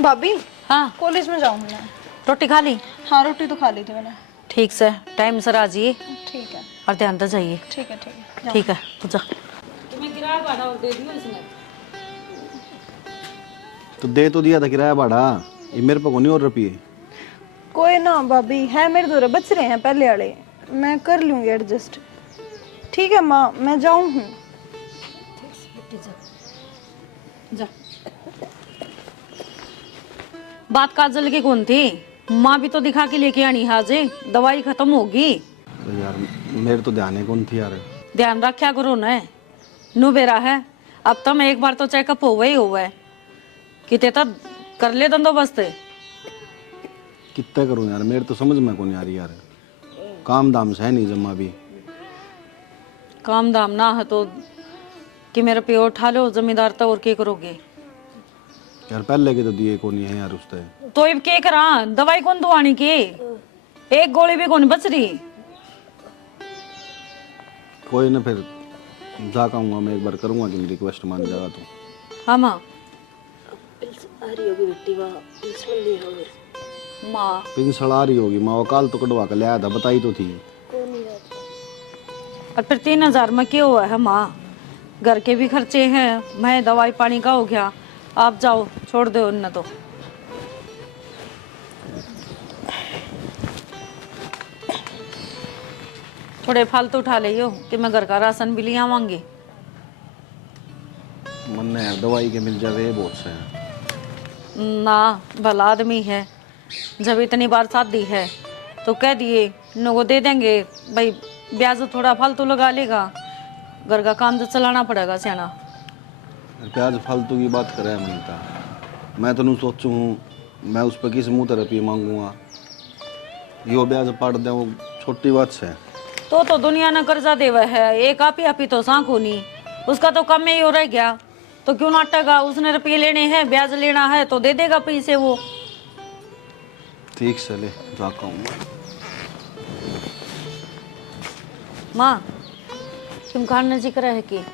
भाभी हाँ कॉलेज में जाऊँ मैं। रोटी खा ली? हाँ रोटी तो खा ली थी मैंने। ठीक से टाइम से आ जाइए ठीक है और ध्यान से जाइए। ठीक है ठीक है जाओ। ठीक है तू जा। तुम्हें किराया भाड़ा और दे दियो इसने। तो दे तो दिया था किराया भाड़ा, ये मेरे पे को नहीं और रुपये। कोई ना भाभी है मेरे दूर बच रहे हैं पहले वाले, मैं कर लूंगी एडजस्ट। ठीक है माँ मैं जाऊँ हूँ। जा। बात काजल की कौन थी? माँ भी तो दिखा के लेके आनी हाजे, दवाई खत्म होगी। तो यार मेरे तो ध्यान ही कौन थी यार। ध्यान रखा करो न, नु बेरा है अब तो मैं एक बार तो चेकअप हुआ ही हुआ है, कितने तक कर ले बंदोबस्त। कितना करूं यार, मेरे तो समझ में कौन आ रही यार। काम दाम से है नहीं जमा भी। काम दाम ना है तो कि मेरा पे उठा लो जमींदार तो और क्या करोगे यार पहले के तो दिए कौन है यार उसते। तो अब क्या करा, दवाई कौन दवानी की, एक गोली भी कौन बच रही। कोई ना फिर जा कहूँगा मैं, एक बार करूँगा कि मेरी रिक्वेस्ट मान जाएगा तो। हाँ माँ माँ पिंसड़ आ रही होगी माँ, वो काल तो कटवा कर ले आया था, बताई तो थी। और फिर 3000 में क्या हुआ है माँ, घर के भी खर्चे हैं, मैं दवाई पानी का हो गया। आप जाओ छोड़ दो उन तो। थोड़े फालतू उठा ले कि मैं घर का राशन भी ले आवांगी। मन यार दवाई के मिल जावे बहुत से हैं। ना भला आदमी है, जब इतनी बार शादी है तो कह दिए नो दे देंगे भाई, ब्याज थोड़ा फालतू लगा लेगा, घर का काम तो चलाना पड़ेगा सियाना। प्याज फालतू की बात करे मनता, मैं तो नहीं सोचूं हूँ मैं उस पर किस मुँह रुपये मांगूंगा। यो ब्याज पाट दे वो छोटी बात से। तो दुनिया ने कर्जा देवा है, एक आप ही तो सांख होनी, उसका तो कम ही हो रह गया तो क्यों नाटेगा। उसने रुपये लेने हैं, ब्याज लेना है तो दे देगा पैसे वो। ठीक से ले जा कहूँगा। माँ तुम खाने जिक्र है कि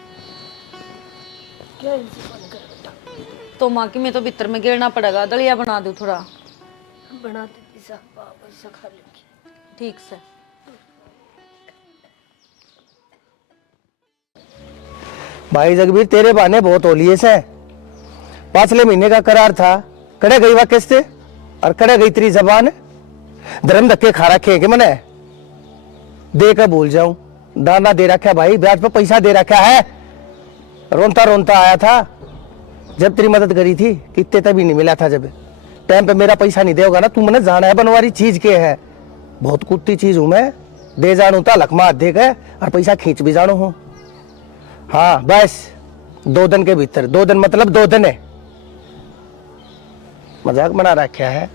तो माँ की मैं तो भीतर में गिरना पड़ेगा, दलिया बना दूँ थोड़ा। बना दे खा लूंगी। ठीक से। भाई जगबीर तेरे बहाने बहुत होलिए से, पांचले महीने का करार था, कड़े गई वा किस्ते और कड़े गई तेरी जबान। धर्म धक्के खा रखे कि मैंने दे कर भूल जाऊं, दाना दे रखा है भाई, ब्याज पर पैसा दे रखा है। रोनता रोनता आया था जब तेरी मदद करी थी, कितने तभी नहीं मिला था। जब टाइम पे मेरा पैसा नहीं देगा ना, तू मैंने जाना है बनवारी चीज के है, बहुत कुत्ती चीज हूं मैं, दे जानू था लखमा दे गए और पैसा खींच भी जानू हूं। हाँ बस 2 दिन के भीतर, 2 दिन मतलब 2 दिन है, मजाक बना रखा है।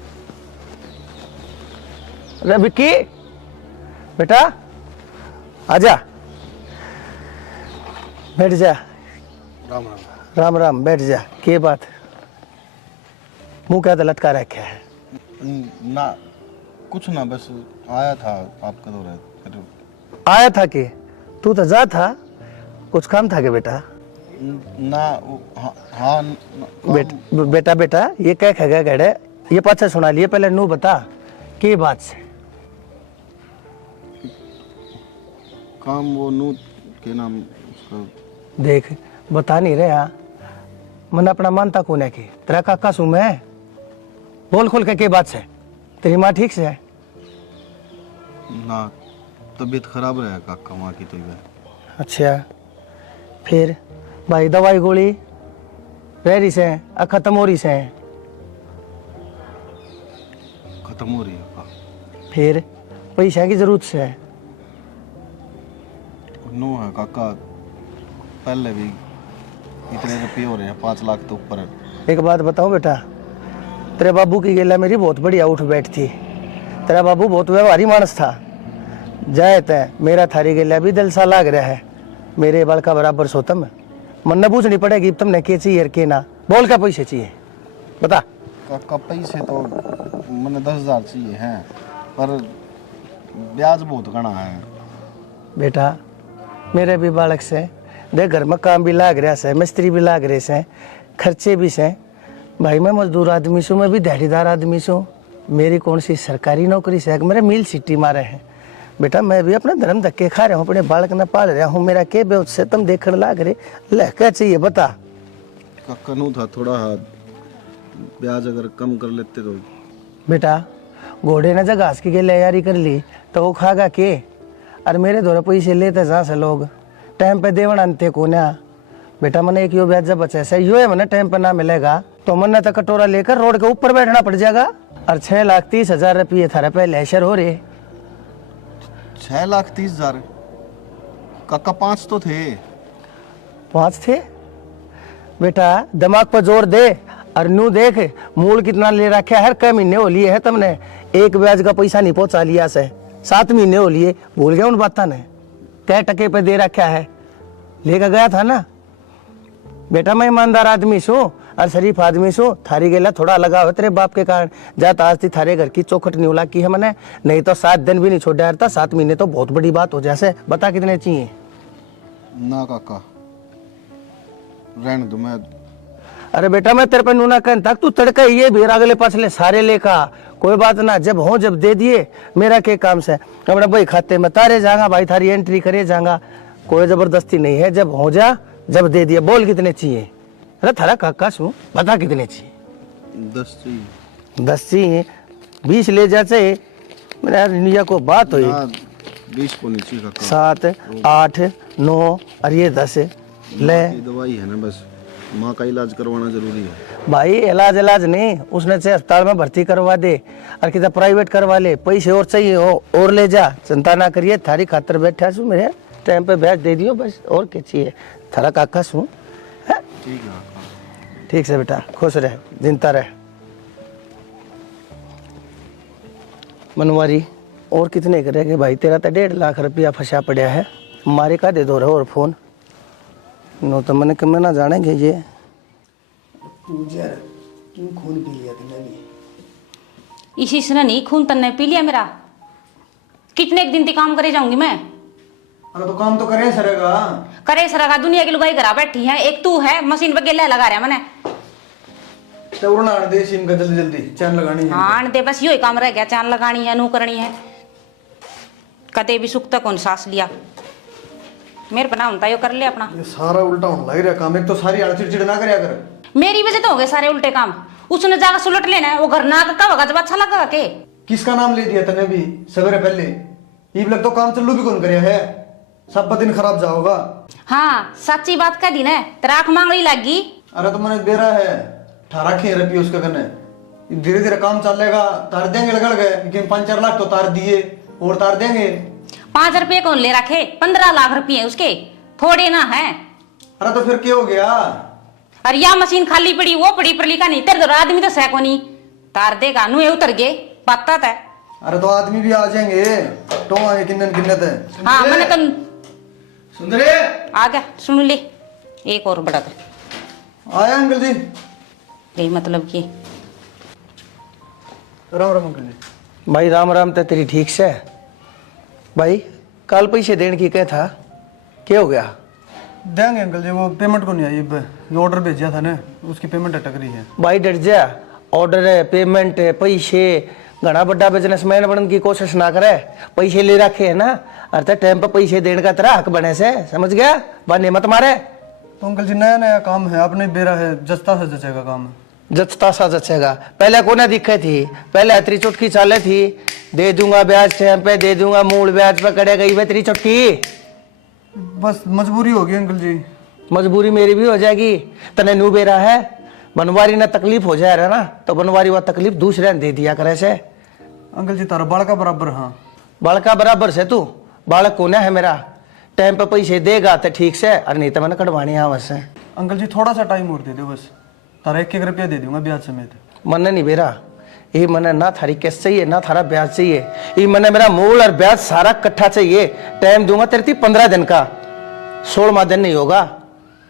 अरे विक्की बेटा आजा, बैठ जा। राम राम। राम राम, बैठ जा। के बात मुंह क्या लटका रखा है? ना कुछ ना, बस आया था आपका दौरा फिर। आया था कि तू तो जा था, कुछ काम था के बेटा? ना हाँ बेटा बेटा ये क्या खेगा गड़े, ये पाछा सुना लिए, पहले नू बता के बात से। काम वो नू के नाम उसका। देख बता नहीं रहे, मन अपना मानता कौन है कि तेरा काका सू मैं, बोल खोल के बात से। तेरी माँ ठीक से है? ना तबीयत खराब रहा काका माँ की तो। अच्छा फिर भाई दवाई गोली रह रही से खत्म हो रही से? खत्म हो रही है। फिर पैसा की जरूरत से है? नो है काका, पहले भी इतने रुपये हो रहे हैं, 5 लाख तो ऊपर है। एक बात बताऊं बेटा, तेरे बाबू की गेला मेरी बहुत बढ़िया उठ बैठ थी, तेरा बाबू बहुत व्यवहारी मानस था। जाए तय मेरा थारी गेला भी दिल सा लाग रहा है, मेरे बाल का बराबर सोतम मन न पूछनी पड़ेगी तुमने के चाहिए के ना, बोल क्या पैसे चाहिए बता। काका पैसे तो मैंने 10,000 चाहिए हैं, पर ब्याज बहुत घना है। बेटा मेरे भी बालक से देख, घर में काम भी लाग रहा है, मिस्त्री भी लाग रहे से, खर्चे भी से, भाई मैं मजदूर आदमी छू, मैं भी दिहाड़ीदार आदमी छू। मेरी कौन सी सरकारी नौकरी से, मेरे मिल सिटी मारे हैं। बेटा मैं भी अपना धर्म धक्के खा रहा हूँ, अपने बालक न पाल रहा हूँ। मेरा के बेउत से तुम देखने लाग रहे, ले क्या चाहिए बता। काका नू था थोड़ा ब्याज अगर कम कर लेते तो। बेटा घोड़े ने जब घास की तैयारी कर ली तो वो खागा के, और मेरे द्वारा पैसे लेते जहाँ से लोग टाइम पे देवन अंते को ना। बेटा मैंने एक यो ब्याज जब बचा से यो है, मैंने टाइम पे ना मिलेगा तो मैंने तो कटोरा लेकर रोड के ऊपर बैठना पड़ जाएगा। और 6,30,000 रुपये थारे पहले ऐशर हो रहे। 6,30,000 काका 5 तो थे। 5 थे? बेटा दिमाग पर जोर दे और नू देख मूल कितना ले रखा है। हर कई महीने हो लिए है तुमने, एक ब्याज का पैसा नहीं पहुंचा लिया से। 7 महीने हो लिए, भूल गया उन बातों ने। कै टके पे दे रखा है, लेकर गया था ना। बेटा मैं ईमानदार आदमी छू और शरीफ आदमी छू। थारी गेला थोड़ा लगा हो तेरे बाप के कारण, जात आज थी थारे घर की चौखट नहीं उला की है मैंने, नहीं तो 7 दिन भी नहीं छोड़ा था। 7 महीने तो बहुत बड़ी बात हो जैसे। बता कितने चाहिए? ना काका रहने दो। मैं अरे बेटा मैं तेरे पे नूना कहन तक तू तड़का ये भी अगले पाछले सारे लेखा कोई बात ना, जब हो जब दे दिए। मेरा के काम से अपने भाई खाते में तारे जाऊंगा, भाई थारी एंट्री करे जाऊंगा, कोई जबरदस्ती नहीं है। जब हो जा जब दे दिए। बोल कितने चाहिए? अरे थारा काका सू बता कितने चाहिए? 10 चाहिए। 10 चाहिए? 20 ले जा चाहिए मेरा दुनिया को बात हुई। 20 को नहीं चाहिए काका। 7 8 9 और ये 10 ले। दवाई है ना, बस माँ का इलाज करवाना जरूरी है। भाई इलाज नहीं, उसने से अस्पताल में भर्ती करवा दे और कितना प्राइवेट करवा ले। पैसे और चाहिए हो और ले जा, चिंता ना करिए। थारी खातर बैठा छू, मेरे टाइम पे ब्याज दे दियो बस, और क्या चाहिए। थारा काका छू। ठीक है काका। ठीक से बेटा, खुश रहे, जिंदा रहे। मनवारी और कितने करेंगे भाई? तेरा तो 1.5 लाख रुपया फंसा पड़ा है। हमारे का दे दो रहे और फोन नो तो मैंने कम ना जानेंगे ये। क्यों खून पी लिया तुमने भी? इसी से नहीं खून तन्ने पी लिया मेरा। कितने एक दिन तक काम करे जाऊंगी मैं। अरे तो काम तो करे सरेगा। करे सरेगा, दुनिया की लुगाई घरा बैठी है, एक तू है मशीन पे गेला लगा रहा मैंने। तो उड़ना आने दे सिम का जल्दी जल्दी, चैन लगानी है। हाँ आने दे, बस यो ही काम रह गया, चैन लगानी है, नू करनी है। कदे भी सुख तक कौन सांस लिया मेरे बना होता यो कर ले अपना। ये सारा उल्टा होने लग रहा काम। एक तो सारी आड़ चिड़चिड़ ना करया कर। मेरी वजह तो हो गए सारे उल्टे काम। उसने जाकर सुलट लेना है, वो घर ना का होगा जब अच्छा लगा के। किसका नाम ले दिया तने भी सवेरे पहले? ईब लग तो काम चलू भी कौन करया है, सब दिन खराब जाओगा। हाँ सच्ची बात कह दी ना, तेरा आंख मांगड़ी लग गई। अरे तो मैंने दे रहा है 18 रुपये उसका करने। धीरे धीरे काम चलेगा, तार देंगे लगल गए 5-4 लाख तो तार दिए और तार देंगे। 5 रुपये कौन ले रखे? 15 लाख रुपये उसके, थोड़े ना है। अरे तो फिर क्या हो गया? अरे या मशीन खाली पड़ी, वो पड़ी पर लिखा नहीं, तेरे आदमी तो सैको नहीं तार देगा, नु ये उतर गए पता था। अरे तो आदमी भी आ जाएंगे, तो आए किन्नन किन्नत है। हाँ मैंने तो सुंदरे आ गया, सुन ले। एक और बड़ा था आया अंकल जी। यही मतलब कि राम राम अंकल जी। भाई राम राम। तो तेरी ठीक से भाई? कल पैसे देने की क्या था, क्या हो गया? देंगे अंकल जी, वो पेमेंट को नहीं आई। जो ऑर्डर भेजा था ना उसकी पेमेंट अटक रही है। भाई डर जा, ऑर्डर है, पेमेंट है, पैसे। घना बड़ा बिजनेसमैन बनने की कोशिश ना करे, पैसे ले रखे है ना, अरे टाइम पर पैसे देने का तेरा हक बने से, समझ गया? बने मत मारे। तो अंकल जी नया नया काम है, आपने बेरा है, जचता से जचेगा काम। जचता सा जचेगा। पहले कोने दिक्कत थी, पहले तेरी चुटकी चाले थी, दे दूंगा ब्याज टाइम पे, दे दूंगा मूल ब्याज पे, करे गई वे तेरी चुटकी। बस मजबूरी होगी अंकल जी। मजबूरी मेरी भी हो जाएगी। तने नू बेरा है, बनवारी ना तकलीफ हो जाए रहा ना, तो बनवारी वह तकलीफ दूसरे ने दे दिया करे से। अंकल जी तारा बालका बराबर। हाँ बालका बराबर से तू, बालक कोने है मेरा। टाइम पे पैसे देगा तो ठीक से, और नहीं तो मैंने कटवानी है बस। अंकल जी थोड़ा सा टाइम और दे दो बस, तारा 1-1 रुपया दे दूंगा ब्याज समेत। मने नहीं बेरा, ये मने ना थारी किस्त चाहिए ना थारा ब्याज चाहिए, ये मने मेरा मूल और ब्याज सारा इकट्ठा चाहिए। टाइम दूंगा तेरे 15 दिन का, 16वां दिन नहीं होगा।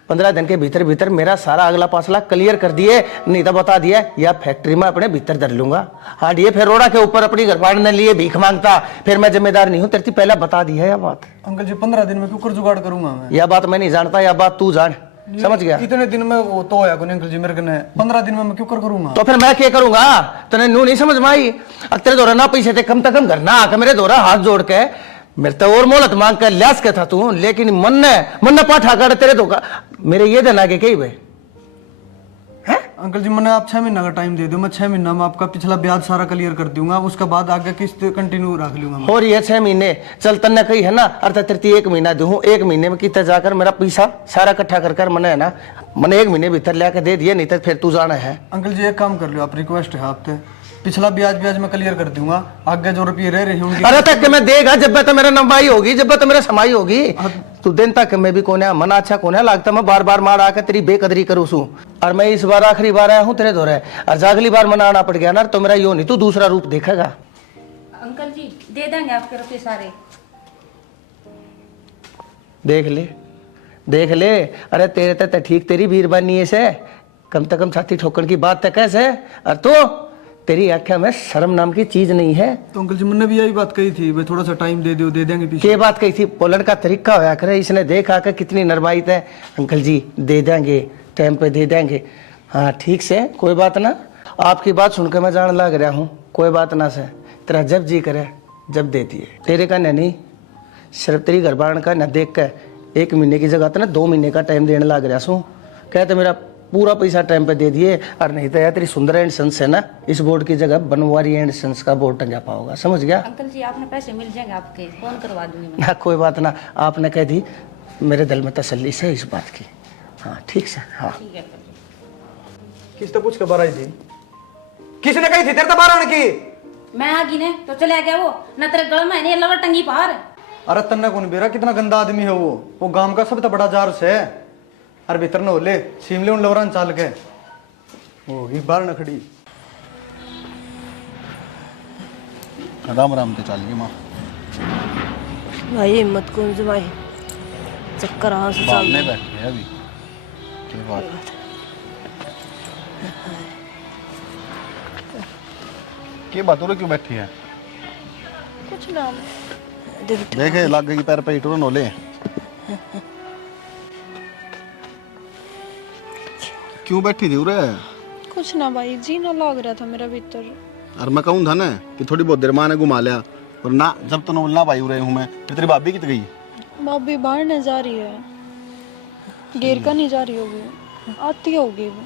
15 दिन के भीतर भीतर मेरा सारा अगला पासला क्लियर कर दिए, नहीं तो बता दिया या फैक्ट्री में अपने भीतर धर लूंगा। हाँ ये फिर रोड़ा के ऊपर अपनी घर बांटने लिए भीख मांगता, फिर मैं जिम्मेदार नहीं हूँ। तेरे पहला बता दिया यह बात। अंकल जी 15 दिन में क्यों कर जुगाड़ करूंगा मैं? यह बात मैं नहीं जानता, यह बात तू जान। समझ गया? इतने दिन में वो तो होया कोनी अंकल जी मेरे कने, 15 दिन में मैं क्यों कर करूंगा? तो फिर मैं क्या करूंगा? तने नू नहीं समझ में आई? तेरे दौरा ना पैसे थे कम से कम घर ना आकर मेरे दौरा हाथ जोड़ के मेरे तो और मोहलत मांग कर ल्यास के था तू, लेकिन मन ने पाठा कर तेरे धोखा मेरे ये देना के कही भाई है? अंकल जी मैंने आप 6 महीना का टाइम दे दो, मैं 6 महीना में आपका पिछला ब्याज सारा क्लियर कर दूंगा, उसके बाद आगे किस्त कंटिन्यू रख लूंगा मैं। और ये 6 महीने चल तन्ने कही है ना, अर्थात तेरे 1 महीना दूं, 1 महीने में कितना जाकर मेरा पैसा सारा इकट्ठा कर मैंने है ना मैंने 1 महीने भीतर लेके दे दिया, नहीं तो फिर तू जाना है। अंकल जी एक काम कर लो आप, रिक्वेस्ट है आपसे, पिछला ब्याज मैं क्लियर कर दूंगा, आगे जो रुपये रह रहे होंगे अरे तक मैं देगा जब तो मेरा नंबाई होगी, जब तो मेरा समाई होगी। तू दिन तक मैं भी कोने मन अच्छा कोने लगता, मैं बार बार मार आकर तेरी बेकदरी करूँ सू, और मैं इस बार आखिरी बार आया हूँ तेरे दौरे, और अगली बार मना आना पड़ गया ना तो मेरा यो नहीं तू दूसरा रूप देखेगा। अंकल जी दे देंगे आपके रुपये सारे। देख ले अरे तेरे तो ठीक तेरी बीरबानी है से, कम से कम छाती ठोकन की बात तक कैसे, और तो तेरी आंखें में शर्म नाम की चीज नहीं है। तो अंकल जी मैंने भी यही बात कही थी, भाई थोड़ा सा टाइम दे दो, दे देंगे पीछे। ये बात कही थी, बोलन का तरीका होया करे, इसने देख आकर कितनी नरमाइत है। अंकल जी दे देंगे, टाइम पे दे देंगे, हाँ ठीक से कोई बात ना, आपकी बात सुनकर मैं जान लग रहा हूँ, कोई बात ना से, तेरा जब जी करे जब दे दिए, तेरे का नहीं सिर्फ तेरी घर बार का न देख कर 1 महीने की जगह तो ना 2 महीने का टाइम देने लग रहा हूँ, कहते मेरा पूरा पैसा टाइम पे दे दिए, और नहीं तो यार तेरी सुंदर एंड सन्स है ना, इस बोर्ड की जगह बनवारी एंड सन्स का बोर्ड टंगा पाओगा, समझ गया? अंकल जी आपने पैसे मिल जाएंगे आपके, फोन करवा दूंगी मैं। ना कोई बात ना, आपने कह दी मेरे दिल में तसल्ली से इस बात की, हाँ ठीक से, हाँ ठीक है अंकल जी। किस तो पूछ के बाहर आई थी, किसने कही थी तेरे तो बाहर आने की? मैं आ गई ने तो चले गया वो, न तेरे गल में नहीं लवर टंगी पार। अरे तन्ना कौन बेरा, कितना गंदा आदमी है वो गांव का सब तो बड़ा जार से है, अरे भीतर न होले शिमले उन लवरान चाल के होगी बाहर न खड़ी। राम राम तो चल गई माँ, भाई हिम्मत कौन से भाई, चक्कर हाँ से बाल में बैठ गए अभी, क्या बात? क्या बात हो रही, क्यों बैठी है? कुछ ना, देखे लग गई पैर पे टूरन होले, क्यों बैठी थी उरे? कुछ ना भाई, जी ना लग रहा था मेरा भीतर। और मैं कहूँ था ना कि थोड़ी बहुत देर माँ ने घुमा लिया, पर ना जब तो ना भाई उरे हूँ मैं, तेरी भाभी कित गई? भाभी बाहर नहीं जा रही है, गेर का नहीं जा रही होगी, आती होगी वो।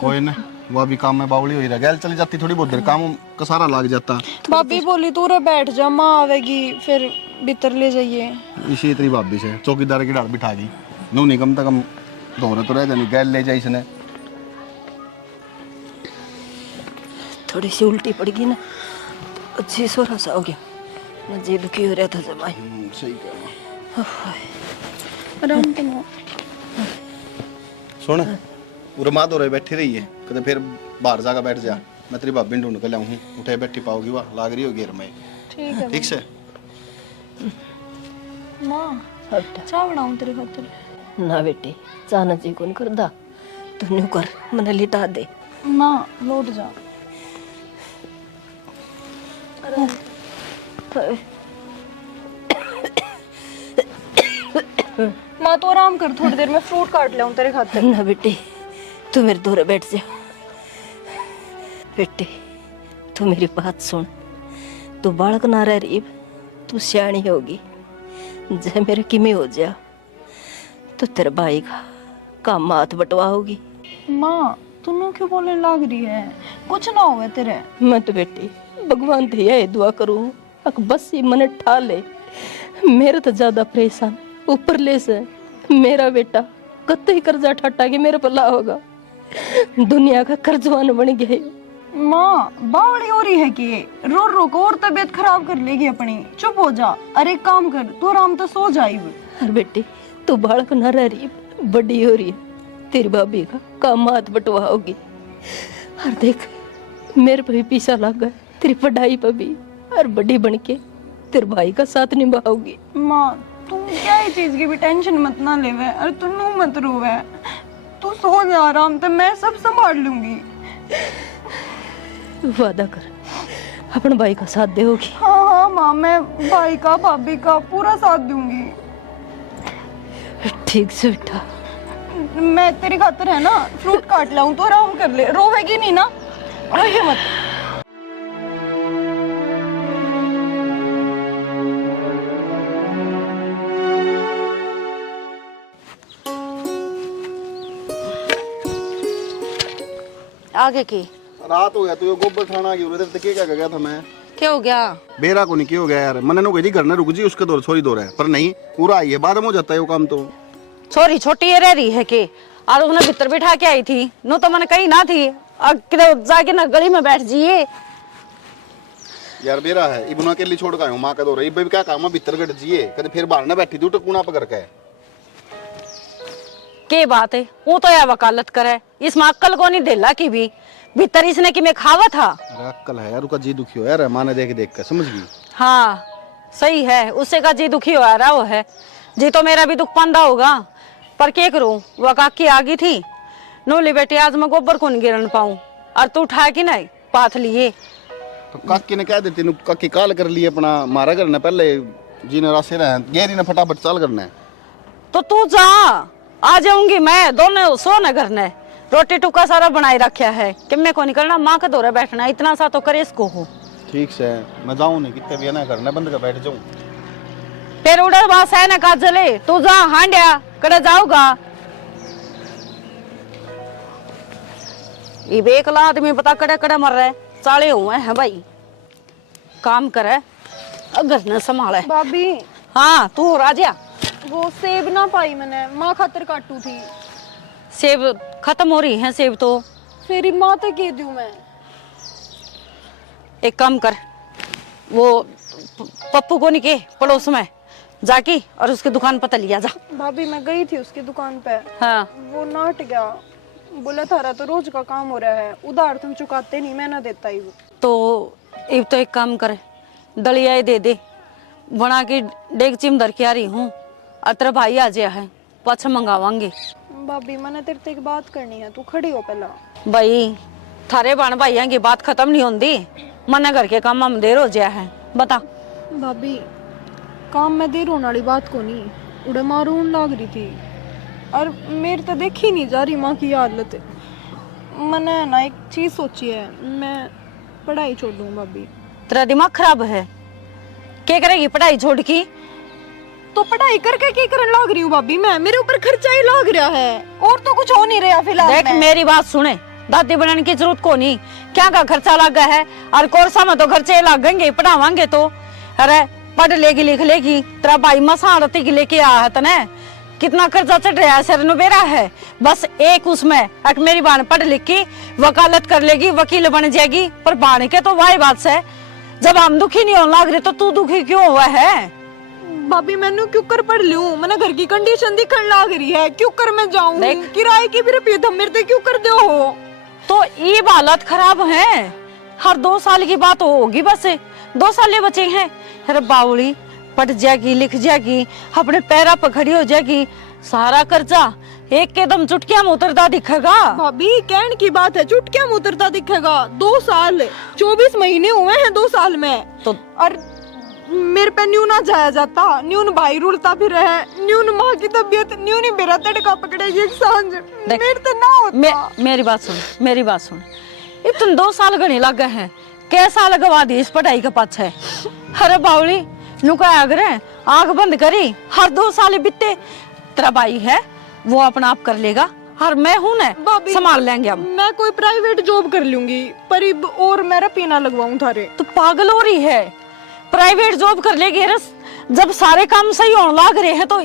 कोई ना, वो अभी काम में बावली हो रहा, गैल चली जाती थोड़ी बहुत देर, काम का सारा लग जाता। भाभी बोली तू रे बैठ जा, माँ आवेगी फिर भीतर ले जाइए। इसी तेरी भाभी से चौकीदार की डाल बिठा दी, नू नहीं कम से कम दौरे तो रह जानी, गैल ले जाए इसने। थोड़ी सी उल्टी पड़ गई ना, अच्छी सोरा सा हो गया, मैं जी दुखी हो रहा था जमाई। सही कह, आराम करो। सुन पूरा माँ दौरे बैठी रही है, कदे फिर बाहर जाकर बैठ जा, मैं तेरी भाभी ढूंढ कर लाऊं, उठे बैठी पाओगी, वाह लाग रही होगी में। ठीक है ठीक से माँ, चाय बनाऊं तेरे खातिर? ना बेटी चाहना जी कौन कर दा, तू न्यू कर मने लिटा दे। माँ लौट जा। माँ तो आराम कर, थोड़ी देर में फ्रूट काट लाऊं तेरे खातिर। ना बेटी तू मेरे दूर बैठ जा, बेटी तू मेरी बात सुन, तू बालक ना रह रही, तू सियाणी होगी, जे मेरे किमें हो जा तो तेरे भाई का काम हाथ बटवा होगी। माँ तू क्यों बोलने लग रही है, कुछ ना होवे तेरे। मैं तो बेटी भगवान थे यही दुआ करूं अक बस ही मन ठा ले, मेरे तो ज्यादा परेशान ऊपर ले से मेरा बेटा कत्ते कर्जा ठट्टा के मेरे पल्ला होगा, दुनिया का कर्जवान बन गया है। माँ बावड़ी हो रही है कि रो रो को और तबीयत खराब कर लेगी अपनी, चुप हो जा। अरे एक काम कर, तू आराम तो सो जाई। अरे बेटी तू बालक न रह रही, बड़ी हो रही है, तेरी भाभी का काम हाथ बटवा होगी, और देख मेरे पे भी पीछा लग गया तेरी पढ़ाई पे भी, और बड़ी बन के तेरे भाई का साथ निभाओगी। माँ तू क्या ही चीज की भी टेंशन मत ना लेवे, और तू मत रोवे, तू सो जा आराम से, मैं सब संभाल लूंगी। वादा कर अपने भाई का साथ देगी। हाँ हाँ माँ, मैं भाई का भाभी का पूरा साथ दूंगी। ठीक से बेटा। मैं तेरी खातिर है ना फ्रूट काट लाऊं तो आराम कर ले, रोवेगी नहीं ना, रोइए मत। आगे की रात हो गया तो ये गोबर खाना की उधर तक क्या गया था मैं। क्या हो गया? बेरा को नहीं क्या हो गया यार, मैंने नो कही घर ने रुक जी उसके दौर छोरी दौर है, पर नहीं पूरा आई है, बाद में हो जाता है वो काम। तो छोरी छोटी ये रह रही है कि और उन्हें भीतर बिठा के आई थी, नो तो मैंने कही ना थी और जाके ना गली में बैठ जाइए। यार बेरा है इबना के लिए छोड़ के आयो मां का दौर, इब क्या काम है भीतर गट जिए कदे फिर बाहर ना बैठी तू टकुना पकड़ के। के बात है, वो तो या वकालत करे, इसमें अक्कल को नहीं देला की भी भीतर इसने कि मैं खावा था। अरे अक्कल है यार, उसका जी दुखी हो यार, मां ने देख देख के समझ गई। हाँ सही है, उससे का जी दुखी हो रहा वो है, जी तो मेरा भी दुख पंदा होगा, पर क्या करूं, वो काकी आ गई थी, नोली बेटी आज मैं गोबर को नहीं गिरन पाऊं और तू उठा की नहीं पाथ लिए। तो काकी ने कह देती काकी काल कर लिए अपना मारा करना पहले जी ने रास्ते रहे गेरी ने फटाफट चाल करना है। तो तू जा, आ जाऊंगी मैं, दोनों सो न करना है, रोटी टुका सारा बनाए रखा है कि मैं को निकलना, माँ के दौरे बैठना, इतना सा तो करे इसको हो। ठीक से मैं जाऊं नहीं कितने भी ना करना बंद कर बैठ जाऊं। फिर उड़र बास है ना काजले, तू जा हांडिया कड़े जाऊगा। ये बेकला आदमी पता कड़े कड़े मर रहे, साले हुए हैं भाई, काम करे अगर न संभाले। भाभी हाँ तू राजा, वो सेब ना पाई मैंने, माँ खातिर काटू थी। सेब खत्म हो रही है सेब तो, फिर माँ तक कह दूं मैं। एक काम कर, वो पप्पू को नहीं के पड़ोस में जाके और उसकी दुकान पता लिया जा। भाभी मैं गई थी उसकी दुकान पे, हाँ वो नाट गया, बोला थारा तो रोज का काम हो रहा है, उधार तुम चुकाते नहीं, मैं ना देता ही वो। तो एक तो एक काम करे, दलिया दे दे बना के डेगची में धर के आ रही हूँ, अतर भाई आ जाया है पाछा मंगावांगे। भाभी मैंने तेरे से एक बात करनी है, तू खड़ी हो पहला। भाई थारे बाण भाइयों की बात खत्म नहीं होती, मना घर के काम में देर हो जाया है, बता। भाभी काम में देर होने वाली बात को नहीं, उड़े मारून लाग रही थी और मेरे तो देखी नहीं जा रही माँ की हालत। मैंने ना एक चीज सोची है, मैं पढ़ाई छोड़ दूँ। भाभी तेरा दिमाग खराब है, क्या करेगी पढ़ाई छोड़ की? तो पढ़ाई करके क्या करने लाग रही हूँ भाभी मैं, मेरे ऊपर खर्चा ही लाग रहा है और तो कुछ हो नहीं रहा फिलहाल। देख मेरी बात सुने, दादी बनाने की जरूरत को नहीं, क्या का खर्चा लगा है और कोर्सा में तो खर्चे लगेंगे, पढ़ावांगे तो। अरे पढ़ लेगी लिख लेगी, तेरा भाई मसारती की लेके आया है तने, कितना खर्चा चढ़ रहा है, सर नुबेरा है, बस एक उसमें एक मेरी बाण पढ़ लिख की वकालत कर लेगी, वकील बन जाएगी, पर बाण के तो वाही बात से जब हम दुखी नहीं होने लग रहे तो तू दुखी क्यों हुआ है? भाभी मैंने क्यों कर पढ़ लूं, मैंने घर की कंडीशन दिखने लाग रही है, क्यों कर मैं जाऊं, किराए की भी रुपये तुम मेरे क्यों कर दो हो। तो ये हालत खराब है, हर 2 साल की बात होगी, बस 2 साल बचे हैं। अरे बावली पढ़ जाएगी लिख जाएगी, अपने पैरा पर खड़ी हो जाएगी, सारा कर्जा एक कदम चुटकिया में उतरता दिखेगा। भाभी कहने की बात है, चुटकिया में उतरता दिखेगा, 2 साल 24 महीने हुए हैं 2 साल में तो और मेरे पे न्यू ना जाया जाता, न्यून भाई रुलता फिर है, न्यून माँ की तबीयत, न्यून ही मेरा तड़का पकड़ेगी एक सांझ, मेरे तो ना होता। मेरी बात सुन, मेरी बात सुन, इतने 2 साल गणे लग गए हैं, कैसा लगवा दी इस पढ़ाई के पाछे। अरे बावली नुका अगर आंख बंद करी, हर 2 साल बीते, तेरा भाई है वो अपना आप कर लेगा और मैं हूं ना संभाल लेंगे हम। मैं कोई प्राइवेट जॉब कर लूंगी पर और मेरा पीना लगवाऊं थारे। तो पागल हो रही है, प्राइवेट जॉब कर लेगी रस, जब सारे काम सही होने लग रहे हैं तो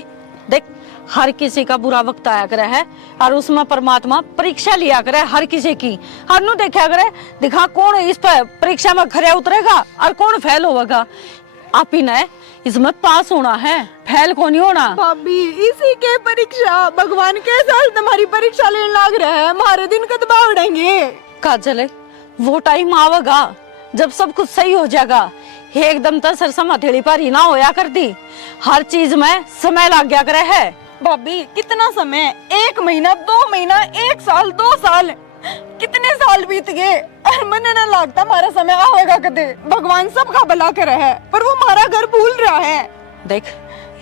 देख हर किसी का बुरा वक्त आया करे है और उसमें परमात्मा परीक्षा लिया करे हर किसी की, हर नु देखा करे दिखा कौन इस पर परीक्षा में खरे उतरेगा और कौन फेल होगा। आप ही ने इसमें पास होना है, फेल को नहीं होना। भाभी इसी के परीक्षा, भगवान के साल तुम्हारी परीक्षा लेने लग रहा है, हमारे दिन कब उड़ेंगे। काजल वो टाइम आवेगा जब सब कुछ सही हो जाएगा, एकदम तो सरसम हथेली पर ही ना होया करती, हर चीज में समय लग गया करे है। भाभी कितना समय, 1 महीना 2 महीना 1 साल 2 साल, कितने साल बीत गए और मने ना लगता हमारा समय आएगा कदे। भगवान सबका भला करे है पर वो हमारा घर भूल रहा है। देख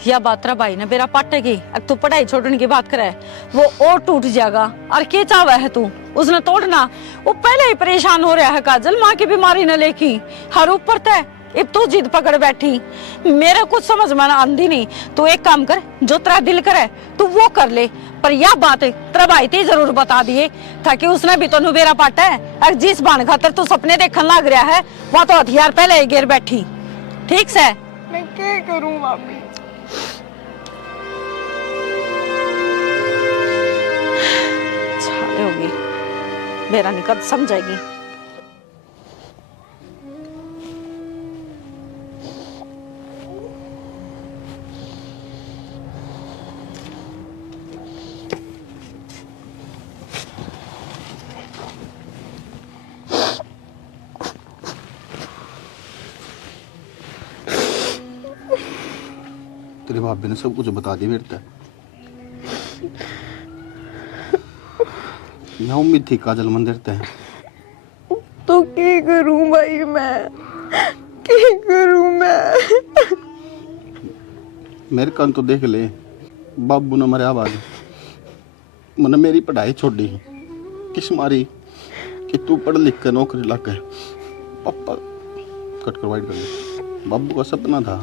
या बात तेरा भाई ने बेरा पाटेगी, अब तू पढ़ाई छोड़ने की बात करे वो और टूट जाएगा। और क्या चाहवा है तू उसने तोड़ना? वो पहले ही परेशान हो रहा है काजल, माँ की बीमारी न लेकी हर ऊपर तय अब तू जिद पकड़ बैठी। मेरा कुछ समझ में आंदी नहीं। तू एक काम कर, जो तेरा दिल करे तू वो कर ले, पर यह बात तेरा भाई ते जरूर बता दिए ताकि उसने भी तो बेरा पाटा है। और जिस बाण खातर तू सपने देखने लग रहा है वह तो हथियार पहले ही गिर बैठी। ठीक से मैं क्या करूं भाभी? छाले होगी मेरा निकट समझेगी। तेरे भाभी ने सब कुछ बता दी मेरे तक। यहाँ उम्मीद थी काजल मंदिर ते तो क्या करूं भाई, मैं क्या करूं मैं? मेरे कान तो देख ले, बाबू ने मरिया बाद मैंने मेरी पढ़ाई छोड़ी किस मारी कि तू पढ़ लिख कर नौकरी लग गए। पापा कट कर वाइट कर ले। बाबू का सपना था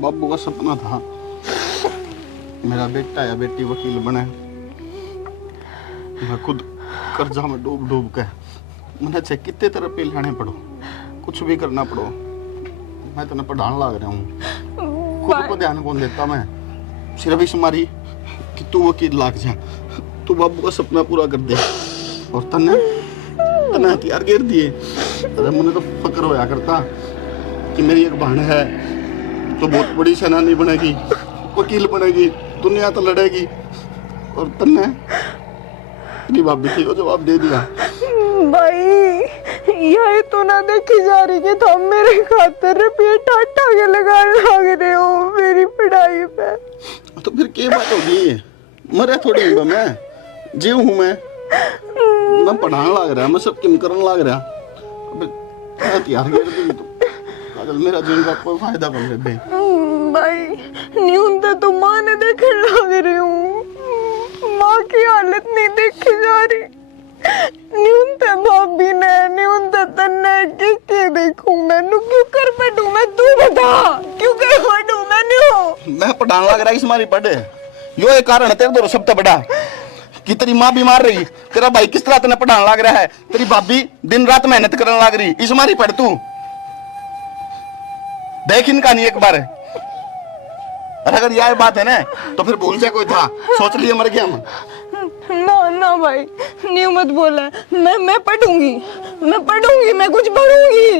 बाबू का सपना था मेरा बेटा या बेटी वकील बने। मैं खुद कर्जा में डूब डूब के मैंने चाहे कितने तरह पे लाने पड़ो, कुछ भी करना पड़ो, मैं तो पढ़ाने लग रहा हूँ। खुद को ध्यान कौन देता मैं? सिर्फ इस मारी कि तू वकील लाग जा, तू बाबू का सपना पूरा कर दे। और तने हथियार गिर दिए। अरे मुझे तो फक्र होया करता कि मेरी एक बहन है तो बहुत बड़ी सेनानी बनेगी, वकील बनेगी, दुनिया तो लड़ेगी। और तन्ने तेरी भाभी थी वो जवाब दे दिया। भाई यही तो ना देखी जा रही कि तुम मेरे खातर रुपये टाटा के लगाने लग रहे हो मेरी पढ़ाई पे। तो फिर क्या बात होगी? मरे थोड़ी हूँ मैं, जीव हूँ मैं पढ़ाने लग रहा, मैं सब किम करने लग रहा। अब हथियार गिर दी तो काजल मेरा जीवन का कोई फायदा कर ले बे। भाई न्यूनतम तो माँ ने देखने लग रही हूँ, माँ की हालत नहीं देखी जा रही। न्यूनतम भाभी ने, न्यूनतम तन्ने के देखूं मैनू क्यों कर बैठूं मैं? तू बता क्यों कर बैठूं मैनू? मैं पढ़ाने लग रहा इस मारी पढ़े यो एक कारण है तेरे दो सबसे बड़ा कि तेरी माँ बीमार रही, तेरा भाई किस तरह तेने पढ़ाने लग रहा है, तेरी भाभी दिन रात मेहनत करने लग रही, इस मारी पढ़ तू देख इनका नहीं एक बार। और अगर यह बात है ना तो फिर भूल जा कोई था, सोच लिए मर गया हम। ना ना भाई न्यू मत बोला, मैं पढ़ूंगी, मैं कुछ पढ़ूंगी,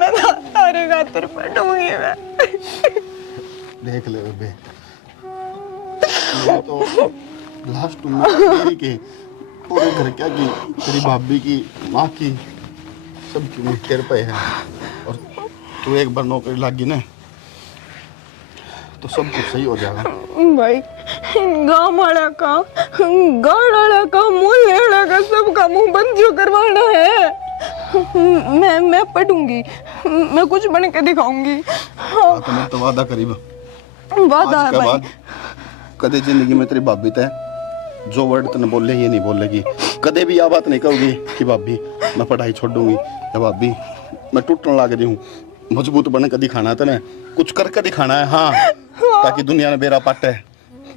मैं तारे खातिर पढ़ूंगी मैं। देख ले बेबे, मैं तो लास्ट में के पूरे घर क्या की, तेरी भाभी की, माँ की, सबकी मुठ्ठेर पे है। और तू एक बार नौकरी लगी ना तो सब कुछ सही हो जाएगा। भाई गाँव वाला का, गाँव वाला का, मोहल्ले वाला का, सबका मुंह बंद जो करवाना है। मैं पढ़ूंगी, मैं कुछ बन के दिखाऊंगी। हाँ। तो मैं तो वादा करीब वादा है भाई। कदे जिंदगी में तेरी भाभी तय जो वर्ड तने बोले ये नहीं बोलेगी, कदे भी यह बात नहीं कहोगी कि भाभी मैं पढ़ाई छोड़ दूंगी या भाभी मैं टूटने लग रही हूँ। मजबूत बन के दिखाना तने, कुछ करके दिखाना है। हाँ, ताकि दुनिया में बेरा पाटे है,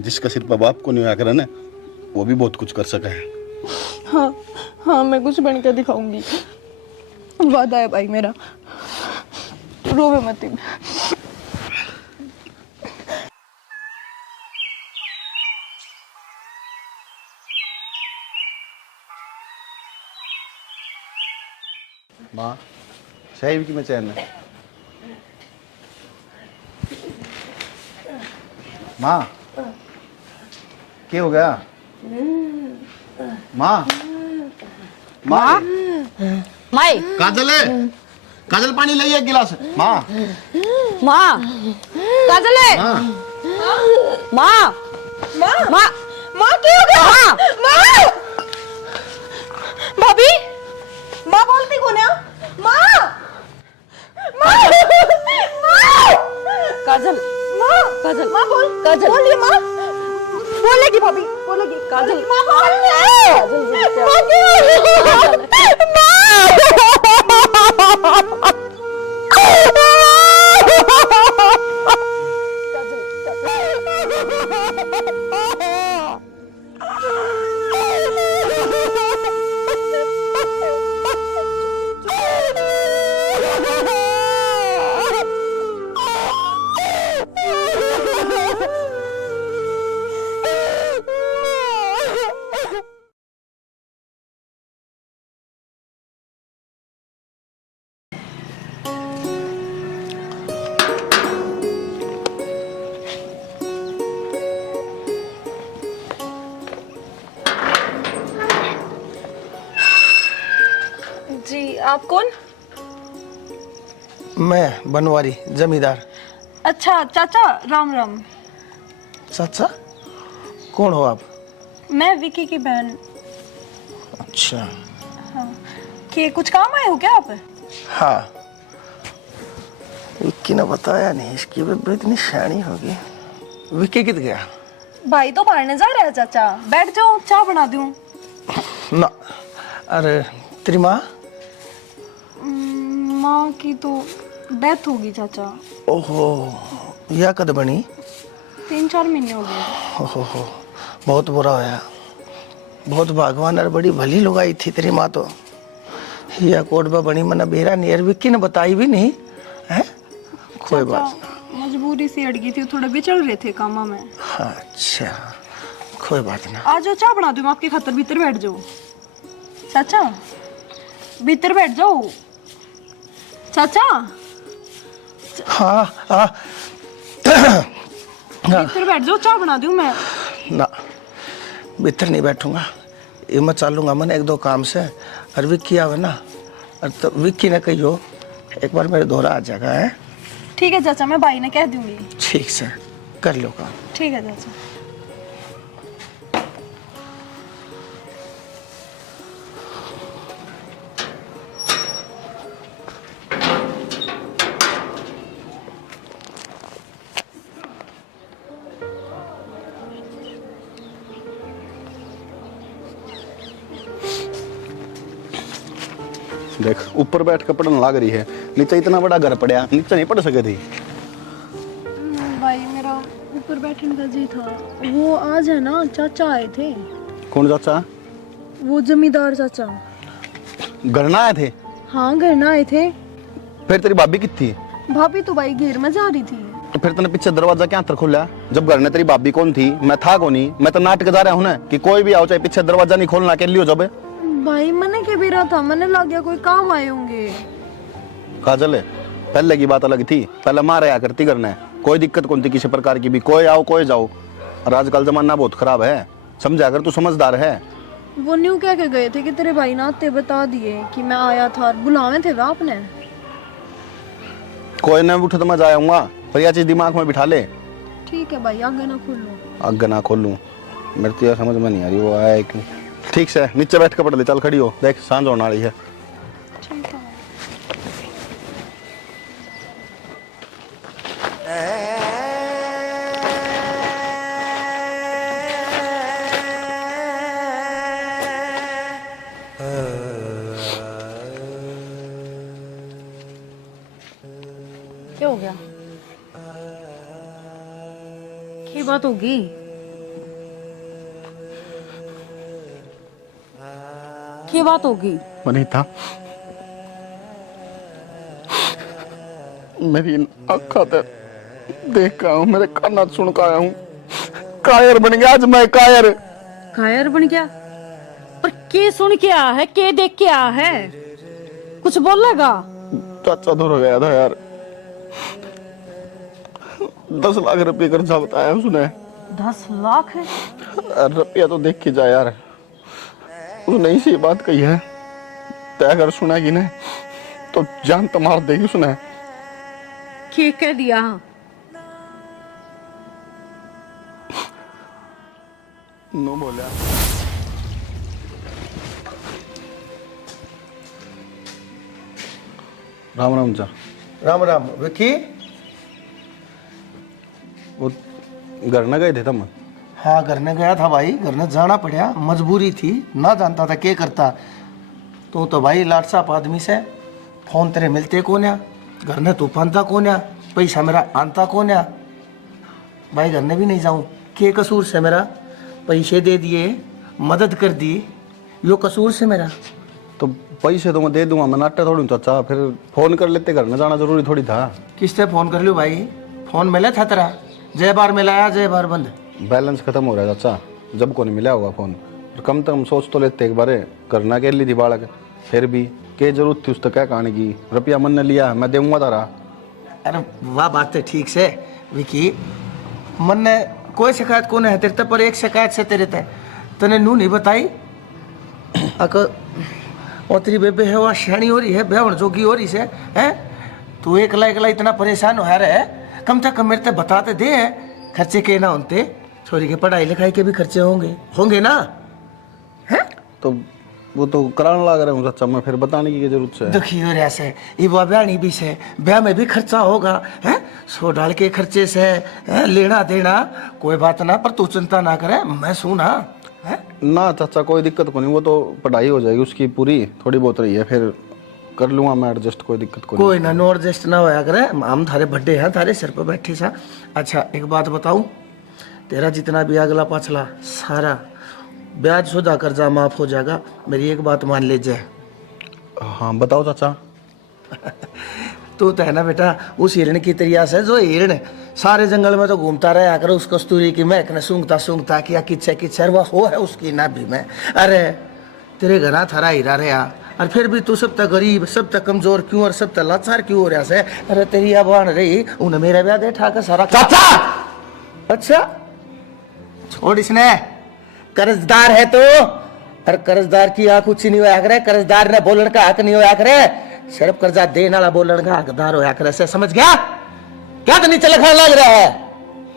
जिसका सिर पर बाप को नहीं होया करे ना वो भी बहुत कुछ कर सके है। हाँ हाँ मैं कुछ बन के दिखाऊंगी, वादा है भाई मेरा, रोवे मत। माँ सही की मैं चैन है। माँ क्या हो गया? माँ माँ माई काजल है, काजल पानी ले एक गिलास। माँ माँ काजल है, माँ माँ माँ माँ क्या हो गया? माँ भाभी माँ बोलती कौन है? माँ माँ माँ काजल, माँ काजल, माँ बोल काजल। बोलिए माँ। बोलेगी भाभी बोलेगी। काजल। माँ बोलिए। काजल, माँ क्यों? जी आप कौन? मैं बनवारी जमींदार। अच्छा चाचा राम राम। चाचा कौन हो आप? मैं विकी की बहन। अच्छा। कि कुछ काम आए हो क्या आप? हाँ, विक्की ने बताया नहीं, इसकी बेबे इतनी शानी होगी। विक्की कित गया? भाई तो पढ़ने जा रहा है चाचा, बैठ जाओ चाय बना दूं। ना, अरे तेरी माँ? माँ की तो डेथ होगी चाचा। ओहो, यह कद बनी? 3-4 महीने हो गए। ओहो, बहुत बुरा होया। बहुत भगवान और बड़ी भली लुगाई थी तेरी माँ तो। यह कोडबा बनी मना बेरा नियर विक्की ने बताई भी नहीं है। कोई बात ना, मजबूरी से अड़ गई थी, थोड़ा बिचल रहे थे कामा में। अच्छा, कोई बात ना। आ जाओ चाय बना दूं आपके खातर, भीतर बैठ जाओ चाचा, भीतर बैठ जाओ चाचा। हाँ हाँ भीतर बैठ जाओ, चाय बना दूं मैं। ना, भीतर नहीं बैठूंगा, ये मैं चालूंगा मन 1-2 काम से। और विक्की आवे ना, और तो विक्की ने कहियो एक बार मेरे दोहरा आ जाएगा है। ठीक है चाचा, मैं भाई ने कह दूंगी। ठीक से कर लो काम। ठीक है चाचा। देख ऊपर बैठ कर पढ़ने लग रही है, नीचे इतना बड़ा घर पड़ा, नीचे नहीं पढ़ सके थी। भाई मेरा ऊपर बैठने का जी था। वो आज है ना, चाचा आए थे। कौन चाचा? वो जमींदार चाचा। घर ना आए थे? हाँ घर ना आए थे। फिर तेरी भाभी कितनी? भाभी तो भाई घेर में जा रही थी। तो फिर तूने पीछे दरवाजा क्या अंतर खोला? जब घर में तेरी भाभी कौन थी, मैं था कौन ही? मैं तो नाटक जा रहा हूँ ना कि कोई भी आओ चाहे पीछे दरवाजा नहीं खोलना के लियो। जब भाई मैंने के बेरा था, मैंने लग गया कोई काम आए होंगे। काजल है, पहले की बात अलग थी, पहले माँ रहा करती करना, कोई दिक्कत कौन थी किसी प्रकार की भी, कोई आओ कोई जाओ। और आजकल जमाना बहुत खराब है, समझा कर तू समझदार है। वो न्यू कह के गए थे कि तेरे भाई ने आते बता दिए कि मैं आया था, बुलावे थे वे आपने। कोई ना उठे तो मैं जाऊंगा, पर यह चीज दिमाग में बिठा ले। ठीक है भाई, आगे ना खोलो। आगे ना खोलूं? मेरे तो यार समझ में नहीं आ रही वो आया क्यों। ठीक से नीचे बैठ के पढ़ ले, चल खड़ी हो, देख सांझ होने वाली है। ठीक है। क्या हो गया? क्या बात होगी? क्या बात होगी? वनीता, मेरी आँखों से देख का हूँ, मेरे कान सुन का आया हूँ, कायर बन गया आज मैं, कायर। कायर बन गया? पर के सुन के आया है, के देख के आया है? कुछ बोलेगा? चाचा दूर हो गया था यार, 10 लाख रुपए कर्जा बताया उसने। 10 लाख है? रुपया तो देख के जा यार, उसने इसी बात कही है, तय अगर सुनेगी ना तो जान तो मार देगी उसने। के कह दिया? नो बोला। राम राम चा। राम राम विकी। वो घर न गए थे तुम? हाँ घर ने गया था भाई, घर ने जाना पड़ा, मजबूरी थी, ना जानता था क्या करता। तो भाई लाट साहब आदमी से फोन तेरे मिलते कौन या, घर ने तू पानता कौन या, पैसा मेरा आनता कौन या। भाई घर ने भी नहीं जाऊँ, के कसूर से मेरा, पैसे दे दिए, मदद कर दी, यो कसूर से मेरा। तो पैसे तो मैं दे दूंगा, मैं नाट्य थोड़ी हूँ चाचा, फिर फोन कर लेते, घर न जाना जरूरी थोड़ी था। किससे फोन कर लियो भाई, फोन मिला था तेरा, जय बार मिलाया जय बार बंद। बैलेंस खत्म हो रहा है चाचा, जब को नहीं मिला होगा फोन। और कम से कम सोच तो लेते एक बार, करना के लिए थी बालक, फिर भी क्या जरूरत थी उस तक क्या कहानी की। रुपया मन ने लिया, मैं दूंगा तारा। अरे वाह बात है ठीक से विकी, मन ने कोई शिकायत कौन है तेरे ते, पर एक शिकायत से तेरे ते तने नू नहीं बताई। अक ओतरी बेबे है वह शैनी हो रही है, बेवण जोगी हो रही से है। तू एकला एकला इतना परेशान हो रहा है, कम से कम मेरे ते बताते दे, खर्चे के ना होते, छोरी के पढ़ाई लिखाई के भी खर्चे होंगे ना है। तो वो तो कराने लग रहे हूँ चाचा, मैं फिर बताने की क्या जरूरत है। दुखी हो रहा से ये ब्याह भी से, ब्याह में भी खर्चा होगा है, सो डाल के खर्चे से है, लेना देना कोई बात ना, पर तू चिंता ना करे, मैं सुना है ना चाचा, कोई दिक्कत को नहीं, वो तो पढ़ाई हो जाएगी उसकी पूरी, थोड़ी बहुत रही है, फिर कर लूंगा मैं एडजस्ट, कोई दिक्कत को कोई ना, नो एडजस्ट ना होया करे, हम थारे बड्डे हैं, थारे सिर पर बैठे सा। अच्छा एक बात बताऊं, तेरा जितना भी अगला पाछला सारा ब्याज शुदा कर्जा माफ हो जाएगा, मेरी एक बात मान लीजिए। हाँ बताओ चाचा। तू तो है ना बेटा उस हिरण की तरिया से, जो हिरण सारे जंगल में तो घूमता रहा कर, उस कस्तूरी की महक ने सूंघता सूंघता किया किच्छे किच्छे, वह हो है उसकी नाभि में। अरे तेरे घरा थारा हीरा रहा, और फिर भी तू सब तक गरीब, सब तक कमजोर क्यों, और सब तक लाचार क्यों हो रहा से। अरे तेरी आबान रही, उन्हें मेरा ब्याह दे ठाकर सारा। चाचा अच्छा छोड़, इसने कर्जदार है तो, और कर्जदार की आंख ऊंची नहीं होया करे, कर्जदार ने बोलन का हक नहीं होया करे, सिर्फ कर्जा देने वाला बोलन का हकदार होया करे से, समझ गया? क्या तो नीचे लिखा लग रहा है,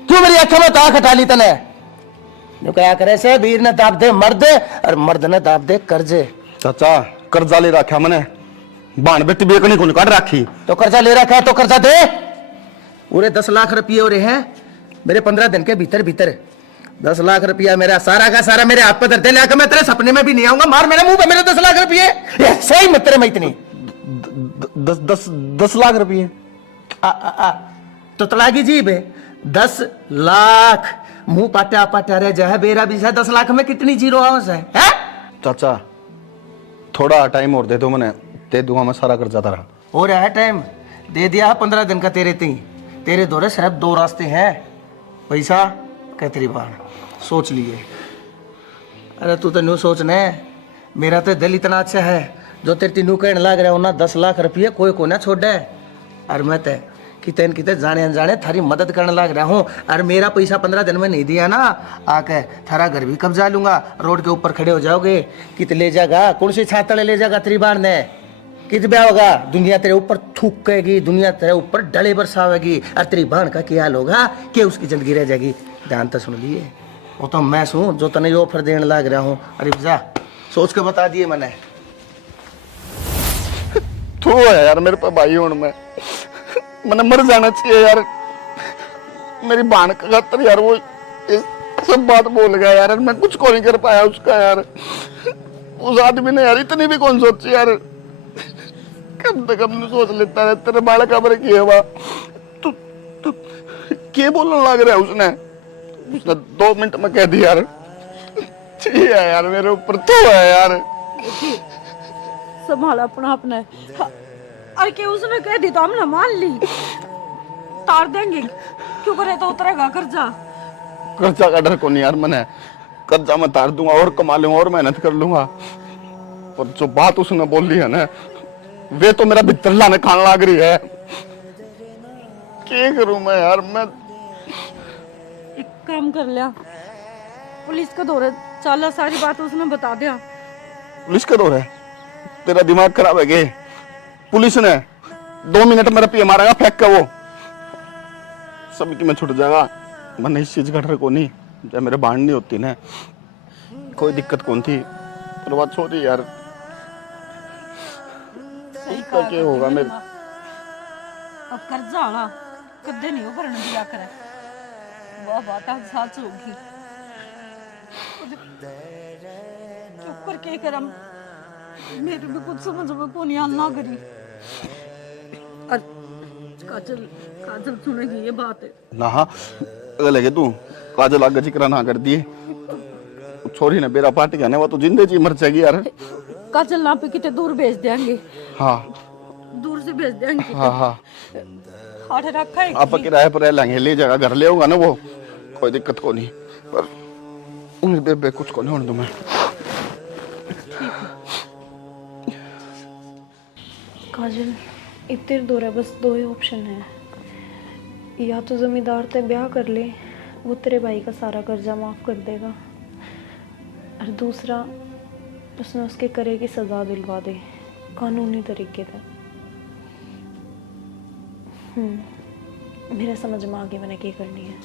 क्यों मेरी आंखों में ताक हटा ली तने? जो क्या करे से, वीर ने दाब दे मर्द, और मर्द ने दाब दे कर्जे। चाचा कर्जा ले रखा मैंने, बाण बेटी बेकनी को निकाल रखी। तो कर्जा ले रखा है तो कर्जा दे। पूरे 10 लाख रुपये हो रहे हैं मेरे 15 दिन के भीतर भीतर, 10 लाख रुपया मेरा सारा का सारा मेरे हाथ पे धरते लाकर, मैं तेरे सपने में भी नहीं आऊंगा, मार मेरे मुंह पे मेरे 10 लाख रुपये। सही मत तेरे में इतनी 10 लाख रुपये तो तलागी जीब है। 10 लाख मुंह पाटा पाटा रह जाए, बेरा भी 10 लाख में कितनी जीरो हाउस है? चाचा थोड़ा टाइम और दे दो, मैंने दे दूंगा मैं सारा कर्जा तारा। हो रहा है टाइम, दे दिया 15 दिन का तेरे ती, तेरे दौरे सिर्फ 2 रास्ते हैं, पैसा कहतरी बाण, सोच लिए। अरे तू तो न्यू सोचने, मेरा तो दिल इतना अच्छा है, जो तेरे तीनू कहने लग रहा हो ना 10 लाख रुपये कोई को ना छोड़ दे। और मैं तो कितने कितने जाने अनजाने थारी मदद करने लग रहा हूँ, और मेरा पैसा 15 दिन में नहीं दिया ना, आके थारा घर भी कब्जा लूंगा, रोड के ऊपर खड़े हो जाओगे, कित ले जाएगा, कौन सी छातड़े ले जाएगा तेरी बाण ने, कित ब्याह होगा, दुनिया तेरे ऊपर थूकेगी, दुनिया तेरे ऊपर डले बरसावेगी, और तेरी बाण का क्या हाल होगा कि उसकी जिंदगी रह जाएगी। ध्यान तो सुन लिए, वो तो मैं हूँ जो तने ऑफर देने लग रहा हूँ। अरे जा सोच के बता दिए मैंने। तू है यार मेरे पे भाई, हूं मैंने मर जाना चाहिए यार, मेरी बहन का खातर यार वो सब बात बोल गया यार, मैं कुछ को नहीं कर पाया उसका यार, उस आदमी ने यार इतनी भी कौन सोची यार, कम से कम सोच लेता है तेरे बालक का बड़े किए हुआ। तू तू क्या बोलने लग रहा है उसने 2 मिनट में कह दिया यार, ठीक है यार मेरे ऊपर तू है यार। संभाल अपना अपना। अरे कि उसने कह दी तो हमने मान ली, तार देंगे, क्यों करे तो उतरेगा कर्जा। कर्जा का डर को नहीं यार, मैंने कर्जा मैं तार दूंगा और कमा लूंगा और मेहनत कर लूंगा, पर जो बात उसने बोल ली है ना, वे तो मेरा भीतर लाने खाने लग रही है। क्या करूं मैं यार, मैं एक काम कर लिया, पुलिस का दौरे चला, सारी बात उसने बता दिया। पुलिस का दौर है? तेरा दिमाग खराब है क्या? पुलिस ने 2 मिनट में रुपये मारेगा फेंक के, वो सब की मैं छुट जाएगा, मैंने इस चीज का डर को नहीं, जब मेरे बाण नहीं होती ना कोई दिक्कत कौन थी, पर बात छोड़ी यार, सही इसका क्या होगा मेरे अब कर्जा आला कदे नहीं भरन दिया करे वाह बात सच होगी चुप करके करम मेरे भी कुछ समझ में को नहीं आना करी और काजल काजल सुनेगी ये बात है ना अगर लगे तू काजल आगे जिक्र ना कर दिए छोरी ने बेरा पार्टी खाने वो तो जिंदे जी मर जाएगी यार। काजल ना पे कितने दूर भेज देंगे हाँ दूर से भेज देंगे हाँ हाँ हाथ रखा है आप किराए पर रह लेंगे ले जाएगा घर ले होगा ना वो कोई दिक्कत को नहीं पर बेबे कुछ को नहीं होने दूं मैं। काजल इतने दौरा बस दो ही ऑप्शन है, या तो जमींदार ते ब्याह कर ले, वो तेरे भाई का सारा कर्जा माफ कर देगा, और दूसरा उसने उसके करे की सजा दिलवा दे कानूनी तरीके से। मेरा समझ में आ गया मैंने क्या करनी है।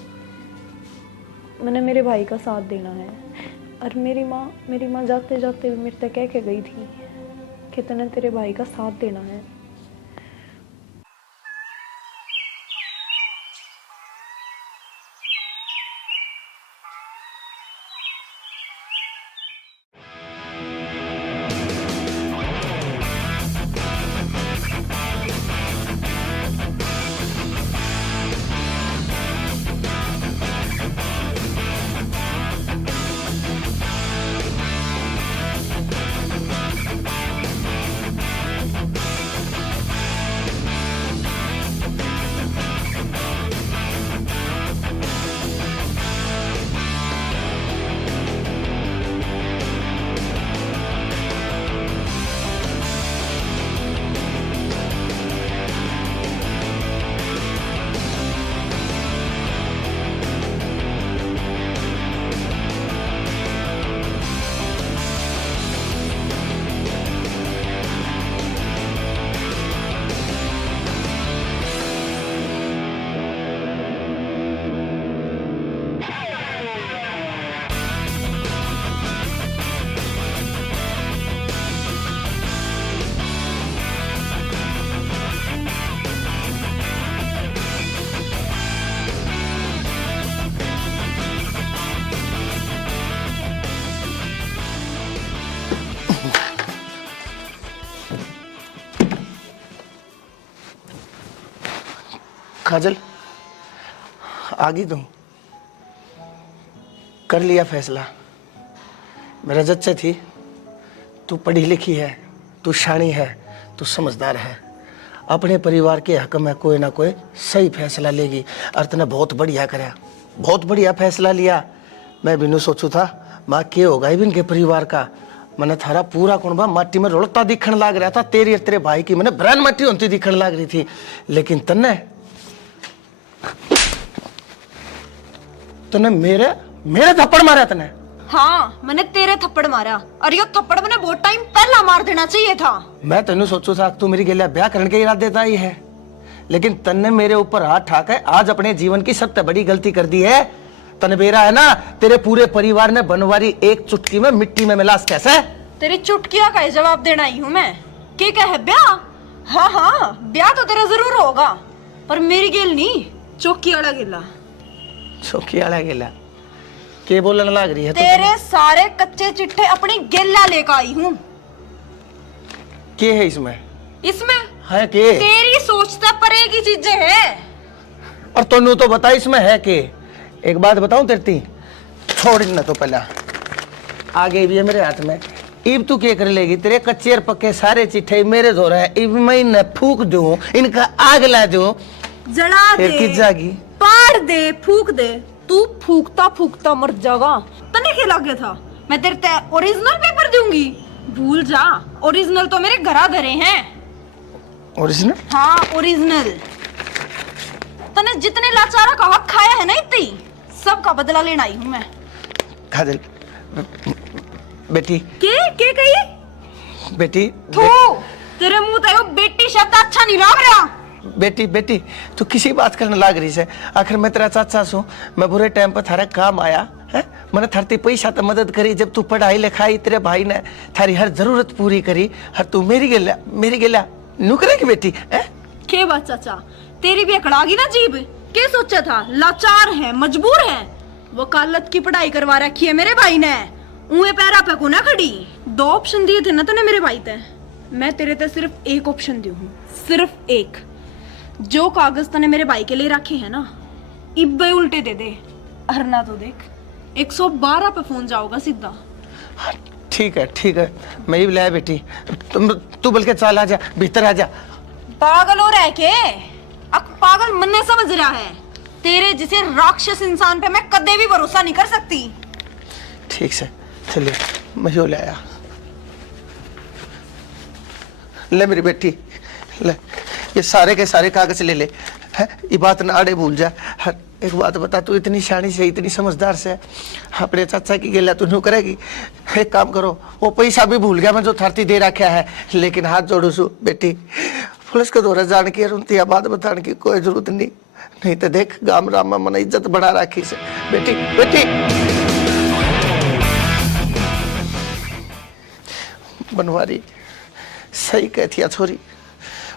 मैंने मेरे भाई का साथ देना है, और मेरी माँ जाते जाते मेरे तक कह के गई थी कि तूने तेरे भाई का साथ देना है। काजल आगी तुम कर लिया फैसला। मेरा जच्चे थी, तू पढ़ी लिखी है, तू शानी है, तू समझदार है, अपने परिवार के हक में कोई ना कोई सही फैसला लेगी। और तूने बहुत बढ़िया कराया, बहुत बढ़िया फैसला लिया। मैं भी नहीं सोचू था माँ के होगा भी इनके परिवार का। मैंने थारा पूरा कुंबा माटी में रोलता दिखने लग रहा था, तेरी और तेरे भाई की मैंने ब्रांड माटी होती दिखने लग रही थी। लेकिन तने मेरे थप्पड़ मारा तने। हाँ, मैंने तेरे थप्पड़ मारा, और ये थप्पड़ मैंने बहुत टाइम पहला मार देना चाहिए था। मैं तेन सोचू था तू मेरी गेलिया ब्याह करने के इरादे ही है, लेकिन तन्ने मेरे ऊपर हाथ ठाक है। आज अपने जीवन की सबसे बड़ी गलती कर दी है। तने बेरा है ना, तेरे पूरे परिवार ने बनवारी एक चुटकी में मिट्टी में मिला। कैसे तेरी चुटकिया का जवाब देना ही हूँ मैं। क्या कहे ब्याह? हाँ हाँ, ब्याह तो तेरा जरूर होगा, पर मेरी गेल नहीं, चौकी वाला गेला। चौकी वाला गेला के बोलने लग रही है? तेरे सारे कच्चे चिट्ठे अपनी गेला लेकर आई हूँ। के है इसमें? इसमें है के? तेरी सोचता परे की चीजें हैं। और तन्नू तो बता इसमें है के? एक बात बताऊं तेरी, छोड़ न तो पहला आगे भी है मेरे हाथ में। इब तू क्या कर लेगी? तेरे कच्चे और पक्के सारे चिट्ठे मेरे धो रहे हैं। इब मैं इन्हें फूक दूं, इनका आग ला दूं, जला दे, किस जागी, पाड़ दे, फूक दे। तू फूकता फूकता मर जाएगा। तने क्या लगे था मैं तेरे ते ओरिजिनल पेपर दूंगी? भूल जा, ओरिजिनल तो मेरे घरा घरे हैं। ओरिजिनल? हाँ ओरिजिनल। तने जितने लाचारा का हक खाया है ना, इतनी सब का बदला लेना आई हूँ मैं। काजल बेटी के कही बेटी थू, तेरे मुंह ते बेटी शब्द अच्छा नहीं लग रहा। बेटी बेटी तू किसी बात करने लग रही है? आखिर मैं तेरा चाचा सू, मैं बुरे टाइम पर थारे काम आया है। मैंने थारती पैसा तो मदद करी, जब तू पढ़ाई लिखाई तेरे भाई ने थारी हर जरूरत पूरी करी। हर तू मेरी गेला नू करेगी बेटी है? के बात चाचा, तेरी भी अकड़ा गई ना जीभ। क्या सोचा था? लाचार है, मजबूर है। वकालत की पढ़ाई करवा रखी है मेरे भाई ने, उए पैरा पे को ना खड़ी। 2 ऑप्शन दिए थे ना तूने मेरे भाई ते, मैं तेरे ते सिर्फ एक ऑप्शन दी हूँ, सिर्फ एक। जो कागज तने मेरे भाई के लिए रखे हैं ना, इब्बे उल्टे दे दे, हरना तो देख 112 पे फोन जाओगा सीधा। ठीक है, मैं ही बुलाया बेटी। तू बल्कि चल आ जा, भीतर आ जा। पागल हो रहा के? अब पागल मन्ने समझ रहा है? तेरे जिसे राक्षस इंसान पे मैं कदे भी भरोसा नहीं कर सकती। ठीक से चलिए, मैं ही लाया। ले मेरी बेटी, ले ये सारे के सारे कागज ले ले। है ये बात ना आड़े भूल जा। एक बात बता, तू इतनी शानी से, इतनी समझदार से अपने चाचा की गेला तू न्यू करेगी? एक काम करो, वो पैसा भी भूल गया मैं जो थारती दे रखा है, लेकिन हाथ जोड़ू सु बेटी, पुलिस के दौरे जान की उनती बात बताने की कोई जरूरत नहीं तो देख गाम राम में मन इज्जत बढ़ा रखी से। बेटी बेटी बनवारी सही कहती है छोरी,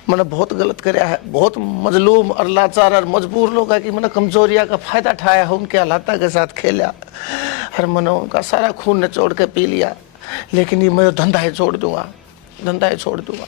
मैंने बहुत गलत कराया है। बहुत मजलूम और लाचार और मजबूर लोग कि मैंने कमजोरिया का फायदा उठाया है, उनके हालात के साथ खेला और मैंने उनका सारा खून निचोड़ के पी लिया। लेकिन ये मैं धंधा ही छोड़ दूंगा, धंधा ही छोड़ दूंगा।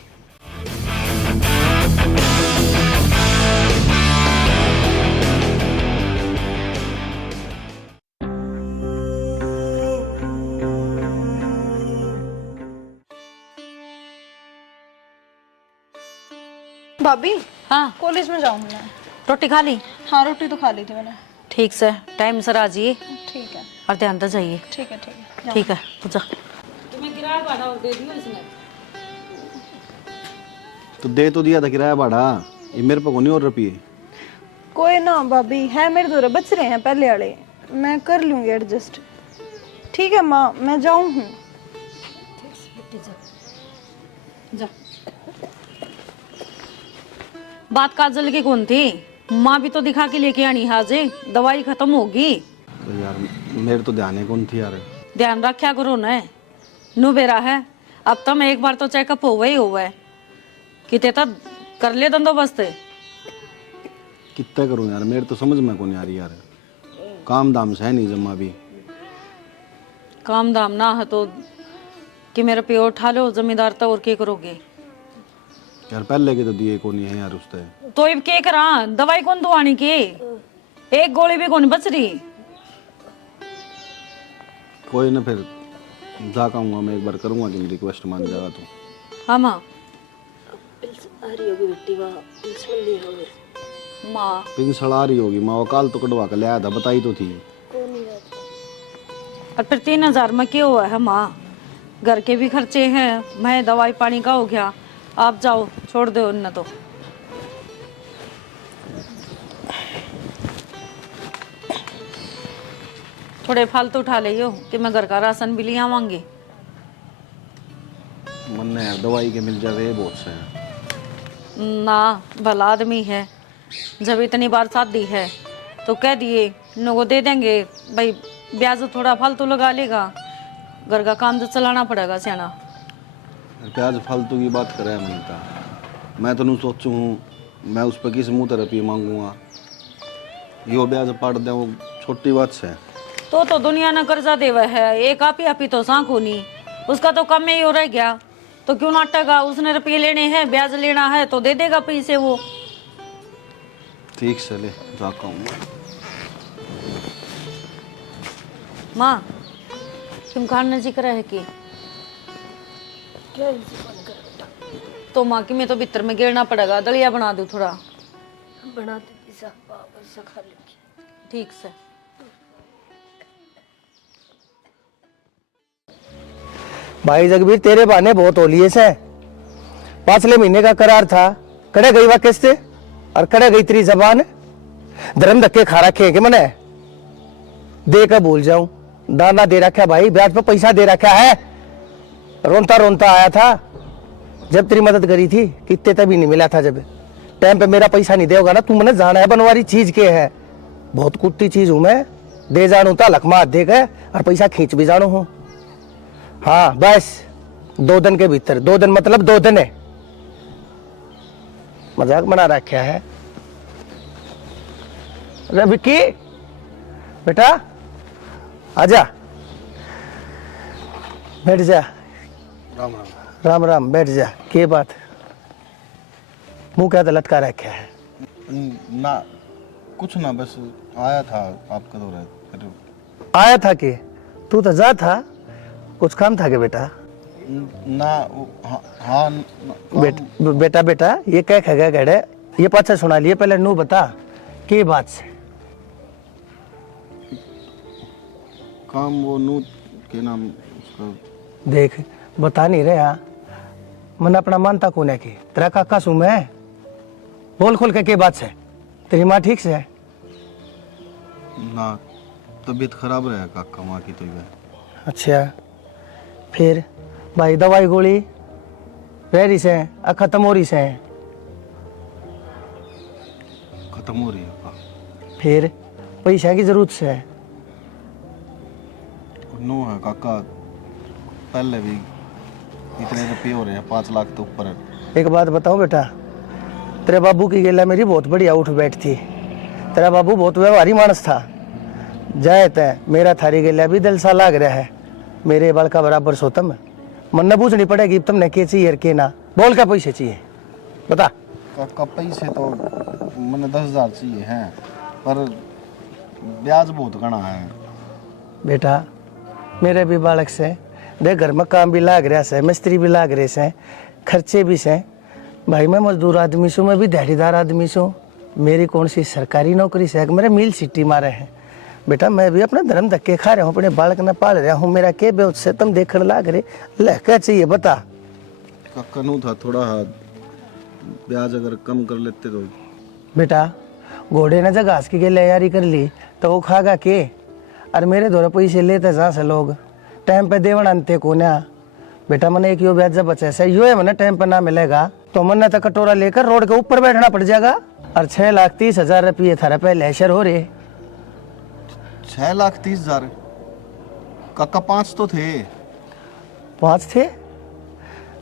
भाभी, हाँ, कॉलेज में जाऊंगी मैं। रोटी खा ली? हाँ, रोटी तो खा ली थी मैंने। ठीक से टाइम से आ जाइए ठीक है, और ध्यान से जाइए। ठीक है, ठीक है। ठीक है, तो जा। तो दे तो दिया था किराया भाड़ा, ये मेरे पे को नहीं और रुपये। कोई ना भाभी, है मेरे दो बच रहे हैं पहले वाले, मैं कर लूंगी एडजस्ट। ठीक है माँ, मैं जाऊँ हूँ। जा। बात काजल की कौन थी? माँ भी तो दिखा के लेके आनी हाजे, दवाई खत्म होगी। तो यार मेरे तो ध्यान है कौन थी यार। ध्यान रखा करो न, नु बेरा है। अब तो मैं एक बार तो चेकअप हुआ ही हुआ है, कितने तक कर ले बंदोबस्त। कितना करूं यार, मेरे तो समझ में कौन आ रही यार। काम दाम से है नहीं जमा भी। काम दाम ना है तो कि मेरा पे उठा लो जमींदार तो और क्या करोगे यार? पहले के तो दिए कौन है यार उसते। तो अब क्या करा, दवाई कौन दवानी की, एक गोली भी कौन बच रही। कोई ना, फिर जा कहूँगा मैं, एक बार करूँगा कि मेरी रिक्वेस्ट मान जाएगा तो। हाँ माँ, माँ पिंसड़ आ रही होगी माँ, काल तो कटवा के लाया था, बताई तो थी। और फिर 3000 में क्या हुआ है माँ? घर के भी खर्चे हैं, मैं दवाई पानी का हो गया। आप जाओ, छोड़ दो उन तो। थोड़े फालतू उठा लियो कि मैं घर का राशन भी ले आवांगी। मन ने यार दवाई के मिल जावे बहुत से हैं। ना भला आदमी है, जब इतनी बार शादी है तो कह दिए लोगों दे देंगे भाई, ब्याज थोड़ा फालतू लगा लेगा, घर का काम तो चलाना पड़ेगा सियाना। प्याज फालतू की बात करे मन का, मैं तो सोचू हूँ मैं उस पर किस मुँह रुपये मांगूंगा, यो ब्याज पाट दे वो छोटी बात से। तो दुनिया ने कर्जा देवा है, एक आप ही तो सांख होनी, उसका तो कम ही हो रह गया, तो क्यों नाटेगा? उसने रुपये लेने हैं, ब्याज लेना है तो दे देगा पैसे वो। ठीक से ले जा कहूँगा। माँ तुम खाना जिक्र है कि तो माँ की मैं तो भीतर में गिरना पड़ेगा, दलिया बना दूँ थोड़ा। बना दे, खा लेंगे। ठीक से। भाई जगबीर तेरे बहाने बहुत होलिए से, 5 महीने का करार था, कड़े गई वा किस्ते और कड़े गई तेरी जबान। धर्म धक्के खा रखे कि मैंने दे कर भूल जाऊं, दाना दे रखा भाई, ब्याज पर पैसा दे रखा है। रोनता रोनता आया था जब तेरी मदद करी थी, कितने तभी नहीं मिला था। जब टाइम पे मेरा पैसा नहीं देगा ना, तू मैंने जाना है बनवारी चीज के है, बहुत कुत्ती चीज हूं मैं, दे जानू था लखमा दे गए और पैसा खींच भी जानू हूं। हाँ बस 2 दिन के भीतर, 2 दिन मतलब 2 दिन है, मजाक बना रखा है। अरे विक्की बेटा आजा, बैठ जा। राम राम। राम राम, बैठ जा। के बात मुंह क्या लटका रखा है? ना कुछ ना, बस आया था आपका दो रहे फिर। आया था कि तू तो जा था, कुछ काम था के बेटा? ना हाँ बेटा बेटा ये क्या खगा गड़े, ये पाछा सुना लिए, पहले नू बता के बात से। काम वो नू के नाम उसका। देख बता नहीं रहे हाँ, मन अपना मानता कौन है कि तेरा काका सू मैं? बोल खोल के बात से, तेरी माँ ठीक से है? ना तबीयत खराब रहा काका माँ की तो ये। अच्छा फिर भाई दवाई गोली रही से खत्म हो रही से? खत्म हो रही है काका। फिर पैसा की जरूरत से? नो है काका, पहले भी इतने रुपये हो रहे हैं, 5 लाख तो ऊपर है। एक बात बताऊं बेटा, तेरे बाबू की गेला मेरी बहुत बढ़िया उठ बैठ थी। तेरा बाबू बहुत व्यवहारी मानस था। जाए तय मेरा थारी गेला भी दिल सा लाग रहा है, मेरे बाल का बराबर सोतम। मन न पूछनी पड़ेगी तुमने के चाहिए और के ना। बोल क्या पैसे चाहिए बता। काका पैसे तो मैंने 10,000 चाहिए हैं, पर ब्याज बहुत घना है। बेटा मेरे भी बालक से देख, घर में काम भी लाग रहा से, मिस्त्री भी लाग रहे से, खर्चे भी से। भाई मैं मजदूर आदमी छूँ, मैं भी दिहाड़ीदार आदमी छूँ। मेरी कौन सी सरकारी नौकरी से? मेरे मिल सिटी मारे हैं। बेटा मैं भी अपना धर्म धक्के खा रहा हूँ, अपने बालक न पाल रहा हूँ। मेरा के बेउत से तुम देखने लाग रहे, ले क्या चाहिए बता। काका नू था थोड़ा ब्याज अगर कम कर लेते तो। बेटा घोड़े ने जब घास की के तैयारी कर ली तो वो खागा के? और मेरे द्वारा पैसे लेते जहाँ से लोग टाइम पे देवन अंते को ना। बेटा मैंने एक यो ब्याज जब बचे से यो है, मैंने टाइम पे ना मिलेगा तो मैंने तो कटोरा लेकर रोड के ऊपर बैठना पड़ जाएगा। और 6,30,000 रुपये थारा पहले शर हो रहे। 6,30,000 काका 5 तो थे। 5 थे?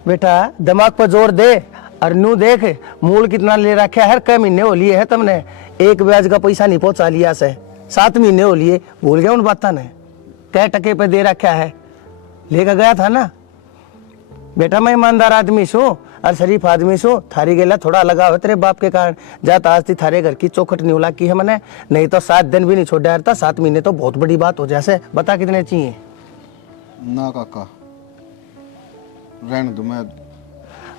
बेटा दिमाग पर जोर दे और नू देख मूल कितना ले रखा है। कई महीने हो लिए है तुमने एक ब्याज का पैसा नहीं पहुंचा लिया से, 7 महीने हो लिए। भूल गया उन बातों ने? क्या टके पे दे रखा है, लेकर गया था ना। बेटा मैं ईमानदार आदमी छू और शरीफ आदमी छू। थारी गेला थोड़ा लगा हो तेरे बाप के कारण, जात आज थी थारे घर की चौखट नहीं उला की है मैंने, नहीं तो 7 दिन भी नहीं छोड़ा था। 7 महीने तो बहुत बड़ी बात हो जैसे। बता कितने चाहिए? ना काका रहने दो। मैं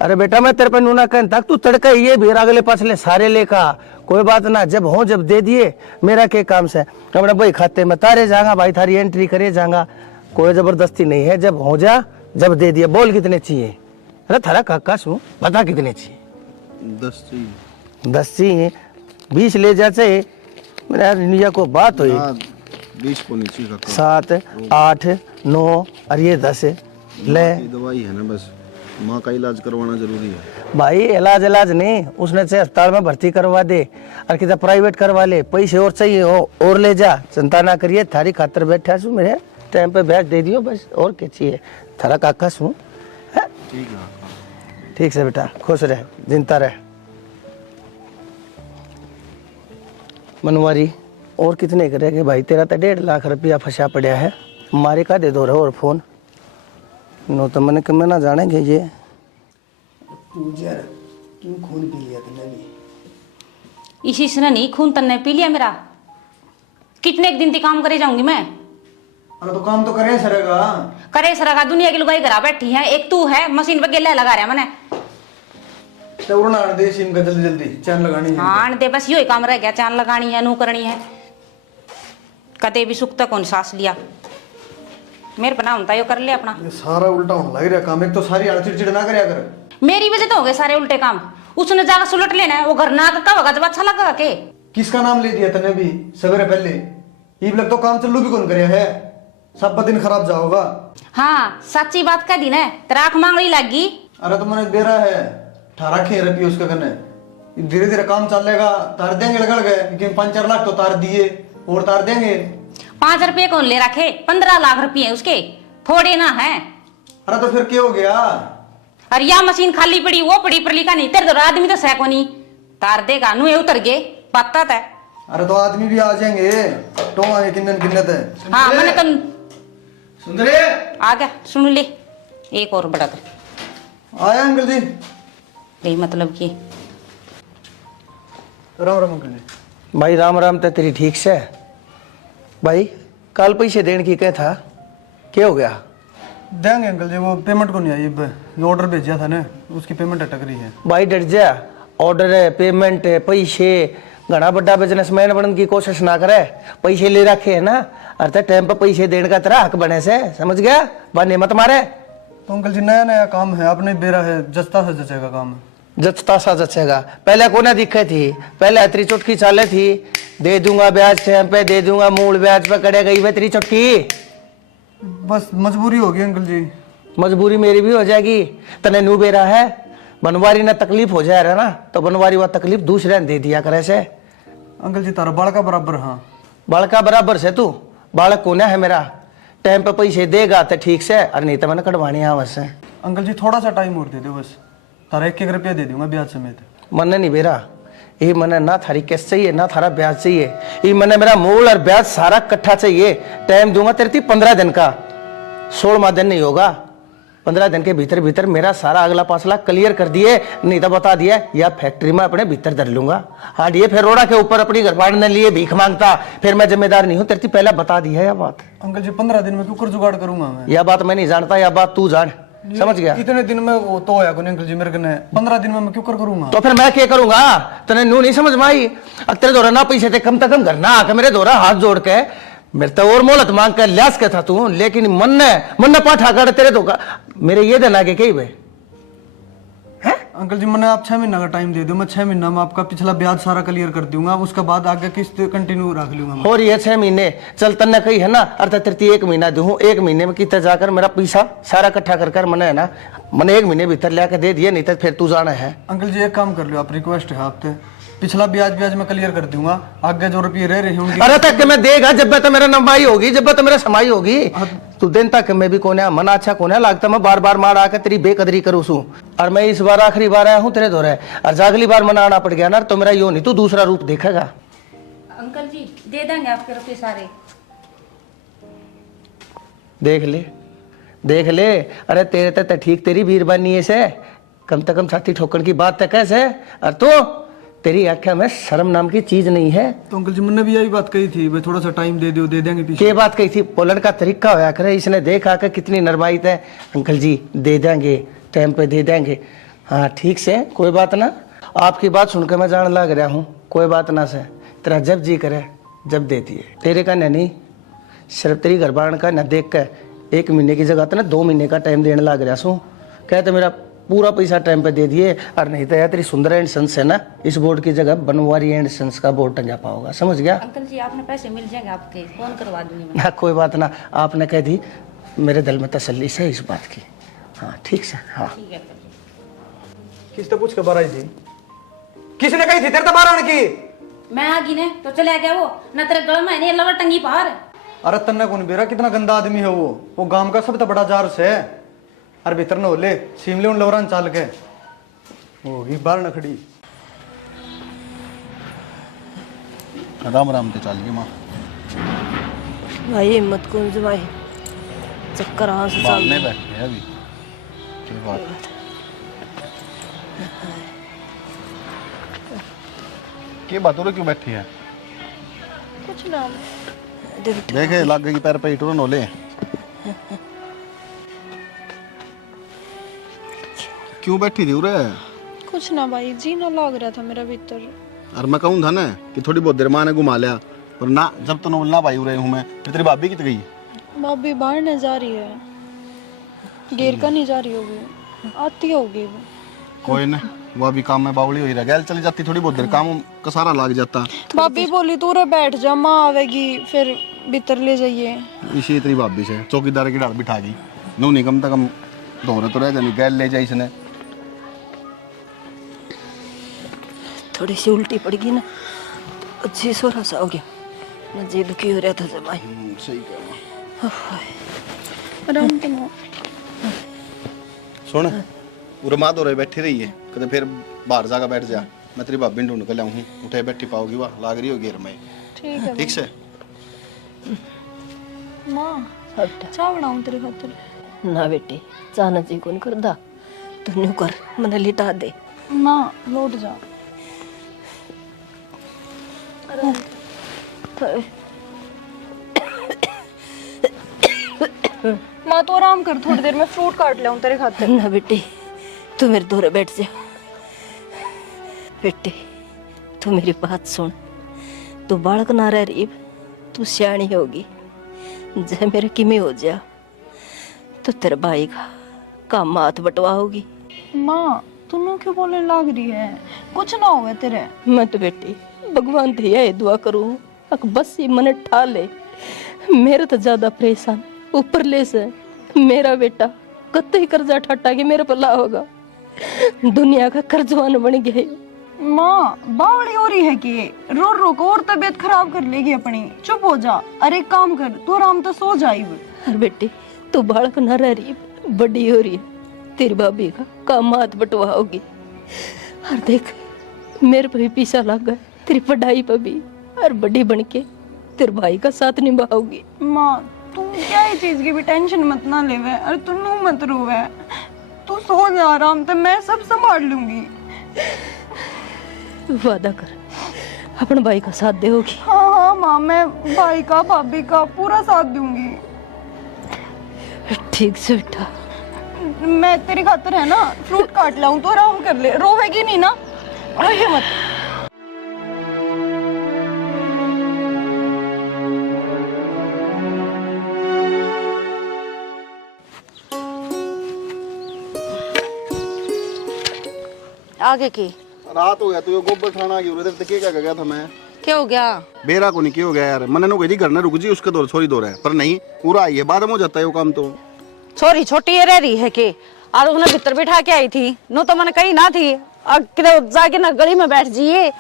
अरे बेटा मैं तेरे पे नूना कहन तक तू तड़का ये भी अगले पाछले सारे लेका, कोई बात ना। जब हो जब दे दिए, मेरा के काम से अपने भाई खाते में तारे जाऊंगा, भाई थारी एंट्री करे जाऊंगा, कोई जबरदस्ती नहीं है। जब हो जा जब दे दिया। बोल कितने चाहिए? अरे थारा काका सू बता कितने चाहिए? 10 चाहिए। 10 चाहिए? 20 ले जाते मेरा इंडिया को बात हुई। 20 को नहीं चाहिए काका। 7 8 9 और ये 10 ले। ये दवाई है ना, बस माँ का इलाज करवाना जरूरी है। भाई इलाज नहीं, उसने से अस्पताल में भर्ती करवा दे और कितना प्राइवेट करवा ले। पैसे और चाहिए हो और ले जा, चिंता ना करिए। थारी खातर बैठा छू, मेरे टाइम पे ब्याज दे दियो बस, और क्या चाहिए। थारा काका छू। ठीक है काका। ठीक से बेटा, खुश रहे, जिंदा रहे। मनवारी और कितने करेंगे भाई? तेरा तो 1.5 लाख रुपया फंसा पड़ा है। मारे का दे दो रहे और फोन नो तो मैंने कम ना जानेंगे ये। क्यों खून पी लिया तुमने भी? इसी से नहीं, खून तन्ने पी लिया मेरा। कितने एक दिन तक काम करे जाऊंगी मैं? अरे तो काम तो करे सरेगा। करे सरेगा? दुनिया की लुगाई घरा बैठी है, एक तू है मशीन पे गेला लगा रहा मैंने। तो उड़ना दे सिम का जल्दी जल्दी चैन लगानी है। हाँ दे, बस यो ही काम रह गया। चांद लगानी है, नू करनी है। कते भी सुख तक कौन सांस लिया मेरे बना होता यो कर ले अपना। ये सारा उल्टा होने लग रहा काम। एक तो सारी आड़ चिड़चिड़ ना करया कर। मेरी वजह तो हो गए सारे उल्टे काम। उसने जाकर सुलट लेना है, वो घर ना का होगा जब अच्छा लगा के। किसका नाम ले दिया तने भी सवेरे पहले? ईब लग तो काम चल्लू भी कौन करे है, सब दिन खराब जाओगा। हाँ सच्ची बात कह दी ना, तेरा आंख मांगड़ी लग गई। अरे तो मैंने दे रहा है 18 रुपये उसके कने। धीरे धीरे काम चलेगा, तार देंगे लगल गए कि 5-4 लाख तो तार दिए और तार देंगे। 5 रुपये कौन ले रखे? 15 लाख रुपये उसके थोड़े ना है। अरे तो फिर क्या हो गया? अरे या मशीन खाली पड़ी, वो पड़ी पर लिखा नहीं। तेरे तो आदमी तो सैको नहीं तार देगा, नु उतर गए पता था। अरे तो आदमी भी आ जाएंगे, तो आए किन्नन किन्नत है। हाँ मैंने तो सुंदरे आ गया, सुन ले एक और बड़ा कर आया अंकल जी। यही मतलब कि राम राम अंकल जी। भाई राम राम तो तेरी ठीक से। भाई कल पैसे देने की क्या था, क्या हो गया? देंगे अंकल जी, वो पेमेंट को नहीं आई, जो ऑर्डर भेजा था ना उसकी पेमेंट अटक रही है। भाई डर जा, ऑर्डर है, पेमेंट है, पैसे, घना बड़ा बिजनेसमैन बनने की कोशिश ना करे। पैसे ले रखे है ना, अरे टाइम पर पैसे देने का तेरा हक बने से, समझ गया? बने मत मारे। तो अंकल जी नया नया काम है, आपने बेरा है, जचता से जचेगा काम। जचता सा जचेगा, पहले को ना दिक्कत थी, पहले तेरी चुटकी चाले थी, दे दूंगा ब्याज टाइम पे, दे दूंगा मूल ब्याज पे, करे गई वे तेरी चुटकी। बस मजबूरी होगी अंकल जी। मजबूरी मेरी भी हो जाएगी, तने नू बेरा है, बनवारी ना तकलीफ हो जाए रहा ना, तो बनवारी वह तकलीफ दूसरे ने दे दिया करे से। अंकल जी तारा बालका बराबर। हाँ बालका बराबर से तू, बालक कोना है मेरा, टाइम पे पैसे देगा तो ठीक से, और नहीं तो मैंने कटवानी है बस। अंकल जी थोड़ा सा टाइम और दे दो बस, तारा 1-1 रुपया दे दूंगा ब्याज समेत। मन नहीं बेरा, ये मैंने ना थारी किस्त चाहिए ना थारा ब्याज चाहिए, ये मैंने मेरा मूल और ब्याज सारा इकट्ठा चाहिए। टाइम दूंगा तेरे 15 दिन का, 16वां दिन नहीं होगा, 15 दिन के भीतर भीतर मेरा सारा अगला पासला क्लियर कर दिए, नहीं तो बता दिया या फैक्ट्री में अपने भीतर धर लूंगा। हाँ ये फिर रोड़ा के ऊपर अपनी घर बांटने लिए भीख मांगता, फिर मैं जिम्मेदार नहीं हूँ, तेरे पहले बता दी है यह बात। अंकल जी 15 दिन में क्यों कर जुगाड़ करूंगा मैं? यह बात मैं नहीं जानता, यह बात तू जान, समझ गया? इतने दिन में वो तो होया कोनी अंकल जी मेरे कने, 15 दिन में मैं क्यों कर करूंगा? तो फिर मैं क्या करूंगा? तने नू नहीं समझ में आई? तेरे दौरा ना पैसे थे, कम से कम घर ना आके मेरे दौरा हाथ जोड़ के मेरे तो और मोहलत मांग कर ल्यास के था तू, लेकिन मन ने पाठा कर तेरे धोखा मेरे ये देना के कही वे। अंकल जी मैंने आप 6 महीना का टाइम दे दो, मैं 6 महीना में आपका पिछला ब्याज सारा क्लियर कर दूंगा, उसके बाद आगे किस्त कंटिन्यू रख लूंगा मैं। और ये 6 महीने चल तन्ने कही है ना, अर्थात तेरे 1 महीना दूं, 1 महीने में कितना जाकर मेरा पैसा सारा इकट्ठा कर मैंने है ना, मैंने 1 महीने भीतर ला के दे दिया, नहीं तो फिर तू जाना है। अंकल जी एक काम कर लो आप, रिक्वेस्ट है आपसे, पिछला ब्याज मैं क्लियर कर दूंगा, आगे जो रुपये रह रहे होंगे। अरे तक मैं देगा जब तो मेरा नंबाई होगी, जब तो मेरा समाई होगी, तू दिन तक मैं भी कोने मन अच्छा कोने लगता, मैं बार बार मार आकर तेरी बेकदरी करूँ सू। और मैं इस बार आखिरी बार आया हूँ तेरे दौरे, और अगली बार मना आना पड़ गया ना तो मेरा यो नहीं, तू दूसरा रूप देखेगा। अंकल जी दे देंगे आपके रुपये सारे। देख ले, अरे तेरे तो ठीक, तेरी बीरबानी से कम से कम छाती ठोकन की बात तक कैसे, और तो तेरी आंखें में शर्म नाम की चीज नहीं है। तो अंकल जी मैंने भी यही बात कही थी, भाई थोड़ा सा टाइम दे दो, दे देंगे पीछे। क्या बात कही थी? बोलने का तरीका होया करे, इसने देख आकर कितनी नरमाइत है। अंकल जी दे देंगे, टाइम पे दे देंगे। हाँ ठीक से, कोई बात ना, आपकी बात सुनकर मैं जान लग रहा हूँ, कोई बात ना से, तेरा जब जी करे जब दे दिए। तेरे का नहीं, सिर्फ तेरी घरबान का न देख कर 1 महीने की जगह तो ना 2 महीने का टाइम देने लग रहा हूँ, कहते मेरा पूरा पैसा टाइम पे दे दिए, और नहीं तो यार तेरी सुंदर एंड सन्स है ना, इस बोर्ड की जगह बनवारी एंड सन्स का बोर्ड टंगा पाओगा, समझ गया? अंकल जी आपने पैसे मिल जाएंगे आपके, फोन करवा दूंगी मैं। ना कोई बात ना, आपने कह दी, मेरे दिल में तसल्ली से इस बात की। हाँ ठीक से। हाँ ठीक है अंकल जी। किस तो पूछ के बाहर आई थी, किसने कही थी तेरे तो बाहर आने की? मैं आ गई ने तो चले गया वो, न तेरे गल में नहीं लवर टंगी बाहर। अरे तन्ने कौन बेरा, कितना गंदा आदमी है वो गांव का सब तो बड़ा जार से है। अरे भीतर न होले शिमले उन लवरान चाल के होगी बाहर नखड़ी। राम राम ते चाल गई माँ, भाई हिम्मत कौन जमाई, चक्कर हाँ से बाल नहीं बैठे है अभी। क्या बात, क्या बात हो रही, क्यों बैठी है? कुछ ना, देखे लग गई पैर पे ईटों नोले। क्यों बैठी थी उरे? कुछ ना भाई, जी ना लग रहा था मेरा भीतर। और मैं कहूँ था ना कि थोड़ी बहुत देर माँ ने घुमा लिया, पर ना, जब तो नोलना पाई उरे हूँ मैं। फिर तेरी भाभी कितनी गई? भाभी बाहर नहीं जा रही है, गेर का नहीं जा रही होगी, आती होगी वो। कोई ना, वो अभी काम में बावली हुई रह गया, चली जाती थोड़ी बहुत देर, काम का सारा लग जाता। भाभी बोली तू रे बैठ जा, माँ आवेगी फिर भीतर ले जाइए। इसी तेरी भाभी से चौकीदार की डाल बिठा गई, नू नहीं कम से कम दौरे तो रह जानी, गैल ले जाई इसने। थोड़ी सी उल्टी पड़ गई ना, अच्छी सोरा सा हो गया, मैं जी दुखी हो रहा था जमाई। सही कह आराम तो ना। सुन, उरे माँ दौरे बैठी रही है, कदे फिर बाहर जाकर बैठ जा। मैं तेरी भाभी ढूंढ के लाऊं, उठे बैठी पाओगी वाह लाग रही होगी में। ठीक है ठीक से माँ, चाय बनाऊं तेरे खातिर? ना बेटी, चाहना जी कौन कर दा, तू न्यू कर, मने लिटा दे। माँ लौट जा। माँ तो आराम कर, थोड़ी देर में फ्रूट काट लाऊं तेरे खातिर। ना बेटी, तू मेरे दूर बैठ जा। बेटी, तू मेरी बात सुन, तू बालक ना रह रही, तू सियाणी होगी। जे मेरे किमी हो जा तो तेरे भाई का काम हाथ बटवा होगी। माँ तू क्यों बोलने लग रही है? कुछ ना हुआ तेरे। मैं तो बेटी भगवान थे ये दुआ करूं, अक बस ये मन ठा ले। मेरे तो ज्यादा परेशान ऊपर ले से मेरा बेटा कतई कर्जा ठट्टा के मेरे पल्ला होगा, दुनिया का कर्जवान बन गया। माँ बावड़ी हो रही है कि रो रो को और तबीयत खराब कर लेगी अपनी। चुप हो जा। अरे एक काम कर, तू आराम तो सो जाई। अरे बेटी तू बालक न रह रही, बड़ी हो रही है, तेरी भाभी का काम हाथ बटवा होगी। और देख मेरे पे भी पीछा लग गया, तेरी पढ़ाई पे भी, और बड़ी बन के तेरे भाई का साथ निभाओगी। माँ तू क्या ही चीज की भी टेंशन मत ना लेवे, और तू नू मत रोवे। तू सो जा आराम तो, मैं सब संभाल लूंगी। वादा कर अपने भाई का साथ देगी। हाँ हाँ माँ, मैं भाई का भाभी का पूरा साथ दूंगी। ठीक से बेटा। मैं तेरी खातिर है ना फ्रूट काट लाऊं, तो आराम कर ले, रोवेगी नहीं ना, रोइए मत। आगे की रात हो गया तू गोबर खाना की उरे ते क्या गया था मैं। क्या हो गया? बेरा को नहीं क्या हो गया यार, मैंने नो कही घर ने रुक जी उसके दौर छोरी दौर है, पर नहीं पूरा आई है, बाद में हो जाता है वो काम। तो छोरी छोटी ये रह रही है कि और उसने भीतर बिठा के आई थी, नो तो मैंने कही ना थी जाके ना गली में बैठ जाइए।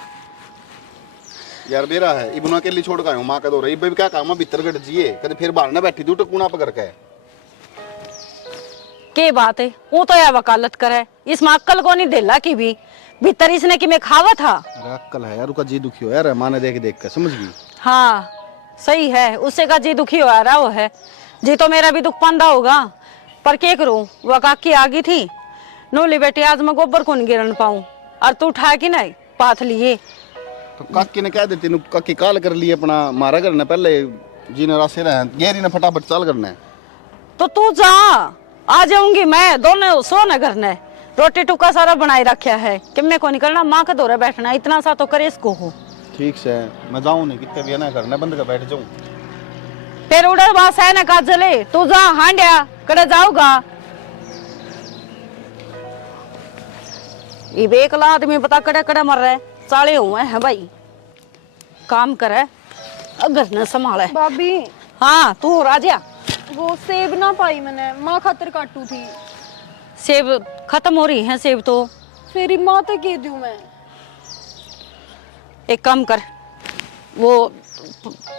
यार बेरा है इबना के लिए छोड़ का हूं मां का दौर है, इब क्या काम है भीतर गट जिए कदे फिर बाहर ना बैठी तू टकूना पकड़ के। के बात है, वो तो यार वकालत करे, इसमें अक्कल को नहीं ढेला की भी भीतर इसने कि मैं खावा था। अरे अक्कल है यार, उसका जी दुखी हो यार, मां ने देख देख कर समझ गई। हाँ सही है, उससे का जी दुखी हो रहा वो है, जी तो मेरा भी दुख पंदा होगा, पर क्या करूं, वो काकी आ गई थी, नोली बेटी आज मैं गोबर को नहीं गिरन पाऊं, और तू उठा के नहीं पाथ लिए। तो काकी ने क्या देती, काकी काल कर ली अपना मारा करना पहले जी ने रास्ते रहे गहरी ने फटाफट चाल करना है। तो तू जा, आ जाऊंगी मैं, दोनों सो न करने, रोटी टुका सारा बनाए रखा है कि मैं को नहीं करना, माँ का दौरा बैठना इतना सा तो करे इसको हो। ठीक से मैं जाऊं नहीं कितने भी ना करना बंद कर बैठ जाऊं। फिर उड़े बास है ना काजले, तू जा हांडिया करे जाऊगा। ये बेकला आदमी पता कड़े कड़े मर रहे, साले हुए हैं भाई, काम करे अगर न संभाले। भाभी हाँ तू राजा, वो सेब ना पाई मैंने, माँ खातिर काटू थी। सेब खत्म हो रही है सेब तो। फिर माँ तक कह दूं मैं। एक काम कर, वो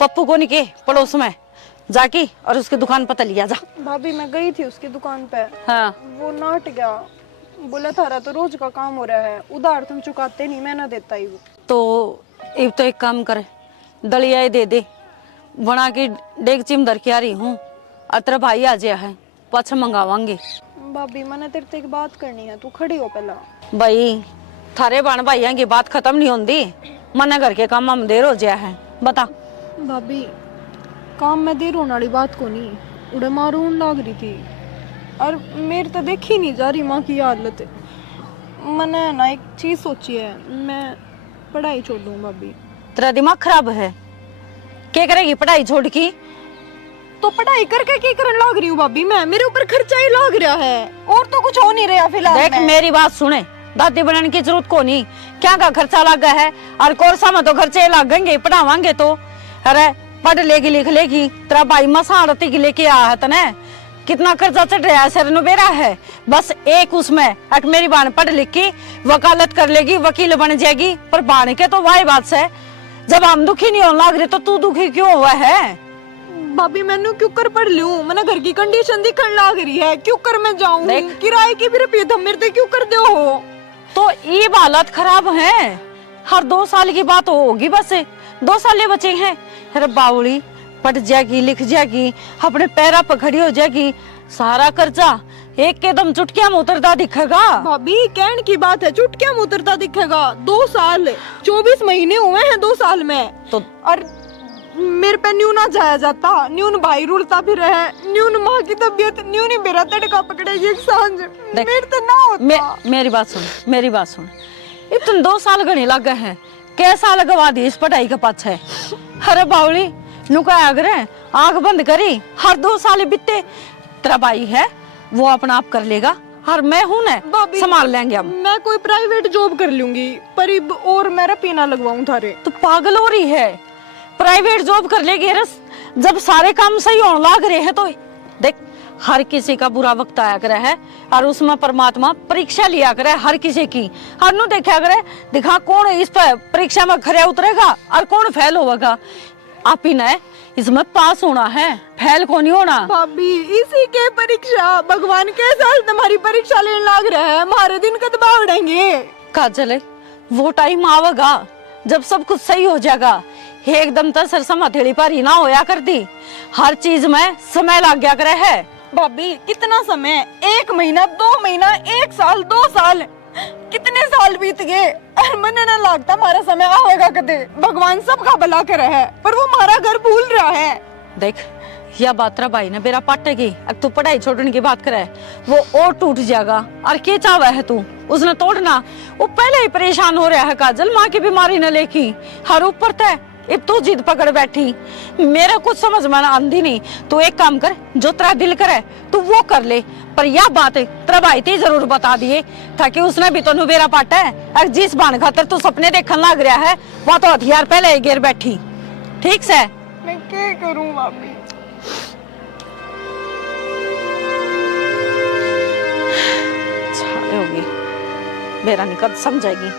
पप्पू को नहीं के पड़ोस में जाके और उसकी दुकान पर लिया जा। भाभी मैं गई थी उसकी दुकान पे, हाँ वो नाट गया, बोला थारा तो रोज का काम हो रहा है, उधार तुम चुकाते नहीं, मैं ना देता ही वो। तो एक काम कर, दलिया दे दे बना के डेगची में धर के आ रही हूँ, और तेरा भाई आ गया है, पाछा मंगावांगे। भाभी मैंने तेरे से एक बात करनी है, तू खड़ी हो पहला। भाई थारे बन भाइया की बात खत्म नहीं होती, मना घर के काम में देर हो गया है, बता। भाभी काम में देर होने वाली बात को नहीं, उड़े मारून लाग रही थी, और मेरे तो देखी नहीं जा रही माँ की हालत। मैंने ना एक चीज सोची है, मैं पढ़ाई छोड़ दूँ। भाभी तेरा दिमाग खराब है, क्या करेगी पढ़ाई छोड़ की? तो पढ़ाई करके क्या करने लाग रही हूँ भाभी मैं, मेरे ऊपर खर्चा ही लाग रहा है, और तो कुछ हो नहीं रहा फिलहाल। देख मेरी बात सुने, दादी बनाने की जरूरत को नहीं, क्या का खर्चा लगा है, और कोर्सा में तो खर्चे लगेंगे, पढ़ावांगे तो। अरे पढ़ लेगी लिख लेगी, तेरा भाई मसारती की लेके आया है तने, कितना कर्जा चढ़ रहा है, सर बेरा है, बस एक उसमें एक मेरी बहन पढ़ लिख की वकालत कर लेगी, वकील बन जाएगी, पर बहन के तो वही बात है, जब हम दुखी नहीं होने लग रहे तो तू दुखी क्यों हुआ है? भाभी मैंने क्यों कर पढ़ लूं, मैंने घर की कंडीशन दिखने लग रही है, क्यों कर मैं जाऊं, किराए की भी रुपये तुम मेरे से क्यों कर दो हो? तो ये हालत खराब है। हर 2 साल की बात होगी, बस 2 साल बचे हैं। अरे बावली पढ़ जाएगी, लिख जाएगी, अपने पैरा पर खड़ी हो जाएगी, सारा कर्जा एक कदम चुटकिया में उतरता दिखेगा। भाभी कहने की बात है, चुटकिया में उतरता दिखेगा। 2 साल 24 महीने हुए हैं 2 साल में। तो और मेरे पे न्यू ना जाया जाता, न्यून भाई रुलता भी रहे, न्यून माँ की तबीयत, न्यून ही मेरा तड़का पकड़ेगी एक सांझ, मेरे तो ना होता। मेरी बात सुन, मेरी बात सुन। इतने 2 साल गणे लग गए हैं, कैसा लगवा दी इस पढ़ाई के पाछे। अरे बावली नुका अगर आग बंद करी, हर 2 साल बीते, तेरा भाई है वो अपना आप कर लेगा, और मैं हूं ना, संभाल लेंगे हम। मैं कोई प्राइवेट जॉब कर लूंगी, पर और मेरा पीना लगवाऊं थारे। तो पागल हो रही है, प्राइवेट जॉब कर लेगी। जब सारे काम सही होने लग रहे हैं तो देख, हर किसी का बुरा वक्त आया करे है, और उसमें परमात्मा परीक्षा लिया करे हर किसी की। और नु देखा करे, दिखा कौन इस पर परीक्षा में खरे उतरेगा और कौन फेल होगा। आप ही ने इसमें पास होना है, फेल को नहीं होना। भाभी इसी के परीक्षा, भगवान के साथ तुम्हारी परीक्षा लेने लग रहा है, हमारे दिन कद बावड़ेंगे। काजल वो टाइम आवेगा जब सब कुछ सही हो जाएगा। एकदम तो सरसम हथेली पर ही ना होया करती, हर चीज में समय लग गया करे है। भाभी कितना समय, 1 महीना, 2 महीना, 1 साल, 2 साल, कितने साल बीत गए, और मैंने ना लगता हमारा समय आएगा कदे। भगवान सबका भला करे है, पर वो हमारा घर भूल रहा है। देख यह बात रा भाई ने बेरा पाटेगी, अब तू पढ़ाई छोड़ने की बात करे, वो और टूट जाएगा। और क्या चाहवा है तू उसने तोड़ना, वो पहले ही परेशान हो रहा है काजल, माँ की बीमारी न लेकी, हर ऊपर तय अब तू जिद पकड़ बैठी। मेरा कुछ समझ में आंदी नहीं। तू एक काम कर, जो तेरा दिल करे तू वो कर ले, पर यह बात तेरा भाई ते जरूर बता दिए, ताकि उसने भी तो बेरा पाटा है। और जिस बाण खातर तू सपने देखने लग रहा है, वह तो हथियार पहले ही गिर बैठी। ठीक से मैं क्या करूं भाभी? होगी मेरा निकल समझेगी।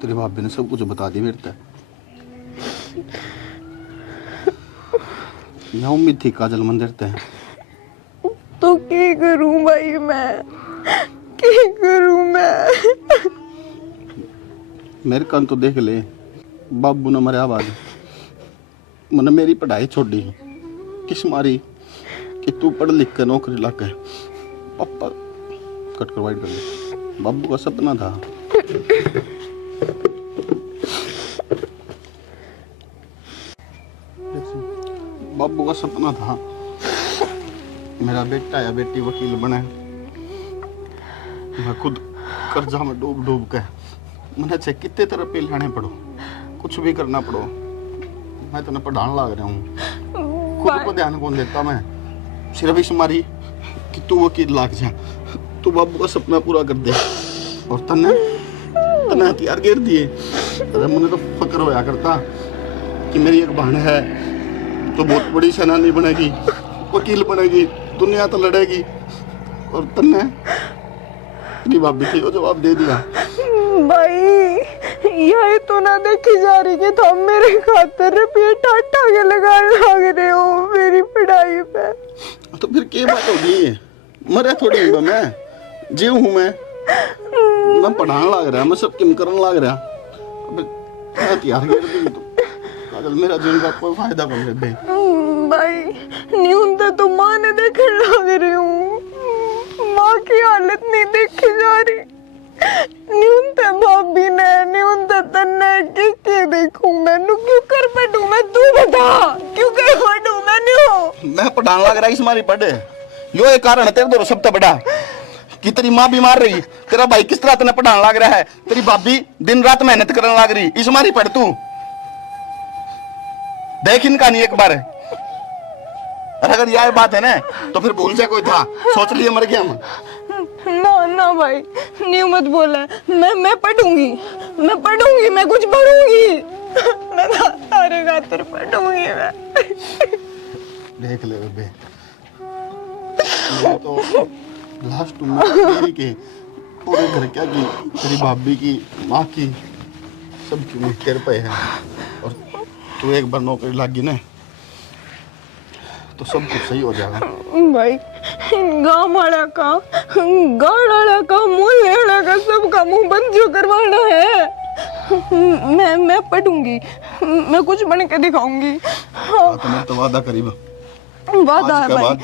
तेरी भाभी ने सब कुछ बता दिया मेरे तक। मैं उम्मीद थी काजल मंदिर ते तो क्या करूं भाई, मैं क्या करूं मैं? मेरे कान तो देख ले, बाबू ने मरिया बाद मैंने मेरी पढ़ाई छोड़ी, किस मारी कि तू पढ़ लिख कर नौकरी लग गए। पापा कट करवाइट कर ले, बाबू का सपना था। बाबू का सपना था मेरा बेटा या बेटी वकील बने। मैं खुद कर्जा में डूब डूब के, मैंने चाहे कितने तरह पे लाने पड़ो, कुछ भी करना पड़ो, मैं तो पढ़ाने लग रहा हूँ। खुद को ध्यान कौन देता मैं, सिर्फ इस मारी कि तू वकील लाग जा, तू बाबू का सपना पूरा कर दे। और तने हथियार गिर दिए। अरे मुझे तो फक्र होया करता कि मेरी एक बहन है तो बहुत बड़ी सेनानी बनेगी, वकील बनेगी, दुनिया तो लड़ेगी, और तन्ने अपनी भाभी को जवाब दे दिया। भाई यही तो ना देखी जा रही कि तुम मेरे खातर रुपये टाटा के लगाने लग रहे हो मेरी पढ़ाई पे। तो फिर क्या बात होगी, मरे थोड़ी हूँ मैं, जीव हूँ मैं पढ़ाने लग रहा, मैं सब किम करने लग रहा। हथियार गिर दी तो काजल मेरा जीवन का कोई फायदा नहीं है। भाई न्यून तो माँ ने देखने लग रही हूँ, माँ की हालत नहीं देखी जा रही, न्यून तो भाभी ने, न्यून तो तन्ने के देखूं मैं, क्यों कर पढ़ूं मैं, तू बता क्यों कर पढ़ूं मैं? मैं पढ़ाने लग रहा इस मारी पढ़े, यो एक कारण है तेरे दो सबसे बड़ा कि तेरी माँ बीमार रही, तेरा भाई किस तरह तेने पढ़ाने लग रहा है, तेरी भाभी दिन रात मेहनत करने लग रही, इस मारी पढ़ तू देख इनका नहीं एक बार। अगर यह बात है ना तो फिर भूल जा कोई था, सोच लिए मर गया मैं। ना ना भाई न्यू मत बोला, मैं पढ़ूंगी, मैं कुछ पढ़ूंगी, मैं तारे खातर पढ़ूंगी मैं। देख ले बेबे, मैं तो लास्ट में मेरी के पूरे घर क्या की, तेरी भाभी की, माँ की, सबकी उम्मीद तेरे पे है। और तू एक बार नौकरी लग गई ना तो सब कुछ सही हो जाएगा। भाई गाँव वाला का, गाँव वाला का, मोहल्ले वाला का, सबका मुंह बंद जो करवाना है। मैं पढ़ूंगी, मैं कुछ बन के दिखाऊंगी। हाँ, तो मैं तो वादा करीब वादा है भाई।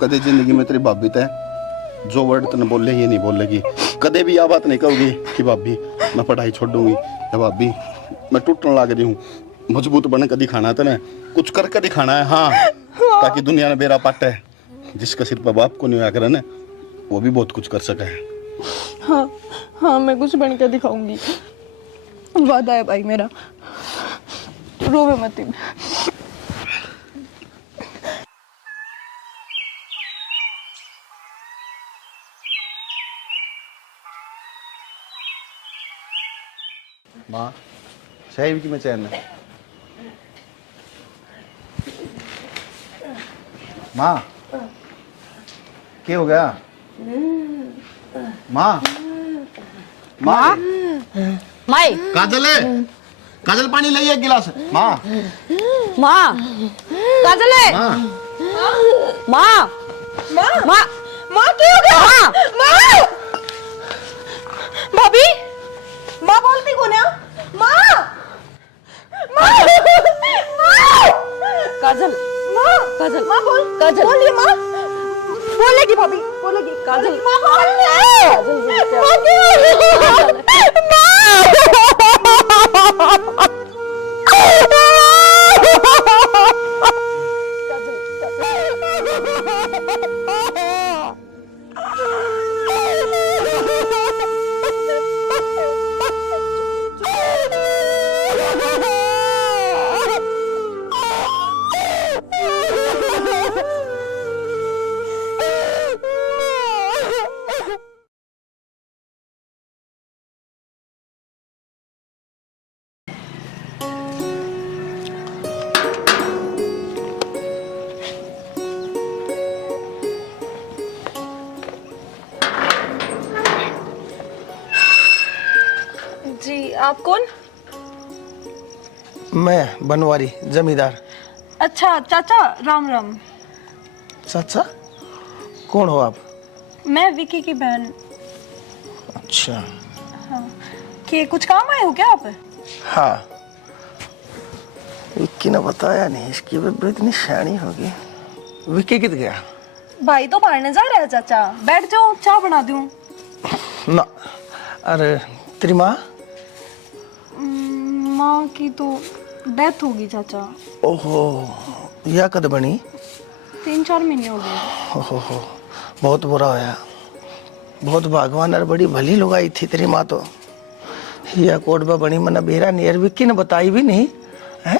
कदे जिंदगी में तेरी भाभी तय जो वर्ड तने बोले ये नहीं बोलेगी, कदे भी यह बात नहीं कहोगी कि भाभी मैं पढ़ाई छोड़ दूंगी या भाभी मैं टूटने लग रही हूँ। मजबूत बन के दिखाना है तने, कुछ करके दिखाना है। हाँ, ताकि दुनिया में बेरा पाट है। जिसका सिर पर बाप को नहीं होया करे ना वो भी बहुत कुछ कर सका है। हाँ हाँ, मैं कुछ बन के दिखाऊंगी, वादा है भाई मेरा। रोवे मत। माँ सही की मैं चैन है। माँ क्या हो गया? माँ माँ माई काजल है, काजल पानी ले एक गिलास। माँ माँ काजल है। माँ माँ माँ माँ माँ क्या हो गया? माँ माँ भाभी, माँ बोलती कौन है? माँ माँ माँ काजल माँ काजल माँ बोल, काजल बोलिए माँ। बोलेगी भाभी, बोलेगी। काजल माँ बोलिए। काजल माँ क्या हो गया? जी, आप कौन? मैं बनवारी जमींदार। अच्छा चाचा, राम राम। चाचा कौन हो आप? मैं विकी की बहन। अच्छा हाँ, कि कुछ काम आए हो क्या आप? हाँ, विक्की ने बताया नहीं, इसकी बेबे इतनी शानी होगी। विक्की कित गया? भाई तो पढ़ने जा रहा है चाचा, बैठ जाओ, चाय बना दूं। ना, अरे तेरी माँ? माँ की तो डेथ होगी चाचा। ओहो, यह कद बनी? 3-4 महीने हो गए। ओहो, बहुत बुरा होया। बहुत भगवान और बड़ी भली लुगाई थी तेरी माँ तो। यह कोडबा बनी मना बेरा नियर विक्की ने बताई भी नहीं है।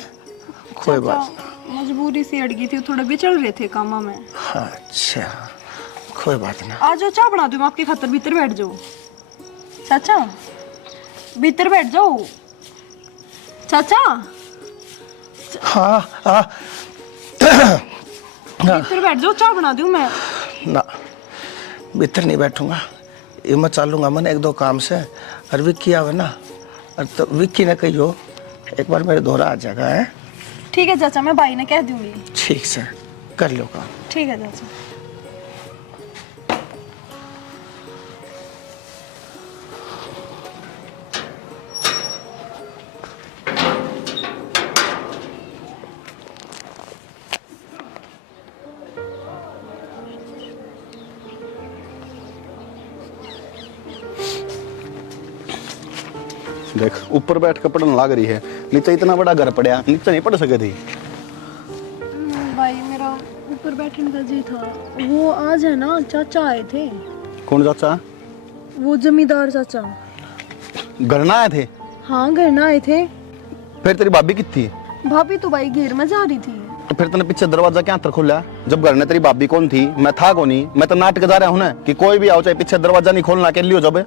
कोई बात चाचा, मजबूरी से अड़ गई थी, थोड़ा बिचड़ रहे थे कामा में। हाँ, अच्छा कोई बात ना। आ जाओ, चाय बना दूं मैं आपके खातर, भीतर बैठ जाओ। चाचा भीतर बैठ जाओ। चाचा हाँ हाँ भीतर बैठ जाओ, चाय बना दूं मैं। ना, भीतर नहीं बैठूंगा, ये मैं चालूंगा मन 1-2 काम से। और विक्की आवे ना, और तो विक्की ने कहियो एक बार मेरे दोहरा आ जाएगा है। ठीक है चाचा, मैं भाई ने कह दूंगी। ठीक से कर लो काम। ठीक है चाचा। देख ऊपर बैठ कर पढ़ने लग रही है, नीचे इतना बड़ा घर पड़ा, नीचे नहीं पढ़ सके थी। भाई मेरा ऊपर बैठने का जी था। वो आज है ना, चाचा आए थे। कौन चाचा? वो जमींदार चाचा। घर ना आए थे? हाँ, घर ना आए थे। फिर तेरी भाभी कितनी? भाभी तो भाई घेर में जा रही थी। तो फिर तने पीछे दरवाजा क्या अंतर खोला? जब घर में तेरी भाभी कौन थी, मैं था कौन ही? मैं तो नाटक जा रहा हूँ ना कि कोई भी आओ चाहे पीछे दरवाजा नहीं खोलना के लियो जब।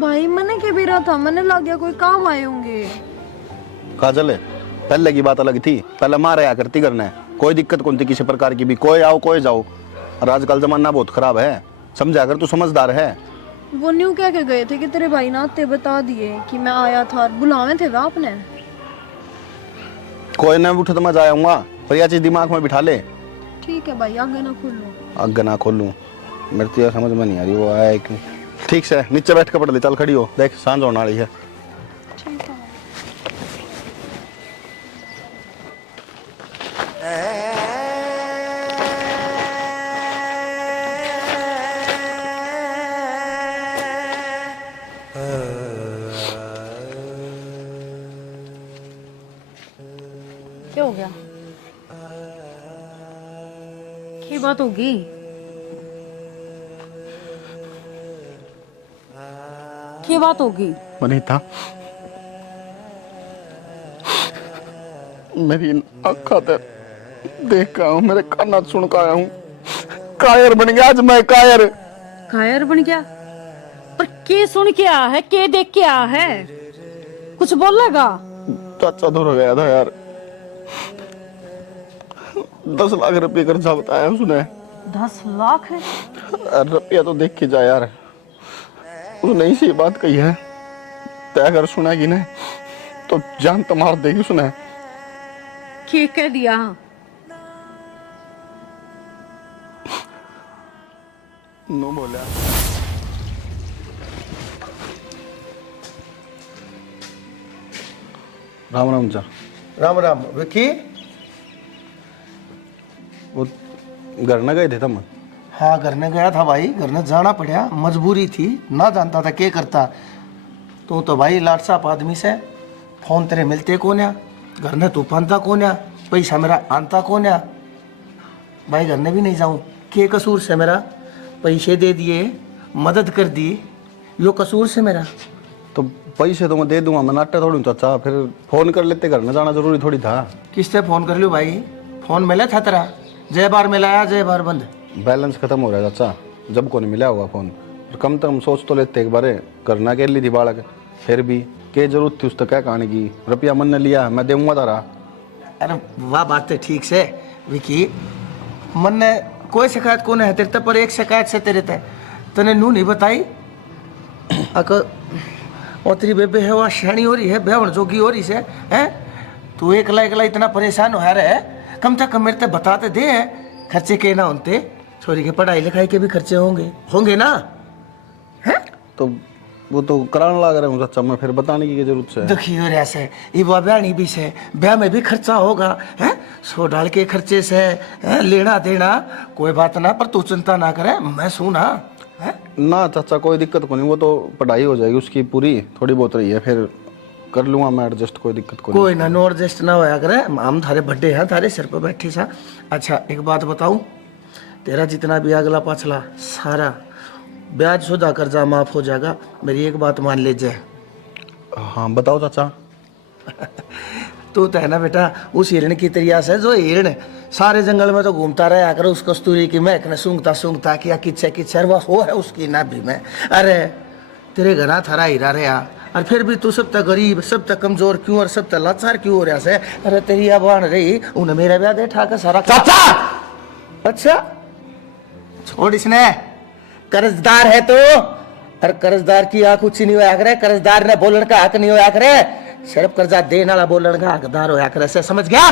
भाई मैंने के भी रहा था, मैंने लग गया कोई काम आए होंगे। काजल है, पहले की बात अलग थी, पहले माँ रहा करती करना है, कोई दिक्कत कौन थी किसी प्रकार की भी, कोई आओ कोई जाओ। और आजकल जमाना बहुत खराब है, समझा कर, तू समझदार है। वो न्यू कह के गए थे कि तेरे भाई ना आते बता दिए कि मैं आया था, बुलावे थे वह आपने। कोई ना उठ तो मैं जाऊंगा, पर यह चीज दिमाग में बिठा ले। ठीक है भाई, आगे ना खोलो। आगे ना खोलूं, मेरे तो यार समझ में नहीं आ रही वो आया है क्यों। ठीक से नीचे बैठ के पढ़ ले, चल खड़ी हो, देख सांझ होने वाली है। ठीक है। क्या हो गया? क्या बात होगी? क्या बात होगी? वनीता, मेरी आँखों से देख का हूँ, मेरे काना सुन का आया हूँ, कायर बन गया आज मैं, कायर। कायर बन गया? पर के सुन के आया है, के देख के आया है? कुछ बोलेगा? चाचा दूर हो गया था यार, 10 लाख रुपए कर्जा बताया उसने। 10 लाख है? रुपया तो देख के जा यार, उसने इसी बात कही है, ते अगर सुनेगी ना तो जान तो मार देगी उसने। के कह दिया? नो बोला। राम राम चा। राम राम विकी। वो घर न गए थे तुम? हाँ घर ने गया था भाई, घर ने जाना पड़ा, मजबूरी थी, ना जानता था क्या करता। तो भाई लाट साहब आदमी से फोन तेरे मिलते कौन या, घर ने तू पानता कौन या, पैसा मेरा आनता कौन या। भाई घर ने भी नहीं जाऊँ, के कसूर से मेरा, पैसे दे दिए, मदद कर दी, यो कसूर से मेरा। तो पैसे तो मैं दे दूंगा, मैं नाट्य थोड़ी हूँ चाचा, फिर फोन कर लेते, घर न जाना जरूरी थोड़ी था। किससे फोन कर लियो भाई? फोन मिला था तेरा, जय बार मिलाया जय बार बंद। बैलेंस खत्म हो रहा है चाचा, जब को नहीं मिला होगा फोन। कम से कम सोच तो लेते एक बार, करना के लिए थी बालक, फिर भी क्या जरूरत थी उस तक क्या कहानी की। रुपया मन ने लिया, मैं दूंगा तारा। अरे वाह बात है, ठीक से विकी, मन ने कोई शिकायत कौन है तेरे, पर एक शिकायत से तेरे तने नू नहीं बताई। तेरी बेबे है वह शैनी हो रही है, बेवण जोगी हो रही से है, तू एकला एकला इतना परेशान हो रहा है, कम से कम मेरे ते बताते दे, खर्चे के ना होते, छोरी के पढ़ाई लिखाई के भी खर्चे होंगे ना, है? तो वो तो कराने लग रहे हूँ चाचा, मैं फिर बताने की जरूरत है। दुखी हो रहा से, ये ब्याह भी से, ब्याह में भी खर्चा होगा, है? 100 डाल के खर्चे से है? लेना देना कोई बात ना, पर तू चिंता ना करे, मैं सुना है? ना चाचा कोई दिक्कत को नहीं, वो तो पढ़ाई हो जाएगी उसकी पूरी, थोड़ी बहुत रही है, फिर कर लूंगा मैं एडजस्ट, कोई दिक्कत को कोई ना, नो एडजस्ट ना होया करे, हम थारे बड्डे हैं, थारे सिर पर बैठी सा। अच्छा एक बात बताऊं, तेरा जितना भी अगला पाछला सारा ब्याज शुदा कर्जा माफ हो जाएगा, मेरी एक बात मान ले जाए। हाँ बताओ चाचा। तू तो है ना बेटा उस हिरण की तरिया से, जो हिरण सारे जंगल में तो घूमता रहा कर, उस कस्तूरी की महक ने सूंघता किया किच्छे वो हो है उसकी नाभि में। अरे तेरे घरा थारा हीरा रहा, और फिर भी तू सब तक गरीब, सब तक कमजोर क्यों, और सब तक लाचार क्यों हो रहा से? अरे तेरी आबान रही, उन्हें मेरा ब्याह दे ठाकर सारा। चाचा अच्छा छोड़, इसने कर्जदार है तो, और कर्जदार की आंख ऊंची नहीं होया करे, कर्जदार ने बोलन का हक नहीं होया करे, सिर्फ कर्जा देने वाला बोलन का हकदार होया करे, से समझ गया?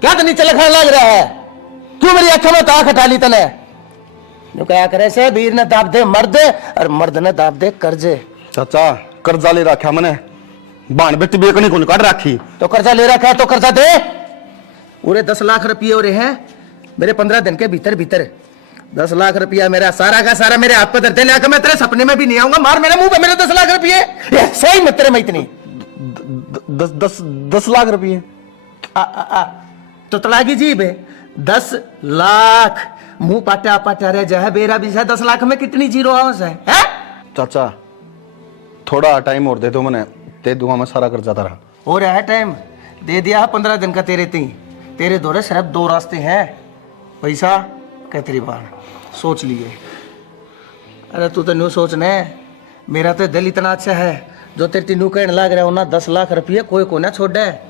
क्या तो नीचे लिखा लग रहा है, क्यों मेरी आंखों में ताक हटा ली तने? जो क्या करे से, वीर ने दाब दे मर्द, और मर्द ने दाब दे कर्जे। चाचा कर्जा ले रखा मैंने, बाण बेटी बेकनी को काट रखी, तो कर्जा ले रखा है तो कर्जा दे। पूरे 10 लाख रुपये हो रहे हैं मेरे 15 दिन के भीतर भीतर, 10 लाख रुपया मेरा सारा का सारा मेरे हाथ पे धरते लाकर मैं तेरे सपने में भी नहीं आऊंगा, मार मेरे मुंह पे मेरे 10 लाख रुपये सही में तेरे में इतनी 10 लाख रुपये तो तलागी जीब है। 10 लाख मुंह पाटा पाटा रह जाए, बेरा भी 10 लाख में कितनी जीरो हाउस है? चाचा थोड़ा टाइम और दे दो, मैंने दे दूंगा मैं सारा कर्जा तारा। हो रहा है टाइम, दे दिया 15 दिन का तेरे ती, तेरे दौरे सिर्फ 2 रास्ते हैं, पैसा कहतरी बार सोच लिए। अरे तू तो न्यू सोचने, मेरा तो दिल इतना अच्छा है, जो तेरे तीनू कहने लग रहा हो ना 10 लाख रुपये कोई को ना छोड़ है।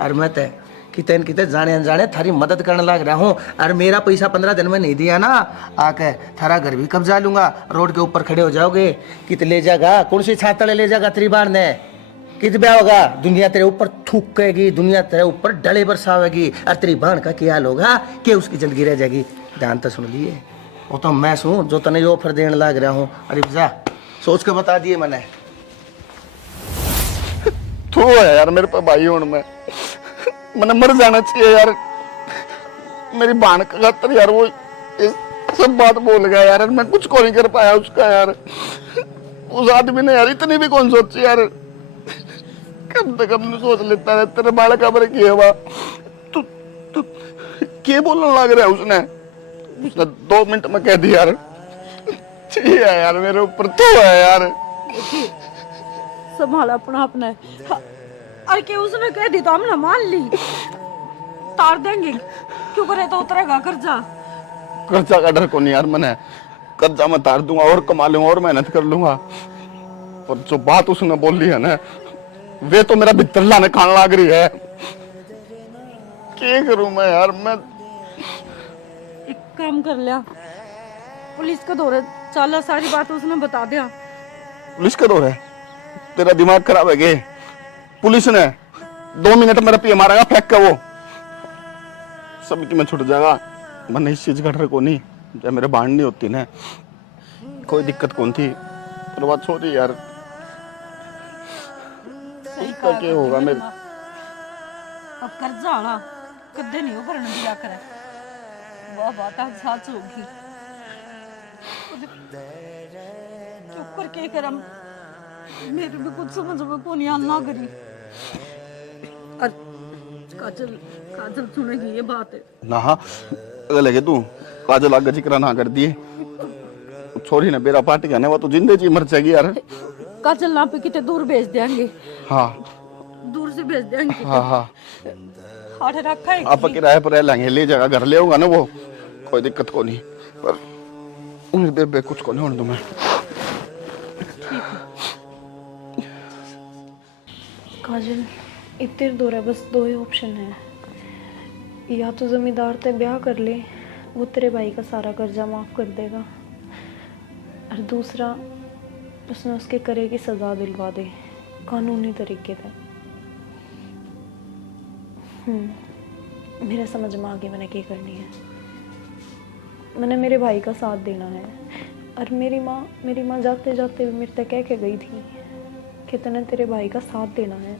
और मैं तो कितने जाने अनजाने थारी मदद करने लग रहा हूँ। और मेरा पैसा 15 दिन में नहीं दिया ना, आके थारा घर भी कब्जा लूंगा, रोड के ऊपर खड़े हो जाओगे। कित ले जाएगा, कौन सी छातड़े ले जाएगा तेरी बार ने, कित ब्याह होगा, दुनिया तेरे ऊपर थूकेगी, दुनिया तेरे ऊपर डले बरसावेगी। और तेरी बहन का क्या हाल होगा कि उसकी जिंदगी रह जाएगी। ध्यान तो सुन लिए, वो तो मैं सुन जो तने ये ऑफर देने लग रहा हूँ। अरे जा सोच के बता दिए मैंने। तू है यार मेरे पे भाई हूं मैंने मर जाना चाहिए यार। मेरी बहन का खातर यार वो ये सब बात बोल गया यार, मैं कुछ को नहीं कर पाया उसका यार। उस आदमी ने यार इतनी भी कौन सोची यार, कब तक अपने सोच लेता है। तेरे बाल का बर किया हुआ तू तू क्या बोलने लग रहा है उसने 2 मिनट में कह दिया यार। चाहिए यार मेरे ऊपर तू है यार। संभाल अपना अपना है। अरे कि उसने कह दी तो हमने मान ली, तार देंगे, क्यों करे तो उतरेगा कर्जा। कर्जा का डर को नहीं यार, मैंने कर्जा मैं तार दूंगा और कमा लूंगा और मेहनत कर लूंगा। पर जो बात उसने बोल ली है ना, वे तो मेरा भीतर लाने खान लग रही है। क्या करूं मैं यार। मैं एक काम कर लिया, पुलिस का दौरे चला, सारी बात उसने बता दिया। पुलिस का दौर है, तेरा दिमाग खराब है गे। पुलिस ने 2 मिनट मेरा पिए मारेगा फेंक के, वो सब की मैं छुट जाएगा। मैंने इस चीज का डर को नहीं, जब मेरे बांध नहीं होती ना कोई दिक्कत कौन थी। पर बात सॉरी यार, उसका क्या होगा मेरे। अब कर्जा आना कदे नहीं भरने दिया करे, वह बात आज सच होगी। चुप करके करम, मेरे भी कुछ समझ में को नहीं आना करी। और काजल काजल सुनेगी ये बात है ना। हाँ अगर लगे तू काजल आगे जिक्र ना कर दिए, छोरी ने बेरा पार्टी का वो तो जिंदे जी मर जाएगी यार। काजल ना पे कितने दूर भेज देंगे। हाँ दूर से भेज देंगे। हाँ हाँ हाथ रखा है आप किराए पर रह लेंगे, ले जाएगा, घर ले होगा ना वो, कोई दिक्कत को नहीं। पर बेबे कुछ को नहीं होने दूं मैं। काजल इतने दूर है, बस 2 ही ऑप्शन है। या तो जमींदार ते ब्याह कर ले, वो तेरे भाई का सारा कर्जा माफ कर देगा, और दूसरा उसने उसके करे की सजा दिलवा दे कानूनी तरीके से। मेरा समझ में आ गया मैंने क्या करनी है। मैंने मेरे भाई का साथ देना है। और मेरी माँ जाते जाते मेरे तक कह के गई थी कि तूने तेरे भाई का साथ देना है।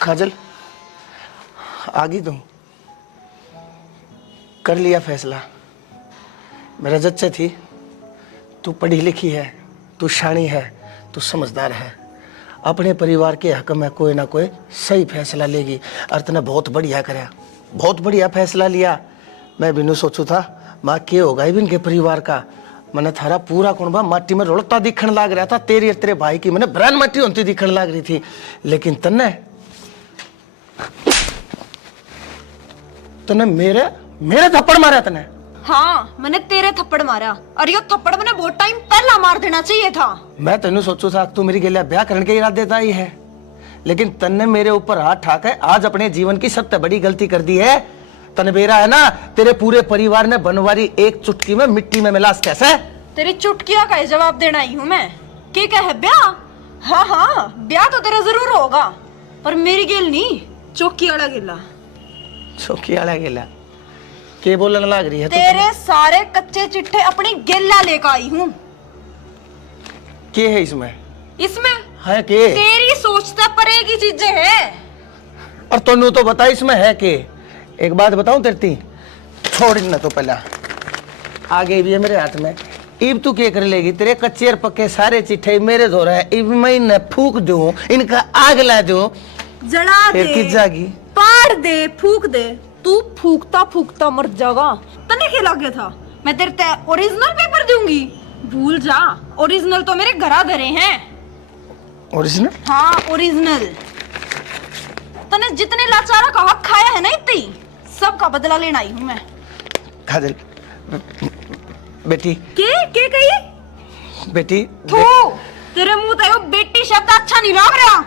काजल आगी तुम कर लिया फैसला। मेरा जच्चे थी, तू पढ़ी लिखी है, तू शानी है, तू समझदार है, अपने परिवार के हक में कोई ना कोई सही फैसला लेगी। और तूने बहुत बढ़िया कराया, बहुत बढ़िया फैसला लिया। मैं भी नहीं सोचू था माँ के होगा भी इनके परिवार का। मैंने थारा पूरा कुंबा माटी में रोलता दिखने लग रहा था, तेरी और तेरे भाई की मैंने ब्रांड माटी होती दिखने लग रही थी। लेकिन तन्ने तने मेरे मेरे थप्पड़ मारा तने? हाँ, मैंने तेरे थप्पड़ मारा और यो थप्पड़ मैंने बहुत टाइम पहला मार देना चाहिए था। मैं तेन सोचू था तू मेरी गेलिया ब्याह करने के इरादे देता ही है, लेकिन तन्ने मेरे ऊपर हाथ ठाक है। आज अपने जीवन की सबसे बड़ी गलती कर दी है। तनबेरा है ना, तेरे पूरे परिवार ने बनवारी एक चुटकी में मिट्टी में मिला। कैसे? तेरी चुटकिया का जवाब देना ही हूँ मैं। के क्या है ब्याह? हाँ हाँ, ब्याह तो तेरा जरूर होगा, पर मेरी गेल नहीं, चौकी वाला गेला। चौकी वाला गेला के बोलने लग रही है? तेरे सारे कच्चे चिट्ठे अपनी गेला लेकर आई हूँ। के है इसमें? इसमें है के? तेरी सोचता परे की चीजें है। और तनु तो बता इसमें है के? एक बात बताऊं तेरी, छोड़ ना तो पहला आगे भी है मेरे हाथ में। इब तू क्या कर लेगी? तेरे कच्चे और पक्के सारे चिट्ठे मेरे धो रहे हैं। इब मैं इन्हें फूक दूं, इनका आग ला दूं, जला दे, फिर किस जागी? पाड़ दे, फूक दे। तू फूकता फूकता मर जाएगा। तने क्या लगे था मैं तेरे ते ओरिजिनल पेपर दूंगी? भूल जा, ओरिजिनल तो मेरे घरा धरे हैं। ओरिजिनल? हाँ ओरिजिनल। तने जितने लाचारा का हक खाया है ना, इतनी सब का बदला लेना आई हूँ मैं। काजल बेटी, के कही? बेटी थू, तेरे मुंह ते बेटी शब्द अच्छा नहीं लग रहा।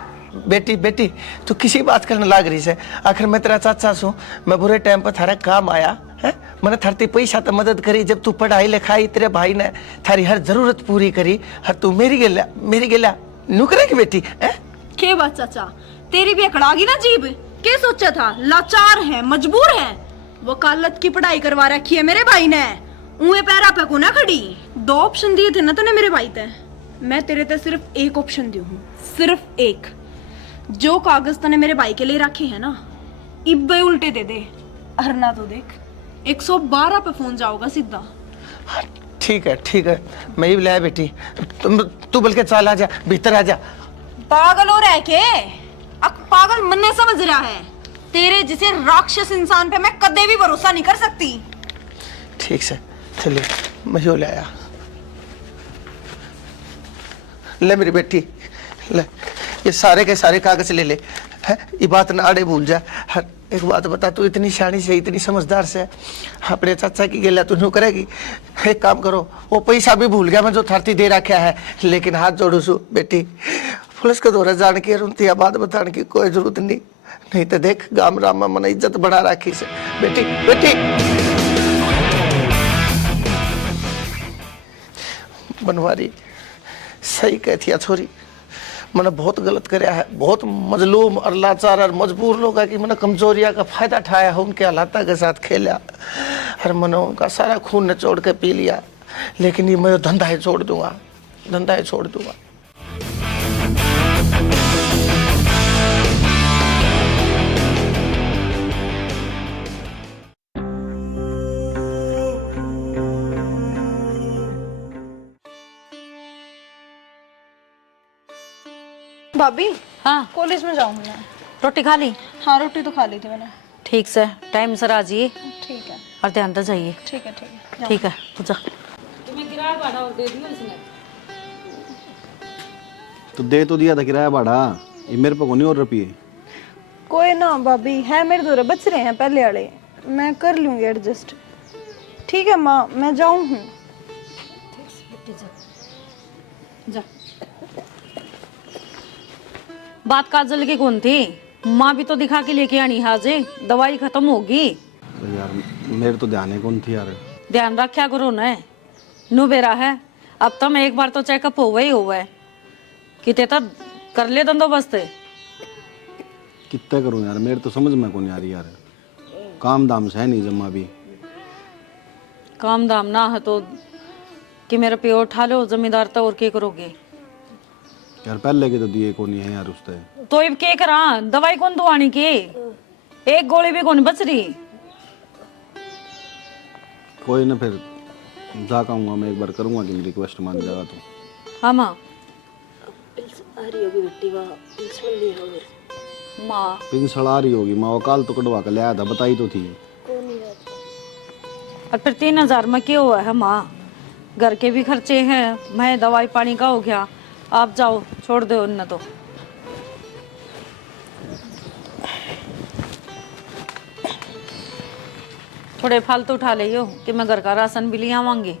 बेटी बेटी तू किसी बात करने लाग रही से? आखिर मैं तेरा चाचा सू, मैं बुरे टाइम पर थारे काम आया है। मैंने थारती पैसा तो मदद करी, जब तू पढ़ाई लिखाई तेरे भाई ने थारी हर जरूरत पूरी करी। हर तू मेरी गेला नू करेगी बेटी है? के बात चाचा, तेरी भी अकड़ागी ना जीभ। के सोचा था लाचार है, मजबूर है। वकालत की पढ़ाई करवा रखी है मेरे भाई ने, उए पैरा पे को ना खड़ी। 2 ऑप्शन दिए थे ना तूने मेरे भाई ते, मैं तेरे ते सिर्फ एक ऑप्शन दी हूँ, सिर्फ एक। जो कागज तने मेरे भाई के लिए रखे हैं ना, इब्बे उल्टे दे दे, हरना तो देख 112 पे फोन जाओगा सीधा। ठीक है, मैं ही बुलाया बेटी। तू बल्कि चल, आ जा, भीतर आ जा। पागल हो रहा है के? अब पागल मन ने समझ रहा है। तेरे जिसे राक्षस इंसान पे मैं कदे भी भरोसा नहीं कर सकती। ठीक से चलिए, मैं यो लाया। ले मेरी बेटी, ले ये सारे के सारे कागज ले ले है। ये बात ना आड़े भूल जा। हर एक बात बता, तू इतनी शानी से, इतनी समझदार से अपने चाचा की गेला तू नू करेगी? एक काम करो, वो पैसा भी भूल गया मैं जो थारती दे रखा है, लेकिन हाथ जोड़ू सु बेटी, पुलिस के दौरे जान की रुनती बात बताने की कोई जरूरत नहीं तो देख गाम राम में मन इज्जत बढ़ा रखी से। बेटी बेटी बनवारी सही कहती है छोरी, मैंने बहुत गलत कराया है। बहुत मजलूम और लाचार और मजबूर लोग की मैंने कमजोरिया का फायदा उठाया है, उनके हालात के साथ खेला और मैंने उनका सारा खून निचोड़ के पी लिया। लेकिन ये मैं धंधा ही छोड़ दूंगा। भाभी, हाँ, कॉलेज में जाऊंगी मैं। रोटी खा ली? हाँ, रोटी तो खा ली थी मैंने। ठीक से टाइम से आ जाइए ठीक है और ध्यान से जाइए। ठीक है ठीक है, तू जा। तो दे तो दिया था किराया भाड़ा, ये मेरे पे को नहीं और रुपये। कोई ना भाभी, है मेरे दो बच रहे हैं पहले वाले, मैं कर लूंगी एडजस्ट। ठीक है माँ, मैं जाऊँ हूँ। जा। बात काजल की कौन थी? माँ भी तो दिखा के लेके आनी है, आज दवाई खत्म होगी। अरे यार मेरे तो ध्यान ही कौन थी यार। ध्यान रखा करो न, नु बेरा है। अब तो मैं एक बार तो चेकअप हुआ ही हुआ है, कितने तक कर ले बंदोबस्त। कितना करूं यार, मेरे तो समझ में कौन आ रही यार। काम दाम से है नहीं जमा भी। काम दाम ना है तो कि मेरा पे उठा लो जमींदार, तो और क्या करोगे यार? पहले के तो दिए कौन है यार उसते। तो अब क्या करा? दवाई कौन दवानी की? एक गोली भी कौन बच रही। कोई ना, फिर जा कहूँगा मैं, एक बार करूँगा कि रिक्वेस्ट मान जाएगा तो। हाँ माँ, माँ पिंसल आ रही होगी माँ, काल तो कटवा कर लाया था, बताई तो थी। और फिर 3000 में क्या हुआ है माँ? घर के भी खर्चे हैं, मैं दवाई पानी का हो गया। आप जाओ, छोड़ दो उन तो। थोड़े फालतू उठा लियो कि मैं घर का राशन भी ले आवांगी।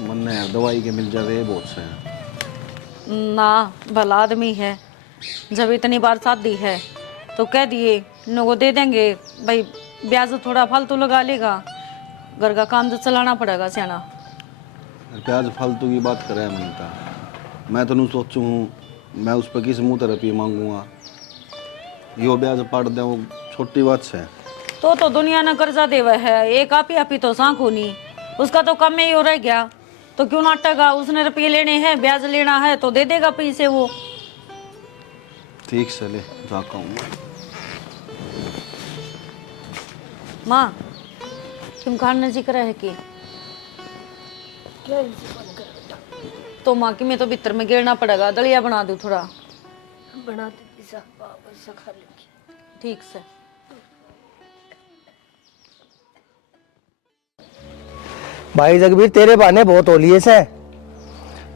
मन यार दवाई के मिल जावे बहुत से हैं। ना भला आदमी है, जब इतनी बार शादी है तो कह दिए इनको दे देंगे भाई, ब्याज थोड़ा फालतू लगा लेगा, घर का काम तो चलाना पड़ेगा सियाना। प्याज फालतू की बात करे मनता, मैं तो सोचू हूँ मैं उस पर किस मुंह रुपये मांगूंगा, यो ब्याज पाट दे वो छोटी बात से। तो दुनिया ने कर्जा देवा है, एक आप ही तो सांखो नहीं, उसका तो कम ही हो रह गया, तो क्यों नाटेगा? उसने रुपये लेने हैं, ब्याज लेना है तो दे देगा पैसे वो। ठीक से ले जाता हूँ। माँ तुम खाना जिक्र है कि तो माँ की मैं तो भीतर में गिरना पड़ेगा, दलिया बना दूँ थोड़ा। बना दे पिज़्ज़ा, पैसा खा लेंगे। ठीक से। भाई जगबीर तेरे बहाने बहुत होलिए से,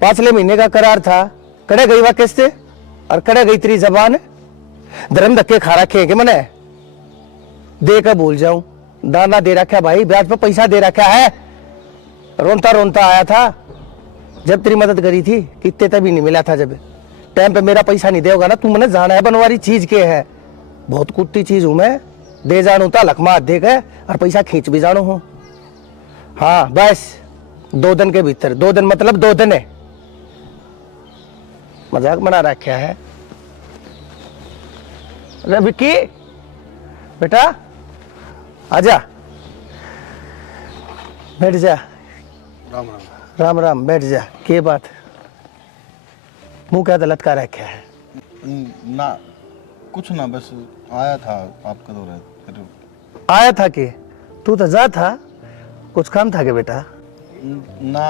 5 महीने का करार था, कड़े गई वा किस्ते और कड़े गई तेरी जबान। धर्म धक्के खा रखे कि मैंने दे कर भूल जाऊं, दाना दे रखा भाई, ब्याज पर पैसा दे रखा है। रोनता रोनता आया था जब तेरी मदद करी थी, कितने तभी नहीं मिला था। जब टाइम पे मेरा पैसा नहीं देगा ना, तू मैंने जाना है बनवारी चीज के है, बहुत कुट्टी चीज हूं मैं, दे जानू था लखमा दे के और पैसा खींच भी जानू हूं। हाँ बस 2 दिन के भीतर, 2 दिन मतलब 2 दिन है, मजाक बना रखा है। अरे विक्की बेटा आजा, बैठ जा। राम राम। राम राम, बैठ जा। के बात मुंह क्या गलत का रखा है? ना कुछ ना, बस आया था आपका दो रहे फिर। आया था कि तू तो जा था, कुछ काम था क्या बेटा? ना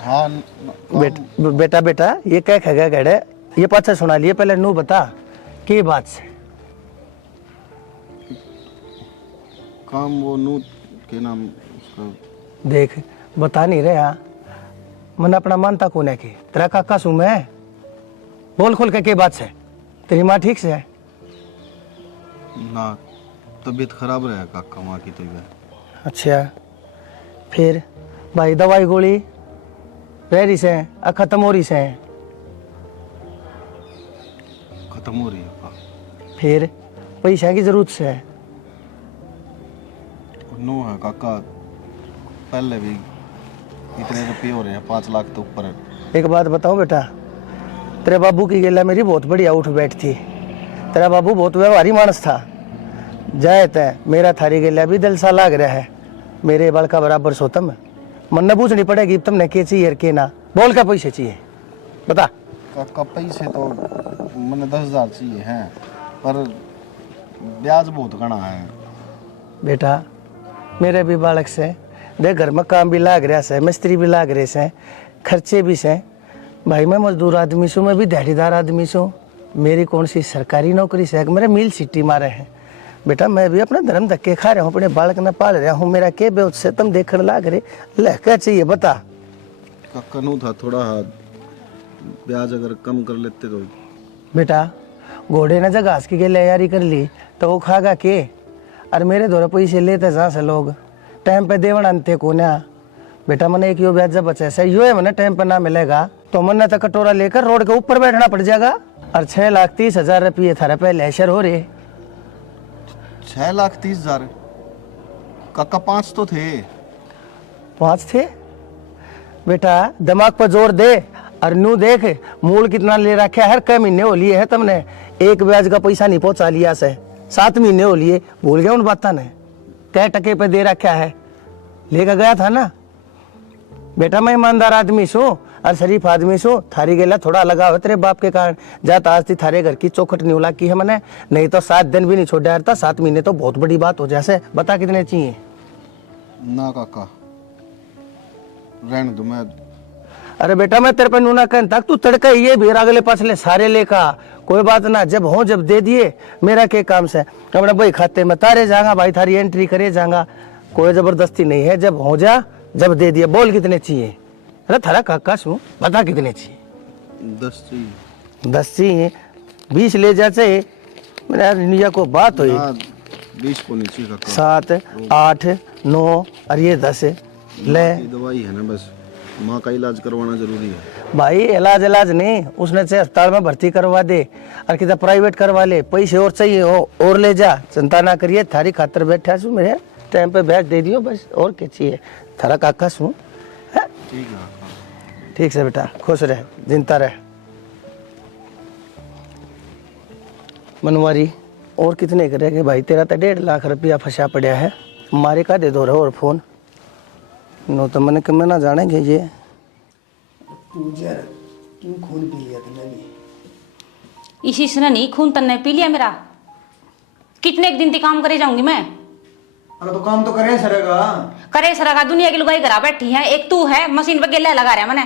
हाँ बेटा बेटा ये क्या खगा गड़े, ये पाछा सुना लिए, पहले नू बता के बात से। काम वो नू के नाम उसका। देख बता नहीं रहे, हाँ मन अपना मानता कौन है कि तेरा काका सू मैं, बोल खोल के बात से। तेरी माँ ठीक से है? ना तबीयत खराब रहा काका माँ की तबीयत। अच्छा फिर भाई दवाई गोली रही से खत्म हो रही से? खत्म हो रही है पापा। फिर पैसा की जरूरत से है? नो है काका, पहले भी इतने रुपये हो रहे हैं, 5 लाख तो ऊपर है। एक बात बताऊं बेटा, तेरे बाबू की गेला मेरी बहुत बढ़िया उठ बैठ थी, तेरा बाबू बहुत व्यवहारी मानस था। जाए तय मेरा थारी गेला भी दिल सा लाग रहा है, मेरे बाल का बराबर सोतम मन न पूछनी पड़ेगी तुमने के चाहिए के ना, बोल का पैसे चाहिए बता। काका पैसे तो मैंने 10,000 चाहिए हैं, पर ब्याज बहुत घना है। बेटा मेरे भी बालक से देख, घर में काम भी लाग रहा से, मिस्त्री भी लाग रहे से, खर्चे भी से। भाई मैं मजदूर आदमी सू, मैं भी दिहाड़ीदार आदमी सू, मेरी कौन सी सरकारी नौकरी से, मेरे मिल सिटी मारे हैं। बेटा मैं भी अपना धर्म धक्के खा रहा हूँ, अपने बालक न पाल रहा हूँ, मेरा के बेउत से तुम देखने लाग रहे, ले क्या चाहिए बता। काका नू था थोड़ा ब्याज अगर कम कर लेते तो। बेटा घोड़े ने जब घास की के तैयारी कर ली तो वो खागा के, और मेरे द्वारा पैसे लेते जहाँ से लोग टाइम पे देवन अंते को ना। बेटा मैंने एक यो ब्याज जब बचा से यो है, मैंने टाइम पे ना मिलेगा तो मैंने तो कटोरा लेकर रोड के ऊपर बैठना पड़ जाएगा। और 6,30,000 रुपये थारा पहले ऐशर हो रहे। 6,30,000 काका 5 तो थे। 5 थे? बेटा दिमाग पर जोर दे और नू देख मूल कितना ले रखा है, कई महीने हो लिए है तुमने, एक ब्याज का पैसा नहीं पहुंचा लिया से, 7 महीने हो लिए, भूल गया उन बातों ने, कै टके पे दे रखा है, लेकर गया था ना। बेटा मैं ईमानदार आदमी सू और शरीफ आदमी सू, थारी गेला थोड़ा लगा हो तेरे बाप के कारण, जात आज थी थारे घर की चौखट नहीं उला की है मैंने, नहीं तो 7 दिन भी नहीं छोड़ा था, 7 महीने तो बहुत बड़ी बात हो जैसे। बता कितने चाहिए? ना काका रहने दो, मैं। अरे बेटा मैं तेरे पे नूना कहता तू तड़का ये भी अगले पाछले सारे लेका, कोई बात ना, जब हो जब दे दिए, मेरा के काम से अपने भाई खाते में तारे जाऊंगा, भाई थारी एंट्री करे जाऊंगा, कोई जबरदस्ती नहीं है, जब हो जा जब दे दिए। बोल कितने चाहिए? अरे थारा काका सू बता कितने चाहिए? 10 चाहिए। 10 चाहिए? 20 ले जा चाहिए मेरा निया को बात हुई। 20 को नीचे का 7 8 9 और ये 10 ले। ये दवाई है ना, बस माँ का इलाज करवाना जरूरी है। भाई इलाज नहीं, उसने से अस्पताल में भर्ती करवा दे और कितना प्राइवेट करवा ले। पैसे और चाहिए हो और ले जा, चिंता ना करिए। थारी खातर बैठा छू, मेरे टाइम पे ब्याज दे दियो बस, और क्या चाहिए। थारा काका छू। ठीक है। ठीक से बेटा, खुश रहे, जिंदा रहे। मनवारी और कितने करेंगे भाई, तेरा तो 1.5 लाख रुपया फंसा पड़ा है। मारे का दे दो रहो और फोन नो तो मैंने कम ना जानेंगे ये। क्यों खून पी लिया तुमने भी? इसी से नहीं खून तन्ने पी लिया मेरा। कितने एक दिन तक काम करे जाऊंगी मैं। अरे तो काम तो करे सरेगा। करे सरागा, दुनिया की लुगाई घरा बैठी है, एक तू है मशीन पे गेला लगा रहा मैंने।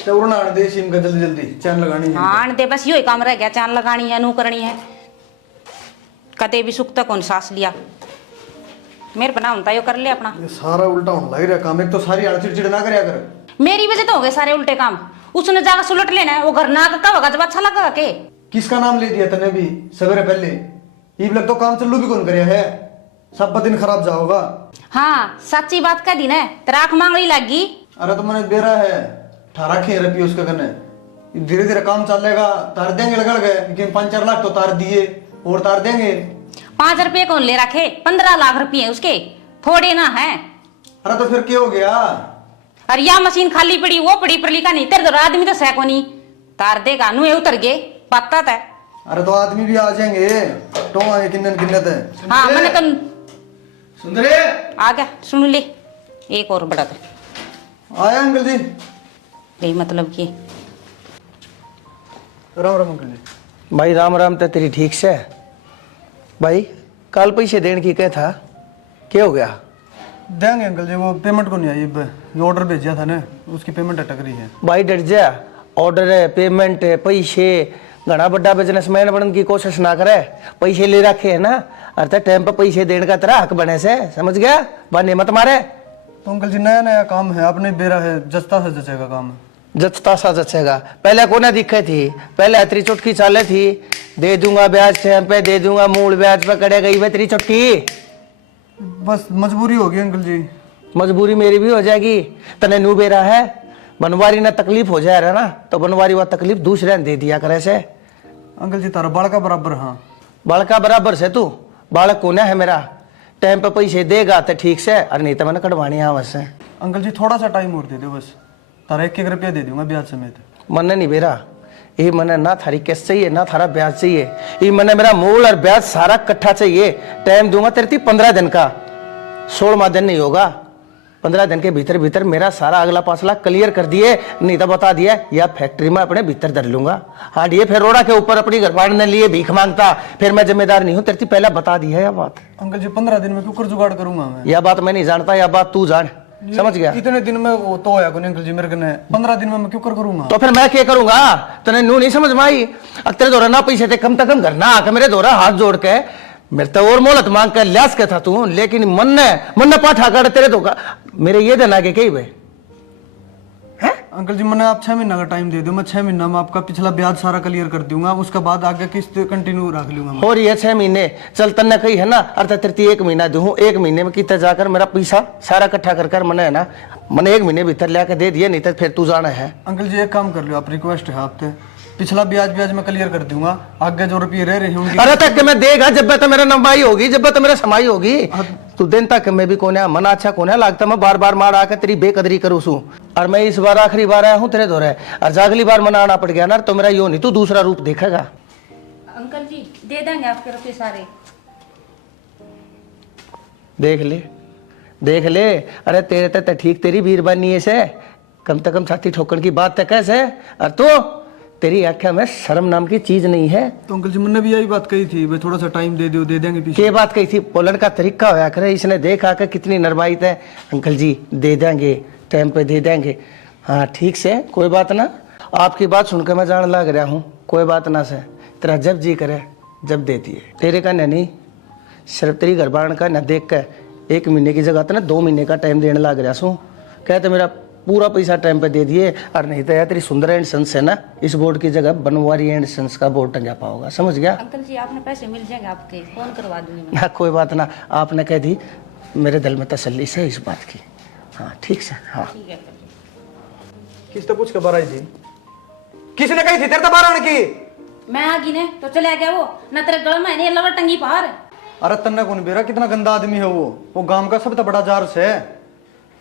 तो उड़ना आने दे सिम का जल्दी जल्दी चैन लगानी है। हाँ दे, बस यो ही काम रह गया, चांद लगानी है, नू करनी है। कते भी सुख तक कौन सांस लिया। मेरे बना होता यो कर ले अपना। ये सारा उल्टा होने लग रहा काम। एक तो सारी आड़ चिड़चिड़ ना करया कर। मेरी वजह तो हो गए सारे उल्टे काम। उसने जाकर सुलट लेना है, वो घर ना का होगा जब अच्छा लगा के। किसका नाम ले दिया तने भी सवेरे पहले? ईब लग तो काम चल्लू भी कौन करया है, सब दिन खराब जाओगा। हाँ सच्ची बात कह दी ना, तेरा आंख मांगड़ी लगी। अरे तो मैंने दे रहा है 18 खे रुपये उसके कने। धीरे धीरे काम चलेगा, तार देंगे लगल गए, लेकिन 5-4 लाख तो तार दिए और तार देंगे। 5 रुपये कौन ले रखे, 15 लाख रुपये उसके थोड़े ना है। अरे तो फिर क्या हो गया? अरे या मशीन खाली पड़ी, वो पड़ी पर लिखा नहीं, तेरे तो आदमी तो सह को नहीं तार देगा, नु उतर गए पता था। अरे तो आदमी भी आ जाएंगे, तो आए किन्नत किन्नत है। हाँ मैंने तो सुंदरे आ गया, सुन ले एक और बड़ा था। आया अंकल जी। यही मतलब कि राम राम अंकल जी। भाई राम राम तो तेरी ठीक से। भाई कल पैसे देने की क्या था, क्या हो गया? देंगे अंकल जी, वो पेमेंट को नहीं आई। ये ऑर्डर भेजा था ना, उसकी पेमेंट अटक रही है। भाई डर जा, ऑर्डर है, पेमेंट है, पैसे। घना बड़ा बिजनेसमैन बनने की कोशिश ना करे, पैसे ले रखे है ना, अर्थात टाइम पर पैसे देने का तेरा हक बने से, समझ गया? बने मत मारे। तो अंकल जी नया नया काम है, आपने बेरा है, जचता से जचेगा काम। जचता सा जचेगा। पहले को ना दिक्कत थी, पहले तेरी चुटकी चाले थी, दे दूंगा ब्याज टाइम पे, दे दूंगा मूल ब्याज पे, करे गई वे तेरी चुटकी। बस मजबूरी होगी अंकल जी। मजबूरी मेरी भी हो जाएगी, तने नू बेरा है। बनवारी ना तकलीफ हो जाए रहा ना, तो बनवारी वह तकलीफ दूसरे ने दे दिया करे से। अंकल जी तारा बालका बराबर। हाँ बालका बराबर से तू, बालक कोना है मेरा। टाइम पे पैसे देगा तो ठीक से, और नहीं तो मैंने कटवानी है वैसे। अंकल जी थोड़ा सा टाइम और दे दो बस, तारा 1-1 रुपया दे दूंगा ब्याज समेत। मन नहीं बेरा, ये मैंने ना थारी कैश चाहिए ना थारा ब्याज चाहिए, ये मैंने मेरा मूल और ब्याज सारा इकट्ठा चाहिए। टाइम दूंगा तेरे 15 दिन का, 16वां दिन नहीं होगा। 15 दिन के भीतर भीतर मेरा सारा अगला 5 लाख क्लियर कर दिए, नहीं तो बता दिया या फैक्ट्री में अपने भीतर धर लूंगा। हाँ ये फिर रोड़ा के ऊपर अपनी घर बाड़ने लिए भीख मांगता, फिर मैं जिम्मेदार नहीं हूँ। तेरे पहले बता दी है यह बात। अंकल जी 15 दिन में क्यों कर जुगाड़ करूंगा मैं? यह बात मैं नहीं जानता, यह बात तू जान, समझ गया? इतने दिन में वो तो होया कोनी अंकल जी मेरे कने, 15 दिन में मैं क्यों कर करूंगा? तो फिर मैं क्या करूंगा? तने नू नहीं समझ में आई? तेरे दौरा ना पैसे थे, कम से कम घर ना आके मेरे दौरा हाथ जोड़ के मेरे तो और मोहलत मांग कर लियास के था तू, लेकिन मन ने पाठा कर तेरे धोखा मेरे ये देना के कही भाई है। अंकल जी मैंने आप 6 महीना का टाइम दे दो, मैं 6 महीना में आपका पिछला ब्याज सारा क्लियर कर दूंगा, उसके बाद आगे किस्त कंटिन्यू रख लूंगा मैं। और ये 6 महीने चल तन्ने कही है ना, अर्थात तेरे 1 महीना दूं, 1 महीने में कितना जाकर मेरा पैसा सारा इकट्ठा कर मैंने है ना, मैंने 1 महीने भीतर लाके दे दिए, नहीं तो फिर तू जाना है। अंकल जी एक काम कर लो आप, रिक्वेस्ट है आपसे, पिछला ब्याज मैं क्लियर कर दूंगा, आगे जो रुपये रह रहे हैं उनकी। अरे तक मैं देगा जब तो मेरा नंबाई होगी, जब तो मेरा समाई होगी। तू दिन तक मैं भी कोने मन अच्छा कोने लगता, मैं बार बार मार आकर तेरी बेकदरी करूँ सू। और मैं इस बार आखिरी बार आया हूँ तेरे दौरे, और अगली बार मना आना पड़ गया ना, तो मेरा यो नहीं तू दूसरा रूप देखेगा। अंकल जी दे देंगे आपके रुपये सारे। देख ले। अरे तेरे तो ठीक, तेरी बीरबानी है से, कम से कम छाती ठोकन की बात तक कैसे। और तो तेरी आख्या में शर्म नाम की चीज नहीं है। तो अंकल जी मैंने भी यही बात कही थी, भाई थोड़ा सा टाइम दे दो, दे देंगे पीछे। क्या बात कही थी? बोलने का तरीका होया करे, इसने देख आकर कितनी नरमाई है। अंकल जी दे देंगे, टाइम पे दे देंगे। हाँ ठीक से, कोई बात ना। आपकी बात सुनकर मैं जान लग रहा हूँ, कोई बात ना से, तेरा जब जी करे जब दे दिए। तेरे का नहीं, सिर्फ तेरी घर बाण का न देख कर 1 महीने की जगह तो ना 2 महीने का टाइम देने लग रहा हूँ। कहते मेरा पूरा पैसा टाइम पे दे दिए, और नहीं तो यार तेरी सुंदर एंड सन्स है ना, इस बोर्ड की जगह बनवारी एंड सन्स का बोर्ड टंगा पाओगा, समझ गया? अंकल जी आपने पैसे मिल जाएंगे आपके, फोन करवा दूंगी मैं। ना कोई बात ना, आपने कह दी, मेरे दिल में तसल्ली से इस बात की। हाँ ठीक से। हाँ ठीक है अंकल जी। किस तो पूछ के बाहर आई थी? किसने कही थी तेरे तो बाहर आने की? मैं आ गई ने तो चले गया वो ना, तेरे गल में नहीं लवर टंगी बाहर। अरे तन्ने कौन बेरा, कितना गंदा आदमी है वो गांव का सब तो बड़ा जार से है।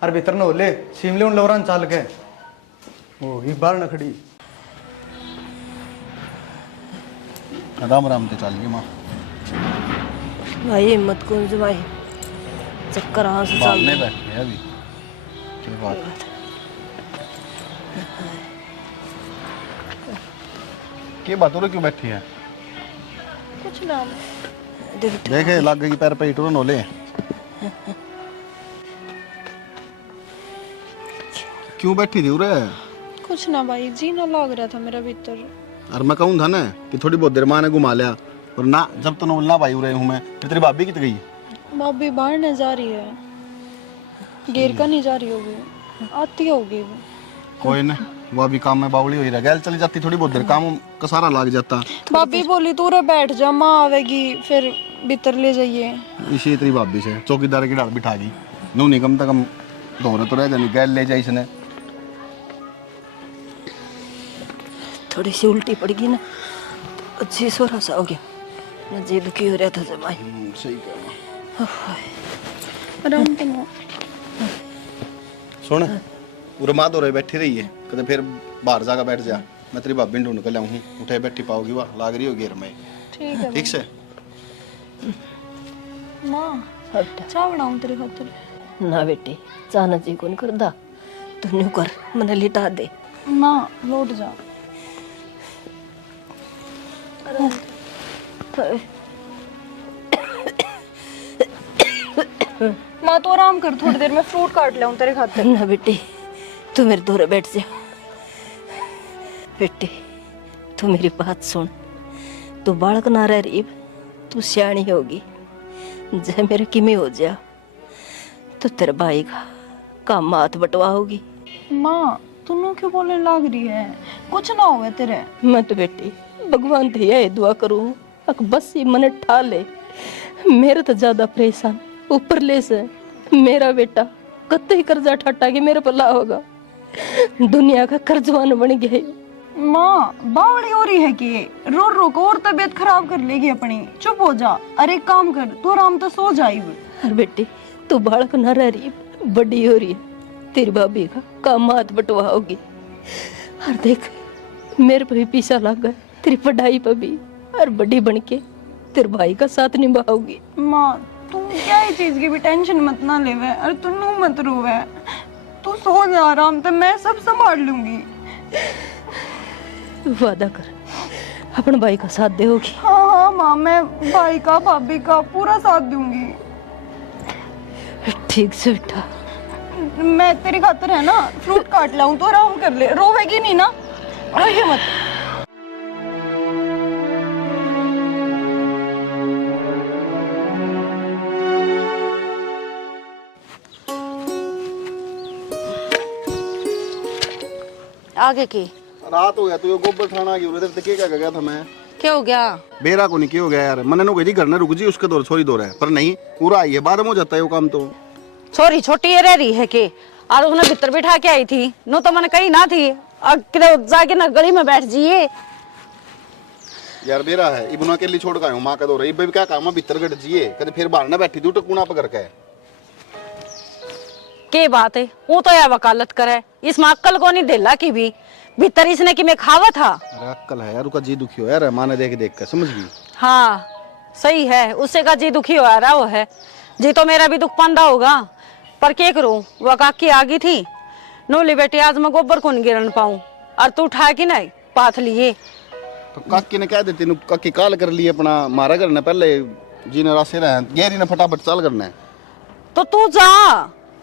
अरे भीतर न होले शिमले उन लवरान चाल के होगी बाहर नखड़ी। राम राम ते चाल गई माँ। भाई हिम्मत कौन से भाई, चक्कर हाँ से बाल चल में बैठे हैं अभी। क्या बात है? क्या बात हो रही, क्यों बैठी है? कुछ ना। देखे लग गई पैर पे ईटों नोले। क्यों बैठी थी उरे? कुछ ना भाई, जी ना लग रहा था मेरा भीतर। और मैं कहूँ था ना कि थोड़ी बहुत देर माँ ने घुमा लिया, और ना जब तो नोलना भाई उरे हूँ मैं। फिर तेरी भाभी कितनी गई? भाभी बाहर नहीं जा रही है, गेर का नहीं जा रही होगी, आती होगी वो। कोई ना, वो अभी काम में बावली हुई रह गैल चली जाती, थोड़ी बहुत देर काम का सारा लग जाता। भाभी बोली तू रे बैठ जा, माँ आवेगी फिर भीतर ले जाइए। इसी तेरी भाभी से चौकीदार की डाल बिठा गई। नू नहीं कम तक दौरे तो रह जानी, गैल ले जाई इसने। थोड़ी सी उल्टी पड़ गई ना, अच्छी सोरा सा हो गया ना, जी दुखी हो रहा था जब भाई। सही कह। आराम तो ना। सुन, उरे माँ दौरे बैठी रही है, कदे फिर बाहर जाकर बैठ जा, मैं तेरी भाभी ढूंढ कर लाऊं। उठे बैठी पाओगी, वाह लाग रही हो घेर में। ठीक है ठीक से। माँ, चाय बनाऊं तेरे खातिर? ना बेटी, चाहना जी कौन करदा, तू न्यू कर, मने लिटा दे। माँ लौट जा। माँ तो आराम कर, थोड़ी देर में फ्रूट काट लाऊं तेरे खातिर। ना बेटी, तू मेरे दूर बैठ जा। बेटी तू मेरी बात सुन, तू बालक ना रह रही, तू सियाणी होगी, जे मेरे किमी हो जा तो तेरे भाई का काम हाथ बटवा होगी। माँ तू क्यों बोलने लग रही है, कुछ ना हुआ तेरे। मैं तो बेटी भगवान थे ये दुआ करूं, अक बस ये मन ठा ले, मेरे तो ज्यादा परेशान ऊपर ले से मेरा बेटा कत्ते कर्जा ठट्टा के मेरे पल्ला होगा, दुनिया का कर्जवान बन गया। माँ बावड़ी हो रही है कि रो रो को और तबीयत खराब कर लेगी अपनी, चुप हो जा। अरे एक काम कर, तू आराम तो सो जाई। अरे बेटी तू बालक न रह रही, बड़ी हो रही है, तेरी भाभी का काम हाथ बटवा होगी। और देख मेरे पे भी पीछा लग गया, तेरी पढ़ाई पे भी, और बड़ी बन के तेरे भाई का साथ निभाओगी। माँ तू क्या ही चीज की भी टेंशन मत ना लेवे, और तू मत रोवे, तू सो जा आराम से, मैं सब संभाल लूंगी। वादा कर अपने भाई का साथ देगी। हाँ हाँ माँ, मैं भाई का भाभी का पूरा साथ दूंगी। ठीक से बेटा। मैं तेरी खातिर है ना फ्रूट काट लाऊं, तो आराम कर ले, रोवेगी नहीं ना, रोइए मत। आगे की रात हो गया, तू ये गोबर थाना की उरे ते क्या गया था मैं? क्या हो गया? बेरा को नहीं, क्या हो गया यार? मैंने नो गई घर ने रुक जी, उसके दौर छोरी दौर है, पर नहीं पूरा आई है, बाद में हो जाता है वो काम। तो छोरी छोटी रह रही है कि, और उन्हें भीतर बिठा के आई थी, नो तो मैंने कही ना थी, अब जाके ना गली में बैठ जाइए। यार बेरा है, इबना के लिए छोड़ का हूं, मां का दौर है, इब क्या काम है भीतर गट जिए, कदे फिर बाहर ना बैठी तू टकूना पकड़ के। के बात है, वो तो यार वकालत करे, इसमें अक्कल को नहीं देला की भी, भीतर इसने कि मैं खावा था। अरे अक्कल है यार, उसका जी दुखी हो यार, माँ ने देख देख कर, समझ गई? हाँ सही है, उससे का जी दुखी हो रहा वो है, जी तो मेरा भी दुख पंदा होगा, पर क्या करूं, वो काकी आ गई थी, नोली बेटी आज मैं गोबर को नहीं गिरन पाऊं, और तू उठा के नहीं पाथ लिए। तो काकी ने क्या देती, काकी काल कर ली अपना, मारा करना पहले जी ने रास्ते रहे, गहरी ने फटाफट चाल करना है। तो तू जा,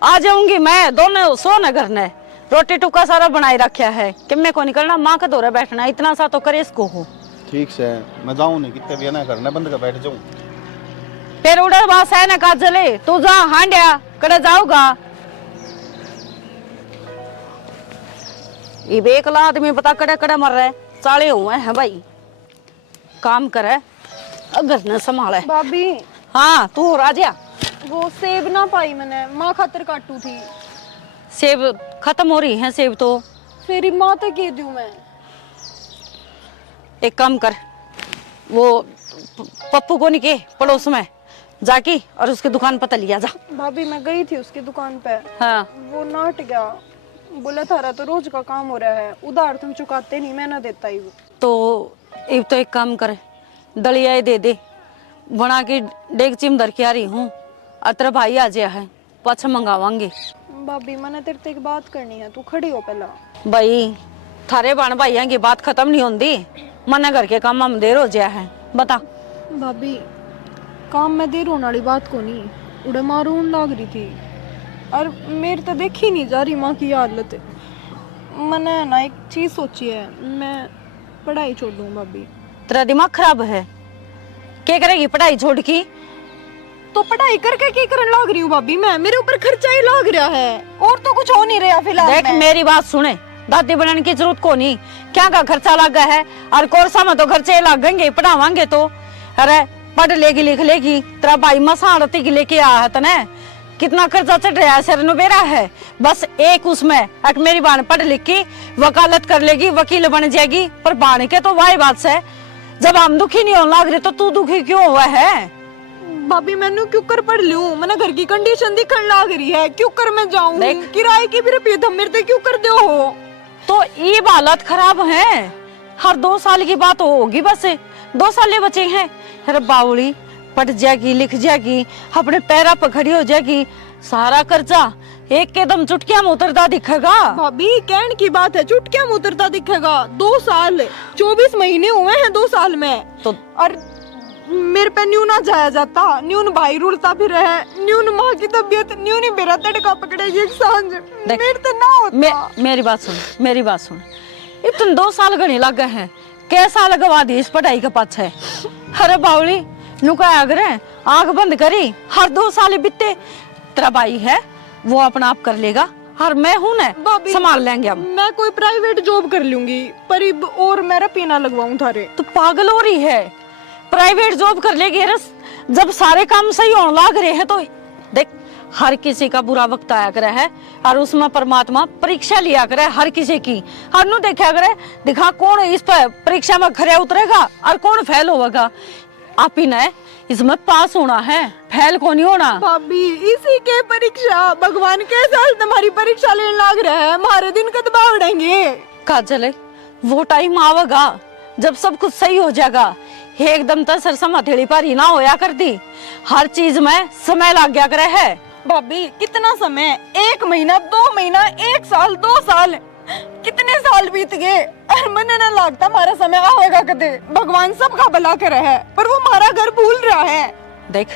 आ जाऊंगी मैं, दोनों सो न करने, रोटी टुका सारा बनाई रखा है कि मैं को निकलना, माँ का दौरा बैठना, इतना सा तो करे इसको हो। ठीक से मैं जाऊं नहीं, कितने भी ना करना बंद कर बैठ जाऊं। फिर उड़े बास है ना काजले, तू जा हांडिया कड़े जाऊगा। ये बेकला आदमी पता कड़े कड़े मर रहे साले हुए हैं भाई। काम करे अगर न संभाले। भाभी हाँ तू राजा वो सेब ना पाई मैंने, माँ खातर काटू थी। सेब खत्म हो रही है सेब तो। फिर माँ तक कह दूं मैं। एक काम कर वो पप्पू को निके पड़ोस में जाके और उसकी दुकान पर लिया जा। भाभी मैं गई थी उसकी दुकान पे, हाँ वो नाट गया, बोला थारा तो रोज का काम हो रहा है, उधार तुम चुकाते नहीं, मैं ना देता ही। तो अब तो एक काम कर दलिया ही दे दे बना के डेगची में धर के आ रही हूँ। अतर भाई आ गया है पाछा मंगावांगे। भाभी मैंने तेरे से एक बात करनी है, तू खड़ी हो पहला। भाई थारे बन भाइयों की बात खत्म नहीं होती, मना करके काम हम देर हो गया है। बता भाभी काम में देर होने वाली बात को नहीं, उड़े मारून लाग रही थी और मेरे तो देखी नहीं जा रही माँ की हालत। मैंने ना एक चीज सोची है, मैं पढ़ाई छोड़ दूँ। भाभी तेरा दिमाग खराब है, क्या करेगी पढ़ाई छोड़ की? तो पढ़ाई करके क्या करने लाग रही हूँ भाभी मैं, मेरे ऊपर खर्चा ही लाग रहा है और तो कुछ हो नहीं रहा फिलहाल। देख मेरी बात सुने, दादी बनाने की जरूरत को नहीं, क्या का खर्चा लगा है और कोर्सा में तो खर्चे लगेंगे पढ़ावांगे तो। अरे पढ़ लेगी लिख लेगी, तेरा भाई मसारती की लेके आया है तने, कितना खर्चा चढ़ रहा है, सिर नुबेरा है। बस एक उसमें एक मेरी बहन पढ़ लिख की वकालत कर लेगी, वकील बन जाएगी, पर बहन के तो वही बात से जब हम दुखी नहीं होने लग रहे तो तू दुखी क्यों हुआ है? भाभी मैंने क्यों कर पढ़ लूं, मैंने घर की कंडीशन दिखने लग रही है, क्यों कर मैं जाऊं, किराए की भी रुपये तुम मेरे से क्यों कर दो हो। तो ये हालत खराब है, हर 2 साल की बात होगी, बस 2 साल बचे हैं। अरे बावली पढ़ जाएगी लिख जाएगी, अपने पैरा पर खड़ी हो जाएगी, सारा कर्जा एक कदम चुटकिया में उतरता दिखेगा। भाभी कहने की बात है, चुटकिया में उतरता दिखेगा। 2 साल 24 महीने हुए हैं 2 साल में तो और मेरे पे न्यू ना जाया जाता, न्यून भाई रुलता भी रहे, न्यून माँ की तबीयत, न्यून ही मेरा तड़का पकड़ेगी एक सांझ, मेरे तो ना होता। मेरी बात सुन, मेरी बात सुन, इतने 2 साल गणी लग गए हैं, कैसा लगवा दी इस पढ़ाई के पाछे। अरे बावली नुका अगर आंख बंद करी, हर 2 साल बीते, तेरा भाई है वो अपना आप कर लेगा और मैं हूं ना संभाल लेंगे हम। मैं कोई प्राइवेट जॉब कर लूंगी पर और मेरा पीना लगवाऊं थारे। तो पागल हो रही है, प्राइवेट जॉब कर लेगी रस, जब सारे काम सही होने लग रहे हैं तो देख हर किसी का बुरा वक्त आया करे है और उसमें परमात्मा परीक्षा लिया करे हर किसी की, और नु देखा करे दिखा कौन इस पर परीक्षा में खरे उतरेगा और कौन फेल होगा। आप ही ने इसमें पास होना है, फेल को नहीं होना। भाभी इसी के परीक्षा भगवान के साल तुम्हारी परीक्षा लेने लग रहा है, हमारे दिन कद बावड़ेंगे। काजल वो टाइम आवेगा जब सब कुछ सही हो जाएगा, एकदम तो सरसम हथेली पर ही ना होया करती, हर चीज में समय लग गया करे है। भाभी कितना समय, 1 महीना 2 महीना 1 साल 2 साल, कितने साल बीत गए और मन ना लगता हमारा समय आएगा कदे। भगवान सबका भला करे है पर वो हमारा घर भूल रहा है। देख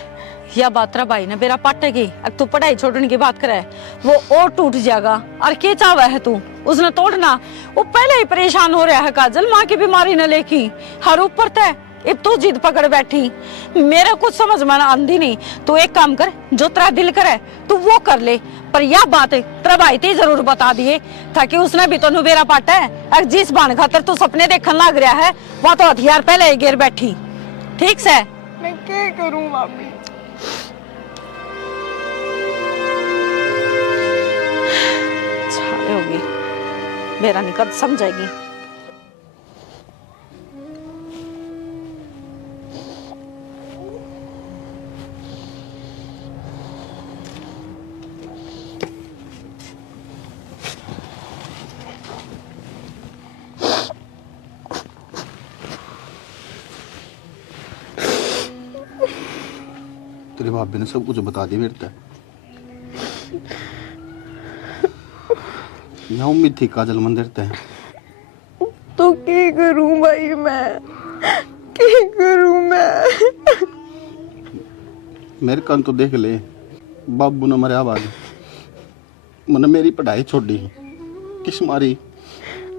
यह बात रा भाई ने बेरा पाटेगी, अब तू पढ़ाई छोड़ने की बात करे वो और टूट जाएगा और क्या चाहवा है तू उसने तोड़ना, वो पहले ही परेशान हो रहा है काजल, माँ की बीमारी न लेकी हर ऊपर तय अब तू जिद पकड़ बैठी, मेरा कुछ समझ में आंधी नहीं। तू एक काम कर, जो तेरा दिल करे तू वो कर ले, पर यह बात तेरा भाई ते जरूर बता दिए ताकि उसने भी तो नुबेरा पाटा है और जिस बाण खातर तू सपने देखने लग रहा है वह तो हथियार पहले ही गिर बैठी। ठीक से मैं क्या करूं भाभी? छाले होगी मेरा निकल समझेगी। तेरे भाभी ने सब कुछ बता दिया बेटा। मैं उम्मीद थी काजल मंदिर ते तो क्या करूं भाई मैं, क्या करूं मैं? मेरे कान तो देख ले, बाबू ने मरे बाद मैंने मेरी पढ़ाई छोड़ी किस मारी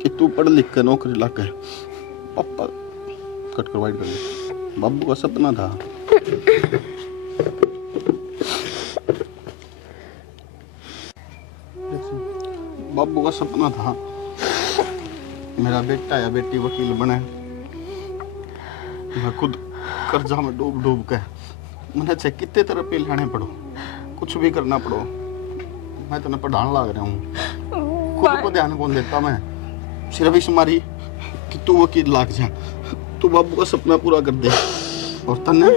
कि तू पढ़ लिख कर नौकरी लग गए। पापा कट कर वाइट कर ले, बाबू का सपना था। बाबू का सपना था मेरा बेटा या बेटी वकील बने, मैं खुद कर्जा में डूब डूब के मैंने चाहे कितने तरह पे लाने पड़ो, कुछ भी करना पड़ो, मैं तुम्हें पढ़ाने लग रहा हूँ। खुद को ध्यान कौन देता मैं, सिर्फ इस मारी कि तू वकील लाग जा, तू बाबू का सपना पूरा कर दे। और तने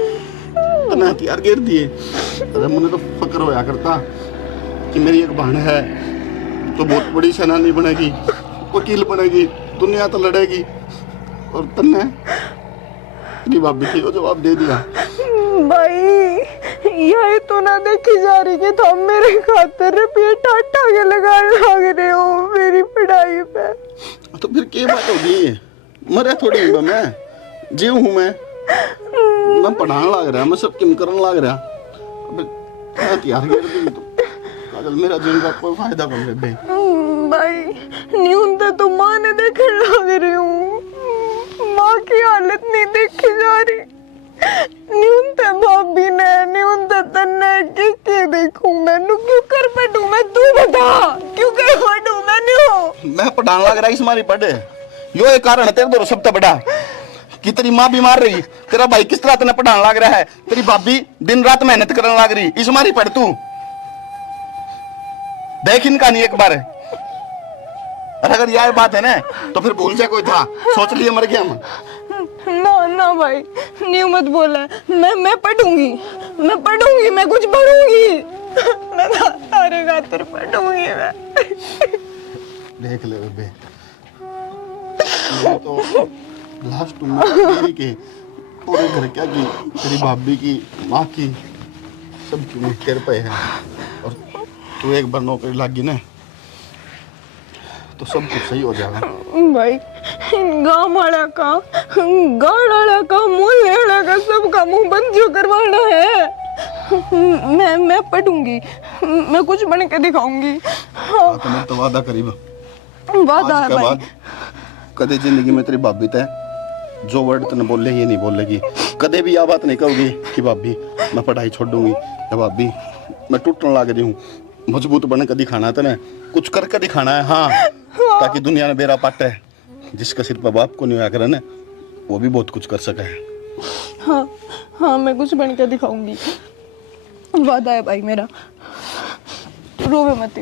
हथियार गिर दिए। अरे मुझे तो फक्र होया करता कि मेरी एक बहन है तो बहुत बड़ी सेनानी बनेगी, वकील बनेगी, दुनिया तो लड़ेगी। और तन्ने तेरी भाभी थी वो जवाब दे दिया। भाई यही तो ना देखी जा रही कि तुम मेरे खातर रुपये टाटा के लगाने लग रहे हो मेरी पढ़ाई पे। तो फिर क्या बात होगी, मरे थोड़ी हूँ मैं, जीव हूँ मैं पढ़ाने लग रहा, मैं सब किम करने लग रहा। हथियार गिर दी तो काजल मेरा जीवन का कोई फायदा कर ले भाई। न्यून तो माँ ने देखने लग रही हूँ, माँ की हालत नहीं देखी जा रही। न्यून तो भाभी ने, न्यून तो तन्ने के देखूं मैं, क्यों कर पढ़ूं मैं, तू बता क्यों कर पढ़ूं मैं न्यू। मैं पढ़ाने लग रहा इस मारी पढ़े, यो एक कारण है तेरे दो सबसे बड़ा कि तेरी माँ बीमार रही, तेरा भाई किस तरह तेने पढ़ाने लग रहा है, तेरी भाभी दिन रात मेहनत करने लग रही, इस मारी पढ़ तू देख इनका नहीं एक बार। अगर यह बात है ना तो फिर भूल जा कोई था, सोच लिए मर गया मैं। ना ना भाई न्यू मत बोला, मैं पढ़ूंगी, मैं कुछ पढ़ूंगी, मैं तारे खातिर पढ़ूंगी मैं। देख ले बेबे, मैं तो लास्ट में के पूरे घर क्या की, तेरी भाभी की, माँ की, सबकी उम्मीद तेरे पे है। और तू एक बार नौकरी लगी ना तो सब कुछ सही हो जाएगा। भाई गाँव वाला का, गाँव वाला का, मोहल्ले वाला का, सबका मुंह बंद जो करवाना है। मैं पढ़ूंगी, मैं कुछ बन के दिखाऊंगी। हाँ। तो मैं तो वादा करीब वादा है भाई। कदे जिंदगी में तेरी भाभी तय जो वर्ड तने बोले ये नहीं बोलेगी, कदे भी यह बात नहीं कहोगी कि भाभी मैं पढ़ाई छोड़ दूंगी या भाभी मैं टूटने लग रही हूँ। मजबूत बन के दिखाना है तने, कुछ करके दिखाना है। हाँ, ताकि दुनिया में बेरा पाटे, जिसका सिर पर बाप को नहीं होया करे ना वो भी बहुत कुछ कर सके है। हाँ हाँ मैं कुछ बन के दिखाऊंगी, वादा है भाई मेरा, रोवे मत।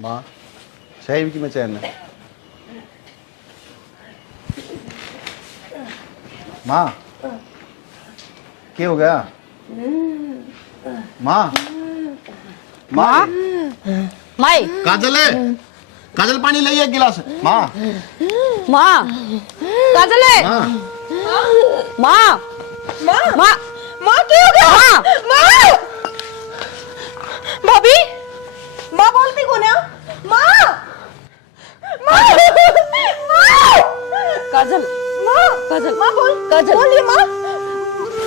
माँ साहिब की मैं चैन है। माँ क्या हो गया? माँ माँ माई काजल है, काजल पानी ले एक गिलास। माँ माँ काजल है, माँ माँ माँ क्या हो गया? हाँ। माँ भाभी, माँ बोलती कौन है? माँ काजल माँ काजल माँ बोल, काजल बोलिए माँ,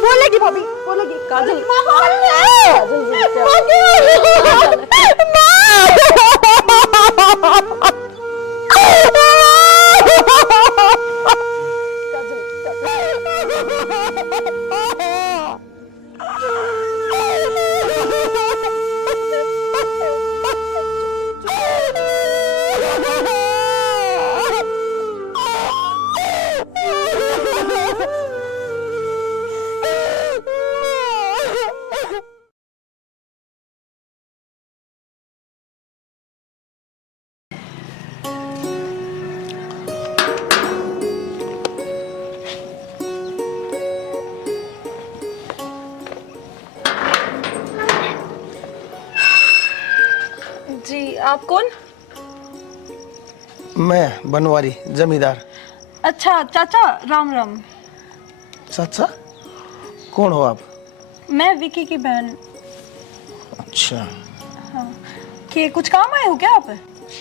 बोलेगी भाभी, बोलेगी। काजल माँ बोलिए, काजल माँ क्या? जी आप कौन? मैं बनवारी जमींदार। अच्छा चाचा, राम राम। चाचा कौन हो आप? मैं विकी की बहन। अच्छा हाँ, कि कुछ काम आए हो क्या आप?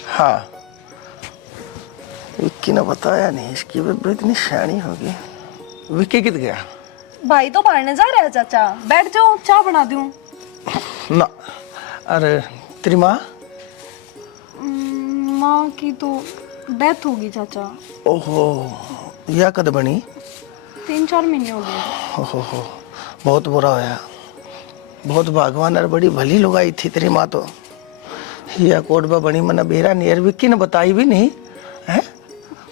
हाँ, विक्की ने बताया नहीं, इसकी बेबे इतनी शानी होगी। विक्की कित गया? भाई तो पढ़ने जा रहा है चाचा, बैठ जाओ चाय बना दूं। ना, अरे तेरी माँ? माँ की तो डेथ होगी चाचा। ओहो, यह कद बनी? 3-4 महीने हो गए। हो बहुत बुरा होया। बहुत भगवान और बड़ी भली लुगाई थी तेरी माँ तो। या कोट में बनी मना बेरा नियर विक्की ने बताई भी नहीं है।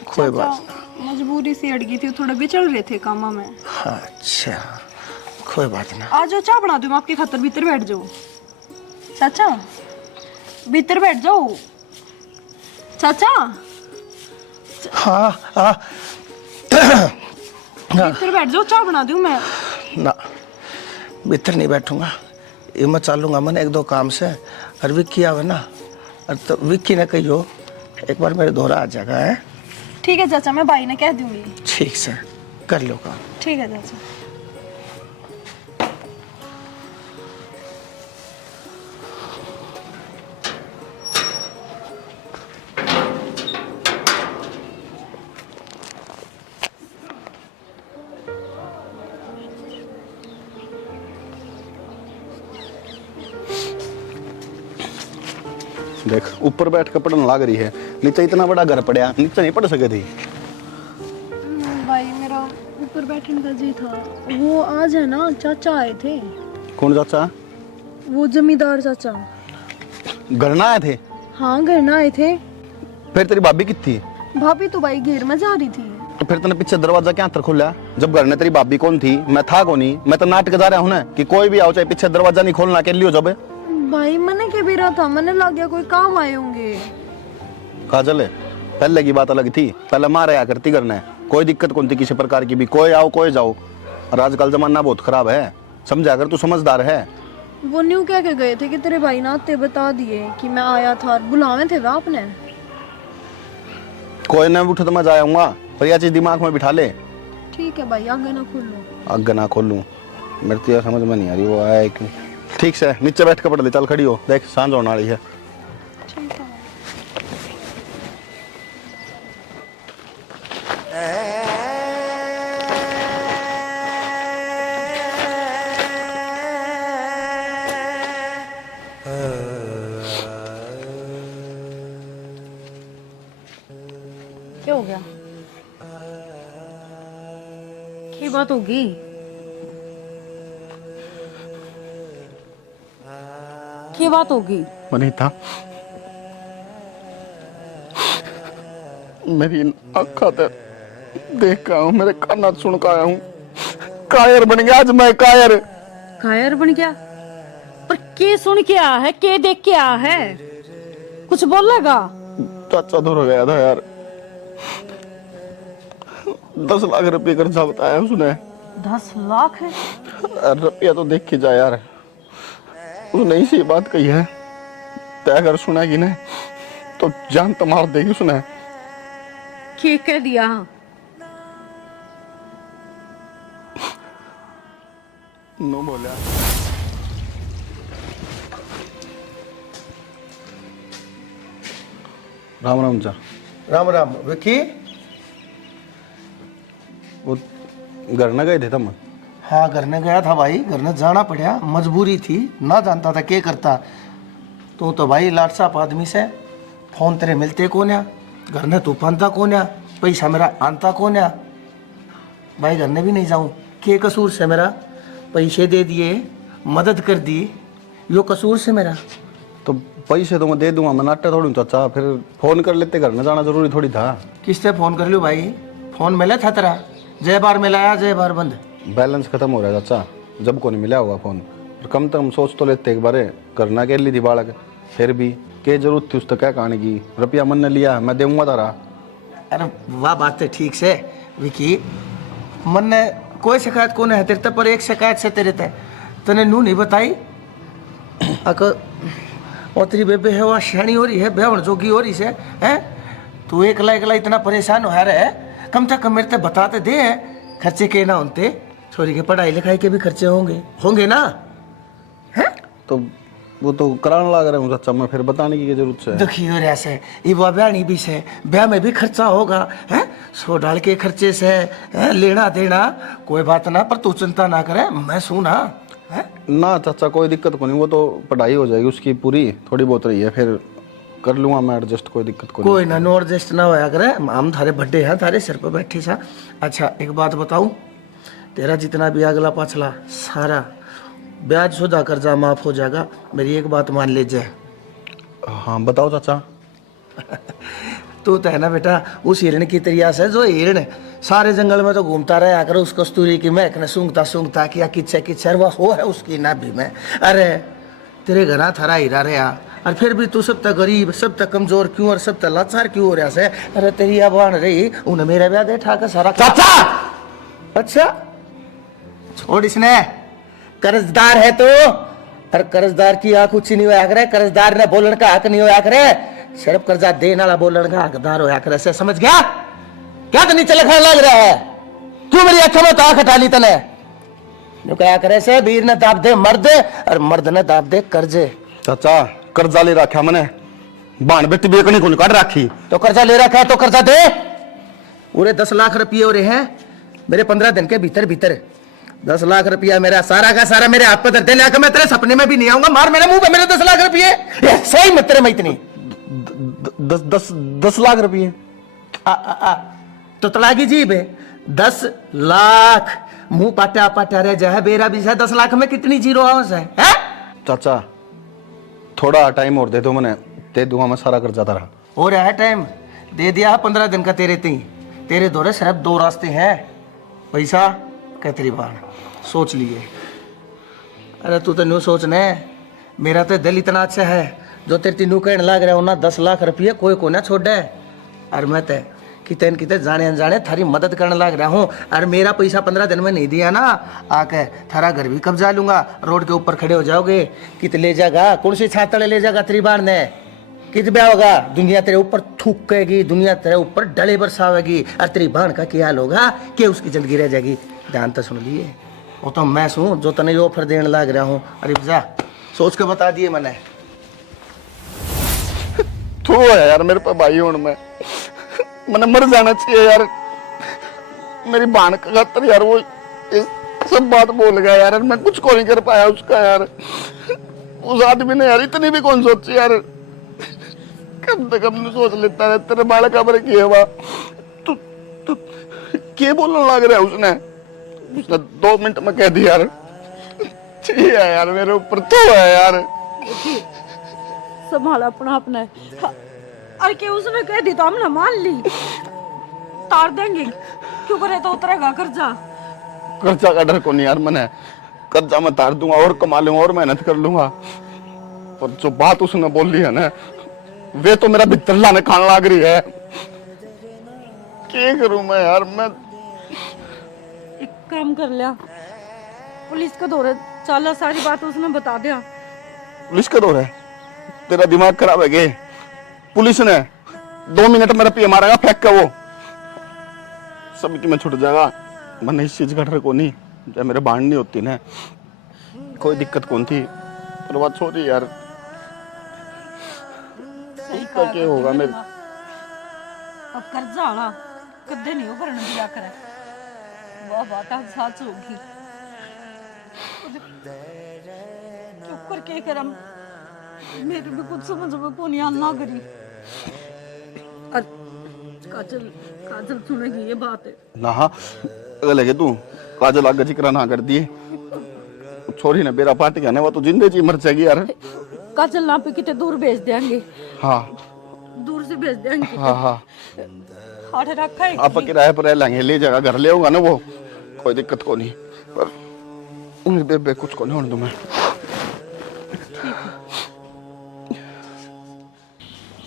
कोई बात चाचा मजबूरी से अड़ गई थी, थोड़ा बिचल रहे थे कामा में। अच्छा कोई बात ना। आ जाओ चाय बना दूं मैं आपके खातर, भीतर बैठ जाओ। चाचा भीतर बैठ जाओ। चाचा हाँ हाँ भीतर बैठ जाओ, चाय बना दूं मैं। ना भीतर नहीं बैठूंगा, ये मैं चालूंगा मन 1-2 काम से। और विक्की आवे ना, और तो विक्की ने कहियो एक बार मेरे दोहरा आ जाएगा है। ठीक है चाचा, मैं भाई ने कह दूंगी। ठीक से कर लो काम। ठीक है चाचा। देख ऊपर बैठ कर पढ़ने लग रही है, नीचे इतना बड़ा घर पड़ा, नीचे नहीं पढ़ सके थी। भाई मेरा ऊपर बैठने का जी था। वो आज है ना चाचा आए थे। कौन चाचा? वो जमींदार चाचा। घर ना आए थे? हाँ घर ना आए थे। फिर तेरी भाभी कितनी? भाभी तो भाई घेर में जा रही थी। तो फिर तूने पीछे दरवाजा क्या अंतर खोला? जब घर में तेरी भाभी कौन थी, मैं था कौन ही? मैं तो नाटक जा रहा हूँ ना कि कोई भी आओ चाहे पीछे दरवाजा नहीं खोलना के लियो। जब भाई मैंने के भी रहा था, मैंने लग गया कोई काम आए होंगे। काजल है, पहले की बात अलग थी। पहले माँ रहा करती करना है, कोई दिक्कत कौन थी किसी प्रकार की भी, कोई आओ कोई जाओ। और आजकल जमाना बहुत खराब है, समझा अगर तू समझदार है। वो न्यू कह के गए थे कि तेरे भाई ने आते बता दिए कि मैं आया था, बुलावे थे वे आपने। कोई ना उठ तो मैं जाऊंगा, पर यह चीज दिमाग में बिठा ले। ठीक है भाई, आगे ना खोलो। आगे ना खोलूं? मेरे तो यार समझ में नहीं आ रही वो आया है क्यों। ठीक से नीचे बैठ के पढ़ ले, चल खड़ी हो, देख सांझ होने वाली है। ठीक है। क्या हो गया? क्या बात होगी? क्या बात होगी? वनीता, मेरी आँखों से देख का हूँ, मेरे काना सुन का आया हूँ। कायर बन गया आज मैं, कायर। कायर बन गया? पर के सुन के आया है, के देख के आया है? कुछ बोलेगा? चाचा दूर हो गया था यार, 10 लाख रुपए कर्जा बताया उसने। 10 लाख है? रुपया तो देख के जा यार, उसने इसी बात कही है, तय अगर सुनेगी ना तो जान तो मार देगी उसने। के कह दिया? नो बोला। राम राम जा। राम राम विक्की। वो घर न गए थे तुम? हाँ घर ने गया था भाई, घर ने जाना पड़ा, मजबूरी थी, ना जानता था क्या करता। तो भाई लाट साफ आदमी से फोन तेरे मिलते कौन या, घर ने तू पानता कौन या, पैसा मेरा आनता कौन या। भाई घर ने भी नहीं जाऊँ, के कसूर से मेरा? पैसे दे दिए, मदद कर दी, यो कसूर से मेरा? तो पैसे तो मैं दे दूंगा, मैं नाट्य थोड़ी चाचा, फिर फोन कर लेते, घर न जाना जरूरी थोड़ी था। किससे फोन कर लियो भाई? फोन मिला था तेरा? जय बार मिलाया जय बार बंद। बैलेंस खत्म हो रहा है चाचा, जब को नहीं मिला होगा फोन। पर कम से कम सोच तो लेते एक बार, करना के लिए थी बालक, फिर भी क्या जरूरत थी उस तक क्या कहानी की? रुपया मन ने लिया, मैं दूंगा तारा। अरे वाह बात है, ठीक से विकी, मन ने कोई शिकायत कौन है तेरे, पर एक शिकायत से तेरे तने नू नहीं बताई। तेरी बेबे है वह शानी हो रही है, बेवण जोगी हो रही से है। तू एकला एकला इतना परेशान हो रहा है, कम से कम मेरे ते बताते दे खर्चे के ना होते, छोरी के पढ़ाई लिखाई के भी खर्चे होंगे ना है। तो वो तो कराने लग रहे हूँ चाचा, मैं फिर बताने की जरूरत है? दुखी हो रहा से, ये ब्याह भी से, ब्याह में भी खर्चा होगा है, 100 डाल के खर्चे से है, लेना देना कोई बात ना, पर तू चिंता ना करे, मैं सुना है ना चाचा, कोई दिक्कत को नहीं, वो तो पढ़ाई हो जाएगी उसकी पूरी, थोड़ी बहुत रही है, फिर कर लूंगा मैं एडजस्ट, कोई दिक्कत को कोई ना, नो एडजस्ट ना होया करे, हम थारे बड्डे हैं, थारे सिर पर बैठे सा। अच्छा एक बात बताऊं, तेरा जितना भी अगला पाछला सारा ब्याज शुदा कर्जा माफ हो जाएगा। मेरी एक बात मान लीजिए। हाँ बताओ चाचा। तू तो है ना बेटा उस हिरण की तरिया से जो हिरण सारे जंगल में तो घूमता रहा कर उस कस्तूरी की महक ने सूंघता सूंघता किया किच्चे किच्चर वह हो है उसकी नाभि में। अरे तेरे घरा थारा हीरा रहा और फिर भी तू सब तक गरीब सब तक कमजोर क्यों और सब तक लाचार क्यों हो रहा से। अरे तेरी आबान रही उन्हें मेरा ब्याह दे ठाकर सारा। चाचा अच्छा छोड़ इसने कर्जदार है तो। और कर्जदार की आंख ऊंची नहीं होया करे। कर्जदार ने बोलन का हक नहीं होया करे। सिर्फ कर्जा देने वाला बोलन का हकदार होया करे। से समझ गया क्या तो नीचे लिखा लग रहा है। क्यों मेरी आंखों में तो आंख हटा ली तने। जो क्या करे से वीर ने दाब दे मर्द और मर्द ने दाब दे कर्जे। चाचा कर्जा ले रखा मैंने बाण बेटी बेकनी को काट रखी। तो कर्जा ले रखा है तो कर्जा दे। पूरे 10 लाख रुपये हो रहे हैं मेरे 15 दिन के भीतर भीतर। 10 लाख रुपया मेरा सारा का सारा मेरे हाथ पे दे लाकर मैं तेरे सपने में भी नहीं आऊंगा। मार मेरे मुंह पे मेरे 10 लाख रुपये सही मत तेरे में इतनी 10 लाख रुपये तो तड़ागी जीब है। 10 लाख मुंह पाटा पाटा रह जाए बेरा भी 10 लाख में कितनी जीरो हाउस है? चाचा थोड़ा टाइम और दे दो मैंने दे दूंगा मैं सारा कर्जा तारा। हो रहा है टाइम दे दिया 15 दिन का तेरे ती। तेरे दौरे सिर्फ 2 रास्ते हैं पैसा कहतरी बाण सोच लिए। अरे तू तो न्यू सोचने मेरा तो दिल इतना अच्छा है जो तेरे तीनों कहने लग रहा हो ना 10 लाख रुपये कोई को ना छोड़े। और मैं तो कितने कितने जाने अनजाने थारी मदद करने लग रहा हूँ। और मेरा पैसा 15 दिन में नहीं दिया ना आके थारा घर भी कब्जा लूंगा। रोड के ऊपर खड़े हो जाओगे कित ले जाएगा कौन सी छातड़े ले जाएगा तेरी बार ने कित ब्याह होगा। दुनिया तेरे ऊपर थूकेगी दुनिया तेरे ऊपर डले बरसावेगी और तेरी बहन का क्या हाल होगा कि उसकी जिंदगी रह जाएगी। ध्यान तो सुन लिए वो तो मैं सुन जो तने ऑफर देने लग रहा हूँ। अरे जा सोच के बता दिए मैंने। तो है यार मेरे पे भाई हूं मैंने मर जाना चाहिए यार। मेरी बहन का खातर यार वो सब बात बोल गया यार। मैं कुछ को नहीं कर पाया उसका यार। उस आदमी ने यार इतनी भी कौन सोची यार। कम से कम सोच लेता है तेरे बाल का बर किया हुआ तू क्या बोलने लग रहा है उसने 2 मिनट में कह दिया यार। चाहिए यार मेरे ऊपर तो है यार। संभाला अपना अपना और क्या उसने कह दी तो हमने मान ली तार देंगे क्यों करे तो उतरेगा कर्जा। कर्जा का डर को नहीं यार मैंने कर्जा मैं तार दूंगा और कमा लूंगा और मेहनत कर लूंगा। पर जो बात उसने बोल ली है ना वे तो मेरा भीतर लाने खाने लग रही है। क्या करूं मैं यार। मैं एक काम कर लिया पुलिस का दौरे चला सारी बात उसने बता दिया। पुलिस का दौर है तेरा दिमाग खराब है गे। पुलिस ने 2 मिनट में रुपये मारेगा फेंक के वो समिति में छुट जाएगा। मैंने इस चीज का डर को नहीं जब मेरे बाण नहीं होती ना कोई दिक्कत कौन थी। पर बात छोड़ी यार उसका क्या होगा मेरे। अब कर्जा वाला कदे नहीं भरने दिया करे वह बात आज सच होगी। चुप करके करम मेरे भी कुछ समझ में को नहीं आना करी। और काजल काजल सुनेगी ये बात है ना हाँ अगर लगे तू काजल आगे जिक्र ना कर दिए छोरी ने बेरा पार्टी का वो तो जिंदे जी मर जाएगी यार। काजल ना पे कितने दूर भेज देंगे। हाँ दूर से भेज देंगे। हाँ हाँ हाथ रखा है आप किराए पर रह लेंगे ले जाएगा घर ले होगा ना वो कोई दिक्कत को नहीं। पर उन्हें बेबे कुछ को नहीं होने दूं मैं।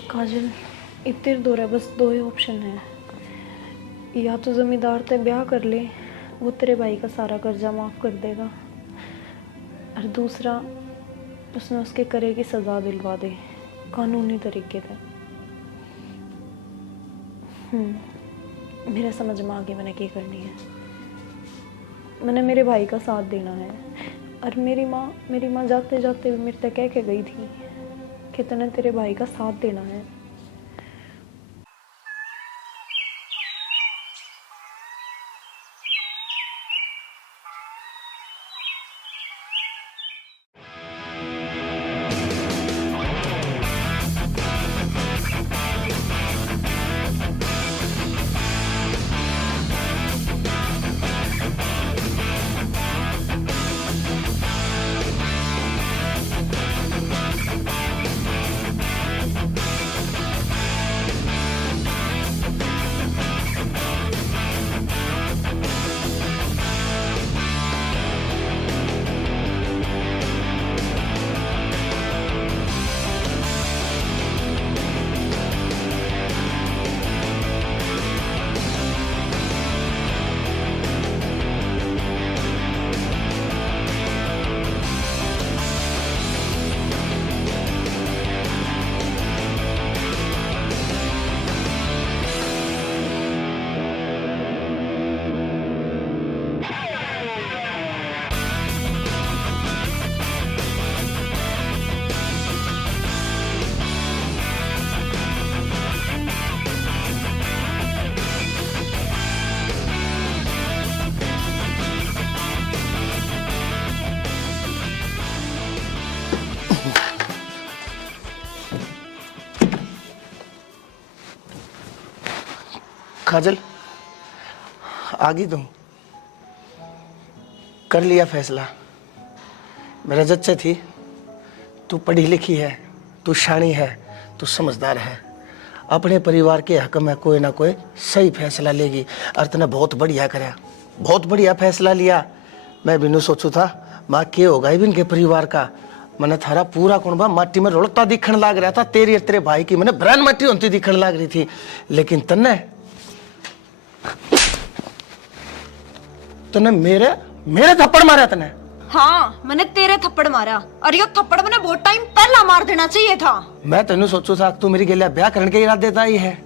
काजल इतने दौर है बस 2 ही ऑप्शन है। या तो जमींदार ते ब्याह कर ले वो तेरे भाई का सारा कर्जा माफ कर देगा और दूसरा उसने उसके करे की सजा दिलवा दे कानूनी तरीके से। मेरा समझ में आ गया मैंने क्या करनी है। मैंने मेरे भाई का साथ देना है। और मेरी माँ जाते जाते मेरे तक कह के गई थी कि तूने तेरे भाई का साथ देना है। काजल, आगे तुम कर लिया फैसला। मेरा जच्चे थी, तू पढ़ी लिखी है, तू शानी है, तू समझदार है, अपने परिवार के हक में कोई ना कोई सही फैसला लेगी। और तूने बहुत बढ़िया कराया, बहुत बढ़िया फैसला लिया। मैं बिनु सोचू था माँ के होगा भी इनके परिवार का। मैंने थारा पूरा कुणबा माटी में रोड़ता दिखने लग रहा था, तेरी और तेरे भाई की मैंने ब्रांड माटी होती दिखने लग रही थी। लेकिन तने मेरे थप्पड़ मारा तने। हाँ, मैंने तेरे थप्पड़ मारा, और ये थप्पड़ मैंने बहुत टाइम पहला मार देना चाहिए था। मैं तेन सोचू था तू मेरी गेलिया ब्याह करने के इरादे ही है,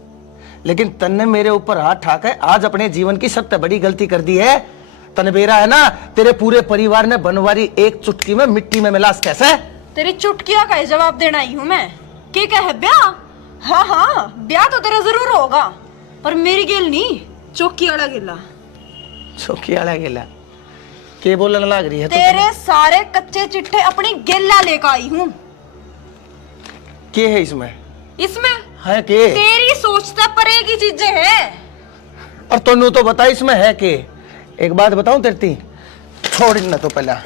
लेकिन तन्ने मेरे ऊपर हाथ ठाक है। आज अपने जीवन की सबसे बड़ी गलती कर दी है। तने बेरा है ना, तेरे पूरे परिवार ने बनवारी एक चुटकी में मिट्टी में मिलास कैसे? तेरी चुटकिया का जवाब देना ही हूँ मैं। के क्या है ब्याह? हाँ हाँ, ब्याह तो तेरा जरूर होगा, पर मेरी गेल नहीं, चौकी वाला गेला। चौकी वाला गेला के बोलने लग रही है? तेरे सारे कच्चे चिट्ठे अपनी गेला लेकर आई हूँ। के है इसमें? इसमें है के? तेरी सोचता परे की चीजें हैं। और तन्नू तो बता इसमें है के? एक बात बताऊं तेरी, छोड़ ना तो पहला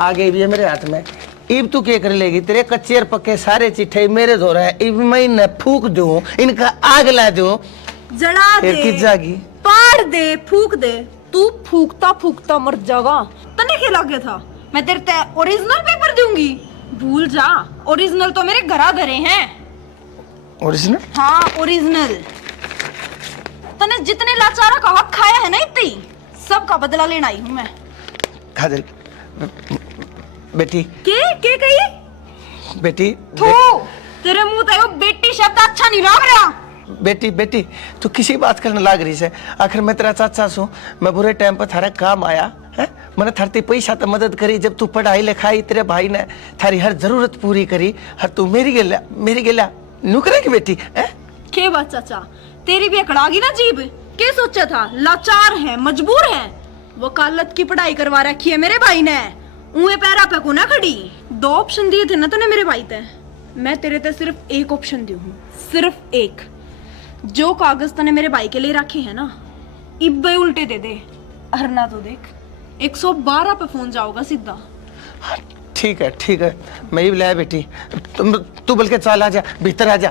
आगे भी है मेरे हाथ में। इब तू क्या कर लेगी? तेरे कच्चे और पक्के सारे चिट्ठे मेरे धो रहे हैं। इब मैं इन्हें फूक दूं, इनका आग ला दूं, जला दे, किस जागी, पाड़ दे, फूक दे। तू फूकता फूकता मर जाएगा। तने क्या लगे था मैं तेरे ते ओरिजिनल पेपर दूंगी? भूल जा, ओरिजिनल तो मेरे घरा घरे हैं। ओरिजिनल? हाँ, ओरिजिनल। तने जितने लाचारा का हक खाया है ना, इतनी सबका बदला लेना आई हूँ मैं। काजल बेटी, के कही बेटी, थू, तेरे मुंह ते वो बेटी शब्द अच्छा नहीं लग रहा। बेटी बेटी तू किसी बात करने लाग रही से? आखिर मैं तेरा चाचा सू, मैं बुरे टाइम पर थारे काम आया है। मैंने थारती पैसा तो मदद करी, जब तू पढ़ाई लिखाई तेरे भाई ने थारी हर जरूरत पूरी करी। हर तू मेरी गेला नू करेगी बेटी है? के बात चाचा, तेरी भी अकड़ागी ना जीभ। के सोचा था लाचार है, मजबूर है। वकालत की पढ़ाई करवा रखी है मेरे भाई ने, उए पैरा पे को ना खड़ी। 2 ऑप्शन दिए थे ना तूने मेरे भाई ते, मैं तेरे ते सिर्फ एक ऑप्शन दी हूँ, सिर्फ एक। जो कागज तने मेरे भाई के लिए रखे हैं ना, इब्बे उल्टे दे दे, हरना तो देख 112 पे फोन जाओगा सीधा। ठीक है, मैं ही बुलाया बेटी। तू बल्कि चल, आ जा, भीतर आ जा।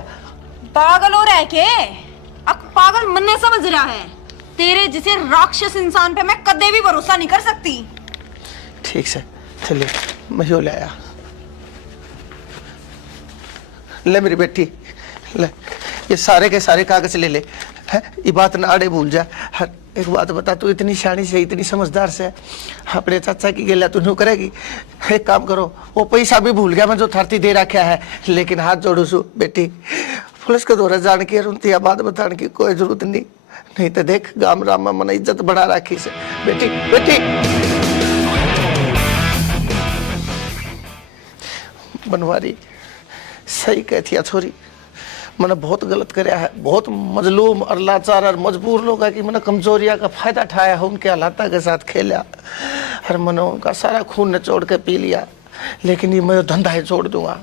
पागल हो रहा है के? अब पागल मन ने समझ रहा है। तेरे जिसे राक्षस इंसान पे मैं कदे भी भरोसा नहीं कर सकती। ठीक से चलिए, मैं यो लाया। ले मेरी बेटी, ले ये सारे के सारे कागज ले ले है। ये बात ना आड़े भूल जा। हर एक बात बता, तू इतनी शानी से, इतनी समझदार से अपने चाचा की गेला तू नू करेगी? एक काम करो, वो पैसा भी भूल गया मैं जो थारती दे रखा है, लेकिन हाथ जोड़ू सु बेटी, पुलिस के दौरे जान की रुनती बात बताने की कोई जरूरत नहीं तो देख गाम राम में मन इज्जत बढ़ा रखी से। बेटी बेटी बनवारी सही कहती है छोरी, मैंने बहुत गलत कराया है। बहुत मजलूम और लाचार और मजबूर लोग हैं कि मैंने कमजोरिया का फायदा उठाया है, उनके हालात के साथ खेला, हर मैंने उनका सारा खून निचोड़ के पी लिया। लेकिन ये मैं धंधा ही छोड़ दूंगा।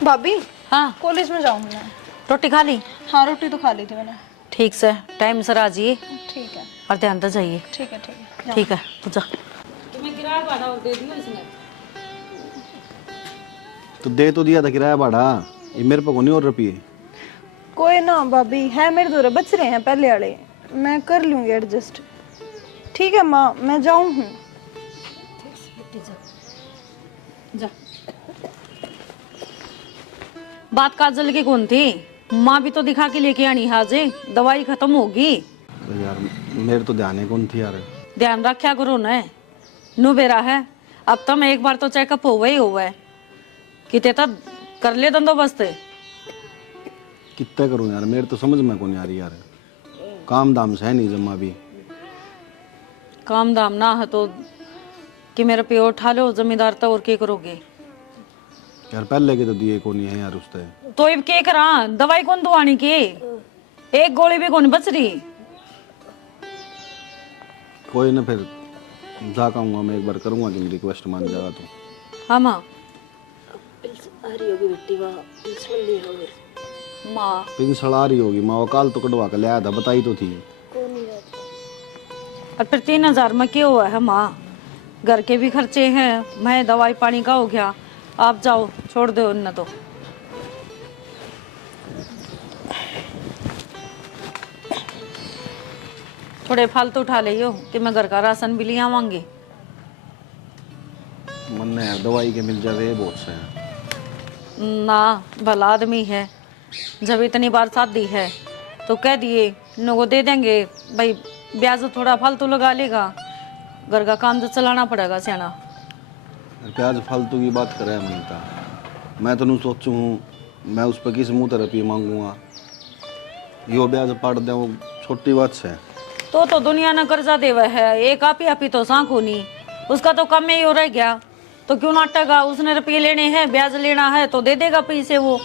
भाभी, हाँ, कॉलेज में जाऊंगी मैं। रोटी खा ली? हाँ, रोटी तो खा ली थी मैंने। ठीक से टाइम से आ जाइए ठीक है, और ध्यान से जाइए। ठीक है, ठीक है। ठीक है, तू जा। तो दे तो दिया था किराया भाड़ा, ये मेरे पे को नहीं और रुपये। कोई ना भाभी, है मेरे दो बच रहे हैं पहले वाले, मैं कर लूंगी एडजस्ट। ठीक है माँ, मैं जाऊँ हूँ। जा। बात काजल की कौन थी? माँ भी तो दिखा के लेके आनी है, आज दवाई खत्म होगी। तो यार मेरे तो ध्यान ही कौन थी यार। ध्यान रखा करो न, नु बेरा है। अब तो मैं एक बार तो चेकअप हुआ है किते तक कर ले बंदोबस्त। कितना करूं यार, मेरे तो समझ में कौन आ रही यार। काम दाम से है नहीं जमा भी। काम दाम ना है तो कि मेरा पे उठा लो जमींदार तो और क्या करोगे? यार पहले के तो दिए को नहीं है यार उसते। तो अब के करा, दवाई कौन दवानी की, एक गोली भी कौन बच रही। कोई ना, फिर जा कहूँगा मैं, एक बार करूँगा कि मेरी रिक्वेस्ट मान जाएगा तो। हाँ माँ, आ रही होगी बेटी, वहाँ पिल्स नहीं होगी। माँ पिंसड़ आ रही होगी माँ, वो काल तो कटवा के लाया था, बताई तो थी। और फिर 3000 में क्या हुआ है माँ, घर के भी खर्चे हैं, मैं दवाई पानी का हो गया। आप जाओ, छोड़ दो उन तो। थोड़े फालतू उठा लियो कि मैं घर का राशन भी ले आवांगी। मन ने यार दवाई के मिल जावे बहुत से हैं। ना भला आदमी है, जब इतनी बार शादी है तो कह दिए इनको दे देंगे भाई, ब्याज थोड़ा फालतू लगा लेगा, घर का काम तो चलाना पड़ेगा सियाना। प्याज फालतू की बात करे मनता, मैं तो सोचू हूँ मैं उस पर किस मुँह तरफ मांगूंगा, यो ब्याज पाट दे वो छोटी बात से। तो दुनिया ने कर्जा देवा है, एक आप ही तो सांखो नहीं, उसका तो कम में ही हो रह गया, तो क्यों नाटेगा, उसने रुपये लेने हैं, ब्याज लेना है तो दे देगा पैसे वो।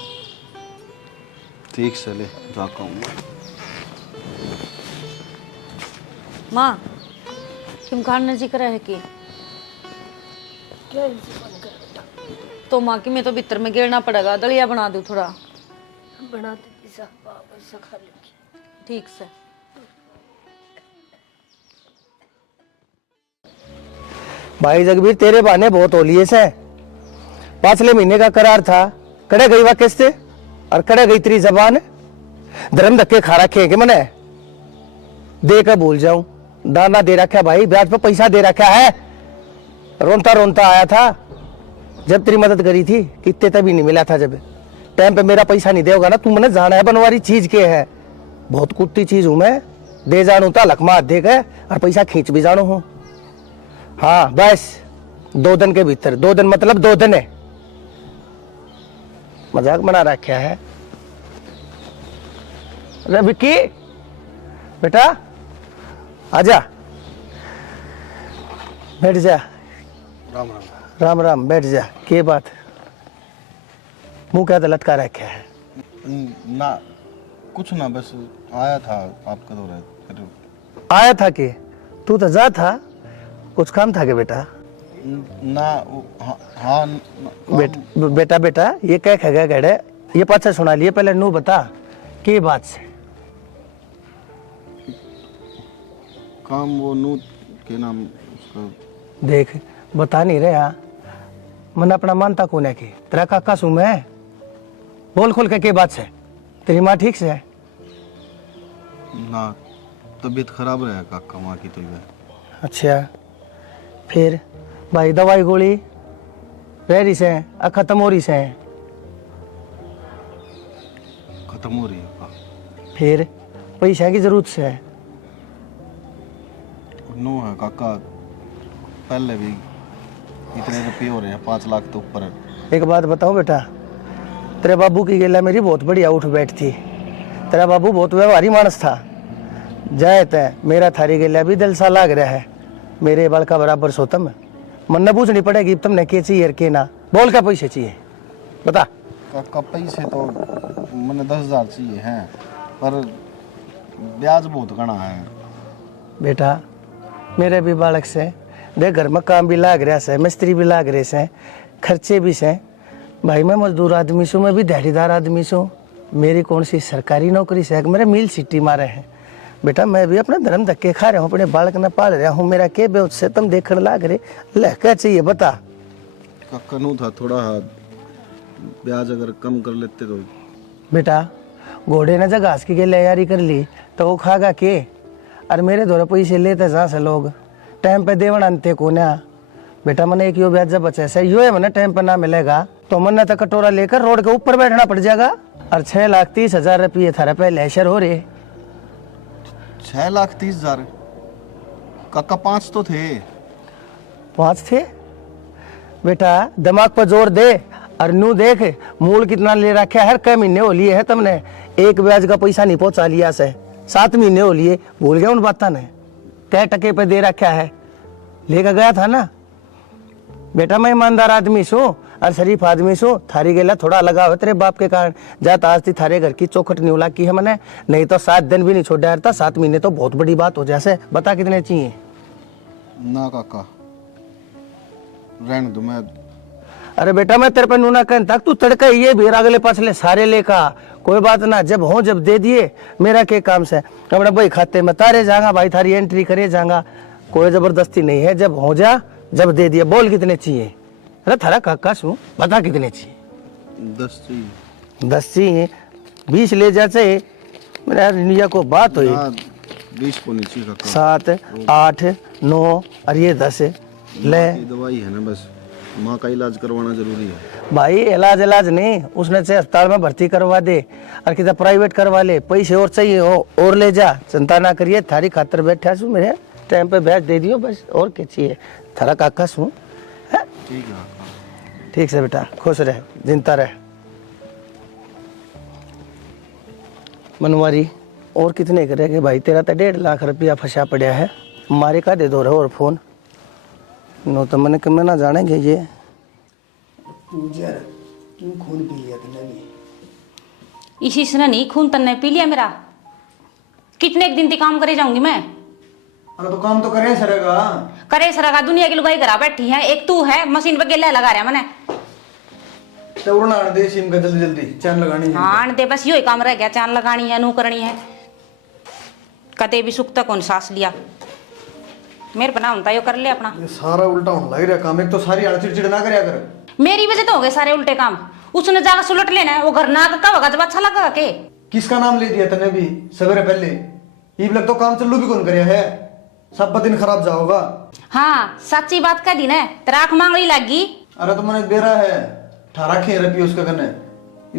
ठीक से ले जा कहूँगा। माँ तुम खाने जिक्र है कि तो माँ की मैं तो भीतर में गिरना पड़ेगा, दलिया बना दूँ थोड़ा। बना दे पिज़्ज़ा, पैसा खा लूँगी। ठीक से। भाई जगबीर तेरे बहाने बहुत होलिए से, 5 महीने का करार था, कड़े गई वा किस्ते और कड़े गई तेरी जबान। धर्म धक्के खा रखे हैं कि मैंने दे कर भूल जाऊं, दाना दे रखा है भाई, ब्याज पर पैसा दे रखा है। रोनता रोनता आया था जब तेरी मदद करी थी, कितने तभी नहीं मिला था, जब टाइम पे मेरा पैसा नहीं देगा ना तू मैंने जाना है बनवारी चीज के है, बहुत कुत्ती चीज हूं मैं, दे जानू था लखमा दे गए और पैसा खींच भी जानू हूं। हाँ बस 2 दिन के भीतर, 2 दिन मतलब 2 दिन है, मजाक बना रखा है। अरे विक्की बेटा आजा, बैठ जा। राम राम। राम राम, बैठ जा। के बात मुंह क्या लटका रखा है? ना कुछ ना, बस आया था आपका दो रहे फिर। आया था कि तू तो जा था, कुछ काम था क्या बेटा? ना हाँ बेटा बेटा ये क्या खगा गड़े, ये पाछा सुना लिए, पहले नू बता के बात से। काम वो नू के नाम उसका। देख बता नहीं रहा, मन अपना मानता कौन है कि तेरा काका सू मैं, बोल खोल के बात से। तेरी माँ ठीक से है? ना तबीयत खराब रहा काका माँ की तो ये। अच्छा फिर भाई दवाई गोली रह रही से खत्म हो रही से? खत्म हो रही है। फिर पैसा की जरूरत से है? नो है काका, पहले भी इतने रुपये हो रहे हैं, 5 लाख तो ऊपर है। एक बात बताऊं बेटा, तेरे बाबू की गेला मेरी बहुत बढ़िया उठ बैठ थी, तेरा बाबू बहुत व्यवहारी मानस था, जाए तय मेरा थारी गेला भी दिल सा लाग रहा है, मेरे बाल का बराबर सोतम, मन न पूछनी पड़ेगी तुमने के चाहिए और के ना, बोल का पैसे चाहिए बता। काका पैसे तो मैंने 10,000 चाहिए हैं, पर ब्याज बहुत घना है। बेटा मेरे भी बालक से देख, घर में काम भी लाग रहा से, मिस्त्री भी लाग रहे से, खर्चे भी से भाई, मैं मजदूर आदमी सू, मैं भी दिहाड़ीदार आदमी सू, मेरी कौन सी सरकारी नौकरी से, मेरे मिल सिटी मारे हैं बेटा, मैं भी अपना धर्म धक्के खा रहा हूँ, अपने बालक न पाल रहा हूँ, मेरा के बेउत से तुम देखने लाग रहे, ले क्या चाहिए बता। काका नू था थोड़ा ब्याज अगर कम कर लेते तो। बेटा घोड़े ने जब घास की के तैयारी कर ली तो वो खागा के, और मेरे द्वारा पैसे लेते जहाँ से लोग टाइम पे देवन अंते को ना बेटा, मैंने एक यो ब्याज जब बचे से यो है, मैंने टाइम पे ना मिलेगा तो मैंने तो कटोरा लेकर रोड के ऊपर बैठना पड़ जाएगा, और 6,30,000 रुपये थारा पहले ऐशर हो रहे। 6,30,000 काका 5 तो थे। 5 थे बेटा, दिमाग पर जोर दे, और नू देख मूल कितना ले रखा है, कई महीने हो लिए है तुमने, एक ब्याज का पैसा नहीं पहुंचा लिया से, 7 महीने हो लिए, भूल गया उन बातों ने, कै टके पे दे रखा है, लेकर गया था ना बेटा, मैं ईमानदार आदमी सू, और शरीफ आदमी सो थारी गेला थोड़ा लगा हो तेरे बाप के कारण जात आज थी थारे घर की चौखट नहीं उला की है मैंने, नहीं तो 7 दिन भी नहीं छोड़ा था, 7 महीने तो बहुत बड़ी बात हो जैसे। बता कितने चाहिए? ना काका रहने दो। मैं अरे बेटा मैं तेरे पे नूना कहन तक तू तड़का ये भी अगले पाछले सारे लेका कोई बात ना, जब हो जब दे दिए मेरा के काम से अपना भाई खाते में तारे जाऊंगा भाई, थारी एंट्री करे जाऊंगा, कोई जबरदस्ती नहीं है। जब हो जा जब दे दिए। बोल कितने चाहिए? अरे थारा काका सू बता कितने चाहिए? 10 चाहिए। 10 चाहिए? 20 ले जा चाहिए मेरे यार, इंडिया को बात हुई। 20 को नहीं चाहिए काका। 7 8 9 और ये 10 ले। ये दवाई है ना, बस माँ का इलाज करवाना जरूरी है भाई। इलाज नहीं, उसने से अस्पताल में भर्ती करवा दे और कितना प्राइवेट करवा ले। पैसे और चाहिए हो और ले जा, चिंता ना करिए। थारी खातर बैठा छू, मेरे टाइम पे ब्याज दे दियो बस, और क्या चाहिए? थारा काका छू। ठीक है काका। ठीक से बेटा, खुश रहे, जिंदा रहे। मनवारी और कितने करेंगे भाई? तेरा तो 1.5 लाख रुपया फंसा पड़ा है, हमारे का दे दो रहे और फोन नो तो मैंने कम ना जानेंगे ये। क्यों खून पी लिया तूने भी? इसी से नहीं खून तन्ने पी लिया मेरा। कितने एक दिन तक काम करे जाऊंगी मैं? अरे तो काम तो करे सरेगा। करे सरागा दुनिया की लुगाई करा बैठी है, एक तू है मशीन पे गेला लगा रहा मैंने। तो उड़ना आने दे सिम का जल्दी जल्दी चैन लगानी है। हाँ दे बस यो ही काम रह गया, चांद लगानी है, नू करनी है। कदे भी सुख तक कौन सांस लिया मेरे बना होता यो कर ले अपना। ये सारा उल्टा होने लग रहा काम। एक तो सारी आड़ चिड़चिड़ ना करया कर। मेरी वजह तो हो गए सारे उल्टे काम। उसने जाकर सुलट लेना है, वो घर ना का होगा जब अच्छा लगा के। किसका नाम ले दिया तने भी सवेरे पहले? ईब लग तो काम चल्लू भी कौन करया है, सब दिन खराब जाओगा। हाँ सच्ची बात कह दी ना, तेरा आंख मांगली लगी। अरे तो मैंने दे रहा है 18 खे रुपये उसका करने,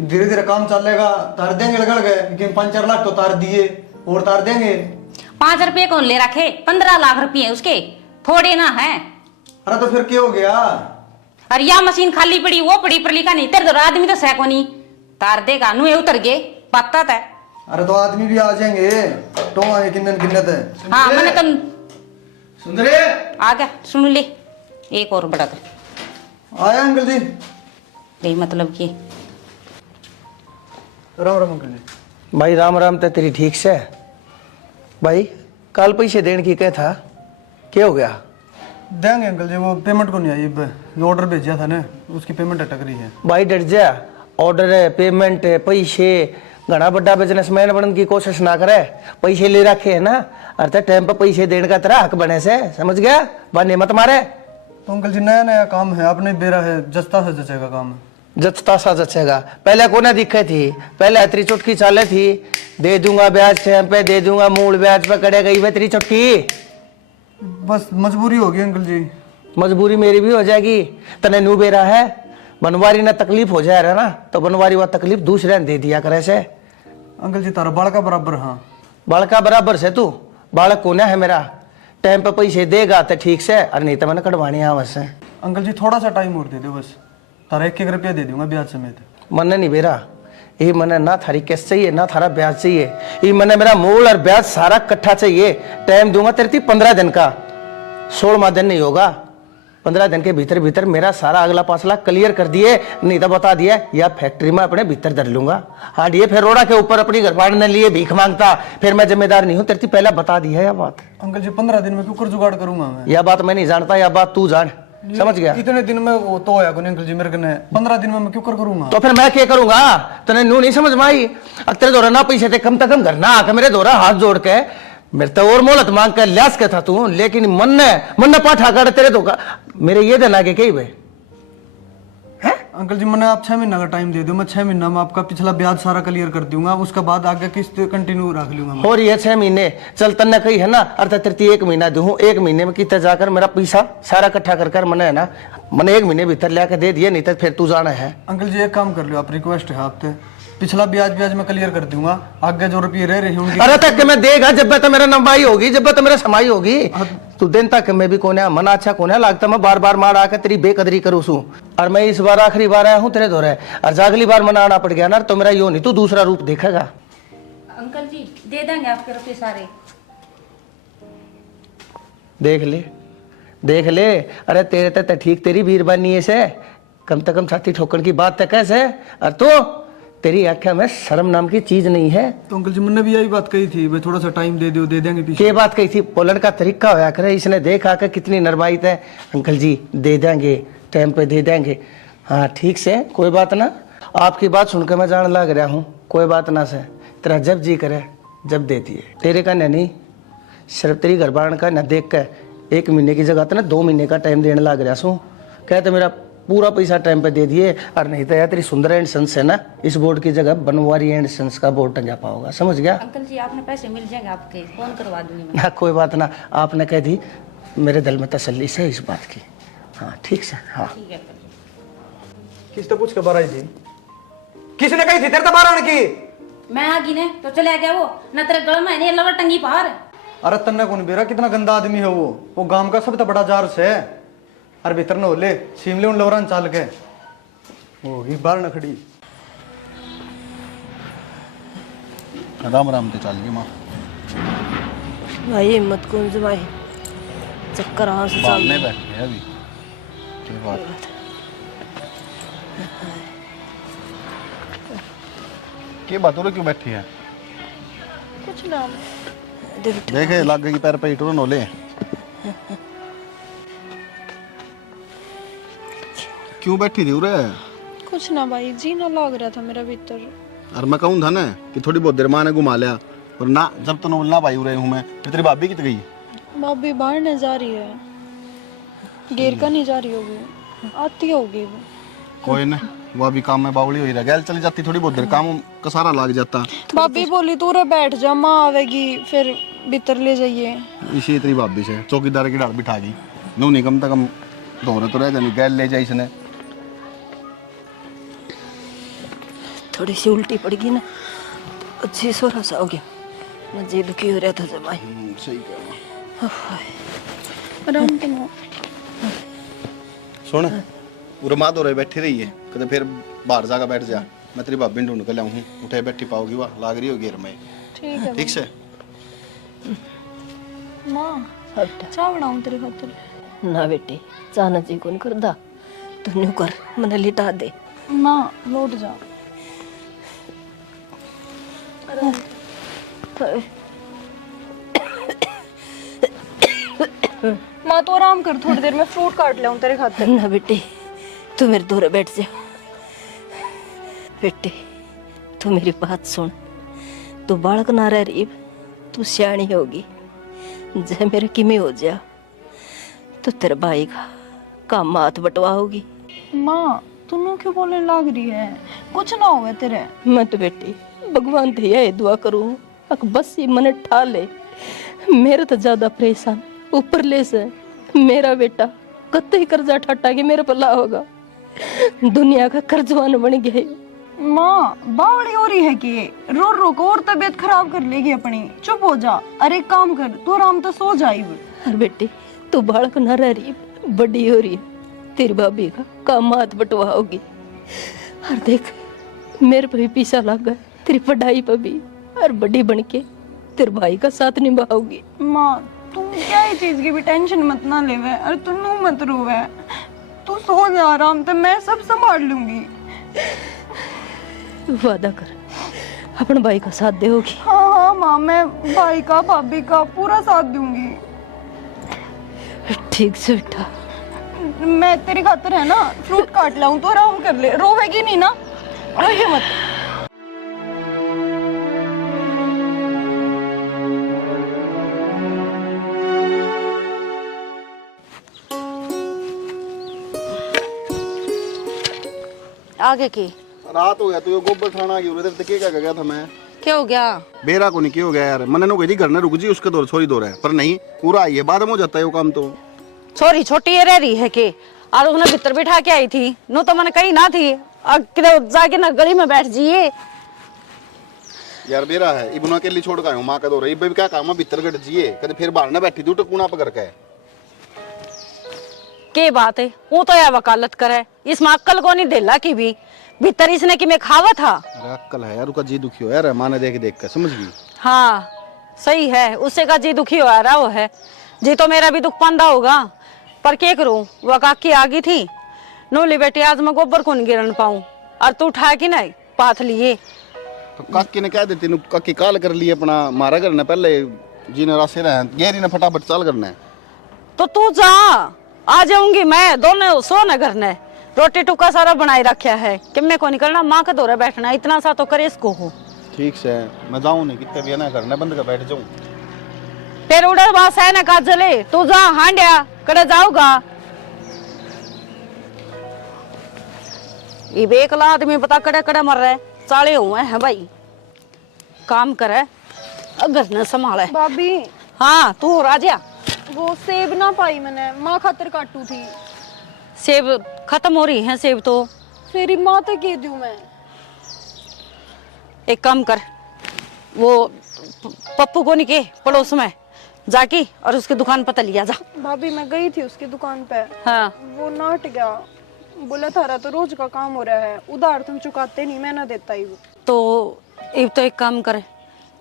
धीरे धीरे काम चलेगा। तार देंगे लगड़ गए, लेकिन 5-4 लाख तो तार दिए और तार देंगे। 5 रुपये कौन ले रखे? 15 लाख रुपये उसके थोड़े ना है। अरे तो फिर क्या हो गया? अरे या मशीन खाली पड़ी, वो पड़ी पर लिखा नहीं, तेरे तो आदमी तो सह को नहीं तार देगा, नुए उतर गए पत्ता था। अरे तो आदमी भी आ जाएंगे, तो आए किन्नन किन्नत है। हाँ मैंने तो सुंदरे आ गया, सुन ले एक और बड़ा कर आया अंकल जी। यही मतलब कि राम राम अंकल जी। भाई राम राम। तो तेरी ठीक से भाई? कल पैसे देने की क्या था, क्या हो गया? देंगे अंकल जी, वो पेमेंट को नहीं आई। जो ऑर्डर भेजा था ना उसकी पेमेंट अटक रही है। भाई डर जा, ऑर्डर है, पेमेंट है, पैसे, घना बड़ा बिजनेसमैन बनने की कोशिश ना करे। पैसे ले रखे है ना, अर्थात टाइम पर पैसे देने का तेरा हक बने से, समझ गया? बने मत मारे। तो अंकल जी नया नया काम है, आपने बेरा है, जचता से जचेगा काम। जचता सा जचेगा। पहले कोने दिक्कत थी, पहले हतरी चुटकी चाले थी, दे दूंगा ब्याज टाइम पे, दे दूंगा मूल ब्याज पे, करे गई वे तेरी चुटकी। बस मजबूरी होगी अंकल जी। मजबूरी मेरी भी हो जाएगी। तने नू बेरा है, बनवारी ना तकलीफ हो जाए रहा ना, तो बनवारी वह तकलीफ दूसरे ने दे दिया करे से। अंकल जी तारा बालका बराबर। हाँ बालका बराबर से तू, बालक कोने है मेरा। टाइम पे पैसे देगा तो ठीक से, और नहीं तो मैंने कटवानी है बस। अंकल जी थोड़ा सा टाइम और दे दो बस, तारा 1-1 रुपया दे दूंगा ब्याज समेत। मन नहीं बेरा, ये मन ना थारी कैश चाहिए ना थारा ब्याज चाहिए, ये मन मेरा मूल और ब्याज सारा इकट्ठा चाहिए। टाइम दूंगा तेरे 15 दिन का, 16वां दिन नहीं होगा। 15 दिन के भीतर भीतर मेरा सारा अगला 5 लाख क्लियर कर दिए, नहीं तो बता दिया या फैक्ट्री में अपने भीतर धर लूंगा। हाँ ये फिर रोड़ा के ऊपर अपनी घर बाड़ने लिए भीख मांगता, फिर मैं जिम्मेदार नहीं हूँ। तेरे पहले बता दी है यह बात। अंकल जी 15 दिन में क्यों कर जुगाड़ करूंगा मैं? यह बात मैं नहीं जानता, यह बात तू जान, समझ गया? इतने दिन में वो तो आया अंकल जी मेरे कने, 15 दिन में मैं क्यों कर करूंगा? तो फिर मैं क्या करूंगा? तने नू नहीं समझ में आई? तेरे दौरा ना पैसे थे, कम से कम घर ना आके मेरे दौरा हाथ जोड़ के मेरे तो और मोहलत मांग कर ल्यास के था तू, लेकिन मन ने पाठा कर तेरे तो मेरे ये दिन आगे कही भाई है। अंकल जी मैंने आप 6 महीना का टाइम दे दो, मैं 6 महीना में आपका पिछला ब्याज सारा क्लियर कर दूंगा, उसके बाद आगे किस्त कंटिन्यू रख लूंगा मैं। और ये 6 महीने चल तन्ने कही है ना, अर्थात तेरे 1 महीना दूं, 1 महीने में कितना जाकर मेरा पैसा सारा इकट्ठा कर मैंने है ना, मैंने 1 महीने भीतर लाके दे दिए, नहीं तो फिर तू जाना है। अंकल जी एक काम कर लो आप, रिक्वेस्ट है आपसे, पिछला ब्याज मैं क्लियर कर दूंगा, आगे जो रुपये रह रहे हैं। अरे तक मैं देगा जब तो मेरा नंबाई होगी, जब तो मेरा समाई होगी। तू दिन तक मैं भी कोने मन अच्छा कोने लगता, मैं बार बार मार आकर तेरी बेकदरी करूँ सू। और मैं इस बार आखिरी बार आया हूँ तेरे दौरे, और अगली बार मना आना पड़ गया ना तो मेरा यो नहीं, तू दूसरा रूप देखेगा। अंकल जी दे देंगे आपके रुपये सारे। देख ले। अरे तेरे तो ठीक तेरी बीरबानी है से, कम से कम छाती ठोकने की बात तक कैसे? और तो तेरी आख्या में शर्म नाम की चीज नहीं है। तो अंकल जी मैंने भी यही बात कही थी, भाई थोड़ा सा टाइम दे दो, दे देंगे पीछे। के बात कही थी? बोलने का तरीका होया करे, इसने देख आकर कितनी नरमाइत है। अंकल जी दे देंगे, टाइम पे दे देंगे। हाँ ठीक से, कोई बात ना। आपकी बात सुनकर मैं जान लग रहा हूँ, कोई बात ना से। तेरा जब जी करे जब दे दिए। तेरे का नहीं, सिर्फ तेरी घरबान का न देख कर 1 महीने की जगह तो ना 2 महीने का टाइम देने लग रहा हूँ। कहते मेरा पूरा पैसा टाइम पे दे दिए, और नहीं तो यार तेरी सुंदर एंड सन्स है ना, इस बोर्ड की जगह बनवारी एंड सन्स का बोर्ड टंगा पाओगा, समझ गया? अंकल जी आपने पैसे मिल जाएंगे आपके, फोन करवा दूंगी मैं। ना कोई बात ना, आपने कह दी, मेरे दिल में तसल्ली से इस बात की। हाँ ठीक से। हाँ ठीक है अंकल जी। किस तो पूछ के बाहर आई थी? किसने कही थी तेरे तो बाहर आने की? मैं आगी ने तो चले गया वो न, तेरे गल में नहीं लवर टंगी पार। अरे तन्ने कौन बेरा, कितना गंदा आदमी है वो गांव का सब तो बड़ा जार से है। अरे भीतर न होले शिमले उन लवरान चाल के होगी बाहर नखड़ी। राम राम ते चाल गई माँ। भाई हिम्मत कौन जमाई, चक्कर हाँ से बाल चल। नहीं बैठी है अभी। क्या बात है? क्या बात हो रही, क्यों बैठी है? कुछ ना। देखे लग गई पैर पे टूरन होले। क्यों बैठी थी उरे? कुछ ना भाई, जी ना लग रहा था मेरा भीतर। और मैं कहूँ था ना कि थोड़ी बहुत देर माँ ने घुमा लिया, पर ना, जब तो नोलना भाई उरे हूँ मैं। फिर तेरी भाभी कित गई? भाभी बाहर नहीं जा रही है, गेर का नहीं जा रही होगी, आती होगी वो। कोई ना, वो अभी काम में बावली हुई रह गैल चली जाती, थोड़ी बहुत देर काम का सारा लग जाता। भाभी बोली तू रे बैठ जा, माँ आवेगी फिर भीतर ले जाइए। इसी तेरी भाभी से चौकीदार की डाल बिठा गई। नू नहीं कम तक दौरे तो रह जानी, गैल ले जाए इसने। थोड़ी सी उल्टी पड़ गई ना, अच्छी सोरा सा हो गया। मैं जी दुखी हो रहा था जमाई। सही कह। आराम तो ना। सुन, उरे माँ दौरे बैठी रही है, कदे फिर बाहर जाकर बैठ जा। मैं तेरी भाभी ढूंढ कर लाऊं, उठे बैठी पाओगी, वाह लाग रही होगी में। ठीक है ठीक से। माँ, चाय बनाऊं तेरे खातिर? ना बेटी, चाहना जी कौन करदा, तू न्यू कर, मने लिटा दे। माँ लौट जा। माँ तो आराम कर, थोड़ी देर में फ्रूट काट लाऊं तेरे खातिर। ना बेटी, तू मेरे दूर बैठ जा। बेटी तू मेरी बात सुन, तू बालक ना रह रही, तू सियाणी होगी। जे मेरे किमें हो जा तो तेरे भाई का काम हाथ बटवा होगी। माँ तू क्यों बोलने लग रही है? कुछ ना होगा तेरे। मैं तो बेटी भगवान थे ये दुआ करूं, अक बस ये मन ठा ले। मेरे तो ज्यादा परेशान ऊपर ले से मेरा बेटा कत्ते कर्जा ठट्टा के मेरे पल्ला होगा, दुनिया का कर्जवान बन गया। माँ बावड़ी हो रही है कि रो रो को और तबीयत खराब कर लेगी अपनी। चुप हो जा, अरे एक काम कर, तू आराम तो सो जाई। अरे बेटी तू बालक न रह रही, बड़ी हो रही है, तेरी भाभी का काम हाथ बटवा होगी। और देख मेरे पे भी पीछा लग गया, तेरी पढ़ाई पे भी, और बड़ी बन के तेरे भाई का साथ निभाओगी। माँ तू क्या ये चीज की भी टेंशन मत ना लेवे, और तू मत रोवे, तू सो जा आराम से, मैं सब संभाल लूंगी। वादा कर अपने भाई का साथ देगी। हाँ हाँ माँ, मैं भाई का भाभी का पूरा साथ दूंगी। ठीक से बेटा। मैं तेरी खातिर है ना फ्रूट काट लाऊं, तो आराम कर ले, रोवेगी नहीं ना, रोइए मत। आगे की रात हो गया, तू गोबर खाना की उरे ते क्या गया था मैं? क्या हो गया? बेरा को नहीं, क्या हो गया यार? मैंने नो कही घर ने रुक जी, उसके दौर छोरी दौर है, पर नहीं पूरा आई है, बाद में हो जाता है वो काम। तो छोरी छोटी है रह रही है के, और उन्हें भीतर बिठा के आई थी, नो तो मैंने कही ना थी, अब किधर जाके ना गली में बैठ जाइए। यार बेरा है, इबना के लिए छोड़ का हूं, मां का दौर है, इब क्या काम है, भीतर गट जिए, कदे फिर बाहर ना बैठी तू टकूना पकड़ के। के बात है, वो तो यार वकालत करे, इसमें अक्कल को नहीं देला की भी, भीतर इसने कि मैं खावा था। अरे अक्कल है यार, उसका जी दुखी हो यार, मां ने देख देख कर, समझ गई? हाँ सही है, उससे का जी दुखी हो रहा वो है, जी तो मेरा भी दुख पंदा होगा, पर क्या करूं, वो काकी आ गई थी, नोली बेटी आज मैं गोबर को नहीं गिरन पाऊं और तू उठा की नहीं पाथ लिए। तो काकी ने कह दी तेन काकी काल कर ली अपना मारा करना पहले जीने रास्ते रहे गेरी ने फटाफट चाल करना है। तो तू जा, आ जाऊंगी मैं, दोनों सो न करने। रोटी टुका सारा बनाई रखा है कि मैं को नहीं करना, माँ का दौरा बैठना इतना सा तो करे इसको हो। ठीक से मैं जाऊं नहीं कितने भी ना करना बंद कर बैठ जाऊं। फिर उड़े बास है ना काजले, तू जा हांडिया कड़े जाऊगा। ये बेकला आदमी पता कड़े कड़े मर रहे, साले हुए हैं भाई। काम करे अगर न संभाले। भाभी हाँ तू राजा, वो सेब ना पाई मैंने, माँ खातर काटू थी। सेब खत्म हो रही हैं सेब तो। फिर माँ तक कह दूं मैं। एक काम कर, वो पप्पू को नहीं के पड़ोस में जाके और उसकी दुकान पर लिया जा। भाभी मैं गई थी उसकी दुकान पे, हाँ वो नाट गया, बोला थारा तो रोज का काम हो रहा है, उधार तुम चुकाते नहीं, मैं ना देता ही। तो एक तो एक काम करे,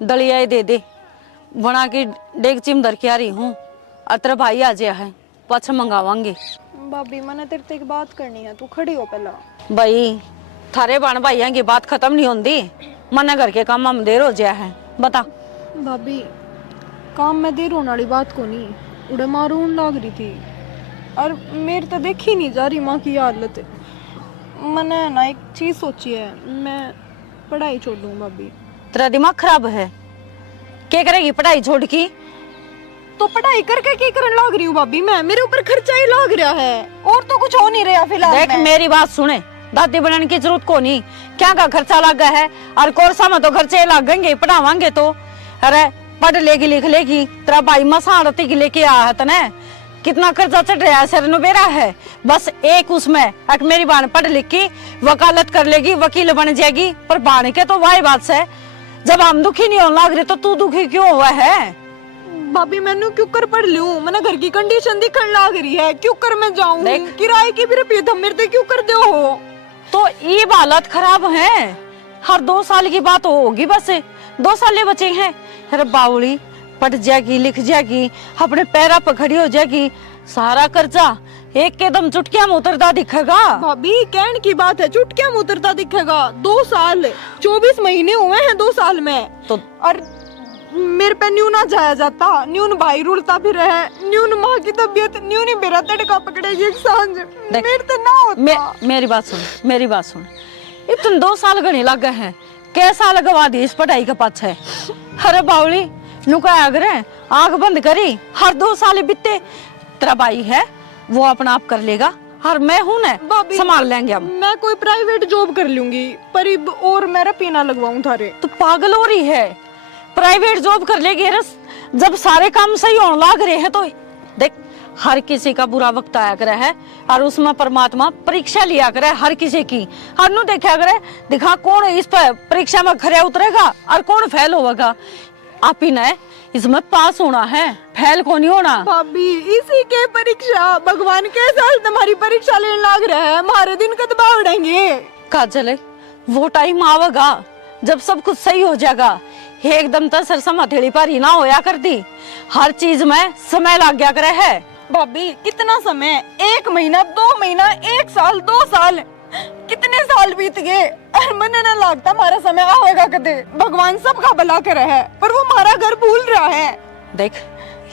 दलिया ही दे दे बना के डेगची में धर के आ रही हूँ। अतर भाई आ जाया है, पाछा मंगावांगे। भाभी मैंने तेरे से एक बात करनी है, तू खड़ी हो पहला। भाई थारे बन भाइयों की बात खत्म नहीं होती, मना घर के काम में देर हो जाया है। बता भाभी काम में देर होने वाली बात को नहीं, उड़े मारून लाग रही थी और मेरे तो देखी नहीं जा रही माँ की हालत। मैंने ना एक चीज सोची है, मैं पढ़ाई छोड़ दूँ। भाभी तेरा दिमाग खराब है, क्या करेगी पढ़ाई छोड़ की? तो पढ़ाई करके क्या करने लाग रही हूँ भाभी मैं, मेरे ऊपर खर्चा ही लाग रहा है और तो कुछ हो नहीं रहा फिलहाल। देख मेरी बात सुने, दादी बनाने की जरूरत को नहीं, क्या का खर्चा लगा है और कोर्सा में तो खर्चे लगेंगे, पढ़ावांगे तो। अरे पढ़ लेगी लिख लेगी, तेरा भाई मसाड़ती की लेके आया है तने, कितना कर्जा चढ़ रहा है, सिर नुबेरा है। बस एक उसमें एक मेरी बहन पढ़ लिख की वकालत कर लेगी, वकील बन जाएगी। पर बहन के तो वही बात से, जब हम दुखी नहीं होने लग रहे तो तू दुखी क्यों हुआ है? भाभी मैंने क्यों कर पढ़ लूं, मैंने घर की कंडीशन दिखने लाग रही है, क्यों कर मैं जाऊं, किराए की भी रुपये तुम मेरे क्यों कर दो हो। तो ये हालत खराब है, हर 2 साल की बात होगी, बस 2 साल बचे हैं। अरे बावली पढ़ जाएगी लिख जाएगी, अपने पैरा पर खड़ी हो जाएगी, सारा कर्जा एक कदम चुटकिया में उतरता दिखेगा। भाभी कहने की बात है, चुटकिया में उतरता दिखेगा। 2 साल 24 महीने हुए हैं 2 साल में तो और मेरे पे न्यू ना जाया जाता, न्यून भाई रुलता भी रहे, न्यून माँ की तबीयत, न्यून ही मेरा तड़का पकड़ेगी एक सांझ, मेरे तो ना होता। मेरी बात सुन, मेरी बात सुन, इतने 2 साल गणी लग गए हैं, कैसा लगवा दी इस पढ़ाई के पाछे। अरे बावली नुका अगर आग बंद करी, हर 2 साल बीते, तेरा भाई है वो अपना आप कर लेगा और मैं हूं ना, संभाल लेंगे हम। मैं कोई प्राइवेट जॉब कर लूंगी पर और मेरा पीना लगवाऊं थारे। तो पागल हो रही है, प्राइवेट जॉब कर लेगी रस, जब सारे काम सही होने लग रहे हैं तो देख हर किसी का बुरा वक्त आया करे है और उसमें परमात्मा परीक्षा लिया करे हर किसी की। हर नु देखा करे, दिखा कौन इस पर परीक्षा में खरे उतरेगा और कौन फेल होगा। आप ही ने इसमें पास होना है, फेल को नहीं होना। भाभी इसी के परीक्षा भगवान के साल तुम्हारी परीक्षा लेने लग रहा है, हमारे दिन कद बावड़ेंगे। काजल वो टाइम आवेगा जब सब कुछ सही हो जाएगा, एकदम तो सरसम हथेली पर ही ना होया कर दी, हर चीज में समय लग गया करे है। भाभी कितना समय, 1 महीना 2 महीना 1 साल 2 साल, कितने साल बीत गए और मन ना लगता हमारा समय आएगा कदे। भगवान सबका भला करे है पर वो हमारा घर भूल रहा है। देख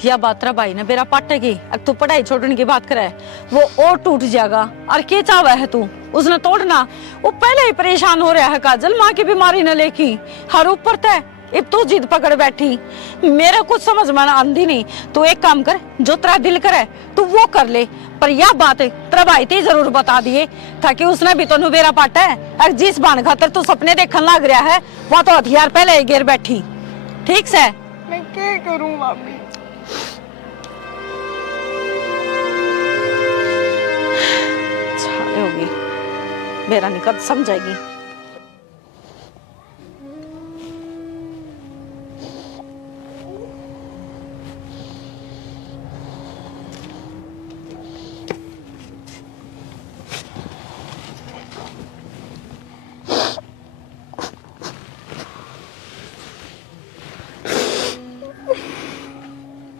यह बात रा भाई ने बेरा पाटेगी, अब तू पढ़ाई छोड़ने की बात करे वो और टूट जाएगा और क्या चाहवा है तू उसने तोड़ना। वो पहले ही परेशान हो रहा है काजल, माँ की बीमारी न लेकी हर ऊपर तय, अब तू जिद पकड़ बैठी, मेरा कुछ समझ में आंदी नहीं। तू एक काम कर, जो तेरा दिल करे तू वो कर ले, पर यह बात तेरा भाई ते जरूर बता दिए ताकि उसने भी तो नुबेरा पाटा है। जिस बाण खातर तू सपने देखने लग रहा है वह तो हथियार पहले ही गिर बैठी। ठीक से मैं क्या करूं भाभी? होगी मेरा निकट समझेगी।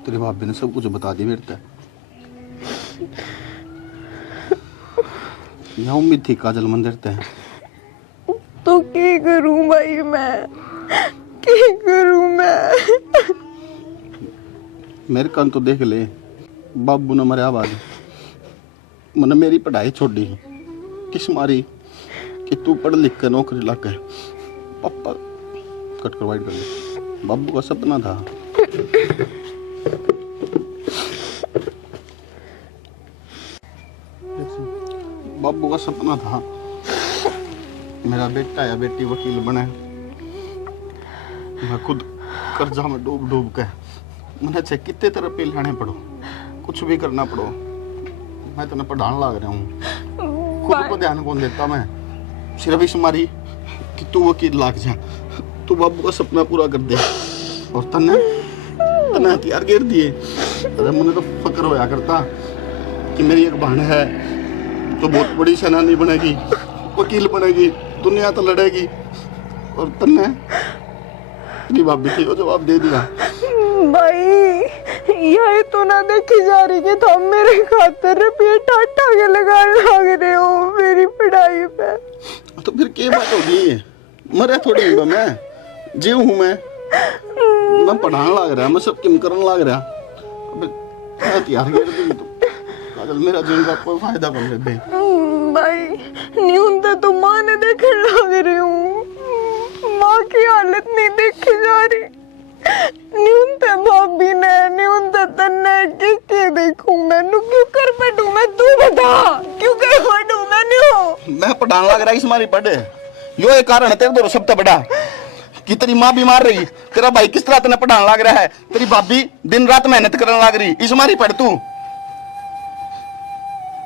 तेरे भाभी ने सब कुछ बता दिया बेटा। यहाँ उम्मीद थी काजल मंदिर ते तो की करूं भाई मैं, की करूं मैं? मेरे कान तो देख ले, बाबू ने मरे बाद मैंने मेरी पढ़ाई छोड़ी किस मारी कि तू पढ़ लिख कर नौकरी लग गए। पापा कट करवाइड कर ले, बाबू का सपना था। बाबू का सपना था मेरा बेटा या बेटी वकील बने। मैं खुद कर्जा में डूब डूब के मैंने चाहे कितने तरह पे लाने पड़ो, कुछ भी करना पड़ो, मैं तेने पढ़ाने लग रहा हूँ। खुद को ध्यान कौन देता मैं, सिर्फ इस मारी कि तू वकील लाग जा, तू बाबू का सपना पूरा कर दे। और तने तने हथियार गिर दिए। अरे मैंने तो फक्र होया करता कि मेरी एक बहन है तो बहुत बड़ी सेनानी बनेगी, वकील बनेगी, दुनिया तो लड़ेगी। और तन्ने तेरी भाभी थी वो जवाब दे दिया। भाई यही तो ना देखी जा रही कि तुम मेरे खातर रुपये टाटा के लगाने लग रहे हो मेरी पढ़ाई पे। तो फिर क्या बात होगी, मरे थोड़ी हूँ मैं, जीव हूँ मैं पढ़ाने लग रहा, मैं सब किम करने लग रहा। अब हथियार गिर दी तो काजल मेरा जीवन का कोई फायदा कर ले दे। भाई न्यून तो माँ ने देखने लग रही हूँ, माँ की हालत नहीं देखी जा रही। न्यून तो भाभी ने, न्यून तो तन्ने के देखूं मैं, क्यों कर पढ़ूं मैं, तू बता क्यों कर पढ़ूं मैं? न्यू मैं पढ़ाने लग रहा इस मारी पढ़े, यो एक कारण है तेरे दो सबसे बड़ा कि तेरी माँ बीमार रही, तेरा भाई किस तरह तेने पढ़ाने लग रहा है, तेरी भाभी दिन रात मेहनत करने लग रही, इस मारी पढ़ तू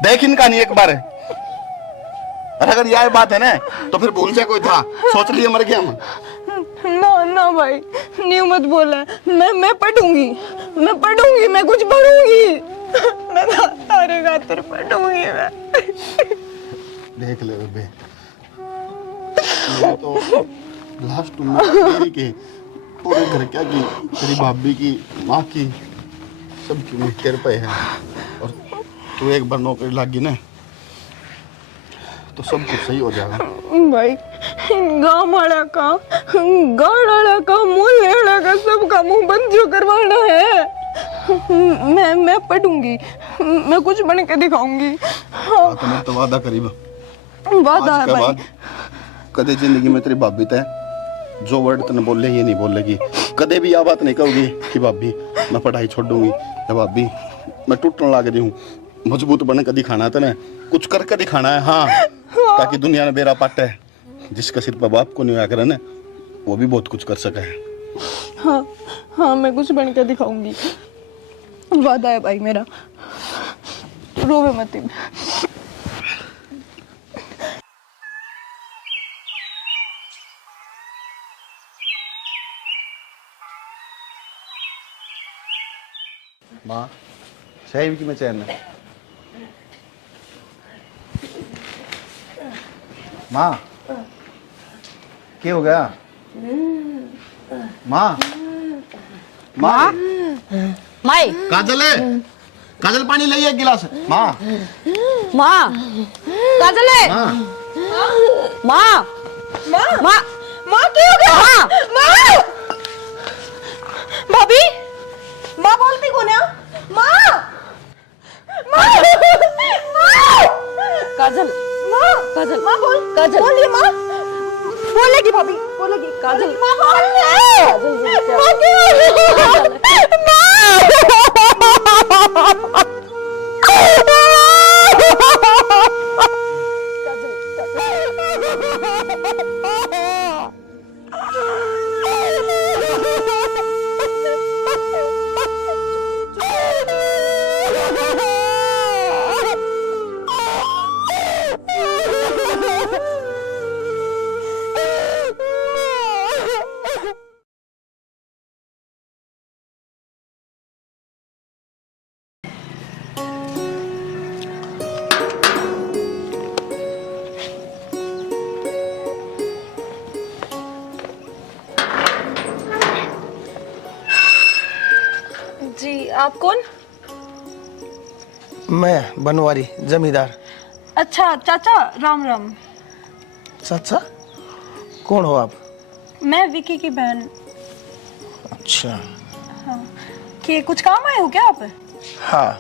देख इनका नहीं एक बार। अगर यह बात है ना तो फिर भूल जा कोई था, सोच लिए मर गया हम। ना ना भाई न्यू मत बोला, मैं पढ़ूंगी, मैं कुछ पढ़ूंगी, मैं तारे खातिर पढ़ूंगी मैं। देख ले बेबे, मैं तो लास्ट उम्मीद के पूरे घर क्या की, तेरी भाभी की, माँ की, सबकी उम्मीद तेरे पे है। और तू एक बार नौकरी लगी ना तो सब कुछ सही हो जाएगा। भाई गाँव वाला का, गाँव वाला का, मोहल्ले वाला का, सबका मुंह बंद जो करवाना है। मैं पढ़ूंगी, मैं कुछ बन के दिखाऊंगी। हाँ तो मैं तो वादा करीब वादा है भाई। कदे जिंदगी में तेरी भाभी तय जो वर्ड तने बोले ये नहीं बोलेगी, कदे भी यह बात नहीं कहोगी कि भाभी मैं पढ़ाई छोड़ दूंगी या भाभी मैं टूटने लग रही हूँ। मजबूत बन के दिखाना है तने, कुछ करके दिखाना है। हाँ, ताकि दुनिया में बेरा पाट है, जिसका सिर पर बाप को नहीं होया करे ना वो भी बहुत कुछ कर सका है। हाँ हाँ मैं कुछ बन के दिखाऊंगी, वादा है भाई मेरा, रोवे मत। माँ सही की मैं चैन है। माँ क्या हो गया? माँ माँ माई काजल है, काजल पानी ले एक गिलास। माँ माँ काजल है, माँ माँ माँ माँ क्या हो गया? हाँ माँ भाभी, माँ बोलती कौन है? माँ माँ माँ काजल माँ काजल माँ बोल, काजल बोलिए माँ, बोलेगी भाभी, बोलेगी काजल माँ बोल ले, माँ जी, आप कौन? मैं बनवारी जमींदार। अच्छा चाचा, राम राम। चाचा कौन हो आप? मैं विकी की बहन। अच्छा। हाँ, कि कुछ काम आए हो क्या आप? हाँ,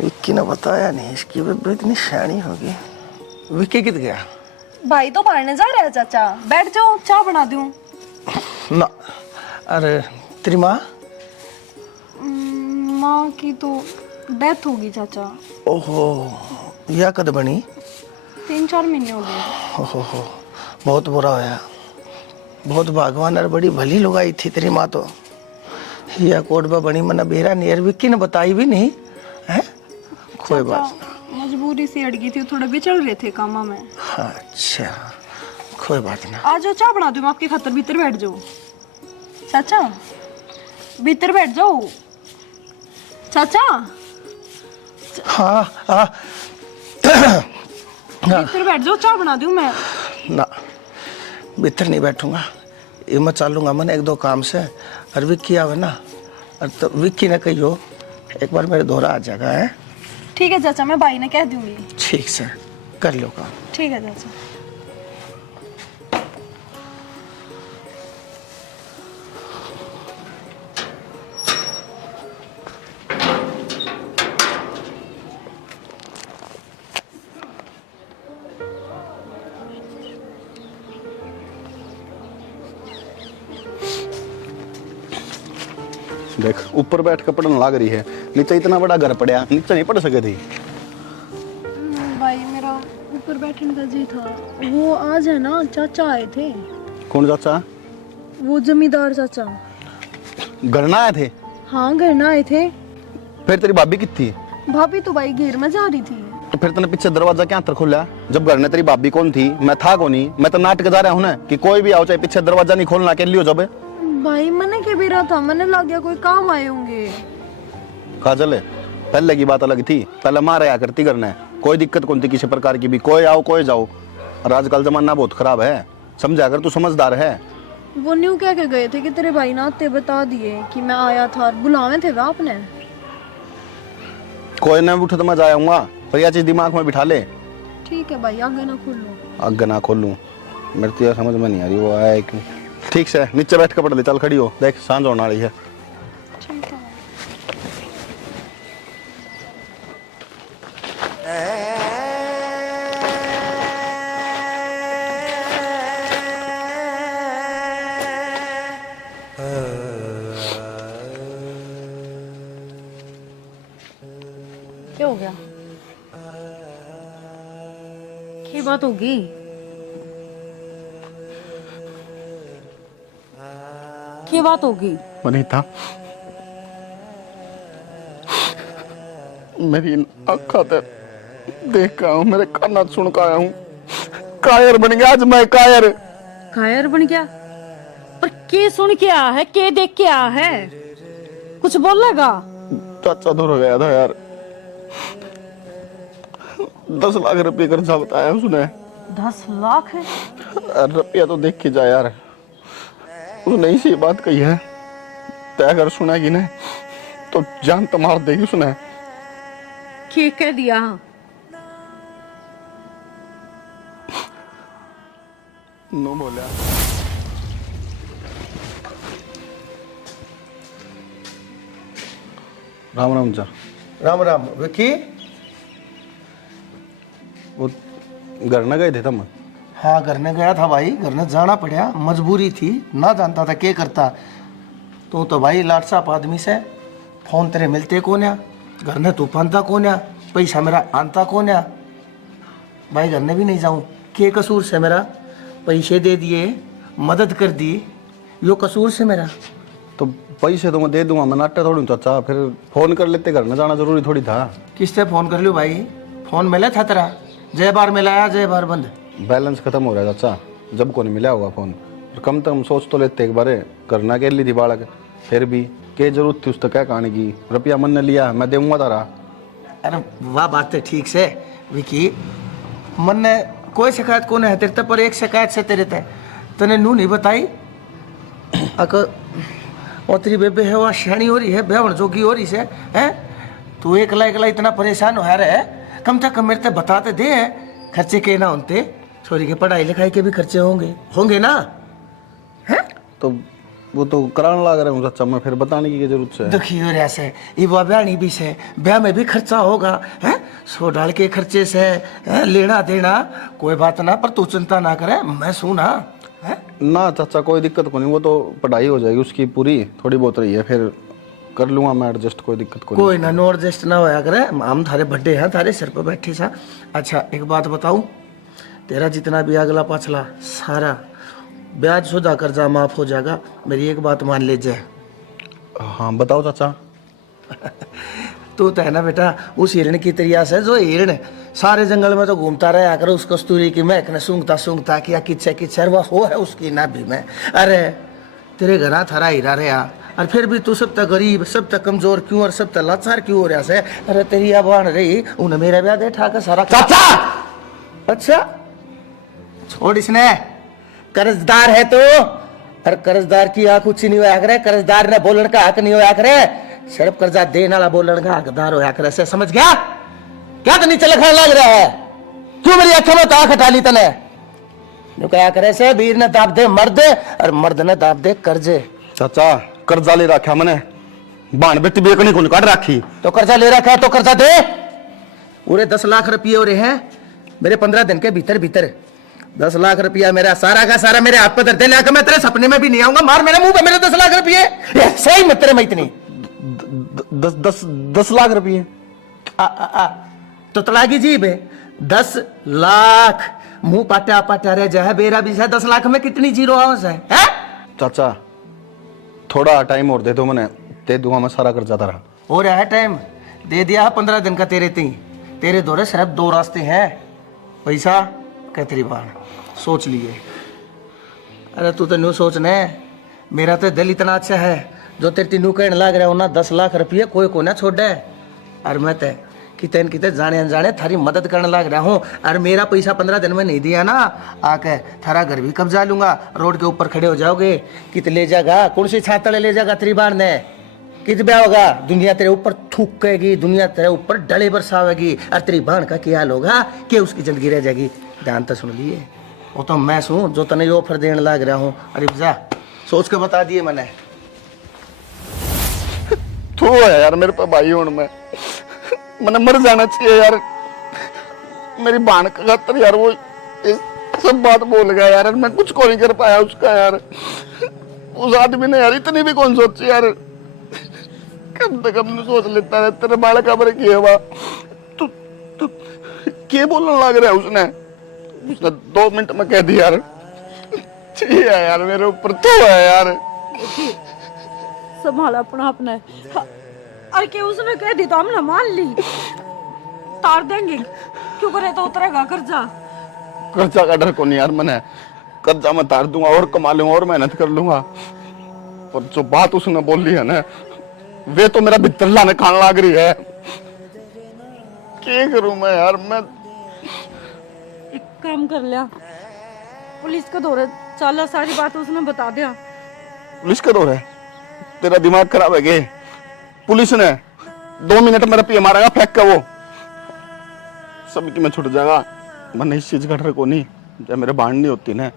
विक्की ने बताया नहीं, इसकी बेबे इतनी शानी होगी। विक्की कित गया? भाई तो पढ़ने जा रहा है चाचा, बैठ जाओ, चाय बना दूं। ना, अरे तेरी माँ? माँ की तो डेथ होगी चाचा। ओहो, यह कद बनी? 3-4 महीने हो गए। ओहो, बहुत बुरा होया। बहुत भगवान और बड़ी भली लुगाई थी तेरी माँ तो। यह कोडबा बनी मना बेरा नहीं, यार विक्की ने बताई भी नहीं है। कोई बात चाचा, मजबूरी से अड़ गई थी, थोड़ा बिछड़ रहे थे कामा में। अच्छा, कोई बात ना। आ जाओ, चाय बना दूं मैं आपकी खातर, भीतर बैठ जाओ। चाचा भीतर बैठ जाओ। चाचा हाँ हाँ भीतर बैठ जाओ, चाय बना दूं मैं। ना, भीतर नहीं बैठूंगा, ये मैं चालूंगा मन 1-2 काम से। और विक्की आवे ना, और तो विक्की ने कहियो एक बार मेरे दोहरा आ जाएगा है। ठीक है चाचा, मैं भाई ने कह दूंगी। ठीक से कर लो काम। ठीक है चाचा। देख ऊपर बैठ कर पढ़ने लग रही है, नीचे इतना बड़ा घर पड़ा, नीचे नहीं पढ़ सके थी। भाई मेरा ऊपर बैठने का जी था। वो आज है ना, चाचा आए थे। कौन चाचा? वो जमींदार चाचा। घर ना आए थे? हाँ, घर ना आए थे। फिर तेरी भाभी कितनी? भाभी तो भाई घेर में जा रही थी। तो फिर तूने पीछे दरवाजा क्या अंतर खोला? जब घर में तेरी भाभी कौन थी, मैं था कौन ही? मैं तो नाटक जा रहा हूँ ना कि कोई भी आओ चाहे पीछे दरवाजा नहीं खोलना, के लियो जब। भाई मैंने के भी रहा था, मैंने लग गया कोई काम आए होंगे। काजल है, पहले की बात अलग थी, पहले माँ रहा करती करना, कोई दिक्कत कौन थी किसी प्रकार की भी, कोई आओ कोई जाओ। और आजकल जमाना बहुत खराब है, समझा अगर तू समझदार है। वो न्यू कह के गए थे कि तेरे भाई ना आते बता दिए कि मैं आया था, बुलावे थे वे आपने। कोई ना उठ तो मैं जाऊंगा, पर यह चीज दिमाग में बिठा ले। ठीक है भाई, आगे ना खोलो। आगे ना खोलूं, मेरे तो यार समझ में नहीं आ रही वो आया क्यों। ठीक से नीचे बैठ के पढ़ ले, चल खड़ी हो, देख सांझ होने वाली है। ठीक है। क्या हो गया? क्या बात होगी? क्या बात होगी? वनीता, मेरी आँखों से देख का हूँ, मेरे काना सुन का आया हूँ, कायर बन गया आज मैं, कायर। कायर बन गया? पर के सुन के आया है, के देख के आया है? कुछ बोलेगा? चाचा दूर हो गया था यार, 10 लाख रुपए कर्जा बताया उसने। 10 लाख है? रुपया तो देख के जा यार, उसने इसी बात कही है, तय अगर सुनेगी ना तो जान तो मार देगी उसने। के कह दिया? नो बोला। राम राम जा। राम राम। विक्की? वो घर न गए थे तुम? हाँ, घर ने गया था भाई, घर ने जाना पड़ा, मजबूरी थी, ना जानता था क्या करता। तो भाई लाट साहब आदमी से फोन तेरे मिलते कौन या, घर ने तूफान था कौन या, पैसा मेरा आनता कौन या। भाई घर ने भी नहीं जाऊँ, के कसूर से मेरा? पैसे दे दिए, मदद कर दी, यो कसूर से मेरा? तो पैसे तो मैं दे दूंगा, मैं नाट्य थोड़ी हूँ चाचा, फिर फोन कर लेते, घर न जाना जरूरी थोड़ी था। किससे फोन कर लियो भाई? फोन मिला था तेरा? जय बार मिलाया, जय बार बंद। बैलेंस खत्म हो रहा है चाचा, जब को नहीं मिला होगा फोन। और कम से कम सोच तो लेते एक बार, करना के लिए थी बालक, फिर भी क्या जरूरत थी उस तक क्या कहानी की? रुपया मन ने लिया, मैं दूंगा तारा। अरे वाह, बात है ठीक से विकी, मन ने कोई शिकायत कौन है तेरे, पर एक शिकायत से तेरे तने नू नहीं बताई। और तेरी बेबे है वह शानी हो रही है, बेवण जोगी हो रही से है। तू एकला एकला इतना परेशान हो रहा है, कम से कम मेरे ते बताते दे खर्चे के ना होते, छोरी के पढ़ाई लिखाई के भी खर्चे होंगे ना, हैं? तो वो तो कराने लग रहे हूँ चाचा, मैं फिर बताने की क्या जरूरत है? दुखी हो रहा से ये ब्याह भी से, ब्याह में भी खर्चा होगा, हैं? सो डाल के खर्चे से हैं? लेना देना कोई बात ना, पर तू चिंता ना करे, मैं सुना है? ना चाचा कोई दिक्कत को नहीं, वो तो पढ़ाई हो जाएगी उसकी पूरी, थोड़ी बहुत रही है, फिर कर लूंगा मैं एडजस्ट, कोई दिक्कत को नहीं। कोई ना, नो एडजस्ट ना होया करे, हम थारे बड्डे हैं, थारे सिर पर बैठे सा। अच्छा एक बात बताऊं, तेरा जितना भी अगला पाछला सारा ब्याज शुदा कर्जा माफ हो जाएगा, मेरी एक बात मान ले जाए। हाँ बताओ चाचा। तू तो है ना बेटा उस हिरण की तरिया से, जो हिरण सारे जंगल में तो घूमता रहा कर, उस कस्तूरी की महक ने सूंघता किया किच्छे वो हो है उसकी नाभि में। अरे तेरे घरा थारा हीरा रहा, और फिर भी तू सब तक गरीब, सब तक कमजोर क्यों और सब तक लाचार क्यों हो रहा से? अरे तेरी आबान रही उन्हें मेरा ब्याह दे ठाकर सारा। चाचा अच्छा छोड़, इसने कर्जदार है तो, और कर्जदार की आंख ऊंची नहीं होया करे, कर्जदार ने बोलन का हक नहीं होया करे, सिर्फ कर्जा देने वाला बोलन का हकदार होया करे से, समझ गया? क्या तो नीचे लिखा लग रहा है? क्यों मेरी आंखों में तो आंख हटा ली तने? जो क्या करे से, वीर ने दाब दे मर्द और मर्द ने दाब दे कर्जे। चाचा कर्जा ले रखा मैंने, बाण बेटी बेकनी को निकाल रखी। तो कर्जा ले रखा है तो कर्जा दे। पूरे 10 लाख रुपये हो रहे हैं मेरे 15 दिन के भीतर भीतर। 10 लाख रुपया मेरा सारा का सारा मेरे हाथ पे दे, लेकर मैं तेरे सपने में भी नहीं आऊंगा, मार मेरे मुंह पे मेरे 10 लाख रुपये। सही में तेरे में इतनी 10 लाख रुपये तो तलागी जीब है। 10 लाख मुंह पाटा पाटा रह जाए बेरा भी है, 10 लाख में कितनी जीरो आवाज है? चाचा थोड़ा टाइम और दे दो, मैंने दे दूंगा मैं सारा कर्जा तारा। हो रहा है टाइम, दे दिया 15 दिन का तेरे ती, तेरे दौरे सिर्फ 2 रास्ते हैं, पैसा कैतरी बाण, सोच लिए। अरे तू तो न्यू सोचने, मेरा तो दिल इतना अच्छा है, जो तेरे तीनू कहने लग रहा हो ना 10 लाख रुपये कोई को ना छोड़े, और मैं तो कितने जाने अनजाने थारी मदद करने लग रहा हूँ। और मेरा पैसा 15 दिन में नहीं दिया ना, आके थारा घर भी कब्जा लूंगा, रोड के ऊपर खड़े हो जाओगे, कित ले जाएगा, कौन सी छातड़े ले जाएगा तेरी बार ने, कित ब्याह होगा, दुनिया तेरे ऊपर थूकेगी, दुनिया तेरे ऊपर डले बरसावेगी, और तेरी बहन का क्या हाल होगा कि उसकी जिंदगी रह जाएगी। ध्यान तो सुन लिए, वो तो मैं सुन जो तने ऑफर देने लग रहा हूँ। अरे जा सोच के बता दिए तू है यार मेरे पे भाई, हूं मैंने मर जाना चाहिए यार, मेरी बहन का खातर यार वो सब बात बोल गया यार, मैं कुछ को नहीं कर पाया उसका यार, उस आदमी ने यार इतनी भी कौन सोची यार, कम से कम सोच लेता है तेरे बाल का बर किया हुआ। तू क्या बोलने लग रहा है? उसने 2 मिनट में कह दिया यार, चाहिए यार मेरे ऊपर तो है यार। संभाला अपना अपना। अरे कि उसने कह दी तो हमने मान ली, तार देंगे, क्यों करे तो उतरेगा कर्जा। कर्जा का डर को नहीं यार, मैंने कर्जा मैं तार दूंगा और कमा लूंगा और मेहनत कर लूंगा, पर जो बात उसने बोल ली है ना, वे तो मेरा भीतर लाने खान लग रही है। क्या करूं मैं यार? मैं एक काम कर लिया, पुलिस का दौरे चला, सारी बात उसने बता दिया। पुलिस का दौर है? तेरा दिमाग खराब है क्या? पुलिस ने 2 मिनट मेरा पिए मारेगा फेंक के, वो सब की मैं छुट जाएगा। मैंने इस चीज का डर को नहीं, जब मेरे बाण नहीं होती ना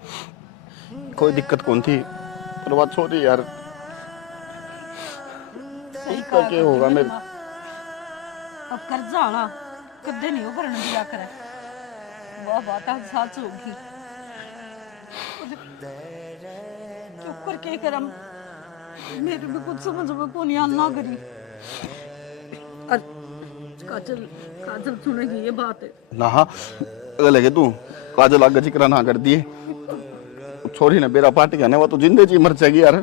कोई दिक्कत कौन थी, पर बात छोड़ी यार, उसका क्या होगा मेरे। अब कर्जा आला कदे नहीं वो भरने दिया करे, वह बात आज सच होगी। चुप करके करम, मेरे भी कुछ समझ में को नहीं आना करी। और काजल सुनेगी ये बात है ना? हाँ अगर लगे तू काजल आगे जिक्र ना कर दिए, छोरी ने बेरा पार्टी का वो तो जिंदे जी मर जाएगी यार।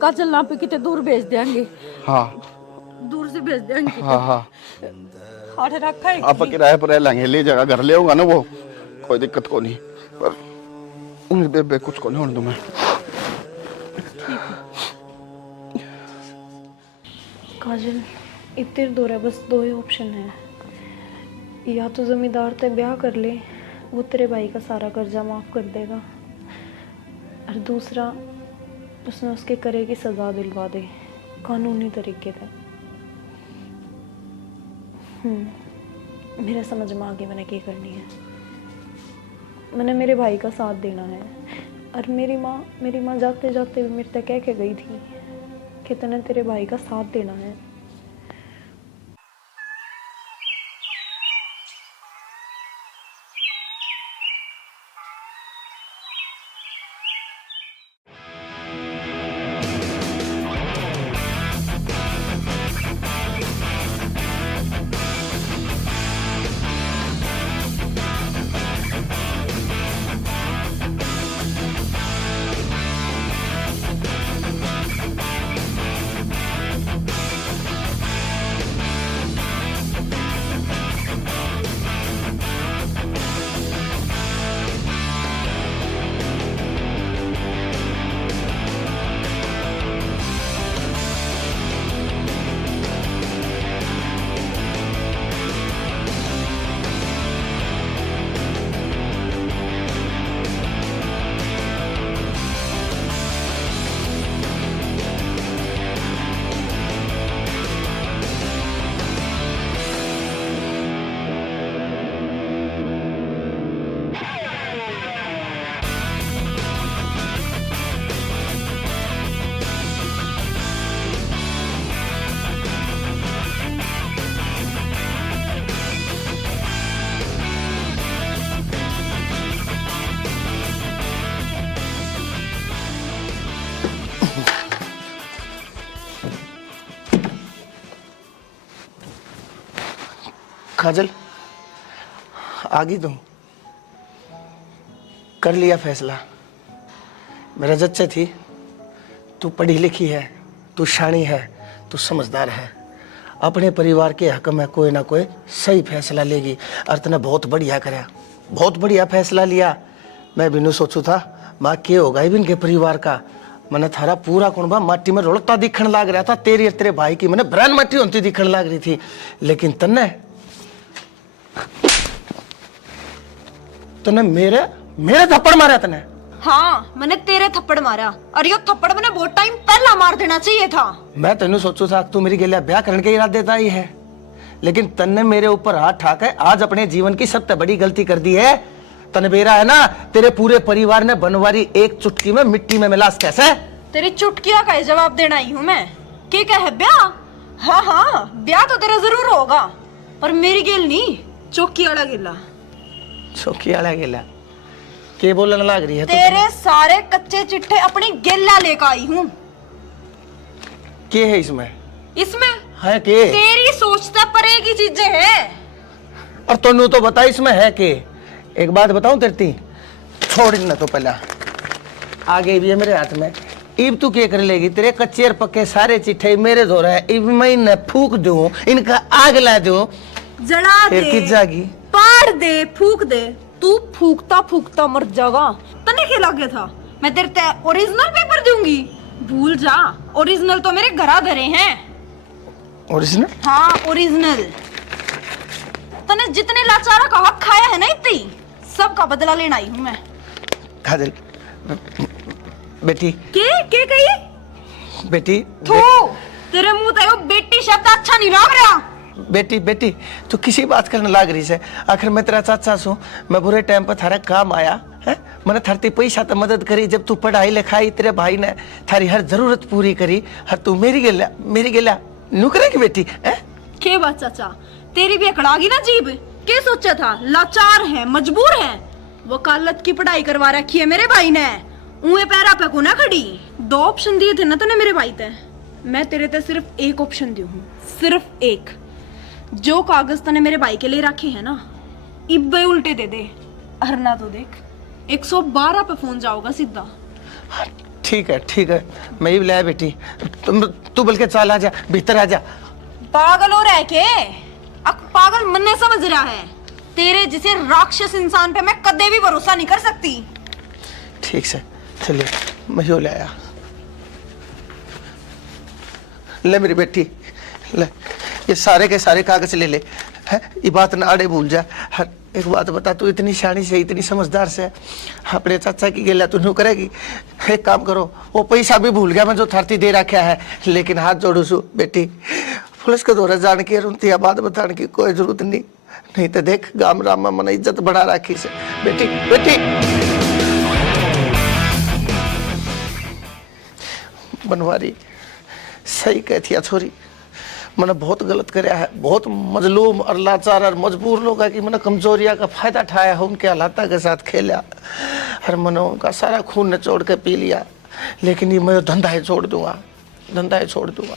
काजल ना पे कितने दूर भेज देंगे। हाँ दूर से भेज देंगे। हाँ हाँ हाथ रखा है आप किराए पर रह लेंगे, ले जाएगा, घर ले होगा ना वो, कोई दिक्कत को नहीं, पर बे कुछ को नहीं होने दूं मैं। काजल इतने दूर है, बस 2 ही ऑप्शन है, या तो जमींदार ते ब्याह कर ले, वो तेरे भाई का सारा कर्जा माफ कर देगा, और दूसरा उसने उसके करे की सजा दिलवा दे कानूनी तरीके से। मेरे समझ में आगे मैंने क्या करनी है। मैंने मेरे भाई का साथ देना है। और मेरी माँ जाते जाते भी मेरे तक कह के गई थी कि तूने तेरे भाई का साथ देना है। काजल, आगी तुम कर लिया फैसला। मेरा जच्चे थी, तू पढ़ी लिखी है, तू शानी है, तू समझदार है। अपने परिवार के हक में कोई ना कोई सही फैसला लेगी। और तूने बहुत बढ़िया कराया, बहुत बढ़िया फैसला लिया। मैं भी नहीं सोचू था माँ के होगा भी इनके परिवार का। मैंने थारा पूरा कुणबा माटी में रोड़ता दिखने लग रहा था। तेरी और तेरे भाई की मैंने ब्रांड माटी होती दिखने लग रही थी। लेकिन तने मेरे थप्पड़ मारा तने। हाँ, मैंने तेरे थप्पड़ मारा। और यो थप्पड़ मैंने बहुत टाइम पहला मार देना चाहिए था। मैं तेन सोचू था तू मेरी गेलिया ब्याह करने के इरादे ही है, लेकिन तन्ने मेरे ऊपर हाथ ठाक है। आज अपने जीवन की सबसे बड़ी गलती कर दी है। तने बेरा है ना, तेरे पूरे परिवार ने बनवारी एक चुटकी में मिट्टी में मिलास कैसे। तेरी चुटकिया का जवाब देना ही हूँ मैं। के कहे ब्याह? हाँ हाँ, ब्याह तो तेरा जरूर होगा, पर मेरी गेल नहीं, चौकी वाला गेला। चौकी वाला गेला के बोलने लग रही है? तेरे सारे कच्चे चिट्ठे अपनी गेला लेकर आई हूँ। के है इसमें? इसमें है के? तेरी सोचता परे की चीजें हैं। और तन्नू तो बता इसमें है के? एक बात बताऊं तेरी, छोड़ ना तो पहला आगे भी है मेरे हाथ में। इब तू क्या कर लेगी? तेरे कच्चे और पक्के सारे चिट्ठे मेरे धो रहे हैं। इब मैं इन्हें फूक दूं, इनका आग ला दूं, जला दे, किस जागी, पाड़ दे, फूक दे। तू फूकता फूकता मर जाएगा। तने क्या लगे था मैं तेरे ते ओरिजिनल पेपर दूंगी? भूल जा, ओरिजिनल तो मेरे घरा धरे हैं। ओरिजिनल? हाँ, ओरिजिनल। तने जितने लाचारा का हक खाया है ना, इतनी सबका बदला लेना आई हूँ मैं। काजल बेटी, के कही बेटी, थू, तेरे मुंह ते वो बेटी शब्द अच्छा नहीं लग रहा। बेटी बेटी तू किसी बात करने लाग रही से? आखिर मैं तेरा चाचा सू, मैं बुरे टाइम पर थारे काम आया है। मैंने थारती पैसा तो मदद करी, जब तू पढ़ाई लिखाई तेरे भाई ने थारी हर जरूरत पूरी करी। हर तू मेरी गेला नू करेगी बेटी है? के बात चाचा, तेरी भी अकड़ागी ना जीभ। के सोचा था लाचार है, मजबूर है। वकालत की पढ़ाई करवा रखी है मेरे भाई ने, उए पैरा पे को ना खड़ी। 2 ऑप्शन दिए थे ना तूने मेरे भाई ते, मैं तेरे ते सिर्फ एक ऑप्शन दी हूँ, सिर्फ एक। जो कागज तने मेरे भाई के लिए रखे हैं ना, इब्बे उल्टे दे दे, अरना तो देख 112 पे फोन जाओगा सीधा। ठीक है, मैं ही लाया बेटी। तू बल्कि चल आजा, भीतर आजा। पागल हो रहा के? अब पागल मन ने समझ रहा है। तेरे जिसे राक्षस इंसान पे मैं कदे भी भरोसा नहीं कर सकती। ठीक से चलिए, मैं यो लाया। ले मेरी बेटी, ले ये सारे के सारे कागज ले ले। है ये बात ना आड़े भूल जा। हर एक बात बता, तू इतनी शानी से, इतनी समझदार से अपने चाचा की गेला तू नू करेगी? एक काम करो, वो पैसा भी भूल गया मैं जो थारती दे रखा है, लेकिन हाथ जोड़ू सु बेटी, पुलिस के दौरे जान की रुनती बात बताने की कोई जरूरत नहीं नहीं तो देख गाम राम में मन इज्जत बढ़ा राखी से। बेटी बेटी बनवारी सही कहती है छोरी, मैंने बहुत गलत कराया है। बहुत मजलूम और लाचार और मजबूर लोग है कि मैंने कमजोरिया का फायदा उठाया है, उनके हालात के साथ खेला और मैंने उनका सारा खून निचोड़ के पी लिया। लेकिन ये मैं धंधा ही छोड़ दूंगा, धंधा ही छोड़ दूंगा।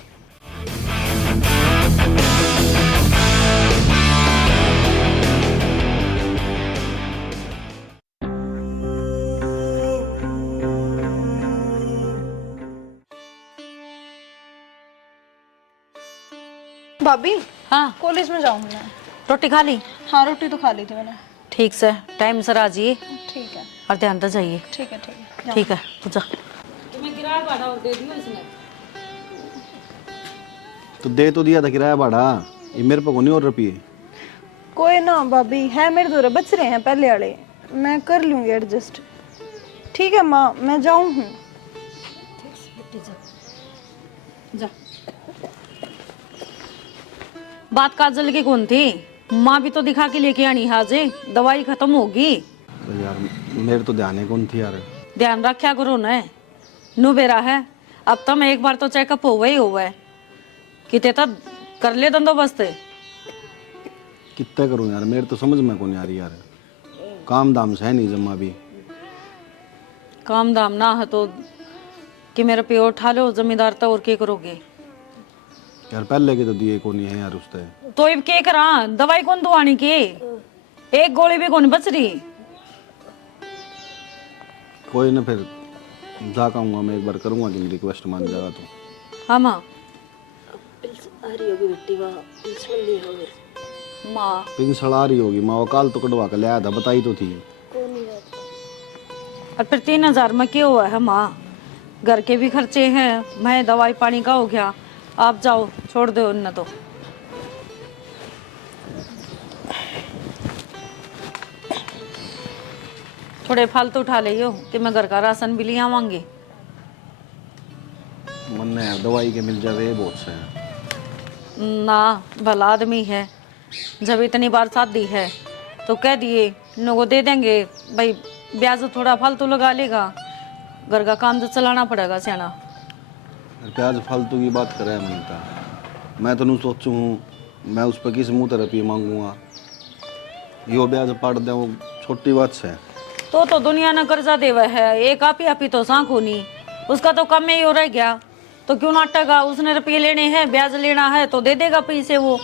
भाभी हाँ कॉलेज में जाऊंगी मैं। रोटी खा ली? हाँ रोटी तो खा ली थी मैंने। ठीक से टाइम से आ जाइए ठीक है और ध्यान से जाइए। ठीक है ठीक है जाओ। ठीक है तू जा। तो दे तो दिया था किराया भाड़ा, ये मेरे पे को नहीं और रुपये। कोई ना भाभी है मेरे तो बच रहे हैं पहले वाले, मैं कर लूंगी एडजस्ट। ठीक है माँ मैं जाऊँ हूँ। जा। बात काजल की कौन थी? माँ भी तो दिखा के लेके आनी है आज, दवाई खत्म होगी। तो यार मेरे तो ध्यान है कौन थी यार। ध्यान रखा करो न, नु बेरा है अब तो मैं एक बार तो चेकअप हुआ ही हुआ है, कितने तक कर ले बंदोबस्त। कितना करूं यार, मेरे तो समझ में कौन आ रही यार। काम दाम से है नहीं जमा भी। काम दाम ना है तो कि मेरा पे उठा लो जमींदार तो और क्या करोगे यार, पहले के तो दिए कौन है यार उसते। तो अब क्या करा, दवाई कौन दुआनी की, एक गोली भी कौन बच रही। कोई ना फिर जा कहूँगा मैं, एक बार करूँगा कि रिक्वेस्ट मान जाएगा तो। हाँ माँ माँ पिंसल आ रही होगी माँ, वो काल तो कटवा कर ले आया था, बताई तो थी। और फिर 3000 में क्या हुआ है माँ, घर के भी खर्चे हैं, मैं दवाई पानी का हो गया। आप जाओ छोड़ दो उन तो। थोड़े फालतू उठा लियो कि मैं घर का राशन भी ले आवांगी। मन ने यार दवाई के मिल जावे ये बहुत से है। ना भला आदमी है, जब इतनी बार शादी है तो कह दिए इनको दे देंगे भाई, ब्याज थोड़ा फालतू लगा लेगा, घर का काम तो चलाना पड़ेगा सियाना। प्याज फालतू की बात करे मनता, मैं तो सोचूं मैं उस पर किस मुँह तरह रुपये मांगूंगा। यो ब्याज पाट दे वो छोटी बात से। तो दुनिया ने कर्जा देवा है, एक आप ही तो सांखो नहीं, उसका तो कम में ही हो रह गया तो क्यों नाटेगा। उसने रुपये लेने हैं, ब्याज लेना है तो दे देगा पैसे वो।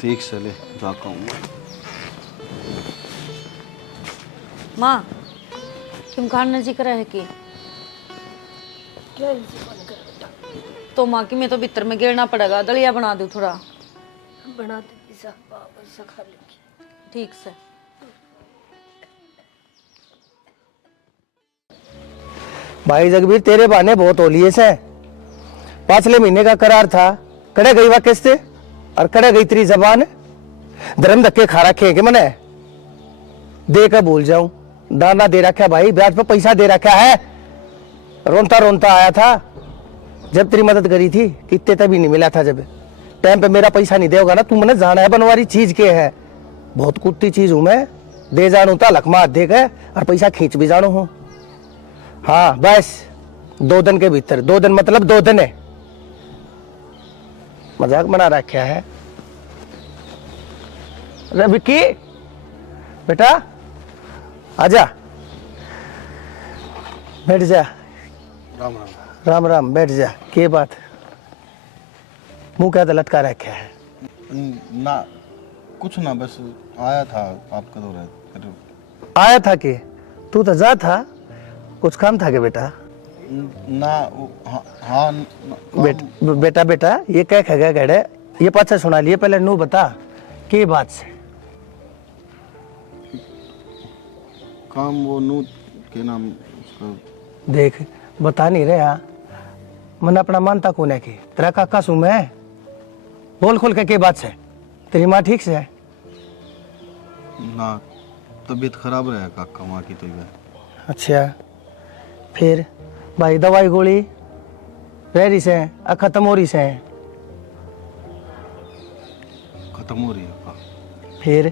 ठीक से ले जा कहूँगा। माँ तुम खाने जिक्र है कि तो माँ की मैं तो भीतर में गिरना पड़ेगा, दलिया बना दो थोड़ा। बना दे खा लेंगे। ठीक से। भाई जगबीर तेरे बहाने बहुत होलिए से। पाछले महीने का करार था, कड़े गई वा किस्ते और कड़े गई तेरी जबान। धर्म धक्के खा रखे हैं कि मैंने दे कर भूल जाऊं। दाना दे रखा है भाई, ब्याज पर पैसा दे रखा है। रोनता रोनता आया था जब तेरी मदद करी थी, कितने तभी नहीं मिला था। जब टाइम पे मेरा पैसा नहीं देगा ना, तू मैंने जाना है बनवारी चीज के है, बहुत कुत्ती चीज हूं मैं। दे जानू था लखमा दे के और पैसा खींच भी जानू हूं। हाँ बस 2 दिन के भीतर, 2 दिन मतलब 2 दिन है। मजाक बना रखा है। अरे विक्की बेटा आजा, बैठ जा। राम राम। राम राम, बैठ जा। के बात मुंह क्या लटका रखा है? ना कुछ ना, बस आया था आपका दौरा फिर। आया था कि तू तो जा था, कुछ काम था क्या बेटा? ना हाँ बेटा बेटा ये क्या खगा गड़े, ये पाछा सुना लिए, पहले नू बता के बात से। काम वो नू के नाम उसका। देख बता नहीं रहा, मन अपना मानता कौन है कि तेरा काका सू मैं। बोल खोल के बात से, तेरी माँ ठीक से है? ना तबीयत खराब रहा काका माँ की तो। अच्छा फिर भाई दवाई गोली रह रही से खत्म हो रही से? खत्म हो रही है काका। फिर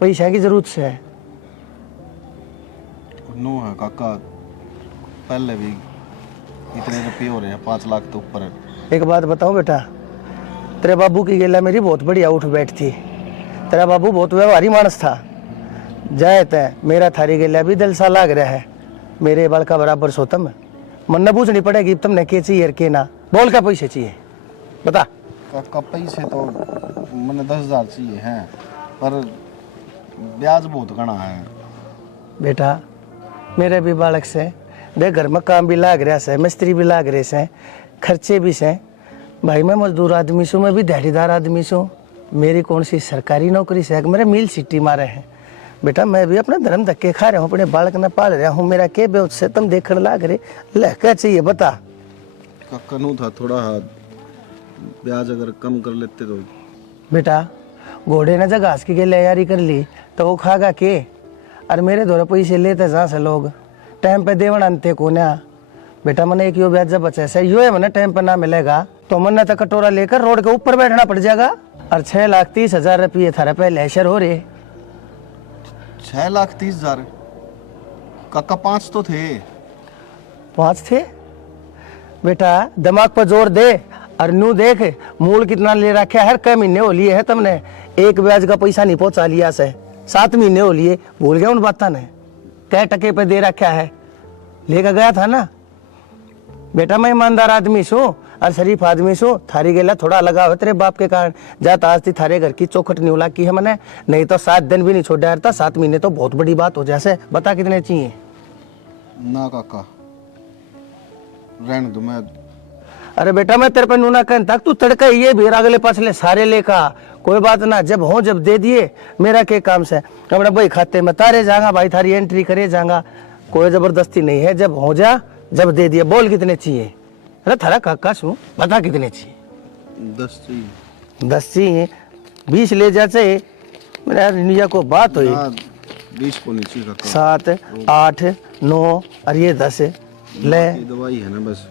पैसा की जरूरत से है। नो है काका, पहले भी इतने रुपये हो रहे हैं, 5 लाख तो ऊपर है। एक बात बताऊं बेटा, तेरे बाबू की गेला मेरी बहुत बढ़िया उठ बैठ थी। तेरा बाबू बहुत व्यवहारी मानस था। जाए तय मेरा थारी गेला भी दिल सा लाग रहा है। मेरे बाल का बराबर सोतम मन न पूछनी पड़ेगी तुमने के चाहिए और के ना। बोल का पैसे चाहिए बता। काका पैसे तो मैंने 10,000 चाहिए हैं, पर ब्याज बहुत घना है। बेटा मेरे भी बालक से देख, घर में काम भी लाग रहा से, मिस्त्री भी लाग रहे से, खर्चे भी से। भाई मैं मजदूर आदमी छूँ, मैं भी दिहाड़ीदार आदमी छूँ। मेरी कौन सी सरकारी नौकरी से मेरे मिल सिटी मारे हैं। बेटा मैं भी अपना धर्म धक्के खा रहा हूँ, अपने बालक न पाल रहा हूँ। मेरा के बेउत से तुम देखने लाग रहे ले क्या चाहिए बता। काका नो था थोड़ा ब्याज अगर कम कर लेते तो। बेटा घोड़े ने जब घास की के तैयारी कर ली तो वो खागा के। और मेरे द्वारा पैसे लेते जहाँ से लोग टाइम पे देवन अंते को ना। बेटा मैंने एक यो ब्याज जब बचे से यो है, मैंने टाइम पे ना मिलेगा तो मैंने तो कटोरा लेकर रोड के ऊपर बैठना पड़ जाएगा। और 6,30,000 रुपये थारा पहले हैशर हो रहे। 6,30,000 काका 5 तो थे। 5 थे बेटा, दिमाग पर जोर दे। और नू देख मूल कितना ले रखा है, हर कई महीने हो लिए है तुमने। एक ब्याज का पैसा नहीं पहुंचा लिया से, 7 महीने हो लिए। भूल गया उन बातों ने कै टके पे दे रखा है, लेकर गया था ना। बेटा मैं ईमानदार आदमी छू और शरीफ आदमी छू। थारी गेला थोड़ा लगा हो तेरे बाप के कारण। जात आज थी थारे घर की चौखट नहीं उला की है मैंने, नहीं तो 7 दिन भी नहीं छोड़ा था। 7 महीने तो बहुत बड़ी बात हो जैसे। बता कितने चाहिए। ना काका रहने दो। मैं अरे बेटा मैं तेरे पे नूना कहन तक तू तड़का ये भी अगले पाछले सारे लेका कोई बात ना। जब हो जब दे दिए, मेरा के काम से अपने भाई खाते में तारे जाऊंगा, भाई थारी एंट्री करे जाऊंगा। कोई जबरदस्ती नहीं है, जब हो जा जब दे दिए। बोल कितने चाहिए। अरे थारा काका शू बता कितने चाहिए। 10 चाहिए। 10 चाहिए, 20 ले जाते मेरे यार इंडिया को बात हुई। 20 को नहीं चाहिए काका। 7, 8, 9 और ये 10 ले। ये दवाई है ना, बस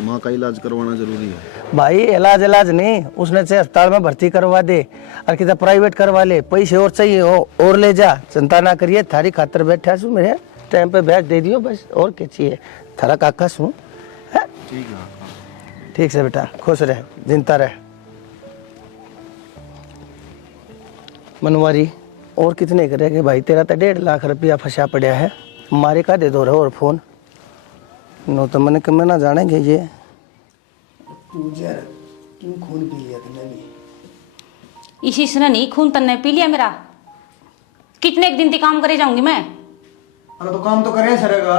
माँ का इलाज करवाना जरूरी है। भाई इलाज नहीं, उसने से अस्पताल में भर्ती करवा दे और कितना प्राइवेट करवा ले। पैसे और चाहिए हो और ले जा, चिंता ना करिए। थारी खातर बैठा छू, मेरे टाइम पे बैठ दे दियो बस। और क्या चाहिए। थारा काका छू। ठीक है काका। ठीक से बेटा, खुश रहे, जिंदा रहे। मनवारी और कितने करेंगे भाई। तेरा तो 1.5 लाख रुपया फंसा पड़ा है। हमारे का दे दो रहे और फोन नो तो मैंने कम ना जानेंगे ये। तू यार क्यों खून पी लिया तूने भी। इसी से नहीं खून तन्ने पी लिया मेरा। कितने एक दिन तक काम करे जाऊंगी मैं। अरे तो काम तो करे सरेगा।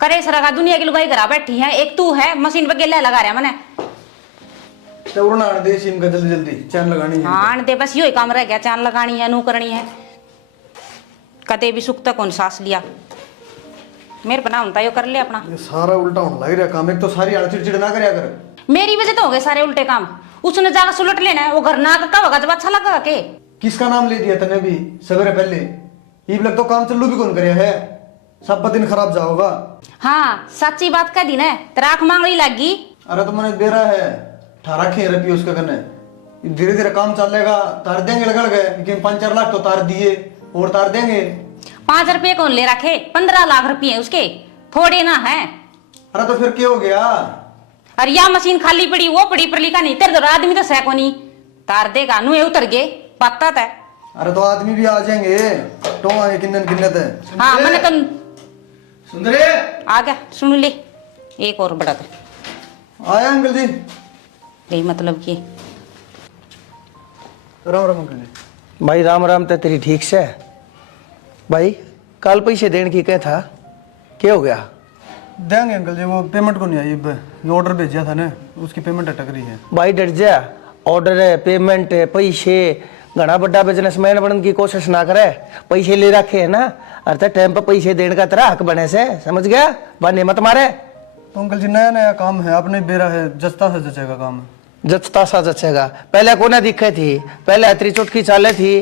करे सरागा दुनिया की लुगाई घरा बैठी है, एक तू है मशीन पे गेला लगा रहा मैंने। तो उड़ना दे सिम का जल्दी जल्दी चैन लगानी है। हाँ दे बस यो ही काम रह गया, चांद लगानी है, नू करनी है। कते भी सुख तक सांस लिया मेरे बना होता यो कर ले अपना। ये सारा उल्टा होने लग रहा काम। एक तो सारी आड़ चिड़चिड़ ना करया कर। मेरी वजह तो हो गए सारे उल्टे काम। उसने जाकर सुलट लेना है, वो घर ना का होगा जब अच्छा लगा के। किसका नाम ले दिया तने भी सवेरे पहले। ये लग तो काम चल्लू भी कौन करे है, सब दिन खराब जाओगा। हाँ सच्ची बात कह दी ना, तेरा आंख मांगली लगी। अरे तो मैंने दे रहा है 18 रुपये उसका करने। धीरे धीरे काम चलेगा, तार देंगे लगड़ गए। लेकिन 5-4 लाख तो तार दिए और तार देंगे। 5 रुपये कौन ले रखे, 15 लाख रुपये उसके थोड़े ना है। अरे तो फिर क्या हो गया। अरे या मशीन खाली पड़ी, वो पड़ी पर लिखा नहीं। तेरे तो आदमी तो सै को नहीं तार देगा, नुए उतर गए पत्ता था। अरे तो आदमी भी आ जाएंगे, तो आए किन्नन किन्नत है। हाँ मैंने तो सुंदरे आ गया, सुन ले एक और बड़ा था। आया अंकल जी। यही मतलब कि राम राम अंकल जी। भाई राम राम तो तेरी ठीक से। भाई कल पैसे देने की क्या था, क्या हो गया। देंगे अंकल जी, वो पेमेंट को नहीं आई। ये ऑर्डर भेजा था ना, उसकी पेमेंट अटक रही है। भाई डर जा, ऑर्डर है, पेमेंट है, पैसे। घना बड़ा बिजनेसमैन बनने की कोशिश ना करे। पैसे ले रखे है ना, अर्थात टाइम पर पैसे देने का तेरा हक बने से, समझ गया। बने मत मारे। तो अंकल जी नया नया काम है, आपने बेरा है, जचता से जचेगा काम। जचता सा जचेगा। पहले को ना दिक्कत थी, पहले हतरी चुटकी चाले थी।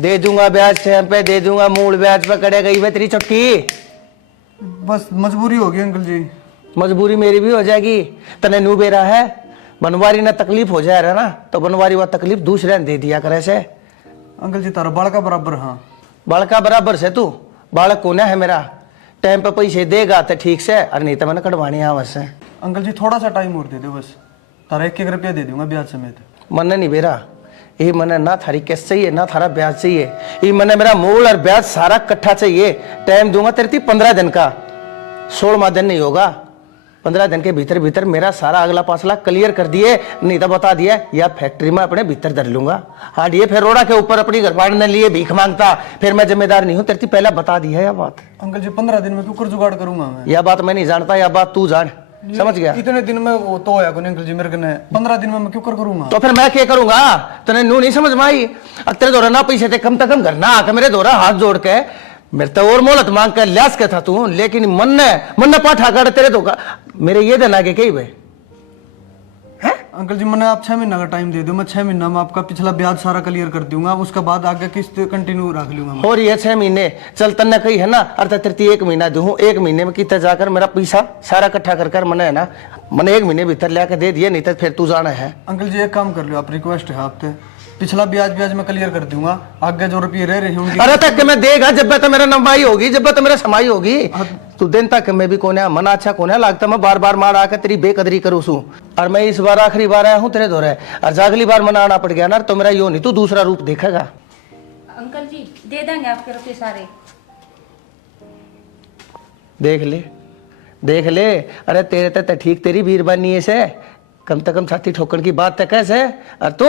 दे दूंगा ब्याज टाइम पे, दे दूंगा मूल ब्याज पे करे गई वे तेरी चुटकी। बस मजबूरी होगी अंकल जी। मजबूरी मेरी भी हो जाएगी। तने नू बेरा है, बनवारी ना तकलीफ हो जाए रहा ना, तो बनवारी वह तकलीफ दूसरे ने दे दिया करे से। अंकल जी तारा बालका बराबर हाँ। बालका बराबर से तू बालक कोने है मेरा, टाइम पे पैसे देगा तो ठीक से, और नहीं तो मैंने कटवानी आवाज से। अंकल जी थोड़ा सा टाइम और दे दो बस, तारा 1-1 रुपया दे दूंगा ब्याज समेत। मन नहीं बेरा, ये मन ना थारी कैश चाहिए ना थारा ब्याज चाहिए, ये मन मेरा मूल और ब्याज सारा इकट्ठा चाहिए। टाइम दूंगा तेरे 15 दिन का, 16वां दिन नहीं होगा। 15 दिन के भीतर भीतर मेरा सारा अगला 5 लाख क्लियर कर दिए, नहीं तो बता दिया या फैक्ट्री में अपने भीतर धर लूंगा। हाँ ये फिर रोड़ा के ऊपर अपनी घर ने लिए भीख मांगता, फिर मैं जिम्मेदार नहीं हूँ, तेरी पहले बता दी है यह बात। अंकल जी 15 दिन में क्यों कर जुगाड़ करूंगा मैं? यह बात मैं नहीं जानता, यह बात तू जान, समझ गया? इतने दिन में वो तो होया को अंकल जी मेरे कने, 15 दिन में मैं क्यों कर करूंगा? तो फिर मैं क्या करूंगा? तने नू नहीं समझ में आई? अब तेरे दौरा ना पैसे थे कम से कम घर ना आकर मेरे दौरा हाथ जोड़ के मेरे तो और मोहलत मांग कर ल्यास के था तू, लेकिन मन ने पाठा कर तेरे तो मेरे ये दिन आगे कही भाई। अंकल जी मैंने आप 6 महीना का टाइम दे दो, मैं 6 महीना में आपका पिछला ब्याज सारा क्लियर कर दूंगा, उसके बाद आगे किस्त कंटिन्यू रख लूंगा मैं। और ये 6 महीने चल तन्ने कही है ना, अर्थात 1 महीना दूं, 1 महीने में कितना जाकर मेरा पैसा सारा इकट्ठा कर मैंने है ना, मैंने 1 महीने भीतर लाके दे दिए, नहीं तो फिर तू जाना है। अंकल जी एक काम कर लो आप, रिक्वेस्ट है आपसे, पिछला ब्याज मैं क्लियर कर दूंगा, आगे जो रुपये रह रहे हैं अरे तक मैं देगा जब तो मेरा नंबाई होगी, जब तो मेरा समाई होगी। तू दिन तक मैं भी कोने मना अच्छा कोने लगता, मैं बार बार मार आकर तेरी बेकदरी करूँ सू, और मैं इस बार आखिरी बार आया हूँ तेरे दौरे, और अगली बार मना आना पड़ गया ना तो मेरा यो नहीं तू दूसरा रूप देखेगा। अंकल जी दे देंगे आपके रुपये सारे। देख ले, अरे तेरे तो ठीक तेरी बीरबानी है से, कम से कम छाती ठोकन की बात तक कैसे, और तो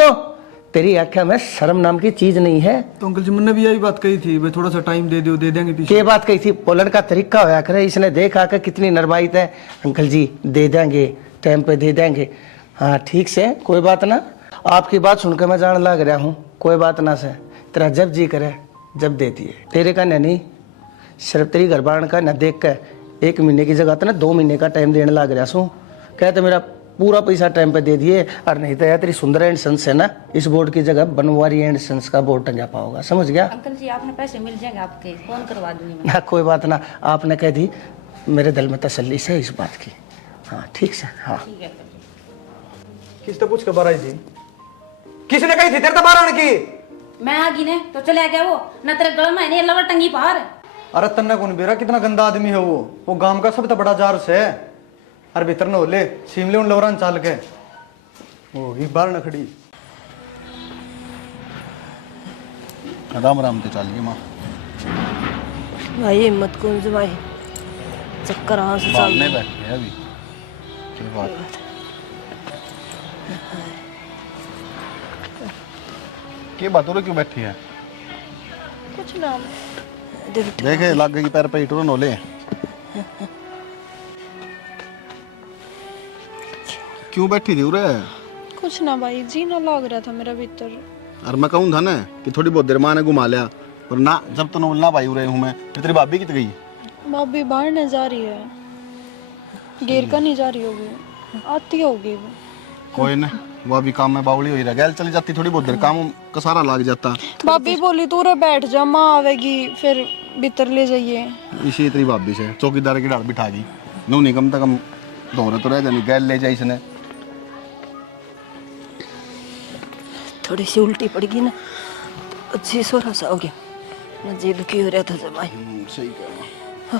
तेरी आख्या में शर्म नाम की चीज नहीं है। तो अंकल जी मैंने भी यही बात कही थी, भाई थोड़ा सा टाइम दे दो, दे देंगे पीछे। के बात कही थी? बोलन का तरीका होया करे, इसने देख आकर कितनी नरमाई है। अंकल जी दे देंगे, टाइम पे दे देंगे। हाँ ठीक से, कोई बात ना, आपकी बात सुनकर मैं जान लग रहा हूँ, कोई बात ना से, तेरा जब जी करे जब दे दिए। तेरे का नहीं, सिर्फ तेरी घरबान का न देख कर 1 महीने की जगह तो ना 2 महीने का टाइम देने लग रहा हूँ, कहते मेरा पूरा पैसा टाइम पे दे दिए, और नहीं तो यार तेरी सुंदर एंड सन्स है ना, इस बोर्ड की जगह बनवारी एंड सन्स का बोर्ड टंगा पाओगा, समझ गया? अंकल जी आपने पैसे मिल जाएंगे आपके, फोन करवा दूंगी मैं। ना कोई बात ना, आपने कह दी, मेरे दिल में तसल्ली से इस बात की। हाँ ठीक से, हाँ ठीक है अंकल जी। किसने पूछ के बाहर आई थी? किसने कही थी तेरे तो बाहर आने की? मैं आ गई ने तो चले गया वो, ना तेरे गल में नहीं लवर टंगी बाहर। अरे तन्ने कौन बेरा, कितना गंदा आदमी है वो गांव का सब तो बड़ा जारस है, अरे भीतर न होले शिमले उन लवरान चाल के वो एक बार नखड़ी। राम राम ते चल गई माँ, भाई हिम्मत कौन से भाई, चक्कर हाँ से बाल चल नहीं बैठी है अभी, क्या बात है? क्या बात हो रही, क्यों बैठी है? कुछ ना, देखे लग गई पैर पे टूरन होले। क्यों बैठी थी उरे? कुछ ना भाई, जी ना लग रहा था मेरा भीतर। और मैं कहूँ था ना कि थोड़ी बहुत देर माँ ने घुमा लिया, पर ना, जब तो नोलना पाई उरे हूँ मैं। फिर तेरी भाभी कित गई? भाभी बाहर नहीं जा रही है, गेर का नहीं जा रही होगी, आती होगी वो। कोई ना, वो अभी काम में बावली हुई रह गैल चली जाती, थोड़ी बहुत देर काम का सारा लग जाता। भाभी बोली तू रे बैठ जा, माँ आवेगी फिर भीतर ले जाइए। इसी तेरी भाभी से चौकीदार की डाल बिठा दी, नू नहीं कम से कम दौरे तो रह जानी, गैल ले जाए इसने। थोड़ी सी उल्टी पड़ गई ना, अच्छी सोरा सा हो गया, मैं जी दुखी हो रहा था जब आई। सही कह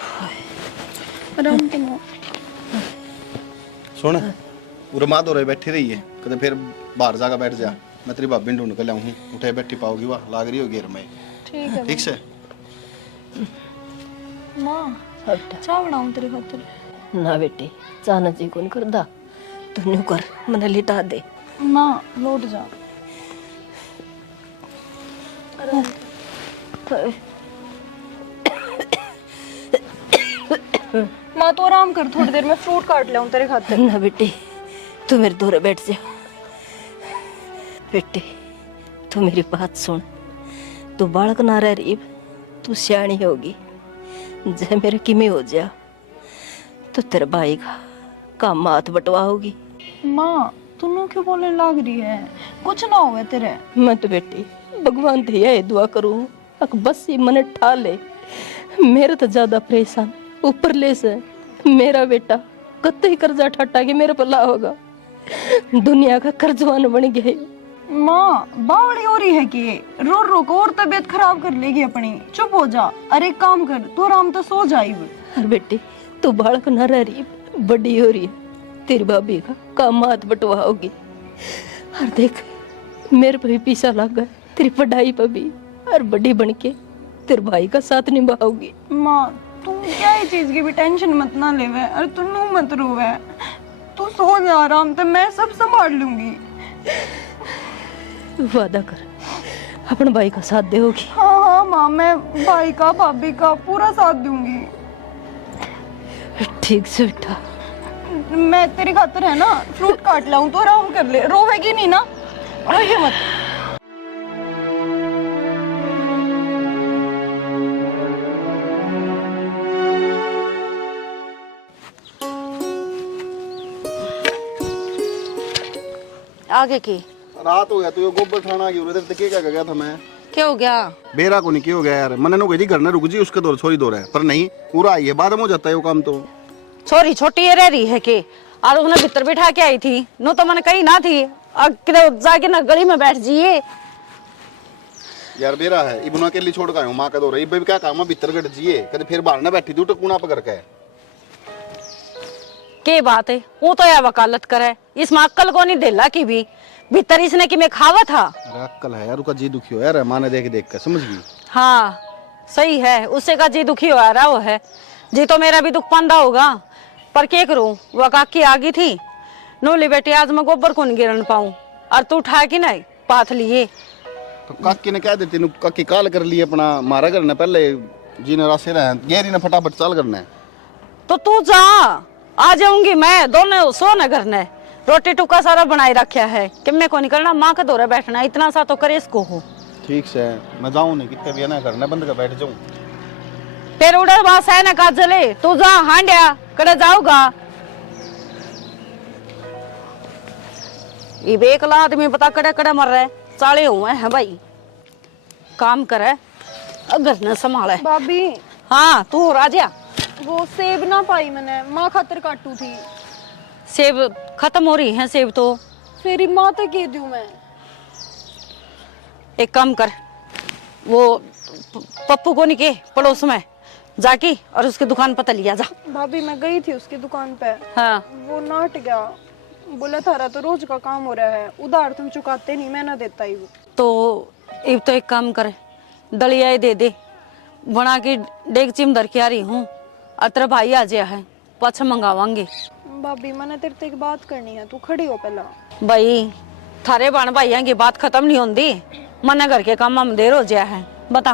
आराम करो। सुन, पूरे माँ दौरे बैठी रही है, कदे फिर बाहर जाकर बैठ जा, मैं तेरी भाभी ढूंढ कर लाऊं, उठे बैठी पाओगी, वाह लाग रही होगी में। ठीक है ठीक से माँ, चाय बनाऊं तेरे खातिर? ना बेटी, चाहना जी कौन करदा, तू न्यू कर, मने लिटा दे। माँ लौट जा। माँ तो आराम कर, थोड़ी देर में फ्रूट काट लाऊं तेरे खातिर। ना बेटी, तू मेरे दूर बैठ जा। बेटी तू मेरी बात सुन, तू बालक ना रह रही, तू सियाणी होगी, जे मेरे किमी हो जा तो तेरे भाई का काम हाथ बटवा होगी। माँ तू क्यों बोलने लग रही है, कुछ ना होवे तेरे। मैं तो बेटी भगवान थे ये दुआ करूं, अक बस ही मन ठा ले, मेरे तो ज्यादा परेशान ऊपर ले से मेरा बेटा कत्ते ही कर्जा ठट्टा के मेरे पर ला होगा, दुनिया का कर्जवान बन गया। माँ बावड़ी हो रही है कि रो रो को और तबीयत खराब कर लेगी अपनी। चुप हो जा। अरे एक काम कर, तू आराम तो सो जाई। अरे बेटी तू बालक न रह रही, बड़ी हो रही है, तेरी भाभी का काम हाथ बटवाओगी। और देख मेरे पे भी पीछा लग गया, तेरी पढ़ाई पे भी, और बड़ी बन के तेरे भाई का साथ निभाओगी। माँ तू क्या ही चीज की भी टेंशन मत ना लेवे, और तू नू मत रोवे। तू सो जा आराम से, मैं सब संभाल लूंगी। वादा कर अपने भाई का साथ देगी। हाँ हाँ माँ, मैं भाई का भाभी का पूरा साथ दूंगी। ठीक से बेटा। मैं तेरी खातिर है ना फ्रूट काट लाऊं तो आराम कर ले, रोवेगी नहीं ना, रोइए मत। आगे की रात हो गया तू ये गोबर खाना क्यों रे? तेरे क्या गया था मैं? क्या हो गया? बेरा को नहीं क्यों हो गया यार? मैंने नो कही घर ने रुक जी, उसके दौर छोरी दौर है, पर नहीं पूरा आई है, बाद में हो जाता है वो काम। तो छोरी छोटी है रह रही है के, और उन्हें भीतर बिठा के आई थी नो, तो मैंने कही ना थी अब जाके ना गली में बैठ जाइए। यार बेरा है इबना के लिए छोड़ का हूं, मां का दौर है, इब क्या काम है भीतर गट जिए, कभी फिर बाहर ना बैठी तू टकूना पकड़ के। के बात है, वो तो यार वकालत करे, इसमें अक्कल को नहीं देला की भी भीतर इसने कि मैं खावा था। अरे अक्कल है यार, उसका जी दुखी हो यार, मां ने देख देख कर समझ गई। हाँ सही है, उससे का जी दुखी हो रहा वो है, जी तो मेरा भी दुख पांदा होगा, पर क्या करूं, वो काकी आ गई थी नोली बेटी, आज मैं गोबर को नहीं गिरन पाऊं, और तू उठा के नहीं पाथ लिए। तो काकी ने क्या देती नु, काकी काल कर लिए अपना मारा करना पहले जी ने रास्ते रहे गेरी ने फटाफट चाल करना है। तो तू जा, आ जाऊंगी मैं, दोनों सो न करने, रोटी टुका सारा बनाई रखा है कि मैं को नहीं करना, माँ का दौरा बैठना, इतना सा तो करे इसको हो। ठीक से मैं जाऊं नहीं, कितने भी ना करना बंद कर बैठ जाऊं। तेरे उड़र बास है ना काजले, तू जा हांडिया कड़े जाऊगा। ये बेकला आदमी पता कड़े कड़े मर रहे, साले हुए हैं भाई, काम करे अगर न संभाले। भाभी हाँ तू राजा, वो सेब ना पाई मैंने, माँ खातिर काटू थी। सेब खत्म हो रही है सेब तो, फिर माँ तक कह दूं मैं। एक काम कर, वो पप्पू को नहीं के पड़ोस में जाके और उसकी दुकान पर लिया जा। भाभी मैं गई थी उसकी दुकान पे, हाँ वो नाट गया, बोला थारा तो रोज का काम हो रहा है, उधार तुम चुकाते नहीं, मैं ना देता ही। तो एक तो एक काम करे, दलिया दे दे बना के, डेग चिम धर के आ रही हूँ, अतर भाई आ जाया है, पाछा मंगावांगे। भाभी मैंने तेरे से एक बात करनी है, तू खड़ी हो पहला। भाई थारे बन भाइयों की बात खत्म नहीं होती, मना घर के काम में देर हो जाया है, बता।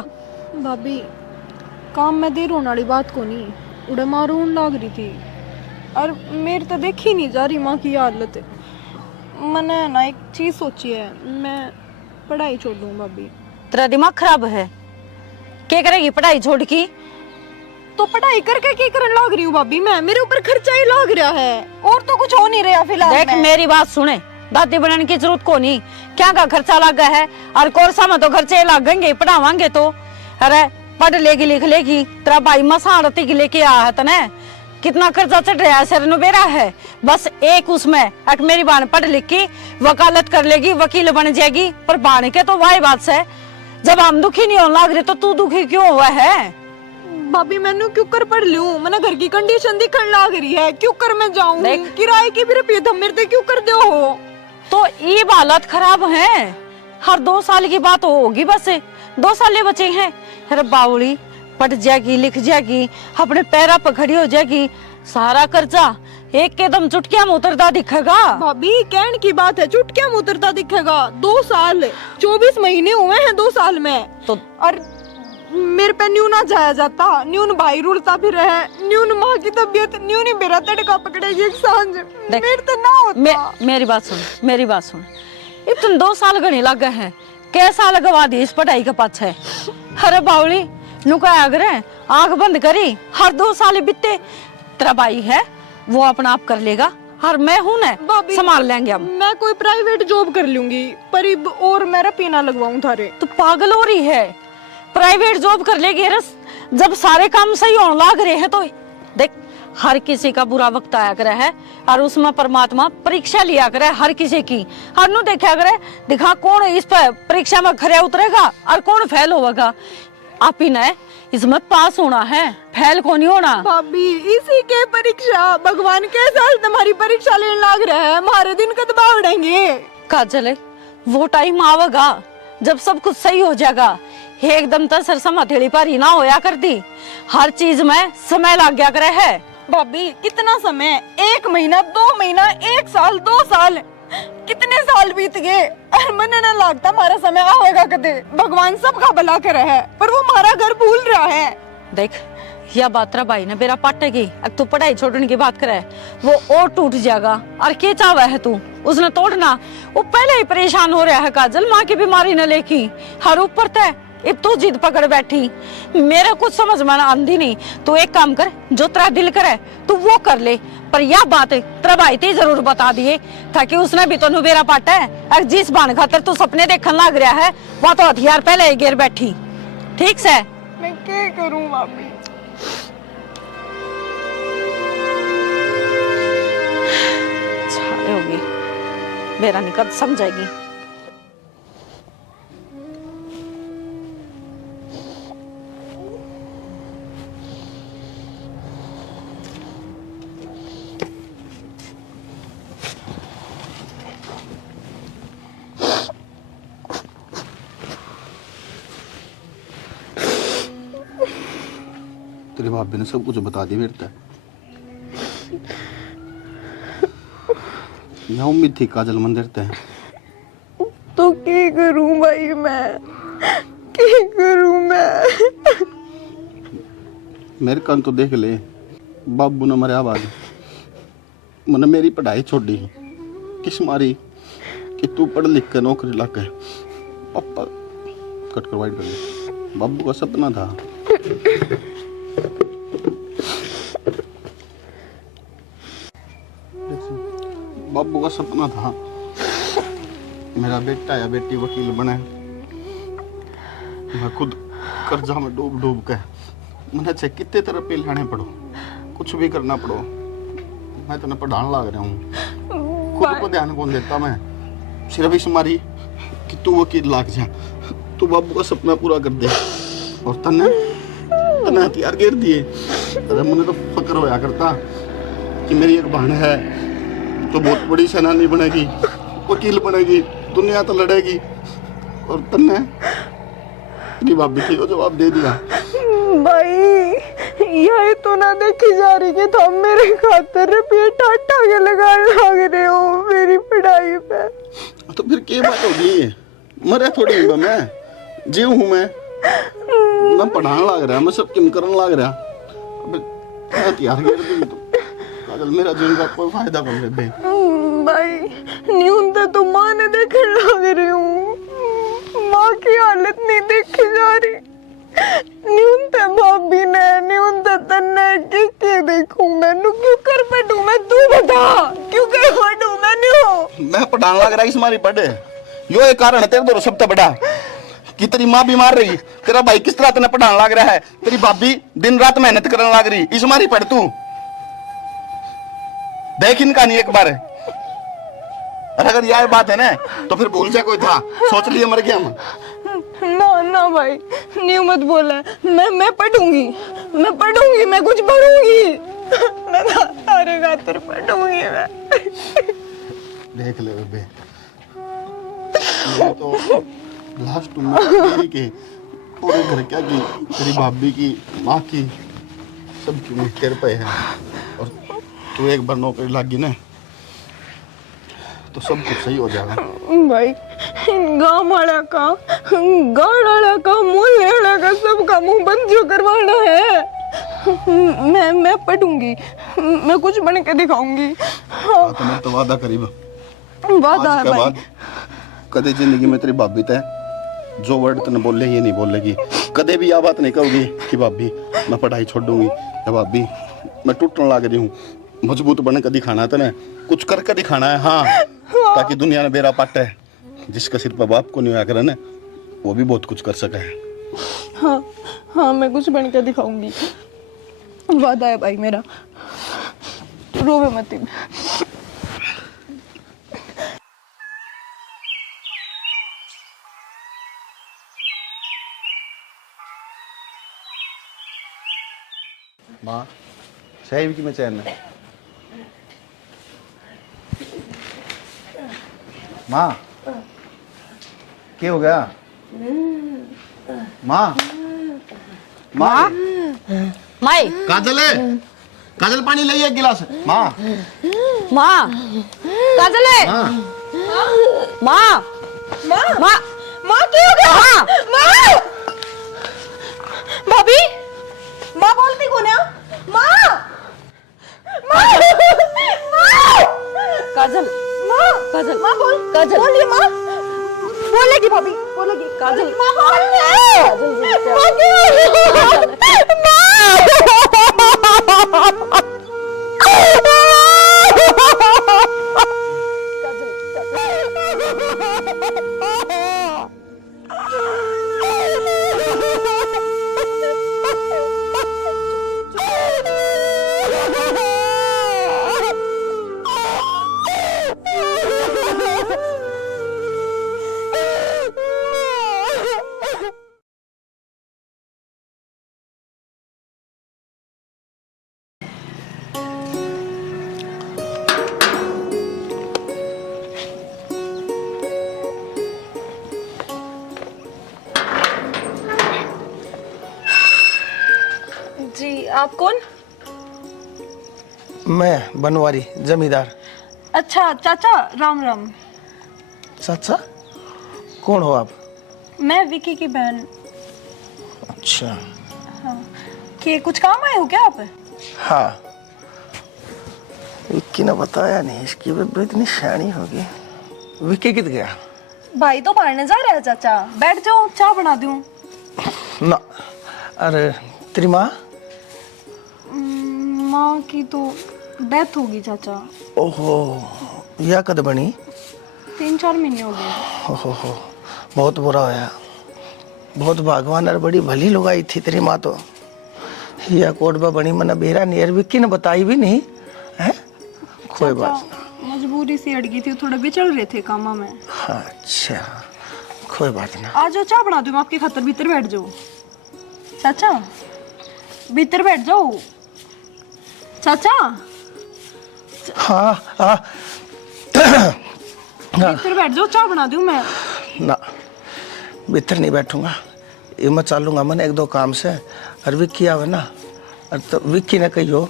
भाभी काम में देर होने वाली बात को नहीं, उड़े मारून लाग रही थी, और मेरे तो देखी नहीं जा रही माँ की हालत। मैंने ना एक चीज सोची है, मैं पढ़ाई छोड़ दूँ। भाभी तेरा दिमाग खराब है, क्या करेगी पढ़ाई छोड़ की? तो पढ़ाई करके क्या करने लाग रही हूँ भाभी मैं, मेरे ऊपर खर्चा ही लाग रहा है, और तो कुछ हो नहीं रहा फिलहाल। देख मेरी बात सुने, दादी बनाने की जरूरत को नहीं, क्या का खर्चा लग गया है, और कोर्सा में तो खर्चे लगेंगे, पढ़ावांगे तो। अरे पढ़ लेगी लिख लेगी, तेरा भाई मसाड़ती की लेके आया है तने, कितना खर्चा चढ़ रहा है, सिर नुबेरा है, बस एक उसमें एक मेरी बान पढ़ लिख की वकालत कर लेगी, वकील बन जाएगी, पर बाने के तो वही बात से, जब हम दुखी नहीं होने लग रहे तो तू दुखी क्यों हुआ है? भाभी मैंने क्यों कर पढ़ लूं, मैंने घर की कंडीशन दिखने लाग रही है, क्यों कर मैं जाऊं, किराए की भी रुपये तुम मेरे क्यों कर दो हो? तो ये हालत खराब है, हर 2 साल की बात होगी, बस 2 साल बचे हैं। अरे बावली पढ़ जाएगी लिख जाएगी, अपने पैरा पर खड़ी हो जाएगी, सारा कर्जा एक कदम चुटकिया में उतरता दिखेगा। भाभी कहने की बात है, चुटकिया में उतरता दिखेगा, 2 साल 24 महीने हुए हैं 2 साल में, तो और मेरे पे न्यू ना जाया जाता, न्यून भाई रुलता भी रहे, न्यून माँ की तबीयत, न्यून ही मेरा तड़का पकड़ेगी एक सांझ, मेरे तो ना होता। मेरी बात सुन, मेरी बात सुन, इतने 2 साल गणी लग गए हैं, कैसा लगवा दी इस पढ़ाई के पाछे? अरे बावली नुका आगरे आंख बंद करी, हर 2 साल बीते, तेरा भाई है वो अपना आप कर लेगा, और मैं हूं ना संभाल लेंगे हम। मैं कोई प्राइवेट जॉब कर लूंगी, पर और मेरा पीना लगवाऊं थारे। तो पागल हो रही है, प्राइवेट जॉब कर लेगी, जब सारे काम सही होने लग रहे हैं तो देख, हर किसी का बुरा वक्त आया करे है और उसमें परमात्मा परीक्षा लिया करे हर किसी की। हर नु देखा करे दिखा कौन इस पर परीक्षा में खरे उतरेगा और कौन फेल होगा। आप ही ने इसमें पास होना है, फेल को नहीं होना। भाभी इसी के परीक्षा भगवान के साल तुम्हारी परीक्षा लेने लग रहा है, हमारे दिन कद बावड़ेंगे। काजल वो टाइम आवेगा जब सब कुछ सही हो जाएगा। एकदम तो सरसम हथेली पर ही ना होया कर दी, हर चीज में समय लग गया करे है। भाभी कितना समय, 1 महीना 2 महीना 1 साल 2 साल, कितने साल बीत गए और मन ना लगता हमारा समय आएगा कदे। भगवान सबका भला करे है पर वो हमारा घर भूल रहा है। देख यह बात रा भाई ने बेरा पाटेगी, अब तू पढ़ाई छोड़ने की बात करे वो और टूट जाएगा। और क्या चाहवा है तू उसने तोड़ना, वो पहले ही परेशान हो रहा है काजल, माँ की बीमारी न लेकी हर ऊपर तय अब तू जिद पकड़ बैठी। मेरा कुछ समझ में आंदी नहीं। तू एक काम कर, जो तेरा दिल करे तू वो कर ले, पर यह बात तेरा भाई ते जरूर बता दिए ताकि उसने भी तो बेरा पाटा है। और जिस बाण खातर तू सपने देखने लग रहा है वह तो हथियार पहले ही गिर बैठी। ठीक से मैं क्या करूं भाभी? छाए होगी मेरा निकट समझेगी। तेरी भाभी ने सब कुछ बता दिया बेटा। यहाँ उम्मीद थी काजल मंदिर तय। तो क्या करूं भाई, मैं क्या करूं मैं? मेरे कान तो देख ले, बाबू ने मरे आवाज मैंने मेरी पढ़ाई छोड़ी किस मारी कि तू पढ़ लिख के नौकरी लग गए। पापा कट कर वाइट कर ले। बाबू का सपना था बाबू का सपना था मेरा बेटा या बेटी वकील बने। मैं खुद कर्जा में डूब डूब के मैंने चाहे कितने तरह पे लाने पड़ो, कुछ भी करना पड़ो, मैं तेने पढ़ाने लग रहा हूँ। खुद को ध्यान कौन देता मैं, सिर्फ इस मारी कि तू वकील लाग जा, तू बाबू का सपना पूरा कर दे। और तने हथियार गिर दिए। अरे मैंने तो फक्र होया करता कि मेरी एक बहन है तो बहुत बड़ी सेनानी बनेगी, वकील बनेगी, दुनिया तो लड़ेगी। और तन्ने तेरी भाभी थी वो जवाब दे दिया। भाई यही तो ना देखी जा रही कि तुम मेरे खातर रुपये टाटा के लगाने लग रहे हो मेरी पढ़ाई पे। तो फिर क्या बात होगी, मरे थोड़ी हूँ मैं, जीव हूँ मैं पढ़ाने लग रहा, मैं सब किम करने लग रहा। अब हथियार गिर दी तो काजल मेरा जीवन का कोई फायदा कर ले दे। भाई न्यूनतम तो माँ ने देखने लग रही हूँ, माँ की हालत नहीं देखी जा रही। न्यूनतम भाभी ने न्यूनतम तन्ने के देखूं मैं, क्यों कर बैठूं मैं, तू बता क्यों कर बैठूं मैं? मैं पढ़ाने लग रहा इस मारी पढ़े, यो एक कारण है तेरे दो सबसे बड़ा कि तेरी माँ बीमार रही, तेरा भाई किस तरह तेने पढ़ाने लग रहा है, तेरी भाभी दिन रात मेहनत करने लग रही, इस मारी पढ़ तू देख इनका नहीं एक बार। और अगर यह बात है ना तो फिर भूल जा कोई था, सोच लिए मर गया मैं। ना ना भाई न्यू मत बोला, मैं पढ़ूंगी, मैं कुछ पढ़ूंगी, मैं तारे खातिर पढ़ूंगी मैं। देख ले बेबे, ये तो लास्ट उम्मीद के पूरे घर क्या की, तेरी भाभी की, माँ की, सबकी उम्मीद तेरे पे है। और तू एक बार नौकरी लग गई ना तो सब कुछ सही हो जाएगा। भाई गाँव वाला का, गाँव वाला का, मोहल्ले वाला का सबका मुंह बंद जो करवाना है। मैं पढ़ूंगी, मैं कुछ बन के दिखाऊंगी। हाँ। तो मैं तो वादा करीब वादा है भाई। कदे जिंदगी में तेरी भाभी तय जो वर्ड तने बोले ये नहीं बोलेगी, कदे भी यह बात नहीं कहोगी कि भाभी मैं पढ़ाई छोड़ दूंगी या भाभी मैं टूटने लग रही हूँ। मजबूत बन कर दिखाना है तने, कुछ करके दिखाना है। हाँ, ताकि दुनिया में बेरा पाटे, जिसका सिर पर बाप को नहीं होया करे ना वो भी बहुत कुछ कर सके है। हाँ हाँ मैं कुछ बन के दिखाऊंगी, वादा है भाई मेरा। रोवे मत। माँ सही की मैं चैन है। माँ क्या हो गया? माँ माँ माई काजल है, काजल पानी लाइए एक गिलास। माँ माँ काजल है माँ माँ माँ माँ माँ क्या हो गया? माँ माँ भाभी, माँ बोलती कौन है? माँ माँ माँ काजल माँ काजल माँ बोल, काजल बोलिए माँ। बोलेगी भाभी, बोलेगी। काजल माँ बोलिए। काजल माँ क्या हो गया? जी आप कौन? मैं बनवारी जमींदार। अच्छा चाचा, राम राम। चाचा कौन हो आप? मैं विकी की बहन। अच्छा कि कुछ काम आए हो क्या आप? हाँ, विक्की ने बताया नहीं, इसकी बेबे इतनी शानी होगी। विक्की कित गया? भाई तो पढ़ने जा रहा है चाचा, बैठ जाओ चाय बना दूं। ना, अरे तेरी माँ? माँ की तो डेथ होगी चाचा। ओहो, यह कद बनी? 3-4 महीने हो गए। ओहो, बहुत बुरा होया। बहुत भगवान और बड़ी भली लुगाई थी तेरी माँ तो। यह कोडबा बनी मना बेरा नियर विक्की ने बताई भी नहीं है। कोई बात चाचा मजबूरी से अड़ गई थी, थोड़ा बिचड़ रहे थे कामा में। अच्छा, कोई बात ना। आ जाओ चाय बना दूं मैं आपके खातर, भीतर बैठ जाओ। चाचा भीतर बैठ जाओ। चाचा हाँ हाँ भीतर बैठ जाओ, चाय बना दूं मैं। ना, भीतर नहीं बैठूंगा, ये मैं चालूंगा मन 1-2 काम से। और विक्की आवे ना, और तो विक्की ने कहियो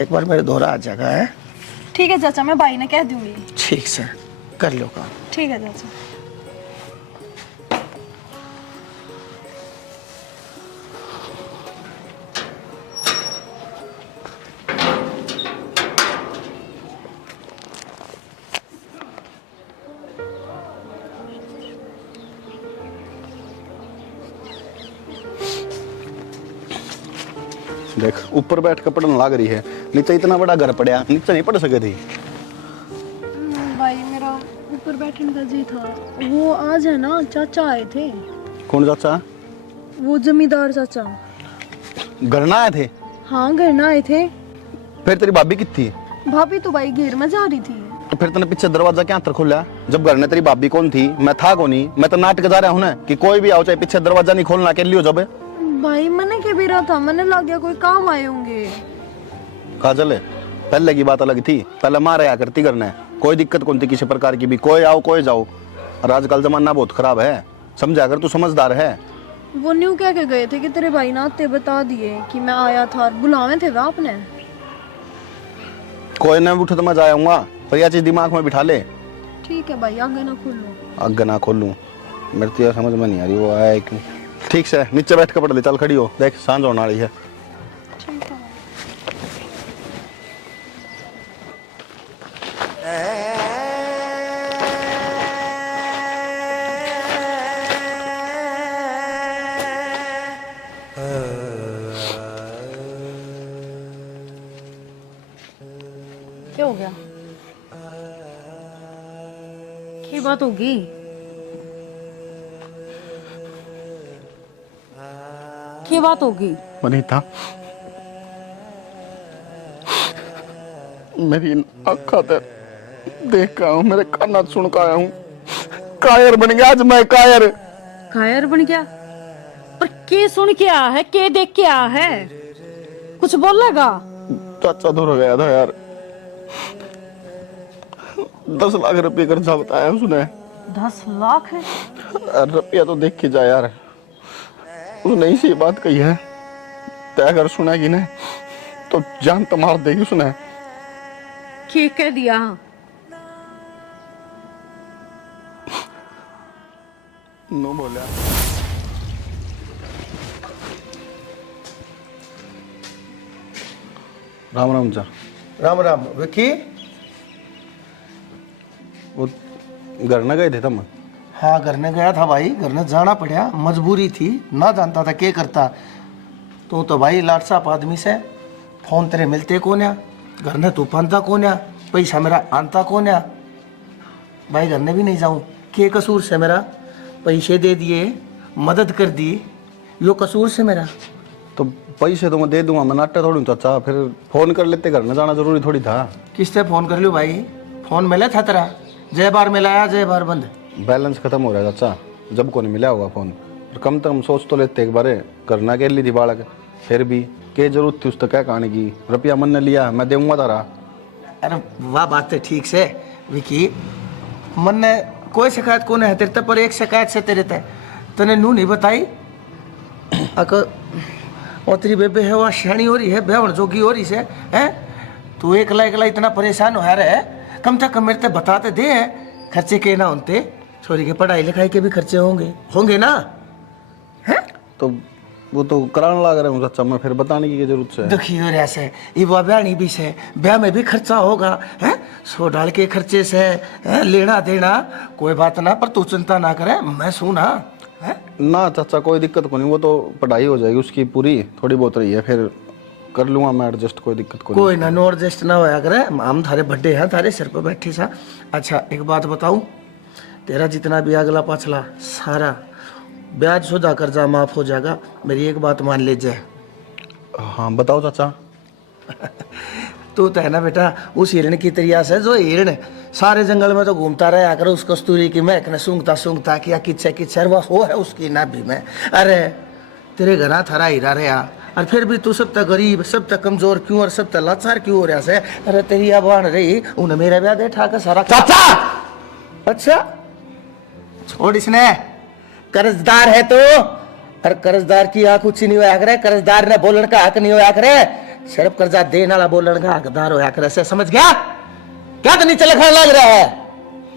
एक बार मेरे दोहरा आ जाएगा है। ठीक है चाचा, मैं भाई ने कह दूंगी। ठीक से कर लो काम। ठीक है चाचा। देख ऊपर बैठ कर पढ़ने लग रही है, नीचे इतना बड़ा घर पड़ा, नीचे नहीं पढ़ सके थी। भाई मेरा ऊपर बैठने का जी था। वो आज है ना, चाचा आए थे। कौन चाचा? वो जमींदार चाचा। घर ना आए थे? हाँ घर ना आए थे। फिर तेरी भाभी कितनी? भाभी तो भाई घेर में जा रही थी। तो फिर तूने पीछे दरवाजा क्या अंतर खोला? जब घर में तेरी भाभी कौन थी, मैं था कौन ही? मैं तो नाटक जा रहा हूँ ना कि कोई भी आओ चाहे पीछे दरवाजा नहीं खोलना के लियो। जब भाई मैंने क्या भी रहा था, मैंने लग गया कोई काम आए होंगे। काजल है, पहले की बात अलग थी, पहले माँ रहा करती करना है, कोई दिक्कत कौन थी किसी प्रकार की भी, कोई आओ कोई जाओ। और आजकल जमाना बहुत खराब है, समझा अगर तू समझदार है। वो न्यू कह के गए थे कि तेरे भाई ना आते बता दिए कि मैं आया था, बुलावे थे वह आपने। कोई ना उठ तो मैं जाऊंगा, पर यह चीज दिमाग में बिठा ले। ठीक है भाई, आगे ना खोलो। आगे ना खोलूं? मेरे तो यार समझ में नहीं आ रही वो आया है क्यों। ठीक से नीचे बैठ कर पढ़ ले, चल खड़ी हो, देख सांझ होने वाली है। ठीक है। क्या हो गया? क्या बात होगी? क्या बात होगी? वनीता, मेरी आंखा ते देख के आया हूं, मेरे काना सुन के आया हूं। कायर बन गया आज मैं, कायर। कायर बन गया? पर के सुन के आया है, के देख के आया है? कुछ बोलेगा? चाचा दूर हो गया था यार, 10 लाख रुपए कर्जा बताया उसने। 10 लाख है? रुपया तो देख के जा यार, उसने इसी बात कही है, तय अगर सुनेगी ना तो जान तो मार देगी उसने। के कह दिया? नो बोला। राम राम चा। राम राम विकी। वो घर न गए थे तुम? हाँ घर ने गया था भाई, घर ने जाना पड़ा, मजबूरी थी, ना जानता था क्या करता। तो भाई लाट साहब आदमी से फोन तेरे मिलते कौन या, घर ने तूफान था कौन या, पैसा मेरा आनता कौन या। भाई घर ने भी नहीं जाऊँ, के कसूर से मेरा, पैसे दे दिए, मदद कर दी, यो कसूर से मेरा। तो पैसे तो मैं दे दूंगा, मैं नाट्य थोड़ी हूँ चाचा, फिर फोन कर लेते, घर न जाना जरूरी थोड़ी था। किससे फोन कर लियो भाई, फोन मिला था तेरा, जय बार मिलाया जय बार बंद। बैलेंस खत्म हो रहा है चाचा, जब को नहीं मिला होगा फोन, पर कम से कम सोच तो लेते एक बार, करना के ली थी बालक, फिर भी के जरूरत थी उस तक क्या कहानी की। रुपया मन ने लिया, मैं देऊंगा तारा। अरे वाह बात है ठीक से विकी, मन ने कोई शिकायत कौन है तेरे ते, पर एक शिकायत से तेरे ते तने नू नहीं बताई। और तेरी बेबे है वो शानी हो रही है, बेवण जोगी हो रही से हैं, तू एकला इतना परेशान हो रहा है, कम से कम मेरे ते बताते दे, खर्चे के ना होते, छोरी के पढ़ाई लिखाई के भी खर्चे होंगे ना, हैं? तो वो तो कराने लग रहे हूँ चाचा, मैं फिर बताने की जरूरत से। दुखी हो रहा से, ये ब्याह भी से, ब्याह में भी खर्चा होगा, हैं? सो डाल के खर्चे से है, लेना देना कोई बात ना, पर तू चिंता ना करे, मैं सुना है? ना चाचा कोई दिक्कत को नहीं, वो तो पढ़ाई हो जाएगी उसकी पूरी, थोड़ी बहुत रही है, फिर कर लूंगा मैं एडजस्ट, कोई दिक्कत को नहीं। कोई ना, नो एडजस्ट ना होया करे, हम थारे बड्डे हैं, थारे सिर पर बैठे सा। अच्छा एक बात बताऊं, तेरा जितना भी अगला पाछला सारा ब्याज सुधा कर्जा माफ हो जाएगा, मेरी एक बात मान लीजिए। हाँ बताओ चाचा। तू तो है ना बेटा उस हिरण की तरिया से, जो हिरण सारे जंगल में तो घूमता रहा कर, उस कस्तूरी की महक ने सूंघता किया किच्छे वो हो है उसकी नाभि में। अरे तेरे घरा थारा हीरा रहा, और फिर भी तू सब तक गरीब, सब तक कमजोर क्यों, और सब तक लाचार क्यों हो रहा से। अरे तेरी अबान रही, उन्हें मेरा ब्याह दे ठाकर सारा। चाचा अच्छा छोड़, इसने कर्जदार है तो, और कर्जदार की आंख ऊंची नहीं होया करे, कर्जदार ने बोलने का हक नहीं होया करे, सिर्फ कर्जा देने वाला बोलने का हकदार होया करे से, समझ गया? क्या तो नीचे लिखा लग रहा है,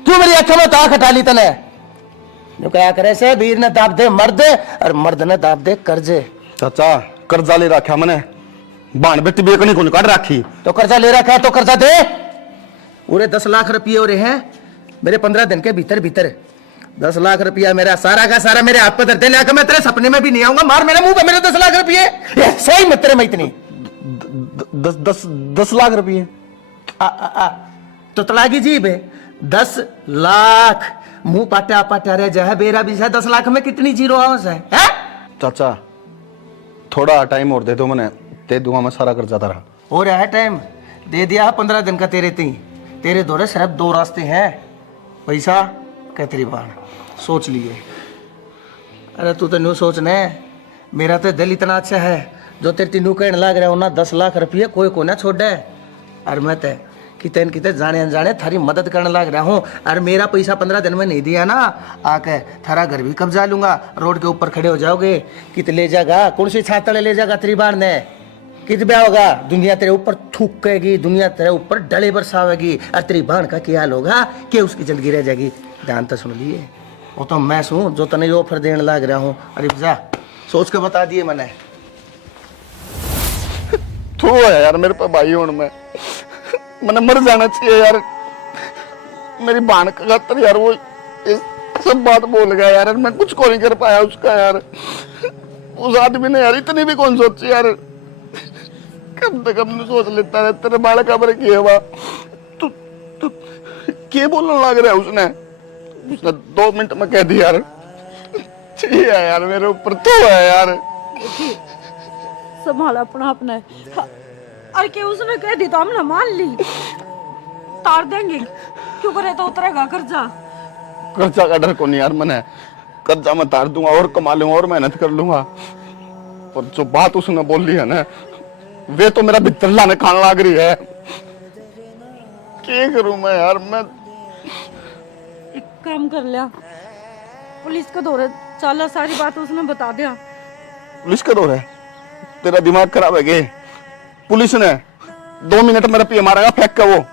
क्यों मेरी आंखों में तो आंख हटा ली तने? जो क्या करे से, वीर ने दाब दे मर्द, और मर्द ने दाब दे कर्जे। चाचा कर्जा ले रखा मैंने, बाण बेटी बेकनी को काट रखी, तो कर्जा ले रखा है तो कर्जा दे। पूरे 10 लाख रुपये हो रहे हैं मेरे 15 दिन के भीतर 10 लाख रुपया मेरा सारा का सारा मेरे हाथ पे धरते लेकर, मैं तेरे सपने में भी नहीं आऊंगा, मार मेरे मुंह पे मेरे 10 लाख रुपये सही में तेरे में इतनी 10 लाख रुपये तो तलागी जीब है। 10 लाख मुंह पाटा रह जाए बेरा भी है, 10 लाख में कितनी जीरो आवाज है? चाचा थोड़ा टाइम और दे दो, मैंने दे दूंगा मैं सारा कर्जा तारा। हो रहा है टाइम, दे दिया 15 दिन का तेरे ती, तेरे दौरे सिर्फ 2 रास्ते हैं, पैसा कैतरी बाण, सोच लिए। अरे तू तो न्यू सोचने, मेरा तो दिल इतना अच्छा है, जो तेरे तीनू कहने लग रहा हो ना 10 लाख रुपये कोई को ना छोड़े, और मैं तो कितने जाने अनजाने थारी मदद करने लग रहा हूँ। और मेरा पैसा 15 दिन में नहीं दिया ना, आके थारा घर भी कब्जा लूंगा, रोड के ऊपर खड़े हो जाओगे, कित ले जाएगा, कौन सी छात ले जाएगा तेरी बार ने, कित ब्याह होगा, दुनिया तेरे ऊपर थूकेगी, दुनिया तेरे ऊपर डले बरसावेगी, और तेरी बहन का क्या हाल होगा कि उसकी जिंदगी रह जाएगी। ध्यान तो सुन लिए, वो तो मैं सुन जो तने ऑफर देने लग रहा हूँ। अरे जा सोच के बता दिए तू है यार मेरे पे भाई, हूं मैंने मर जाना चाहिए यार, मेरी बहन का खातर यार वो सब बात बोल गया यार, मैं कुछ को नहीं कर पाया उसका यार, उस आदमी ने यार इतनी भी कौन सोची यार, कम से कम सोच लेता है तेरे बाल का पर किया हुआ। तू क्या बोलने लग रहा है उसने 2 मिनट में कह दिया यार, चाहिए यार मेरे ऊपर तो है यार। संभाला अपना और कि उसने कह दी तो हमने मान ली, तार देंगे क्यों करे तो उतरेगा कर्जा। कर्जा का डर को नहीं यार, मैंने कर्जा मैं तार दूंगा और कमा लूंगा और मेहनत कर लूंगा। और जो बात उसने बोल ली है ना, वे तो मेरा भीतर लाने खान लाग रही है। क्या करूं मैं यार? मैं एक काम कर लिया, पुलिस का दौरे चला, सारी बात उसने बता दिया। पुलिस का दौर है? तेरा दिमाग खराब है क्या? पुलिस ने 2 मिनट मेरा पिए मारेगा फेंक के, वो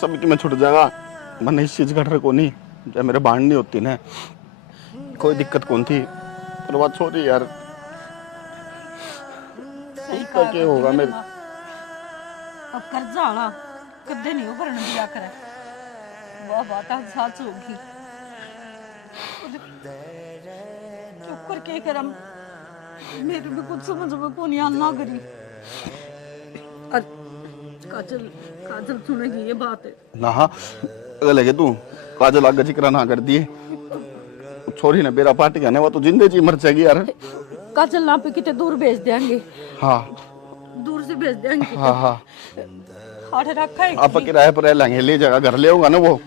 सब की मैं छुट जाएगा। मैंने इस चीज का डर को नहीं, जब मेरे बांध नहीं होती ना कोई दिक्कत कौन थी, पर बात छोड़ी यार। उसका क्या होगा मेरे? अब कर्जा आला कदे नहीं हो भरने दिया करे, वह बात आज सच होगी। चुप कर के करम, मेरे भी कुछ समझ में को नहीं आना करी। और काजल काजल सुनेगी ये बात है ना हाँ, अगर लगे तू काजल आगे जिक्र ना कर दिए, छोरी ने बेरा पार्टी का वो तो जिंदे जी मर जाएगी यार। काजल ना पे कितने दूर भेज देंगे। हाँ दूर से भेज देंगे। हाँ हाँ, हाथ रखा है आप किराए पर रह लेंगे, ले जाएगा, घर ले होगा ना वो,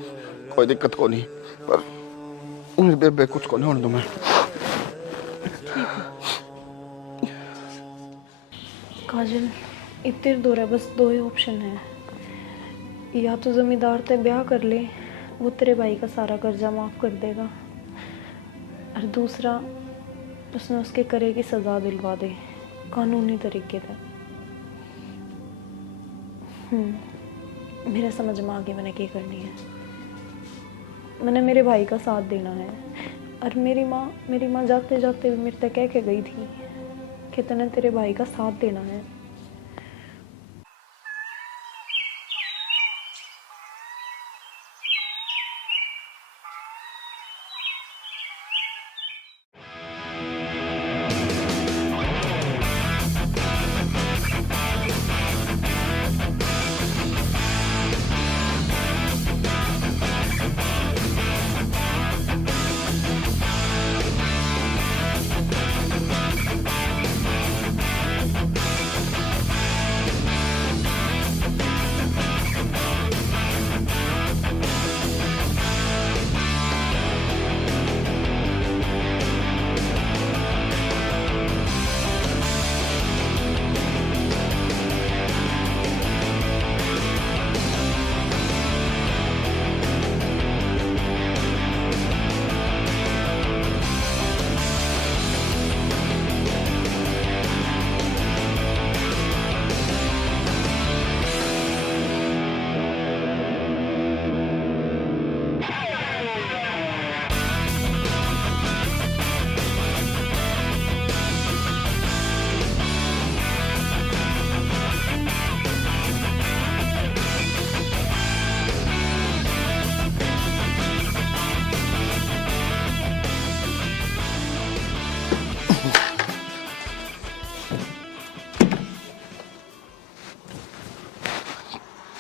कोई दिक्कत को नहीं। पर बे कुछ को नहीं होने दूं मैं। काजल, इतने दूर है, बस 2 ही ऑप्शन है। या तो जमींदार ते ब्याह कर ले, वो तेरे भाई का सारा कर्जा माफ कर देगा, और दूसरा उसने उसके करे की सजा दिलवा दे कानूनी तरीके से। मेरा समझ में आ गया मैंने क्या करनी है। मैंने मेरे भाई का साथ देना है। और मेरी माँ जाते जाते भी मेरे तक कह के गई थी कि तूने तेरे भाई का साथ देना है।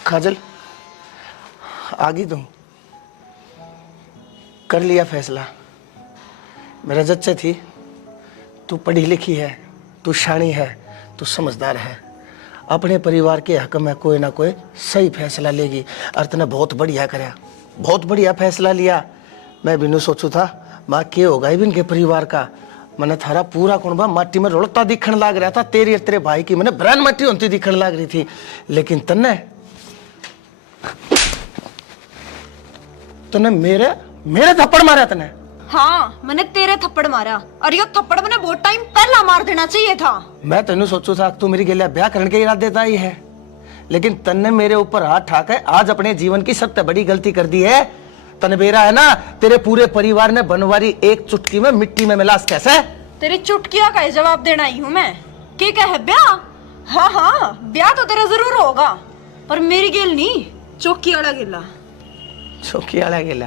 काजल, आगे तुम कर लिया फैसला। मेरा जच्चे थी, तू पढ़ी लिखी है, तू शानी है, तू समझदार है, अपने परिवार के हक में कोई ना कोई सही फैसला लेगी। और तूने बहुत बढ़िया कराया, बहुत बढ़िया फैसला लिया। मैं भी नहीं सोचू था माँ के होगा भी इनके परिवार का। मैंने थारा पूरा कुंबा माटी में रोड़ता दिखने लग रहा था, तेरी और तेरे भाई की मैंने ब्रांड माटी होती दिखने लग रही थी। लेकिन तूने मेरे थप्पड़ मारा तने। हाँ, मैंने तेरे थप्पड़ मारा, और ये थप्पड़ मैंने बहुत टाइम पहला मार देना चाहिए था। मैं तेन सोचू था तू मेरी गेलिया ब्याह करने के इरादे ही है, लेकिन तन्ने मेरे ऊपर हाथ ठाक है। आज अपने जीवन की सबसे बड़ी गलती कर दी है। तनबेरा है ना, तेरे पूरे परिवार ने बनवारी एक चुटकी में मिट्टी में मिलास कैसे? तेरी चुटकिया का जवाब देना ही हूँ मैं। क्या कहे ब्याह? हाँ हाँ, ब्याह तो तेरा जरूर होगा, पर मेरी गेल नहीं, चौकी वाला गेला। चौकी वाला गेला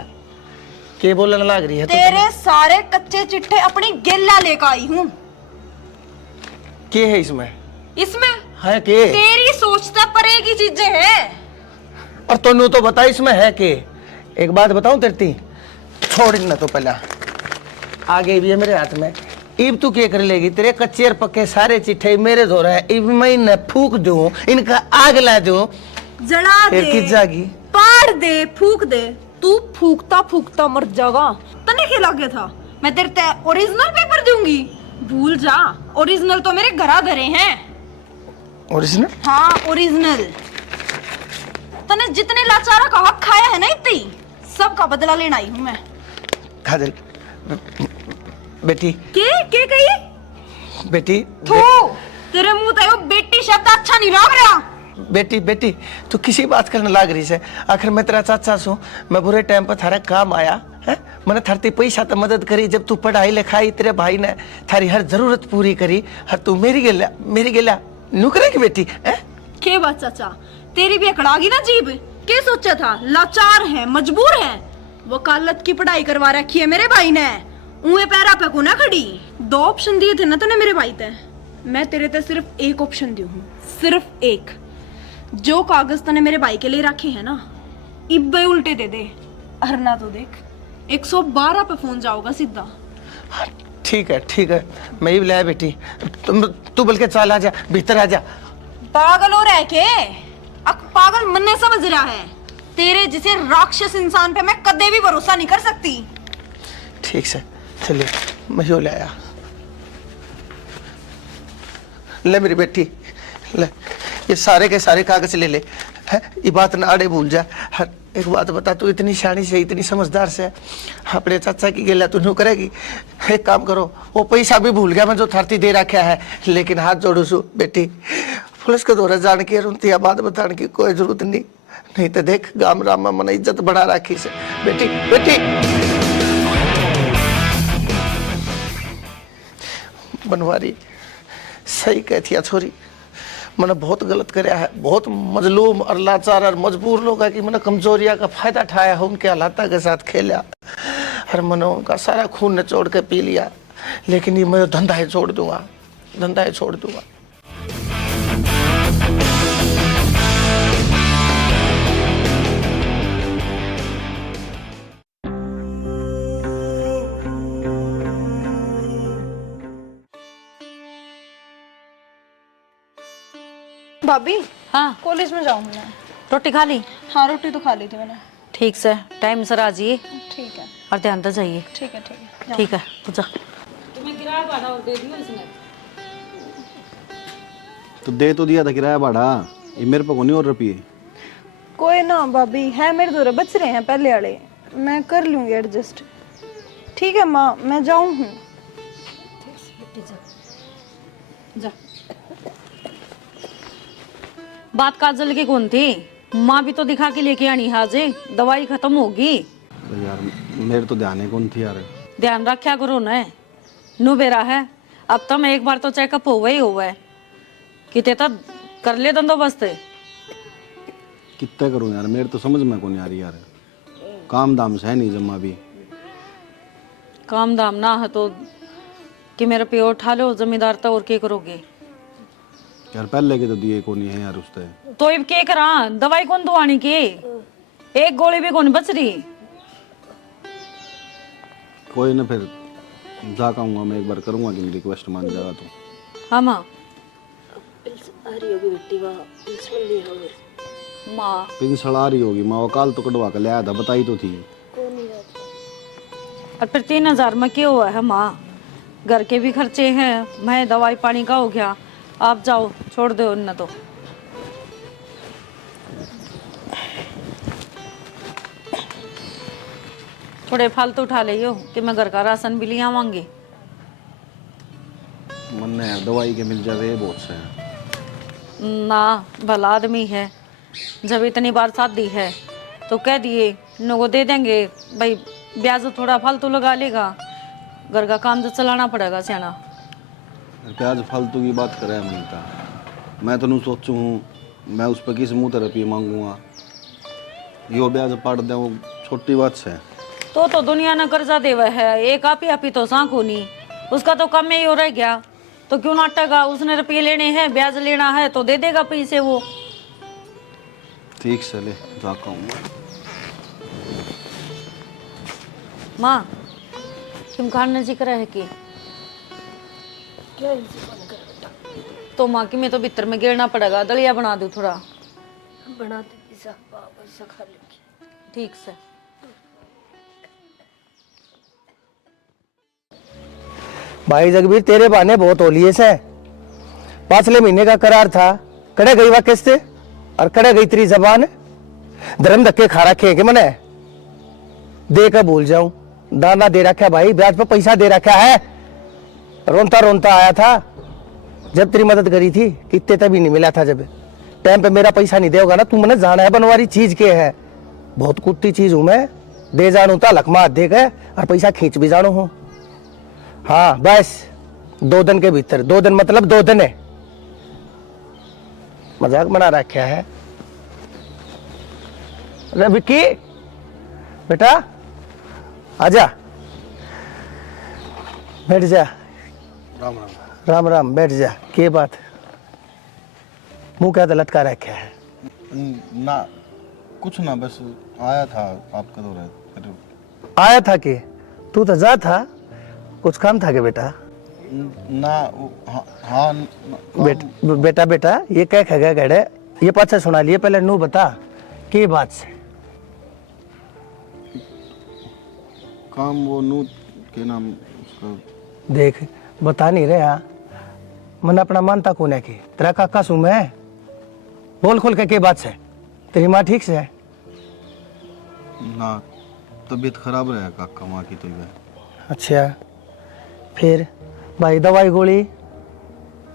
के बोलने लग रही है? तेरे सारे कच्चे चिट्ठे अपनी गेला लेकर आई हूँ। के है इसमें? इसमें है के? तेरी सोचता परे की चीजें हैं। और तू तो बता इसमें है के? एक बात बताऊं तेरी, छोड़ ना तो पहला आगे भी है मेरे हाथ में, इब तू क्या कर लेगी? तेरे कच्चे और पक्के सारे चिट्ठे मेरे धो रहे हैं। इब मैं इन्हें फूक दूं, इनका आग ला दूं, जला फिर दे, किस जागी? पाड़ दे, फूक दे। तू फूकता फूकता मर जाएगा। तने क्या लगे था मैं तेरे ते ओरिजिनल पेपर दूंगी? भूल जा, ओरिजिनल तो मेरे घरा धरे हैं। ओरिजिनल? हाँ ओरिजिनल। तने जितने लाचारा का हक खाया है ना इतनी, सबका बदला लेना आई हूँ मैं। काजल बेटी, के कही? बेटी थू, तेरे मुंह ते वो बेटी शब्द अच्छा नहीं लग रहा। बेटी बेटी तू किसी बात करने लाग रही से? आखिर मैं तेरा चाचा सू, मैं बुरे टाइम पर थारे काम आया है। मैंने थारती पैसा तो मदद करी, जब तू पढ़ाई लिखाई तेरे भाई ने थारी हर जरूरत पूरी करी। हर तू मेरी गेला नू करेगी बेटी है? के बात चाचा, तेरी भी अकड़ागी ना जीभ। के सोचा था लाचार है, मजबूर है। वकालत की पढ़ाई करवा रखी है मेरे भाई ने, उहे पैरा पे को ना खड़ी। 2 ऑप्शन दिए थे ना तूने मेरे भाई ते, मैं तेरे ते सिर्फ एक ऑप्शन दी हूँ, सिर्फ एक। जो कागज तने मेरे भाई के लिए रखे हैं ना, इब्बे उल्टे दे दे, अरना तो देख 112 पे फोन जाओगा सीधा। ठीक है, मैं ही बुलाया बेटी। तू बल्कि चल, आजा भीतर आजा। पागल हो रहा के? पागल मन्ने समझ रहा है? तेरे जिसे राक्षस इंसान पे मैं कदे भी भरोसा नहीं कर सकती। ठीक से चलिए, मैं यो ले आया। ले मेरी बेटी, ले ये सारे के सारे कागज ले ले है। ये बात ना आड़े भूल जा। हर एक बात बता, तू इतनी शानी से, इतनी समझदार से अपने चाचा की गेला तू नू करेगी? एक काम करो, वो पैसा भी भूल गया मैं जो थारती दे रखा है, लेकिन हाथ जोड़ू सू बेटी, पुलिस के दौरे जान की उनती बात बताने की कोई जरूरत नहीं तो देख गाम राम में मन इज्जत बढ़ा रखी से। बेटी बेटी बनवारी सही कहती छोरी, मैंने बहुत गलत कराया है। बहुत मजलूम और लाचार और मजबूर लोग है कि मैंने कमजोरिया का फायदा उठाया है, उनके हालात के साथ खेला और मैंने उनका सारा खून निचोड़ के पी लिया। लेकिन ये मैं धंधा ही छोड़ दूंगा। भाभी, हाँ, कॉलेज में जाऊँ मैं। रोटी खा ली? हाँ रोटी तो खा ली थी मैंने। ठीक से टाइम से आ जाइए ठीक है और ध्यान से जाइए। ठीक है ठीक है, तो जा। तो दे तो दिया था किराया भाड़ा, ये मेरे पे को नहीं और रुपये। कोई ना भाभी, है मेरे दौरे बच रहे हैं पहले वाले, मैं कर लूंगी एडजस्ट। ठीक है माँ, मैं जाऊँ हूँ। जा। बात काजल की कौन थी? माँ भी तो दिखा के लेके आनी हाजे, दवाई खत्म होगी। तो यार मेरे तो ध्यान ही कौन थी यार। ध्यान रखा करो न, नु बेरा है अब तो मैं एक बार तो चेकअप हुआ है किते तक कर ले बंदोबस्त। कितना करूं यार, मेरे तो समझ में कौन आ रही यार। काम दाम से है नहीं जमा भी। काम दाम ना है तो कि मेरा पे उठा लो जमींदार तो और क्या करोगे यार? पहले के तो दिए कौन है यार उसते। तो अब क्या करा, दवाई कौन दवानी की, एक गोली भी कौन बच रही। कोई ना, फिर जा कहूँगा मैं, एक बार करूँगा कि मेरी रिक्वेस्ट मान जाएगा तो। हाँ माँ, माँ पेंशन आ रही होगी माँ, काल तो कटवा कर ले आया था, बताई तो थी। और फिर 3000 में क्या हुआ है माँ? घर के भी खर्चे हैं, मैं दवाई पानी का हो गया। आप जाओ, छोड़ दो उन तो। थोड़े फालतू उठा लियो कि मैं घर का राशन भी ले आवांगी। मन ने यार दवाई के मिल जावे बहुत से हैं। ना भला आदमी है, जब इतनी बार शादी है तो कह दिए नो दे देंगे भाई, ब्याज थोड़ा फालतू लगा लेगा, घर का काम तो चलाना पड़ेगा सियाना। प्याज फालतू की बात करे मनता, मैं तो नहीं सोचूं हूँ मैं उस पर किस मुँह रुपये मांगूंगा। यो ब्याज पाट दे वो छोटी बात से। तो दुनिया ना कर्जा देवा है, एक आप ही तो सांखो नहीं, उसका तो कम ही हो रह गया तो क्यों नाटेगा। उसने रुपये लेने हैं, ब्याज लेना है तो दे देगा पैसे वो। ठीक से ले जा कहूँगा। माँ तुम खाने जिक्र है कि तो माँ की मैं तो भीतर में गिरना पड़ेगा, दलिया बना दूँ थोड़ा। बना दे पिज्जा खा लूंगी। ठीक से। भाई जगबीर तेरे बहाने बहुत होलिए से। पांचले महीने का करार था, कड़े गई वा किस्ते और कड़े गई तेरी जबान। धर्म धक्के खा रखे कि मैंने दे कर भूल जाऊं। दाना दे रखा है भाई, ब्याज पर पैसा दे रखा है। रोनता रोनता आया था जब तेरी मदद करी थी, कितने तभी नहीं मिला था। जब टाइम पे मेरा पैसा नहीं देगा ना, तू मैंने जाना है बनवारी चीज के है। बहुत कुट्टी चीज हूं मैं, दे जानू था लखमा दे गए और पैसा खींच भी जानू हूं। हाँ बस 2 दिन के भीतर, 2 दिन मतलब 2 दिन है। मजाक बना रखा है। अरे विक्की बेटा आजा, बैठ जा। राम राम। राम राम, बैठ जा। के बात मुंह क्या लटका रखा है? ना कुछ ना, बस आया था आपका दौरा फिर। आया था कि तू तो जा था, कुछ काम था के बेटा? ना हाँ बेटा बेटा ये क्या खगा गड़े, ये पाछा सुना लिए, पहले नू बता के बात से। काम वो नू के नाम उसका। देख बता नहीं रहा, मन अपना मानता कौन है कि तेरा काका सू मैं? बोल खोल के बात से। तेरी माँ ठीक से है? ना तबीयत खराब रहा काका माँ की तो ये। अच्छा फिर भाई दवाई गोली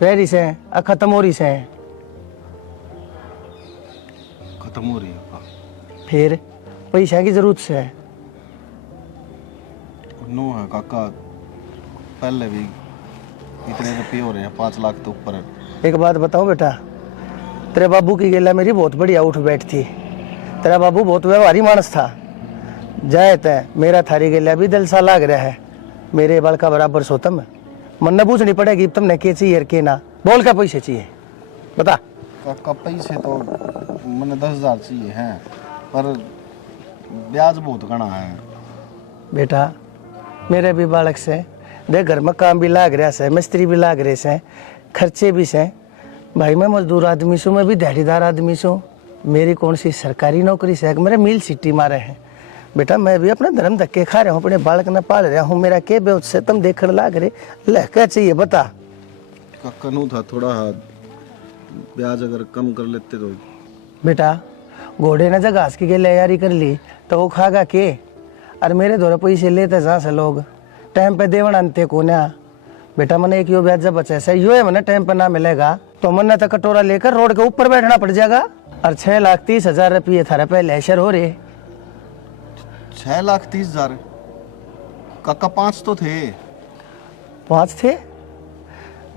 रही से खत्म हो रही से? खत्म हो रही है काका। फिर पैसा की जरूरत से है? नो है काका, पहले भी इतने रुपये हो रहे हैं, 5 लाख तो ऊपर है। एक बात बताऊं बेटा, तेरे बाबू की गेला मेरी बहुत बढ़िया उठ बैठ थी। तेरा बाबू बहुत व्यवहारी मानस था। जाए तय मेरा थारी गेला भी दिल सा लाग रहा है। मेरे बाल का बराबर सोतम मन न पूछनी पड़ेगी तुमने के चाहिए के ना। बोल क्या पैसे चाहिए बता। काका पैसे तो मैंने 10,000 चाहिए हैं, पर ब्याज बहुत घना है। बेटा मेरे भी बालक से देख, घर में काम भी लाग रहा है, मिस्त्री भी लाग रहे से, खर्चे भी से। भाई मैं मजदूर आदमी छूँ, मैं भी दिहाड़ीदार आदमी छूँ। मेरी कौन सी सरकारी नौकरी से? मेरे मिल सिटी मारे हैं। बेटा मैं भी अपना धर्म धक्के खा रहा हूँ, अपने बालक न पाल रहा हूँ। मेरा के बेउत से तुम देखने लाग रहे, लह क्या चाहिए बता। काका नू था थोड़ा ब्याज अगर कम कर लेते तो। बेटा घोड़े ने जब घास की तैयारी कर ली तो वो खागा के? और मेरे द्वारा पैसे लेते जहाँ से लोग टाइम पे देवन अंते को ना। बेटा मैंने एक यो ब्याज जब बचा से यो है, मैंने टाइम पे ना मिलेगा तो मैंने तो कटोरा लेकर रोड के ऊपर बैठना पड़ जाएगा। और 6,30,000 रुपये थारा पहले ऐशर हो रहे। 6,30,000 काका 5 तो थे। 5 थे?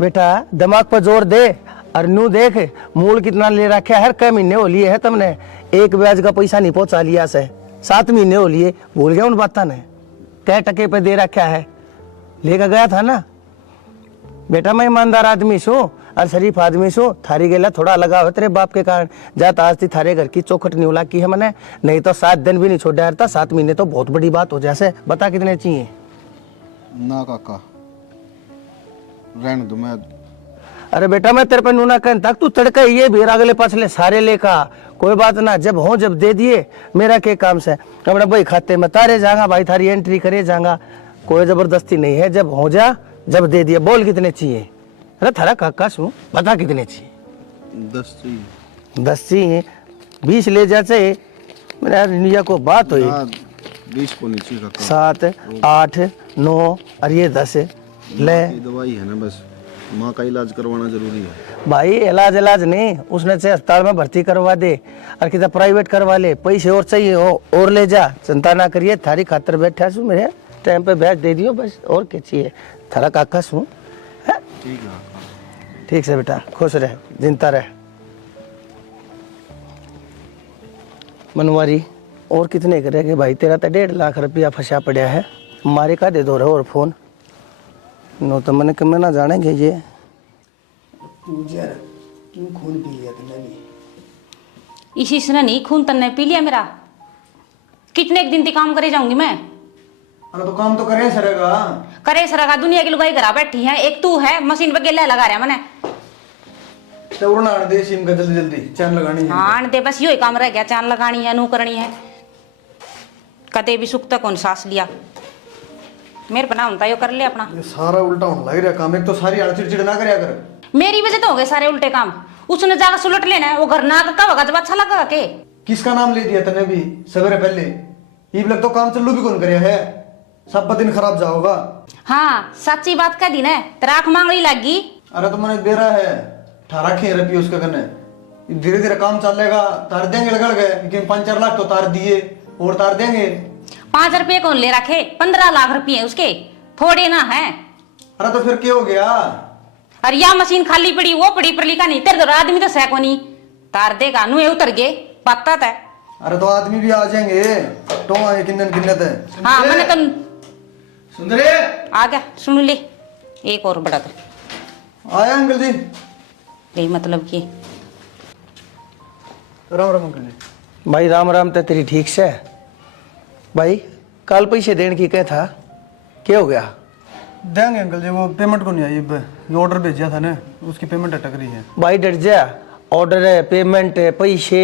बेटा दिमाग पर जोर दे और नू देख मूल कितना ले रखा है। हर कई महीने हो लिए है तुमने, एक ब्याज का पैसा नहीं पहुंचा लिया से। 7 महीने हो लिए, भूल गया उन बातों ने? कै टके पे दे रखा है, लेकर गया था ना। बेटा मैं ईमानदार आदमी छू और शरीफ आदमी छू। थारी गेला थोड़ा लगा हो तेरे बाप के कारण। जात आज थी थारे घर की चौखट नहीं उला की है मैंने, नहीं तो 7 दिन भी नहीं छोड़ा था। 7 महीने तो बहुत बड़ी बात हो जैसे। बता कितने चाहिए? ना काका रहने दो। मैं अरे बेटा मैं तेरे पे नूना कहन तक तू तड़का ये भी अगले पाछले सारे लेखा कोई बात ना। जब हो जब दे दिए, मेरा के काम से अपने भाई खाते में तारे जाऊंगा, भाई थारी एंट्री करे जाऊंगा। कोई जबरदस्ती नहीं है, जब हो जा जब दे दिए। बोल कितने चाहिए? अरे थारा काका सू बता कितने चाहिए? 10 चाहिए। 10 चाहिए? 20 ले जाते मेरा निया को बात हुई। 20 को नहीं चाहिए काका। 7 8 9 और ये 10 ले। दवाई है ना, बस माँ का इलाज करवाना जरूरी है। भाई इलाज नहीं, उसने से अस्पताल में भर्ती करवा दे और कितना प्राइवेट करवा ले। पैसे और चाहिए हो और ले जा, चिंता ना करिए। थारी खातर बैठा सू, मेरे टाइम पे ब्याज दे दियो बस। और क्या चाहिए? थारा काका सू। ठीक है काका। ठीक से बेटा, खुश रहे, जिंदा रहे। मनवारी और कितने करेंगे भाई? तेरा तो 1.5 लाख रुपया फंसा पड़ा है। मारे का दे दो रहे और फोन नो तो मैंने कम ना जानेंगे ये। क्यों खून पी लिया तुमने भी? इसी से नहीं खून तन्ने पी लिया मेरा। कितने एक दिन तक काम करे जाऊंगी मैं? अरे तो काम तो करे सरेगा। करे सरा दुनिया की लुगाई घरा बैठी है, एक तू है मशीन पे गेला लगा रहा मैंने। तो उड़ना आने दे सिम का जल्दी जल्दी चैन लगानी है। हाँ दे बस यो ही काम रह गया, चांद लगानी है, नू करनी है। कदे भी सुख तक कौन सांस लिया, मेरे बना होता यो कर ले अपना। ये सारा उल्टा होने लग रहा काम। एक तो सारी आड़ चिड़चिड़ ना करया कर। मेरी वजह तो हो गए सारे उल्टे काम। उसने जाकर सुलट लेना है, वो घर ना का होगा जब अच्छा लगा के। किसका नाम ले दिया तने भी सवेरे पहले? ईब लग तो काम चल्लू भी कौन करया है, सब दिन खराब जाओगा। हाँ सच्ची बात कह दी ना, तराक मांगड़ी लगी। अरे तो मैंने दे रहा है 18 रुपये उसका करने, धीरे धीरे काम चलेगा। तार देंगे लगड़ गए, लेकिन 5-4 लाख तो तार दिए और तार देंगे। 5 रुपये कौन ले रखे, 15 लाख रुपये उसके थोड़े ना है। अरे तो फिर क्या हो गया? अरे या मशीन खाली पड़ी, वो पड़ी पर लिखा नहीं, तेरे तो आदमी तो सैको नहीं तार देगा, नु उतर गए पत्ता था। अरे तो आदमी भी आ जाएंगे, तो आए किन्नत किन्नत है। हाँ मैंने तो सुंदरे आ गया, सुन ले एक और बड़ा था। आया अंकल जी। यही मतलब कि राम राम अंकल जी। भाई राम राम। तो तेरी ठीक से भाई, कल पैसे देने की क्या था, क्या हो गया? देंगे अंकल जी, वो पेमेंट को नहीं आई। ये ऑर्डर भेजा था ना, उसकी पेमेंट अटक रही है। भाई डर जा, ऑर्डर है, पेमेंट है, पैसे,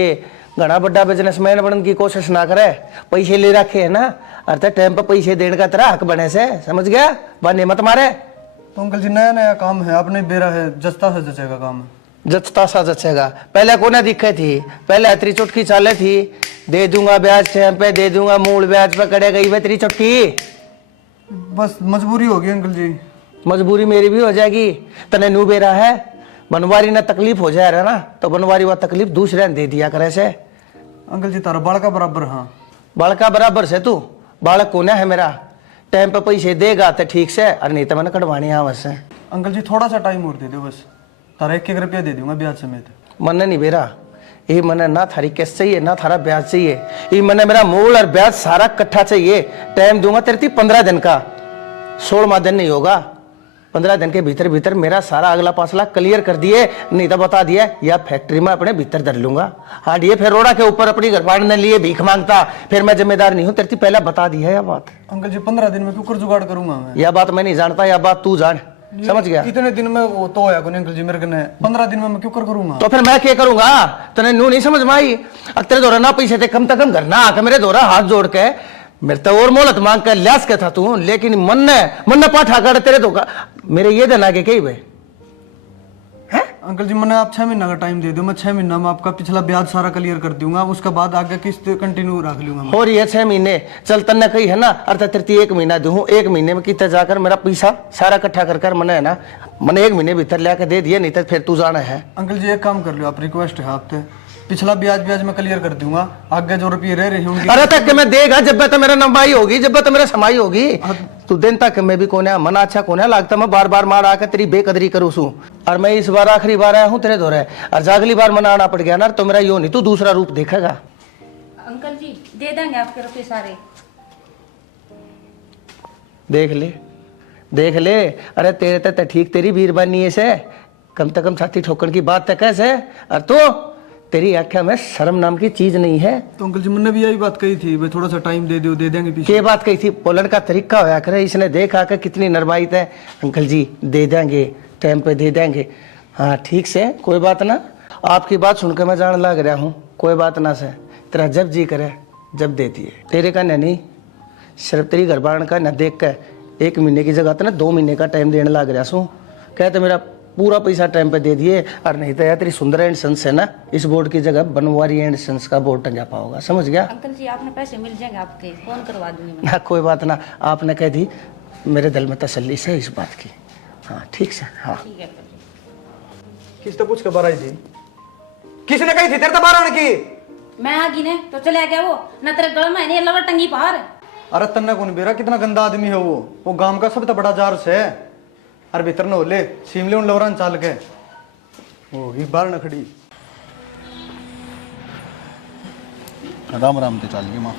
घना बड़ा बिजनेसमैन बनने की कोशिश ना करे। पैसे ले रखे है ना, अरे टाइम पर पैसे देने का तेरा हक बने से, समझ गया? बने मत मारे। तो अंकल जी नया नया काम है, आपने बेरा है, जचता से जचेगा काम। जचता सा जचेगा। पहले कोने दिक्कत थी, पहले तेरी चुटकी चाले थी, दे दूंगा ब्याज टाइम पे, दे दूंगा मूल ब्याज पे, करे गई वे तेरी चुटकी। बस मजबूरी होगी अंकल जी। मजबूरी मेरी भी हो जाएगी। तने नू बेरा है, बनवारी ना तकलीफ हो जाए रहा ना, तो बनवारी वा तकलीफ दूसरे ने दे दिया करे से। अंकल जी तारा बालका बराबर। हाँ बालका बराबर से तू, बालक कोने है मेरा। टाइम पे पैसे देगा तो ठीक से, और नहीं तो मैंने कटवानी आवश्यक से। अंकल जी थोड़ा सा टाइम और दे दो बस, तारा 1-1 रुपया दे दूंगा ब्याज समेत। मने नहीं बेरा, ये मने ना थारी किस्त चाहिए ना थारा ब्याज चाहिए, ये मने मेरा मूल और ब्याज सारा इकट्ठा चाहिए। टाइम दूंगा तेरे 15 दिन का, 16वां दिन नहीं होगा। 15 दिन के भीतर भीतर मेरा सारा अगला पासला क्लियर कर दिए, नहीं तो बता दिया या फैक्ट्री में अपने भीतर धर लूंगा। हाँ ये फिर रोड़ा के ऊपर अपनी घर बांटने लिए भीख मांगता, फिर मैं जिम्मेदार नहीं हूँ। तेरे पहले बता दी है यह बात। अंकल जी 15 दिन में क्यों जुगाड़ करूंगा मैं? यह बात मैं नहीं जानता, यह बात तू जान, समझ गया? इतने दिन में वो तो होया कोनी अंकल जी मेरे कने, 15 दिन में मैं क्यों करूंगा? तो फिर मैं क्या करूंगा? तने नू नहीं समझ में आई? तेरे दौरा ना पैसे थे, कम से कम घर ना आके मेरे दौरा हाथ जोड़ के मेरे तो और मोहलत मांग कर ल्यास के था तू, लेकिन मन ने पाठा कर तेरे तो मेरे ये दिन आगे कही भाई है। अंकल जी मैंने आप 6 महीना का टाइम दे दो, मैं 6 महीना में आपका पिछला ब्याज सारा क्लियर कर दूंगा, उसके बाद आगे किस्त कंटिन्यू रख लूंगा। और ये 6 महीने चल तन्ने कही है ना, अर्थात तेरे 1 महीना दूं, 1 महीने में कितना जाकर मेरा पैसा सारा इकट्ठा कर मैंने है ना, मैंने 1 महीने भीतर लेके दे दिया, नहीं तो फिर तू जाना है। अंकल जी एक काम कर लो आप, रिक्वेस्ट है आपसे, पिछला ब्याज मैं क्लियर कर दूंगा, आगे जो रुपये रह रहे होंगे। अरे तक मैं देगा जब तो मेरा नंबाई होगी, जब तो मेरा समाई होगी। तू दिन तक मैं भी कोने मन अच्छा कोने लगता, मैं बार बार मार आकर तेरी बेकदरी करूँ सू। और मैं इस बार आखिरी बार आया हूँ तेरे दौरे, और अगली बार मना आना पड़ गया ना तो मेरा यो नहीं, तू दूसरा रूप देखेगा। अंकल जी दे देंगे आपके रुपये सारे, देख ले। अरे तेरे तो ठीक तेरी बीरबानी है से, कम से कम छाती ठोकन की बात तक कैसे, और तो तेरी आख्या में शर्म नाम की चीज नहीं है। तो अंकल जी मैंने भी यही बात कही थी, भाई थोड़ा सा टाइम दे दो, दे देंगे पीछे। ये बात कही थी, बोलन का तरीका होया करे, इसने देखा कर कितनी नरमाइत है। अंकल जी दे देंगे, टाइम पे दे देंगे। हाँ ठीक से, कोई बात ना। आपकी बात सुनकर मैं जान लग रहा हूँ, कोई बात ना से, तेरा जब जी करे जब दे दिए। तेरे का नहीं, सिर्फ तेरी घर बार का न देख कर 1 महीने की जगह तो ना 2 महीने का टाइम देने लग रहा हूँ। कहते मेरा पूरा पैसा टाइम पे दे दिए, और नहीं तो यार तेरी सुंदर एंड सन्स है ना, इस बोर्ड की जगह बनवारी एंड सन्स का बोर्ड टंगा पाओगा, समझ गया? अंकल जी आपने पैसे मिल जाएंगे आपके, फोन करवा दूंगी मैं। ना कोई बात ना, आपने कह दी, मेरे दिल में तसल्ली से इस बात की। हाँ ठीक से। हाँ ठीक है अंकल जी। किस तो पूछ के बार आई थी, किसने कही थी तेरे तो बार आने की? मैं आ गई ने तो चले गया वो, न तेरे गल में नहीं लवर टंगी बाहर। अरे तन्ने कौन बेरा, कितना गंदा आदमी है वो गांव का सब तो बड़ा जार से है। अरे भीतर न होले शिमले उन लवरान चाल के होगी बाहर न खड़ी। राम राम ते चालिए माँ।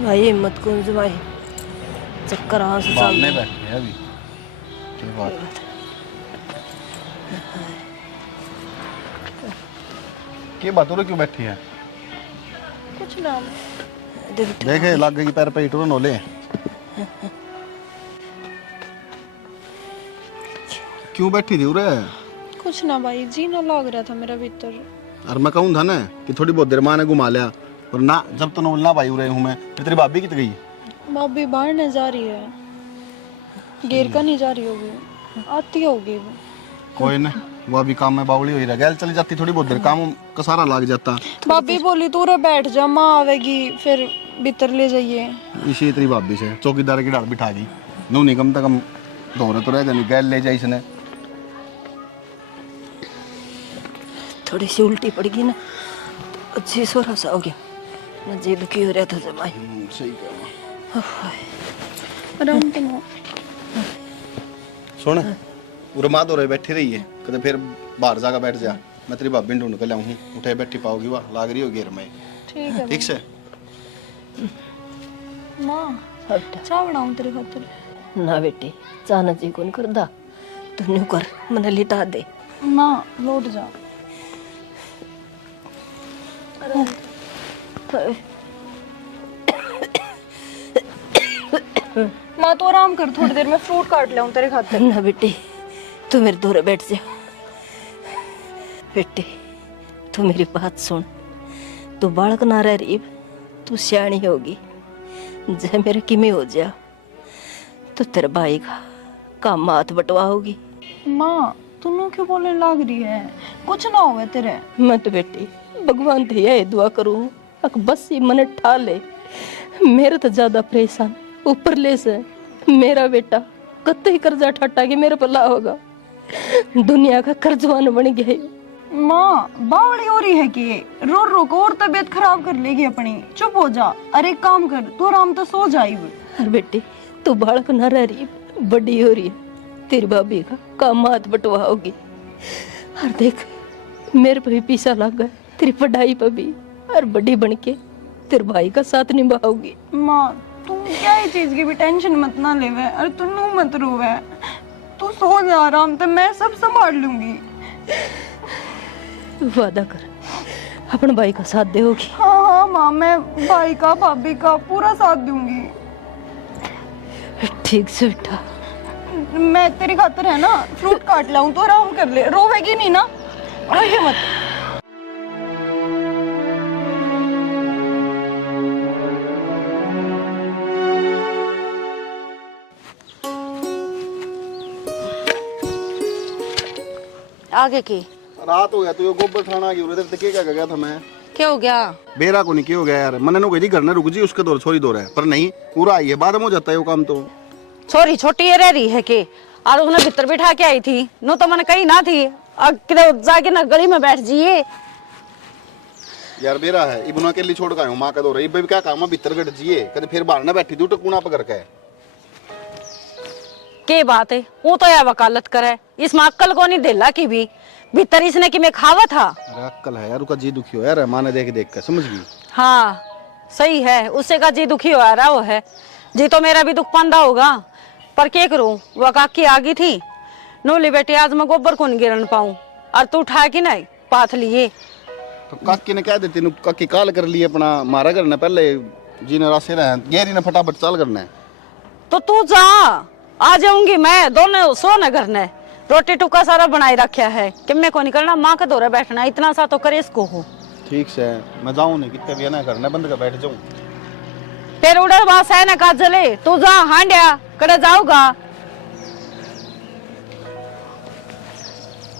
भाई हिम्मत कौन से भाई, चक्कर हाँ से बाद में बैठे हैं अभी, ये बात क्या बात हो रही, क्यों बैठी है? कुछ ना, देखे लग गई पैर पे टूरन होले। क्यों बैठी थी उरे? कुछ ना भाई, जी ना लग रहा था मेरा भीतर। और मैं कहूँ था ना कि थोड़ी बहुत देर माँ ने घुमा लिया, पर ना जब तो बोलना भाई उरे हूँ मैं। फिर तेरी भाभी कित गई? भाभी बाहर नहीं जा रही है, गेर का नहीं जा रही होगी, आती होगी वो। कोई ना, वो अभी काम में बावली हुई रह गया, चली जाती थोड़ी बहुत देर, काम का सारा लग जाता। भाभी बोली तू रे बैठ जा, माँ आवेगी फिर भीतर ले जाइए। इसी तेरी भाभी से चौकीदार की डाल बिठा गई, नू नहीं कम से कम दौरे तो रह जानी, गैल ले जाए इसने। थोड़ी सी उल्टी पड़ गई ना, तो अच्छी सोरा सा हो गया, मैं जी दुखी हो रहा था जमाई। सही कहा। आराम तो ना। सुन, उरे माँ दौरे बैठी रही है, कदे फिर बाहर जाकर बैठ जा, मैं तेरी भाभी ढूंढ कर लाऊं, उठे बैठी पाओगी, वाह लाग रही होगी में। ठीक है ठीक से? माँ चाय बनाऊं तेरे खातिर? ना बेटी, चाना जी कौन कर दा, तू न्यू कर, मने लिटा दे। माँ लौट जा। माँ तो आराम कर, थोड़ी देर में फ्रूट काट लाऊं तेरे खातिर। ना बेटी, तू मेरे दूर बैठ जा। बेटी, तू मेरी बात सुन, तू बालक ना रह रही, तू सियाणी होगी, जे मेरे किमें हो जा तो तेरे भाई का काम हाथ बटवा होगी। माँ तू क्यों बोलने लग रही है, कुछ ना होवे तेरे। मैं तो बेटी भगवान थे यही दुआ करूं, अक बस ही मन ठा ले, मेरे तो ज्यादा परेशान ऊपर ले से मेरा बेटा कत्ते कर्जा ठट्टा के मेरे पर ला होगा, दुनिया का कर्जवान बन गया है। माँ बावड़ी हो रही है कि रो रो को और तबीयत खराब कर लेगी अपनी, चुप हो जा। अरे एक काम कर, तू आराम तो सो जाई। अरे बेटी तू बालक न रह रही, बड़ी हो रही है, तेरी भाभी का काम हाथ बटवा होगी। और देख मेरे पे भी पीछा लग गया, तेरी पढ़ाई पे भी, और बड़ी बन के तेरे भाई का साथ निभाओगी। माँ तू क्या ये चीज की भी टेंशन मत ना लेवे, और तू मत रोवे, तू सो जा आराम से, मैं सब संभाल लूंगी। वादा कर अपने भाई का साथ देगी। हाँ हाँ माँ, मैं भाई का भाभी का पूरा साथ दूंगी। ठीक से बेटा। मैं तेरी खातिर है ना फ्रूट काट लाऊं, तो आराम कर ले, रोवेगी नहीं ना, रोइए मत। आगे की रात हो गया, तू गोबर खाना की उरे ते क्या गया था मैं? क्या हो गया? बेरा को नहीं क्यों गया यार, मैंने नो गई घर ने रुक जी, उसके दौर छोरी दौर है, पर नहीं पूरा आई है, बाद में हो जाता है वो काम। तो छोरी छोटी ये रह रही है कि, और उन्हें भीतर बिठा के आई थी, नो तो मैंने कही ना थी, अब किधर जाके ना गली में बैठ जाइए। यार बेरा है, इबना के लिए छोड़ के आया हूं, मां का दौर है, इब क्या काम है, भीतर गट जिए, कदे फिर बाहर ना बैठी थी टकूना पकड़ के। के बात है, वो तो या वकालत करे, इसमें अक्कल को नहीं देला की भी, भीतर इसने कि मैं खावा था। अरे अक्कल है यार, उसका जी दुखी हो यार, मां ने देख देख के, समझ गई? हाँ सही है, उससे का जी दुखी हो रहा वो है, जी तो मेरा भी दुख पंदा होगा, पर क्या करूं, वो काकी आ गई थी, नोली बेटी आज मैं गोबर को नहीं गिरन पाऊं, और तू उठा की नहीं पाथ लिए। तो काकी ने कह देती, काकी काल कर ली अपना, मारा करना पहले जी ने रास्ते रहे, गहरी ने फटाफट चाल करना है। तो तू जा, आ जाऊंगी मैं, दोनों सो न करने, रोटी टुका सारा बनाए रखा है, कि मैं को निकलना, माँ के दौरे बैठना, इतना सा तो करे इसको हो। ठीक से मैं जाऊं नहीं, कितने भी है ना करना बंद कर बैठ जाऊं। फिर उड़े बास है ना काजले, तू जा हांडिया करे जाऊगा।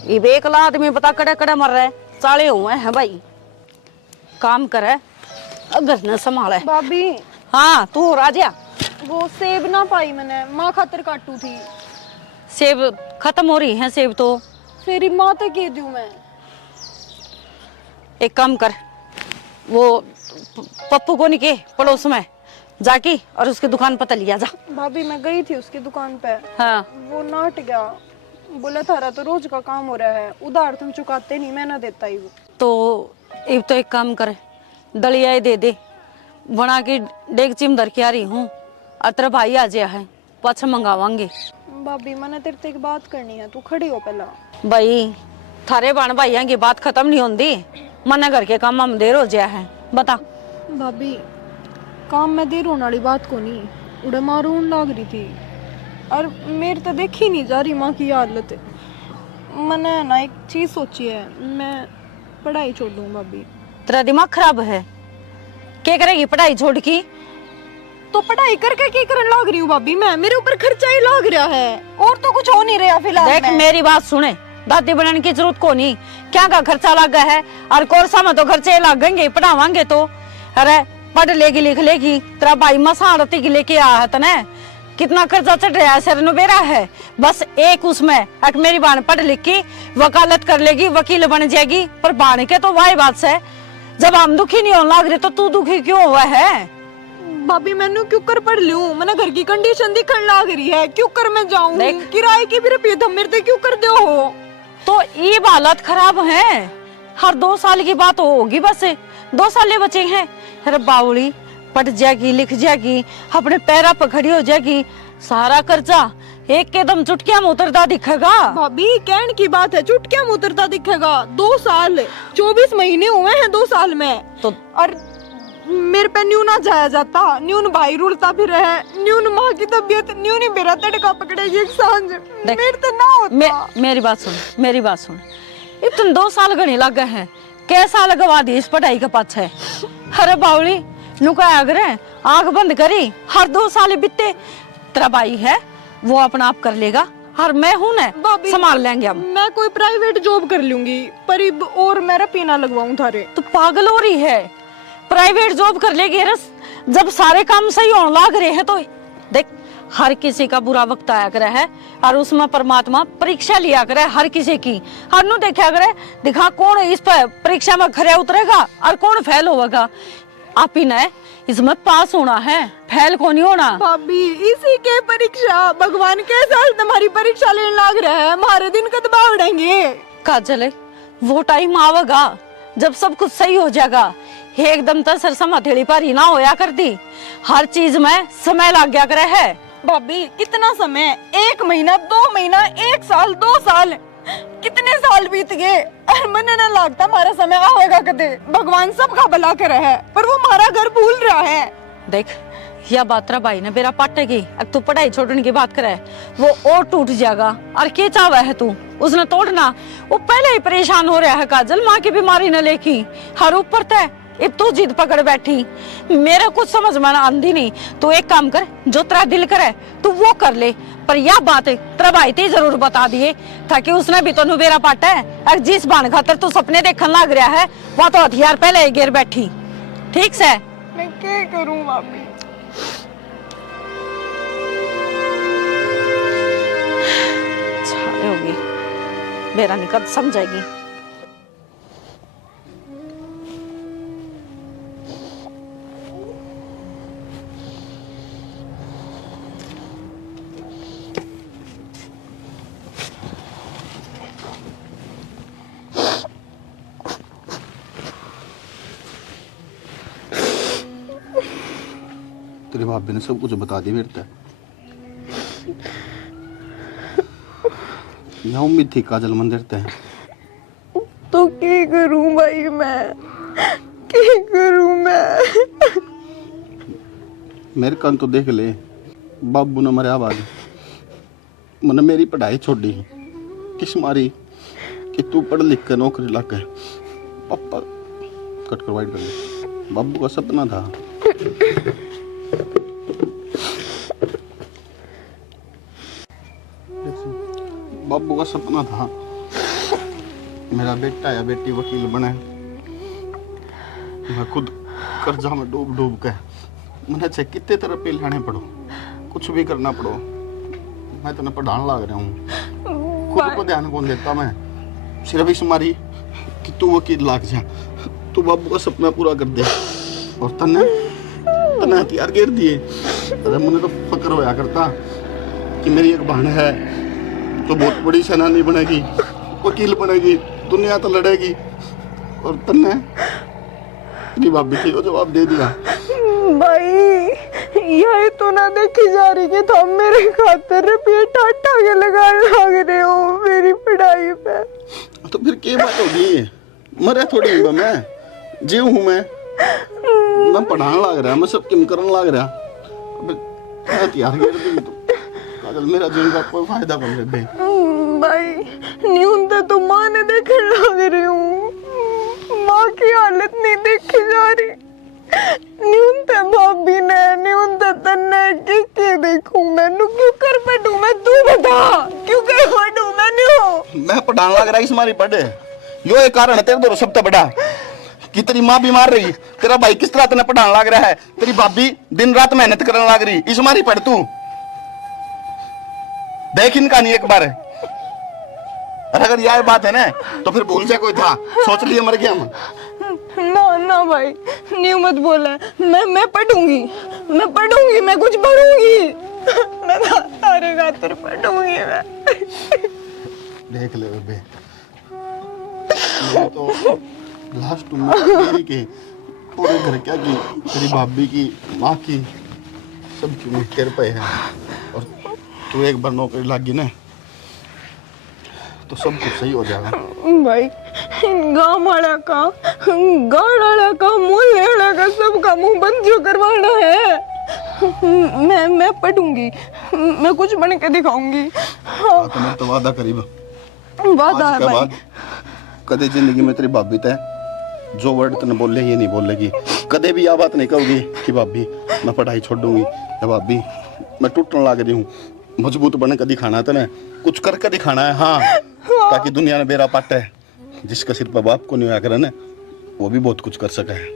ये बेकला आदमी बता कड़े कड़े मर रहे, साले हुए हैं भाई, काम करे घर न संभाले। भाभी हाँ तू राजा, वो सेब ना पाई मैंने, माँ खातिर काटू थी। सेब खत्म हो रही है सेब तो, फिर माँ तक कह दूं मैं। एक काम कर, वो पप्पू को निके पड़ोस में जाके और उसकी दुकान पता लिया जा। भाभी मैं गई थी उसकी दुकान पे, हाँ वो नाट गया, बोला थारा तो रोज का काम हो रहा है, उधार तुम चुकाते नहीं, मैं ना देता ही वो। तो एक तो एक काम कर, दलिया दे दे बना के, डेगची में धर के आ रही हूँ, और तेरा भाई आ गया है, पाछा मंगावांगे। भाभी मैंने तेरे से एक बात करनी है, तू खड़ी हो पहला। भाई थारे बाण भाइयों की बात खत्म नहीं होती, मना घर के काम में देर हो गया है, बता। भाभी काम में देर होने वाली बात को नहीं, उड़े मारून लाग रही थी और मेरे तो देखी नहीं जा रही माँ की हालत। मैंने ना एक चीज सोची है, मैं पढ़ाई छोड़ दूँ भाभी। तेरा दिमाग खराब है, क्या करेगी पढ़ाई छोड़ की? तो पढ़ाई करके क्या करने लाग रही हूँ भाभी मैं? मेरे ऊपर खर्चा ही लाग रहा है और तो कुछ हो नहीं रहा फिलहाल। देख मेरी बात सुने, दादी बनाने की जरूरत को नहीं, क्या का खर्चा लगा है और कोर्सा में तो खर्चे लगेंगे, पढ़ावांगे तो। अरे पढ़ लेगी लिख लेगी, तेरा भाई मसारती की लेके आया है तने, कितना कर्जा चढ़ रहा है, सर नुबेरा है। बस एक उसमें एक मेरी बहन पढ़ लिख की वकालत कर लेगी, वकील बन जाएगी, पर बहन के तो वही बात से जब हम दुखी नहीं होने लग रहे तो तू दुखी क्यों हुआ है? भाभी मैंने क्यों कर पढ़ लूं? मैंने घर की कंडीशन दिखने लाग रही है, क्यों कर मैं जाऊं? किराए की भी रुपये तुम मेरे क्यों कर दो हो? तो ये हालत खराब है, हर 2 साल की बात होगी, बस 2 साल बचे हैं। अरे बावली पढ़ जाएगी लिख जाएगी, अपने पैरों पर खड़ी हो जाएगी, सारा कर्जा एक कदम चुटकिया में उतरता दिखेगा। भाभी कहने की बात है, चुटकिया में उतरता दिखेगा? 2 साल 24 महीने हुए हैं 2 साल में तो और मेरे पे न्यू ना जाया जाता, न्यून भाई रुलता फिर है, न्यून माँ की तबीयत, न्यून ही मेरा तड़का पकड़ेगी एक सांझ, मेरे तो ना होता। मेरी बात सुन, मेरी बात सुन, इतने 2 साल गणे लगे हैं, कैसा लगवा दी इस पढ़ाई के पाछे? अरे बावली नुका अगर आंख बंद करी, हर 2 साल बीते, तेरा भाई है वो अपना आप कर लेगा और मैं हूं ना, संभाल लेंगे हम। मैं कोई प्राइवेट जॉब कर लूंगी पर और मेरा पीना लगवाऊं थारे। तो पागल हो रही है, प्राइवेट जॉब कर लेगी रस, जब सारे काम सही होने लग रहे हैं तो देख हर किसी का बुरा वक्त आया करे है और उसमें परमात्मा परीक्षा लिया करे हर किसी की, हर नु देखा करे, दिखा कौन इस पर परीक्षा में खरे उतरेगा और कौन फेल होगा। आप ही ने इसमें पास होना है, फेल को नहीं होना। भाभी इसी के परीक्षा, भगवान के साथ तुम्हारी परीक्षा लेने लग रहा है, हमारे दिन कब उड़ेंगे? काजल वो टाइम आवेगा जब सब कुछ सही हो जाएगा, एकदम तो सरसम हथेली पर ही ना होया करती, हर चीज में समय लग गया करे है। भाभी कितना समय? 1 महीना, 2 महीना, 1 साल, 2 साल, कितने साल बीत गए और मैंने ना लगता हमारा समय आएगा कदे। भगवान सबका भला करे है पर वो हमारा घर भूल रहा है। देख यह बात रा भाई ने बेरा पाटेगी, अब तू पढ़ाई छोड़ने की बात करे वो और टूट जाएगा और क्या चाहवा है तू उसने तोड़ना? वो पहले ही परेशान हो रहा है काजल, माँ की बीमारी न लेकी, हर ऊपर तय अब तू जिद पकड़ बैठी, मेरा कुछ समझ में आंदी नहीं। तू एक काम कर, जो तेरा दिल करे तू वो कर ले, पर यह बात तेरा भाई ते जरूर बता दिए ताकि उसने भी तो नुबेरा पाटा है और जिस बाण खातर तू सपने देखने लग रहा है वह तो हथियार पहले ही गिर बैठी। ठीक से मैं क्या करूं भाभी? होगी मेरा निकट समझेगी। तेरे भाभी ने सब कुछ बता दी बेटा, यहाँ उम्मीद थी काजल मंदिर ते। तो क्या करूं भाई मैं, क्या करूं मैं? मेरे कान तो देख ले, बाबू ने मरिया बाद मैंने मेरी पढ़ाई छोड़ी, किस मारी कि तू पढ़ लिख कर नौकरी लग गए। पापा कट कर वाइट कर ले, बाबू का सपना था। बाबू का सपना था मेरा बेटा या बेटी वकील बने, मैं खुद कर्जा में डूब डूब के मैंने चाहे कितने तरह पे लाने पड़ो, कुछ भी करना पड़ो, मैं तुम्हें पढ़ाने लग रहा हूँ। खुद को ध्यान कौन देता मैं, सिर्फ इस मारी कि तू वकील लाग जा, तू बाबू का सपना पूरा कर दे। और तने हथियार गिर दिए। अरे मैंने तो फक्र होया करता कि मेरी एक बहन है तो बहुत बड़ी सेनानी बनेगी, वकील बनेगी, दुनिया तो लड़ेगी, और तन्ने अपनी भाभी को जवाब दे दिया। भाई यही तो ना देखी जा रही कि तुम मेरे खातिर रुपये टाटा के लगाने लग रहे हो मेरी पढ़ाई पे। तो फिर क्या बात होगी, मरे थोड़ी हूँ मैं, जीव हूँ मैं। मैं पढ़ाने लग रहा, मैं सब किम करने लग रहा। अबे तैयार कर दी तू काजल, मेरा जीवन का कोई फायदा बन बे भाई न्यूनता तो माँ ने देखे लग रही हूँ, माँ की हालत नहीं देखी जा रही। न्यूनता भाभी ने न्यूनता तन्ने किसके देखूं मैं, क्यों कर पढ़ूं मैं, तू बता क्यों कर पढ़ूं मैं न्यू। मैं पढ़ाने लग रहा इस मारी पढ़े, यो एक कारण है तेरे दो सबसे बड़ा कि तेरी माँ बीमार रही, तेरा भाई किस तरह तेने पढ़ाने लग रहा है, तेरी भाभी दिन रात मेहनत करने लग रही, इस मारी पढ़ तू देख इनका नहीं एक बार। और अगर यह बात है ना तो फिर भूल जाए कोई था, सोच लिए मर गया हम। ना ना भाई न्यू मत बोला, मैं पढ़ूंगी, मैं कुछ पढ़ूंगी, मैं तारे खातिर पढ़ूंगी मैं। देख ले बेबे, मैं तो लास्ट मेरी के पूरे घर क्या की, तेरी भाभी की, माँ की, सब की तेरे पे है। और तू एक बार नौकरी लगी ना तो सब कुछ सही हो जाएगा। भाई गाँव वाला का, गाँव वाला का, मोहल्ले वाला का, सबका मुंह बंद जो करवाना है। मैं पढ़ूंगी, मैं कुछ बन के दिखाऊंगी। हाँ। तो मैं तो वादा करीब वादा है भाई। कदे जिंदगी में तेरी भाभी तय जो वर्ड तूने बोले ये नहीं बोलेगी, कदे भी यह बात नहीं कहोगी कि भाभी मैं पढ़ाई छोड़ दूंगी, या भाभी मैं टूटने लग रही हूँ। मजबूत बने कदी खाना तने, कुछ करके दिखाना है। हाँ, ताकि दुनिया में बेरा पाट है, जिसका सिर पर बाप को नहीं आया करे ना वो भी बहुत कुछ कर सका है।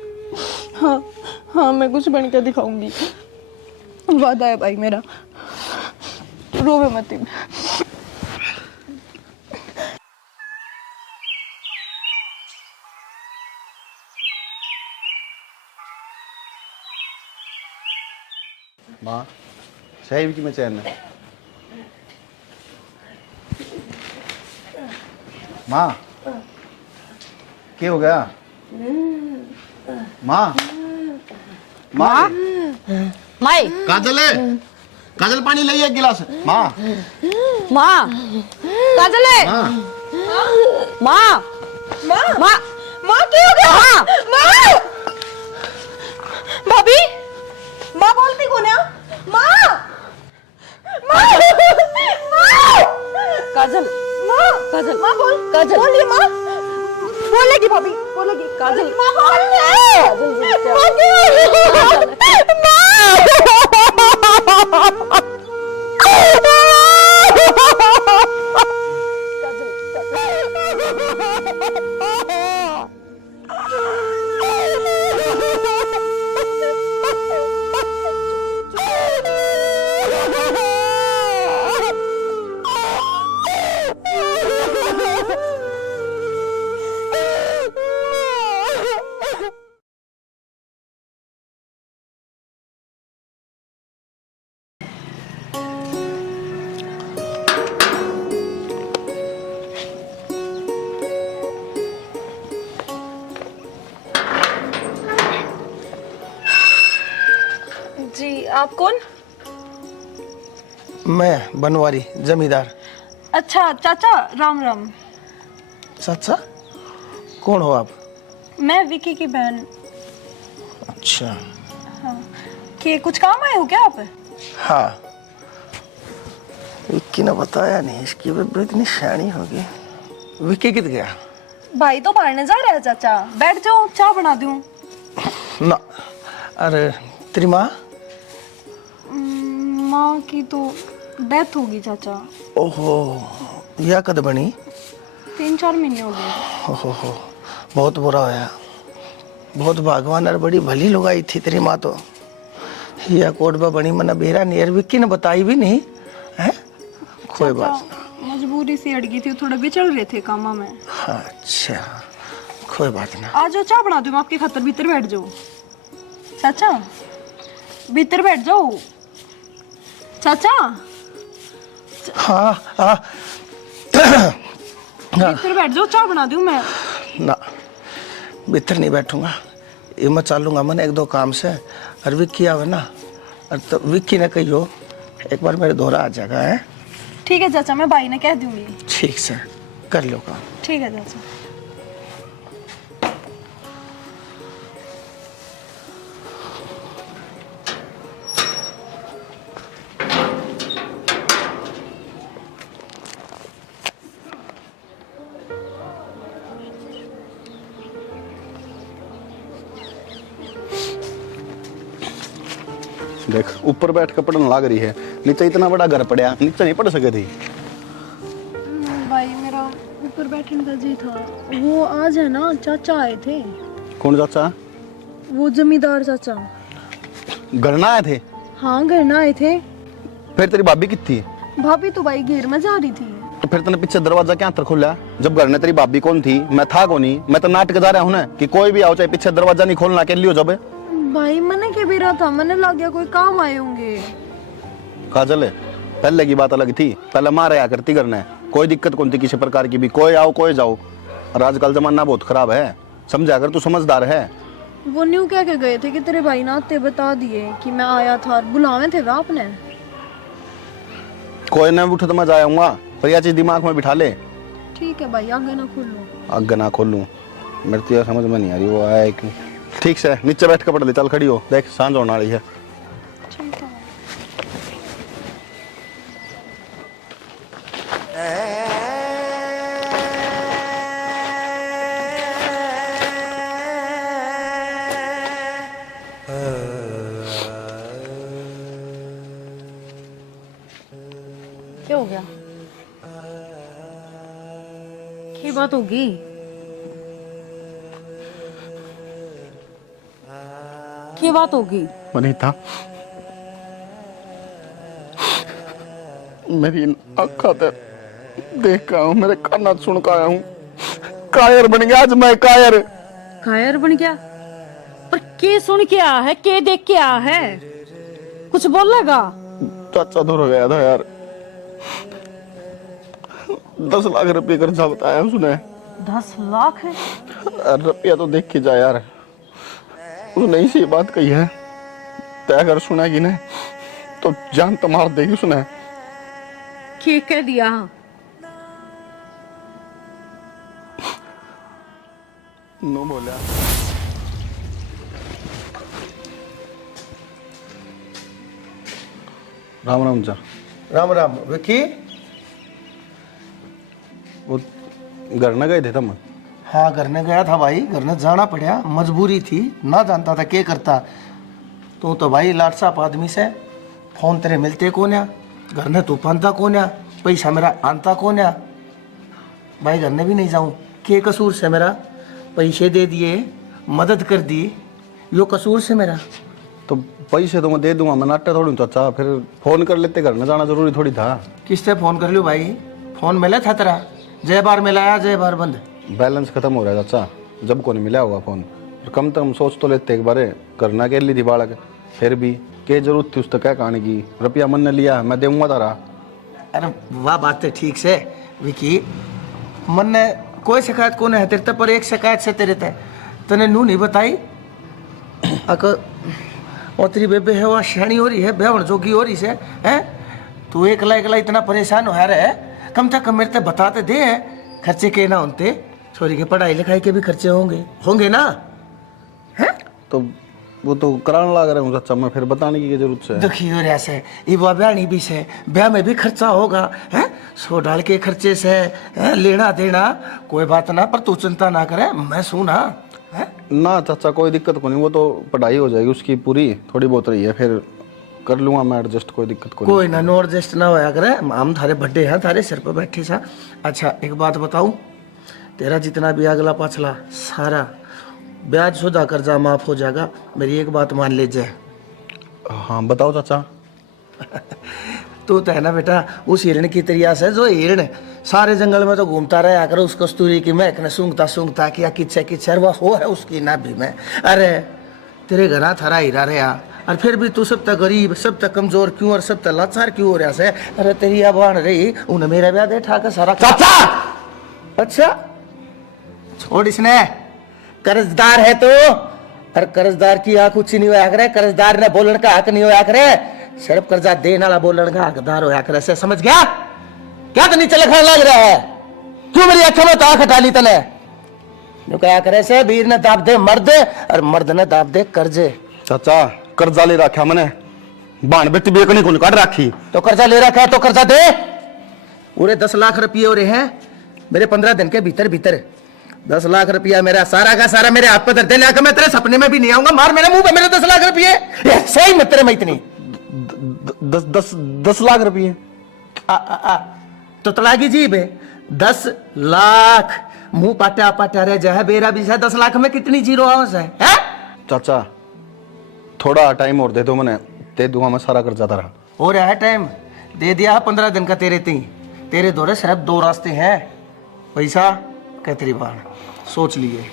हाँ हाँ, मैं कुछ बन के दिखाऊंगी, वादा है भाई मेरा, रोवे मत। माँ सही की मैं चैन है। माँ क्या हो गया? माँ माँ माई काजल है, काजल पानी ले एक गिलास। माँ माँ काजल है, माँ माँ माँ माँ माँ क्या हो गया? माँ माँ भाभी, माँ बोलती कौन है? माँ माँ माँ काजल माँ काजल माँ बोल, काजल बोलिए माँ, बोलेगी भाभी, बोलेगी काजल माँ बोल रहे, माँ क्यों? जी आप कौन? मैं बनवारी जमींदार। अच्छा चाचा, राम राम। चाचा कौन हो आप? मैं विकी की बहन। अच्छा कि कुछ काम आए हो क्या आप? हाँ, विक्की ने बताया नहीं, इसकी बेबे इतनी शानी होगी। विक्की कित गया? भाई तो पढ़ने जा रहा है चाचा, बैठ जाओ चाय बना दूं। ना, अरे तेरी माँ? माँ की तो डेथ होगी चाचा। ओहो, यह कद बनी? 3-4 महीने हो गए। ओहो, बहुत बुरा होया। बहुत भगवान और बड़ी भली लुगाई थी तेरी माँ तो। यह कोडबा बनी मना बेरा नियर, विक्की ने बताई भी नहीं है। कोई बात ना, मजबूरी से अड़ गई थी, थोड़ा बिचल रहे थे कामा में। अच्छा कोई बात ना। आ जाओ चाय बना दूं आपके खातर, भीतर बैठ जाओ चाचा, भीतर बैठ जाओ चाचा। हाँ हाँ भीतर बैठ जाओ, चाय बना दूं मैं। ना, भीतर नहीं बैठूंगा, ये मैं चलूंगा मैंने 1-2 काम से। और विक्की आवे ना, और तो विक्की ने कहियो एक बार मेरे दोहरा आ जाएगा है। ठीक है चाचा, मैं भाई ने कह दूंगी। ठीक से कर लो काम। ठीक है चाचा। देख ऊपर बैठ कर पढ़ने लग रही है, नीचे इतना बड़ा घर पड़ा, नीचे नहीं पढ़ सके थी। भाई मेरा ऊपर बैठने का जी था। वो आज है ना चाचा आए थे। कौन चाचा? वो जमींदार चाचा। घर ना आए थे? हाँ घर ना आए थे। फिर तेरी भाभी कितनी थी? भाभी तो भाई घेर में जा रही थी। तो फिर तूने पीछे दरवाजा क्या अंतर खोला? जब घर में तेरी भाभी कौन थी, मैं था कौन ही? मैं तो नाटक जा रहा हूँ ना कि कोई भी आओ चाहे पीछे दरवाजा नहीं खोलना के लिए जब। भाई मैंने के भी रहा था, मैंने लग गया कोई काम आए होंगे। काजल पहले की बात अलग थी, पहले मार आया करती करना, कोई दिक्कत कौन थी किसी प्रकार की भी, कोई आओ कोई जाओ। और आजकल जमाना बहुत खराब है, समझा अगर तू समझदार है। वो न्यू कह के गए थे कि तेरे भाई ना आते बता दिए कि मैं आया था, बुलावे थे वह आपने। कोई ना उठ तो मैं जाऊंगा, पर यह चीज दिमाग में बिठा ले। ठीक है भाई, आगे ना खोलो। आगे ना खोलूं? मेरे तो यह समझ में नहीं आ रही वो आया क्यों। ठीक से नीचे बैठ कर पढ़ ले, चल खड़ी हो, देख सांझ होने वाली है। ठीक है। क्या हो गया? क्या बात होगी? क्या बात होगी? वनीता, मेरी आँखों से देख का हूँ, मेरे कान सुन का आया हूँ, कायर बन गया आज मैं, कायर। कायर बन गया? पर के सुन के आया है, के देख के आया है? कुछ बोल लगा? चाचा दूर हो गया था यार, 10 लाख रुपए कर्जा बताया उसने। 10 लाख है? रुपया तो देख के जा यार, उसने इसी बात कही है, तय अगर सुनेगी ना तो जान तो मार देगी उसने। के कह दिया? नो बोला। राम राम चा। राम राम विकी। वो घर न गए थे तुम? हाँ घर ने गया था भाई, घर ने जाना पड़ा, मजबूरी थी, ना जानता था क्या करता। तू तो भाई लाट साफ आदमी से, फोन तेरे मिलते कौन है, घर ने तू पानता कौन है, पैसा मेरा आनता कौन है। भाई घर ने भी नहीं जाऊँ, के कसूर से मेरा, पैसे दे दिए, मदद कर दी, यो कसूर से मेरा। तो पैसे तो मैं दे दूंगा, मैं नाट्य थोड़ी हूँ चाचा, फिर फोन कर लेते, घर न जाना जरूरी थोड़ी था। किससे फोन कर लियो भाई, फोन मिला था तेरा, जय बार मिलाया जय बार बंद। बैलेंस खत्म हो रहा है चाचा, जब को नहीं मिला होगा फोन, कम से कम सोच तो लेते एक बार, करना के लिए थी बालक, फिर भी क्या जरूरत थी उस तक क्या कहानी की, रुपया मन ने लिया मैं देऊंगा तारा। अरे वाह बात है ठीक से विकी, मन ने कोई शिकायत कौन है तेरे, पर एक शिकायत से तेरे तने नू नहीं बताई। तेरी बेबे है वह शैनी हो रही है, बेवण जोगी हो रही से है, तू एकला एकला इतना परेशान हो रहा, कम से कम मेरे ते बताते दे, खर्चे के ना होते, छोरी के पढ़ाई लिखाई के भी खर्चे होंगे ना है। तो वो तो कराने लग रहे हूँ चाचा मैं, फिर बताने की जरूरत है। दुखी हो रहा से, ये ब्याह भी से, ब्याह में भी खर्चा होगा है, 100 डाल के खर्चे से है, लेना देना कोई बात ना, पर तू चिंता ना करे, मैं सुना है ना चाचा, कोई दिक्कत को नहीं, वो तो पढ़ाई हो जाएगी उसकी पूरी, थोड़ी बहुत रही है, फिर कर लूंगा मैं एडजस्ट, कोई दिक्कत को कोई ना, नो एडजस्ट ना होया करे, हम थारे बड्डे हैं, थारे सिर पर बैठे सा। अच्छा एक बात बताऊं, तेरा जितना भी अगला पाछला सारा ब्याज शुदा कर्जा माफ हो जाएगा, मेरी एक बात मान लीजिए। हाँ बताओ चाचा। तू तो है ना बेटा उस हिरण की तरिया से, जो हिरण सारे जंगल में तो घूमता रहा कर, उस कस्तूरी की महक ने सूंघता सूंघता किया किच्छे किच्छे वह हो है उसकी नाभि में। अरे तेरे घरा थारा हीरा रहा, और फिर भी तू सब तक गरीब, सब तक कमजोर क्यों, और सब तक लाचार क्यों हो रहा से। अरे तेरी आबान रही, उन्हें मेरा ब्याह दे ठाकर सारा चाचा। अच्छा छोड़ इसने, कर्जदार है तो, और कर्जदार की आंख ऊंची नहीं होया करे, कर्जदार ने बोलन का हक नहीं होया करे, सिर्फ कर्जा देने वाला बोलन का हकदार होया करे, से समझ गया? क्या तो नीचे लिखने लग रहा है, क्यों मेरी आंखों में तो आंख हटा ली तने? जो क्या करे से, वीर ने दाब दे मर्द, और मर्द ने दाब दे कर्जे। चाचा कर्जा ले रखा मैंने, बाण बेटी बेकनी को काट रखी, तो कर्जा ले रखा है तो कर्जा दे। पूरे 10 लाख रुपये हो रहे हैं मेरे 15 दिन के भीतर भीतर, 10 लाख रुपया मेरा सारा का सारा मेरे हाथ पर दे, लेकर मैं तेरे सपने में भी नहीं आऊंगा, मार मेरे मुंह पे मेरे 10 लाख रुपये, सही मित्र में इतनी 10 लाख रुपये। तो तलागी जी बे 10 लाख मुंह पाटा पाटा रह जा है बेरा भी 10 लाख में कितनी जीरो आवाज है, हैं? चाचा थोड़ा टाइम और दे दो, मैंने दे दूंगा, मैं सारा कर्जा तारा। हो रहा है टाइम, दे दिया है 15 दिन का तेरे ती। तेरे दौरे सिर्फ 2 रास्ते हैं, पैसा कहतरी बाण सोच लिए।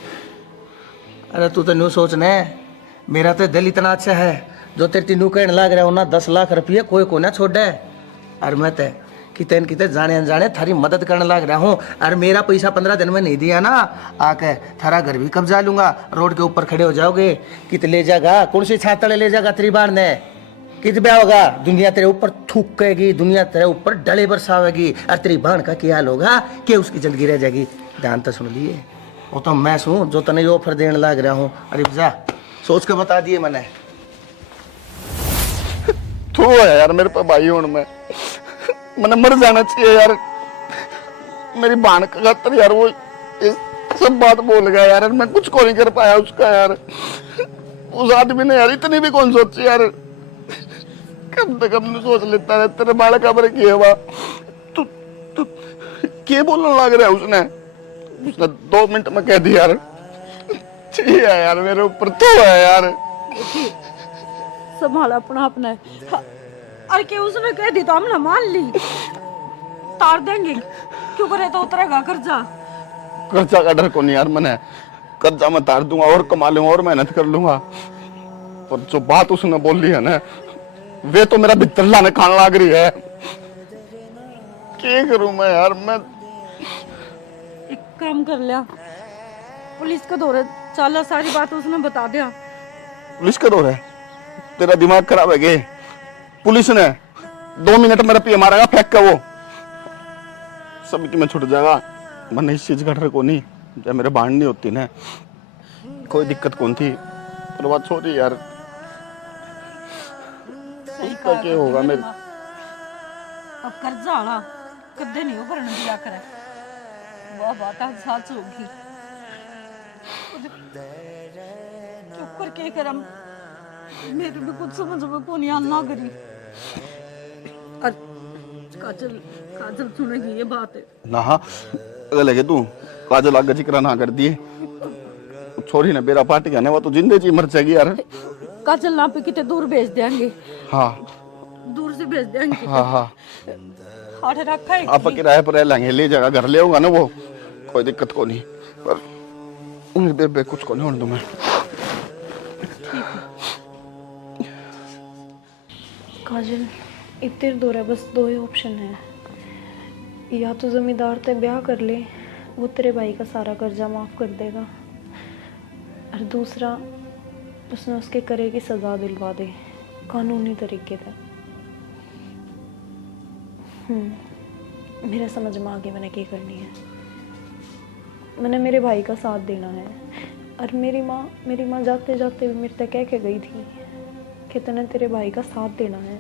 अरे तू तो न्यू सोचने, मेरा तो दिल इतना अच्छा है जो तेरे तीनू कहने लग रहा हूँ ना 10 लाख रुपये कोई को ना छोड़ दे। और मैं तो कितने कितने जाने अनजाने थारी मदद करने लग रहा हूँ। और मेरा पैसा 15 दिन में नहीं दिया ना, आके थारा घर भी कब्जा लूंगा, रोड के ऊपर खड़े हो जाओगे। कित ले जाएगा, कौन सी छात तले ले जाएगा तेरी बाण ने, कित ब्याह होगा, दुनिया तेरे ऊपर थूकेगी, दुनिया तेरे ऊपर डले बरसावेगी। और तेरी बाण का क्या हाल होगा कि उसकी जिंदगी रह जाएगी। ध्यान तो सुन लिए, वो तो मैं हूँ जो तने ऑफर देने लग रहा हूँ। अरे जा सोच के बता दिए मैंने। तू है यार मेरे पे भाई हूं, मैंने मर जाना चाहिए यार। मेरी बहन का खातर यार वो ये सब बात बोल गया यार, मैं कुछ को नहीं कर पाया उसका यार। उस आदमी ने यार इतनी भी कौन सोची यार, कम से कम सोच लेता है। तेरे बाल कबर किए हुआ तू तू क्या बोलने लग रहा है उसने 2 मिनट में कह दिया यार। चाहिए यार मेरे ऊपर तो है यार। संभाला अपना अपना। अरे के उसने कह दी तो हमने मान ली, तार देंगे, क्यों करे तो उतरेगा कर्जा। कर्जा का डर को नहीं यार, मैंने कर्जा मैं तार दूंगा और कमा लूंगा और मेहनत कर लूंगा। पर जो बात उसने बोल ली है ना, वे तो मेरा भीतर लाने खान लाग रही है। क्या करूं मैं यार। मैं एक काम कर लिया, पुलिस का दौरे चला, सारी बात उसने बता दिया। पुलिस का दौर है, तेरा दिमाग खराब है गे। पुलिस ने 2 मिनट में रुपये मारेगा फेंक के, वो सब की मैं छुट जाएगा। मैंने इस चीज का डर को नहीं, जब मेरे बांध नहीं होती ना कोई दिक्कत कौन थी। पर बात छोड़ी यार, उसका क्या होगा मेरे। अब कर्जा आना कदे नहीं भरने दिया करे, वह बात आज सच होगी। चुप करके करम, मेरे भी कुछ समझ में को नहीं आना करी। और काजल काजल सुनेगी ये बात है ना। हाँ अगर लगे तू काजल आगे जिक्र ना कर दिए, छोरी ने बेरा पार्टी का वो तो जिंदे जी मर जाएगी यार। काजल ना पे कितने दूर भेज देंगे। हाँ दूर से भेज देंगे। हाँ हाँ आठ रखा है आप किराए पर रह लेंगे, ले जाएगा, घर ले आऊंगा ना वो, कोई दिक्कत को नहीं। पर उन्हें बेबे कुछ को नहीं होने दूं मैं। काजल इतने दूर है, बस 2 ही ऑप्शन है। या तो जमींदार ते ब्याह कर ले, वो तेरे भाई का सारा कर्जा माफ कर देगा, और दूसरा उसने उसके करे की सजा दिलवा दे कानूनी तरीके से। मेरे समझ में आ गया मैंने क्या करनी है। मैंने मेरे भाई का साथ देना है। और मेरी माँ जाते जाते भी मेरे तक कह के गई थी कि तूने तेरे भाई का साथ देना है।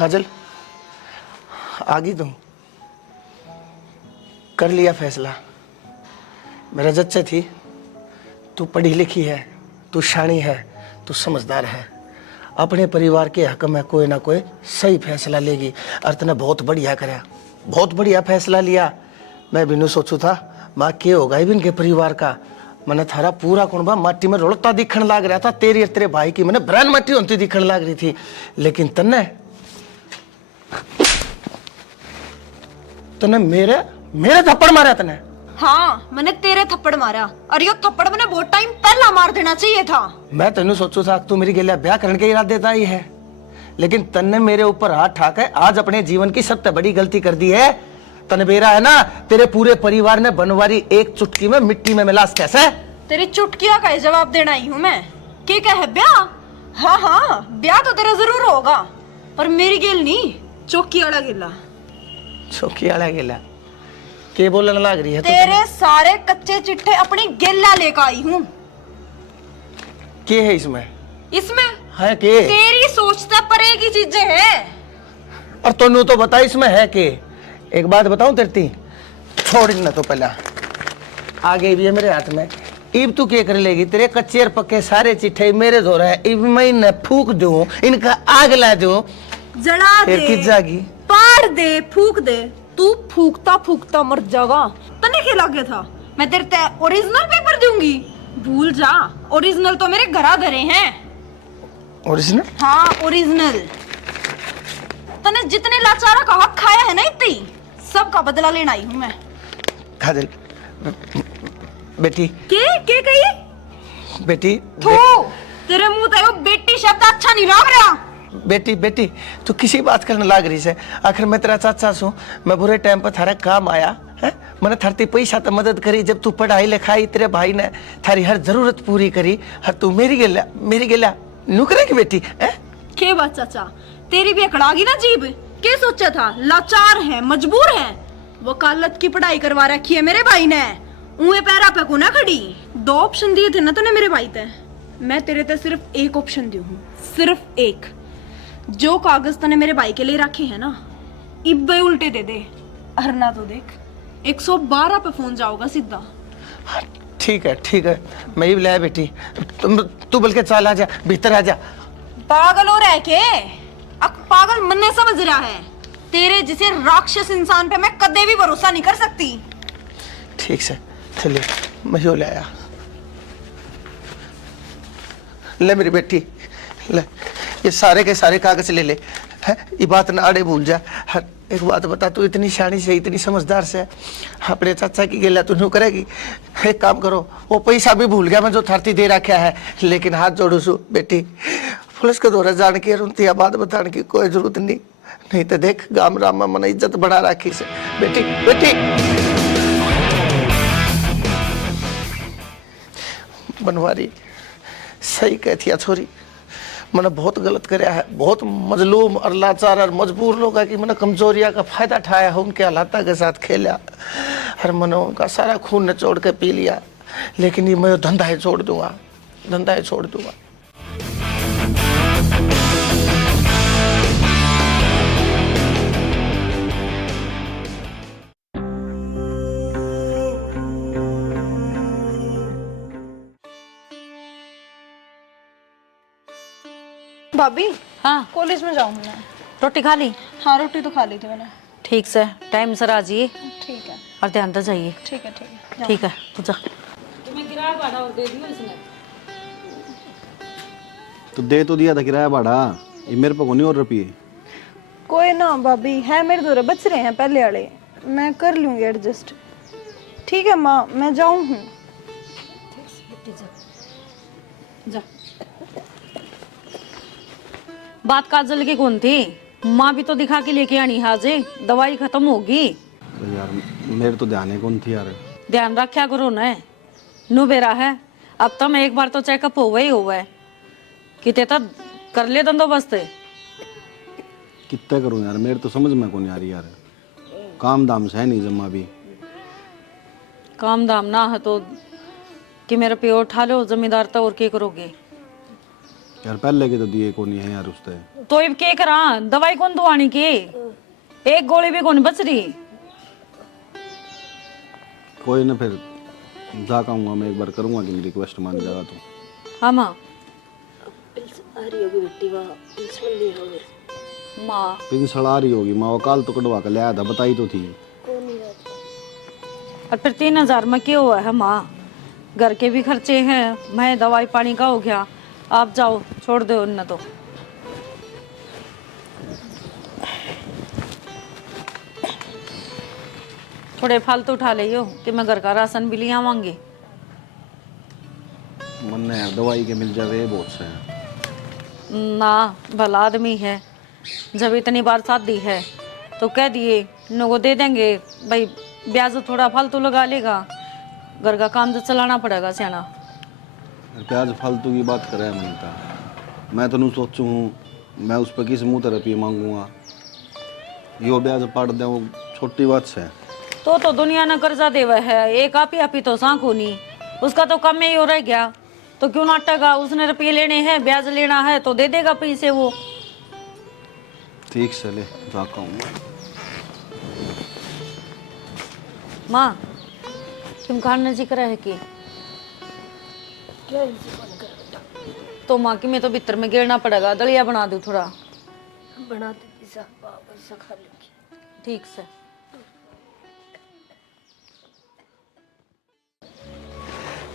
काजल, आगी तुम कर लिया फैसला। मेरा जच्चे थी, तू पढ़ी लिखी है, तू शानी है, तू समझदार है। अपने परिवार के हक में कोई ना कोई सही फैसला लेगी। और तने बहुत बढ़िया कराया, बहुत बढ़िया फैसला लिया। मैं भी नहीं सोचू था माँ के होगा भी इनके परिवार का। मैंने थारा पूरा कुंबा माटी में रोलता दिखने लग रहा था। तेरी और तेरे भाई की मैंने ब्रांड माटी होती दिखने लग रही थी। लेकिन तन्ने मेरे थप्पड़ मारा तने। हाँ, मैंने तेरे थप्पड़ मारा और यो थप्पड़ मैंने बहुत टाइम पहला मार देना चाहिए था। मैं तेन सोचू था तू मेरी गेलिया ब्याह करने के इरादे था ही है, लेकिन तन्ने मेरे ऊपर हाथ ठाके आज अपने जीवन की सबसे बड़ी गलती कर दी है। तने बेरा है ना, तेरे पूरे परिवार ने बनवारी एक चुटकी में मिट्टी में मिलास कैसे? तेरी चुटकिया का जवाब देना ही हूँ मैं। के क्या है ब्याह? हाँ हाँ, ब्याह तो तेरा जरूर होगा, पर मेरी गेल नहीं, चौकी वाला गेला। चौकी वाला गेला के बोलने लग रही है? तेरे सारे कच्चे चिट्ठे अपनी गेला लेकर आई हूँ। के है इसमें? इसमें है के? तेरी सोचता परे की चीजें हैं। और तनु तो बता इसमें है के? एक बात बताऊं तेरी, छोड़ ना तो पहला आगे भी है मेरे हाथ में। इब तू क्या कर लेगी? तेरे कच्चे और पक्के सारे चिट्ठे मेरे धो रहे हैं। इब मैं इन्हें फूक दूं, इनका आग ला दूं, जला फिर दे, किस जागी? पाड़ दे, फूक दे। तू फूकता फूकता मर जावा। तने क्या लगे था मैं तेरे ते ओरिजिनल पेपर दूंगी? भूल जा, ओरिजिनल तो मेरे घरा धरे हैं। ओरिजिनल? हाँ, ओरिजिनल। तने जितने लाचारा का हक खाया है ना, इतनी सब का बदला लेना आई हूँ मैं। काजल बेटी, के कही? बेटी थू, तेरे मुंह ते वो बेटी शब्द अच्छा नहीं लग रहा। बेटी बेटी तू किसी बात करने लग रही है? आखिर मैं तेरा चाचा हूँ, मैं बुरे टाइम पर थारा काम आया है। मैंने थारती पैसा तो मदद करी, जब तू पढ़ाई लिखाई तेरे भाई ने थारी हर जरूरत पूरी करी। हर तू मेरी गेला नू करेगी बेटी है? के बात चाचा, तेरी भी अकड़ागी ना जीभ। के सोचा था लाचार है, मजबूर है। वकालत की पढ़ाई करवा रखी है मेरे भाई ने, उए पैरा पे को ना खड़ी। 2 ऑप्शन दिए थे ना तूने मेरे भाई ते, मैं तेरे ते सिर्फ एक ऑप्शन दी हूँ, सिर्फ एक। जो कागज तने मेरे भाई के लिए रखे हैं ना, इब्बे उल्टे दे दे, अरना तो देख 112 पे फोन जाओगा सीधा। ठीक है, मैं ही लाया बेटी। तू बल्कि चल आ जा, भीतर आ जा। पागल हो रहा है के? पागल मन्ने समझ रहा है? तेरे जिसे राक्षस इंसान पे मैं कदे भी भरोसा नहीं कर सकती। ठीक से चलिए, मैं यो लाया। ले मेरी बेटी, ले ये सारे के सारे कागज ले है। ये बात ना आड़े भूल जा। हर एक बात बता, तू इतनी शानी से, इतनी समझदार से अपने चाचा की गेला तू नहीं करेगी? एक काम करो, वो पैसा भी भूल गया मैं जो थारती दे रखा है, लेकिन हाथ जोड़ू सु बेटी, पुलिस के दौरे जान के उनती बात बताने की कोई जरूरत नहीं तो देख गाम राम में मन इज्जत बढ़ा रखी से। बेटी बेटी बनवारी सही कहती है छोरी, मैंने बहुत गलत कराया है। बहुत मजलूम और लाचार और मजबूर लोग की मैंने कमजोरिया का फायदा उठाया है, उनके हालात के साथ खेला और मैंने उनका सारा खून निचोड़ के पी लिया। लेकिन ये मैं धंधा ही छोड़ दूंगा। भाभी, हाँ, कॉलेज में जाऊँ मैं। रोटी खा ली? हाँ, रोटी तो खा ली थी मैंने। ठीक से टाइम से आ जाइए ठीक है, और ध्यान से जाइए। ठीक है, ठीक है। ठीक है, तू जा। तो दे तो दिया था किराया भाड़ा, ये मेरे पे को नहीं और रुपये। कोई ना भाभी, है मेरे दौरे बच रहे हैं पहले वाले, मैं कर लूंगी एडजस्ट। ठीक है माँ, मैं जाऊँ हूँ। जा। बात काजल की कौन थी? माँ भी तो दिखा के लेके आनी हाजे, दवाई खत्म होगी। तो यार मेरे तो ध्यान है कौन थी यार। ध्यान रखा करो ना, नु बेरा है। अब तो मैं एक बार तो चेकअप हुआ है किते तक कर ले बंदोबस्त। कितना करूं यार, मेरे तो समझ में कौन आ रही यार। काम दाम से है नहीं जमा भी। काम दाम ना है तो कि मेरा पे उठा लो जमींदार तो और क्या करोगे? यार पहले के तो दिए को नहीं है यार उसते। तो अब के करा, दवाई कौन दवानी की, एक गोली भी कौन बच रही। कोई ना, फिर जा कहूँगा मैं, एक बार करूँगा कि मेरी रिक्वेस्ट मान जाएगा तो। हाँ माँ, आ रही होगी बेटी, वहाँ पिल्स ली होगी। माँ पिंसड़ आ रही होगी माँ, वो काल तो कटवा कर ले आया था, बताई तो थी। और फिर 3000 में क्या हुआ है माँ, घर के भी खर्चे हैं, मैं दवाई पानी का हो गया। आप जाओ, छोड़ दो उन तो। थोड़े फालतू उठा लियो कि मैं घर का राशन भी ले आवांगी। मन ने यार दवाई के मिल जावे बहुत से हैं। ना भला आदमी है, जब इतनी बार शादी है तो कह दिए नो दे देंगे भाई, ब्याज थोड़ा फालतू लगा लेगा, घर का काम तो चलाना पड़ेगा सियाना। प्याज फालतू की बात करे मनता, मैं तो सोचू हूँ मैं उस पर किस मुँह रुपये मांगूंगा, यो ब्याज पाट दे वो छोटी बात से। तो दुनिया ने कर्जा देवा है, एक आप ही तो सांखो नहीं, उसका तो कम ही हो रह गया, तो क्यों नाटेगा, उसने रुपये लेने हैं, ब्याज लेना है तो दे देगा पैसे वो। ठीक से ले जा कहूँगा। माँ तुम खाना जिक्र है कि तो माँ की मैं तो भीतर में गिरना पड़ेगा, दलिया बना दूँ थोड़ा। बना दे पिज़्ज़ा खा लूँगी। ठीक से।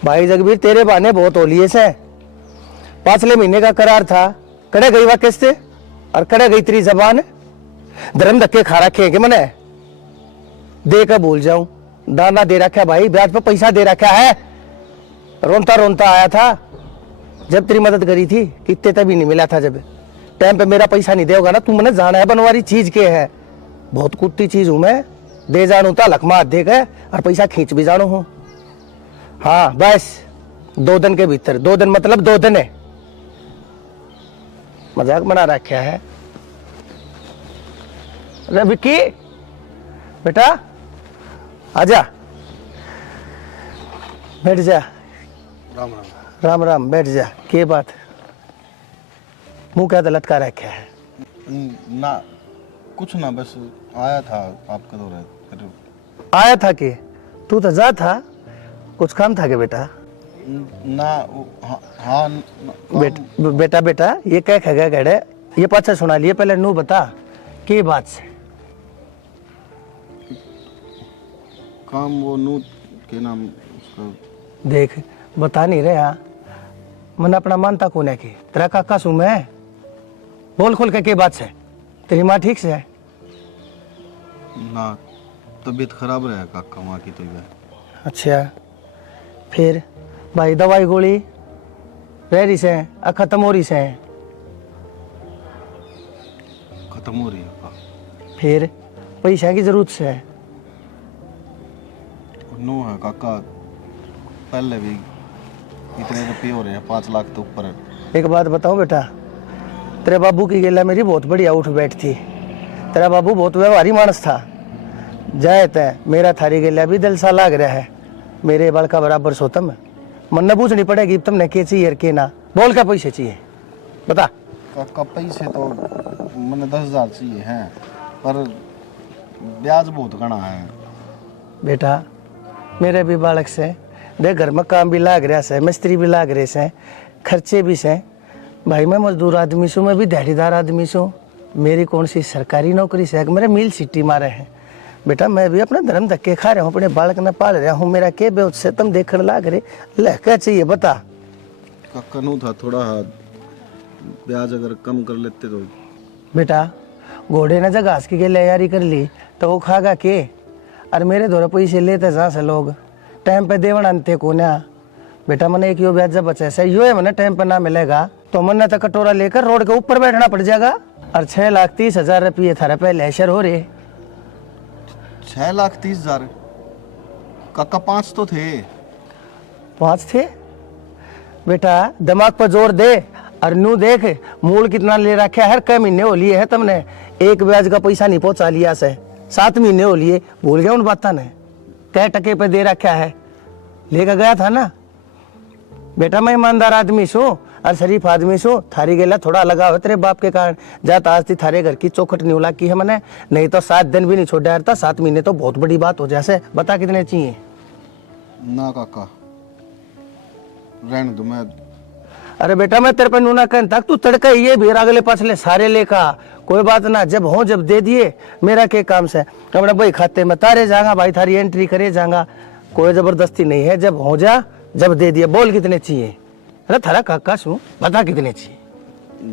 भाई जगबीर तेरे बहाने बहुत होलिए से, 5 महीने का करार था, कड़े गई वा किस्ते और कड़े गई तेरी जबान। धर्म धक्के खा रखे कि मैंने दे कर भूल जाऊं, दाना दे रखा है भाई, ब्याज पर पैसा दे रखा है। रोनता रोनता आया था जब तेरी मदद करी थी, कितने तभी नहीं मिला था। जब टाइम पे मेरा पैसा नहीं देगा ना, तू मैंने जाना है बनवारी चीज के है, बहुत कुत्ती चीज हूं मैं, दे जानू था लखमा दे गए और पैसा खींच भी जानू हूं। हाँ बस 2 दिन के भीतर, 2 दिन मतलब 2 दिन है, मजाक बना रखा है। अरे विक्की बेटा आजा, बैठ जा। राम राम। राम राम, बैठ जा। के बात मुंह क्या लटका रखा है? ना कुछ ना, बस आया था आपका दौरा, फिर आया था कि तू तो जा था, कुछ काम था कि बेटा? ना हाँ बेटा बेटा ये क्या खगा गड़े, ये पाछा सुना लिए, पहले नू बता के बात से। काम वो नू के नाम उसका। देख बता नहीं रहे, हाँ मन अपना मानता कौन है कि तेरा काका सू मैं, बोल खोल के बात से। तेरी माँ ठीक से है? ना तबीयत खराब रहा काका वहाँ की तो ये। अच्छा फिर भाई दवाई गोली रह रही से खत्म हो रही से? खत्म हो रही है काका। फिर पैसा की जरूरत से है? नो है काका, पहले भी इतने रुपये हो रहे हैं, 5 लाख तो ऊपर है। एक बात बताऊं बेटा, तेरे बाबू की गेला मेरी बहुत बढ़िया उठ बैठ थी, तेरा बाबू बहुत व्यवहारी मानस था। जाए तय मेरा थारी गेला भी दिल सा लाग रहा है, मेरे बाल का बराबर सोतम मन न पूछनी पड़ेगी तुमने के चाहिए के ना, बोल क्या पैसे चाहिए बता। काका पैसे तो मैंने 10,000 चाहिए हैं, पर ब्याज बहुत घना है। बेटा मेरे भी बालक से देख, घर में काम भी लाग रहा है, मिस्त्री भी लाग रहे से, खर्चे भी से। भाई मैं मजदूर आदमी छूँ, मैं भी दिहाड़ीदार आदमी छूँ, मेरी कौन सी सरकारी नौकरी से, मेरे मिल सिटी मारे हैं। बेटा मैं भी अपना धर्म धक्के खा रहा हूँ, अपने बालक न पाल रहा हूँ, मेरा के बेउत से तुम देखने लाग रहे, लह क्या चाहिए बता। काका नू था थोड़ा ब्याज अगर कम कर लेते तो। बेटा घोड़े ने जब घास की तैयारी कर ली तो वो खागा के, और मेरे द्वारा पैसे लेते जहाँ से लोग टाइम पे देवन आनते को ना। बेटा मैंने एक यो ब्याज जब बचा है यो है, मैंने टाइम पे ना मिलेगा तो मैंने तो कटोरा लेकर रोड के ऊपर बैठना पड़ जाएगा। और 6,30,000 रुपये थारा पहले हैशर हो रहे। 6,30,000 काका 5 तो थे। 5 थे? बेटा दिमाग पर जोर दे और नू देख मूल कितना ले रखा है, हर कई महीने हो लिए है तुमने, एक ब्याज का पैसा नहीं पहुंचा लिया से, 7 महीने हो लिए, भूल गया उन बातों ने, कै टके पे दे रखा है, लेकर गया था ना। बेटा मैं ईमानदार आदमी छू, और शरीफ आदमी सो थारी गेला थोड़ा लगा हो तेरे बाप के कारण जात आज थी थारे घर की चौखट निवला की है मैंने, नहीं तो 7 दिन भी नहीं छोड़ा यार था, 7 महीने तो बहुत बड़ी बात हो जैसे। बता कितने चाहिए? ना काका रहने दो। मैं अरे बेटा मैं तेरे पे नूना कहन तक तू तड़का ये भी अगले पाछले सारे लेखा कोई बात ना, जब हो जब दे दिए मेरा के काम से अपना भाई खाते में तारे जाऊंगा भाई, थारी एंट्री करे जाऊंगा, कोई जबरदस्ती नहीं है, जब हो जा जब दे दिए। बोल कितने चाहिए? अरे थारा काका सू बता कितने चाहिए?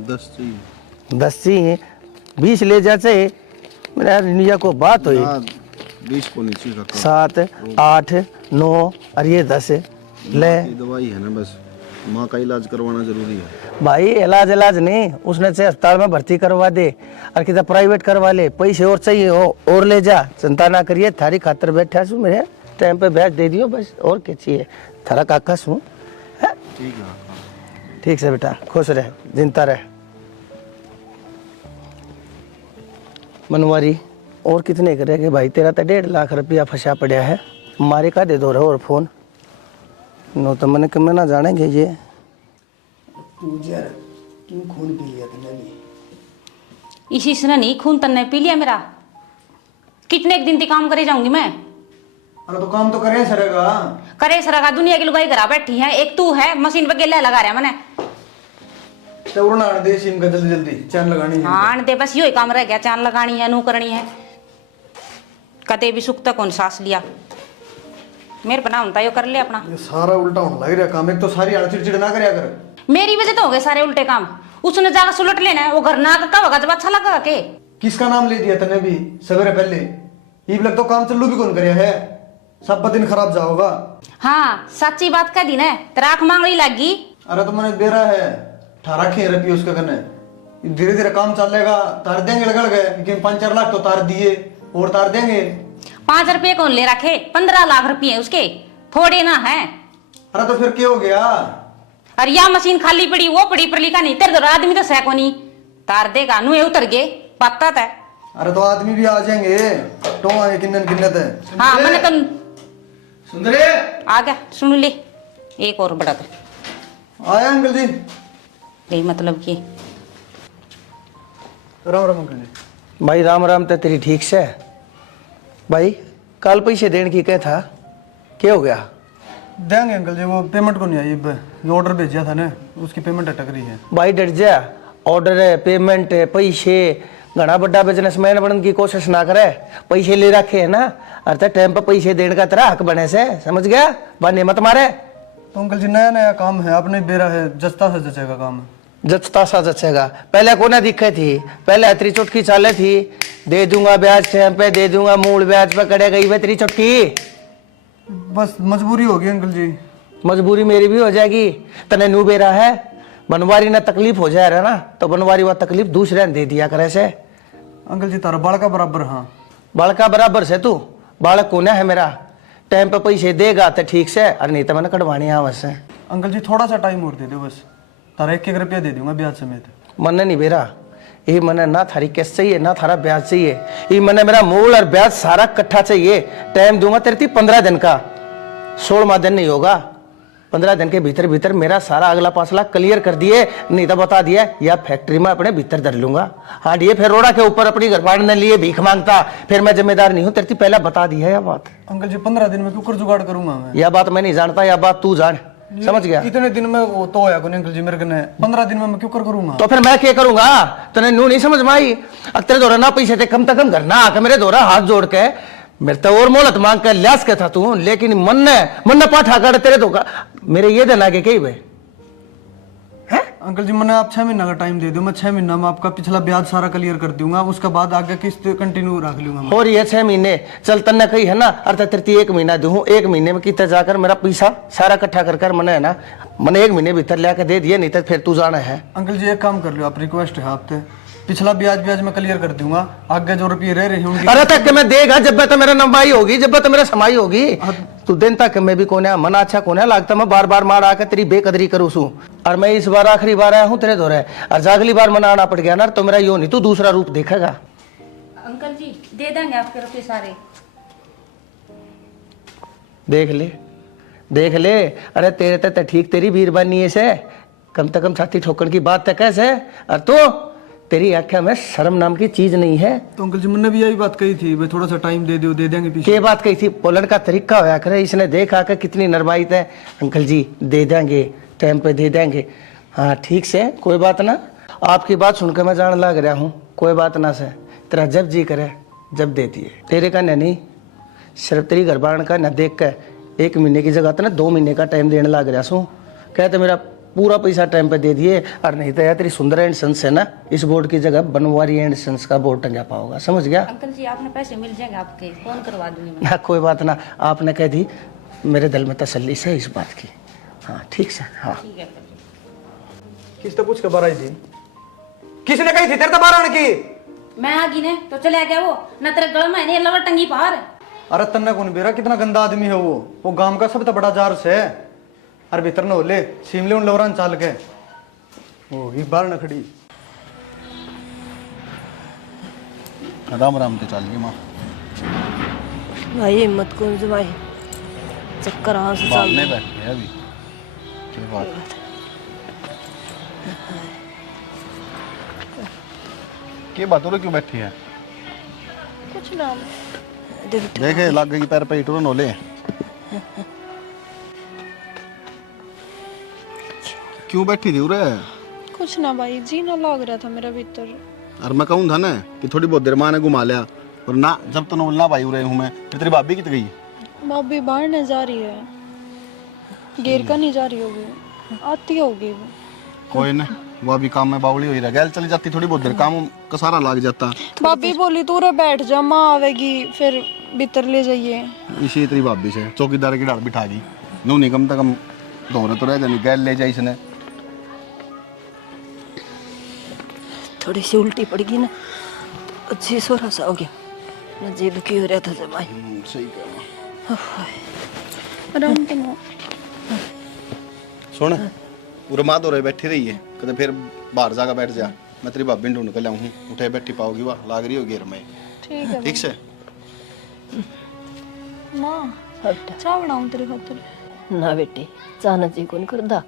10 चाहिए। 10 चाहिए? 20 ले जा चाहिए मेरा निया को बात हुई। 20 को नहीं चाहिए काका। 7 8 9 और ये 10 ले। दवाई है ना, बस माँ का इलाज करवाना जरूरी है भाई। इलाज नहीं, उसने से अस्पताल में भर्ती करवा दे और कितना प्राइवेट करवा ले, पैसे और चाहिए हो और ले जा, चिंता ना करिए, थारी खातर बैठा सू, मेरे टाइम पे ब्याज दे दियो बस, और क्या चाहिए? थारा काका सू। ठीक है काका। ठीक से बेटा, खुश रहे, जिंदा रहे। मनवारी और कितने करेंगे भाई? तेरा तो 1.5 लाख रुपया फंसा पड़ा है, मारे का दे दो रहो और फोन नो तो मैंने कम ना जानेंगे ये। तू यार क्यों खून पी लिया तूने भी? इसी से नहीं खून तन्ने पी लिया मेरा। कितने एक दिन तक काम करे जाऊंगी मैं? अरे तो काम तो करे सरेगा। करे सरा दुनिया की लुगाई करा बैठी है, एक तू है मशीन पे गेला लगा रहा मैंने। तो उड़ना दे सिम का जल्दी जल्दी चैन लगानी है। हाँ दे, बस यो ही काम रह गया, चांद लगानी है, नू करनी है। कदे भी सुख तक कौन सांस लिया, मेरे बना होता यो कर ले अपना। ये सारा उल्टा होने लग रहा काम। एक तो सारी आड़ चिड़चिड़ ना करया कर। मेरी वजह तो हो गए सारे उल्टे काम। उसने जाकर सुलट लेना है, वो घर ना का होगा जब अच्छा लगा के। किसका नाम ले दिया तने भी सवेरे पहले? ईब लग तो काम चलू भी कौन करया है, सब दिन खराब जाओगा। हाँ सच्ची बात कह दी ना, तेरा आंख मांगड़ी लग गई। अरे तो मैंने दे रहा है 18 खे रुपये उसका करने, धीरे धीरे काम चलेगा, तार देंगे लगड़ गए 5-4 लाख तो तार दिए और तार देंगे। 5 रुपये कौन ले रखे? 15 लाख रुपये उसके थोड़े ना है। अरे तो फिर क्या हो गया? अरे या मशीन खाली पड़ी, वो पड़ी पर लिखा नहीं, तेरे आदमी तो सैको नहीं तार देगा, नु उतर गए पत्ता था। अरे तो आदमी भी आ जाएंगे, तो आए किन्नत किन्नत है। हाँ मैंने तो सुंदरे आ गया, सुन ले एक और बड़ा था। आया अंकल जी। यही मतलब कि राम राम अंकल जी। भाई राम राम। तो तेरी ठीक से भाई? कल पैसे देने की क्या था, क्या हो गया? देंगे अंकल जी, वो पेमेंट को नहीं आई, ये ऑर्डर भेजा था ना, उसकी पेमेंट अटक रही है। भाई डर जा, ऑर्डर है, पेमेंट है, पैसे, घना बड़ा बिजनेसमैन बनने की कोशिश ना करे, पैसे ले रखे है ना, अरे टाइम पर पैसे देने का तेरा हक बने से, समझ गया? बने मत मारे। तो अंकल जी नया नया काम है, आपने बेरा है, जचता से जचेगा काम। जचता सा जचेगा, पहले को ना दिक्कत थी, पहले तेरी चुटकी चाले थी, दे दूंगा ब्याज टाइम पे, दे दूंगा मूल ब्याज पे, करे गई वे तेरी चुटकी। बस मजबूरी होगी अंकल जी। मजबूरी मेरी भी हो जाएगी, तने नू बेरा है, बनवारी ना तकलीफ हो जाए रहा ना, तो बनवारी वह तकलीफ दूसरे ने दे दिया करे से। अंकल जी तारा बालका बराबर। हाँ बालका बराबर से तू, बालक को ना है मेरा, टाइम पे पैसे देगा तो ठीक से, और नहीं तो मैंने कटवानी है से। अंकल जी थोड़ा सा टाइम और दे दो, बस तारा 1-1 रुपया दे दूंगा ब्याज समेत। मने नहीं बेरा, ये मने ना थारी कैश चाहिए ना थारा ब्याज चाहिए, ये मने मेरा मूल और ब्याज सारा इकट्ठा चाहिए। टाइम दूंगा तेरे 15 दिन का, 16वां दिन नहीं होगा, 15 दिन के भीतर भीतर मेरा सारा अगला पासला क्लियर कर दिए, नहीं तो बता दिया या फैक्ट्री में अपने भीतर धर लूंगा। हाँ ये फिर रोड़ा के ऊपर अपनी घर बांटने लिए भीख मांगता, फिर मैं जिम्मेदार नहीं हूँ, तेरे पहले बता दी है यह बात। अंकल जी 15 दिन में क्यों कर जुगाड़ करूंगा मैं? यह बात मैं नहीं जानता, यह बात तू जान, समझ गया? इतने दिन में वो तो होया कौन अंकल जी मेरे कने, 15 दिन में मैं क्यों कर करूंगा? तो फिर मैं क्या करूंगा? तने नू नहीं समझ में आई? तेरे दौरा ना पैसे थे, कम से कम घर ना आके मेरे दौरा हाथ जोड़ के मेरे तो और मोहलत मांग कर ल्यास के था तू, लेकिन मन ने पाठा कर तेरे तो मेरे ये देना के कही भाई है? अंकल जी मैंने आप 6 महीना का टाइम दे दो, मैं 6 महीना में आपका पिछला ब्याज सारा क्लियर कर दूंगा, उसके बाद आगे किस्त कंटिन्यू रख लूंगा। और ये 6 महीने चल तन्ने कही है ना, अर्थात तेरे 1 महीना दूं, 1 महीने में कितना जाकर मेरा पैसा सारा इकट्ठा कर मैंने है ना, मैंने 1 महीने भीतर लाके दे दिया, नहीं तो फिर तू जाना है। अंकल जी एक काम कर लो आप, रिक्वेस्ट है आपसे, पिछला ब्याज मैं क्लियर कर दूंगा, आगे जो रुपये रह रहे होंगे। अरे तक मैं देगा जब तो मेरा नंबाई होगी, जब तो मेरा समाई होगी, तू दिन तक मैं भी कोने मन अच्छा कोने लगता, मैं बार बार मार आकर तेरी बेकदरी करूँ सू, और मैं इस बार आखिरी बार आया हूँ तेरे दौरे, और अगली बार मना आना पड़ गया ना तो मेरा यो नहीं, तू दूसरा रूप देखेगा। अंकल जी दे देंगे आपके रुपये सारे, देख ले। अरे तेरे तो ठीक तेरी बीरबानी है से, कम से कम छाती ठोकन की बात तक कैसे है? और तो तेरी आंखें में शर्म नाम की चीज नहीं है। तो अंकल जी मैंने भी यही बात कही थी, भाई थोड़ा सा टाइम दे दो, दे देंगे पीछे। ये बात कही थी, बोलने का तरीका होया करे। इसने देख आकर कितनी नरमाइत है। अंकल जी दे देंगे, टाइम पे दे देंगे। हाँ ठीक से, कोई बात ना। आपकी बात सुनकर मैं जान लग रहा हूँ, कोई बात ना से। तेरा जब जी करे जब दे दिए। तेरे का नहीं, सिर्फ तेरी घर बार का न देख कर 1 महीने की जगह तो ना 2 महीने का टाइम देने लग रहा हूँ। कहते मेरा पूरा पैसा टाइम पे दे दिए। और नहीं तो यार तेरी सुंदर एंड सन्स है ना, इस बोर्ड की जगह बनवारी एंड सन्स का बोर्ड टंगा पाओगा, समझ गया? अंकल जी आपने पैसे मिल जाएंगे आपके, फोन करवा दूंगी मैं। ना कोई बात ना, आपने कह दी, मेरे दिल में तसल्ली से इस बात की। हाँ ठीक से। हाँ ठीक है अंकल जी। किस तो पूछ के बाहर आई थी? किसने कही थी तेरे तो बाहर आने की? मैं आ गई ने तो चले गया वो ना, तेरे गल में नहीं लवर टंगी पार। अरे तन्ने कौन बेरा, कितना गंदा आदमी है वो गांव का सब तो बड़ा जार से है। अरे भीतर न होले शिमले उन लवरान चाल के होगी बाहर न खड़ी। राम राम ते चाल गई माँ। भाई हिम्मत कौन से भाई, चक्कर हाँ से बाल चल में बैठ गया अभी। क्या बात? क्या बात हो रही, क्यों बैठी है? कुछ ना। देखे लग गई पैर पे इटोरन होले। क्यों बैठी थी उरे? कुछ ना भाई, जी ना लग रहा था मेरा भीतर। और मैं कहूँ था ना कि थोड़ी बहुत देर माँ ने घुमा लिया, और ना जब तो बोलना भाई उरे हूँ मैं। फिर तेरी भाभी कित गई? भाभी बाहर नहीं जा रही है, गेर का नहीं जा रही होगी, आती होगी वो। कोई ना, वो अभी काम में बावली हुई रह गैल चली जाती, थोड़ी बहुत देर काम का सारा लग जाता। भाभी बोली तू रे बैठ जा, माँ आवेगी फिर भीतर ले जाइए। इसी तेरी भाभी से चौकीदार की डाल बिठा दी। नू नहीं कम से कम दौरे तो रह जानी, गैल ले जाई इसने। थोड़ी सी उल्टी पड़ गई ना, अच्छी सोरा सा हो गया ना, जी दुखी हो रहा था जमाई। सही कह। आराम तो ना। सुन पूरा माँ दौरे बैठी रही है, कदे फिर बाहर जाकर बैठ जा। मैं तेरी भाभी ढूंढ कर लाऊं, उठे बैठी पाओगी, वाह लाग रही होगी में। ठीक है ठीक से। माँ चाय बनाऊं तेरे खातिर? ना बेटी, चाहना जी कौन करदा,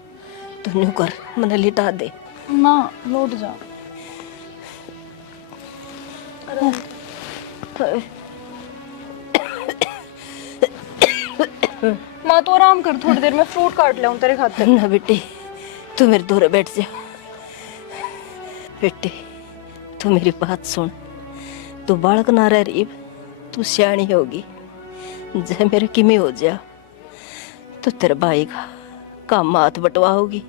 तू न्यू कर, मने लिटा दे। माँ लौट जा। माँ तो आराम कर, थोड़ी देर में फ्रूट काट लाऊं तेरे खातिर। ना बेटी, तू मेरे दूर बैठ जा। बेटी तू मेरी बात सुन, तू बालक ना रह रही, तू सियाणी होगी। जे मेरे किमें हो जा तो तेरे भाई का काम हाथ बटवा होगी।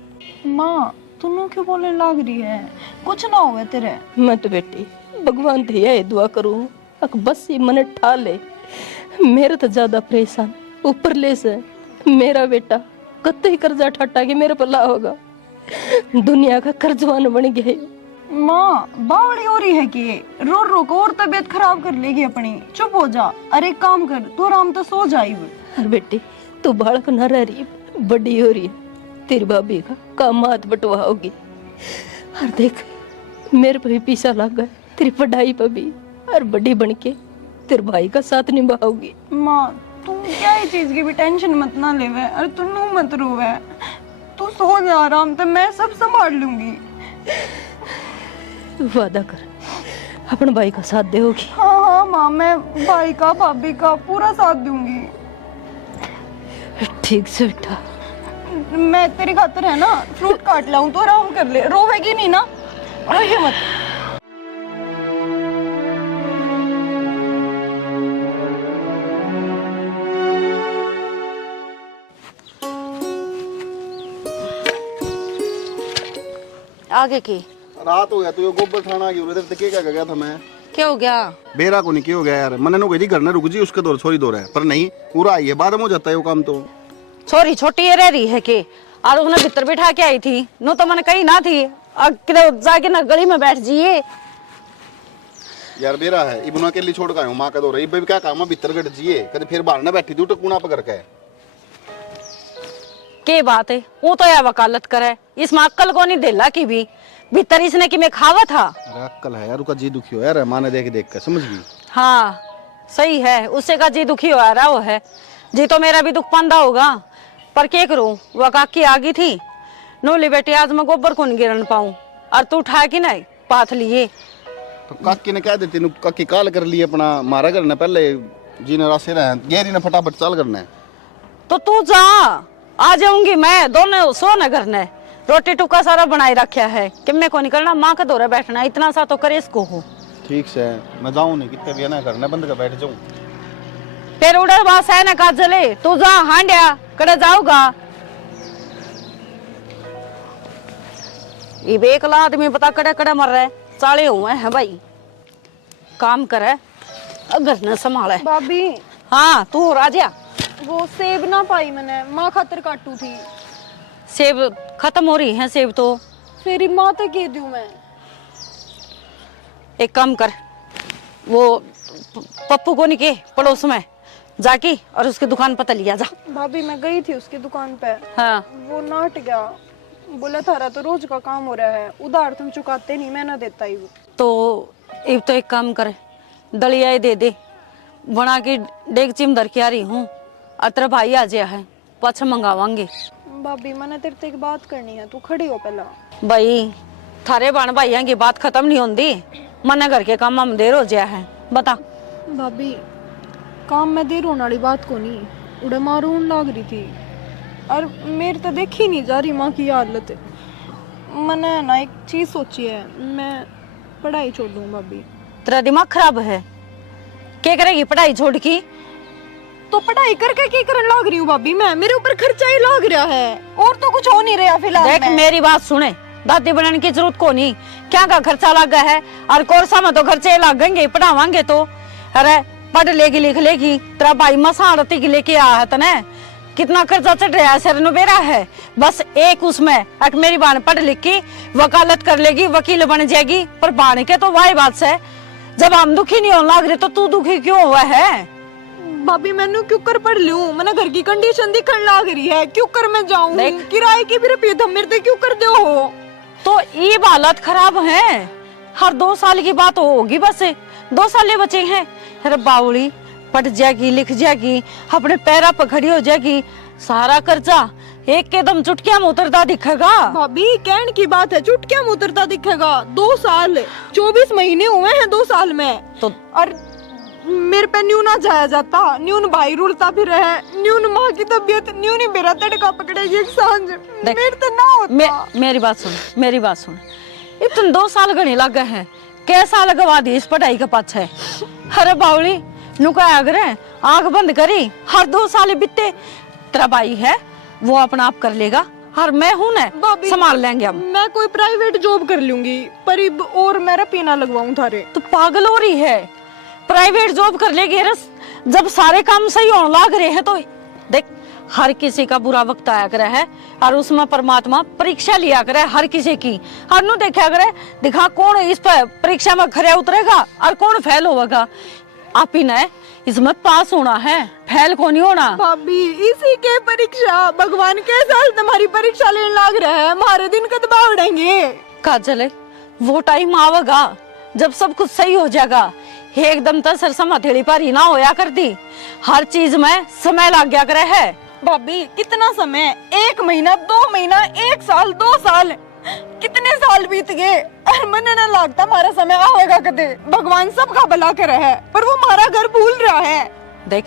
माँ तू क्यों बोलने लग रही है? कुछ ना होवे तेरे। मैं तो बेटी भगवान थे यही दुआ करूं, अक बस ये मन ठा ले। मेरे तो ज्यादा परेशान ऊपर ले से मेरा बेटा कत्ते कर्जा ठट्टा के मेरे पल्ला होगा, दुनिया का कर्जवान बन गया है। माँ बावड़ी हो रही है कि रो रो को और तबीयत खराब कर लेगी अपनी, चुप हो जा। अरे एक काम कर, तू आराम तो सो जाई। अरे बेटी तू बालक न रह रही, बड़ी हो रही है, तेरी भाभी का काम हाथ बटवा होगी। और देख मेरे पे भी पीछा लग गया, तेरी पढ़ाई पे भी, और बड़ी बन के तेरे भाई का साथ निभाओगी। माँ तू क्या ही चीज की भी टेंशन मत ना लेवे, और तू मत रोवे, तू सो जा आराम से, मैं सब संभाल लूंगी। वादा कर अपने भाई का साथ देगी। हाँ हाँ माँ, मैं भाई का भाभी का पूरा साथ दूंगी। ठीक से बेटा। मैं तेरी खातिर है ना फ्रूट काट लाऊं, तो आराम कर ले, रोवेगी नहीं ना, रोइए मत। आगे की रात हो गया तू गोबर थाना की उरे ते क्या गया था मैं। क्या हो गया? बेरा को नहीं क्या हो गया यार, मैंने नो गई घर ने रुक जी उसके दौर छोरी दौर है, पर नहीं पूरा आई है, बाद में हो जाता है वो काम। तो छोरी छोटी रह रही है के, और उन्हें भीतर बिठा के आई थी, नो तो मैंने कही ना थी, और जाके ना गली में बैठ जाइए। यार बेरा है इबना के लिए छोड़ का माँ का दौर है, इब क्या काम है भीतर गट जिए, कदे फिर बाहर ना बैठी तू टकुना पकड़ के। के बात है, वो तो यार वकालत करे, इसमें अक्कल को नहीं देला की भी, भीतर इसने कि मैं खावा था। अरे अक्कल है यार, उसका जी दुखी हो यार, माँ ने देख देख कर, समझ गई। हाँ सही है, उससे का जी दुखी हो रहा वो है, जी तो मेरा भी दुख पंदा होगा, पर क्या करूं, वो काकी आ गई थी, नोली बेटी आज मैं गोबर को नहीं गिरन पाऊं और तू उठा की नहीं पाथ लिए। तो काकी ने कह देती काकी काल कर ली अपना मारा करना पहले जी ने रास्ते रहे गेरी ने फटाफट चाल करना है। तो तू जा, आ जाऊंगी मैं, दोनों सो न करना है। रोटी टुका सारा बनाए रखा है कि मैं को निकलना, माँ के दौरे बैठना, इतना सा तो करे इसको हो। ठीक से मैं जाऊं नहीं कितने भी ना करना बंद कर बैठ जाऊं। फिर उड़े बास है ना काजले, तू जा हांडिया करे जाऊगा। ये बेकला आदमी पता कड़े कड़े मर रहे, चाले हुए हैं भाई। काम करे अगर न संभाले। भाभी हाँ तू राजा, वो सेब ना पाई मैंने, माँ खातर काटू थी। सेब खत्म हो रही है सेब तो। फिर माँ तक कह दूं मैं। एक काम कर, वो पप्पू को निके पड़ोस में जाके और उसकी दुकान पता लिया जा। भाभी मैं गई थी उसकी दुकान पे, हाँ वो नाट गया, बोला थारा तो रोज का काम हो रहा है, उधार तुम चुकाते नहीं, मैं ना देता ही वो। तो एक तो एक काम कर, दलिया दे दे बना के डेगची में धर के आ रही हूँ। अतर भाई आ गया है, पाछा मंगावांगे। भाभी मैंने तेरे से एक बात करनी है, तू खड़ी हो पहला। भाई थारे बाण भाइयों की बात खत्म नहीं होती, मना घर के काम हम देर हो गया है, बता। भाभी काम में देर होने वाली बात को नहीं, उड़े मारून लाग रही थी और मेरे तो देखी नहीं जा रही माँ की हालत। मैंने ना एक चीज सोची है, मैं पढ़ाई छोड़ दूँ भाभी। तेरा दिमाग खराब है, क्या करेगी पढ़ाई छोड़ की? तो पढ़ाई करके क्या करने लाग रही हूँ भाभी मैं, मेरे ऊपर खर्चा ही लाग रहा है और तो कुछ हो नहीं रहा फिलहाल। देख मेरी बात सुने, दादी बनाने की जरूरत को नहीं, क्या का खर्चा लगा है और कोर्सा में तो खर्चे लगेंगे, पढ़ावांगे तो। अरे पढ़ लेगी लिख लेगी, तेरा भाई मसारती की लेके आया है तने, कितना खर्चा चढ़ रहा है, सिर नुबेरा है। बस एक उसमें एक मेरी बाण पढ़ लिख की वकालत कर लेगी, वकील बन जाएगी। पर बाण के तो वाही बात से, जब हम दुखी नहीं होने लग रहे तो तू दुखी क्यों हुआ है? भाभी मैंने क्यों कर पढ़ लूं, मैंने घर की कंडीशन दिखने लाग रही है, क्यों कर मैं जाऊं, किराए की भी रुपये तुम मेरे से क्यों कर दो हो। तो ये हालत खराब है, हर 2 साल की बात होगी, बस 2 साल बचे हैं। अरे बावली पढ़ जाएगी लिख जाएगी, अपने पैरा पर खड़ी हो जाएगी, सारा कर्जा एक कदम चुटकिया में उतरता दिखेगा। भाभी कहने की बात है, चुटकिया में उतरता दिखेगा। 2 साल 24 महीने हुए हैं 2 साल में तो और मेरे पे न्यू ना जाया जाता, न्यून भाई रुलता फिर है, न्यून माँ की तबीयत, न्यून ही मेरा तड़का पकड़ेगी एक सांझ, मेरे तो ना होता। मेरी बात सुन, मेरी बात सुन, इतने 2 साल गणे लग गए हैं, कैसा लगवा दी इस पढ़ाई के पाछे। अरे बावली नुका अगर आंख बंद करी, हर 2 साल बीते, तेरा भाई है वो अपना आप कर लेगा और मैं हूं ना, संभाल लेंगे हम। मैं कोई प्राइवेट जॉब कर लूंगी पर और मेरा पीना लगवाऊं थारे। तो पागल हो रही है, प्राइवेट जॉब कर लेगी रस, जब सारे काम सही होने लग रहे हैं। तो देख हर किसी का बुरा वक्त आया करे है और उसमें परमात्मा परीक्षा लिया करे हर किसी की, हर नु देखा करे, दिखा कौन इस पर परीक्षा में खरे उतरेगा और कौन फेल होगा। आप ही ने इसमें पास होना है, फेल को नहीं होना। भाभी इसी के परीक्षा, भगवान के साल तुम्हारी परीक्षा लेने लग रहा है, हमारे दिन कब उड़ेंगे। काजल वो टाइम आवेगा जब सब कुछ सही हो जाएगा, एकदम तो सरसम हथेली पर ही ना होया करती, हर चीज में समय लग गया करे है। भाभी कितना समय, 1 महीना 2 महीना 1 साल 2 साल, कितने साल बीत गए और मने ना लगता हमारा समय आएगा कदे। भगवान सबका भला करे है पर वो हमारा घर भूल रहा है। देख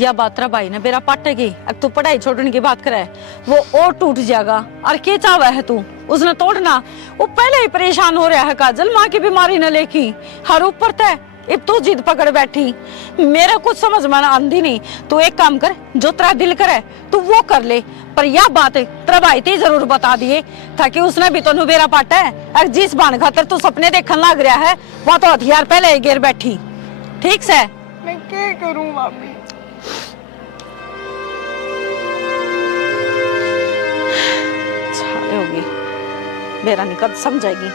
यह बात रा भाई ने बेरा पाटेगी, अब तू पढ़ाई छोड़ने की बात करे वो और टूट जाएगा। और क्या चाहवा है तू उसने तोड़ना, वो पहले ही परेशान हो रहा है काजल, माँ की बीमारी न लेकी, हर ऊपर तय अब तू जिद पकड़ बैठी, मेरा कुछ समझ में आंदी नहीं। तू एक काम कर, जो तेरा दिल करे तू वो कर ले, पर यह बात तेरा भाई ते जरूर बता दिए ताकि उसने भी तो नुबेरा पाटा है और जिस बाण खातर तू सपने देखने लग रहा है वह तो हथियार पहले ही गिर बैठी। ठीक से मैं क्या करूं भाभी? होगी मेरा निकल समझाएगी।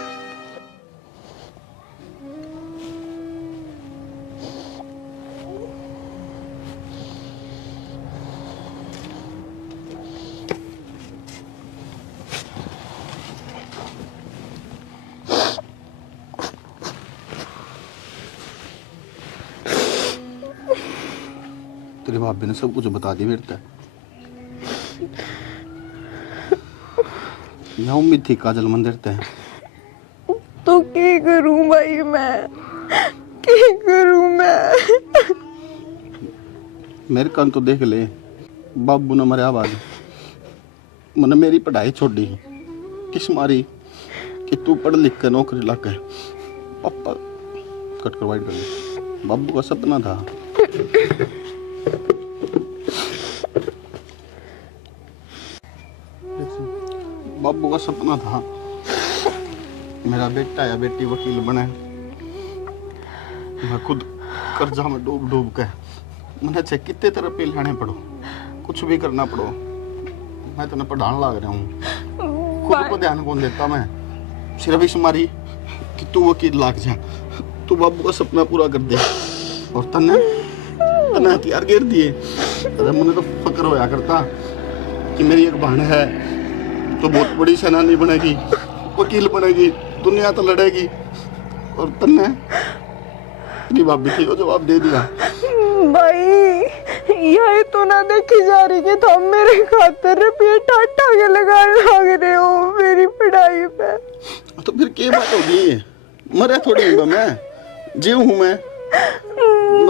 तेरे भाभी ने सब कुछ बता दिया मेरे तक। मैं उम्मीद थी काजल मंदिर ते तो की करूं भाई मैं, की करूं मैं? मेरे कान तो देख ले, बाबू ने मरिया बाद मैंने मेरी पढ़ाई छोड़ी किस मारी कि तू पढ़ लिख के नौकरी लग गए। पापा कट कर वाइट कर दे। बाबू का सपना था बाबू का सपना था मेरा बेटा या बेटी वकील बने। मैं खुद कर्जा में डूब डूब के मैंने चाहे कितने तरह पे लाने पड़ो, कुछ भी करना पड़ो, मैं तेने पढ़ाने लग रहा हूँ। खुद को ध्यान कौन देता मैं, सिर्फ इस मारी कि तू वकील लाग जा, तू बाबू का सपना पूरा कर दे। और तने तने हथियार घेर दिए। अरे मुझे तो फक्र होया करता कि मेरी एक बहन है तो बहुत बड़ी सेनानी बनेगी, वकील बनेगी, दुनिया तो लड़ेगी। और तन्ने तेरी भाभी की को जवाब दे दिया। भाई यही तो ना देखी जा रही कि तुम मेरे खातर रुपये टाटा के लगाने लग रहे हो मेरी पढ़ाई पे। तो फिर क्या बात होगी, मरे थोड़ी हूँ मैं, जीव हूँ मैं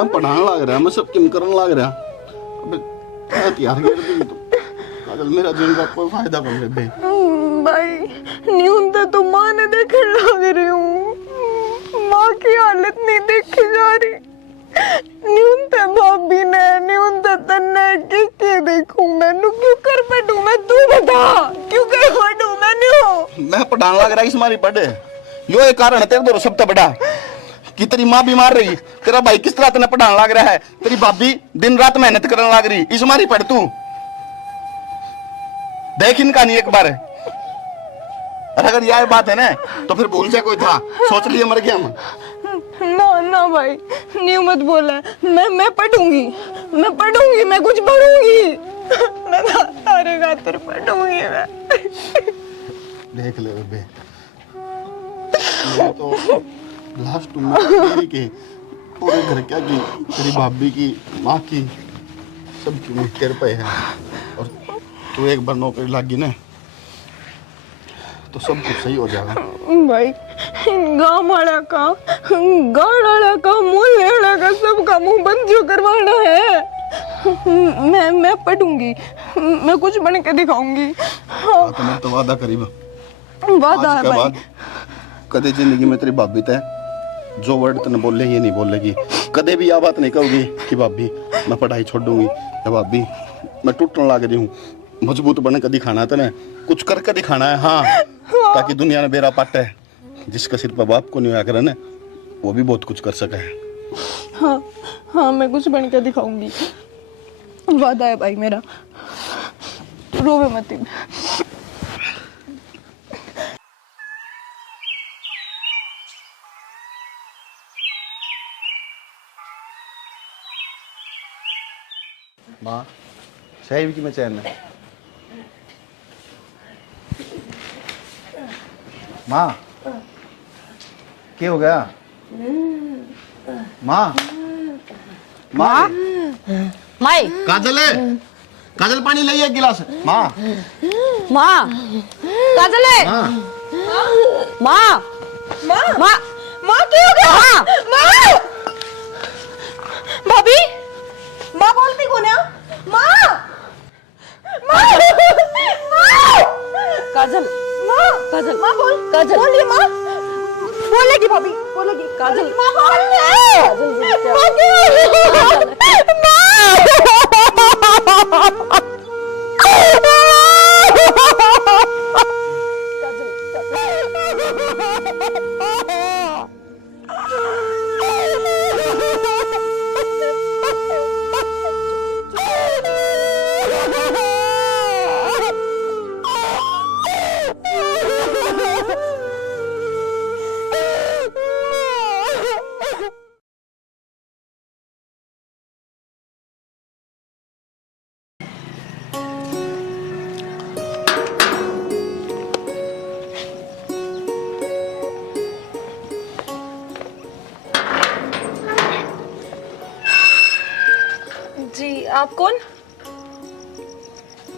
पढ़ाने लग रहा, मैं सब किम करने लग रहा। हथियार घेर दी तो काजल मेरा जीवन का कोई फायदा कर ले बे। भाई न्यूनतम तो माँ ने देखने लग रही हूँ, माँ की हालत नहीं देखी जा रही। न्यूनतम भाभी ने, न्यूनतम तन्ने किसके देखूं मैं, क्यों कर पढ़ूं मैं, तू बता क्यों कर पढ़ूं मैं? मैं पढ़ाने लग रहा इस मारी पढ़े, यो एक कारण है तेरे दो सबसे बड़ा कि तेरी माँ बीमार रही, तेरा भाई किस तरह तेने पढ़ाने लग रहा है, तेरी भाभी दिन रात मेहनत करने लग रही, इस मारी पढ़ तू देख इनका नहीं एक बार। और अगर यह बात है ना तो फिर भूल जा कोई था, सोच लिए मर गया मैं। ना ना भाई न्यू मत बोला, मैं पढ़ूंगी, मैं कुछ पढ़ूंगी, मैं तारे खातिर पढ़ूंगी मैं। देख ले बेबे, मैं तो लास्ट मेरी के पूरे घर क्या की, तेरी भाभी की, माँ की, सब की तेरे पे है। और तू एक बार नौकरी लगी ना तो सब कुछ सही हो जाएगा। भाई गाँव वाला का, गाँव वाला का, मोहल्ले वाला का, सबका मुंह बंद जो करवाना है। मैं पढ़ूंगी, मैं कुछ बन के दिखाऊंगी। हाँ। तो मैं तो वादा करी वादा है भाई। कदे जिंदगी में तेरी भाभी तय जो वर्ड तने बोले ये नहीं बोलेगी, कदे भी यह बात नहीं कहोगी कि भाभी मैं पढ़ाई छोड़ दूंगी या भाभी मैं टूटने लग रही हूँ। मजबूत बने के दिखाना तने, कुछ करके दिखाना है। हाँ, ताकि दुनिया में बेरा पाट है, जिसका सिर पर बाप को नहीं होया करे ना वो भी बहुत कुछ कर सका है। हाँ हाँ, मैं कुछ बन के दिखाऊंगी, वादा है भाई मेरा, रोवे मत। माँ सही की मैं चैन है। माँ क्या हो गया? माँ माँ माई काजल है, काजल पानी लाइए एक गिलास। माँ माँ काजल है, माँ माँ माँ माँ माँ क्या हो गया? माँ माँ भाभी, माँ बोलती कौन है? माँ माँ काजल माँ काजल माँ बोल, काजल बोलिए माँ, बोलेगी भाभी, बोलेगी काजल माँ बोल ले। काजल माँ क्या हो गया? जी आप कौन?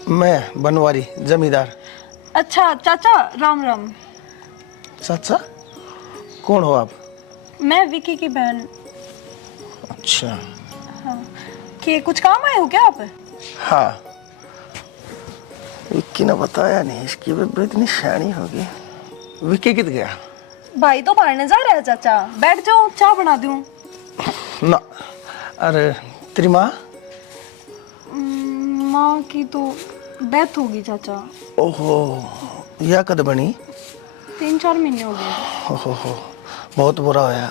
मैं बनवारी जमींदार। अच्छा चाचा, राम राम। चाचा कौन हो आप? मैं विकी की बहन। अच्छा। कि कुछ काम आए हो क्या आप? हाँ, विक्की ने बताया नहीं, इसकी बेबे इतनी शैनी होगी। विक्की कित गया? भाई तो पढ़ने जा रहा है चाचा, बैठ जाओ, चाय बना दूं। ना, अरे तेरी माँ? माँ की तो डेथ होगी चाचा। ओहो, यह कद बनी? 3-4 महीने हो गए। ओहो, बहुत बुरा होया।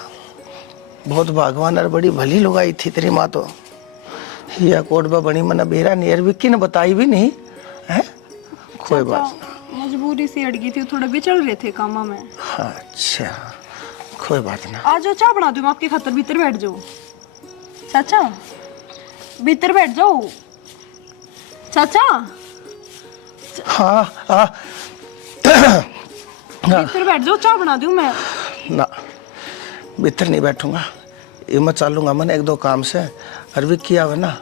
बहुत भगवान और बड़ी भली लुगाई थी तेरी माँ तो। यह कोडबा बनी मना बेरा नियर, विक्की ने बताई भी नहीं है। कोई बात ना, मजबूरी से अड़ गई थी, थोड़ा बिचल रहे थे कामा में। अच्छा, कोई बात ना। आ जाओ, चाय बना दूं आपके खातर, भीतर बैठ जाओ। चाचा भीतर बैठ जाओ। चाचा हाँ हाँ भीतर बैठ जाओ, चाय बना दूं मैं। ना, भीतर नहीं बैठूंगा, ये मैं चलूंगा मैंने 1-2 काम से। और विक्की आवे ना,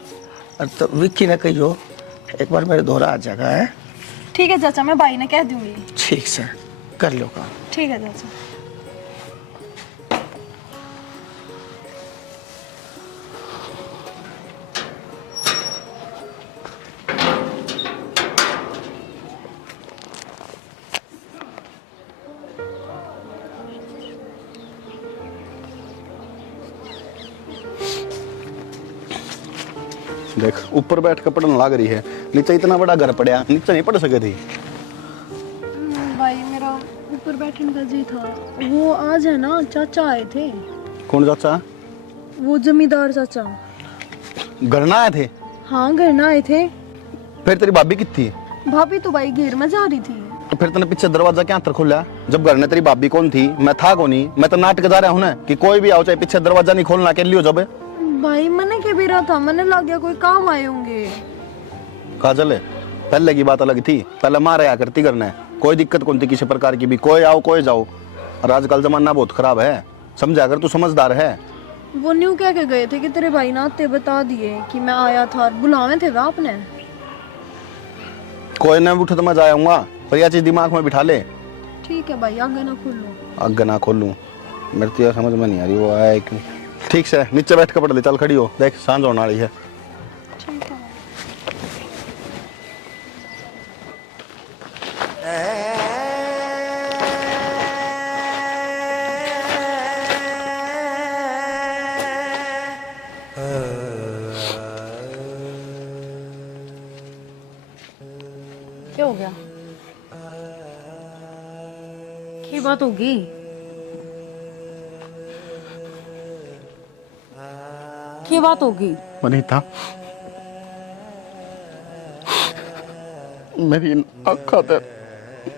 और तो विक्की ने कहियो एक बार मेरे दोहरा आ जाएगा है। ठीक है चाचा, मैं भाई ने कह दूंगी। ठीक से कर लो काम। ठीक है चाचा। देख, ऊपर बैठ कर पढ़ने लग रही है, नीचे इतना बड़ा घर पड़ा, नीचे नहीं पढ़ सके थी। भाई मेरा ऊपर बैठने का जी था। वो आज है ना, चाचा आए थे। कौन चाचा? वो जमींदार चाचा। घर ना आए थे? हाँ, घर ना आए थे। फिर तेरी भाभी कितनी थी? भाभी तो भाई घेर में जा रही थी। तो फिर तूने पीछे दरवाजा क्या अंतर खोला? जब घर में तेरी भाभी कौन थी, मैं था कौन ही? मैं तो नाटक जा रहा हूँ ना कि कोई भी आओ चाहे पीछे दरवाजा नहीं खोलना के लिए जब। भाई मैंने के भी रहा था, मैंने लग गया कोई काम आए होंगे। काजल, पहले की बात अलग थी, पहले मार आया करती करना, कोई दिक्कत कौन थी किसी प्रकार की भी, कोई आओ कोई जाओ। और आजकल जमाना बहुत खराब है, समझा अगर तू समझदार है। वो न्यू कह के गए थे कि तेरे भाई ना आते बता दिए कि मैं आया था, बुलावे थे वह आपने। कोई ना उठे तो मैं जाऊंगा, पर यह चीज दिमाग में बिठा ले। ठीक है भाई, आगे ना खोलो। आगे ना खोलूं? मेरे तो यह समझ में नहीं आ रही वो आया क्यों। ठीक से नीचे बैठ कर पढ़ ले, चल खड़ी हो, देख सांझ होने वाली है। ठीक है। क्या हो गया? क्या बात होगी? क्या बात होगी? वनीता, मेरी आँखों से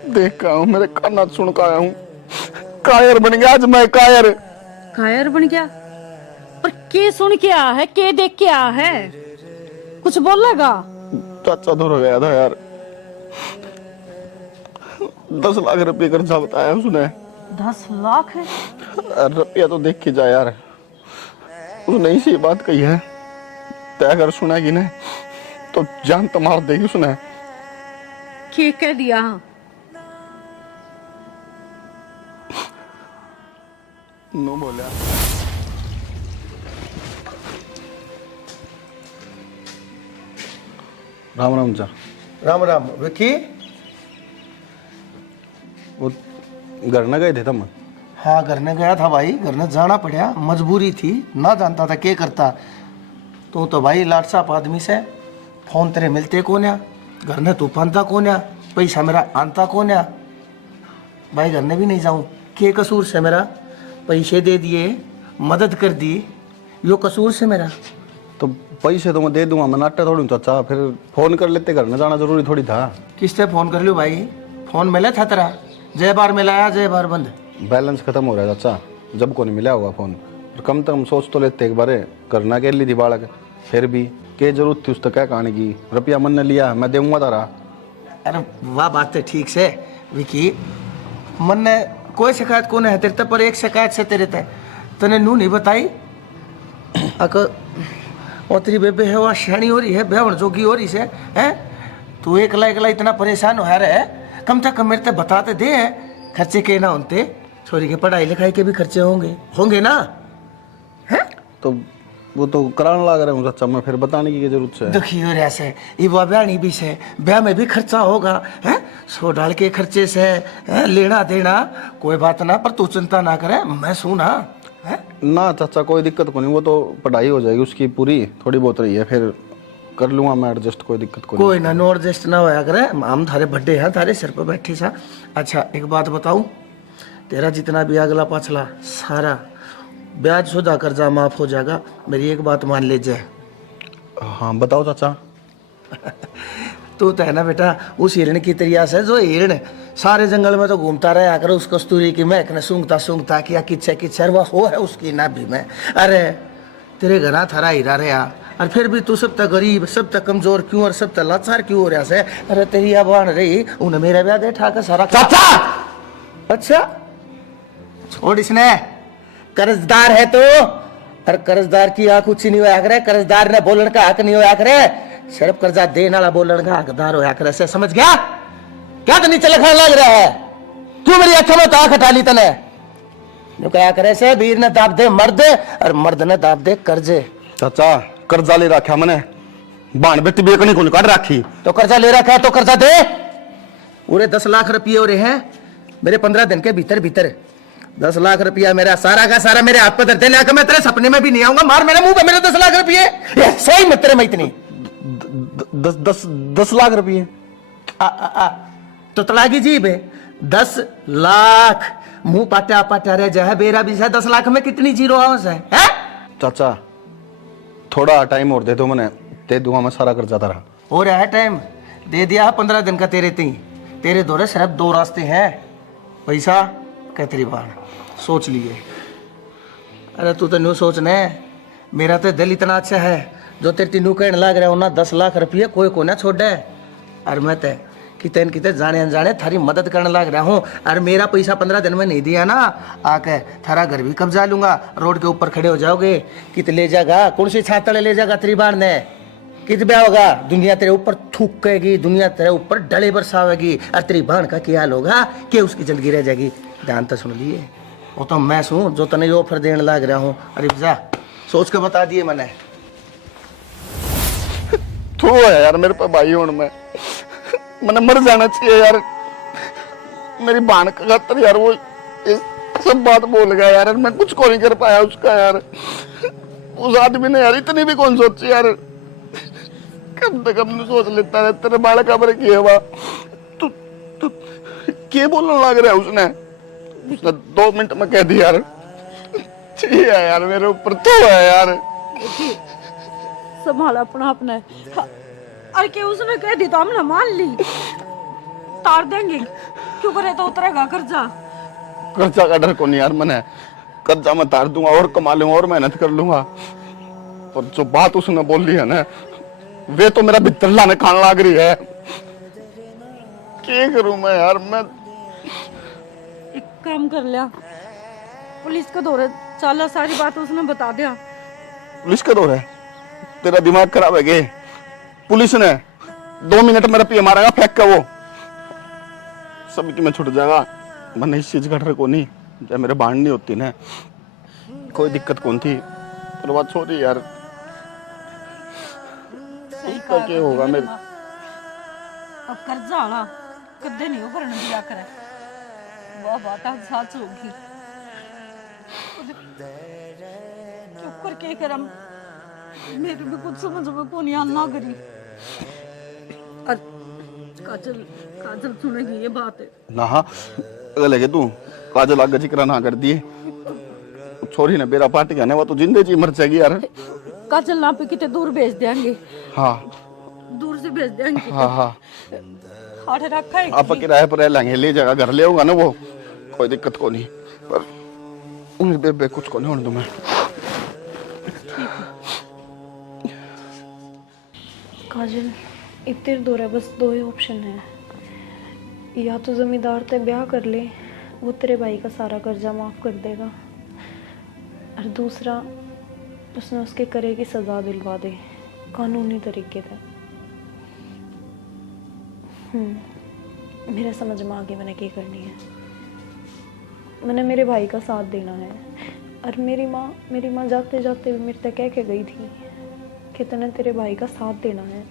देख का हूँ, मेरे कान सुन का आया हूँ, कायर बन गया आज मैं, कायर। कायर बन गया? पर के सुन के आया है, के देख के आया है? कुछ बोलेगा? चाचा दूर हो गया था यार, 10 लाख रुपये कर्जा बताया उसने। 10 लाख है? रुपया तो देख के जा यार, उसने इसी बात कही है, तय अगर सुनेगी ना तो जान तो मार देगी उसने। क्या कह दिया? नो बोला। राम राम जा। राम राम। विक्की? वो घर न गए थे तुम? हाँ, घर ने गया था भाई, घर ने जाना पड़ा, मजबूरी थी, ना जानता था क्या करता। तो भाई लाट साहब आदमी से फोन तेरे मिलते कौन है, घर ने तू पानता कौन है, पैसा मेरा आनता कौन है। भाई घर ने भी नहीं जाऊँ, के कसूर से मेरा? पैसे दे दिए, मदद कर दी, यो कसूर से मेरा? तो पैसे तो मैं दे दूंगा, मैं नाट्य थोड़ी चाचा, फिर फोन कर लेते, घर में जाना जरूरी थोड़ी था। किससे फोन कर लो भाई? फोन मिला था तेरा? जय बार मिलाया, जय बार बंद। बैलेंस खत्म हो रहा है चाचा, जब को नहीं मिला होगा फोन, कम से कम सोच तो लेते एक बार, करना के लिए थी बालक, फिर भी क्या जरूरत थी उस तक क्या कहानी की? रुपया मन ने लिया, मैं दूंगा तारा। अरे वाह, बात है ठीक से विकी, मन ने कोई शिकायत कौन है तेरे, पर एक शिकायत से तेरे तने नू नहीं बताई। और तेरी बेबे है वह शैनी हो रही है, बेवण जोगी हो रही से है। तू एकला एकला इतना परेशान हो रहा है, कम से कम मेरे तो बताते दे खर्चे के ना होते, छोरी के पढ़ाई लिखाई के भी खर्चे होंगे ना। तो वो तो कराने लग रहे हूँ चाचा, मैं फिर बताने की क्या जरूरत है। दुखी हो रहा से ये वो ब्याह नहीं भी से, ब्याह में भी खर्चा होगा है, सो डाल के खर्चे से है, लेना देना कोई बात ना, पर तू चिंता ना करे, मैं सुना है ना चाचा कोई दिक्कत को नहीं, वो तो पढ़ाई हो जाएगी उसकी पूरी, थोड़ी बहुत रही है, फिर कर लूंगा मैं एडजस्ट, कोई दिक्कत को कोई ना, नो एडजस्ट ना होया करे, हम थारे बड्डे हैं, थारे सिर पर बैठे सा। अच्छा एक बात बताऊं, तेरा जितना भी अगला पाछला सारा ब्याज शुदा कर्जा माफ हो जाएगा, मेरी एक बात मान लीजिए। हाँ बताओ चाचा। तू तो है ना बेटा उस हिरण की तरिया से, जो हिरण सारे जंगल में तो घूमता रहा कर, उस कस्तूरी की महक ने सूंघता सूंघता किया किच्छे वो हो है उसकी नाभि में। अरे तेरे घरा थारा हीरा रहा, और फिर भी तू सब तक गरीब, सब तक कमजोर क्यों, और सब तक लाचार क्यों हो रहा से। अरे तेरी आबान रही उन्हें मेरा ब्याह दे ठाकर सारा। चाचा अच्छा छोड़, इसने कर्जदार है तो, और कर्जदार की आंख ऊंची नहीं होया करे, कर्जदार ने बोलन का हक नहीं होया करे, सिर्फ कर्जा देने वाला बोलन का हकदार होया करे से, समझ गया? क्या तो नीचे लिखने लग रहा है, क्यों मेरी आंखों में ताक हटा ली तने? जो क्या करे से वीर ने दाब दे मर्द, और मर्द ने दाब दे कर्जे। चाचा कर्जा ले रखा मैंने, बाण बेटी बेकनी को काट रखी, तो कर्जा ले रखा है तो कर्जा दे। पूरे 10 लाख रुपये हो रहे हैं मेरे 15 दिन के भीतर भीतर, 10 लाख रुपया मेरा सारा का सारा मेरे हाथ पर धरते लाकर मैं तेरे सपने में भी नहीं आऊंगा, मार मेरे मुंह पे मेरे 10 लाख रुपये सही में तेरे में इतनी 10 लाख रुपये तो तड़ागी जी बे 10 लाख मुंह पाटा पाटा रह जाए, बेरा भी है 10 लाख में कितनी जीरो आवाज है? चाचा थोड़ा टाइम और दे दो, मैंने दे दूंगा मैं सारा कर्जा तारा। हो रहा है टाइम, दे दिया 15 दिन का तेरे ती, तेरे दौरे सिर्फ 2 रास्ते हैं, पैसा कैतरी बाण सोच लिए। अरे तू तो न्यू सोचने, मेरा तो दिल इतना अच्छा है, जो तेरे तीनों कहने लग रहा हूं ना 10 लाख रुपये कोई को ना छोड़े, और मैं तो कितने कितने जाने अनजाने थारी मदद करने लग रहा हूँ, और मेरा पैसा 15 दिन में नहीं दिया ना, आके थारा घर भी कब्जा लूंगा, रोड के ऊपर खड़े हो जाओगे, कित ले जाएगा, कौन सी छातड़े ले जाएगा तेरी बाण ने, कित ब्याह होगा, दुनिया तेरे ऊपर थूकेगी, दुनिया तेरे ऊपर डले बरसावेगी, और तेरी बाण का क्या हाल होगा कि उसकी जिंदगी रह जाएगी। ध्यान तो सुन लिए, वो तो मैं सुन जो तने ऑफर देने लग रहा हूँ, अरे जा सोच के बता दिए मैंने। तू है यार मेरे पे भाई हूं, मैंने मर जाना चाहिए यार, मेरी बहन का खातर यार वो सब बात बोल गया यार, मैं कुछ को नहीं कर पाया उसका यार, उस आदमी ने यार इतनी भी कौन सोची यार, कम से कम सोच लेता है तेरे बाल का बड़े किए हुआ, तू क्या बोलने लग रहा है उसने 2 मिनट में कह दिया यार, ठीक है यार मेरे ऊपर तो है यार, संभाल अपना अपना। अरे के उसने कह दी तो हमने मान ली, तार देंगे, क्यों करे तो उतरेगा कर्जा। कर्जा का डर को नहीं यार, मैंने कर्जा मैं तार दूंगा और कमा लूंगा और मेहनत कर लूंगा, पर जो बात उसने बोल ली है ना, वे तो मेरा भीतर लाने खान लाग रही है, क्या करूं मैं यार। मैं एक काम कर लिया, पुलिस का दौरे चाला, सारी बात उसने बता दिया। पुलिस का दौर है, तेरा दिमाग खराब है क्या? पुलिस ने 2 मिनट में रुपये मारेगा फेंक का, वो सब की मैं छुट जाएगा, मैंने इस चीज का डर को नहीं, जब मेरे बांध नहीं होती ना कोई दिक्कत कौन थी, पर बात छोड़ी यार, उसका क्या होगा मेरे। अब कर्जा आना कदे नहीं भरन दिया करे, वह बात आज सच होगी, चुप करके करम, मेरे भी कुछ समझ में को नहीं आना करी। और काजल काजल सुनेगी ये बात है ना, हाँ लगे तू काजल आगे जिक्र ना कर दिए, छोरी ने बेरा पार्टी का वो तो जिंदे जी मर जाएगी यार। काजल ना पे कितने दूर भेज देंगे, हाँ दूर से भेज देंगे, हाँ हाँ हाथ रखा है आप किराए पर रह लेंगे, ले जाएगा घर ले होगा ना वो, कोई दिक्कत को नहीं, पर उन्हें बेबे कुछ को नहीं होने दूं मैं। काजल इतने दूर है, बस 2 ही ऑप्शन है, या तो जमींदार ते ब्याह कर ले, वो तेरे भाई का सारा कर्जा माफ कर देगा, और दूसरा उसने उसके करे की सजा दिलवा दे कानूनी तरीके से। मेरे समझ में आगे मैंने क्या करनी है। मैंने मेरे भाई का साथ देना है। और मेरी माँ जाते जाते भी मेरे तक कह के गई थी कि तूने तेरे भाई का साथ देना है।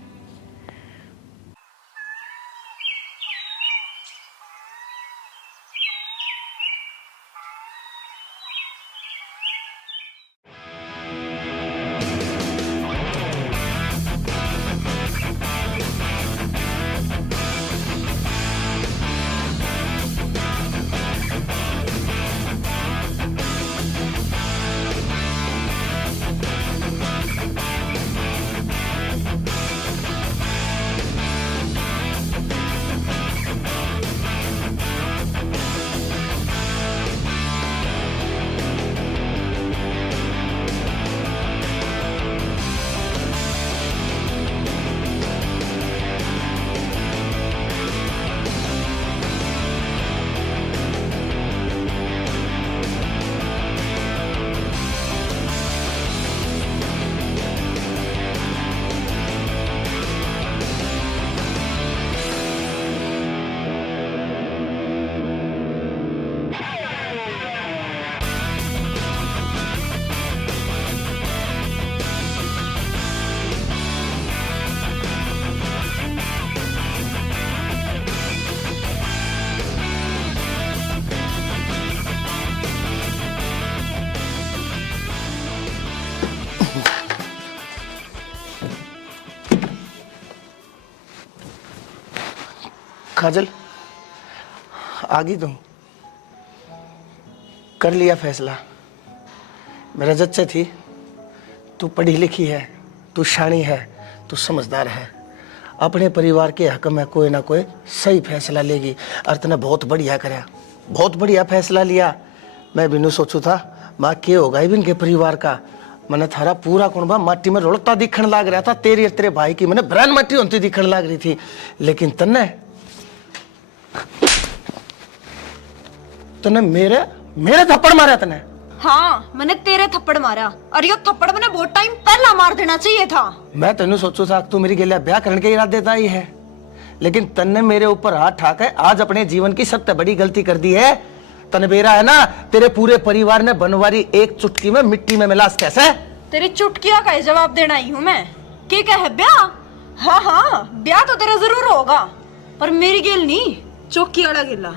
काजल, आगी तुम कर लिया फैसला। मेरा जच्चे थी, तू पढ़ी लिखी है, तू शानी है, तू समझदार है। अपने परिवार के हक में कोई ना कोई सही फैसला लेगी। और तूने बहुत बढ़िया कराया, बहुत बढ़िया फैसला लिया। मैं भी नहीं सोचू था माँ के होगा ही इनके परिवार का। मैंने थारा पूरा कुंबा माटी में रोलता दिखने लग रहा था। तेरी और तेरे भाई की मैंने ब्रांड माटी होती दिखने लग रही थी। लेकिन तने मेरे थप्पड़ मारा तने। हाँ, मैंने तेरे थप्पड़ मारा। और ये थप्पड़ मैंने बहुत टाइम पहला मार देना चाहिए था। मैं तेन सोचू था तू मेरी गेलिया ब्याह करने के इरादे ही है, लेकिन तन्ने मेरे ऊपर हाथ ठाके आज अपने जीवन की सबसे बड़ी गलती कर दी है। तनबेरा है ना, तेरे पूरे परिवार ने बनवारी एक चुटकी में मिट्टी में मिलास कैसे? तेरी चुटकिया का ही जवाब देना ही हूँ मैं। के क्या है ब्याह? हाँ, ब्याह तो तेरा जरूर होगा, पर मेरी गेल नहीं, चौकी वाला गिला।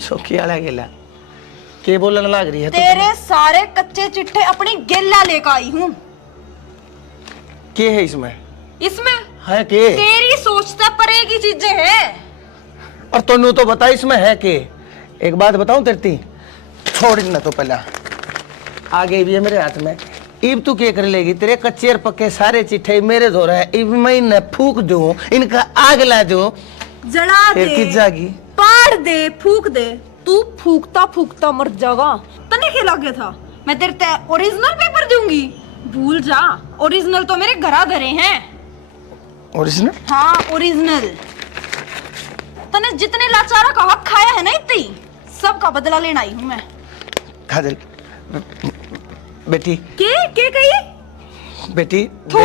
चौकी वाला गिला के बोलने लग रही है? तेरे सारे कच्चे चिट्ठे अपनी गेला लेकर आई हूँ। के है इसमें? इसमें है के? तेरी सोचता परे की चीजें हैं। और तन्नू तो बता इसमें है के? एक बात बताऊं तेरी, छोड़ ना तो पहला आगे भी है मेरे हाथ में। इब तू क्या कर लेगी? तेरे कच्चे और पक्के सारे चिट्ठे मेरे धो रहे हैं। इब मैं इन्हें फूक दूं, इनका आग ला दूं, जला दे, किस जागी, पाड़ दे, फूक दे। तू फूकता फूकता मर जाएगा। तने क्या लगे था मैं तेरे ते ओरिजिनल पेपर दूंगी? भूल जा, ओरिजिनल तो मेरे घरा धरे हैं। ओरिजिनल? हाँ, ओरिजिनल। तने जितने लाचारा का हक खाया है ना, इतनी सब का बदला लेना आई हूँ मैं। काजल बेटी, के कही? बेटी थू,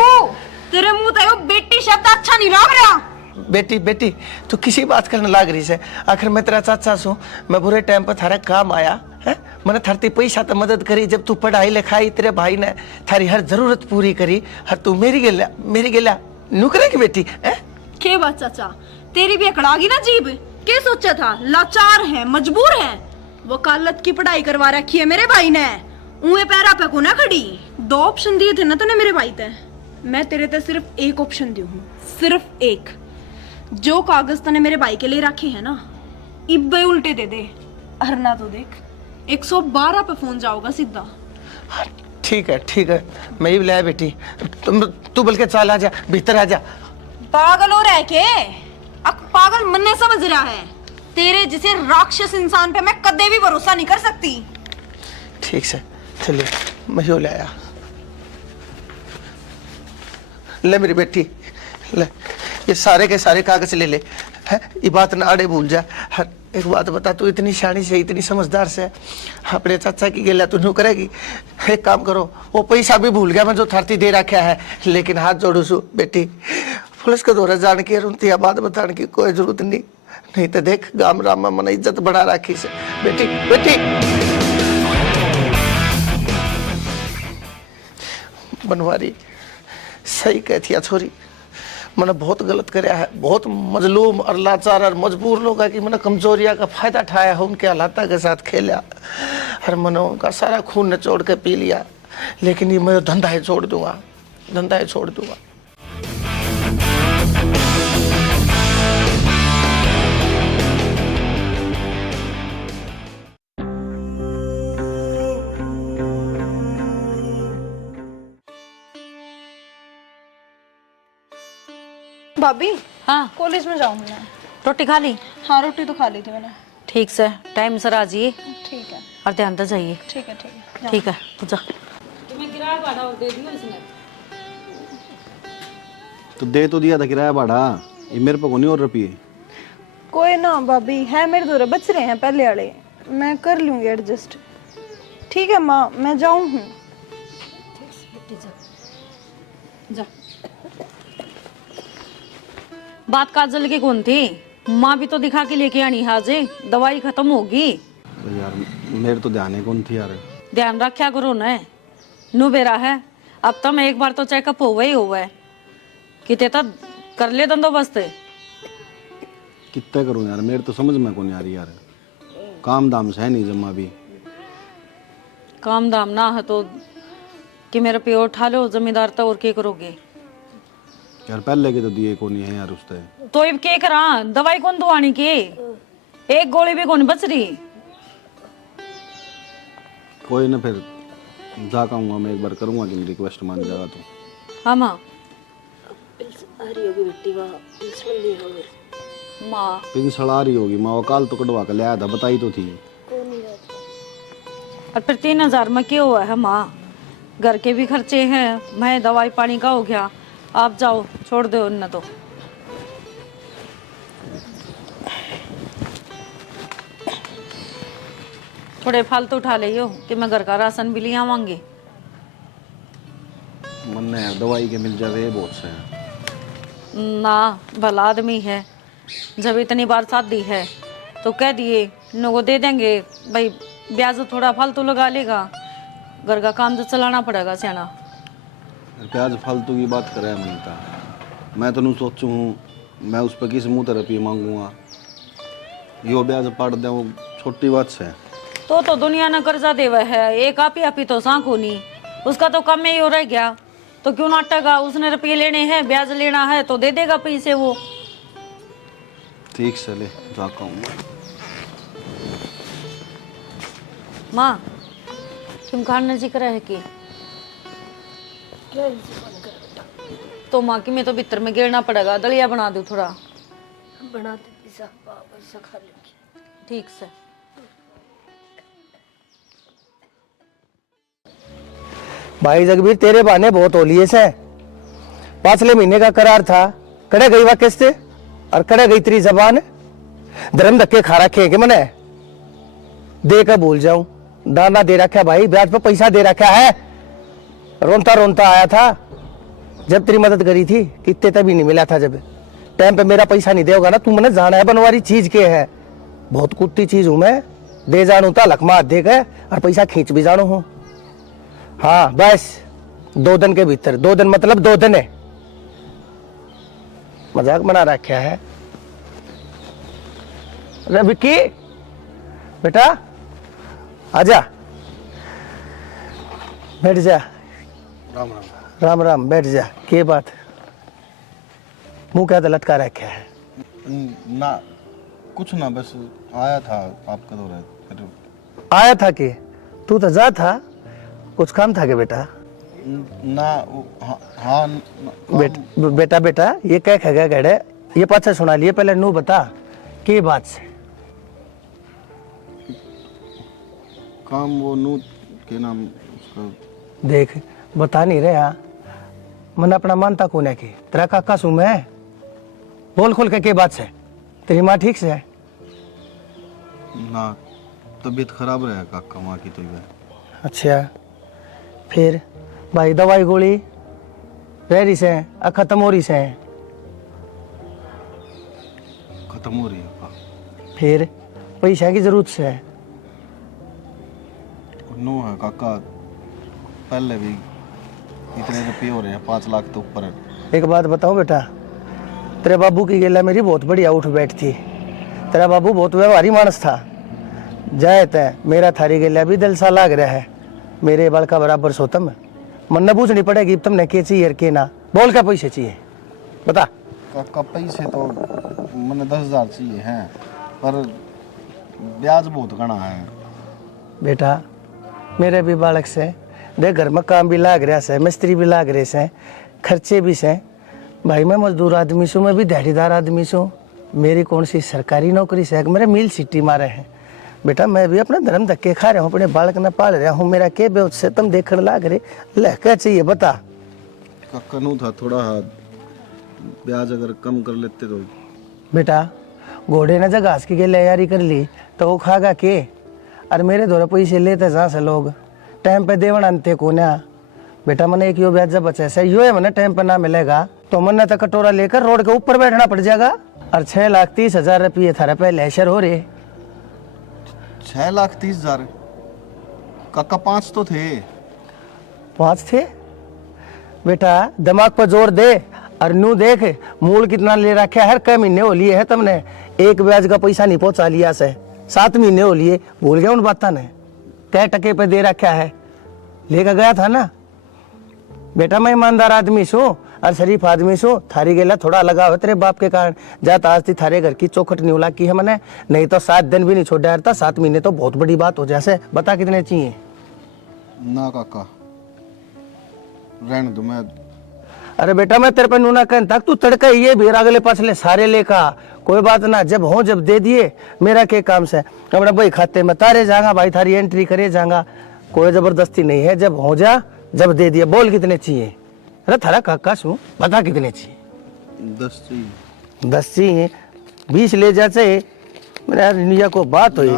तेरे मुंह ते वो बेटी शब्द अच्छा नहीं लग रहा। बेटी बेटी तू किसी बात करने लग रही है? आखिर मैं तेरा चाचा हूँ, मैं बुरे टाइम पर थारा काम आया है। मैंने थारती पैसा तो मदद करी जब तू पढ़ाई लिखाई, तेरे भाई ने थारी हर जरूरत पूरी करी। हर तू मेरी गेला नू करेगी बेटी है? के बात चाचा, तेरी भी अकड़ागी ना जीभ। के सोचा था लाचार है, मजबूर है। वकालत की पढ़ाई करवा रखी है मेरे भाई ने, उए पैरा पे को ना खड़ी। 2 ऑप्शन दिए थे ना तूने मेरे भाई ते, मैं तेरे ते सिर्फ एक ऑप्शन दी हूँ, सिर्फ एक। जो कागज तने मेरे भाई के लिए रखे हैं ना, इब्बे उल्टे दे दे। अरना तो देख 112 पे फोन जाओगा सीधा। ठीक है, मैं ही लाया बेटी। तू बल्कि चल आ जा, भीतर आ जा। पागल हो रहा है के? पागल मन्ने समझ रहा है? तेरे जिसे राक्षस इंसान पे मैं कदे भी भरोसा नहीं कर सकती। ठीक से चलिए, मैं यो लाया। ले मेरी बेटी, ले ये सारे के सारे कागज ले है। ये बात ना आड़े भूल जा। हर एक बात बता, तू इतनी शानी से, इतनी समझदार से अपने चाचा की गेला तू नू करेगी? एक काम करो, वो पैसा भी भूल गया मैं जो थारती दे रखा है, लेकिन हाथ जोड़ू सु बेटी, पुलिस के दौरे जान के उनती बात बताने की कोई जरूरत नहीं। नहीं तो देख गाम राम में मन इज्जत बढ़ा राखी से। बेटी बेटी बनवारी सही कहती है छोरी, मैंने बहुत गलत कराया है। बहुत मजलूम और लाचार और मजबूर लोग की मैंने कमजोरिया का फायदा उठाया है, उनके हालात के साथ खेला और मैंने उनका सारा खून निचोड़ के पी लिया। लेकिन ये मैं धंधा ही छोड़ दूंगा, धंधा ही छोड़ दूंगा। भाभी हाँ कॉलेज में जाऊंगी मैं। रोटी खा ली? हाँ रोटी तो खा ली थी मैंने। ठीक से टाइम से आ जाइए ठीक है और ध्यान से जाइए। ठीक है ठीक है। ठीक है तो जा। तो दे तो दिया था किराया भाड़ा, ये मेरे पे को नहीं और रुपये। कोई ना भाभी, है मेरे दो बच रहे हैं पहले वाले, मैं कर लूंगी एडजस्ट। ठीक है माँ, मैं जाऊँ हूँ। जा। बात काजल की कौन थी? माँ भी तो दिखा के लेके आनी हाजे, दवाई खत्म होगी। तो यार मेरे तो ध्यान ही कौन थी यार। ध्यान रखा करो न, नु बेरा है अब तो मैं एक बार तो चेकअप हुआ ही हुआ है, कितने तक कर ले बंदोबस्त। कितना करूं यार, मेरे तो समझ में कौन आ रही यार। काम दाम से है नहीं जमा भी। काम दाम ना है तो कि मेरा प्योर उठा लो जमींदार तो और क्या करोगे यार, पहले के तो दिए कौन है यार उसते। तो अब क्या करा, दवाई कौन दुआनी की, एक गोली भी कौन बच रही। कोई ना, फिर जा कहूँगा मैं, एक बार करूँगा कि मेरी रिक्वेस्ट मान जाएगा तो। हाँ माँ माँ पिंसड़ आ रही होगी माँ, काल तो कटवा कर ले आया था, बताई तो थी। और फिर 3000 में क्या हुआ है माँ, घर के भी खर्चे हैं, मैं दवाई पानी का हो गया। आप जाओ छोड़ दो उन तो। थोड़े फालतू उठा लियो कि मैं घर का राशन भी ले आवांगी। मन ने यार दवाई के मिल जावे बहुत से है। ना भला आदमी है, जब इतनी बार शादी है तो कह दिए इनको दे देंगे भाई, ब्याज थोड़ा फालतू लगा लेगा, घर का काम तो चलाना पड़ेगा सियाना। प्याज फालतू की बात करे मनता, मैं तो सोचू हूँ मैं उस पर किस मुँह रुपये मांगूंगा, यो ब्याज पाट दे वो छोटी बात से। तो दुनिया ने कर्जा देवा है, एक आप ही तो सांखो नहीं, उसका तो कम ही हो रह गया तो क्यों नाटेगा। उसने रुपये लेने हैं, ब्याज लेना है तो दे देगा पैसे वो। ठीक से ले जा कहूँगा। माँ तुम खाना जिक्र है कि तो माँ की मैं तो भीतर में गिरना पड़ेगा, दलिया बना दूँ थोड़ा। बना दे पिज़्ज़ा, पैसा खा लूंगी। ठीक से। भाई जगबीर तेरे बहाने बहुत होलिए से, 5 महीने का करार था, कड़े गई वा किस्ते और कड़े गई तेरी जबान। धर्म धक्के खा रखे कि मैंने दे कर भूल जाऊं, दाना दे रखा भाई, ब्याज पर पैसा दे रखा है। रोनता रोनता आया था जब तेरी मदद करी थी, कितने तभी नहीं मिला था। जब टाइम पे मेरा पैसा नहीं देगा ना, तू मैंने जाना है बनवारी चीज के है, बहुत कुत्ती चीज हूं मैं, दे जानू था लखमा दे गए और पैसा खींच भी जानू हूं। हाँ बस 2 दिन के भीतर, 2 दिन मतलब 2 दिन है, मजाक बना रखा है। अरे विक्की बेटा आजा, बैठ जा। राम राम। राम राम, बैठ जा। के बात मुंह क्या लटका रखा है? ना कुछ ना, बस आया था आपका दौरा फिर। आया था कि तू तो जा था, कुछ काम था क्या बेटा? ना हाँ बेटा बेटा ये क्या खेगा गड़े, ये पाछा सुना लिए, पहले नू बता के बात से। काम वो नू के नाम उसका। देख बता नहीं रहे, हाँ मन अपना मानता कौन है कि तेरा काका सू मैं, बोल खोल के बात से। तेरी माँ ठीक से है? ना तबीयत खराब रहा काका माँ की तो ये। अच्छा फिर भाई दवाई गोली रह रही से खत्म हो रही से? खत्म हो रही है। फिर पैसा की जरूरत से है। नो है काका, पहले भी इतने रुपये हो रहे हैं, 5 लाख तो ऊपर है। एक बात बताओ बेटा, तेरे बाबू की गेला मेरी बहुत बढ़िया उठ बैठ थी। तेरा बाबू बहुत व्यवहारी मानस था। जाए तय मेरा थारी गेला भी दिल सा लाग रहा है। मेरे बाल का बराबर सोतम मन न पूछनी पड़ेगी तुमने के चाहिए और के ना। बोल क्या पैसे चाहिए बता। काका पैसे तो मैंने 10,000 चाहिए हैं, पर ब्याज बहुत घना है। बेटा मेरे भी बालक से देख, घर में काम भी लाग रहा है, मिस्त्री भी लाग रहे से, खर्चे भी से। भाई मैं मजदूर आदमी छूँ, मैं भी दिहाड़ीदार आदमी छूँ। मेरी कौन सी सरकारी नौकरी से, मेरे मिल सिटी मारे हैं। बेटा मैं भी अपना धर्म धक्के खा रहा हूँ, अपने बालक न पाल रहा हूँ। मेरा के बेउत से तुम देखने लाग रहे, ले क्या चाहिए बता। काका नू था थोड़ा ब्याज अगर कम कर लेते तो। बेटा घोड़े ने जब घास की के तैयारी कर ली तो वो खागा के। और मेरे द्वारा पैसे लेते जहाँ से लोग टाइम पे देवन आनते को ना। बेटा मैंने एक यो ब्याज जब बचा से यो है, मैंने टाइम पे ना मिलेगा तो मैंने तो कटोरा लेकर रोड के ऊपर बैठना पड़ जाएगा। और 6,30,000 रुपये थारा पहले ऐशर हो रहे। 6,30,000 काका 5 तो थे। 5 थे? बेटा दिमाग पर जोर दे और नू देख मूल कितना ले रखा है। हर कई महीने हो लिए है तुमने, एक ब्याज का पैसा नहीं पहुंचा लिया से। 7 महीने हो लिए, भूल गया उन बातों ने। तय टके पे दे रखा है, लेकर गया था ना। बेटा मैं ईमानदार आदमी छूँ और शरीफ आदमी छूँ। थारी गेला थोड़ा लगा हो तेरे बाप के कारण। जात आज थी थारे घर की चौखट नहीं उला की है मैंने, नहीं तो 7 दिन भी नहीं छोड़ रहा था। 7 महीने तो बहुत बड़ी बात हो जैसे। बता कितने चाहिए। ना काका रहने दो। मैं अरे बेटा मैं तेरे पे नूना कहन तक तू तड़का ये भेर अगले पाछले सारे लेका कोई बात ना। जब हो जब दे दिए, मेरा के काम से अपना भाई खाते में तारे जाऊंगा, भाई थारी एंट्री करे जाऊंगा। कोई जबरदस्ती नहीं है, जब हो जा जब दे दिया। बोल कितने चाहिए। अरे थारा काका शू बता कितने चाहिए। 10 चाहिए। 10 चाहिए, 20 ले जाते मेरे दुनिया को बात हुई।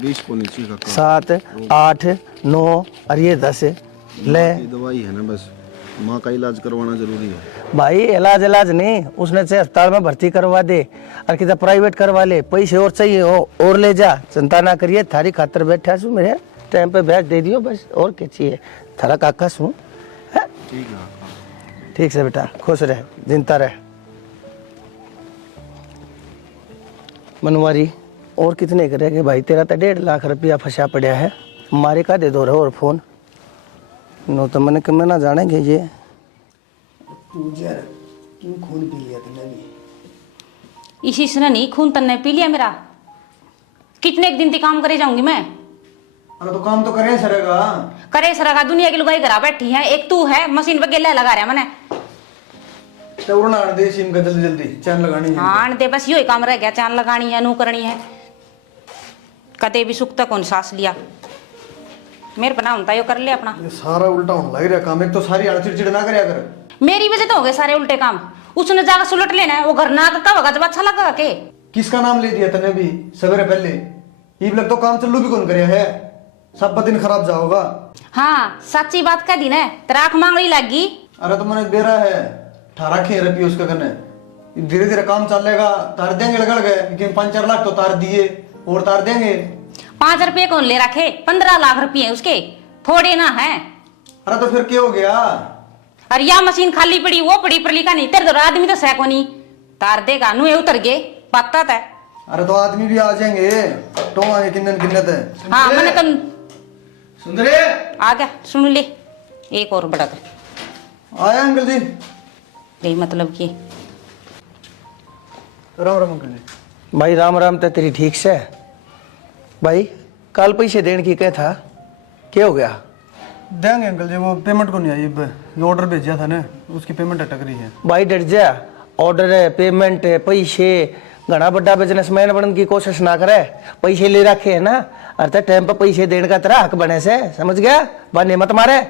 20 को नहीं चाहिए काका। 7, 8, 9 और ये 10 ले। ये दवाई है ना, बस माँ का इलाज करवाना जरूरी है। भाई इलाज नहीं, उसने से अस्पताल में भर्ती करवा दे और कितना प्राइवेट करवा ले। पैसे और चाहिए हो और ले जा, चिंता ना करिए। थारी खातर बैठा छू, मेरे टाइम पे ब्याज दे दियो बस। और क्या चाहिए। थारा काका छू। ठीक है काका। ठीक से बेटा, खुश रहे, जिंदा रहे। मनवारी और कितने करेंगे भाई। तेरा तो 1.5 लाख रुपया फंसा पड़ा है। हमारे का दे दो रहे और फोन नो तो मैंने कम ना जानेंगे ये। तू यार क्यों खून पी लिया तूने भी। इसी से नहीं खून तन्ने पी लिया मेरा। कितने एक दिन तक काम करे जाऊंगी मैं। अरे तो काम तो करे सरेगा। करे सरा दुनिया की लुगाई घरा बैठी है, एक तू है मशीन पे गेला लगा रहा मैंने। तो उड़ना आने दे सिम का जल्दी जल्दी चैन लगानी है। हाँ दे बस यो ही काम रह गया, चांद लगानी है, नू करनी है। कदे भी सुख तक कौन सांस लिया। मेरे बना होता यो कर ले अपना। ये सारा उल्टा होने लग रहा काम। एक तो सारी आड़ चिड़चिड़ ना करया कर। मेरी वजह तो हो गए सारे उल्टे काम। उसने जाकर सुलट लेना है, वो घर ना का होगा जब अच्छा लगा के। किसका नाम ले दिया तने भी सवेरे पहले। ईब लग तो काम चल्लू भी कौन करे है। सब दिन खराब जाओगा। हाँ सच्ची बात कह दी ना, तराक मांग रही लगी। अरे तो मैंने दे रहा है 18 रुपये उसका करने। धीरे धीरे काम चलेगा। तार देंगे लगड़ गए 5-4 लाख तो तार दिए और तार देंगे। 5 रुपये कौन ले रखे, 15 लाख रुपये उसके थोड़े ना है। अरे तो फिर क्या हो गया। अरे या मशीन खाली पड़ी, वो पड़ी पर लिखा नहीं। तेरे तो आदमी तो सैको नहीं तार देगा नु उतर गए पता था। अरे तो आदमी भी आ जाएंगे तो आगे किन्नत है। हाँ मैंने तो सुंदरे आ गया, सुन ले एक और बड़ा आया अंकल जी। यही मतलब कि राम राम अंकल जी। भाई राम राम। तो तेरी ठीक से भाई। कल पैसे देने की क्या था, क्या हो गया। देंगे अंकल जी, वो पेमेंट को नहीं आई। ये ऑर्डर भेजा था ना, उसकी पेमेंट अटक रही है। भाई डर जा। ऑर्डर है, पेमेंट है, पैसे। घना बड़ा बिजनेसमैन बनने की कोशिश ना करे। पैसे ले रखे है ना, अरे टाइम पर पैसे देने का तेरा हक बने से, समझ गया। बने मत मारे।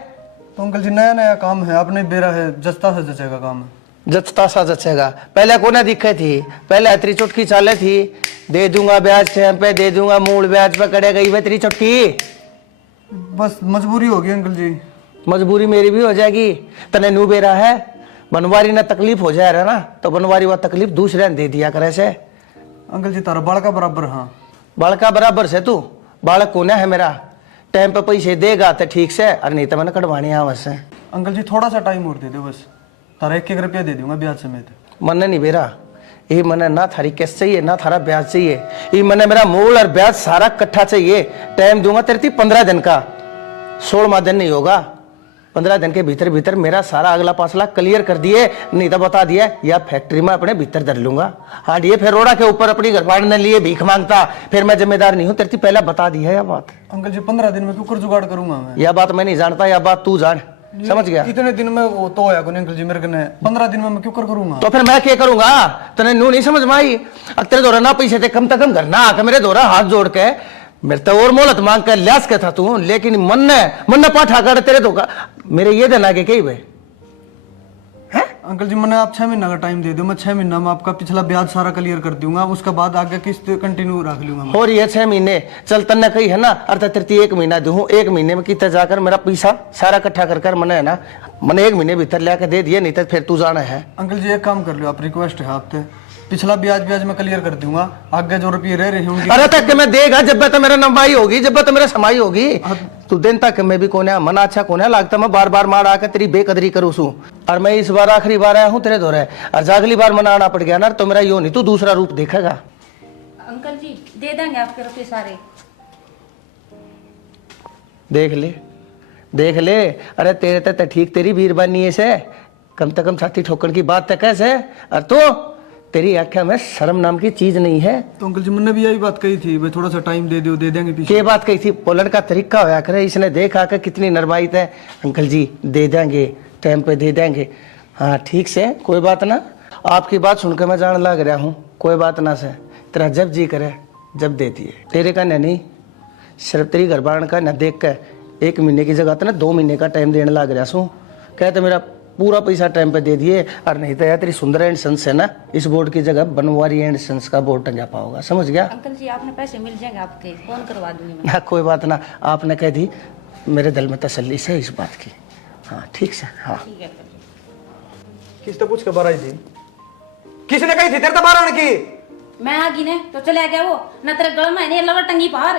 तो अंकल जी नया नया काम है, आपने बेरा है, जचता से जचेगा काम। जचता सा जचेगा। पहले कोने दिखे थी, पहले तेरी चुटकी चाले थी। दे दूंगा ब्याज टाइम पे, दे दूंगा मूल ब्याज पे करे गई वे तेरी चुटकी। बस मजबूरी होगी अंकल जी। मजबूरी मेरी भी हो जाएगी। तने नू बेरा है बनवारी ना तकलीफ हो जाए रहा ना, तो बनवारी वह तकलीफ दूसरे ने दे दिया करे से। अंकल जी तारा बाल का बराबर हाँ। बालका बराबर से तू बालक कोना है मेरा, टाइम पे पैसे देगा तो ठीक से, और नहीं तो मैंने कटवाने आवाज से। अंकल जी थोड़ा सा टाइम और दे दो बस, तारा 1-1 रुपया दे दूंगा ब्याज समेत। मन्ने नहीं बेरा, ये मने ना थारी किस्त चाहिए ना थारा ब्याज चाहिए, ये मने मेरा मूल और ब्याज सारा इकट्ठा चाहिए। टाइम दूंगा तेरे 15 दिन का, 16वां दिन नहीं होगा। 15 दिन के भीतर भीतर मेरा सारा अगला पासला क्लियर कर दिए, नहीं तो बता दिया या फैक्ट्री में अपने भीतर धर लूंगा। हाँ ये फिर रोड़ा के ऊपर अपनी घर बांटने लिए भीख मांगता, फिर मैं जिम्मेदार नहीं हूँ। तेरे पहले बता दी है यह बात। अंकल जी 15 दिन में क्यों कर जुगाड़ करूंगा मैं? यह बात मैं नहीं जानता, यह बात तू जान, समझ गया? इतने दिन में वो तो होया कोनी अंकल जी मेरे कने, 15 दिन में मैं क्यों कर करूंगा? तो फिर मैं क्या करूंगा? तने नू नहीं समझ में आई? तेरे दौरा ना पैसे थे कम से कम घर ना आकर मेरे दौरा हाथ जोड़ के मेरे तो और मोहलत मांग कर ल्यास के था तू, लेकिन मन पाठा कर तेरे तो का मेरे ये देना के कही भाई है? अंकल जी मैंने आप 6 महीना का टाइम दे दो, मैं 6 महीना में आपका पिछला ब्याज सारा क्लियर कर दूंगा, उसके बाद आगे किस्त कंटिन्यू रख लूंगा मैं। और ये 6 महीने चल तन्ने कही है ना, अर्थात 1 महीना दूं, 1 महीने में कितना जाकर मेरा पैसा सारा इकट्ठा कर मैंने है ना, मैंने 1 महीने भीतर लेकर दे दिए, नहीं तो फिर तू जाना है। अंकल जी एक काम कर लो आप, रिक्वेस्ट है आपसे, पिछला ब्याज मैं क्लियर कर दूंगा, आगे जो रुपये रह रहे होंगे। अरे तक मैं देगा जब तो मेरा नंबाई होगी, जब तो मेरा समाई होगी। तू दिन तक मैं भी कोने मन अच्छा कोने लगता, मैं बार बार मार आकर तेरी बेकदरी करूँ सू, और मैं इस बार आखिरी बार आया हूँ तेरे दौरे, और अगली बार मना आना पड़ गया ना तो मेरा यो नहीं तू दूसरा रूप देखेगा। अंकल जी दे देंगे आपके रुपये सारे। देख ले अरे तेरे तो ठीक तेरी बीरबानी से कम से कम छाती ठोकन की बात तक कैसे, और तो तेरी आख्या में शर्म नाम की चीज नहीं है। तो अंकल जी मैंने भी यही बात कही थी, भाई थोड़ा सा टाइम दे दो, दे देंगे पीछे। ये बात कही थी, बोलने का तरीका होया करे, इसने देख आकर कितनी नरमाइत है। अंकल जी दे देंगे, टाइम पे दे देंगे, हाँ ठीक से कोई बात ना। आपकी बात सुनकर मैं जान लग रहा हूँ, कोई बात ना से, तेरा जब जी करे जब दे दिए। तेरे का नहीं, सिर्फ तेरी घर बार का न देख कर 1 महीने की जगह तो ना 2 महीने का टाइम देने लग रहा हूँ। कहते मेरा पूरा पैसा टाइम पे दे दिए, और नहीं तो यार तेरी सुंदर एंड सन्स है ना, इस बोर्ड की जगह बनवारी एंड सन्स का बोर्ड टंगा पाओगा, समझ गया? अंकल जी आपने पैसे मिल जाएंगे आपके, फोन करवा दूंगी मैं। ना कोई बात ना, आपने कह दी, मेरे दिल में तसल्ली से इस बात की। हाँ ठीक से, हाँ ठीक है अंकल जी। किस तो पूछ के बाहर आई थी, किसने कही थी तेरे तो बाहर आने की? मैं आ गई ने तो चले गया वो, न तेरे गल में लवर टंगी पार।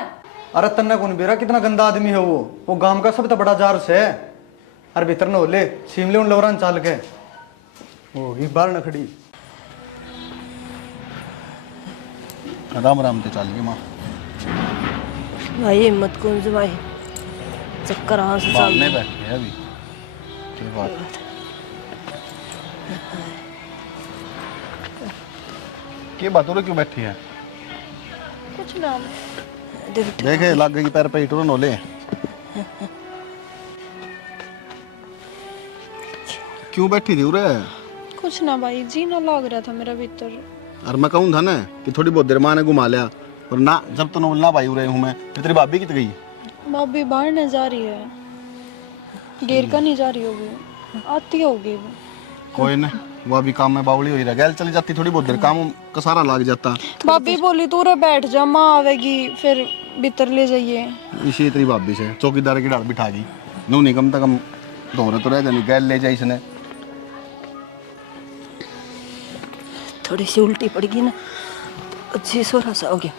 अरे तन्ने कौन बेरा, कितना गंदा आदमी है वो गांव का सब तो बड़ा जार से है। अरे भीतर न होले शिमले उन लवरान चाल के होगी बाहर न खड़ी। राम राम ते चाल गई माँ, भाई हिम्मत कौन से भाई, चक्कर आ से बाल नहीं बैठ गया अभी ये बात। क्या बात हो रही, क्यों बैठी है? कुछ ना, देखे लग गई पैर पे इटोरन होले। क्यों बैठी थी उरे? कुछ ना भाई, जी ना लग रहा था मेरा भीतर। और मैं कहूँ था ना कि थोड़ी बहुत देर माँ ने घुमा लिया, और ना जब तो ना भाई उरे हूँ मैं। तेरी भाभी कित गई? भाभी बाहर नहीं जा रही है, गेर का नहीं जा रही होगी, आती होगी वो। कोई ना, वो अभी काम में बावली हुई रह गैल चली जाती, थोड़ी बहुत देर काम का सारा लग जाता। भाभी बोली तू रे बैठ जा, माँ आवेगी फिर भीतर ले जाइए। इसी तेरी भाभी से चौकीदार की डाल बिठा गई, नू नहीं कम से कम दौरे तो रह जानी, गैल ले जाई इसने। थोड़ी सी उल्टी पड़ गई ना, अच्छी सोरा सा हो गया,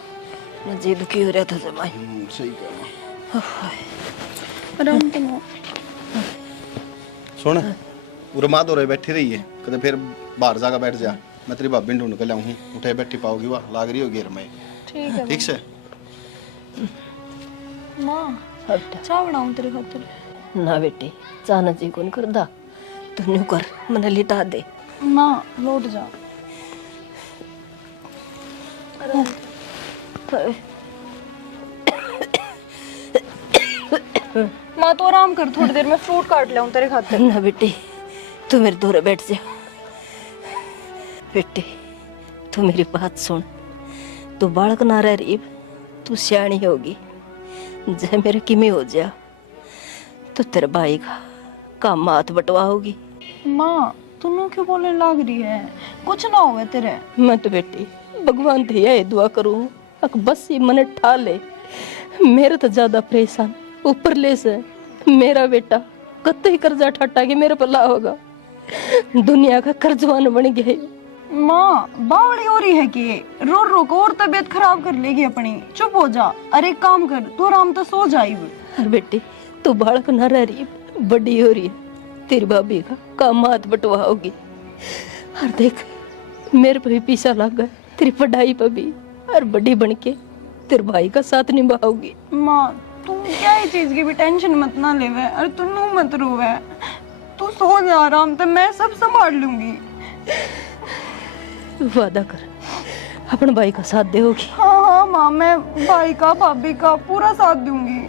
मैं जी दुखी हो रहा था जमाई। सही कह आराम तो ना। सुन पूरे माँ दौरे बैठी रही है, कदे फिर बाहर जाकर बैठ जा, मैं तेरी भाभी ढूंढ के लाऊं, उठे बैठी पाओगी, वाह लाग रही होगी में। ठीक है ठीक से माँ, चाय बनाऊं तेरे खातिर? ना बेटी चाहना जी कौन कर दा, तू न्यू कर मने लिटा दे। माँ लौट जा। माँ तो आराम कर, थोड़ी देर में फ्रूट काट लाऊं तेरे खातिर। ना बेटी तू मेरे दूर बैठ जा, बेटी तू मेरी बात सुन, तू बालक ना रह रही, तू सियाणी होगी, जे मेरे किमी हो जा तो तेरे भाई का काम हाथ बटवा होगी। माँ तू क्यों बोलने लग रही है, कुछ ना हुए तेरे। मैं तो बेटी भगवान थे यही दुआ करूं, अक बस ये मन ठा ले, मेरे तो ज्यादा परेशान ऊपर ले से मेरा बेटा कत्ते ही कर्जा ठट्टा के मेरे पल्ला होगा, दुनिया का कर्जवान बन गया, माँ बावड़ी हो रही है कि रो रो को और तबीयत खराब कर लेगी अपनी। चुप हो जा। अरे एक काम कर, तू आराम तो सो जाई। अरे बेटी तू बालक न रह रही, बड़ी हो रही है, तेरी भाभी का काम हाथ बटवाओगी। और देख मेरे पे भी पीछा लग गया, तेरी पढ़ाई पे भी, और बड़ी बन के तेरे भाई का साथ निभाओगी। माँ तुम क्या ही चीज की भी टेंशन मत ना लेवे, और तू नू मत रोवे। तू सो जा आराम तो, मैं सब संभाल लूंगी। वादा कर अपने भाई का साथ देगी। हाँ हाँ माँ, मैं भाई का भाभी का पूरा साथ दूंगी।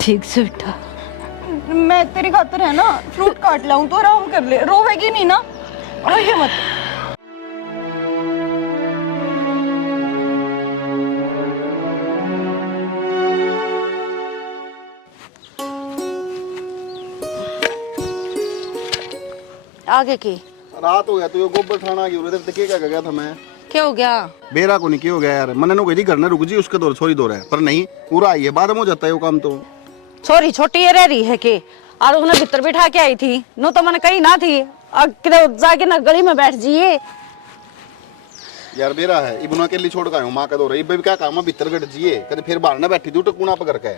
ठीक से बेटा। मैं तेरी खातिर है ना फ्रूट काट लाऊं तो आराम कर ले, रोवेगी नहीं ना, रोइए मत। आगे की रात हो गया तो ये गोबर ठाना की उधर तक क्या गया था मैं। क्या हो गया? बेरा को नहीं क्या हो गया यार, मैंने नो गई घर ने रुक जी उसके दौर छोरी दौर है, पर नहीं पूरा आई है, बाद में हो जाता है वो काम। तो छोरी छोटी रह रही है कि और उन्हें भीतर बिठा के आई थी, नो तो मैंने कही ना थी जाके ना गली में बैठ जाइए। यार बेरा है इबना के लिए छोड़ का माँ का दौर है, इब क्या काम है भीतर गट जिए कभी फिर बाहर ना बैठी तू टकूना पकड़ के।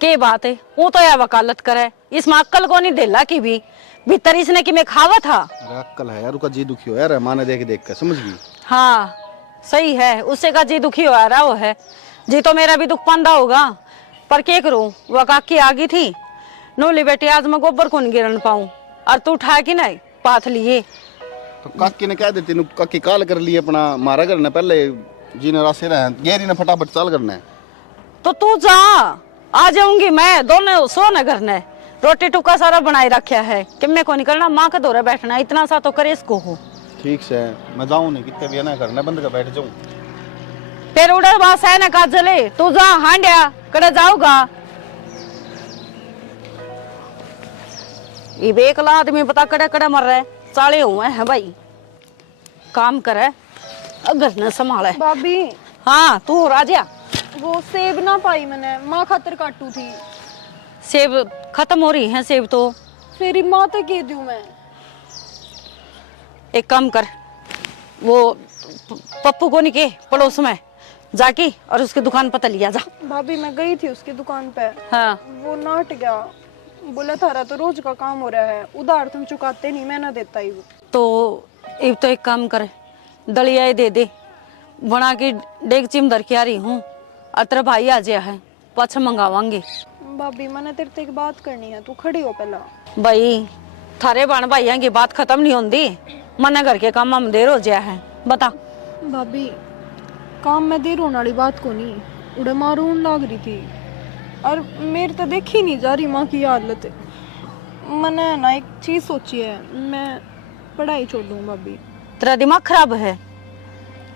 के बात है, वो तो यार वकालत करे, इसमें अक्कल को नहीं देला की भी भीतर इसने कि मैं खावा था। अरे अक्कल है यार, उसका जी दुखी हो यार माँ ने देख देख कर, समझ गई। हाँ सही है, उससे का जी दुखी हो रहा वो है, जी तो मेरा भी दुख पांदा होगा, पर क्या करूं, वह काकी आ गई थी, नोली बेटी आज मैं गोबर को नहीं गिरन पाऊं, और तू उठा की नहीं पाथ लिए। तो काकी ने क्या देती, काकी काल कर ली अपना मारा करना पहले जी ने रास्ते रहे गहरी ने फटाफट चाल करना है। तो तू जा, आ जाऊंगी मैं, दोनों सो न करने, रोटी टुका सारा बनाए रखा है कि मैं को नहीं करना, माँ का दौरे बैठना, इतना सा तो करे इसको हो। ठीक से मैं जाऊं नहीं कितने भी ना करना बंद कर बैठ जाऊं। फिर उड़े बास है ना काजले, तू जा हांडिया कड़े जाऊगा। ये बेकला आदमी पता कड़े कड़े मर रहे, साले हुए हैं भाई, काम करे अगर न संभाले। भाभी हाँ तू राजा, वो सेब ना पाई मैंने, माँ खातिर काटू थी। सेब खत्म हो रही है सेब तो, फिर माँ तक कह दूं मैं। एक काम कर, वो पप्पू को नहीं के पड़ोस में जाके और उसकी दुकान पता लिया जा। भाभी मैं गई थी उसकी दुकान पे, हाँ वो नाट गया, बोला थारा तो रोज का काम हो रहा है, उधार तुम चुकाते नहीं, मैं ना देता ही। तो एक तो एक काम कर, दलिया दे दे बना के डेगची में धर के आ रही हूँ, और तेरा भाई आ जाया है, पाछा मंगावांगे। भाभी मैंने तेरे से एक बात करनी है, तू खड़ी हो पहला। भाई थारे बाण भाइयों की बात खत्म नहीं होती, मना घर के काम में देर हो जाया है, बता। भाभी काम में देर होने वाली बात को नहीं, उड़े मारून लाग रही थी, और मेरे तो देखी नहीं जा रही माँ की हालत। मैंने ना एक चीज सोची है, मैं पढ़ाई छोड़ दूँ। भाभी तेरा दिमाग खराब है,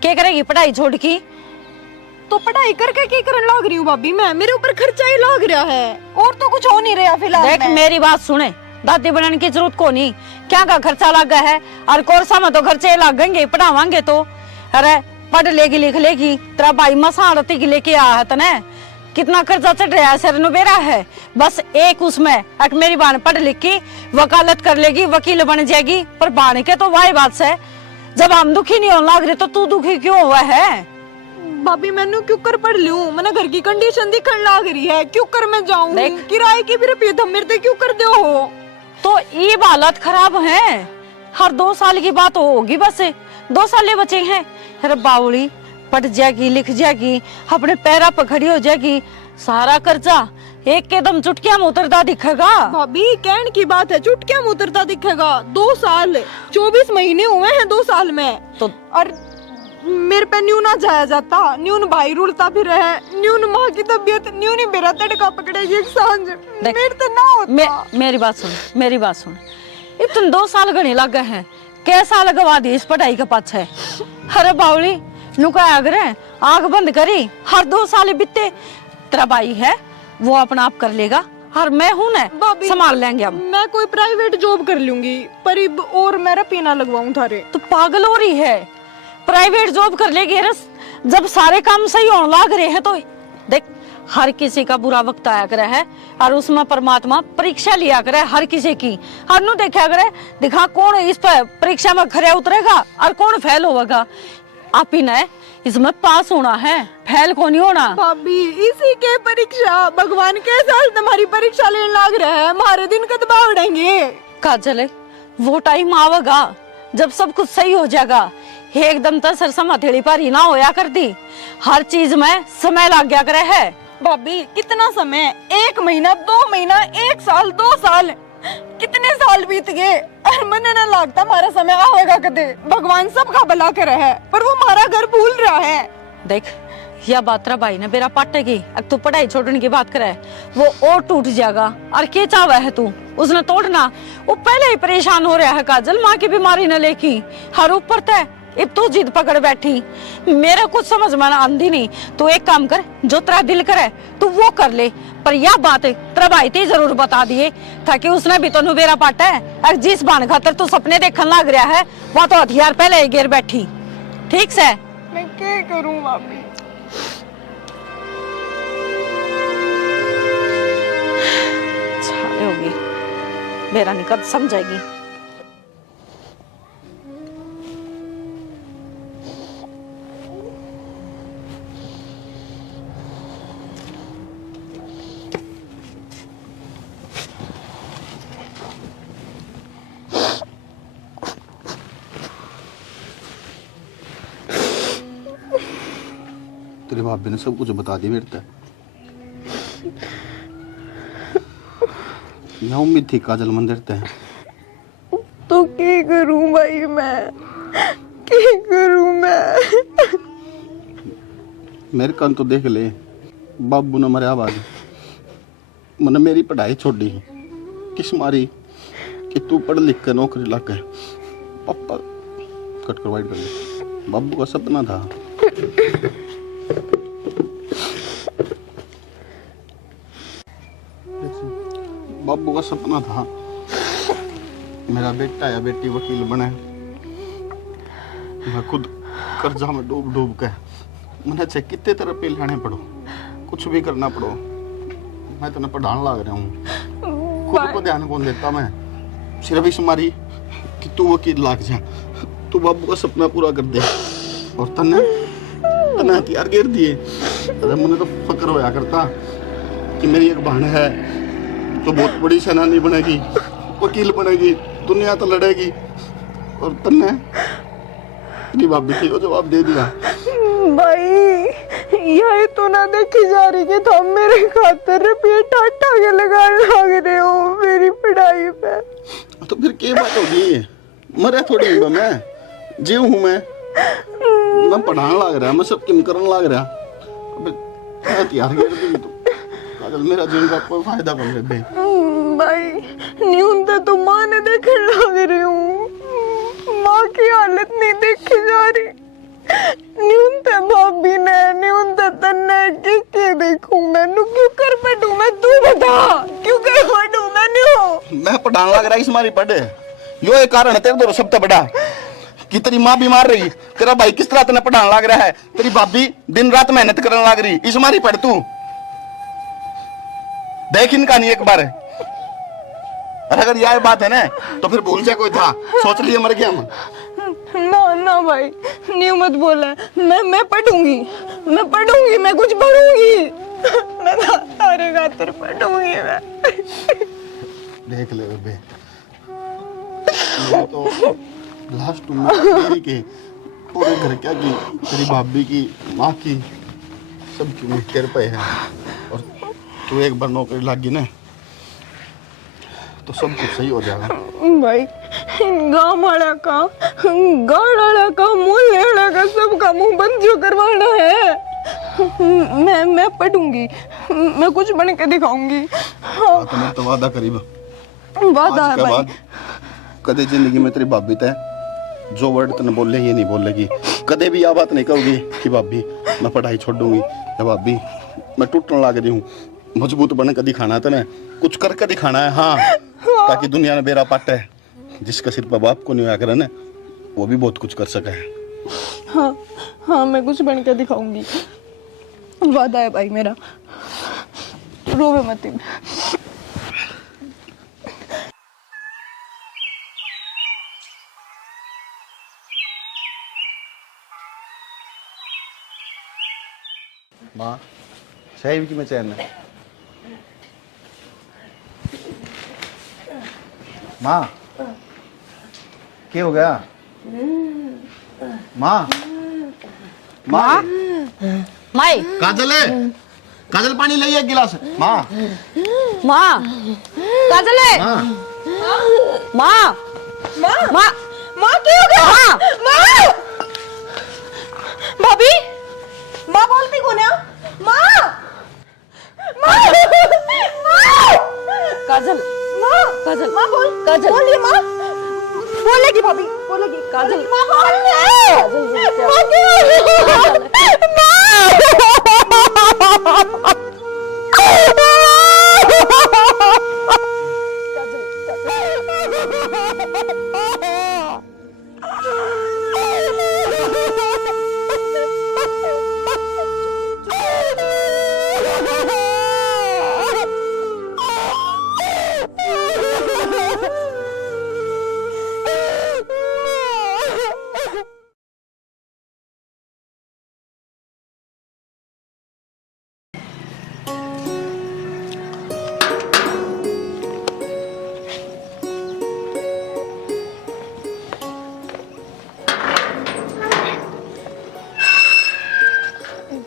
क्या करेगी पढ़ाई छोड़ की? तो पढ़ाई करके क्या करने लाग रही हूँ भाभी मैं, मेरे ऊपर खर्चा ही लाग रहा है, और तो कुछ हो नहीं रहा फिलहाल। देख मेरी बात सुने, दादी बनाने की जरूरत को नहीं, क्या का खर्चा लगा है, और कोर्सा में तो खर्चे लगेंगे, पढ़ावांगे तो। अरे पढ़ लेगी लिख लेगी, तेरा भाई मसारती की लेके आया है तने, कितना कर्जा चढ़ रहा है, सिर नुबेरा है, बस एक उसमें एक मेरी बहन पढ़ लिख की वकालत कर लेगी, वकील बन जाएगी, पर बहन के तो वही बात से, जब हम दुखी नहीं होने लग रहे तो तू दुखी क्यों हुआ है? भाभी मैंने क्यों कर पढ़ लूं, मैंने घर की कंडीशन दिखने लाग रही है, क्यों कर मैं जाऊं, किराए की भी रुपये तुम मेरे क्यों कर दो हो। तो ये हालत खराब है, हर 2 साल की बात होगी, बस 2 साल बचे हैं। अरे बावली पढ़ जाएगी लिख जाएगी, अपने पैरा पर खड़ी हो जाएगी, सारा कर्जा एक कदम चुटकिया में उतरता दिखेगा। भाभी कहने की बात है, चुटकिया में उतरता दिखेगा, 2 साल 24 महीने हुए हैं 2 साल में, तो और मेरे पे न्यू ना जाया जाता, न्यून भाई रुलता फिर है, न्यून माँ की तबीयत, न्यून ही मेरा तड़का पकड़ेगी एक सांझ, मेरे तो ना होता। मेरी बात सुन, मेरी बात सुन, इतने 2 साल गणे लग गए हैं, कैसा लगवा दी इस पढ़ाई के पाछे। अरे बावली नुका अगर आंख बंद करी, हर 2 साल बीते, तेरा भाई है वो अपना आप कर लेगा, और मैं हूं ना संभाल लेंगे हम। मैं कोई प्राइवेट जॉब कर लूंगी, पर और मेरा पीना लगवाऊं थारे। तो पागल हो रही है, प्राइवेट जॉब कर लेगी, जब सारे काम सही होने लग रहे हैं तो देख हर किसी का बुरा वक्त आया करे है और उसमें परमात्मा परीक्षा लिया करे हर किसी की। हर नु देखा करे दिखा कौन इस पर परीक्षा में खरे उतरेगा और कौन फेल होगा। आप ही ने इसमें पास होना है, फेल को नहीं होना। भाभी इसी के परीक्षा भगवान के साथ तुम्हारी परीक्षा लेने लग रहा है, हमारे दिन कब उड़ेंगे। काजल वो टाइम आवेगा जब सब कुछ सही हो जाएगा। एकदम तो सरसम हथेली पर ही ना होया करती, हर चीज में समय लग गया करे है। भाभी कितना समय, 1 महीना 2 महीना 1 साल 2 साल, कितने साल बीत गए और मन न लगता हमारा समय आएगा कदे। भगवान सबका भला करे है पर वो हमारा घर भूल रहा है। देख यह बात रा भाई ने बेरा पाटेगी, अब तू पढ़ाई छोड़ने की बात करे वो और टूट जाएगा। और क्या चाहवा है तू उसने तोड़ना, वो पहले ही परेशान हो रहा है काजल, माँ की बीमारी न लेकी हर ऊपर तय अब तू जिद पकड़ बैठी। मेरा कुछ समझ में आंदी नहीं। तू एक काम कर, जो तेरा दिल करे तू वो कर ले, पर यह बात तेरा भाई ते जरूर बता दिए ताकि उसने भी तो बेरा पाटा है। और जिस बाण खातर तू सपने देखने लग रहा है वो तो हथियार पहले ही गिर बैठी। ठीक से मैं क्या करूं भाभी? छाड़े होगी मेरा निकट समझेगी। तेरे भाभी ने सब कुछ बता दिया मेरे तक। यहाँ उम्मीद थी काजल मंदिर ते तो क्या करूं भाई, मैं क्या करूं मैं? मेरे कान तो देख ले, बाबू ने मरे आवाज मैंने मेरी पढ़ाई छोड़ी किस मारी कि तू पढ़ लिख कर नौकरी लग गए। पापा कट कर वाइट कर ले, बाबू का सपना था। बाबू का सपना था मेरा बेटा या बेटी वकील बने। मैं खुद कर्जा में डूब डूब के मैंने चाहे कितने तरह पे लाने पड़ो, कुछ भी करना पड़ो, मैं तेने पढ़ाने लग रहा हूँ। खुद को ध्यान कौन देता मैं, सिर्फ इस मारी कि तू वकील लाग जा, तू बाबू का सपना पूरा कर दे। और तने हथियार गिर दिए। अरे मुझे तो फक्र होया करता कि मेरी एक बहन है तो बहुत बड़ी सेनानी बनेगी, वकील बनेगी, दुनिया तो लड़ेगी। और तन्ने तेरी भाभी की जवाब दे दिया। भाई यही तो ना देखी जा रही कि तुम मेरे खातर रुपये टाटा के लगाने लग रहे हो मेरी पढ़ाई पे। तो फिर क्या बात होगी, मरे थोड़ी हूँ मैं, जीव हूँ मैं पढ़ाने लग रहा, मैं सब किम करने लग रहा। हथियार गिर दी तो काजल मेरा जीवन का कोई फायदा बन रहे भाई। न्यूनतम तो माँ ने देखने लग रही हूँ, माँ की हालत नहीं देखी जा रही। न्यूनतम भाभी ने, न्यूनतम तन्ने के देखूं मैं, क्यों कर बैठूं मैं? तू बता क्यों कर बैठूं मैं पढ़ाने लग रहा इस मारी पढ़े। यो एक कारण है तेरे दो सबसे बड़ा कि तेरी माँ बीमार रही, तेरा भाई किस तरह तेने पढ़ाने लग रहा है, तेरी भाभी दिन रात मेहनत करने लग रही, इस मारी पढ़ तू देख इनका नहीं एक बार। और अगर यह बात है ना तो फिर भूल जा कोई था, सोच लिए मर गया हम। ना ना भाई न्यू मत बोला, मैं पढ़ूंगी, मैं कुछ पढ़ूंगी, मैं तारे खातिर पढ़ूंगी मैं। देख ले बेबे, तो लास्ट मेरी के पूरे घर क्या की, तेरी भाभी की, माँ की, सबकी उम्मीद तेरे पे है। और तू एक बार नौकरी लगी ना तो सब कुछ सही हो जाएगा। भाई गाँव वाला का, गाँव वाला का, मोहल्ले वाला का, सबका मुंह बंद जो करवाना है। मैं पढ़ूंगी, मैं कुछ बन के दिखाऊंगी। हाँ। तो मैं तो वादा करीब वादा है भाई। कदे जिंदगी में तेरी भाभी तय जो वर्ड तने बोले ये नहीं बोलेगी, कदे भी यह बात नहीं कहोगी कि भाभी मैं पढ़ाई छोड़ दूंगी या भाभी मैं टूटने लग रही हूँ। मजबूत बने के दिखाना तने, कुछ करके दिखाना है। हाँ, ताकि दुनिया में बेरा पाट है, जिसका सिर पर बाप को नहीं होया करे ना वो भी बहुत कुछ कर सका है। हाँ हाँ मैं कुछ बन के दिखाऊंगी, वादा है भाई मेरा। रोवे मत। माँ सही की मैं चैन है। माँ क्या हो गया? माँ माँ माई काजल है, काजल पानी ले एक गिलास। माँ माँ काजल है माँ माँ माँ माँ माँ क्या हो गया? माँ माँ भाभी माँ बोलती कौन है? माँ माँ माँ काजल माँ काजल माँ बोल काजल बोलिए माँ। बोलेगी भाभी बोलेगी। काजल माँ बोल माँ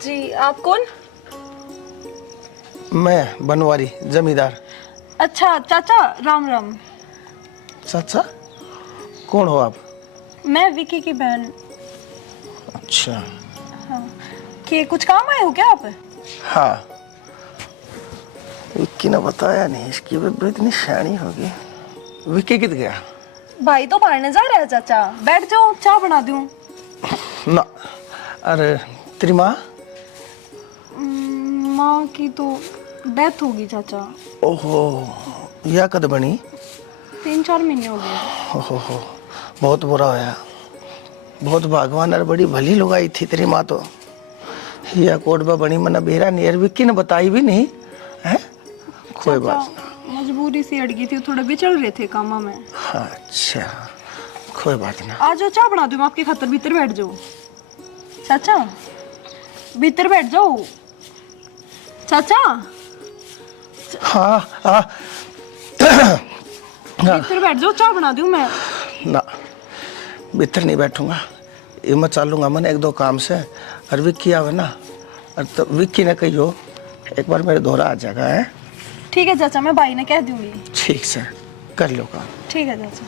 जी आप कौन? मैं बनवारी जमींदार। अच्छा चाचा राम राम। चाचा कौन हो आप? मैं विकी की बहन। अच्छा कि कुछ काम आए हो क्या आप? हाँ, विक्की ने बताया नहीं, इसकी बेबे इतनी शानी होगी। विक्की कित गया? भाई तो पढ़ने जा रहा है चाचा, बैठ जाओ चाय बना दूं। ना, अरे तेरी माँ? माँ की तो डेथ होगी चाचा। ओहो, या कद बनी? 3-4 महीने हो गए। ओहो, बहुत बुरा होया। बहुत भगवान और बड़ी भली लुगाई थी तेरी माँ तो। या कोटबा बनी मना बेरा नहीं, यार विक्की ने बताई भी नहीं है। कोई बात ना, मजबूरी से अड़ गई थी, थोड़ा बिचल रहे थे कामा में। अच्छा कोई बात ना। आ जाओ चाय बना दूं आपके खातर, भीतर बैठ जाओ चाचा, भीतर बैठ जाओ चाचा। हाँ हाँ भीतर बैठ जाओ, चाय बना दूं मैं। ना, भीतर नहीं बैठूंगा, ये मैं चलूंगा मन 1-2 काम से। और विक्की आवे ना, और तो विक्की ने कहियो एक बार मेरे दोहरा आ जाएगा है। ठीक है चाचा, मैं भाई ने कह दूंगी। ठीक से कर लो काम। ठीक है चाचा।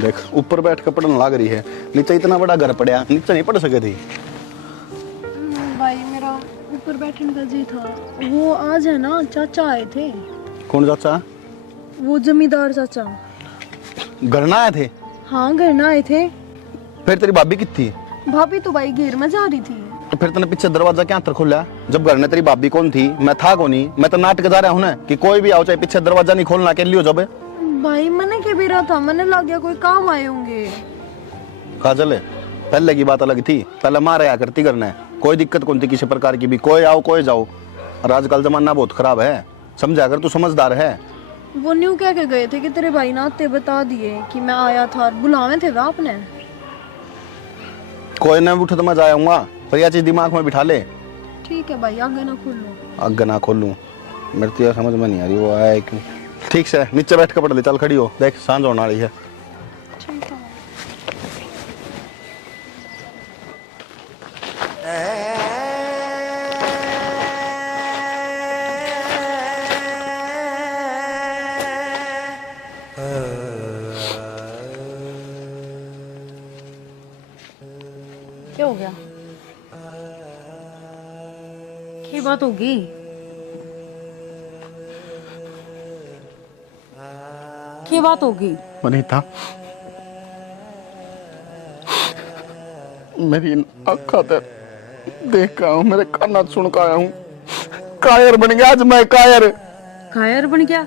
देख ऊपर बैठ कर पढ़ने लग रही है, नीचे इतना बड़ा घर पड़ा, नीचे नहीं पढ़ सके थी। भाई मेरा ऊपर बैठने का जी था। वो आज है ना, चाचा आए थे। कौन चाचा? वो जमींदार चाचा। घर ना आए थे? हाँ घर ना आए थे। फिर तेरी भाभी कितनी? भाभी तो भाई घेर में जा रही थी। तो फिर तूने पीछे दरवाजा क्या अंतर खोला? जब घर में तेरी भाभी कौन थी, मैं था कौन ही? मैं तो नाटक जा रहा हूँ ना कि कोई भी आओ चाहे पीछे दरवाजा नहीं खोलना के लियो जब। भाई मैंने के भी रहा था, मैंने लग गया कोई काम आए होंगे। काजल पहले की बात अलग थी, पहले मार आया करती करना, कोई दिक्कत कौन थी किसी प्रकार की भी, कोई आओ कोई जाओ। और आजकल जमाना बहुत खराब है, समझा कर, तू समझदार है। वो न्यू कह के गए थे कि तेरे भाई ने आते बता दिए कि मैं आया था, बुलावे थे वह आपने। कोई ना उठ तो मैं जाऊंगा, पर यह चीज दिमाग में बिठा ले। ठीक है भाई, आगे ना खोल लो। आगे ना खोलूं, मेरे तो यार समझ में नहीं आ रही वो आया है क्यों। ठीक से नीचे बैठ कर पढ़ ले, चल खड़ी हो, देख सांझ होने वाली है। ठीक है। क्या हो गया? क्या बात होगी? क्या बात होगी? वनीता, मेरी आंखों ते देख का हूँ, मेरे काना सुन का आया हूँ। कायर बन गया आज मैं, कायर। कायर बन गया?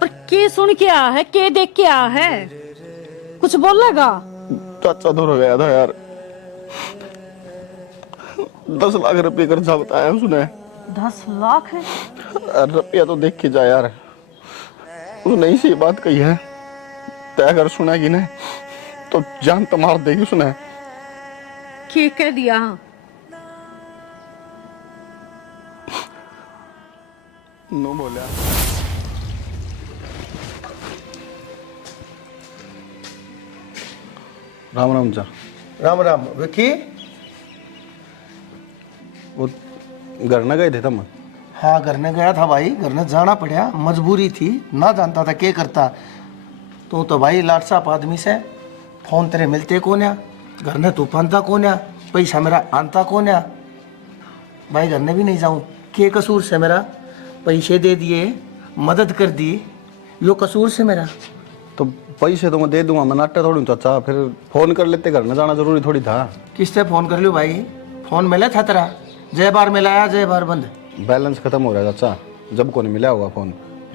पर के सुन के आया है, के देख के आया है? कुछ बोलेगा? चाचा दूर हो गया था यार, 10 लाख रुपए कर्जा बताया उसने। 10 लाख है? रुपया तो देख के जा यार, उसने इसी बात कही है, तय अगर सुनेगी ना तो जान तो मार देगी उसने। के कह दिया? नो बोला। राम राम चा। राम राम विकी। वो घर न गए थे तुम? हाँ घर ने गया था भाई, घर ने जाना पड़ा, मजबूरी थी, ना जानता था क्या करता। तो भाई लाट साहब आदमी से फोन तेरे मिलते कौन है, घर ने तू पानता कौन है, पैसा मेरा आनता कौन है। भाई घर ने भी नहीं जाऊँ, के कसूर से मेरा, पैसे दे दिए, मदद कर दी, यो कसूर से मेरा। तो पैसे तो मैं दे दूंगा, मैं नाट्य थोड़ी हूँ चाचा, फिर फोन कर लेते, घर न जाना जरूरी थोड़ी था। किससे फोन कर लियो भाई, फोन मिला था तेरा, जय बार मिलाया जय बार बंद। बैलेंस खत्म हो रहा है चाचा, जब को नहीं मिला होगा फोन।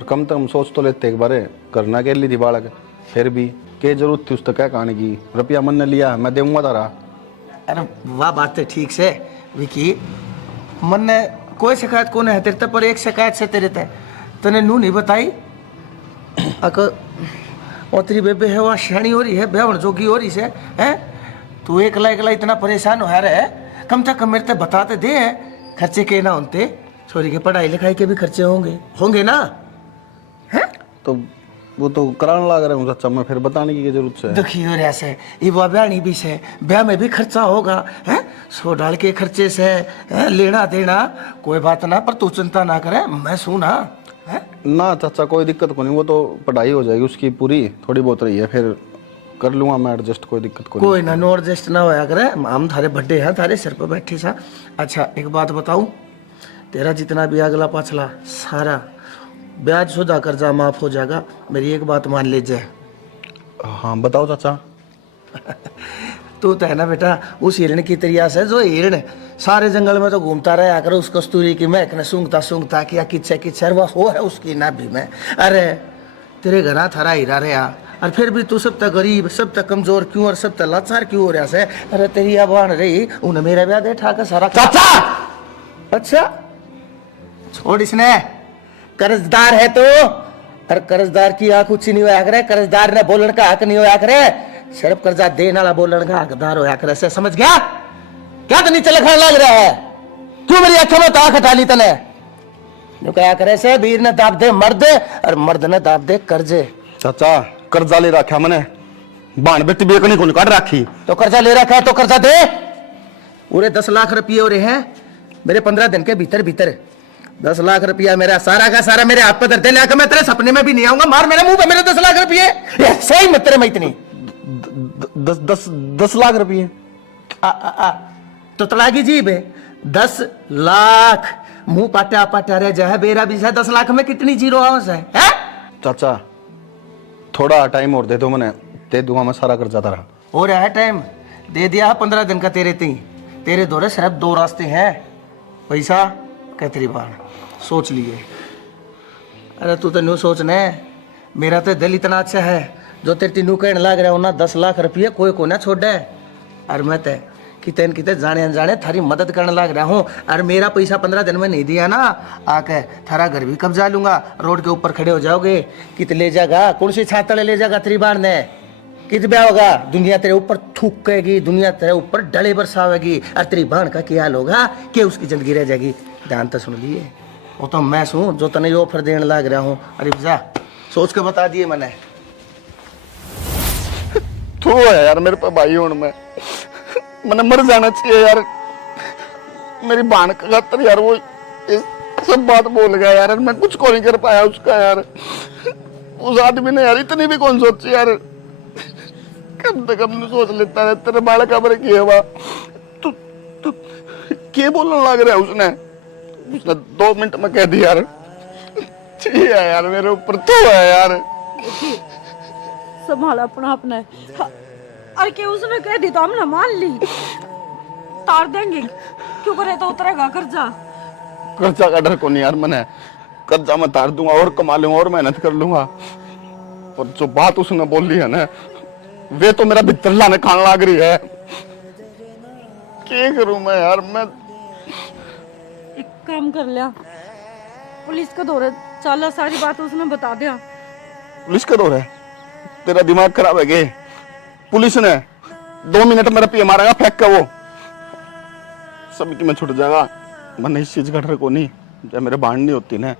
कम से कम सोच तो लेते एक बार, करना के ली थी बालक, फिर भी क्या जरूरत थी उस तक क्या कहने की। रुपया मन ने लिया, मैं दूंगा तारा। अरे वाह बात है ठीक से विकी, मन ने कोई शिकायत कौन है तेरे, पर एक शिकायत से तेरे तने नू नहीं बताई। अक ओतरी बेबे है वह शानी हो रही है, बेवण जोगी हो रही से है, तू एकला एकला इतना परेशान हो रहा है, कम से कम मेरे ते बताते दे, खर्चे के ना होते, छोरी के पढ़ाई लिखाई के भी खर्चे होंगे ना है। तो वो तो कराने लग रहे हूँ चाचा, मैं फिर बताने की क्या जरूरत है। दुखी हो रहा से ये वो ब्याह भी से, ब्याह में भी खर्चा होगा है, 100 डाल के खर्चे से है, लेना देना कोई बात ना, पर तू चिंता ना करे, मैं सुना है ना चाचा, कोई दिक्कत को नहीं, वो तो पढ़ाई हो जाएगी उसकी पूरी, थोड़ी बहुत रही है, फिर कर लूंगा मैं एडजस्ट, कोई दिक्कत को कोई ना, नो एडजस्ट ना होया करे, हम थारे बड्डे हैं, थारे सिर पर बैठे सा। अच्छा एक बात बताऊं, तेरा जितना भी अगला पाछला सारा ब्याज शुदा कर्जा माफ हो जाएगा, मेरी एक बात मान लीजिए। हाँ बताओ चाचा। तू तो है ना बेटा उस हिरण की तरिया से, जो हिरण सारे जंगल में तो घूमता रहा कर, उस कस्तूरी की महक ने सूंघता सूंघता किया किच्छे किच्छे, वह हो है उसकी नाभि में। अरे तेरे घरा थारा हीरा रहा, और फिर भी तू सब तक गरीब, सब तक कमजोर क्यों, और सब तक लाचार क्यों हो रहा से। अरे तेरी आबान रही, उन्हें मेरा ब्याह दे ठाकर सारा। चाचा अच्छा छोड़, इसने कर्जदार है तो, और कर्जदार की आंख ऊंची नहीं होया करे, कर्जदार ने बोलन का हक नहीं होया करे, सिर्फ कर्जा देने वाला बोलन का हकदार होया करे से, समझ गया? क्या तो नीचे लिखने लग रहा है, क्यों मेरी आंखों में ताक हटा ली तने? जो क्या करे से, वीर ने दाब दे मर्द, और मर्द ने दाब दे कर्जे। चाचा कर्जा ले रखा मैंने, बाण बेटी बेकनी को काट रखी। तो कर्जा ले रखा है तो कर्जा दे। पूरे 10 लाख रुपये हो रहे हैं मेरे 15 दिन के भीतर भीतर, 10 लाख रुपया मेरा सारा का सारा मेरे हाथ पर धरते लाकर, मैं तेरे सपने में भी नहीं आऊंगा, मार मेरे मुंह पे मेरे 10 लाख रुपये सही मत तेरे में इतनी 10 लाख रुपये तो तलागी जीब है। 10 लाख मुंह पाटा पाटा रह जाए, बेरा भी 10 लाख में कितनी जीरो हाउस है? चाचा थोड़ा टाइम और दे दो, मैंने दे दूंगा मैं सारा कर्जा तारा। हो रहा है टाइम, दे दिया 15 दिन का तेरे ती, तेरे दौरे सिर्फ 2 रास्ते हैं, पैसा कैतरी बाण, सोच लिए। अरे तू तो न्यू सोचने, मेरा तो दिल इतना अच्छा है, जो तेरे तीनू कहने लग रहा हो ना 10 लाख रुपये कोई को ना छोड़े, और मैं तो कितने कितने जाने अनजाने थारी मदद करने लग रहा हूँ, और मेरा पैसा 15 दिन में नहीं दिया ना, आके थारा घर भी कब्जा लूंगा, रोड के ऊपर खड़े हो जाओगे, कित ले जाएगा, कौन सी छातड़े ले जाएगा तेरी बाण ने, कित ब्याह होगा, दुनिया तेरे ऊपर थूकेगी, दुनिया तेरे ऊपर डले बरसावेगी, और तेरी बाण का क्या हाल होगा कि उसकी जिंदगी रह जाएगी। ध्यान तो सुन लिए, वो तो मैं सुन जो तने ये ऑफर देने लग रहा हूँ, अरे जा सोच के बता दिए मैंने। तू है यार मेरे पे भाई, हूं मैंने मर जाना चाहिए यार, मेरी बहन का खातर यार वो सब बात बोल गया यार, मैं कुछ को नहीं कर पाया उसका यार, उस आदमी ने यार इतनी भी कौन सोची यार, कम से कम सोच लेता है, तेरे बालक का बड़े किए हुआ तू तू क्या बोलने लग रहा है उसने 2 मिनट में कह दिया यार, ठीक है यार मेरे ऊपर तू है यार। संभाल अपना अपना। और के उसने कह दी तो हमने मान ली, तार देंगे क्यों करे तो उतरेगा कर्जा। कर्जा का डर को नहीं यार, मैंने कर्जा मैं तार दूंगा और कमा लूंगा और मेहनत कर लूंगा। पर जो बात उसने बोल ली है ना, वे तो मेरा भीतर लाने खान लाग रही है। क्या करूं मैं यार? मैं एक काम कर लिया, पुलिस का दौरे चला, सारी बात उसने बता दिया। पुलिस का दौर है? तेरा दिमाग खराब है क्या? पुलिस ने 2 मिनट मेरा पिए मारेगा फेंक के, वो सब की मैं छुट जाएगा। मैंने इस चीज का डर को नहीं, जब मेरे बांध नहीं होती ना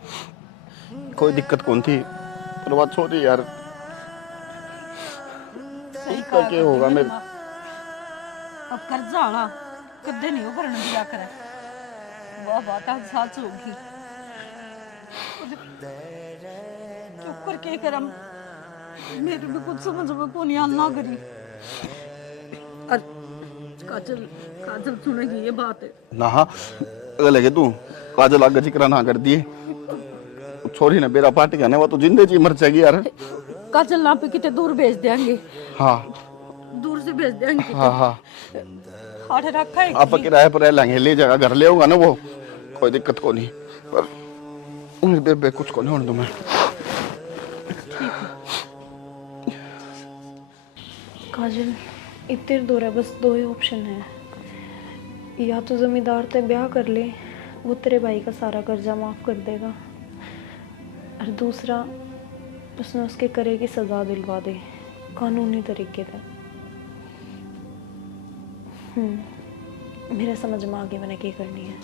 कोई दिक्कत कौन थी। पर बात छोड़ी यार, इसका क्या होगा मेरे? अब कर्जा आना कदे नहीं भरन दिया करे, वह बात आज सच होगी। चुप करके करम, मेरे भी कुछ समझ में को नहीं आना करी। और काजल काजल सुनेगी ये बात है ना हाँ लगे तू काजल आगे जिक्र ना कर दिए। छोरी ने बेरा पार्टी का वो तो जिंदे जी मर जाएगी यार। काजल ना पे कितने दूर भेज देंगे। हाँ दूर से भेज देंगे। हाँ हाँ हाथ रखा है आप किराए पर रह लेंगे, ले जाएगा घर ले होगा ना वो, कोई दिक्कत को नहीं। पर उन्हें बेबे कुछ को नहीं होने दूं मैं। काजल इतने दूर है, बस 2 ही ऑप्शन है। या तो जमींदार से ब्याह कर ले, वो तेरे भाई का सारा कर्जा माफ कर देगा, और दूसरा उसने उसके करे की सजा दिलवा दे कानूनी तरीके से। मेरे समझ में आ गया मैंने क्या करनी है।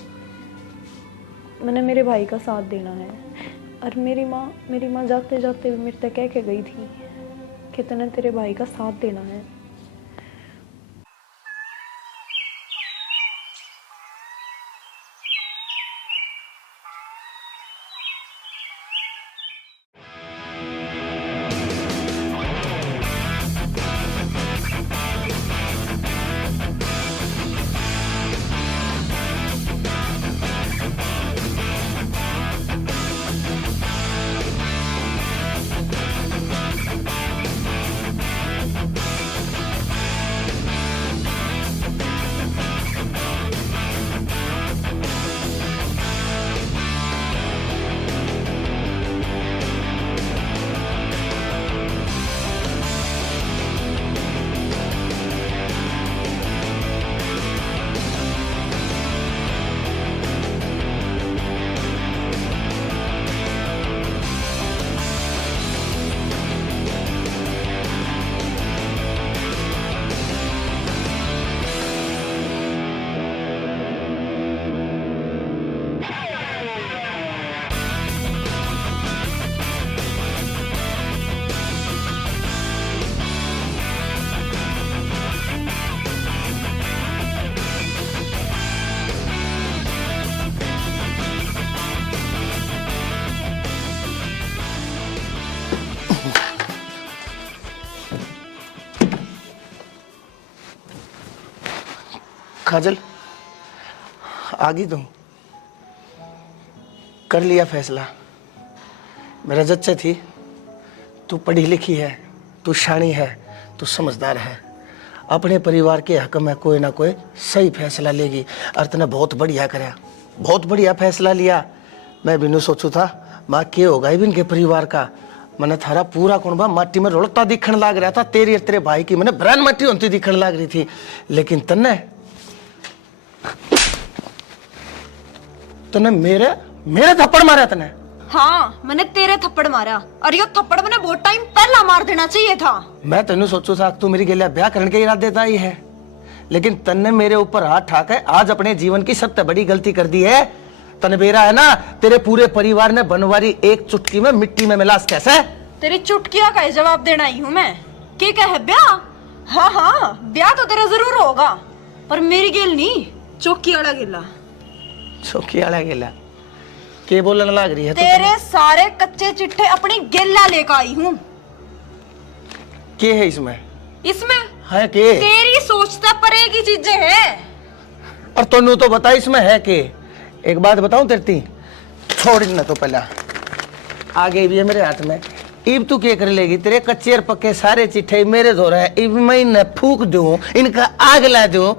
मैंने मेरे भाई का साथ देना है। और मेरी माँ जाते जाते मेरे तक कह के गई थी कि तूने तेरे भाई का साथ देना है। काजल आगी तुम कर लिया फैसला। मेरा जच्चे थी, तू पढ़ी लिखी है, तू शानी है, तू समझदार है। अपने परिवार के हक में कोई ना कोई सही फैसला लेगी। और तूने बहुत बढ़िया कराया, बहुत बढ़िया फैसला लिया। मैं भी नहीं सोचू था माँ के होगा ही इनके परिवार का। मैंने थारा पूरा कुंबा माटी में रोलता दिखने लग रहा था। तेरी और तेरे भाई की मैंने ब्रांड माटी होती दिखने लग रही थी। लेकिन तने मेरे थप्पड़ मारा तने। हाँ मैंने तेरे थप्पड़ मारा, और ये थप्पड़ मैंने बहुत टाइम पहला मार देना चाहिए था। मैं तेन सोचू था तू मेरी गेलिया ब्याह करने के इरादे ही है, लेकिन तन्ने मेरे ऊपर हाथ ठाक है। आज अपने जीवन की सबसे बड़ी गलती कर दी है। तनबेरा है ना, तेरे पूरे परिवार ने बनवारी एक चुटकी में मिट्टी में मिला। कैसे तेरी चुटकिया का जवाब देना ही हूँ मैं। क्या कहे ब्याह? हाँ हाँ ब्याह तो तेरा जरूर होगा, पर मेरी गेल नहीं, चौकी वाला गेला। चौकी वाला गेला के बोलने लग रही है? तेरे सारे कच्चे चिट्ठे अपनी गेला लेकर आई हूँ। के है इसमें? इसमें है के? तेरी सोचता परे की चीजें हैं। और तन्नू तो बता इसमें है के? एक बात बताऊं तेरी, छोड़ ना तो पहला आगे भी है मेरे हाथ में, इब तू क्या कर लेगी? तेरे कच्चे और पक्के सारे चिट्ठे मेरे धो रहे हैं। इब मैं इन्हें फूक दूं, इनका आग ला दूं,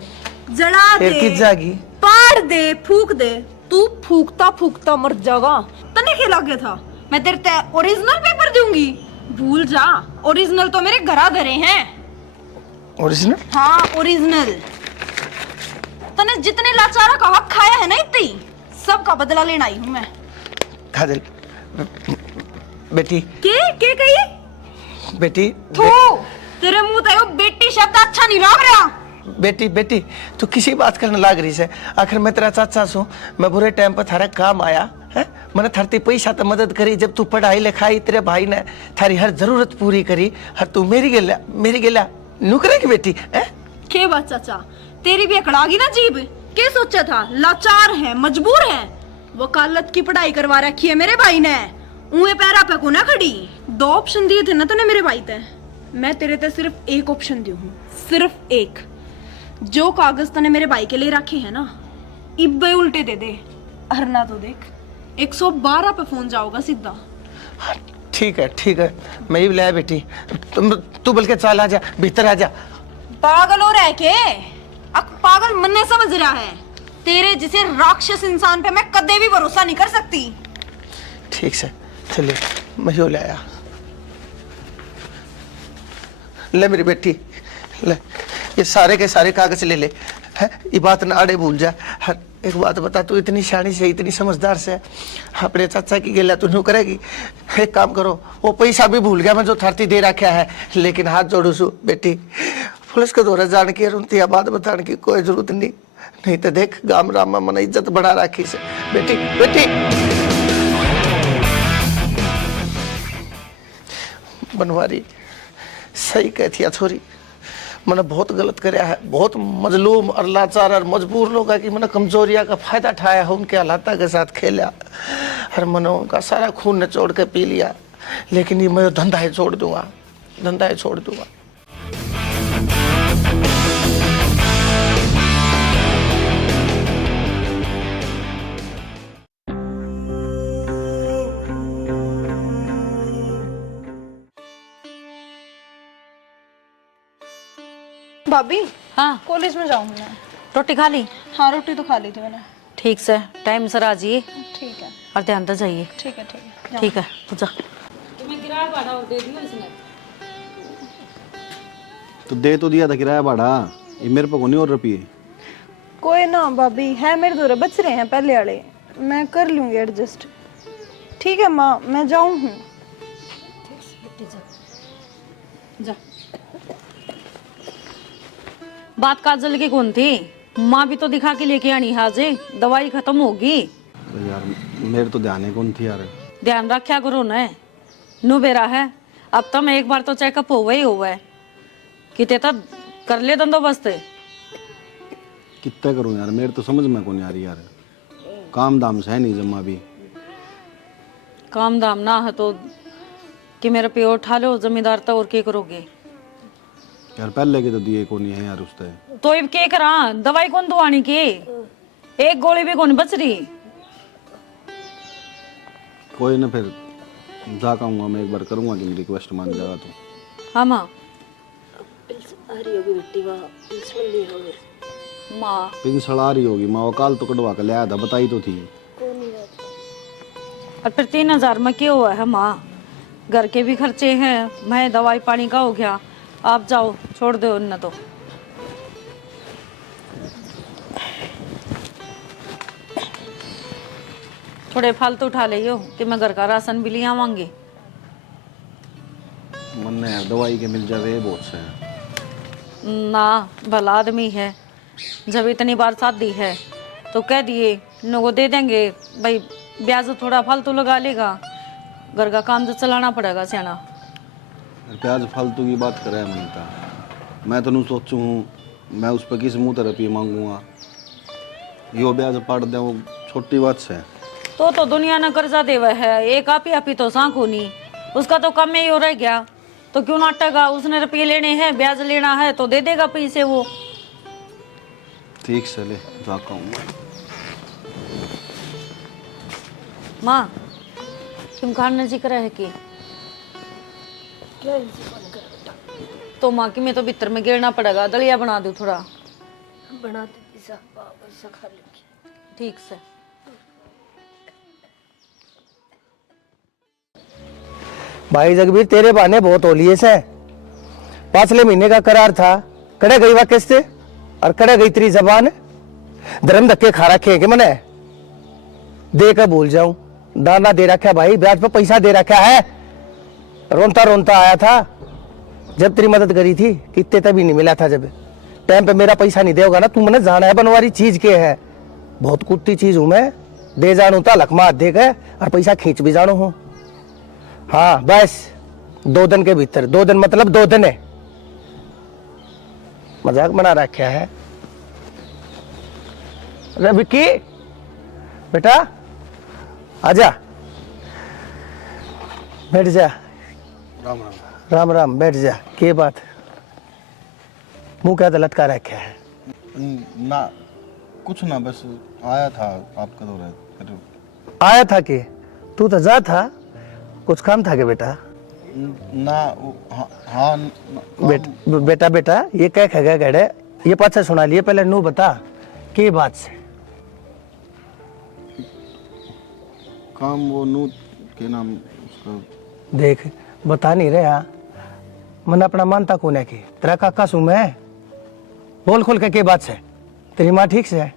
जला फिर दे, किस जागी? पाड़ दे, फूक दे। तू फूकता फूकता मर जाएगा। तने क्या लगे था मैं तेरे ते ओरिजिनल पेपर दूंगी? भूल जा, ओरिजिनल तो मेरे घरा धरे हैं। ओरिजिनल? हाँ ओरिजिनल। तने जितने लाचारा का हक खाया है ना इतनी, सबका बदला लेना आई हूँ मैं। काजल बेटी, के कही? बेटी थू, तेरे मुंह ते वो बेटी शब्द अच्छा नहीं लग रहा। बेटी बेटी तू किसी बात करने लाग रही है? आखिर मैं तेरा चाचा सू, मैं बुरे टाइम पर थारा काम आया है, मैंने थारती पैसा तो मदद करी। जब तू पढ़ाई लिखाई तेरे भाई ने थारी हर जरूरत पूरी करी, हर तू मेरी गेला नू करेगी बेटी है? के बात चाचा, तेरी भी अकड़ागी ना जीभ। के सोचा था लाचार है, मजबूर है। वकालत की पढ़ाई करवा रखी है मेरे भाई ने, उए पैरा पे को ना खड़ी। 2 ऑप्शन दिए थे ना तने मेरे भाई ते, मैं तेरे ते सिर्फ एक ऑप्शन दी हूँ, सिर्फ एक। जो कागज तने मेरे भाई के लिए रखे हैं ना, इब्बे उल्टे दे दे, अरना तो देख 112 पे फोन जाओगा सीधा। ठीक है, मैं ही लाया बेटी। तू बल्कि चल आ जा, भीतर आ जा। पागल हो रहा है के? पागल मन ने समझ रहा है, तेरे जिसे राक्षस इंसान पे मैं कदे भी भरोसा नहीं कर सकती। ठीक से चलिए, मैं यो लाया। ले मेरी बेटी, ले ये सारे के सारे कागज ले है। ये बात ना आड़े भूल जा। हर एक बात बता, तू इतनी शानी से, इतनी समझदार से अपने चाचा की गेला तू नू करेगी? एक काम करो, वो पैसा भी भूल गया मैं जो थारती दे रखा है, लेकिन हाथ जोड़ू सू बेटी, पुलिस के दौरा जान की उनती बात बताने की कोई जरूरत नहीं तो देख गाम राम में मन इज्जत बढ़ा रखी से। बेटी बेटी बनवारी सही कहती है छोरी, मैंने बहुत गलत कराया है। बहुत मजलूम और लाचार और मजबूर लोग की मैंने कमजोरिया का फायदा उठाया है, उनके हालात के साथ खेला और मैंने उनका सारा खून निचोड़ के पी लिया। लेकिन ये मैं धंधा ही छोड़ दूंगा। भाभी, हाँ कॉलेज में जाऊंगी मैं। रोटी खा ली? हाँ रोटी तो खा ली थी मैंने। ठीक से टाइम से आ जाइए ठीक है और ध्यान से जाइए। ठीक है ठीक है तो जा। तो दे तो दिया था किराया भाड़ा, ये मेरे पे को नहीं और रुपये। कोई ना भाभी, है मेरे दो बच रहे हैं पहले वाले, मैं कर लूंगी एडजस्ट। ठीक है माँ, मैं जाऊँ हूँ। जा। बात काजल की कौन थी? माँ भी तो दिखा के लेके आनी हाजे, दवाई खत्म होगी। तो यार मेरे तो ध्यान है कौन थी यार। ध्यान रखा करो न, नु बेरा है अब तो मैं एक बार तो चेकअप हुआ है किते तक कर ले बंदोबस्त। कितना करूं यार, मेरे तो समझ में कौन आ रही यार। काम दाम से है नहीं जमा भी। काम दाम ना है तो कि मेरा पे उठा लो जमींदार तो और क्या करोगे यार? पहले के तो दिए कौन है यार उसते। तो अब क्या करा, दवाई कौन दवानी की, एक गोली भी कौन बच रही। कोई ना, फिर जा कहूँगा मैं, एक बार करूँगा कि रिक्वेस्ट मान जाएगा तो। हाँ माँ माँ पिंसड़ आ रही होगी माँ, काल तो कटवा के ले आया था, बताई तो थी। और फिर 3000 में क्या हुआ है माँ? घर के भी खर्चे हैं, मैं दवाई पानी का हो गया। आप जाओ, छोड़ दो उन तो। थोड़े फालतू उठा लियो कि मैं घर का राशन भी ले आवांगी। मन ने यार दवाई के मिल जावे बहुत से। ना भला आदमी है, जब इतनी बार शादी है तो कह दिए लोगों दे देंगे भाई, ब्याज थोड़ा फालतू लगा लेगा, घर का काम तो चलाना पड़ेगा सियाना। प्याज फालतू की बात करे मनता, मैं तो सोचू हूँ मैं उस पर किस मुँह रुपये मांगूंगा, यो ब्याज पाट दे वो छोटी बात से। तो दुनिया ने कर्जा देवा है, एक आप ही तो सांखो नहीं, उसका तो कम ही हो रह गया तो क्यों नाटेगा। उसने रुपये लेने हैं, ब्याज लेना है तो दे देगा पैसे वो। ठीक से ले जा कहूँगा। माँ तुम खाने जिक्र है कि तो माँ की मैं तो भीतर में गिरना पड़ेगा, दलिया बना दूँ थोड़ा। बना दे ऐसा खा लेंगे। ठीक से। भाई जगबीर तेरे बहाने बहुत होलिए से। पांचले महीने का करार था, कड़े गई वा किस्ते और कड़े गई तेरी जबान। धर्म धक्के खा रखे कि मैंने दे कर भूल जाऊं। दाना दे रखा भाई, ब्याज पर पैसा दे रखा है। रोनता रोनता आया था जब तेरी मदद करी थी, कितने तभी नहीं मिला था। जब टाइम पे मेरा पैसा नहीं देगा ना, तू मैंने जाना है बनवारी चीज के है। बहुत कुट्टी चीज हूं मैं, दे जानू था लखमा दे के और पैसा खींच भी जानू हूं। हाँ बस 2 दिन के भीतर, 2 दिन मतलब 2 दिन है। मजाक बना रखा है। अरे विक्की बेटा आजा, बैठ जा। राम राम। राम राम, बैठ जा। के बात मुंह क्या लटका रखा है? ना कुछ ना, बस आया था आपका दौरा फिर। आया था कि तू तो जा था, कुछ काम था कि बेटा? ना हाँ बेटा बेटा ये क्या खगा गड़े, ये पाछा सुना लिए, पहले नू बता के बात से। काम वो नू के नाम उसका। देख बता नहीं रहा, मन अपना मानता कौन है कि तेरा काका सू मैं। बोल खोल के बात से, तेरी माँ ठीक से है?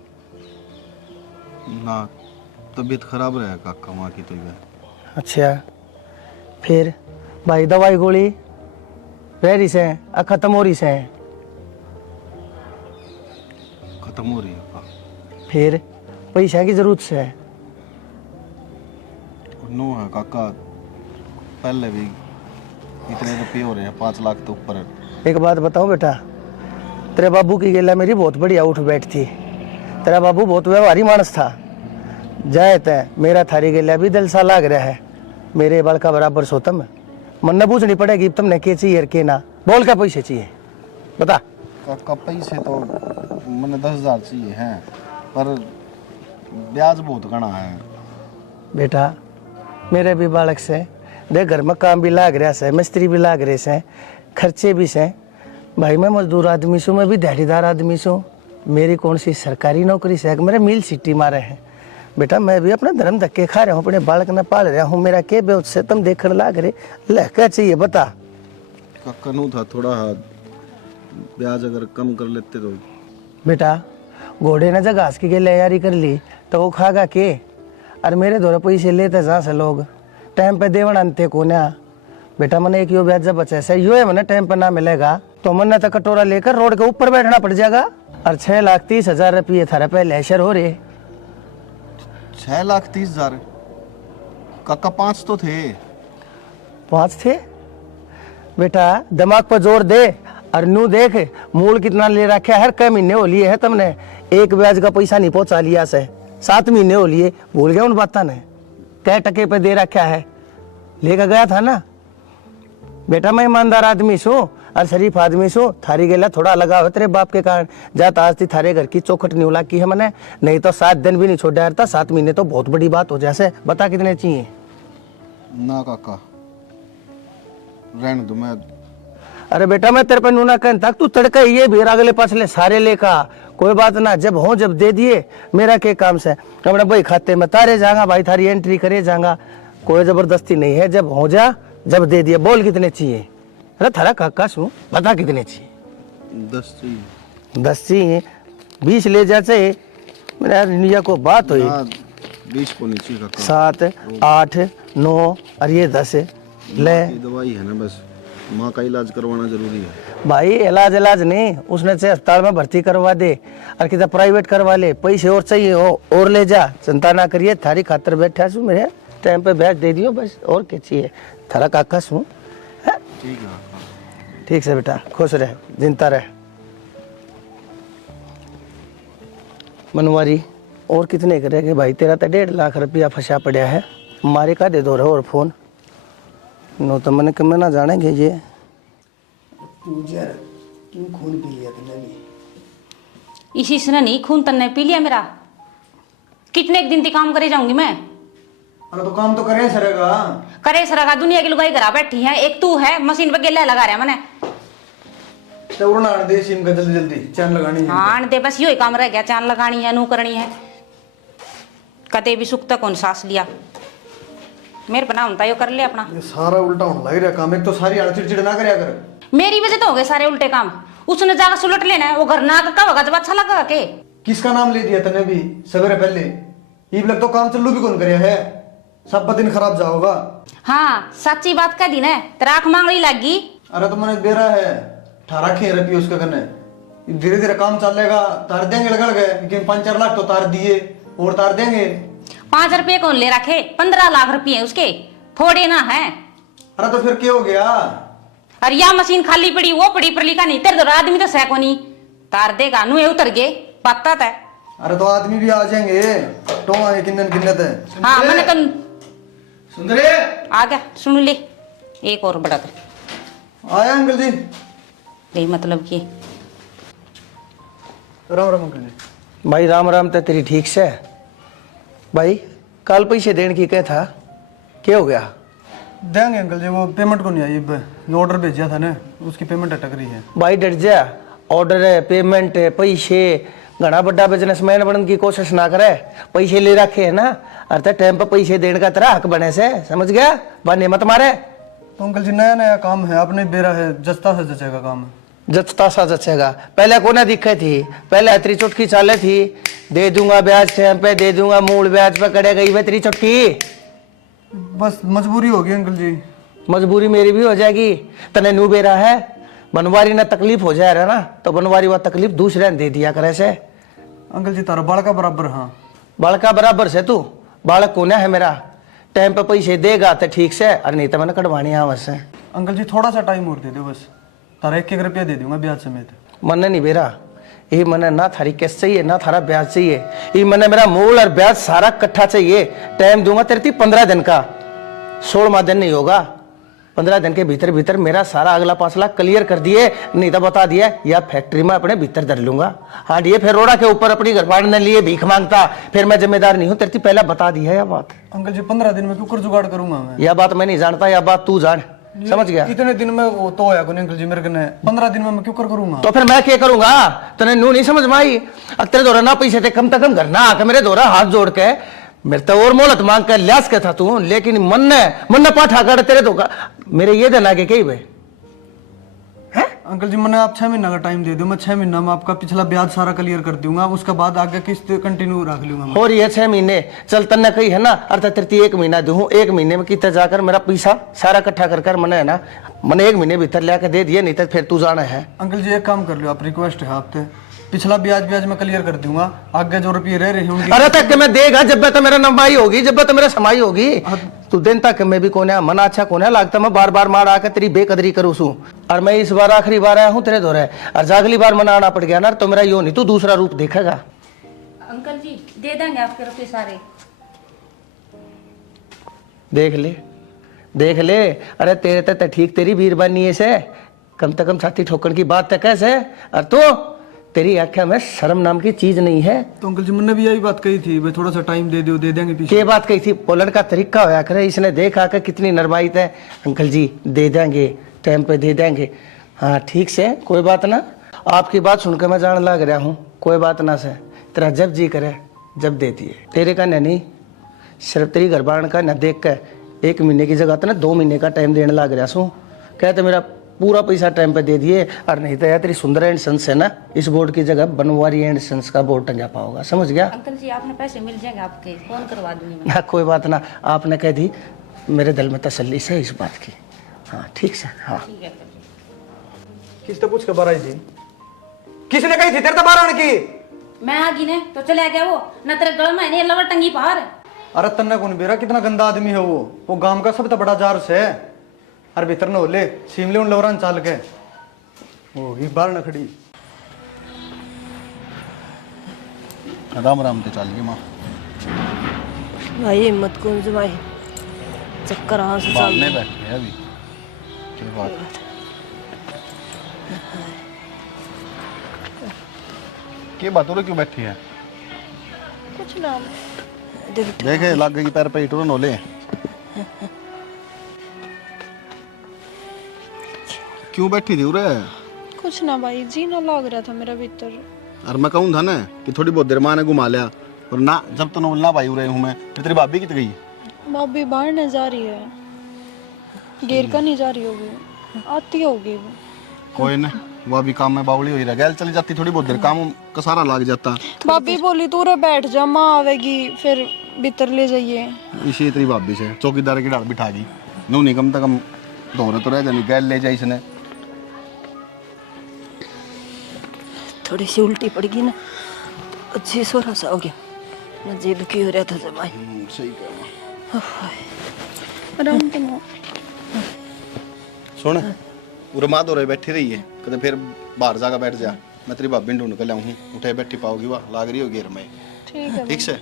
ना तबीयत खराब रहा काका माँ की तो। अच्छा फिर भाई दवाई गोली रही से खत्म हो रही से? खत्म हो रही है। फिर पैसा की जरूरत से है? नो है काका, पहले भी इतने रुपये हो रहे हैं, 5 लाख तो ऊपर। एक बात बताऊं बेटा, तेरे बाबू की गेला मेरी बहुत बढ़िया उठ बैठ थी। तेरा बाबू बहुत व्यवहारी मानस था। जाए तय मेरा थारी गेला भी दिल सा लाग रहा है। मेरे बाल का बराबर सोतम मन न पूछनी पड़ेगी तुमने के चाहिए के ना। बोल क्या पैसे चाहिए बता। काका पैसे तो मैंने 10,000 चाहिए हैं, पर ब्याज बहुत घना है। बेटा मेरे भी बालक से देख, घर में काम भी लाग रहा है, मिस्त्री भी लाग रहे से, खर्चे भी से। भाई मैं मजदूर आदमी सू, मैं भी दिहाड़ीदार आदमी सू। मेरी कौन सी सरकारी नौकरी से, मेरे मिल सिटी मारे हैं। बेटा मैं भी अपना धर्म धक्के खा रहा हूँ, अपने बालक न पाल रहा हूँ। मेरा के बेउत से तुम देखने लाग रहे, ले क्या चाहिए बता। काका नू था थोड़ा ब्याज अगर कम कर लेते तो। बेटा घोड़े ने जब घास की तैयारी कर ली तो वो खागा के? और मेरे द्वारा पैसे लेते जहाँ से लोग टाइम पे देवन अंते को ना। बेटा मैंने एक यो ब्याज जब बचा है यो है, मैंने टाइम पे ना मिलेगा तो मैंने तो कटोरा लेकर रोड के ऊपर बैठना पड़ जाएगा। और 6,30,000 रुपये थारा पहले ऐशर हो रहे। 6,30,000 काका 5 तो थे। 5 थे? बेटा दिमाग पर जोर दे और नू देख मूल कितना ले रखा है। हर कई महीने हो लिए है तुमने, एक ब्याज का पैसा नहीं पहुंचा लिया से। 7 महीने हो लिए, भूल गया उन बातों ने? कै टके पे दे रखा है, लेकर गया था ना। बेटा मैं ईमानदार आदमी सू और शरीफ आदमी सू। थारी गेला थोड़ा लगा हो तेरे बाप के कारण। जात आज थी थारे घर की चौखट नहीं उला की है मैंने, नहीं तो 7 दिन भी नहीं छोड़ रहा था। 7 महीने तो बहुत बड़ी बात हो जैसे। बता कितने चाहिए? ना काका रहने दो। मैं अरे बेटा मैं तेरे पे नूना कहन तक तू तड़का ये भी अगले पाछले सारे लेका कोई बात ना। जब हो जब दे दिए, मेरा के काम से अपने भाई खाते में तारे जाऊंगा, भाई थारी एंट्री करे जाऊंगा। कोई जबरदस्ती नहीं है, जब हो जा जब दे दिए। बोल कितने चाहिए? अरे थारा काका सू बता कितने चाहिए? 10 चाहिए। 10 चाहिए? 20 ले जा चाहिए मेरा दुनिया को बात हुई। 20 को नहीं चाहिए काका। 7 8 9 और ये 10 ले। ये दवाई है ना, बस माँ का इलाज करवाना जरूरी है। भाई इलाज नहीं, उसने से अस्पताल में भर्ती करवा दे और कितना प्राइवेट करवा ले। पैसे और चाहिए हो और ले जा, चिंता ना करिए। थारी खातर बैठा सू, मेरे टाइम पे ब्याज दे दियो बस। और क्या चाहिए? थारा काका सू। ठीक है काका। ठीक से बेटा, खुश रहे, जिंदा रहे। मनवारी और कितने करेंगे भाई? तेरा तो 1.5 लाख रुपया फंसा पड़ा है। मारे का दे दो रहे और फोन नो तो मैंने कम ना जानेंगे ये। तू खून पी लिया तुमने भी? इसी से नहीं, खून तन्ने पी लिया मेरा। कितने एक दिन तक काम करे जाऊंगी मैं? अरे तो काम तो करे सरेगा। करे सरा का दुनिया की लुगाई करा बैठी है, एक तू है मशीन पे गेला लगा रहा मने। तो उड़ना दे सिम का जल्दी जल्दी चैन लगानी है। हाँ दे बस यो ही काम रह गया, चांद लगानी है, नू करनी है। कते भी सुख तक कौन सांस लिया मेरे बना होता यो कर ले अपना। ये सारा उल्टा होने लग रहा काम। एक तो सारी आड़ चिड़चिड़ ना करया कर। मेरी वजह तो हो गए सारे उल्टे काम। उसने जाकर सुलट लेना है, वो घर ना का होगा जब अच्छा लगा के। किसका नाम ले दिया तने भी सवेरे पहले? ईब लग तो काम चल्लू भी कौन करे है, सब दिन खराब जाओगा। हाँ सच्ची बात कह दी ना, तराक मांगड़ी लगी। अरे तो मैंने दे रहा है 18 रुपये उसका करने, धीरे धीरे काम चलेगा। तार देंगे लगल गए, लेकिन 5-4 लाख तो तार दिए और तार देंगे। 5 रुपये कौन ले रखे, 15 लाख रुपये उसके थोड़े ना है। अरे तो फिर क्या हो गया? अरे या मशीन खाली पड़ी, वो पड़ी पर लिखा नहीं तेरे तो आदमी तो सह को नहीं तार देगा नु उतर गए पता था। अरे तो आदमी भी आ जाएंगे, तो आए किन्नन किन्नत है। हाँ मैंने तो सुंदरे आ गया, सुन ले एक और बड़ा कर आया अंकल जी। यही मतलब कि राम राम अंकल जी। भाई राम राम। तो तेरी ठीक से भाई? कल पैसे देने की क्या था, क्या हो गया? देंगे अंकल जी, वो पेमेंट को नहीं आई। जो ऑर्डर भेजा था ना उसकी पेमेंट अटक रही है। भाई डर जा, ऑर्डर है, पेमेंट है, पैसे, घना बड़ा बिजनेसमैन बनने की कोशिश ना करे। पैसे ले रखे है ना, अरे टाइम पर पैसे देने का तेरा हक बने से, समझ गया? बने मत मारे। तो अंकल जी नया नया काम है, आपने बेरा है, जचता से जचेगा काम। जचता सा जचेगा। पहले को ना दिक्कत थी, पहले तेरी चुटकी चाले थी, दे दूंगा ब्याज टाइम पे, दे दूंगा मूल ब्याज पे, करे गई वे तेरी चुटकी। बस मजबूरी होगी अंकल जी। मजबूरी मेरी भी हो जाएगी। तने नू बेरा है, बनवारी ना तकलीफ हो जाए रहा ना, तो बनवारी वह तकलीफ दूसरे ने दे दिया करे से। अंकल जी तारा बालका बराबर। हाँ बालका बराबर से तू, बालक कोना है मेरा। टाइम पे पैसे देगा तो ठीक से, और नहीं तो मैंने कटवानी है से। अंकल जी थोड़ा सा टाइम और दे दो बस, तारा 1-1 रुपया दे दूंगा ब्याज समेत। मने नहीं बेरा, ये मने ना थारी किस्त चाहिए ना थारा ब्याज चाहिए, ये मने मेरा मूल और ब्याज सारा इकट्ठा चाहिए। टाइम दूंगा तेरे 15 दिन का, 16वां दिन नहीं होगा। 15 दिन के भीतर भीतर मेरा सारा अगला पासला क्लियर कर दिए, नहीं तो बता दिया या फैक्ट्री में अपने भीतर धर लूंगा। हाँ ये फिर रोड़ा के ऊपर अपनी घर बांटने लिए भीख मांगता, फिर मैं जिम्मेदार नहीं हूँ। तेरी पहले बता दी है यह बात। अंकल जी 15 दिन में क्यों कर जुगाड़ करूंगा मैं? यह बात मैं नहीं जानता, यह बात तू जान, समझ गया? इतने दिन में वो तो होया कोनी अंकल जी मेरे कने, 15 दिन में मैं क्यों कर करूंगा? तो फिर मैं क्या करूंगा? तने नू नहीं समझ में आई? तेरे दौरा ना पैसे थे, कम से कम घर ना आके मेरे दौरा हाथ जोड़ के मेरे तो और मोहलत मांग कर ल्यास के था तू, लेकिन मन ने पाठा कर तेरे तो मेरे ये देना के कही भाई है? अंकल जी मैंने आप 6 महीना का टाइम दे दो, मैं 6 महीना में आपका पिछला ब्याज सारा क्लियर कर दूंगा, उसके बाद आगे किस्त कंटिन्यू रख लूंगा मैं। और ये 6 महीने चल तन्ने कही है ना, अर्थात 1 महीना दूं, 1 महीने में कितना जाकर मेरा पैसा सारा इकट्ठा कर कर मैंने है ना, मैंने 1 महीने भीतर ला के दे दिए, नहीं तो फिर तू जाना है। अंकल जी एक काम कर लो आप, रिक्वेस्ट है आपसे, पिछला ब्याज मैं क्लियर कर दूंगा, आगे जो रुपये रह रहे होंगे। अरे तक मैं देगा जब तो मेरा नंबाई होगी, जब तो मेरा समाई होगी। तू दिन तक मैं भी कोने मन अच्छा कोने लगता, मैं बार बार मार आकर तेरी बेकदरी करूँ सू। और मैं इस बार आखिरी बार आया हूँ तेरे दौरे, और अगली बार मना आना पड़ गया ना तो मेरा यो नहीं, तू दूसरा रूप देखेगा। अंकल जी दे देंगे आपके रुपये सारे। देख ले। अरे तेरे तो ठीक तेरी बीरबानी से कम से कम छाती ठोकन की बात तक कैसे, और तो तेरी आख्या में शर्म नाम की चीज नहीं है। तो अंकल जी मैंने भी यही बात कही थी, भाई थोड़ा सा टाइम दे दो, दे देंगे पीछे। ये बात कही थी, बोलने का तरीका होया करे, इसने देखा कि कितनी नरमाइत है। अंकल जी दे देंगे, टाइम पे दे देंगे। हाँ ठीक से, कोई बात ना। आपकी बात सुनकर मैं जान लग रहा हूँ, कोई बात ना से, तेरा जब जी करे जब दे दिए। तेरे का नहीं, सिर्फ तेरी घरबान का न देख कर 1 महीने की जगह तो ना 2 महीने का टाइम देने लग रहा हूँ। कहते मेरा पूरा पैसा टाइम पे दे दिए, और नहीं तो यार तेरी सुंदर एंड सन्स है ना, इस बोर्ड की जगह बनवारी एंड सन्स का बोर्ड टंगा पाओगा, समझ गया? अंकल जी आपने पैसे मिल जाएंगे आपके, फोन करवा दूंगी मैं। ना कोई बात ना, आपने कह दी, मेरे दिल में तसल्ली से इस बात की। हाँ ठीक से। हाँ ठीक है अंकल जी। किस तो पूछ के बाहर आई थी? किसने कही थी तेरे तो बाहर आने की? मैं आ गई ने तो चले गया वो, न तेरे गल में नहीं लवर टंगी पार। अरे तन्ने कौन बेरा, कितना गंदा आदमी है वो गांव का सब तो बड़ा जार से है। अरे भीतर न होले शिमले उन लवरान चाल के होगी बाहर न खड़ी। राम राम ते चाल गई माँ। भाई हिम्मत कौन जमाई, चक्कर हाँ से बाल में बैठे हैं अभी। क्या बात? क्या बात हो रही, क्यों बैठी है? कुछ ना, दे बेटा। देखे लग गई पैर पे टूरन होले। क्यों बैठी थी उरे? कुछ ना भाई, जी ना लग रहा था मेरा भीतर। और मैं कहूँ था ना कि थोड़ी बहुत देर माँ ने घुमा लिया, और ना जब तो ना भाई उरे हूँ मैं। फिर तेरी भाभी कित गई? भाभी बाहर न जा रही है, गेर का नहीं जा रही होगी, आती होगी वो। कोई ना, वो अभी काम में बावली हुई रह गैल चली जाती, थोड़ी बहुत देर काम का सारा लग जाता। भाभी बोली तू रे बैठ जा, माँ आवेगी फिर भीतर ले जाइए। इसी तेरी भाभी से चौकीदार की डाल बिठा गई। नू नहीं कम से कम दौरे तो रह जानी, गैल ले जाई इसने। थोड़ी सी उल्टी पड़ गई ना, अच्छी सोरा सा हो गया। मैं जी दुखी हो रहा था जमाई। सही कह आराम तो ना। सुन, पूरे माँ दौरे बैठी रही है, कदे फिर बाहर जाकर बैठ जा। मैं तेरी भाभी ढूंढ कर लाऊं, उठे बैठी पाओगी, वाह लाग रही होगी में। ठीक है ठीक से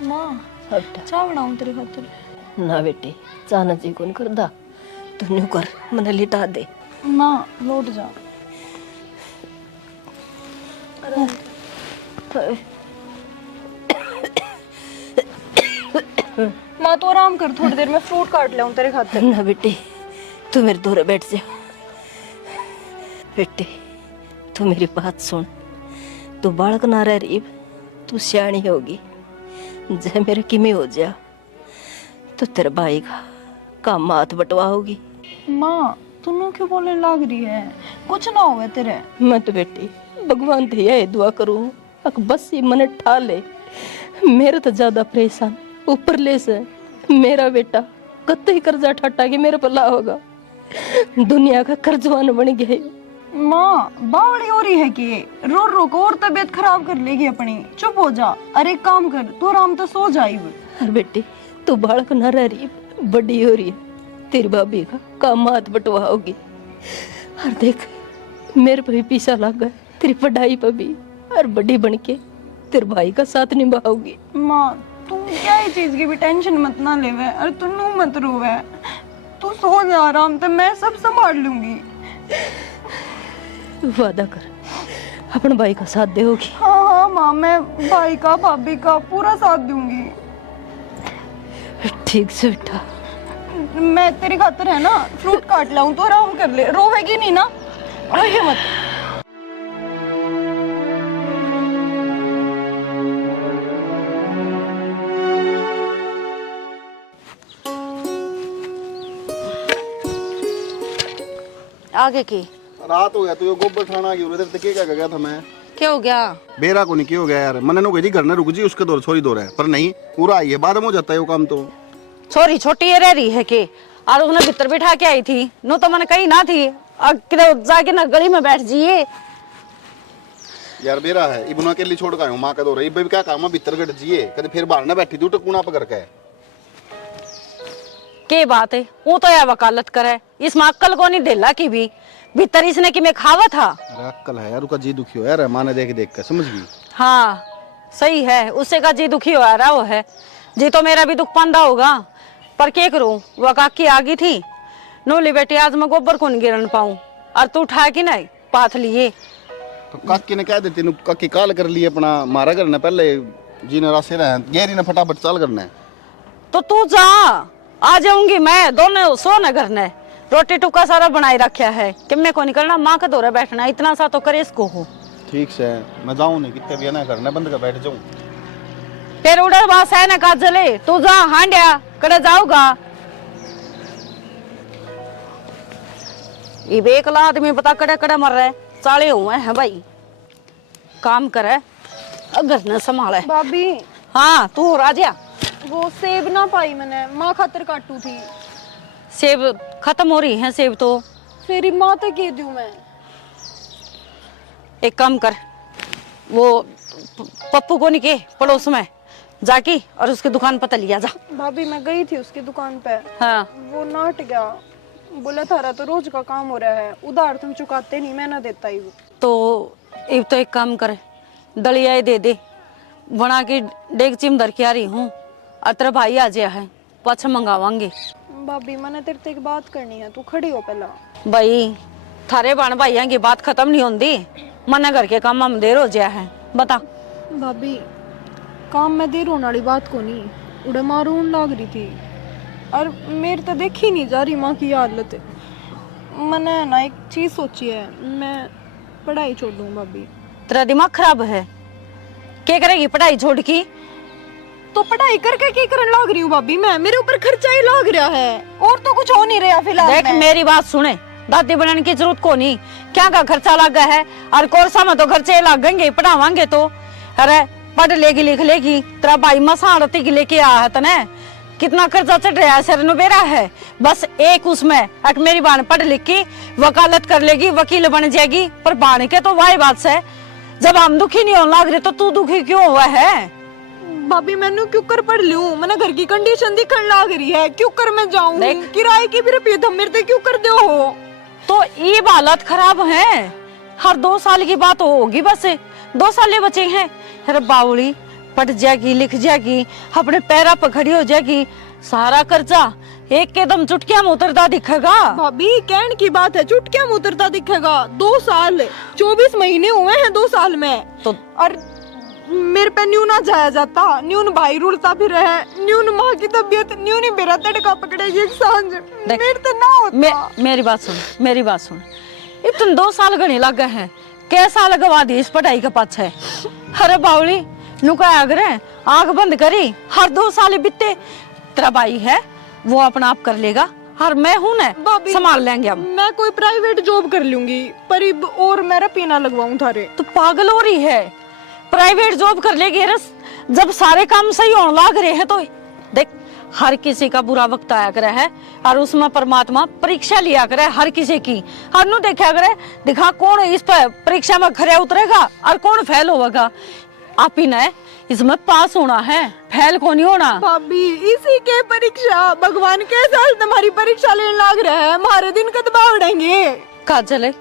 माँ, हाँ बेटा। चाय बनाऊं तेरे खातिर? ना बेटी, चाना जी कौन कर दा, तू न्यू कर, मने लिटा दे। माँ लौट जा। माँ तो आराम कर, थोड़ी देर में फ्रूट काट लाऊं तेरे खातिर। ना बेटी, तू मेरे दूर बैठ जा। बेटी, तू मेरी बात सुन, तू बालक ना रह रही, तू सियाणी होगी। जे मेरे किमी हो जा तो तेरे भाई का काम हाथ बटवा होगी। माँ तू क्यों बोलने लग रही है? कुछ ना हुआ तेरे। मैं तो बेटी भगवान थे यही दुआ करूं, अक बस ही मन ठा ले। मेरे तो ज्यादा परेशान ऊपर ले से मेरा बेटा कत्ते कर्जा ठट्टा के मेरे पल्ला होगा, दुनिया का कर्जवान बन गया है। माँ बावड़ी हो रही है कि रो रो को और तबीयत खराब कर लेगी अपनी। चुप हो जा। अरे एक काम कर, तू आराम तो सो जाई। अरे बेटी, तू बालक न रह रही, बड़ी हो रही है, तेरी भाभी का काम हाथ बटवा होगी। और देख मेरे पे भी पीछा लग गया, तेरी पढ़ाई पे भी, और बड़ी बन के तेरे भाई का साथ निभाओगी। माँ तू क्या ही चीज की भी टेंशन मत ना लेवे, और तू नू मत रोवे। तू सो जा आराम से, मैं सब संभाल लूंगी। वादा कर अपने भाई का साथ देगी। हाँ हाँ माँ, मैं भाई का भाभी का पूरा साथ दूंगी। ठीक से बेटा। मैं तेरी खातिर है ना फ्रूट काट लाऊं, तो आराम कर ले, रोवेगी नहीं ना? रोइए मत। आगे की रात हो गया, तू ये गोबर ठाना की उरे ते क्या गया था मैं? क्या हो गया? बेरा को नहीं क्यों हो गया यार? मैंने नो गई घर ने रुक जी, उसके दौर छोरी दौर है, पर नहीं पूरा आई है, बाद में हो जाता है वो काम। तो छोरी छोटी रह रही है के, और उन्हें भीतर बिठा के आई थी, नो तो मैंने कही ना थी जाके ना गली में बैठ जाइए। यार बेरा है, इबना के लिए छोड़ का माँ का दौर है, इब क्या काम है भीतर गट जिए, कदे फिर बाहर ना बैठी तू टकुना पकड़ के। के बात है, वो तो यार वकालत करे, इसमें अक्कल को नहीं ढेला की भी, भीतर इसने कि मैं खावा था। अरे अक्कल है यार, उसका जी दुखी हो यार, माँ ने देख देख कर समझ गई। हाँ सही है, उससे का जी दुखी हो रहा वो है, जी तो मेरा भी दुख पंदा होगा, पर क्या करूं, वह काकी आ गई थी, नोली बेटी आज मैं गोबर को नहीं गिरन पाऊं, और तू उठा के नहीं पाथ लिए। तो काकी ने कह देती, काकी काल कर लिए अपना मारा करना पहले जी ने रास्ते रहे, गहरी ने फटाफट चाल करना है। तो तू जा, आ जाऊंगी मैं, दोनों सो न करने, रोटी टुक्का सारा बनाए रखा है कि मैं को निकलना, माँ का दौरा बैठना, इतना सा तो करे इसको हो। ठीक से मैं जाऊं नहीं, कितने भी ना करना बंद कर बैठ जाऊं। फिर उड़र बास है ना काजले, तू जा हांडिया करे जाऊगा। ये बेकला आदमी पता कड़े कड़े मर रहे, साले हुए हैं भाई, काम करे अगर न संभाले। भाभी हाँ तू राजा, वो सेब ना पाई मैंने, माँ खातिर काटू थी। सेब खत्म हो रही हैं सेब तो। फिर माँ तक कह दूं मैं? एक काम कर, वो पप्पू को निके पड़ोस में जाके और उसकी दुकान पर लिया जा। भाभी मैं गई थी उसकी दुकान पे, हाँ वो नाट गया, बोला थारा तो रोज का काम हो रहा है, उधार तुम चुकाते नहीं, मैं ना देता ही। तो एक तो एक काम कर, दलिया दे दे बना के, डेगची में धर के आ रही हूँ, और तेरा भाई आ गया है, पाछा मंगावांगे। भाभी मैंने तेरे से एक बात करनी है, तू खड़ी हो पहला। भाई थारे बाण भाइयों की बात खत्म नहीं होती, मना घर के काम में देर हो गया है, बता। भाभी काम में देर होने वाली बात को नहीं, उड़े मारून लाग रही थी और मेरे तो देखी नहीं जा रही माँ की हालत। मैंने ना एक चीज सोची है, मैं पढ़ाई छोड़ दूँ भाभी। तेरा दिमाग खराब है? क्या करेगी पढ़ाई छोड़ की? तो पढ़ाई करके क्या करने लाग रही हूँ भाभी मैं? मेरे ऊपर खर्चा ही लाग रहा है और तो कुछ हो नहीं रहा फिलहाल। देख मेरी बात सुने, दादी बनाने की जरूरत को नहीं, क्या का खर्चा लगा है और कोर्सा में तो खर्चे लगेंगे, पढ़ावांगे तो। अरे पढ़ लेगी लिख लेगी, तेरा भाई मसारती की लेके आया है तने, कितना कर्जा चढ़ रहा है, सिर नुबेरा है। बस एक उसमें एक मेरी बहन पढ़ लिख की वकालत कर लेगी, वकील बन जाएगी, पर बहन के तो वही बात से जब हम दुखी नहीं होने लग रहे तो तू दुखी क्यों हुआ है? भाभी मैंने क्यों कर पढ़ लूं? मैंने घर की कंडीशन दिखने लाग रही है, क्यों कर मैं जाऊं? किराए की भी रुपये तुम मेरे क्यों कर दो हो? तो ये हालत खराब है, हर 2 साल की बात होगी, बस 2 साल बचे हैं। अरे बावली पढ़ जाएगी लिख जाएगी, अपने पैरा पर खड़ी हो जाएगी, सारा कर्जा एक कदम चुटकिया में उतरता दिखेगा। भाभी कहने की बात है, चुटकिया में उतरता दिखेगा? 2 साल 24 महीने हुए हैं 2 साल में तो और मेरे पे न्यू ना जाया जाता, न्यून भाई रुलता भी रहे, न्यून माँ की तबीयत, न्यून ही मेरा तड़का पकड़ेगी एक सांझ, मेरे तो ना होता। मेरी बात सुन, मेरी बात सुन, इतने 2 साल गणे लग गए हैं, कैसा लगवा दी इस पढ़ाई के पाछे? अरे बावली नुका अगर आंख बंद करी, हर 2 साल बीते, तेरा भाई है वो अपना आप कर लेगा और मैं हूं ना, संभाल लेंगे हम। मैं कोई प्राइवेट जॉब कर लूंगी पर और मेरा पीना लगवाऊं थारे। तो पागल हो रही है, प्राइवेट जॉब कर लेगी रस, जब सारे काम सही होने लग रहे हैं तो देख हर किसी का बुरा वक्त आया करे है और उसमें परमात्मा परीक्षा लिया करे हर किसी की, और नु देखा करे दिखा कौन इस पर परीक्षा में खरे उतरेगा और कौन फेल होगा। आप ही ने इसमें पास होना है, फेल को नहीं होना। भाभी इसी के परीक्षा, भगवान के साथ तुम्हारी परीक्षा लेने लग रहा है, हमारे दिन कब उड़ेंगे? काजल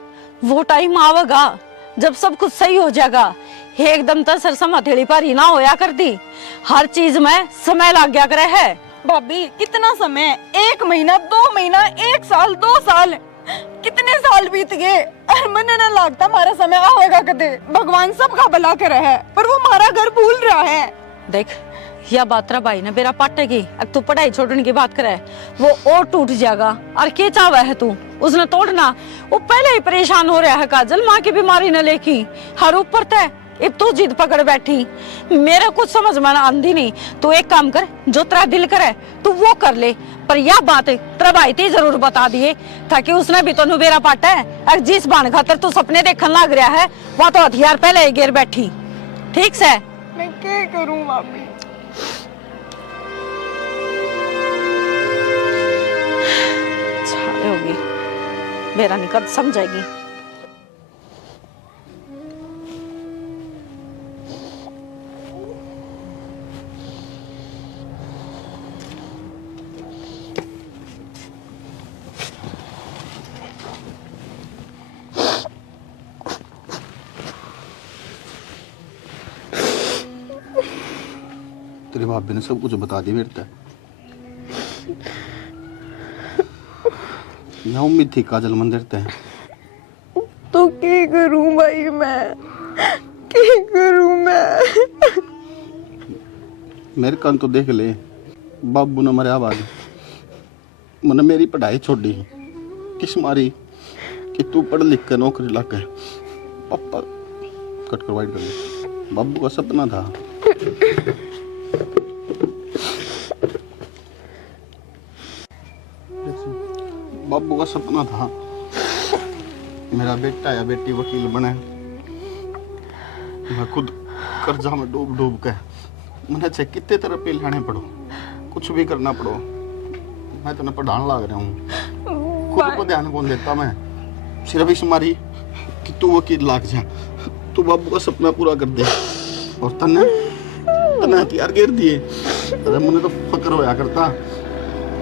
वो टाइम आवेगा जब सब कुछ सही हो जाएगा, एकदम तो सरसम हथेली पर ही ना होया करती, हर चीज में समय लग गया करे है। भाभी कितना समय? 1 महीना, 2 महीना, 1 साल, 2 साल, कितने साल बीत गए और मन ना लगता हमारा समय आएगा कदे। भगवान सबका भला करे है पर वो हमारा घर भूल रहा है। देख यह बात रा भाई ने बेरा पाटेगी, अब तू पढ़ाई छोड़ने की बात करे वो और टूट जाएगा, और क्या चाहवा है तू उसने तोड़ना? वो पहले ही परेशान हो रहा है काजल, माँ की बीमारी न लेकी, हर ऊपर तय अब तू जिद पकड़ बैठी, मेरा कुछ समझ में आंदी नहीं। तू एक काम कर, जो तेरा दिल करे तू वो कर ले, पर यह बात तेरा भाई ते जरूर बता दिए ताकि उसने भी तो नुबेरा पाटा है, और जिस बाण खातर तू सपने देखने लग रहा है वो तो हथियार पहले ही गिर बैठी। ठीक से? मैं क्या करूं भाभी? छाड़े होगी मेरा निकल समझेगी। तेरे भाभी ने सब कुछ बता दिया मेरे तक। मैं उम्मीद थी काजल मंदिर ते तो क्या करूं भाई मैं, क्या करूं मैं? मेरे कान तो देख ले, बाबू ने मरिया बाद मैंने मेरी पढ़ाई छोड़ी, किस मारी कि तू पढ़ लिख कर नौकरी लग गए। पापा कट कर वाइट कर ले, बाबू का सपना था। बाबू का सपना था मेरा बेटा या बेटी वकील बने। मैं खुद कर्जा में डूब डूब के मैंने चाहे कितने तरह पे लाने पड़ो, कुछ भी करना पड़ो, मैं तो पढ़ाने लग रहा हूँ। खुद को ध्यान कौन देता मैं? सिर्फ इस मारी कि तू वकील लाग जा, तू बाबू का सपना पूरा कर दे, और तने हथियार गिर दिए। अरे मुझे तो फक्र होया करता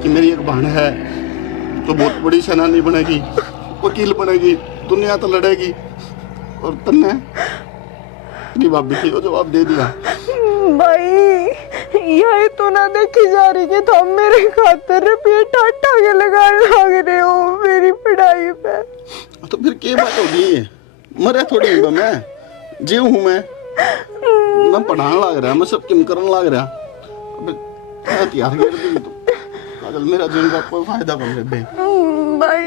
कि मेरी एक बहन है तो बहुत बड़ी सेनानी बनेगी, वकील बनेगी, दुनिया तो लड़ेगी, और तन्ने तेरी भाभी थी वो जवाब दे दिया। भाई यही तो ना देखी जा रही कि तुम मेरे खातर रुपये ठाठा के लगाने लग रहे हो मेरी पढ़ाई पे। तो फिर क्या बात होगी? मरे थोड़ी हूँ मैं, जीव हूँ मैं। मैं पढ़ाने लग रहा, मैं सब किम करने लग रहा। अबे तैयार कर दी तो काजल, मेरा जीवन का कोई फायदा कौन बे। भाई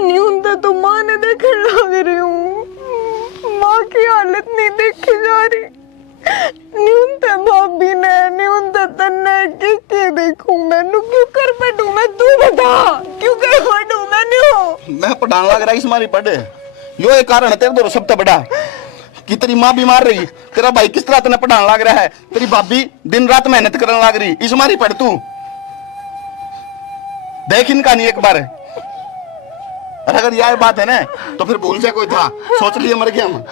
न्यूनता तो माँ ने देखने लग रही हूँ, माँ की हालत नहीं देखी जा रही। न्यूनता भाभी ने, न्यूनता तन्ने के देखूं मैनू, क्यों कर बैठूं मैं, तू बता क्यों कर बैठूं मैनू। मैं पढ़ाने लग रहा इस मारी पढ़े, यो एक कारण है तेरे दो सबसे बड़ा कि तेरी माँ बीमार रही, तेरा भाई किस तरह तेने पढ़ाने लग रहा है, तेरी भाभी दिन रात मेहनत करने लग रही, इस मारी पढ़ तू देख इनका नहीं एक बार। और अगर यह बात है ना तो फिर भूल जा कोई था, सोच लिए मर गया हम।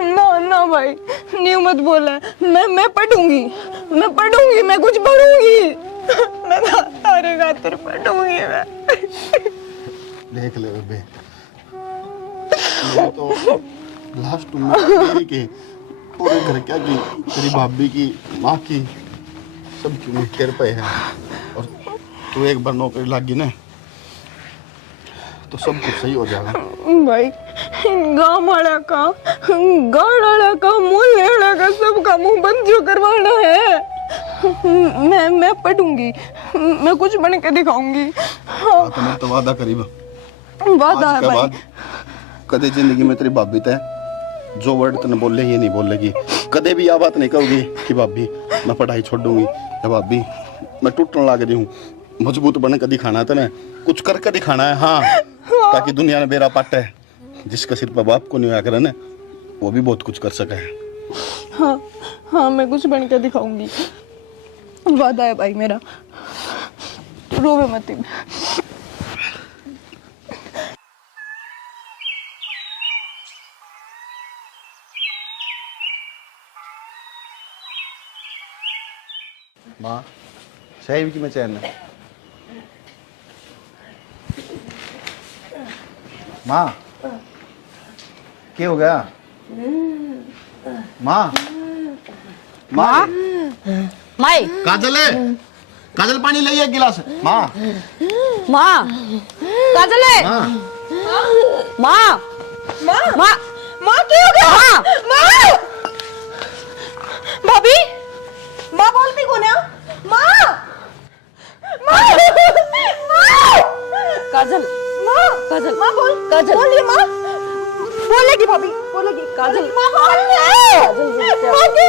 ना ना भाई न्यू मत बोला, मैं पढ़ूंगी, मैं कुछ पढ़ूंगी, मैं तारे खातिर पढ़ूंगी मैं। देख ले बेबे, मैं तो लास्ट उम्मीद के पूरे घर क्या की, तेरी भाभी की, माँ की, सब की उम्मीद तेरे पे है। और तू एक बार नौकरी लग गई ना तो सब कुछ सही हो जाएगा। भाई गाँव वाला का, गाँव वाला का, मोहल्ले वाला का, सबका मुंह बंद जो करवाना है। मैं पढ़ूंगी, मैं कुछ बन के दिखाऊंगी। हाँ। तो मैं तो वादा करीब वादा है भाई। कदे जिंदगी में तेरी भाभी तय जो वर्ड तने बोले ये नहीं बोलेगी, कदे भी यह बात नहीं कहोगी कि भाभी मैं पढ़ाई छोड़ दूंगी, या भाभी मैं टूटने लग रही हूँ। मजबूत बन के दिखाना है तने, कुछ करके दिखाना है। हाँ, ताकि दुनिया में बेरा पाट है, जिसका सिर पर बाप को नहीं होया करे ना वो भी बहुत कुछ कर सके है। हाँ हाँ, मैं कुछ बन के दिखाऊंगी, वादा है भाई मेरा, रोवे मत। माँ सही की मैं चैन है। माँ क्या हो गया? माँ माँ माई काजल है, काजल पानी ले एक गिलास। माँ माँ काजल है, माँ माँ माँ माँ माँ क्या हो गया? माँ माँ भाभी, माँ बोलती कौन है? माँ माँ काजल माँ काजल माँ बोल, काजल बोलिए माँ, बोलेगी भाभी, बोलेगी। काजल माँ बोल काजल माँ क्या?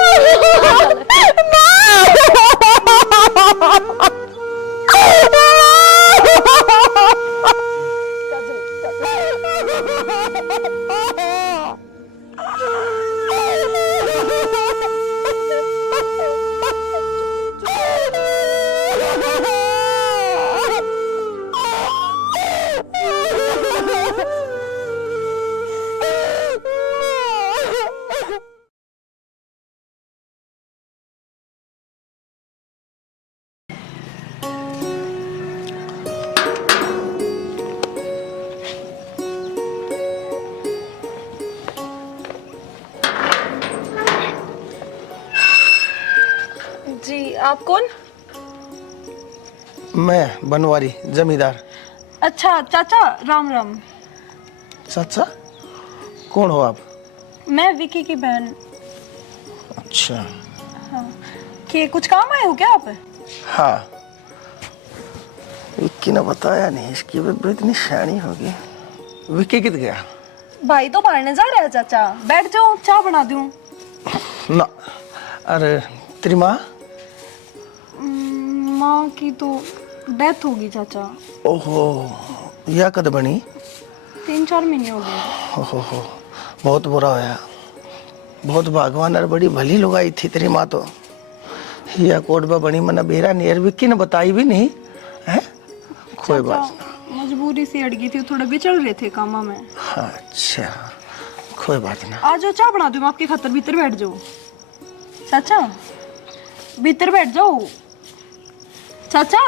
जी आप कौन? मैं बनवारी जमींदार। अच्छा चाचा, राम राम। चाचा कौन हो आप? मैं विकी की बहन। अच्छा कि कुछ काम आए हो क्या आप? हाँ, विक्की ने बताया नहीं, इसकी भी इतनी शानी होगी। विक्की कित गया? भाई तो पढ़ने जा रहा है चाचा, बैठ जाओ चाय बना दूं। ना, अरे तेरी माँ? माँ की तो डेथ होगी चाचा। ओहो, यह कद बनी? 3-4 महीने हो गए। ओहो, बहुत बुरा होया। बहुत भगवान और बड़ी भली लुगाई थी तेरी माँ तो। यह कोडबा बनी मना बेरा नियर, विक्की ने बताई भी नहीं है। कोई बात ना, मजबूरी से अड़ गई थी, थोड़ा बिचल रहे थे कामा में। अच्छा कोई बात ना। आ जाओ चाय बना दूं आपके खातर, भीतर बैठ जाओ चाचा, भीतर बैठ जाओ चाचा।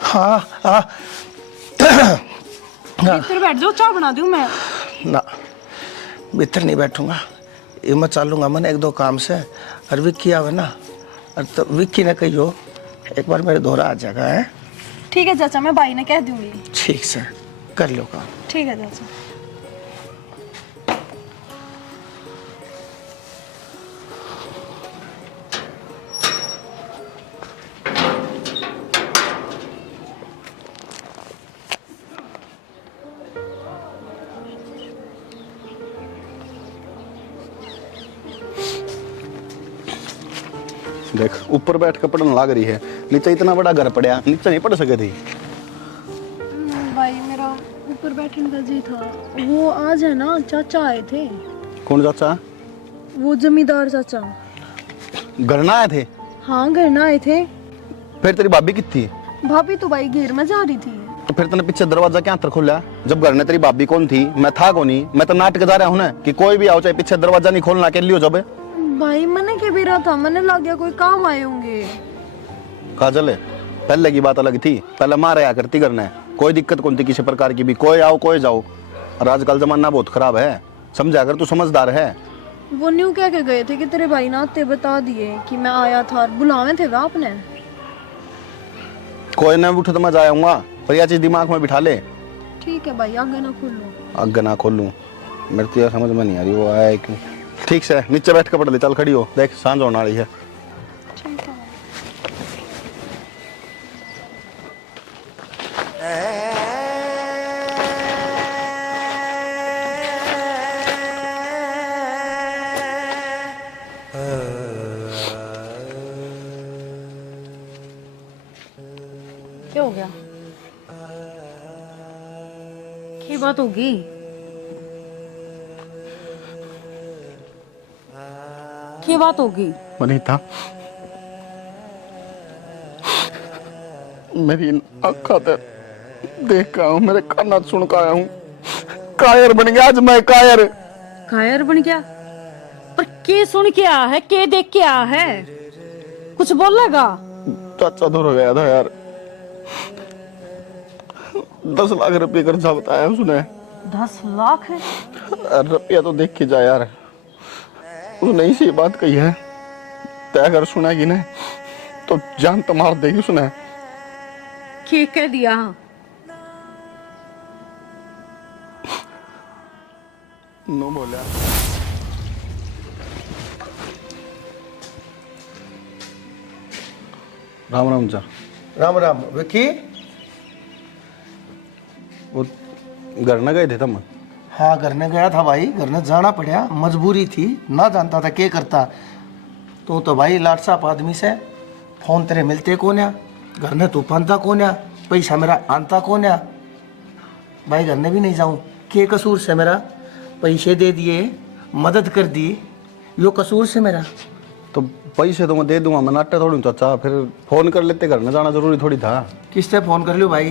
हाँ हाँ भीतर बैठ जाओ, चाय बना दूं मैं। ना, भीतर नहीं बैठूंगा, ये मैं चलूंगा मन 1-2 काम से। और विक्की आवे ना, और तो विक्की ने कहियो एक बार मेरे दोहरा आ जाएगा है। ठीक है चाचा, मैं भाई ने कह दूंगी। ठीक से कर लो काम। ठीक है चाचा। देख ऊपर बैठ कर पढ़ने लग रही है, नीचे इतना बड़ा घर पड़ा, नीचे नहीं पढ़ सके थी। भाई मेरा ऊपर बैठने का जी था। वो आज है ना चाचा आए थे। कौन चाचा? वो जमींदार चाचा। घर ना आए थे? हाँ घर ना आए थे। फिर तेरी भाभी कितनी? भाभी तो भाई घेर में जा रही थी। तो फिर तूने पीछे दरवाजा क्या अंतर खोला? जब घर में तेरी भाभी कौन थी, मैं था कौन ही? मैं तो नाटक जा रहा हूँ ना कि कोई भी आओ चाहे पीछे दरवाजा नहीं खोलना के लियो। जब भाई मैंने के भी रहा था, मैंने लग गया कोई काम आए होंगे। काजल है, पहले की बात अलग थी, पहले माँ रहा करती करना, कोई दिक्कत कौन थी किसी प्रकार की भी, कोई आओ कोई जाओ। और आजकल जमाना बहुत खराब है, समझा कर, तू समझदार है। वो न्यू कह के गए थे कि तेरे भाई ने आते बता दिए कि मैं आया था, बुलावे थे वह आपने। कोई ना उठ तो मैं जाऊंगा, पर यह चीज दिमाग में बिठा ले। ठीक है भाई, आगे ना खोलो। आगे ना खोलूं? मेरे तो यह समझ में नहीं आ रही वो आया है क्यों। ठीक से नीचे बैठ के पढ़ ले, चल खड़ी हो, देख सांझ होने वाली है। ठीक है। क्या हो गया? क्या बात होगी? क्या बात होगी? वनीता, मेरी आँखों से देख का हूँ, मेरे कान सुन का आया हूँ, कायर बन गया आज मैं, कायर। कायर बन गया? पर के सुन के आया है, के देख के आया है? कुछ बोलेगा? चाचा दूर हो गया था यार, 10 लाख रुपए कर्जा बताया उसने। 10 लाख है? रुपया तो देख के जा यार, उसने इसी बात कही है, तय अगर सुनेगी ना तो जान तो मार देगी उसने। के कह दिया? नो बोला। राम राम चा। राम राम। विकी? वो घर न गए थे तुम? हाँ घर ने गया था भाई, घर ने जाना पड़ा, मजबूरी थी, ना जानता था क्या करता। तो भाई लाट साहब आदमी से फोन तेरे मिलते कौन या, घर ने तू पानता कौन या, पैसा मेरा आनता कौन या। भाई घर ने भी नहीं जाऊँ, के कसूर से मेरा? पैसे दे दिए, मदद कर दी, यो कसूर से मेरा? तो पैसे तो मैं दे दूंगा, मैं नाट्य थोड़ी हूँ चाचा, फिर फोन कर लेते, घर में जाना जरूरी थोड़ी था। किससे फोन कर लियो भाई?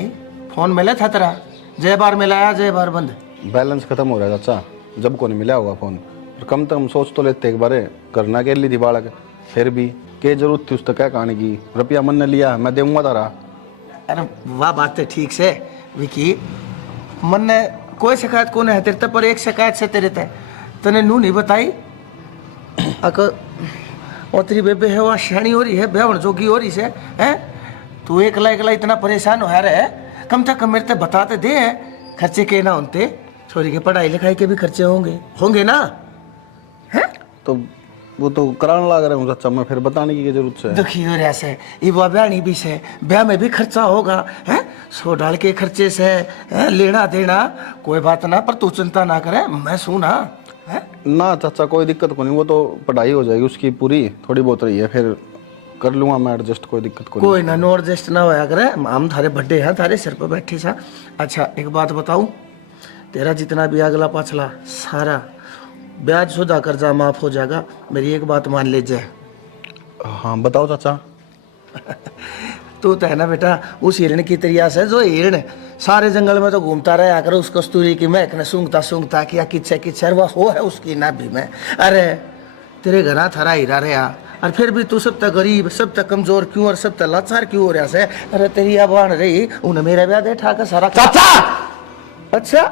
फोन मिला था तेरा? जय बार मिलाया, जय बार बंद। बैलेंस खत्म हो रहा है चाचा, जब को नहीं मिला होगा फोन, पर कम से कम सोच तो लेते एक बार, करना के लिए थी बालक, फिर भी क्या जरूरत थी उस तक क्या कहानी की? रुपया मन ने लिया, मैं दूंगा तारा। अरे वाह, बात है ठीक से विकी, मन ने कोई शिकायत कौन है तेरे, पर एक शिकायत से तेरे तने नू नहीं बताई। और तेरी बेबे है वह शानी हो रही है, बेवण जोगी हो रही से है, तू एकला एकला इतना परेशान हो रहा है, कम से कम मेरे ते बताते दे, खर्चे के ना होते, छोरी के पढ़ाई लिखाई के भी खर्चे होंगे ना, है? तो वो तो कराने लग रहे हूँ चाचा, मैं फिर बताने की क्या जरूरत है? दुखी हो रहा से, ये वो ब्याह भी से, ब्याह में भी खर्चा होगा, है? 100 डाल के खर्चे से है? लेना देना कोई बात ना, पर तू चिंता ना करे, मैं सुना है? ना चाचा कोई दिक्कत को नहीं, वो तो पढ़ाई हो जाएगी उसकी पूरी, थोड़ी बहुत रही है, फिर कर लूंगा मैं एडजस्ट, कोई दिक्कत को कोई ना, नो एडजस्ट ना होया करे, हम थारे बड्डे हैं, थारे सिर पर बैठे सा। अच्छा एक बात बताऊं, तेरा जितना भी अगला पाछला सारा ब्याज शुदा कर्जा माफ हो जाएगा, मेरी एक बात मान लीजिए। हाँ बताओ चाचा। तू तो है ना बेटा उस हिरण की तरिया से, जो हिरण सारे जंगल में तो घूमता रहा कर, उस कस्तूरी की महक ने सूंघता किया किच्छे वो हो है उसकी नाभि में। अरे तेरे घरा थारा हीरा रहा, और फिर भी तू सब तक गरीब, सब तक कमजोर क्यों, और सब तक लाचार क्यों हो रहा से? अरे तेरी आबान रही, उन्हें मेरा ब्याह दे ठाकर सारा। चाचा अच्छा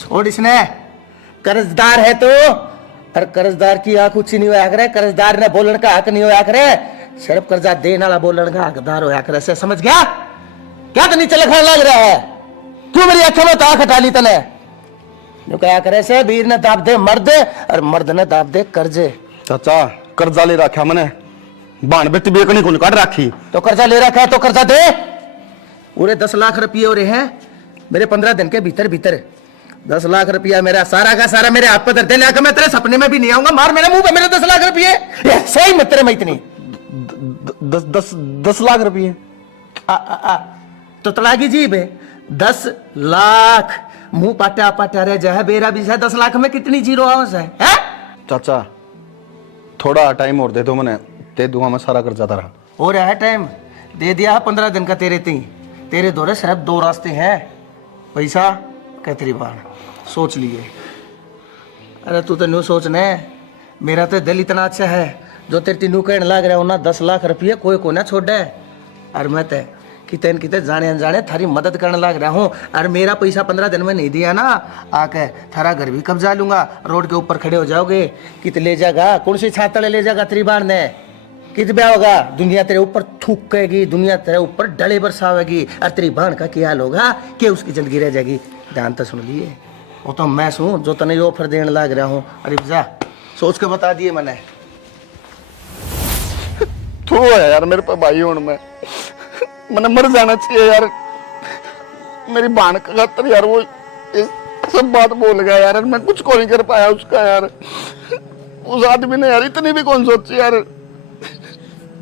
छोड़, इसने कर्जदार है तो, और कर्जदार की आंख ऊंची नहीं होया करे, कर्जदार ने बोलन का हक नहीं होया करे, सिर्फ कर्जा देने वाला बोलन का हकदार होया करे, से समझ गया? क्या तो नीचे लिखने लग रहा है? क्यों मेरी आंखों में ताक हटा ली तने? जो क्या करे से, वीर ने दाब दे मर्द, और मर्द ने दाब दे कर्जे। चाचा कर्जा ले रखा मैंने, बाण बेटी बेकनी को निकाल रखी, तो कर्जा ले रखा है तो कर्जा दे। पूरे 10 लाख रुपये हो रहे हैं मेरे 15 दिन के भीतर भीतर। 10 लाख रुपया मेरा सारा का सारा मेरे हाथ पर दे, लेकर मैं तेरे सपने में भी नहीं आऊंगा, मार मेरे मुंह पे मेरे 10 लाख रुपये, सही मत तेरे में इतनी दस दस 10 लाख रुपये। तो तड़ागी जी बे 10 लाख मुंह पाटा पाटा रह जाए बेरा भी है 10 लाख में कितनी जीरो हाउस है हैं? चाचा थोड़ा टाइम और दे दो, मैंने दे दूंगा मैं सारा कर्जा तारा। हो रहा है टाइम, दे दिया 15 दिन का तेरे ती। तेरे दौरे सिर्फ 2 रास्ते हैं, पैसा कैतरी बाण सोच लिए। अरे तू तो न्यू सोचने, मेरा तो दिल इतना अच्छा है जो तेरे तीनू कहने लग रहा हो ना 10 लाख रुपये कोई को ना छोड़ है। और मैं तो कितने कितने जाने अनजाने थारी मदद करने लग रहा हूँ। और मेरा पैसा 15 दिन में नहीं दिया ना, आके थारा घर भी कब्जा लूंगा, रोड के ऊपर खड़े हो जाओगे। कित ले जाएगा, कौन सी छात तले ले जाएगा तेरी बाण ने? कित ब्याह होगा, दुनिया तेरे ऊपर थूकेगी, दुनिया तेरे ऊपर डले बरसावेगी। और तेरी बाण का क्या हाल होगा कि उसकी जिंदगी रह जाएगी। ध्यान तो सुन लिए, वो तो मैं हूँ जो तने ऑफर देने लग रहा हूँ। अरे जा सोच के बता दिए मैंने। तू है यार मेरे पे भाई हूं मैंने मर जाना चाहिए यार। मेरी बहन का खातर यार वो ये सब बात बोल गया यार, मैं कुछ को नहीं कर पाया उसका यार। उस आदमी ने यार इतनी भी कौन सोची यार,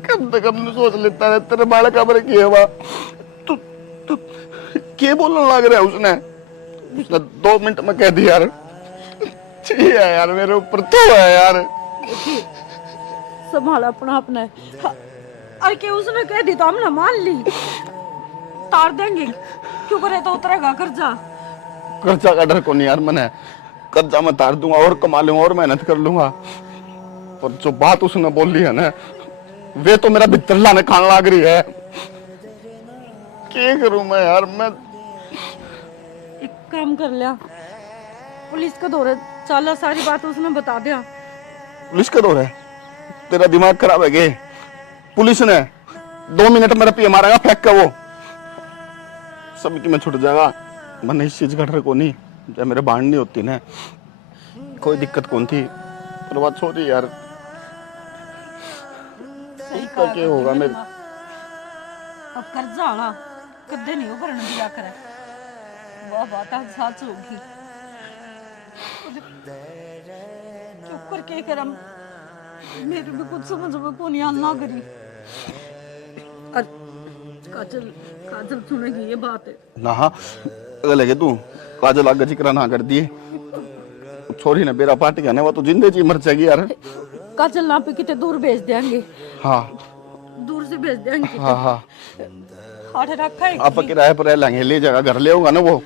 कम से कम सोच लेता है। तेरे बाल का बड़े किए हुआ तू तू क्या बोलने लग रहा है उसने 2 मिनट में कह दिया यार। चाहिए यार मेरे ऊपर तो है यार। संभाल अपना अपना। अरे के उसने कह दी तो हमने मान ली, तार देंगे क्यों करे तो उतरेगा कर्जा। कर्जा का डर को नहीं यार, मैंने कर्जा मैं तार दूंगा और कमा लूंगा और मेहनत कर लूंगा। पर जो बात उसने बोल ली है ना, वे तो मेरा भीतर लाने खान लाग रही है। क्या करूं मैं यार? मैं एक काम कर लिया, पुलिस का दौरे चला, सारी बात उसने बता दिया। पुलिस का दौर है? तेरा दिमाग खराब है गे? पुलिस ने 2 मिनट में रुपये मारेगा फेंक के, वो समिति में छुट जाएगा। मैंने इस चीज का डर को नहीं, जब मेरे बाण नहीं होती ना कोई दिक्कत कौन थी। पर बात छोड़ी यार, उसका क्या होगा मेरे। अब कर्जा वाला कदे नहीं भरने दिया करे, वह बात आज सच होगी। चुप करके करम, मेरे भी कुछ समझ में को नहीं आना करी। और काजल काजल सुनेगी ये बात है ना। हाँ अगर लगे तू काजल आगे जिक्र ना कर दिए, छोरी ने बेरा पार्टी का वो तो जिंदे जी मर जाएगी यार। काजल ना पे कितने दूर भेज देंगे। हाँ दूर से भेज देंगे। हाँ हाँ हाथ रखा है आप किराए पर रह लेंगे, ले जाएगा, घर ले होगा ना वो,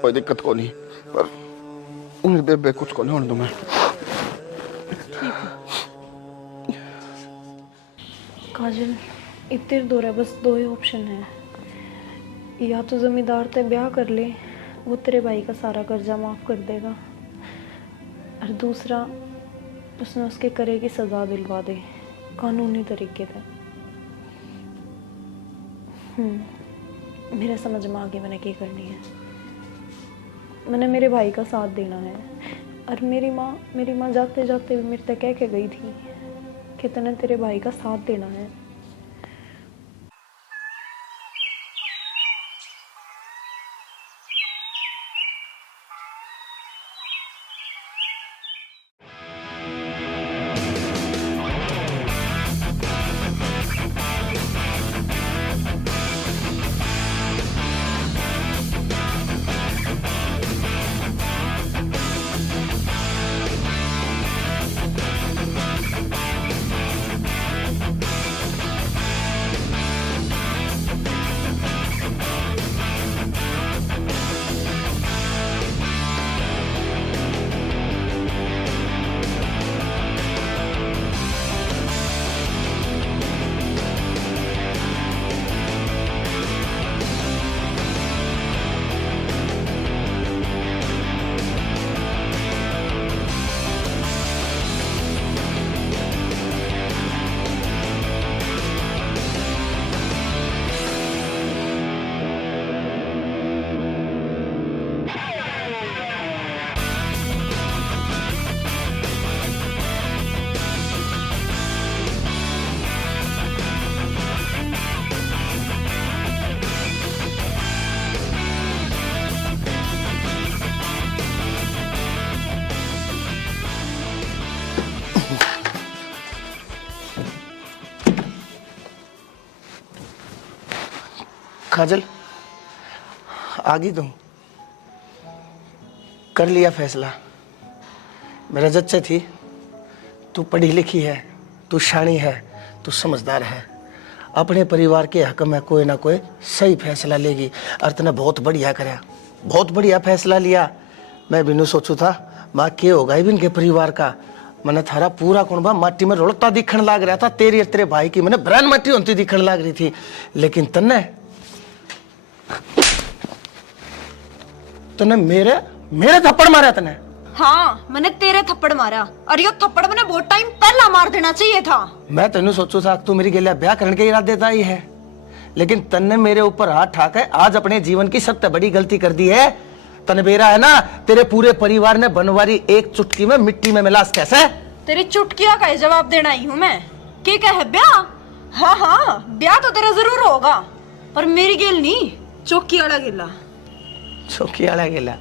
कोई दिक्कत को नहीं। पर उन्हें बेबे कुछ को नहीं होने दूं मैं। काजल इतने दौरा बस 2 ही ऑप्शन है, या तो जमींदार ते ब्याह कर ले, वो तेरे भाई का सारा कर्जा माफ कर देगा, और दूसरा उसने उसके करे की सजा दिलवा दे कानूनी तरीके से। मेरा समझ में आ गया मैंने क्या करनी है। मैंने मेरे भाई का साथ देना है। और मेरी माँ जाते जाते भी मेरे तक कह के गई थी कि तूने तेरे भाई का साथ देना है। काजल, आगी तुम कर लिया फैसला। मेरा जच्चे थी, तू पढ़ी लिखी है, तू शानी है, तू समझदार है। अपने परिवार के हक में कोई ना कोई सही फैसला लेगी। और तने बहुत बढ़िया कराया, बहुत बढ़िया फैसला लिया। मैं भी नहीं सोचू था माँ के होगा ही इनके परिवार का। मैंने थारा पूरा कुंबा माटी में रोलता दिखने लग रहा था। तेरी और तेरे भाई की मैंने ब्रांड माटी होती दिखने लग रही थी। लेकिन तन्ने मेरे थप्पड़ मारा तने। हाँ, मैंने तेरे थप्पड़ मारा और ये थप्पड़ मैंने बहुत टाइम पहला मार देना चाहिए था। मैं तेन सोचू था तू मेरी गेलिया ब्याह करने के इरादे देता ही है, लेकिन तन्ने मेरे ऊपर हाथ ठाक है। आज अपने जीवन की सबसे बड़ी गलती कर दी है। तनबेरा है ना, तेरे पूरे परिवार ने बनवारी एक चुटकी में मिट्टी में मिला। कैसे तेरी चुटकिया का जवाब देना ही हूँ मैं। के कहे ब्याह? हाँ हाँ, ब्याह तो तेरा जरूर होगा, पर मेरी गेल नहीं, चौकी वाला गेला। चौकी वाला गेला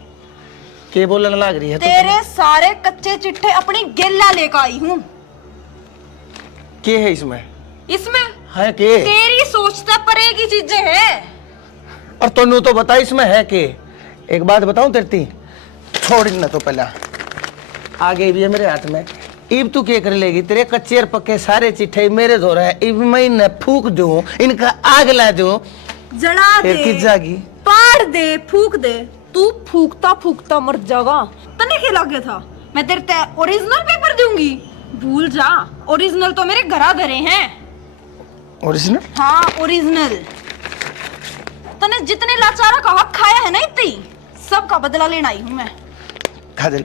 के बोलने लग रही है? तेरे सारे कच्चे चिट्ठे अपनी गेला लेकर आई हूँ। के है इसमें? इसमें है के? तेरी सोचता परे की चीजें हैं। और तनु तो बता इसमें है के? एक बात बताऊं तेरी, छोड़ ना तो पहला आगे भी है मेरे हाथ में। इब तू क्या कर लेगी? तेरे कच्चे और पक्के सारे चिट्ठे मेरे धो रहे हैं। इब मैं इन्हें फूक दूं, इनका आग ला दूं, जला दे, किस जागी, पाड़ दे, फूक दे। तू फूकता फूकता मर जाएगा। तने क्या लगे था मैं तेरे ते ओरिजिनल पेपर दूंगी? भूल जा, ओरिजिनल तो मेरे घरा धरे हैं। ओरिजिनल? हाँ, ओरिजिनल। तने जितने लाचारा का हक खाया है ना, इतनी सबका बदला लेना आई हूँ मैं। काजल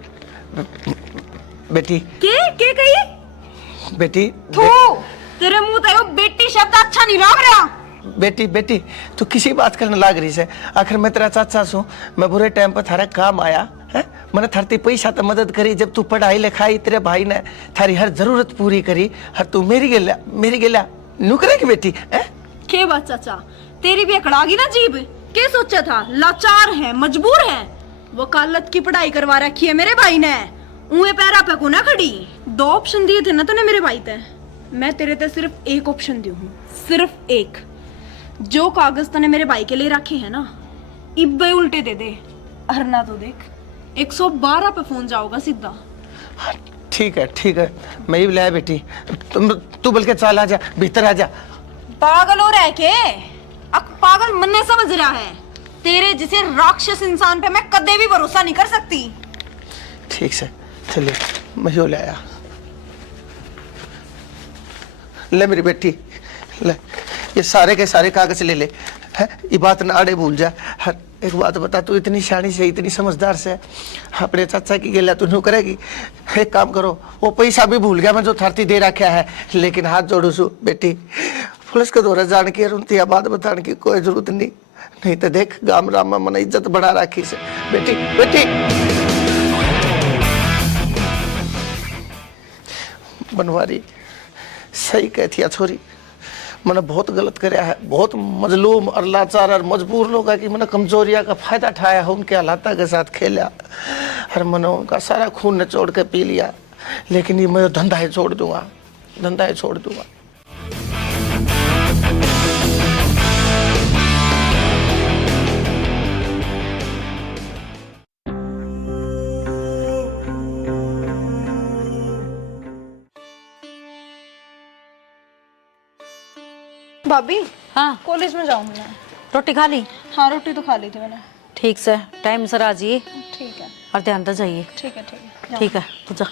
बेटी, के कही? बेटी थू, तेरे मुंह ते बेटी शब्द अच्छा नहीं लग रहा। बेटी बेटी तू किसी बात करने लाग रही से? आखिर मैं तेरा चाचा सू, मैं बुरे टाइम पर थारा काम आया है। मैंने थारती पैसा तो मदद करी जब तू पढ़ाई लिखाई, तेरे भाई ने थारी हर जरूरत पूरी करी। हर तू मेरी गेला नू करेगी बेटी है? के बात चाचा, तेरी भी अकड़ागी ना जीभ। के सोचा था लाचार है, मजबूर है। वकालत की पढ़ाई करवा रखी है मेरे भाई ने, उए पैरा पे को ना खड़ी। 2 ऑप्शन दिए थे ना तूने मेरे भाई ते, मैं तेरे ते सिर्फ एक ऑप्शन दी हूँ, सिर्फ एक। जो कागज तने मेरे भाई के लिए रखे हैं ना, इब्बे उल्टे दे दे, अरना तो देख 112 पे फोन जाओगा सीधा। ठीक है, मैं ही बुलाया बेटी। तू बल्कि चल आ जा, भीतर आ जा। पागल हो रहा के? पागल मन ने समझ रहा है। तेरे जिसे राक्षस इंसान पे मैं कदे भी भरोसा नहीं कर सकती। ठीक से चलिए, मैं यो लाया। ले मेरी बेटी, ले ये सारे के सारे कागज ले ले है। ये बात ना आड़े भूल जा। हर एक बात बता, तू इतनी शानी से, इतनी समझदार से अपने चाचा की गेला तू नू करेगी? एक काम करो, वो पैसा भी भूल गया मैं जो थारती दे रखा है, लेकिन हाथ जोड़ू सू बेटी, पुलिस के दौरे जान की और बात बताने की कोई जरूरत नहीं तो देख गाम राम में मन इज्जत बढ़ा रखी से। बेटी बेटी बनवारी सही कहती है छोरी, मैंने बहुत गलत कराया है। बहुत मजलूम और लाचार और मजबूर लोगों की मैंने कमजोरियां का फायदा उठाया है, उनके हालात के साथ खेला और मैंने उनका सारा खून निचोड़ के पी लिया। लेकिन ये मैं धंधा ही छोड़ दूंगा। भाभी, हाँ, कॉलेज में जाऊँ मैं। रोटी खा ली? हाँ, रोटी तो खा ली थी मैंने। ठीक से टाइम से आ जाइए ठीक है, और ध्यान से जाइए। ठीक है, ठीक है। ठीक है, तू जा।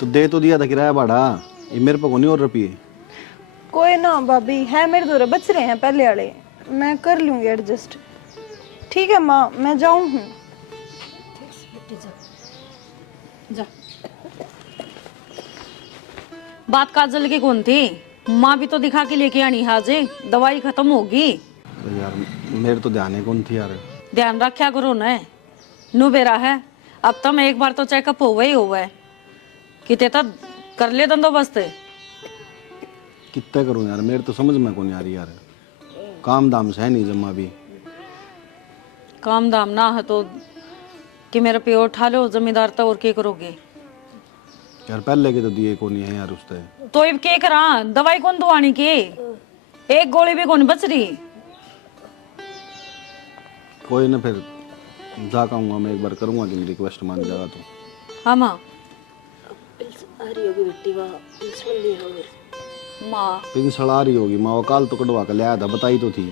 तो दे तो दिया था किराया भाड़ा, ये मेरे पे को नहीं और रुपये। कोई ना भाभी, है मेरे दो बच रहे हैं पहले वाले, मैं कर लूंगी एडजस्ट। ठीक है माँ, मैं जाऊँ हूँ। जा। बात काजल की कौन थी? माँ भी तो दिखा के लेके आनी है, आज दवाई खत्म होगी। यार मेरे तो ध्यान है कौन थी यार। ध्यान रखा करो न, नू बेरा है। अब तो मैं एक बार तो चेकअप हुआ है, कितने तक कर ले बंदोबस्त। कितना करूं यार, मेरे तो समझ में कौन आ रही यार। काम दाम से है नहीं जमा भी। काम दाम ना है तो कि मेरा पे उठा लो जमींदार तो और क्या करोगे? यार पहले के तो दिए को नहीं है यार उसते। तो अब के करा, दवाई कौन दवानी के, एक गोली भी कौन बच रही। कोई ना, फिर जा कहूँगा मैं, एक बार करूँगा कि रिक्वेस्ट मान जाएगा तो। हाँ माँ, आ रही होगी बेटी, वहाँ पिल्स मिल रही होगी। माँ पिंसड़ आ रही होगी माँ, वो काल तो कटवा के लाया था, बताई तो थी।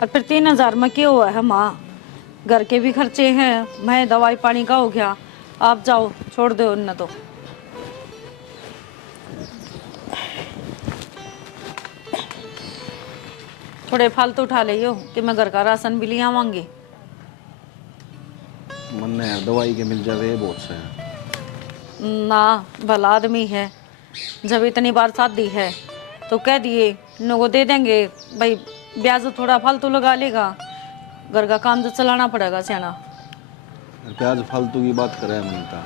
और फिर 3000 में क्या हुआ है माँ, घर के भी खर्चे हैं, मैं दवाई पानी का हो गया। आप जाओ, छोड़ दो उन तो। थोड़े फालतू उठा लियो कि मैं घर का राशन भी ले आवांगी। मन ने यार दवाई के मिल जावे बहुत से हैं। ना भला आदमी है, जब इतनी बार शादी है तो कह दिए इनको दे देंगे भाई, ब्याज थोड़ा फालतू लगा लेगा, घर का काम तो चलाना पड़ेगा सियाना। प्याज फालतू की बात करे मनता,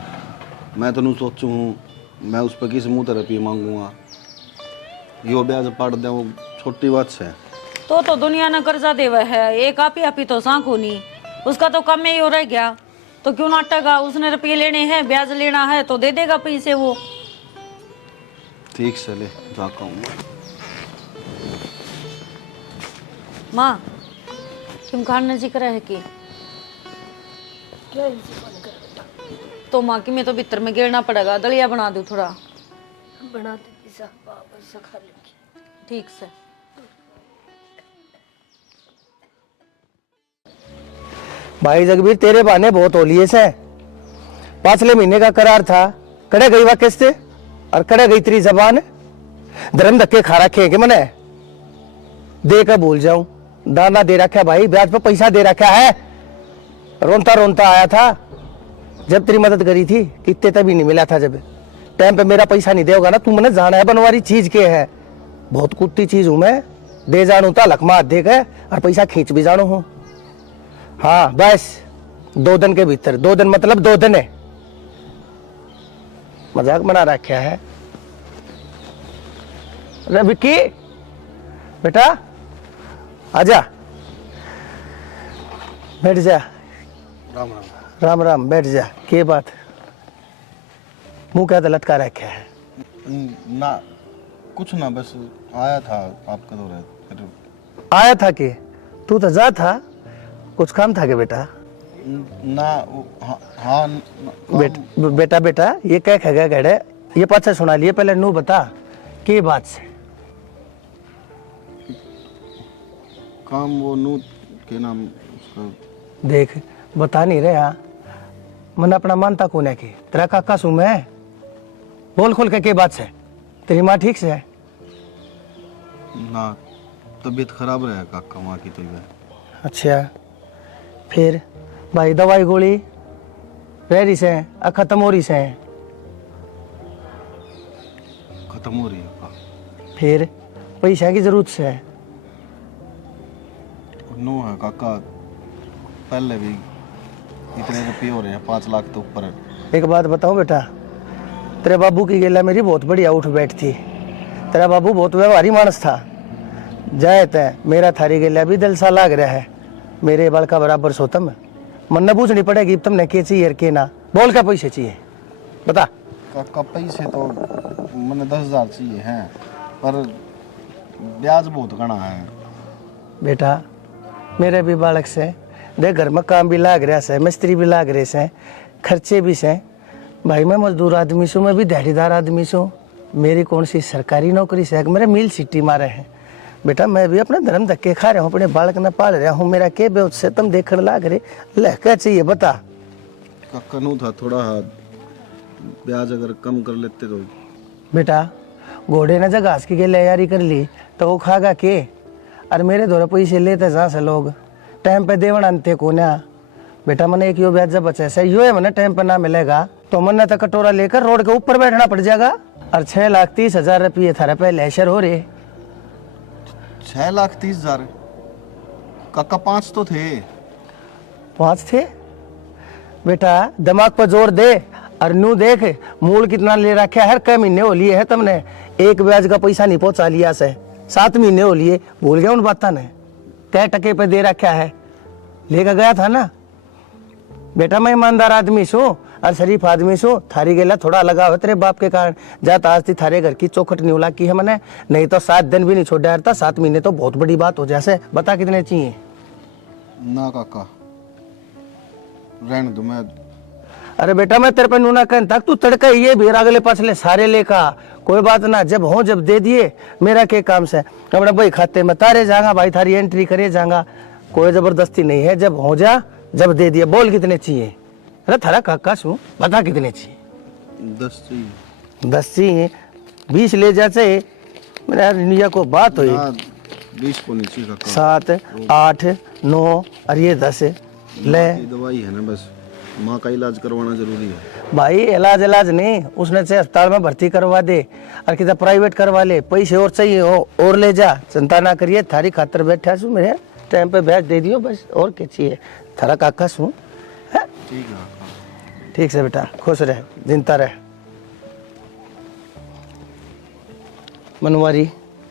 मैं तो सोचू हूँ मैं उस पर किस मुँह रुपये मांगूंगा, यो ब्याज पाट दे वो छोटी बात से। तो दुनिया ने कर्जा देवा है, एक आप ही तो सांख होनी, उसका तो कम ही हो रह गया, तो क्यों नाटेगा, उसने रुपये लेने हैं, ब्याज लेना है तो दे देगा पैसे वो। ठीक से ले जा कहूँगा। माँ तुम खाना जिक्र है कि तो माँ की मैं तो भीतर में गिरना पड़ेगा, दलिया बना दूँ थोड़ा। बना दे ऐसा खा लेंगे। ठीक से। भाई जगबीर तेरे बहाने बहुत होलिए से, 5 महीने का करार था, कड़े गई वा किस्ते और कड़े गई तेरी जबान। धर्म धक्के खा रखे कि मैंने दे कर भूल जाऊं, दाना दे रखा भाई, ब्याज पर पैसा दे रखा है। रोनता रोनता आया था जब तेरी मदद करी थी, कितने तभी नहीं मिला था। जब टाइम पे मेरा पैसा नहीं देगा ना, तू मैंने जाना है बनवारी चीज के है, बहुत कुत्ती चीज हूं मैं, दे जानू था लखमा दे के और पैसा खींच भी जानू हूं। हाँ बस 2 दिन के भीतर, 2 दिन मतलब 2 दिन है, मजाक बना रखा है। अरे विक्की बेटा आजा, बैठ जा। राम राम। राम राम, बैठ जा। के बात, मुंह क्या लटका रखा है। ना कुछ ना, बस आया था आपका दौरा, फिर आया था कि तू तो जा था, कुछ काम था क्या बेटा? ना हाँ बेटा बेटा ये क्या खेगा गड़े, ये पाछा सुना लिए, पहले नू बता के बात से। काम वो नू के नाम उसका। देख बता नहीं रहे, हाँ मन अपना मानता कौन है कि तेरा काका सू मैं, बोल खोल के बात से। तेरी माँ ठीक से है? ना तबीयत खराब रहा काका माँ की तो। अच्छा फिर भाई दवाई गोली रह रही से खत्म हो रही से? खत्म हो रही है। फिर पैसा की जरूरत से है? नो है काका, पहले भी इतने रुपये हो रहे हैं, 5 लाख तो ऊपर है। एक बात बताऊं बेटा, तेरे बाबू की गेला मेरी बहुत बढ़िया उठ बैठ थी, तेरा बाबू बहुत व्यवहारी मानस था। जाए तय मेरा थारी गेला भी दिल सा लाग रहा है, मेरे बाल का बराबर सोतम, मन न पूछनी पड़ेगी तुमने के चाहिए के ना, बोल क्या पैसे चाहिए बता। काका पैसे तो मैंने 10,000 चाहिए हैं, पर ब्याज बहुत घना है। बेटा मेरे भी बालक से देख, घर में काम भी लाग रहा है, मिस्त्री भी लाग रहे से, खर्चे भी से। भाई मैं मजदूर आदमी सू, मैं भी दिहाड़ीदार आदमी सू, मेरी कौन सी सरकारी नौकरी से, मेरे मिल सिटी मारे हैं। बेटा मैं भी अपना धर्म धक्के खा रहा हूँ, अपने बालक न पाल रहा हूँ, मेरा के बेउत से तुम देखने लाग रहे, ले क्या चाहिए बता। काका नू था थोड़ा ब्याज अगर कम कर लेते तो। बेटा घोड़े ने जब घास की तैयारी कर ली तो वो खागा के, और मेरे द्वारा पैसे लेते जहाँ से लोग टाइम पे देवन अंते को ना। बेटा मैंने एक यो ब्याज जब बचा से यो है, मैंने टाइम पे ना मिलेगा तो मैंने तो कटोरा लेकर रोड के ऊपर बैठना पड़ जाएगा। और 6,30,000 रुपये थारा पहले शर हो रहे। 6,30,000 काका 5 तो थे। 5 थे? बेटा दिमाग पर जोर दे और नू देख मूल कितना ले रखा है, हर कई महीने हो लिए है तुमने, एक ब्याज का पैसा नहीं पहुंचा लिया से, 7 महीने हो लिए, भूल गया उन बातों ने, क्या टके पे दे रखा है, लेकर गया था ना। बेटा मैं ईमानदार आदमी सू, और शरीफ आदमी सो थारी गेला थोड़ा लगा हो तेरे बाप के कारण। जात आज थी थारे घर की चौखट निवला की है मैंने, नहीं तो 7 दिन भी नहीं छोड़ा यार था, 7 महीने तो बहुत बड़ी बात हो जैसे। बता कितने चाहिए? ना काका रहने दो। मैं अरे बेटा मैं तेरे पे नूना कहन तक तू तड़का ये भी अगले पाछले सारे लेका, कोई बात ना, जब हो जब दे दिए, मेरा के काम से अपना भाई खाते में तारे जाऊंगा भाई, थारी एंट्री करे जाऊंगा, कोई जबरदस्ती नहीं है। जब हो जा जब दे दिया। बोल कितने चाहिए? अरे थारा काका सू बता कितने चाहिए? 10 चाहिए। 10 चाहिए? 20 ले जा चाहिए मेरा निया को बात हुई। 20 को नहीं चाहिए काका। 7 8 9 और ये 10 ले। ये दवाई है ना, बस माँ का इलाज करवाना जरूरी है भाई। इलाज नहीं, उसने से अस्पताल में भर्ती करवा दे और कितना प्राइवेट करवा ले। पैसे और चाहिए हो और ले जा, चिंता ना करिए, थारी खातर बैठा सू, मेरे टाइम पे ब्याज दे दियो बस, और क्या चाहिए। थारा काका सू है? ठीक है काका। ठीक से बेटा, खुश रहे, जिंदा रहे। मनवारी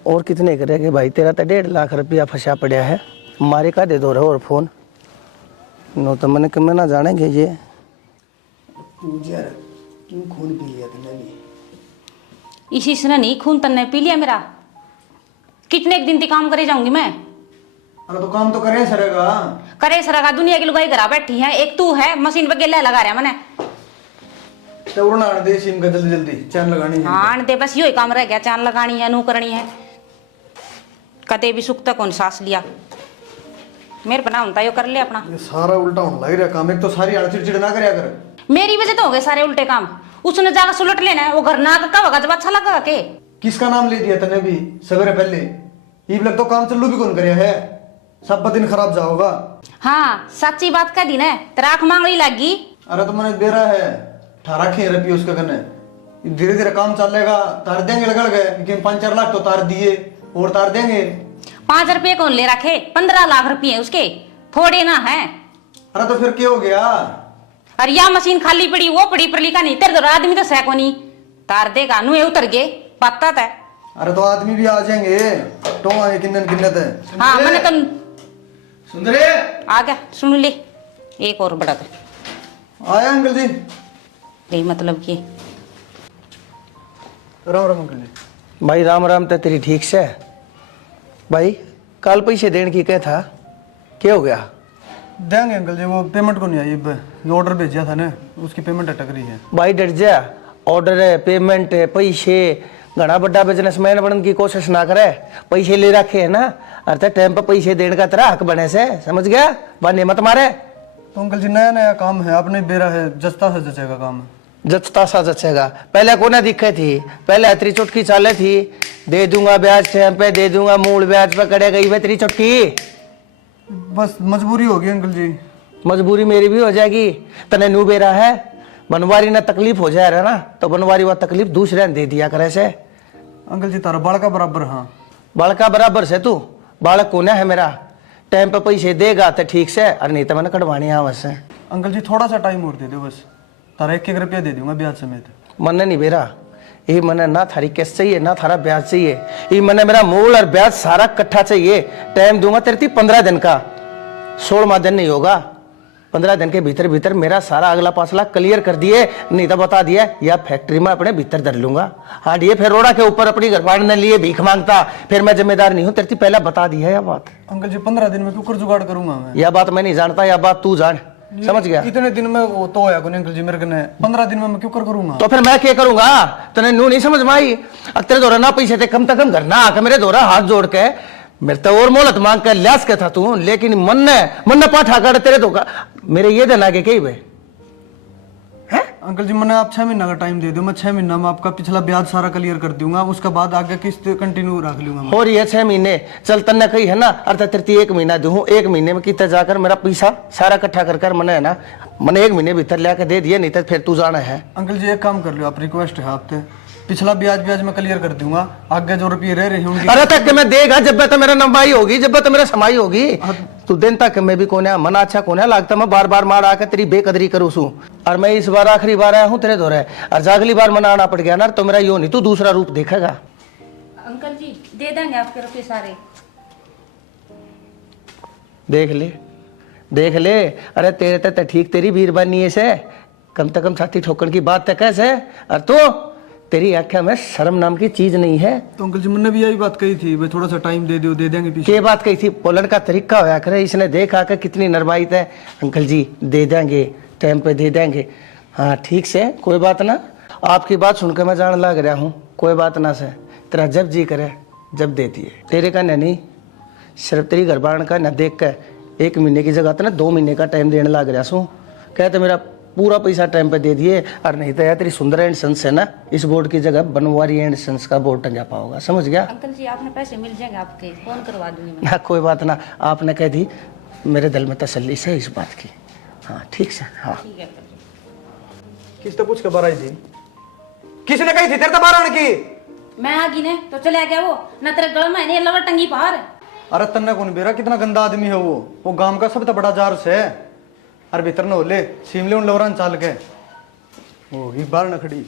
और कितने करेंगे भाई? तेरा तो 1.5 लाख रुपया फंसा पड़ा है, मारे का दे दो रहे और फोन नो तो मैंने कम ना जानेंगे ये। क्यों खून पी लिया तूने भी? इसी से नहीं खून तन्ने पी लिया मेरा। कितने एक दिन तक काम करे जाऊंगी मैं? अरे तो काम तो करे सरेगा। करे सरेगा, दुनिया की लुगाई घरा बैठी है, एक तू है मशीन पे गेला लगा रहा मैंने। तो उड़ना दे सिम का जल्दी जल्दी चैन लगानी है। हाँ दे, बस यो ही काम रह गया, चांद लगानी है, नू करनी है। कदे भी सुख तक कौन सांस लिया, मेरे बना होता यो कर ले अपना। ये सारा उल्टा होने लग रहा काम। एक तो सारी आड़ चिड़चिड़ ना करया कर। मेरी वजह तो हो गए सारे उल्टे काम। उसने जाकर सुलट लेना है, वो घर ना का होगा जब अच्छा लगा के। किसका नाम ले दिया तने भी सवेरे पहले? ईब लग तो काम चल्लू भी कौन करे है, सब दिन खराब जाओगा। हाँ सच्ची बात कह दी ना, तेरा आंख मांगड़ी लगी। अरे तो मैंने दे रहा है 18 रुपये उसका करने, धीरे धीरे काम चलेगा। तार देंगे लगल गए, लेकिन 5-4 लाख तो तार दिए और तार देंगे। 5 रुपये कौन ले रखे? 15 लाख रुपये उसके थोड़े ना है। अरे तो फिर क्या हो गया? अरे या मशीन खाली पड़ी, वो पड़ी पर लिखा नहीं, तेरे तो आदमी तो सह को नहीं तार देगा, नु उतर गए पता था। अरे तो आदमी भी आ जाएंगे, तो आए किन्नन किन्नत है। हाँ मैंने तो सुंदरे आ गया, सुन ले एक और बड़ा था आया अंकल जी। यही मतलब कि राम राम अंकल जी। भाई राम राम। तो तेरी ठीक से भाई? कल पैसे देने की क्या था, क्या हो गया? देंगे अंकल जी, वो पेमेंट को नहीं आई। जो ऑर्डर भेजा था ना, उसकी पेमेंट अटक रही है। भाई डर जा, ऑर्डर है, पेमेंट है, पैसे, घना बड़ा बिजनेसमैन बनने की कोशिश ना करे। पैसे ले रखे है ना, अरे टाइम पर पैसे देने का तेरा हक बने से, समझ गया? बने मत मारे। तो अंकल जी नया नया काम है, आपने बेरा है, जचता से जचेगा काम। जचता सा जचेगा। पहले को ना दिक्कत थी, पहले तेरी चुटकी चाले थी, दे दूंगा ब्याज टाइम पे, दे दूंगा मूल ब्याज पे, करे गई वे तेरी चुटकी। बस मजबूरी होगी अंकल जी। मजबूरी मेरी भी हो जाएगी। तने नू बेरा है, बनवारी ना तकलीफ हो जाए रहा ना, तो बनवारी वह तकलीफ दूसरे ने दे दिया करे से। अंकल जी तारा बालका बराबर। हाँ बालका बराबर से तू, बालक कोना है मेरा। टाइम पे पैसे देगा तो ठीक से, और नहीं तो मैंने कटवानी है वैसे। अंकल जी थोड़ा सा टाइम और दे दो बस, तारा 1-1 रुपया दे दूंगा ब्याज समेत। मन्ने नहीं बेरा, ये मने ना थारी किस्त चाहिए ना थारा ब्याज चाहिए, ये मने मेरा मूल और ब्याज सारा इकट्ठा चाहिए। टाइम दूंगा तेरे 15 दिन का, 16वां दिन नहीं होगा। 15 दिन के भीतर भीतर मेरा सारा अगला पासला क्लियर कर दिए, नहीं तो बता दिया या फैक्ट्री में अपने भीतर धर लूंगा। हाँ ये फिर रोड़ा के ऊपर अपनी घर बांटने लिए भीख मांगता, फिर मैं जिम्मेदार नहीं हूँ। तेरे पहले बता दी है यह बात। अंकल जी 15 दिन में क्यों जुगाड़ करूंगा मैं? यह बात मैं नहीं जानता, यह बात तू जान, समझ गया? इतने दिन में वो तो होया कोनी अंकल जी मेरे कने, 15 दिन में मैं क्यों करूंगा? तो फिर मैं क्या करूंगा? तने नू नहीं समझ में आई? तेरे दौरा ना पैसे थे, कम से कम घर ना आकर मेरे दौरा हाथ जोड़ के मेरे तो और मोहलत मांग कर ल्यास के था तू, लेकिन मन पाठा कर तेरे धोखा मेरे ये देना के कही भाई है? अंकल जी मैंने आप 6 महीना का टाइम दे दो, मैं 6 महीना में आपका पिछला ब्याज सारा क्लियर कर दूंगा, उसके बाद आगे किस्त कंटिन्यू रख लूंगा मैं। और ये 6 महीने चल तन्ने कही है ना, अर्थात 1 महीना दूं, 1 महीने में कितना जाकर मेरा पैसा सारा इकट्ठा कर मैंने है ना, मैंने 1 महीने भीतर ला के दे दिया, नहीं तो फिर तू जाना है। अंकल जी एक काम कर लो आप, रिक्वेस्ट है आपसे, पिछला ब्याज मैं क्लियर कर दूंगा, आगे जो रुपये रह रहे होंगे। अरे तक मैं देगा जब तो मेरा नंबाई होगी, जब तो मेरा समाई होगी। तू दिन तक मैं भी कोने मन अच्छा कोने लगता, मैं बार बार मार आकर तेरी बेकदरी करूँ सू। और मैं इस बार आखिरी बार आया हूँ तेरे दौरे, और अगली बार मना आना पड़ गया ना तो मेरा यो नहीं तू दूसरा रूप देखेगा। अंकल जी दे देंगे आपके रुपये सारे, देख ले। अरे तेरे तो ठीक तेरी बीरबानी है से, कम से कम छाती ठोकन की बात तक कैसे? और तो तेरी आंखें में शर्म नाम की चीज नहीं है। तो अंकल जी मैंने भी यही बात कही थी, भाई थोड़ा सा टाइम दे दो, दे देंगे पीछे। ये बात कही थी, बोलने का तरीका होया करे। इसने देख आकर कितनी नरमाइत है। अंकल जी दे देंगे, टाइम पे दे देंगे। हाँ ठीक से, कोई बात ना। आपकी बात सुनकर मैं जान लग रहा हूँ, कोई बात ना से। तेरा जब जी करे जब दे दिए। तेरे का नहीं, सिर्फ तेरी घरबान का न देख कर 1 महीने की जगह तो ना 2 महीने का टाइम देने लग रहा हूँ। कहते मेरा पूरा पैसा टाइम पे दे दिए। और नहीं तो यार तेरी सुंदर एंड सन्स है ना, इस बोर्ड की जगह बनवारी एंड सन्स का बोर्ड टंगा पाओगा, समझ गया? अंकल जी आपने पैसे मिल जाएंगे आपके, फोन करवा दूंगी मैं। ना कोई बात ना, आपने कह दी, मेरे दिल में तसल्ली से इस बात की। हाँ ठीक से। हाँ ठीक है अंकल जी। किस तो पूछ के बाहर आई थी? किसने कही थी तेरे तो बाहर आने की? मैं आ गई ने तो चले गया वो ना, तेरे गल में नहीं लवर टंगी पार। अरे तन्ने कौन बेरा, कितना गंदा आदमी है वो गांव का सब तो बड़ा जार से है। अरे भीतर न होले शिमले उन लवरान चाल के होगी बाहर नखड़ी।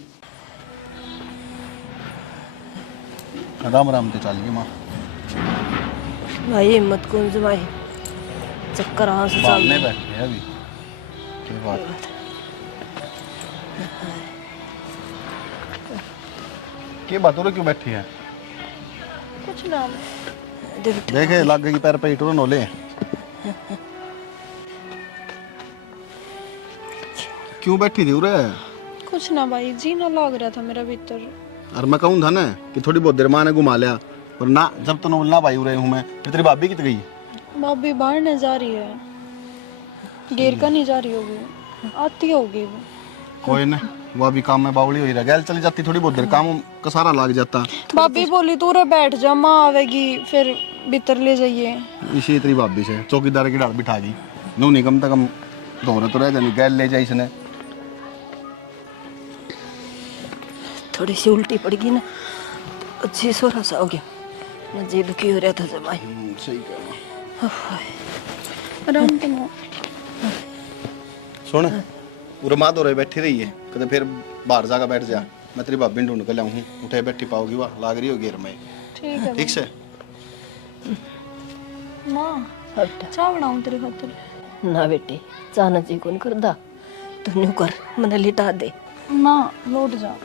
राम राम ते चाल गई माँ। भाई हिम्मत कौन जमाई, चक्कर हाँ से बाल चल नहीं बैठे हैं अभी। क्या बात है? क्या बात हो रही, क्यों बैठी है? कुछ ना। देखे लग गई पैर पे ईटों नोले। क्यों बैठी थी उरे? कुछ ना भाई, जी ना लग रहा था मेरा भीतर। और मैं कहूँ था ना कि थोड़ी बहुत देर माँ ने घुमा लिया, और ना जब तो नोलना भाई उरे हूँ मैं। तेरी भाभी कित गई? भाभी बाहर नहीं जा रही है, गेर का नहीं जा रही होगी, आती होगी वो। कोई ना, वो अभी काम में बावली हुई रह गैल चली जाती, थोड़ी बहुत देर काम का सारा लग जाता। भाभी बोली तू रे बैठ जा, माँ आवेगी फिर भीतर ले जाइए। इसी तेरी भाभी से चौकीदार की डाल बिठा गई। नू नहीं कम से कम धोरे तो रह जानी, गैल ले जाए इसने। थोड़ी सी उल्टी पड़ गई ना, अच्छी सोरा सा हो गया ना, जी दुखी हो रहा था जमाई। सही कह आराम तो ना। सुन, पूरे माँ दो रहे बैठी रही है, कदे फिर बाहर जाकर बैठ जा। मैं तेरी भाभी ढूंढ कर लाऊं, उठे बैठी पाओगी, वाह लाग रही होगी में। ठीक है ठीक से। माँ, चाय बनाऊं तेरे खातिर? ना बेटी, चाहना जी कौन कर दा, तू न्यू कर, मने लिटा दे। माँ लौट जा।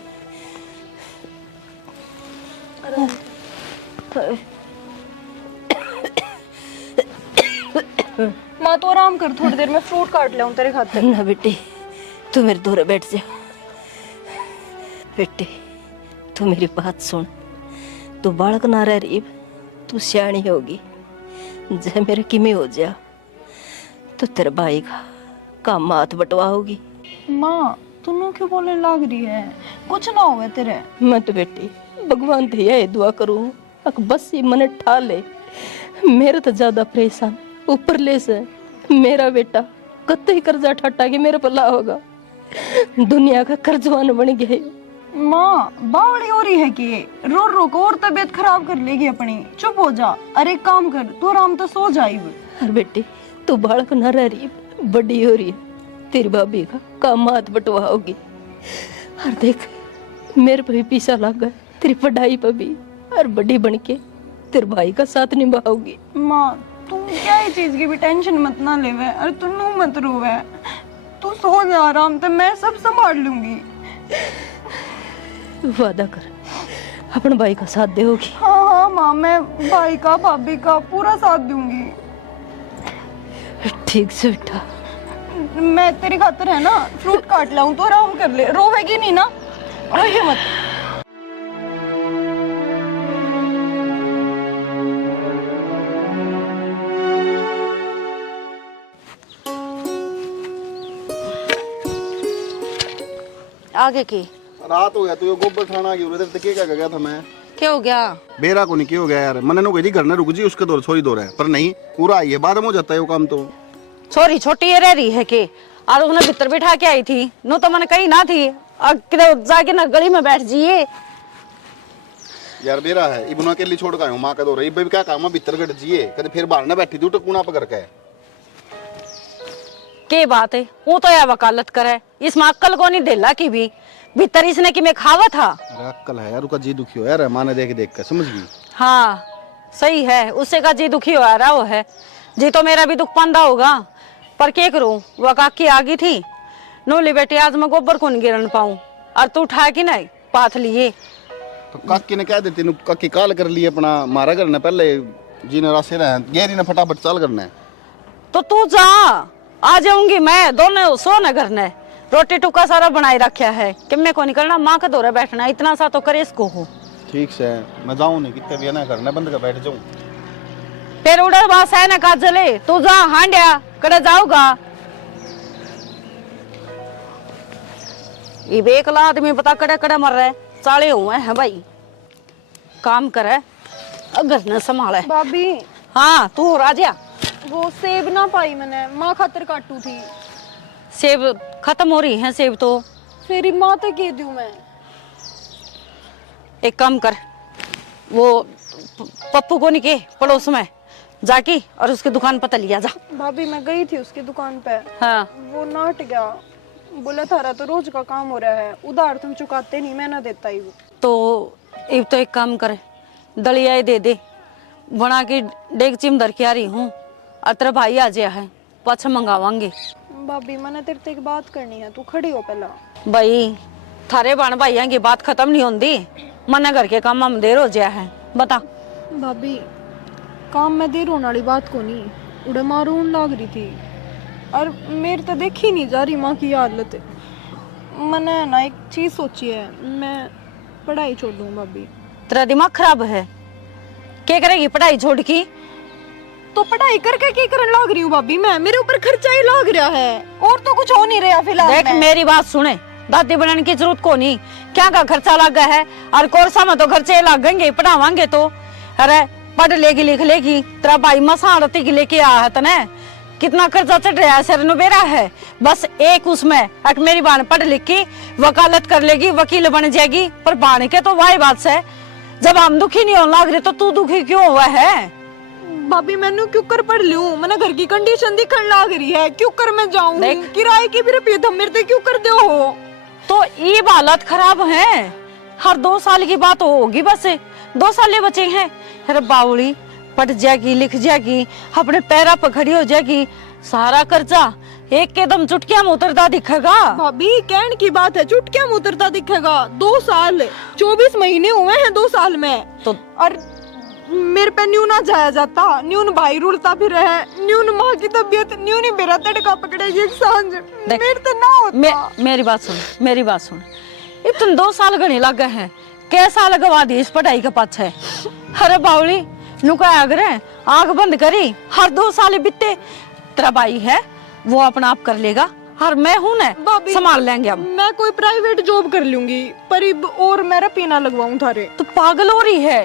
माँ तो आराम कर, थोड़ी देर में फ्रूट काट लाऊं तेरे खातिर। ना बेटी, तू मेरे दूर बैठ जा। बेटी तू मेरी बात सुन, तू बालक ना रह रही, तू सियाणी होगी। जे मेरे किमी हो जा तो तेरे भाई का काम हाथ बटवाओगी। माँ तू क्यों बोलने लग रही है? कुछ ना हुआ तेरे। मैं तो बेटी भगवान थे ये दुआ करूं, अक बस ये मन ठा ले। मेरे तो ज्यादा परेशान ऊपर ले से मेरा बेटा कत्ते कर्जा ठट्टा के मेरे पल्ला होगा, दुनिया का कर्जवान बन गया। माँ बावड़ी हो रही है कि रो रो को और तबीयत खराब कर लेगी अपनी, चुप हो जा। अरे एक काम कर, तू आराम तो सो जाई। अरे बेटी तू बालक न रह रही, बड़ी हो रही है, तेरी भाभी का काम हाथ बटवाओगी। और देख मेरे पे भी पीछा लग गया, तेरी पढ़ाई पे भी, और बड़ी बन के तेरे भाई का साथ निभाओगी। माँ तू क्या ही चीज की भी टेंशन मत ना लेवे, और तू मत रोवे, तू सो जा आराम से, मैं सब संभाल लूंगी। वादा कर अपने भाई का साथ देगी। हाँ हाँ माँ, मैं भाई का भाभी का पूरा साथ दूंगी। ठीक से बेटा। मैं तेरी खातिर है ना फ्रूट काट लाऊं, तो आराम कर ले, रोवेगी नहीं ना, रोइए मत। आगे की रात हो गया, तू ये गोबर खाना की उरे ते क्या गया था मैं? क्या हो गया? बेरा को नहीं क्या हो गया यार, मैंने नो कही घर ने रुक जी, उसके दौर छोरी दौर है, पर नहीं पूरा आई है, बाद में हो जाता है वो काम। तो छोरी छोटी ये रह रही है कि और उन्हें भीतर बिठा के आई थी, नो तो मैंने कही ना थी जाके ना गली में बैठ जाइए। यार बेरा है इबना के लिए छोड़ का हूं, मां का दौर इब क्या काम है, भीतर गट जिए कदे फिर बाहर ना बैठी तू टकूना पकड़ के। के बात है, वो तो या वकालत करे, इसमें अक्कल को नहीं देला की भी भीतर इसने कि मैं खावा था। अरे अक्कल है यार, उसका जी दुखी हो यार, मां ने देख देख कर समझ गई। हाँ सही है, उससे का जी दुखी हो रहा वो है जी, तो मेरा भी दुख पंदा होगा, पर क्या करूं, वो काकी आ गई थी नोली बेटी आज मैं गोबर को नहीं गिरन पाऊं और तू उठा की नहीं पाथ लिए। तो काकी ने कह देती काकी काल कर लिए अपना मारा करना पहले जीने रास्ते रहे गहरी ने फटाफट चाल करना है। तो तू जा, आ जाऊंगी मैं, दोनों सो न करना है। रोटी टुका सारा बनाए रखा है कि मैं को नहीं करना, माँ का दौरा बैठना इतना सा तो करे इसको हो। ठीक से मैं जाऊं नहीं कितने भी ना करना बंद कर बैठ जाऊं। फिर उड़र बास है ना काजले, तू जा हांडिया कड़े जाऊगा। ये बेकला आदमी पता कड़े कड़े मर रहे, साले हुए हैं भाई। काम करे अगर न संभाले। भाभी हाँ तू राजा, वो सेब ना पाई मैंने, माँ खातर काटू थी। सेब खत्म हो रही है सेब तो। फिर माँ तक कह दूं मैं। एक काम कर, वो पप्पू को निके पड़ोस में जाके और उसकी दुकान पर लिया जा। भाभी मैं गई थी उसकी दुकान पे, हाँ वो नाट गया, बोला थारा तो रोज का काम हो रहा है, उधार तुम चुकाते नहीं, मैं ना देता ही वो। तो अब तो एक काम करे, दलिया दे दे बना के डेगची में धर के आ रही हूँ और तेरा भाई आ गया है, पाछा मंगावांगे। भाभी मैंने तेरे से एक बात करनी है, तू खड़ी हो पहला। भाई थारे बन भाइया की बात खत्म नहीं होती, मना घर के काम में देर हो गया है, बता। भाभी काम में देर होने वाली बात को नहीं, उड़े मारून लाग रही थी और मेरे तो देखी नहीं जा रही माँ की हालत। मैंने ना एक चीज सोची है, मैं पढ़ाई छोड़ दूँ। भाभी तेरा दिमाग खराब है, क्या करेगी पढ़ाई छोड़ की? तो पढ़ाई करके क्या करने लाग रही हूँ भाभी मैं, मेरे ऊपर खर्चा ही लाग रहा है और तो कुछ हो नहीं रहा फिलहाल। देख मेरी बात सुने, दादी बनाने की जरूरत को नहीं, क्या का खर्चा लगा है और कोर्सा में तो खर्चे लगेंगे, पढ़ावांगे तो। अरे पढ़ लेगी लिख लेगी, तेरा भाई मसारती की लेके आया है तने, कितना कर्जा चढ़ रहा है, सिर नुबेरा है। बस एक उसमें एक मेरी बहन पढ़ लिख की वकालत कर लेगी, वकील बन जाएगी, पर बहन के तो वही बात से जब हम दुखी नहीं होने लग रहे तो तू दुखी क्यों हुआ है? भाभी मैंने क्यों कर पढ़ लूं, मैंने घर की कंडीशन दिखने लाग रही है, क्यों कर मैं जाऊं, किराए की भी रुपये तुम मेरे से क्यों कर दो हो। तो ये हालत खराब है, हर 2 साल की बात होगी, बस 2 साल बचे हैं। अरे बावली पढ़ जाएगी लिख जाएगी, अपने पैरा पर खड़ी हो जाएगी, सारा कर्जा एक कदम चुटकिया में उतरता दिखेगा। भाभी कहने की बात है, चुटकिया में उतरता दिखेगा। 2 साल 24 महीने हुए हैं 2 साल में तो और मेरे पे न्यू ना जाया जाता, न्यून भाई रुलता भी रहे, न्यून माँ की तबीयत, न्यून ही मेरा तड़का पकड़ेगी एक सांझ, मेरे तो ना होता। मेरी बात सुन, मेरी बात सुन, इतने 2 साल गणे लग गए हैं, कैसा लगवा दी इस पढ़ाई के पाछे। अरे बावली नुका अगर आंख बंद करी, हर 2 साल बीते, तेरा भाई है वो अपना आप कर लेगा और मैं हूं ना, संभाल लेंगे हम। मैं कोई प्राइवेट जॉब कर लूंगी पर और मेरा पीना लगवाऊं थारे। तो पागल हो रही है,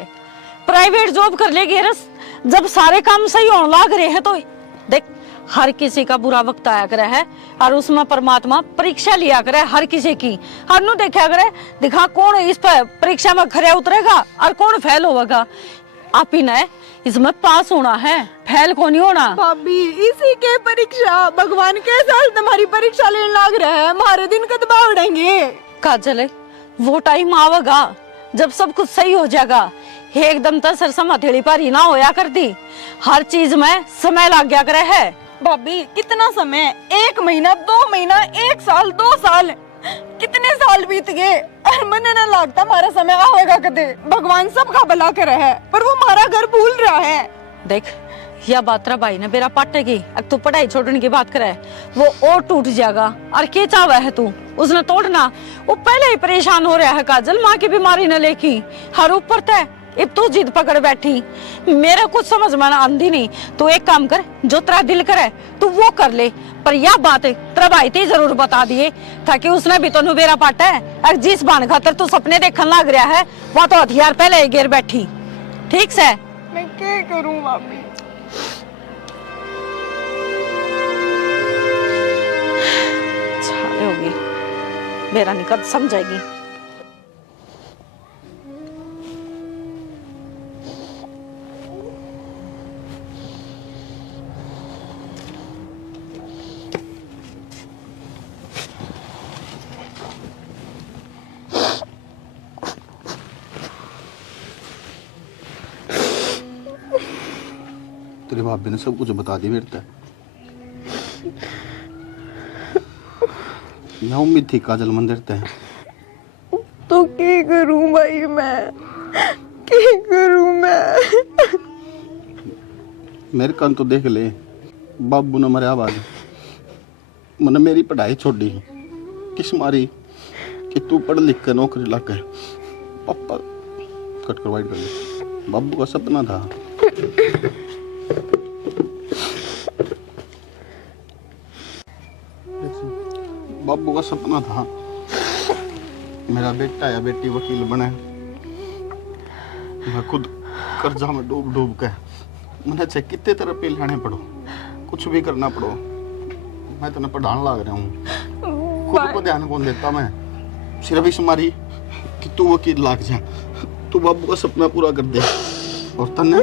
प्राइवेट जॉब कर लेगी रस, जब सारे काम सही होने लग रहे हैं तो देख हर किसी का बुरा वक्त आया करे है और उसमें परमात्मा परीक्षा लिया करे हर किसी की, हर नु देखा करे दिखा कौन इस पर परीक्षा में खरे उतरेगा और कौन फेल होगा। आप ही ने इसमें पास होना है, फेल को नहीं होना। भाभी इसी के परीक्षा भगवान के साल तुम्हारी परीक्षा लेने लग रहा है, हमारे दिन कद बावड़ेंगे। काजल वो टाइम आवेगा जब सब कुछ सही हो जाएगा, एकदम तो सरसम हथेली पर ही ना होया करती, हर चीज में समय लग गया करे है। भाभी कितना समय, 1 महीना 2 महीना 1 साल 2 साल, कितने साल बीत गए और मने ना लगता हमारा समय आएगा कदे। भगवान सबका भला करे है पर वो हमारा घर भूल रहा है। देख यह बात रा भाई ने बेरा पाटेगी, अब तू पढ़ाई छोड़ने की बात करे वो और टूट जाएगा और क्या चाहवा है तू उसने तोड़ना, वो पहले ही परेशान हो रहा है काजल, माँ की बीमारी न लेकी हर ऊपर तय अब तू जिद पकड़ बैठी, मेरा कुछ समझ में आंधी नहीं। तू एक काम कर, जो तेरा दिल करे तू वो कर ले, पर यह बात तेरा भाई ते जरूर बता दिए ताकि उसने भी तो नुबेरा पाटा है और जिस बाण खातर तू सपने देखने लग रहा है वो तो हथियार पहले ही गिर बैठी। ठीक से मैं क्या करूं भाभी? छाले होगी मेरा निकट समझेगी। तेरे भाभी ने सब कुछ बता दिया मेरे तक। मैं उम्मीद थी काजल मंदिर ते तो की करूं भाई मैं, की करूं मैं? मेरे कान तो देख ले, बाबू ने मरिया बाद मैंने मेरी पढ़ाई छोड़ी किस मारी कि तू पढ़ लिख कर नौकरी लग गए। पापा कट कर वाइट कर ले। बाबू का सपना था। बाबू का सपना था मेरा बेटा या बेटी वकील बने। मैं खुद कर्जा में डूब डूब के मैंने चाहे कितने तरह पे लाने पड़ो, कुछ भी करना पड़ो, मैं तेने पढ़ाने लग रहा हूँ। खुद को ध्यान कौन देता मैं, सिर्फ इस मारी कि तू वकील लाग जा, तू बाबू का सपना पूरा कर दे। और तने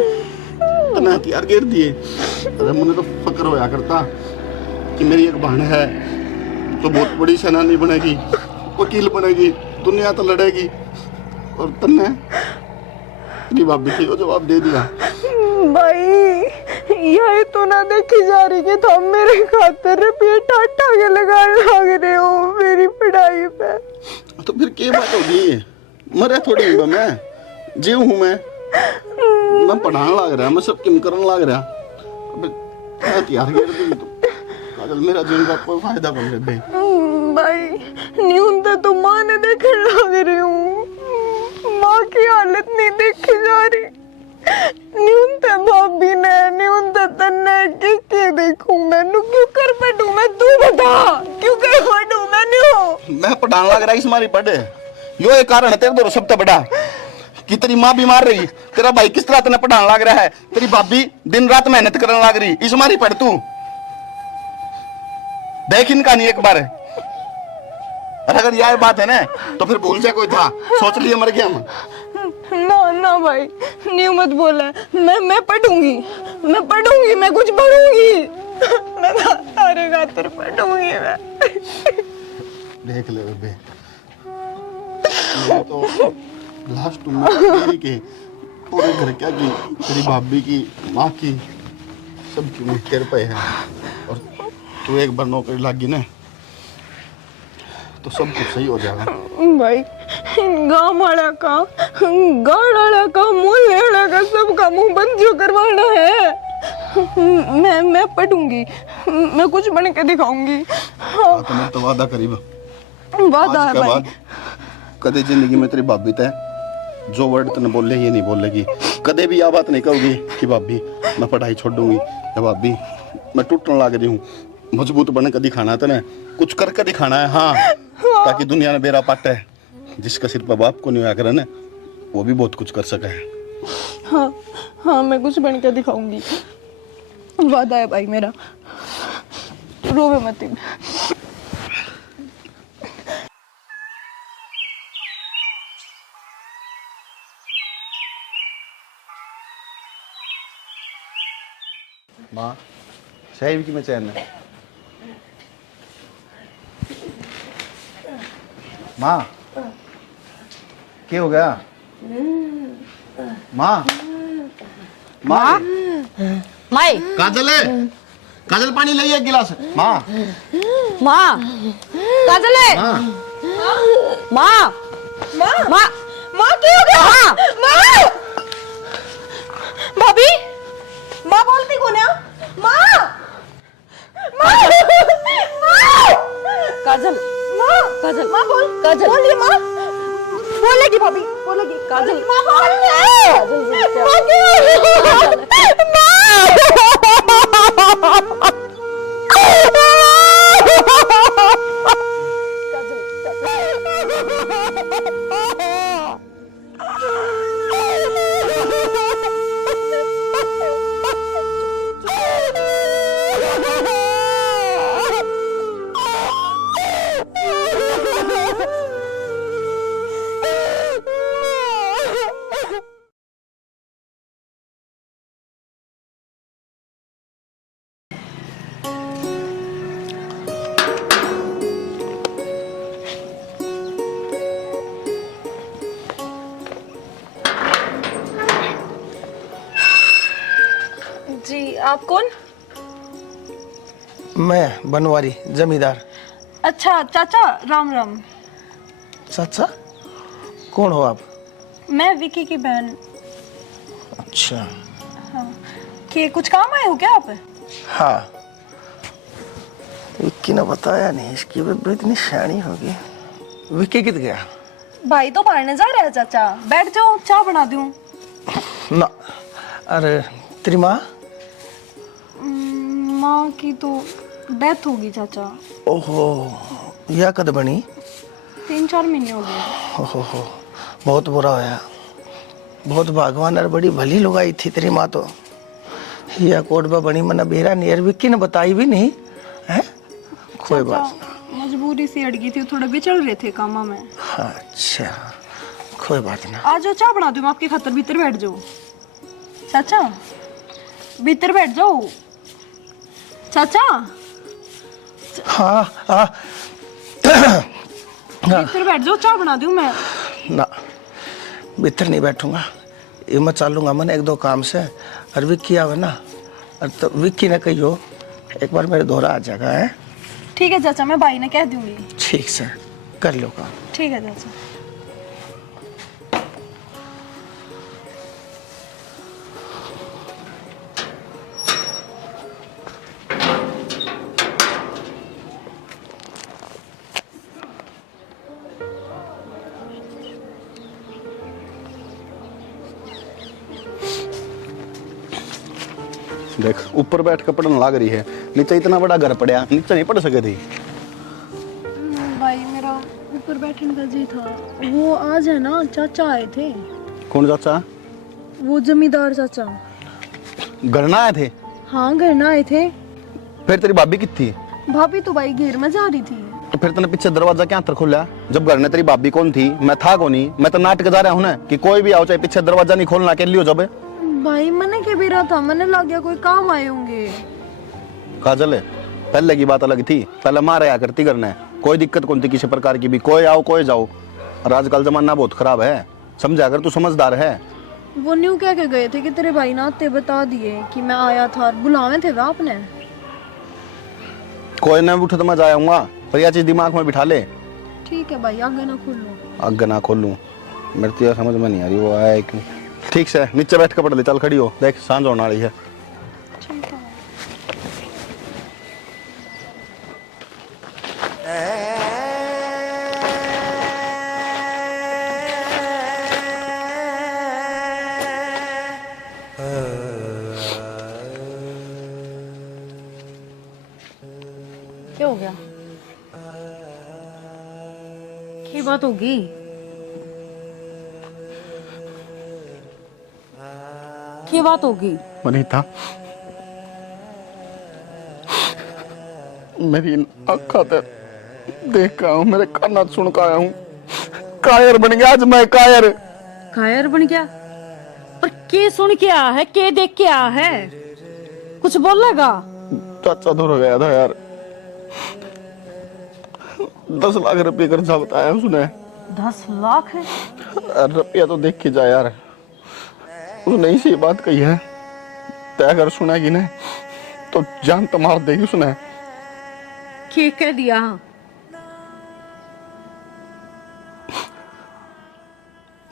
तने हथियार घेर दिए। अरे मुझे तो फक्र होया करता कि मेरी एक बहन है तो बहुत बड़ी सेनानी बनेगी, वकील बनेगी, दुनिया तो लड़ेगी। और तन्ने तेरी भाभी थी वो जवाब दे दिया। भाई यही तो ना देखी जा रही कि तुम मेरे खातर रुपये टाटा के लगाने लग रहे हो मेरी पढ़ाई पे। तो फिर क्या बात होगी, मरे थोड़ी हूँ मैं, जीव हूँ मैं पढ़ाने लग रहा, मैं सब किम करने लग रहा। अब हथियार घेर दी तो काजल मेरा जीवन का कोई फायदा कर ले। भाई न्यून तो माँ ने देखने लग रही हूँ, माँ की हालत नहीं देखी जा रही। न्यून भाभी ने न्यून तन्ने के देखूं मैनू क्यों कर पड़ू मैं, तू बता क्यों कर पड़ू मैनू? मैं पढ़ाने लग रहा इस मारी पढ़े, यो एक कारण है तेरे दो सबसे बड़ा कि तेरी माँ बीमार रही, तेरा भाई किस तरह तेने पढ़ाने लग रहा है, तेरी भाभी दिन रात मेहनत करने लग रही, इस मारी पढ़ तू देख इनका नहीं एक बार। और अगर यह बात है ना तो फिर भूल जा कोई था, सोच लिए मर गया हम। ना ना भाई न्यू मत बोले, मैं पढ़ूंगी, मैं कुछ पढ़ूंगी, मैं तारे खातर पढ़ूंगी मैं। देख ले बेबे, मैं तो लास्ट मेरी के पूरे घर क्या की, तेरी भाभी की, माँ की, सबकी उम्मीद तेरे पे है। और तू एक बार नौकरी लगी ना तो सब कुछ सही हो जाएगा। भाई गाँव वाला का, गाँव वाला का, मोहल्ले वाला का सबका मुंह बंद जो करवाना है। मैं पढ़ूंगी, मैं कुछ बन के दिखाऊंगी। हाँ। तो मैं तो वादा करीब वादा है भाई। कदे जिंदगी में तेरी भाभी तय जो वर्ड तने बोले ये नहीं बोलेगी, कदे भी यह बात नहीं कहोगी कि भाभी मैं पढ़ाई छोड़ दूंगी या भाभी मैं टूटने लग रही हूँ। मजबूत बन के दिखाना है तने, कुछ करके दिखाना है। हाँ, ताकि दुनिया में बेरा पाट है, जिसका सिर पर बाप को नहीं होया करे ना वो भी बहुत कुछ कर सका है। हाँ हाँ मैं कुछ बन के दिखाऊंगी, वादा है भाई मेरा, रोवे मत। माँ साहिब की मैं चैन है। माँ क्या हो गया? माँ माँ माई काजल है, काजल पानी ले एक गिलास। माँ माँ काजल है, माँ माँ माँ क्या हो गया? हाँ। माँ भाभी, माँ बोलती कौन है? माँ काजल माँ काजल माँ बोल, काजल बोलिए माँ, बोलेगी भाभी, बोलेगी काजल माँ बोलिए। काजल माँ क्या? जी आप कौन? मैं बनवारी जमींदार। अच्छा चाचा, राम राम। चाचा कौन हो आप? मैं विकी की बहन। अच्छा। कि कुछ काम आए हो क्या आप? हाँ, विक्की ने बताया नहीं, इसकी बेबे इतनी शानी होगी। विक्की कित गया? भाई तो पढ़ने जा रहा है चाचा, बैठ जाओ, चाय बना दूं। ना, अरे तेरी माँ? माँ की तो डेथ होगी चाचा। ओहो, यह कद बनी? 3-4 महीने हो गए। ओहो, बहुत बुरा होया। बहुत भगवान और बड़ी भली लुगाई थी तेरी माँ तो। यह कोडबा बनी मना बेरा नियर, विक्की ने बताई भी नहीं है। कोई बात ना, मजबूरी से अड़ गई थी, थोड़ा बिचल रहे थे कामा में। अच्छा, कोई बात ना। आ जाओ, चाय बना दूं मैं आपके खातर, भीतर बैठ जाओ। चाचा भीतर बैठ जाओ। चाचा हाँ हाँ भीतर बैठ जाओ, चाय बना दूं मैं। ना, भीतर नहीं बैठूंगा, ये मैं चालूंगा मन 1-2 काम से। और विक्की आवे ना, और तो विक्की ने कहियो एक बार मेरे दोहरा आ जाएगा है। ठीक है चाचा, मैं भाई ने कह दूंगी। ठीक से कर लो काम। ठीक है चाचा। देख, ऊपर बैठ कर पढ़ने लग रही है, नीचे इतना बड़ा घर पड़ा, नीचे नहीं पढ़ सके थी। भाई मेरा ऊपर बैठने का जी था। वो आज है ना, चाचा आए थे। कौन चाचा? वो जमींदार चाचा। घर ना आए थे? हाँ, घर ना आए थे। फिर तेरी भाभी कितनी? भाभी तो भाई घेर में जा रही थी। तो फिर तूने पीछे दरवाजा क्या अंतर खोला? जब घर में तेरी भाभी कौन थी, मैं था कौन ही? मैं तो नाटक जा रहा हूँ ना कि कोई भी आओ चाहे पीछे दरवाजा नहीं खोलना के लियो। जब भाई मैंने के बेरा था, मैंने लग गया कोई काम आए होंगे। काजल है, पहले की बात अलग थी, पहले माँ रहा करती करना, कोई दिक्कत कौन थी किसी प्रकार की भी, कोई आओ कोई जाओ। और आजकल जमाना बहुत खराब है, समझा कर, तू समझदार है। वो न्यू कह के गए थे कि तेरे भाई ने आते बता दिए कि मैं आया था, बुलावे थे वे आपने। कोई ना उठ तो मैं जाऊंगा, पर यह चीज दिमाग में बिठा ले। ठीक है भाई, आगे ना खोलो। आगे ना खोलूं? मेरे तो यह समझ में नहीं आ रही वो आया क्यों। ठीक से नीचे बैठ कर पढ़ ले, चल खड़ी हो, देख सांझ होने वाली है। ठीक है। क्या हो गया? क्या बात होगी? क्या बात होगी? वनीता, मेरी आँखों से देख कर हूँ, मेरे कान सुन कर आया हूँ, कायर बन गया आज मैं, कायर। कायर बन गया? पर के सुन के आया है, के देख के आया है? कुछ बोलेगा? चाचा दूर हो गया था यार, 10 लाख रुपए कर्जा बताया उसने। 10 लाख है? रुपया तो देख के जा यार, उसने इसी बात कही है, तय अगर सुनेगी ना तो जान तो मार देगी उसने। के कह दिया?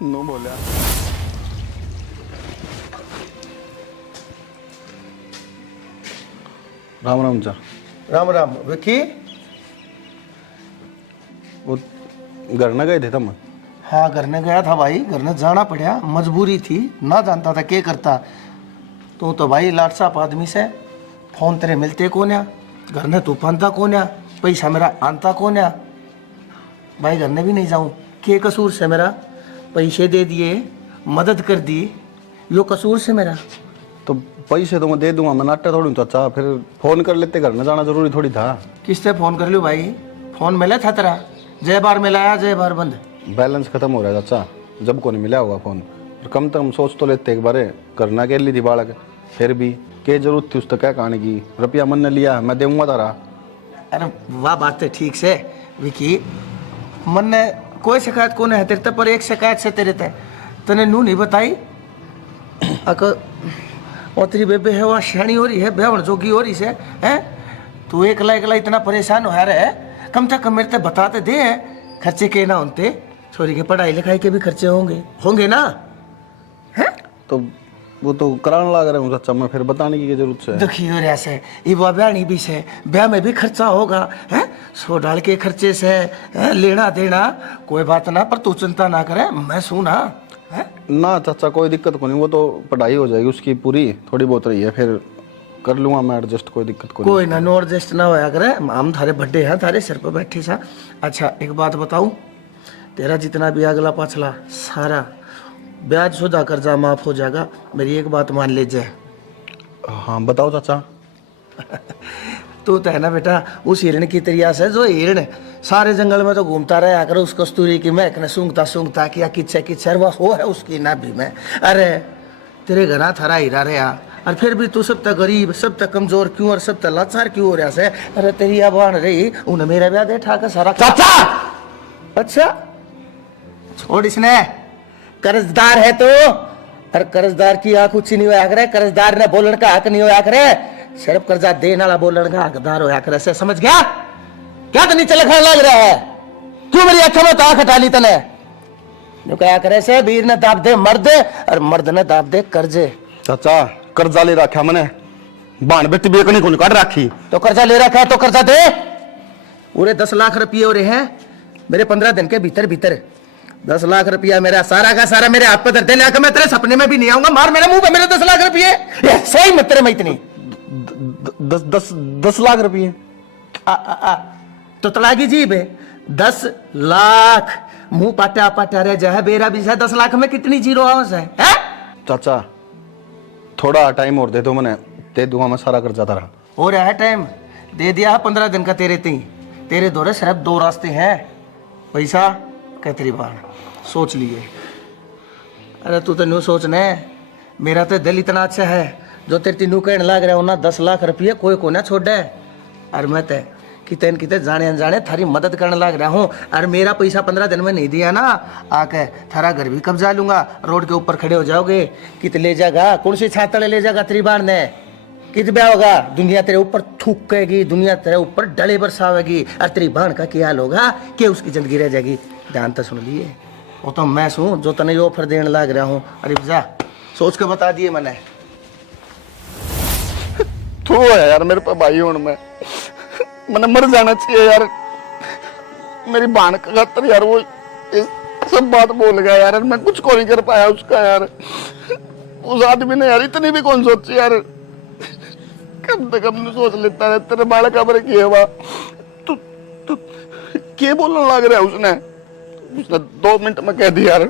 नो बोला। राम राम जा। राम राम। विक्की? वो घर न गए थे तुम? हाँ, घर ने गया था भाई, घर ने जाना पड़ा, मजबूरी थी, ना जानता था क्या करता। तो भाई लाट साहब आदमी से फोन तेरे मिलते कौन या, घर ने तू पानता कौन या, पैसा मेरा आनता कौन या। भाई घर ने भी नहीं जाऊँ, के कसूर से मेरा? पैसे दे दिए, मदद कर दी, यो कसूर से मेरा? तो पैसे तो मैं दे दूंगा, मैं नाट्य थोड़ी चाचा, फिर फोन कर लेते, घर में जाना जरूरी थोड़ी था। किससे फोन कर लूँ भाई? फोन मिला था तेरा? जय बार मिलाया, जय बार बंद। बैलेंस खत्म हो रहा है चाचा, जब को नहीं मिला होगा फोन। कम से कम सोच तो लेते एक बार, करना के लिए थी बालक, फिर भी क्या जरूरत थी उस तक क्या कहने की? रुपया मन ने लिया, मैं दूंगा तारा। अरे वाह, बात है ठीक से विकी, मन ने कोई शिकायत कौन है तेरे, पर एक शिकायत से तेरे तने नू नहीं बताई। और तेरी बेबे है वह शानी हो रही है, बेवण जोगी हो रही से है। तू एकला एकला इतना परेशान हो रहा है, कम से कम मेरे तो बताते दे खर्चे के ना होते, छोरी के पढ़ाई लिखाई के भी खर्चे होंगे ना। हैं तो वो तो कराने लग रहे हूँ चाचा, मैं फिर बताने की क्या जरूरत है। दुखी हो रहा से ये ब्याह नहीं भी से, ब्याह में भी खर्चा होगा है, सो डाल के खर्चे से है, लेना देना कोई बात ना, पर तू चिंता ना करे, मैं सुना है। ना चाचा कोई दिक्कत को नहीं, वो तो पढ़ाई हो जाएगी उसकी पूरी, थोड़ी बहुत रही है, फिर कर लूंगा मैं एडजस्ट, कोई दिक्कत को कोई ना, नो एडजस्ट ना होया करे, हम थारे बड्डे हैं, थारे सिर पर बैठे सा। अच्छा एक बात बताऊं, तेरा जितना भी अगला पाछला सारा ब्याज शुदा कर्जा माफ हो जाएगा, मेरी एक बात मान लीजिए। हाँ बताओ चाचा। तू तो है ना बेटा उस हिरण की तरिया से, जो हिरण सारे जंगल में तो घूमता रहा कर, उस कस्तूरी की महक ने सूंघता किया किच्छे वो हो है उसकी नाभि में। अरे तेरे घरा थारा हीरा रहा, और फिर भी तू सब तक गरीब, सब तक कमजोर क्यों और सब तक लाचार क्यों हो रहा से। अरे तेरी आबान रही उन्हें मेरा ब्याह दे ठाकर सारा। चाचा अच्छा छोड़, इसने कर्जदार है तो, और कर्जदार की आंख ऊंची नहीं होया करे, कर्जदार ने बोलन का हक नहीं होया करे, सिर्फ कर्जा देने वाला बोलन का हकदार होया करे से, समझ गया? क्या तो नीचे लिखा लग रहा है, क्यों मेरी आंखों में आंख हटा ली तने? जो कहा करे से वीर ने दाब दे मर्द, और मर्द ने दाब दे कर्जे। चाचा कर्जा ले रखा मैंने, बाण बेटी बेकनी को निकाल रखी, तो कर्जा ले रखा है तो कर्जा दे। पूरे 10 लाख रुपये हो रहे हैं मेरे 15 दिन के भीतर भीतर, 10 लाख रुपया मेरा सारा का सारा मेरे हाथ पे धर दे, लाकर मैं तेरे सपने में भी नहीं आऊंगा, मार मेरे मुंह पे मेरे 10 लाख रुपये। सही मत तेरे में इतनी 10 लाख रुपये तो तलागी जीब है, 10 लाख मुंह पाटा पाटा रह जाए, बेरा भी 10 लाख में कितनी जीरो हाउस है? चाचा थोड़ा टाइम और दे दो, मैंने दे दूंगा मैं सारा कर्जा तारा। हो रहा है टाइम, दे दिया 15 दिन का तेरे तीन, तेरे दौरे सिर्फ 2 रास्ते हैं, पैसा कहतरी बार सोच लिए। अरे तू तो न्यू सोचने, मेरा तो दिल इतना अच्छा है, जो तेरे तीनों कहने लग रहा हो ना 10 लाख रुपये कोई को ना छोड़ दे, और मैं तो कितने कितने जाने अनजाने थारी मदद करने लग रहा हूँ, और मेरा पैसा 15 दिन में नहीं दिया ना, आके थारा घर भी कब्जा लूंगा, रोड के ऊपर खड़े हो जाओगे, कित ले जाएगा, कौन सी छातड़े ले जाएगा तेरी बार ने, कित ब्याह होगा, दुनिया तेरे ऊपर थूकेगी, दुनिया तेरे ऊपर डले बरसावेगी, और तेरी बहन का क्या हाल होगा कि उसकी जिंदगी रह जाएगी। ध्यान तो सुन लिए, वो तो मैं हूँ जो तने ऑफर देने लग रहा हूँ। अरे जा सोच के बता दिए मैंने। तू है यार मेरे पे भाई हूं, मैंने मर जाना चाहिए यार, मेरी बहन का खातर यार वो सब बात बोल गया यार, मैं कुछ को नहीं कर पाया उसका यार, उस आदमी ने यार इतनी भी कौन सोची यार, कम से कम सोच लेता है, तेरे बाल का बर किए हुआ तू तू क्या बोलने लग रहा है उसने 2 मिनट में कह दिया यार,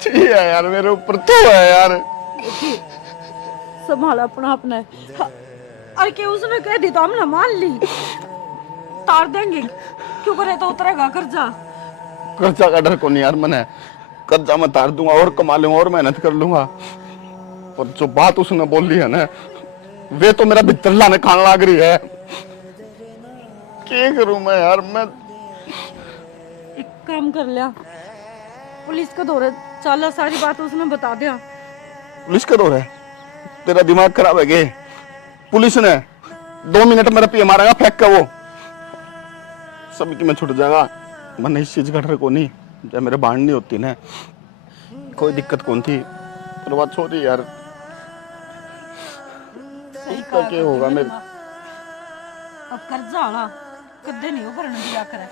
ठीक है यार मेरे ऊपर तू है यार, संभाल अपना अपना। अरे कि उसने कह दी तो हमने मान ली, तार देंगे, क्यों करे तो उतरेगा कर्जा। कर्जा का डर को नहीं यार, मैंने कर्जा मैं तार दूंगा और कमा लूंगा और मेहनत कर लूंगा, पर जो बात उसने बोल ली है ना, वे तो मेरा भीतर लाने खान लग रही है, क्या करूं मैं यार। मैं एक काम कर लिया, पुलिस का दौरे चला, सारी बात उसने बता दिया। पुलिस का दौर है, तेरा दिमाग खराब है क्या? पुलिस ने 2 मिनट में रुपये मारेगा फेंक का, वो सब की मैं छुट जाएगा, मैंने इस चीज का डर को नहीं, जब मेरे बाढ़ नहीं होती ना कोई दिक्कत कौन थी, पर बात छोड़ी यार, इसका क्या होगा मेरे। अब कर्जा आना कदे नहीं ऊपर न दिया करे,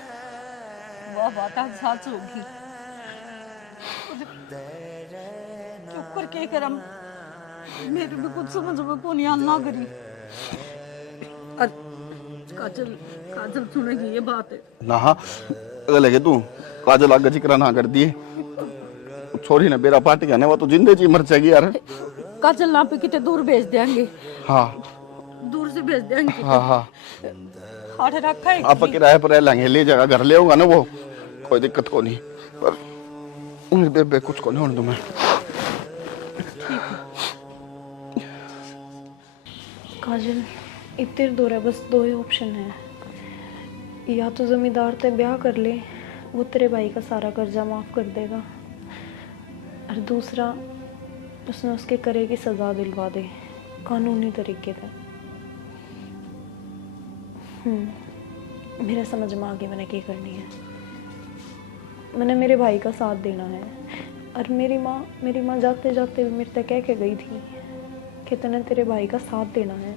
वह बात आज सच होगी, चुप करके करम, मेरे भी कुछ समझ में को नहीं आना करी। और काजल काजल सुनेगी ये बात है ना, हाँ अगर लगे तू काजल आगे जिक्र ना कर दिए, छोरी ने बेरा पार्टी का वो तो जिंदे जी मर जाएगी यार। काजल ना पे कितने दूर भेज देंगे, हाँ दूर से भेज देंगे। हाँ हाँ हाथ रखा है आप किराए पर रह लेंगे, ले जाएगा घर ले होगा ना वो, कोई दिक्कत को नहीं, पर उन्हें बे कुछ को नहीं होने दूं मैं। काजल इतने दौर है, बस 2 ही ऑप्शन है, या तो जमींदार ते ब्याह कर ले, वो तेरे भाई का सारा कर्जा माफ कर देगा, और दूसरा उसने उसके करे की सजा दिलवा दे कानूनी तरीके से। मेरे समझ में आगे मैंने क्या करनी है। मैंने मेरे भाई का साथ देना है। और मेरी माँ जाते जाते मेरे तक कह के गई थी कि तूने तेरे भाई का साथ देना है।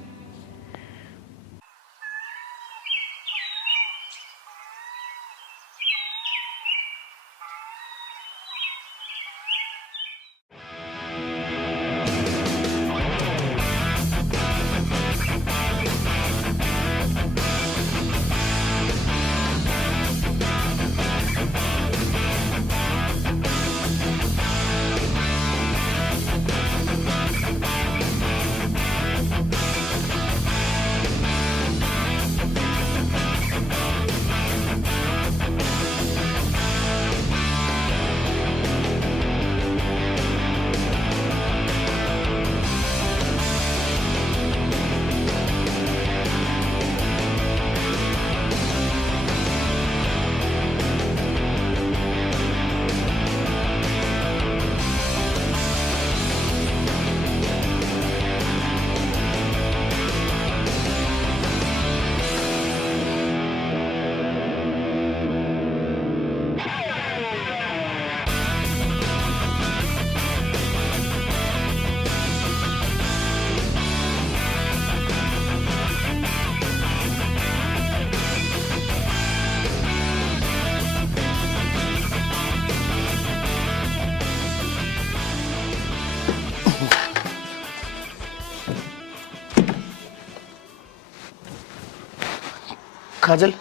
काजल,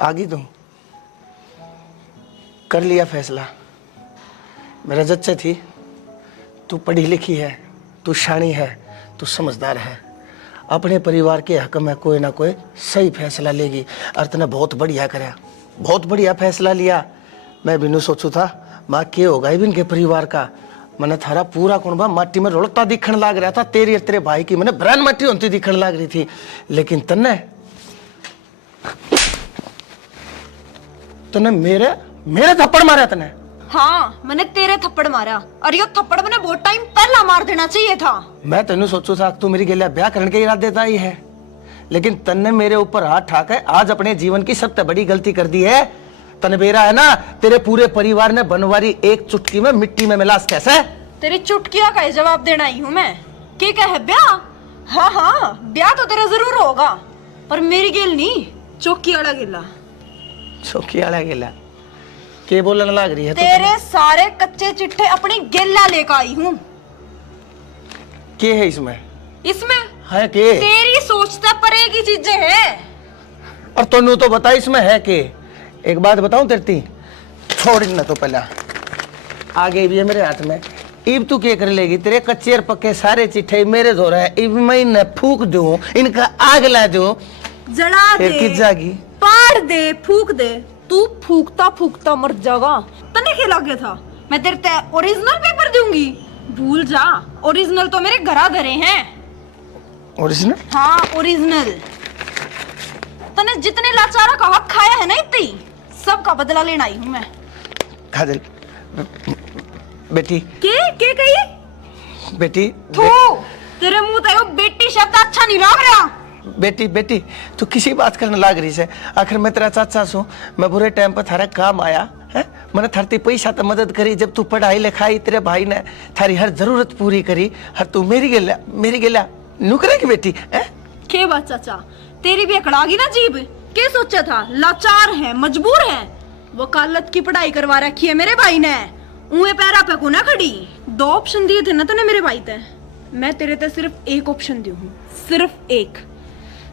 आगी तुम कर लिया फैसला। मेरा जच्चे थी, तू पढ़ी लिखी है, तू शानी है, तू समझदार है। अपने परिवार के हक में कोई ना कोई सही फैसला लेगी। और तूने बहुत बढ़िया कराया, बहुत बढ़िया फैसला लिया। मैं भी नहीं सोचू था माँ के होगा इवन के परिवार का। मैंने थारा पूरा कुंबा माटी में रोलता दिखने लग रहा था। तेरी और तेरे भाई की मैंने ब्रांड माटी होती दिखने लग रही थी। लेकिन तने मेरे थप्पड़ मारा तने। हाँ, मैंने तेरे थप्पड़ मारा। और ये थप्पड़ मैंने बहुत टाइम पहला मार देना चाहिए था। मैं तेन सोचू था तू मेरी गेलिया ब्याह करने के इरादे देता ही है, लेकिन तन्ने मेरे ऊपर हाथ ठाके आज अपने जीवन की सबसे बड़ी गलती कर दी है। तने बेरा है ना, तेरे पूरे परिवार ने बनवारी एक चुटकी में मिट्टी में मिला। कैसे तेरी चुटकिया का जवाब देना ही हूँ मैं। क्या कहे ब्याह? हाँ हाँ, ब्याह तो तेरा जरूर होगा, पर मेरी गेल नहीं, चौकी वाला गिला। चौकी वाला गिला के बोलने लग रही है? तेरे सारे कच्चे चिट्ठे अपनी गेला लेकर आई हूँ। के है इसमें? इसमें है के? तेरी सोचता परे की चीजें हैं। और तनु तो बता इसमें है के? एक बात बताऊं तेरी, छोड़ ना तो पहला आगे भी है मेरे हाथ में। इब तू क्या कर लेगी? तेरे कच्चे और पक्के सारे चिट्ठे मेरे धो रहे हैं। इब मैं इन्हें फूक दूं, इनका आग ला दूं, जला दे, किस जागी पाड़ दे, फूक दे। तू फूकता फूकता मर जाएगा। तने क्या लगे था मैं तेरे ते ओरिजिनल पेपर दूंगी? भूल जा, ओरिजिनल तो मेरे घरा धरे हैं। ओरिजिनल? हाँ, ओरिजिनल। तने जितने लाचारा का हक खाया है ना, इतनी सब का बदला लेना आई हूँ मैं। काजल बेटी। के कही? बेटी थू, तेरे मुंह ते बेटी शब्द अच्छा नहीं लग रहा। बेटी बेटी तू किसी बात करने लग रही है? आखिर मैं तेरा चाचा सू, मैं बुरे टाइम पर थारा काम आया है। मैंने थारती पैसा तो मदद करी जब तू पढ़ाई लिखाई, तेरे भाई ने थारी हर जरूरत पूरी करी। हर तू मेरी गेला नू करेगी बेटी है? के बात चाचा, तेरी भी अकड़ागी ना जीभ। के सोचा था लाचार है, मजबूर है। वकालत की पढ़ाई करवा रखी है मेरे भाई ने, उए पैरा पे को ना खड़ी। 2 ऑप्शन दिए थे ना तूने मेरे भाई ते, मैं तेरे ते सिर्फ एक ऑप्शन दी हूँ, सिर्फ एक।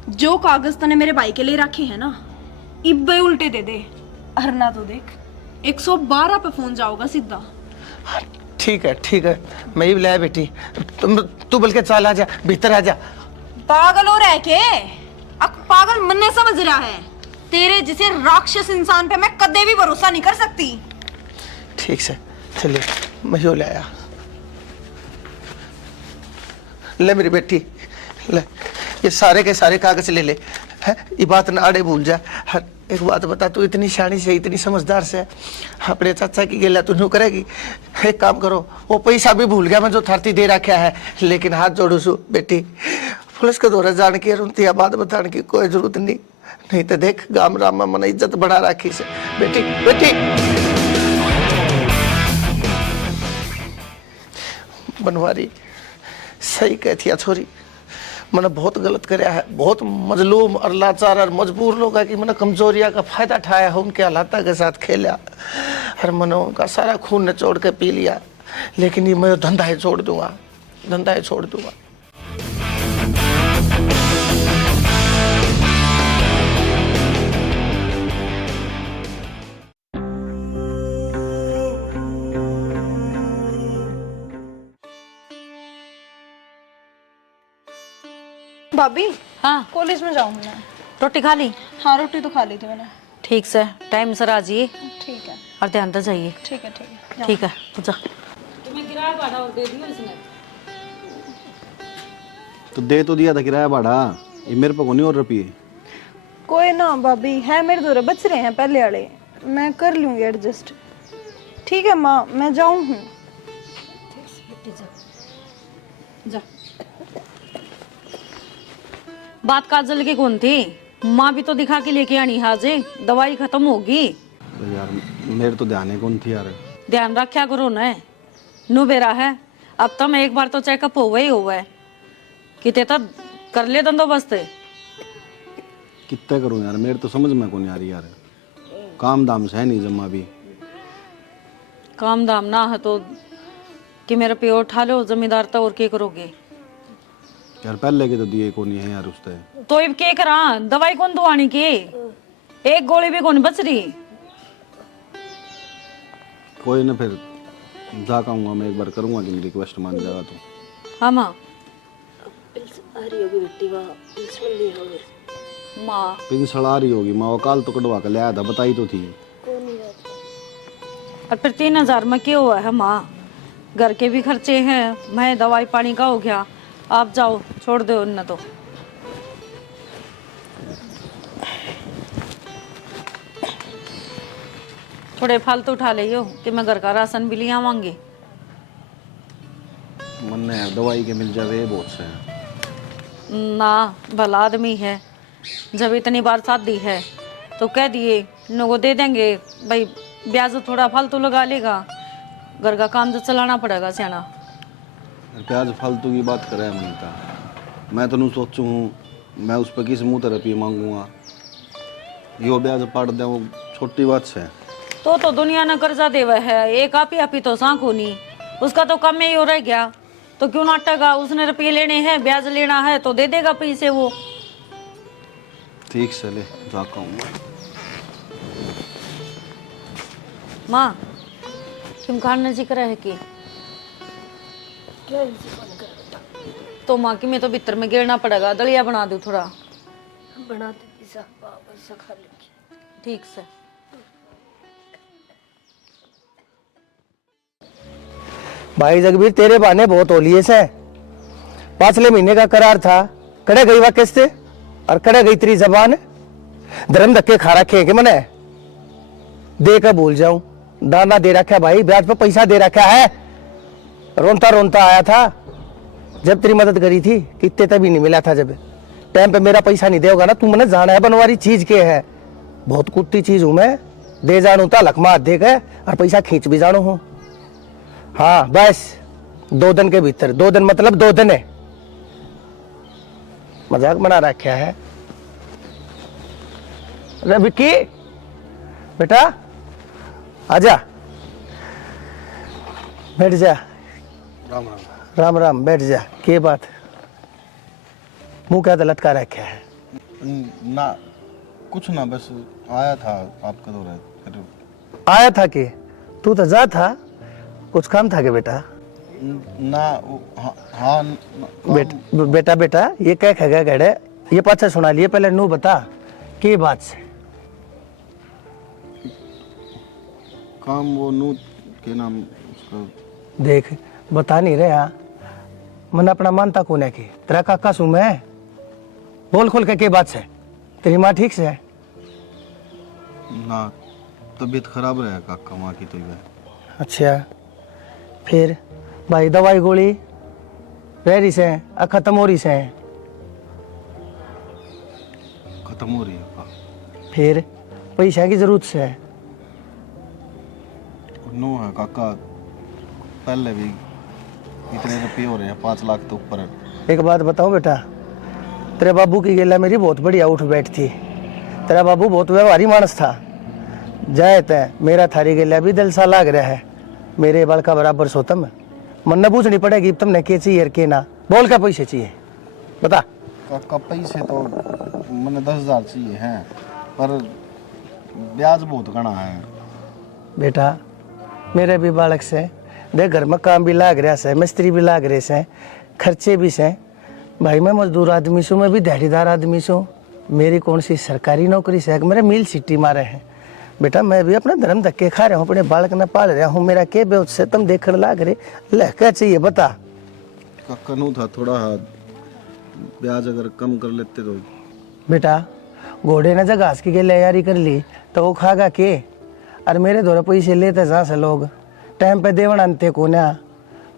जो कागज तने मेरे भाई के लिए रखे हैं ना, इब्बे उल्टे दे दे, अरना तो देख 112 पे फोन जाओगा सीधा। ठीक है, मैं ही बुलाया बेटी। तू बल्कि चल आ जा, भीतर आ जा। पागल हो रहा के? अब पागल मन ने समझ रहा है। तेरे जिसे राक्षस इंसान पे मैं कदे भी भरोसा नहीं कर सकती। ठीक से चलिए, मैं यो लाया। ले मेरी बेटी, ले ये सारे के सारे कागज ले ले। है ये बात ना आड़े भूल जा। हर एक बात बता, तू इतनी शानी से, इतनी समझदार से अपने चाचा की गेला तू नू करेगी? एक काम करो, वो पैसा भी भूल गया मैं जो थारती दे रखा है, लेकिन हाथ जोड़ू सु बेटी, पुलिस के दौरे जाने की, उनती बात बताने की कोई जरूरत नहीं। नहीं तो देख गाम राम में मन इज्जत बढ़ा राखी से। बेटी बेटी बनवारी सही कहती है छोरी, मैंने बहुत गलत कराया है, बहुत मजलूम और लाचार और मजबूर लोग की मैंने कमजोरिया का फायदा उठाया है, उनके हालात के साथ खेला और मैंने उनका सारा खून निचोड़ के पी लिया। लेकिन ये मैं धंधा ही छोड़ दूंगा, धंधा ही छोड़ दूंगा। भाभी हाँ कॉलेज में जाऊँ मैं। रोटी खा ली? हाँ रोटी तो खा ली थी मैंने। ठीक से टाइम से आ जाइए ठीक है और ध्यान से जाइए। ठीक है ठीक है। ठीक है तो जा। तो दे तो दिया था किराया भाड़ा, ये मेरे पे को नहीं और रुपये। कोई ना भाभी, है मेरे दो बच रहे हैं पहले वाले, मैं कर लूंगी एडजस्ट। ठीक है माँ, मैं जाऊँ हूँ। बात काजल की कौन थी? माँ भी तो दिखा के लेके आनी हाजे, दवाई खत्म होगी। तो यार मेरे तो ध्यान ही कौन थी यार। ध्यान रखा करो न, नु बेरा है अब तो मैं एक बार तो चेकअप हुआ ही हुआ है, किते तक कर ले बंदोबस्त। कितना करूं यार, मेरे तो समझ में कौन आ रही यार, काम दाम से है नहीं जमा भी। काम दाम ना है तो कि मेरा पे उठा लो जमींदार तो और क्या करोगे यार, पहले के तो दिए कौन है यार उसते। तो अब क्या करा, दवाई कौन दवानी की, एक गोली भी कौन बच रही। कोई ना, फिर जा कहूँगा मैं, एक बार करूँगा कि मेरी रिक्वेस्ट मान जाएगा तो। हाँ माँ माँ पिंसड़ आ रही होगी माँ, काल तो कटवा के लाया था, बताई तो थी। और फिर 3000 में क्या हुआ है माँ, घर के भी खर्चे हैं, मैं दवाई पानी का हो गया। आप जाओ छोड़ दो उन तो। थोड़े फालतू उठा लियो कि मैं घर का राशन भी ले आवांगी। मन ने यार दवाई के मिल जावे बहुत से हैं। ना भला आदमी है, जब इतनी बार शादी है तो कह दिए लोगों दे देंगे भाई, ब्याज थोड़ा फालतू लगा लेगा, घर का काम तो चलाना पड़ेगा सियाना। प्याज फालतू की बात करे मनता, मैं तो सोचू हूँ मैं उस पर किस मुँह रुपये मांगूंगा, यो ब्याज पाट दे वो छोटी बात से। तो दुनिया ने कर्जा देवा है, एक आप ही तो सांख होनी, उसका तो कम ही हो रह गया, तो क्यों नाटेगा, उसने रुपये लेने हैं, ब्याज लेना है तो दे देगा पैसे वो। ठीक से ले जा कहूँगा। माँ तुम खाना जिक्र है कि तो माँ की मैं तो भीतर में गिरना पड़ेगा, दलिया बना दूँ थोड़ा। बना दे पिज़्ज़ा, पैसा खा लेंगे। ठीक से। भाई जगबीर तेरे बहाने बहुत होलिए से, 5 महीने का करार था, कड़े गई वा किस्ते और कड़े गई तेरी जबान। धर्म धक्के खा रखे कि मैंने दे कर भूल जाऊं, दाना दे रखा भाई, ब्याज पर पैसा दे रखा है। रोनता रोनता आया था जब तेरी मदद करी थी, कितने तभी नहीं मिला था, जब टाइम पे मेरा पैसा नहीं देगा ना तू मैंने जाना है बनवारी चीज के है, बहुत कुत्ती चीज हूं मैं, दे जानू था लखमा हाथ दे गए और पैसा खींच भी जानू हूं। हाँ बस 2 दिन के भीतर, 2 दिन मतलब 2 दिन है, मजाक बना रखा है। अरे विक्की बेटा आजा, बैठ जा। राम राम। राम राम, बैठ जा। के बात मुंह क्या लटका रखा है? ना कुछ ना, बस आया था आपका दौरा फिर। आया था कि तू तो जा था, कुछ काम था कि बेटा? ना हाँ बेटा बेटा ये क्या खगा गड़े, ये पाछा सुना लिए, पहले नू बता की बात से। काम वो नू के नाम उसका। देख बता नहीं रहे, हाँ मन अपना मानता कौन है कि तेरा काका सू मैं, बोल खोल के बात से। तेरी माँ ठीक से है? ना तबीयत खराब रहा काका माँ की तो। अच्छा फिर भाई दवाई गोली रह रही से खत्म हो रही से? खत्म हो रही है। फिर पैसा की जरूरत से है। नो है काका, पहले भी इतने रुपये हो रहे हैं, 5 लाख तो ऊपर है। एक बात बताऊं बेटा, तेरे बाबू की गेला मेरी बहुत बढ़िया उठ बैठ थी। तेरा बाबू बहुत व्यवहारी मानस था। जाए तय मेरा थारी गेला भी दिल सा लाग रहा है। मेरे बाल का बराबर सोतम मन न पूछनी पड़ेगी तुमने के चाहिए और के ना। बोल क्या पैसे चाहिए बता। काका पैसे तो मैंने 10,000 चाहिए हैं, पर ब्याज बहुत घना है। बेटा मेरे भी बालक से देख, घर में काम भी लाग रहा से, मिस्त्री भी लाग रहे से, खर्चे भी से। भाई मैं मजदूर आदमी छूँ, मैं भी दिहाड़ीदार आदमी छूँ। मेरी कौन सी सरकारी नौकरी से, मेरे मिल सिटी मारे हैं। बेटा मैं भी अपना धर्म धक्के खा रहा हूँ, अपने बालक न पाल रहा हूँ। मेरा के बेउत से तुम देखने लाग रहे, ले क्या चाहिए बता। काका नू था थोड़ा ब्याज अगर कम कर लेते तो। बेटा घोड़े ने जब घास की के तैयारी कर ली तो वो खागा के। और मेरे द्वारा पैसे लेते जहाँ से लोग टाइम पे देवन अंते को ना।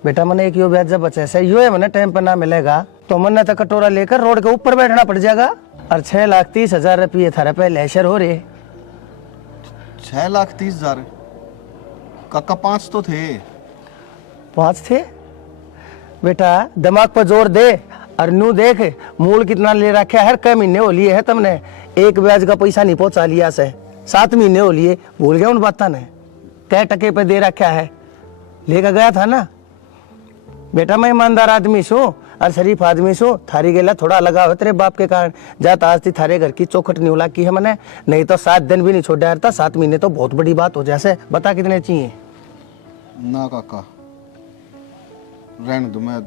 बेटा मैंने एक यो ब्याज जब बचा से यो है, मैंने टाइम पे ना मिलेगा तो मैंने तो कटोरा लेकर रोड के ऊपर बैठना पड़ जाएगा। और 6,30,000 रुपये थारा पहले ऐशर हो रहे। 6,30,000 काका 5 तो थे। 5 थे बेटा, दिमाग पर जोर दे। और नू देख मूल कितना ले रखा है, कई महीने हो लिए है तुमने। एक ब्याज का पैसा नहीं पहुंचा लिया से, 7 महीने हो लिए। भूल गया उन बातों ने, कै टके पे दे रखा है, लेकर गया था ना। बेटा मैं ईमानदार आदमी छूँ और शरीफ आदमी छूँ। थारी गेला थोड़ा लगा हो तेरे बाप के कारण। जात आज थी थारे घर की चौखट नहीं उला की है मैंने, नहीं तो 7 दिन भी नहीं छोड़ा था। 7 महीने तो बहुत बड़ी बात हो जैसे। बता कितने चाहिए। ना काका रहने दो। मैं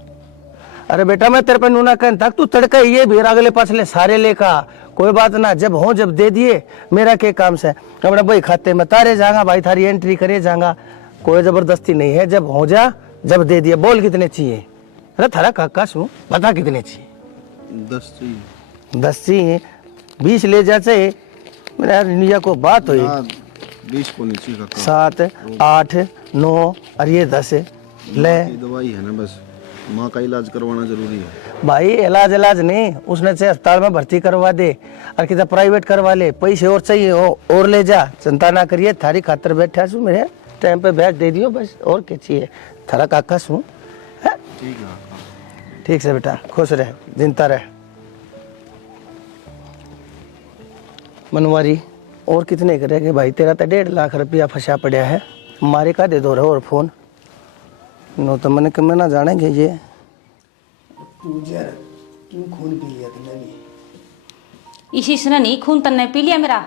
अरे बेटा मैं तेरे पे नूना कहन तक तू तड़का ये भी अगले पाछले सारे लेका। कोई बात ना, जब हो जब दे दिए, मेरा के काम से। अपने भाई खाते में तारे जाऊंगा, भाई थारी एंट्री करे जाऊंगा। कोई जबरदस्ती नहीं है, जब हो जा जब दे दिया। बोल कितने चाहिए। अरे थारा काका सू बता कितने चाहिए। 10 चाहिए। 10 चाहिए, 20 ले जाते मेरा यार निया को बात हुई। 20 को नहीं चाहिए काका। 7 8 9 और ये 10 ले। ये दवाई है ना, बस माँ का इलाज करवाना जरूरी है। भाई इलाज नहीं, उसने से अस्पताल में भर्ती करवा दे और कितना प्राइवेट करवा ले। पैसे और चाहिए हो और ले जा, चिंता ना करिए। थारी खातर बैठा छू, मेरे टाइम पे ब्याज दे दियो बस। और क्या चाहिए। थारा काका छू। ठीक है काका। ठीक से बेटा, खुश रहे, जिंदा रहे। मनवारी और कितने करेंगे भाई। तेरा तो 1.5 लाख रुपया फंसा पड़ा है। मारे का दे दो रहे और फोन नो तो मैंने कम ना जानेंगे ये। क्यों खून पी लिया तुमने भी। इसी से नहीं खून तन्ने पी लिया मेरा।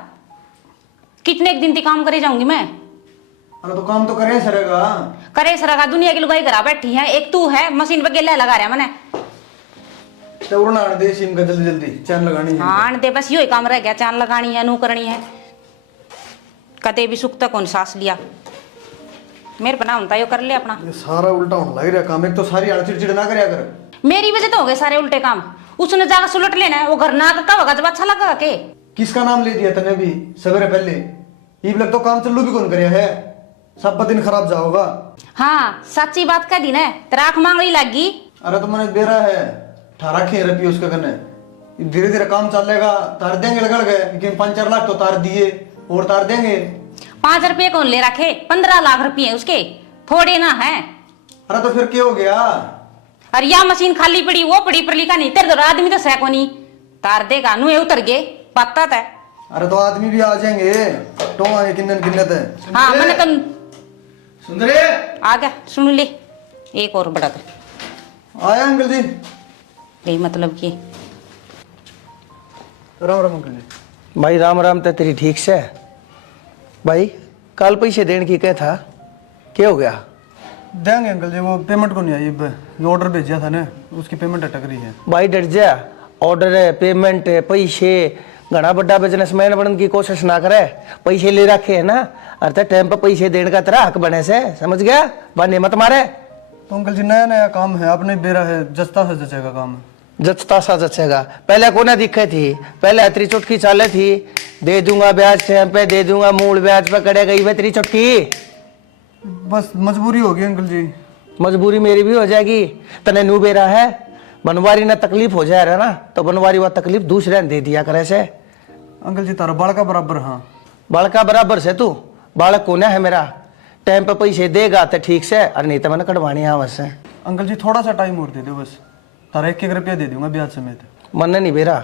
कितने एक दिन तक काम करे जाऊंगी मैं। अरे तो काम तो करे सरेगा। करे सरागा, दुनिया की लुगाई करा बैठी है। एक तू है मशीन पे गेला लगा रहा मैंने। तो उड़ना दे सिम का जल्दी जल्दी चैन लगानी है। हाँ दे, बस यो ही काम रह गया। चांद लगानी है, नू करनी है। कते भी सुख तक कौन सांस लिया। मेरे बना होता यो कर ले अपना। ये सारा उल्टा होने लग रहा काम। एक तो सारी आड़ चिड़चिड़ ना करया कर। मेरी वजह तो हो गए सारे उल्टे काम। उसने जाकर सुलट लेना है। वो घर ना का होगा जब अच्छा लगा के। किसका नाम ले दिया तने भी सवेरे पहले। ईब लग तो काम चल्लू भी कौन करया है। सब दिन खराब जाओगा। हाँ सच्ची बात कह दी ना, तेरा आंख मांगड़ी लग गई। अरे तो मैंने बेरा है 18 खे रुपये उसके कने। धीरे धीरे काम चलेगा, तार देंगे लगल गए। लेकिन 5-4 लाख तो तार दिए और तार देंगे। 5 रुपये कौन ले रखे, 15 लाख रुपये उसके थोड़े ना है। अरे तो फिर क्या हो गया। अरे या मशीन खाली पड़ी, वो पड़ी पर लिखा नहीं। तेरे तो आदमी तो सह को नहीं तार देगा। नु उतर गए पत्ता था। अरे तो आदमी भी आ जाएंगे। तो आए किन्नन किन्नत है। हाँ मैंने तो सुंदरे आ गया। सुन ले एक और बड़ा था। आया अंकल जी। यही मतलब कि राम राम अंकल जी। भाई राम राम। तो तेरी ठीक से भाई। कल पैसे देने की क्या था, क्या हो गया। देंगे अंकल जी, वो पेमेंट को नहीं आई। जो ऑर्डर भेजा था ना उसकी पेमेंट अटक रही है। भाई डर जा। ऑर्डर है, पेमेंट है, पैसे। घना बड़ा बिजनेसमैन बनने की कोशिश ना करे। पैसे ले रखे है ना, अरे टाइम पर पैसे देने का तेरा हक बने से, समझ गया। बने मत मारे। तो अंकल जी नया नया काम है, आपने बेरा है, जचता से जचेगा काम। जचता सा जचेगा। पहले को ना दिक्कत थी, पहले अतरी चुटकी चाले थी। दे दूंगा ब्याज टाइम पे, दे दूंगा मूल ब्याज पे करे गई तेरी चुटकी। बस मजबूरी होगी अंकल जी। मजबूरी मेरी भी हो जाएगी। तने नू बेरा है बनवारी ना तकलीफ हो जाए रहा ना, तो बनवारी वह तकलीफ दूसरे ने दे दिया करे से। अंकल जी तारा बालका बराबर हाँ। बालका बराबर से तू बालक कोना है मेरा, टाइम पे पैसे देगा तो ठीक से, और नहीं तो मैंने कटवाने आवश्यक से। अंकल जी थोड़ा सा टाइम और दे दो बस, तारा 1-1 रुपया दे दूंगा ब्याज समेत। मन नहीं बेरा,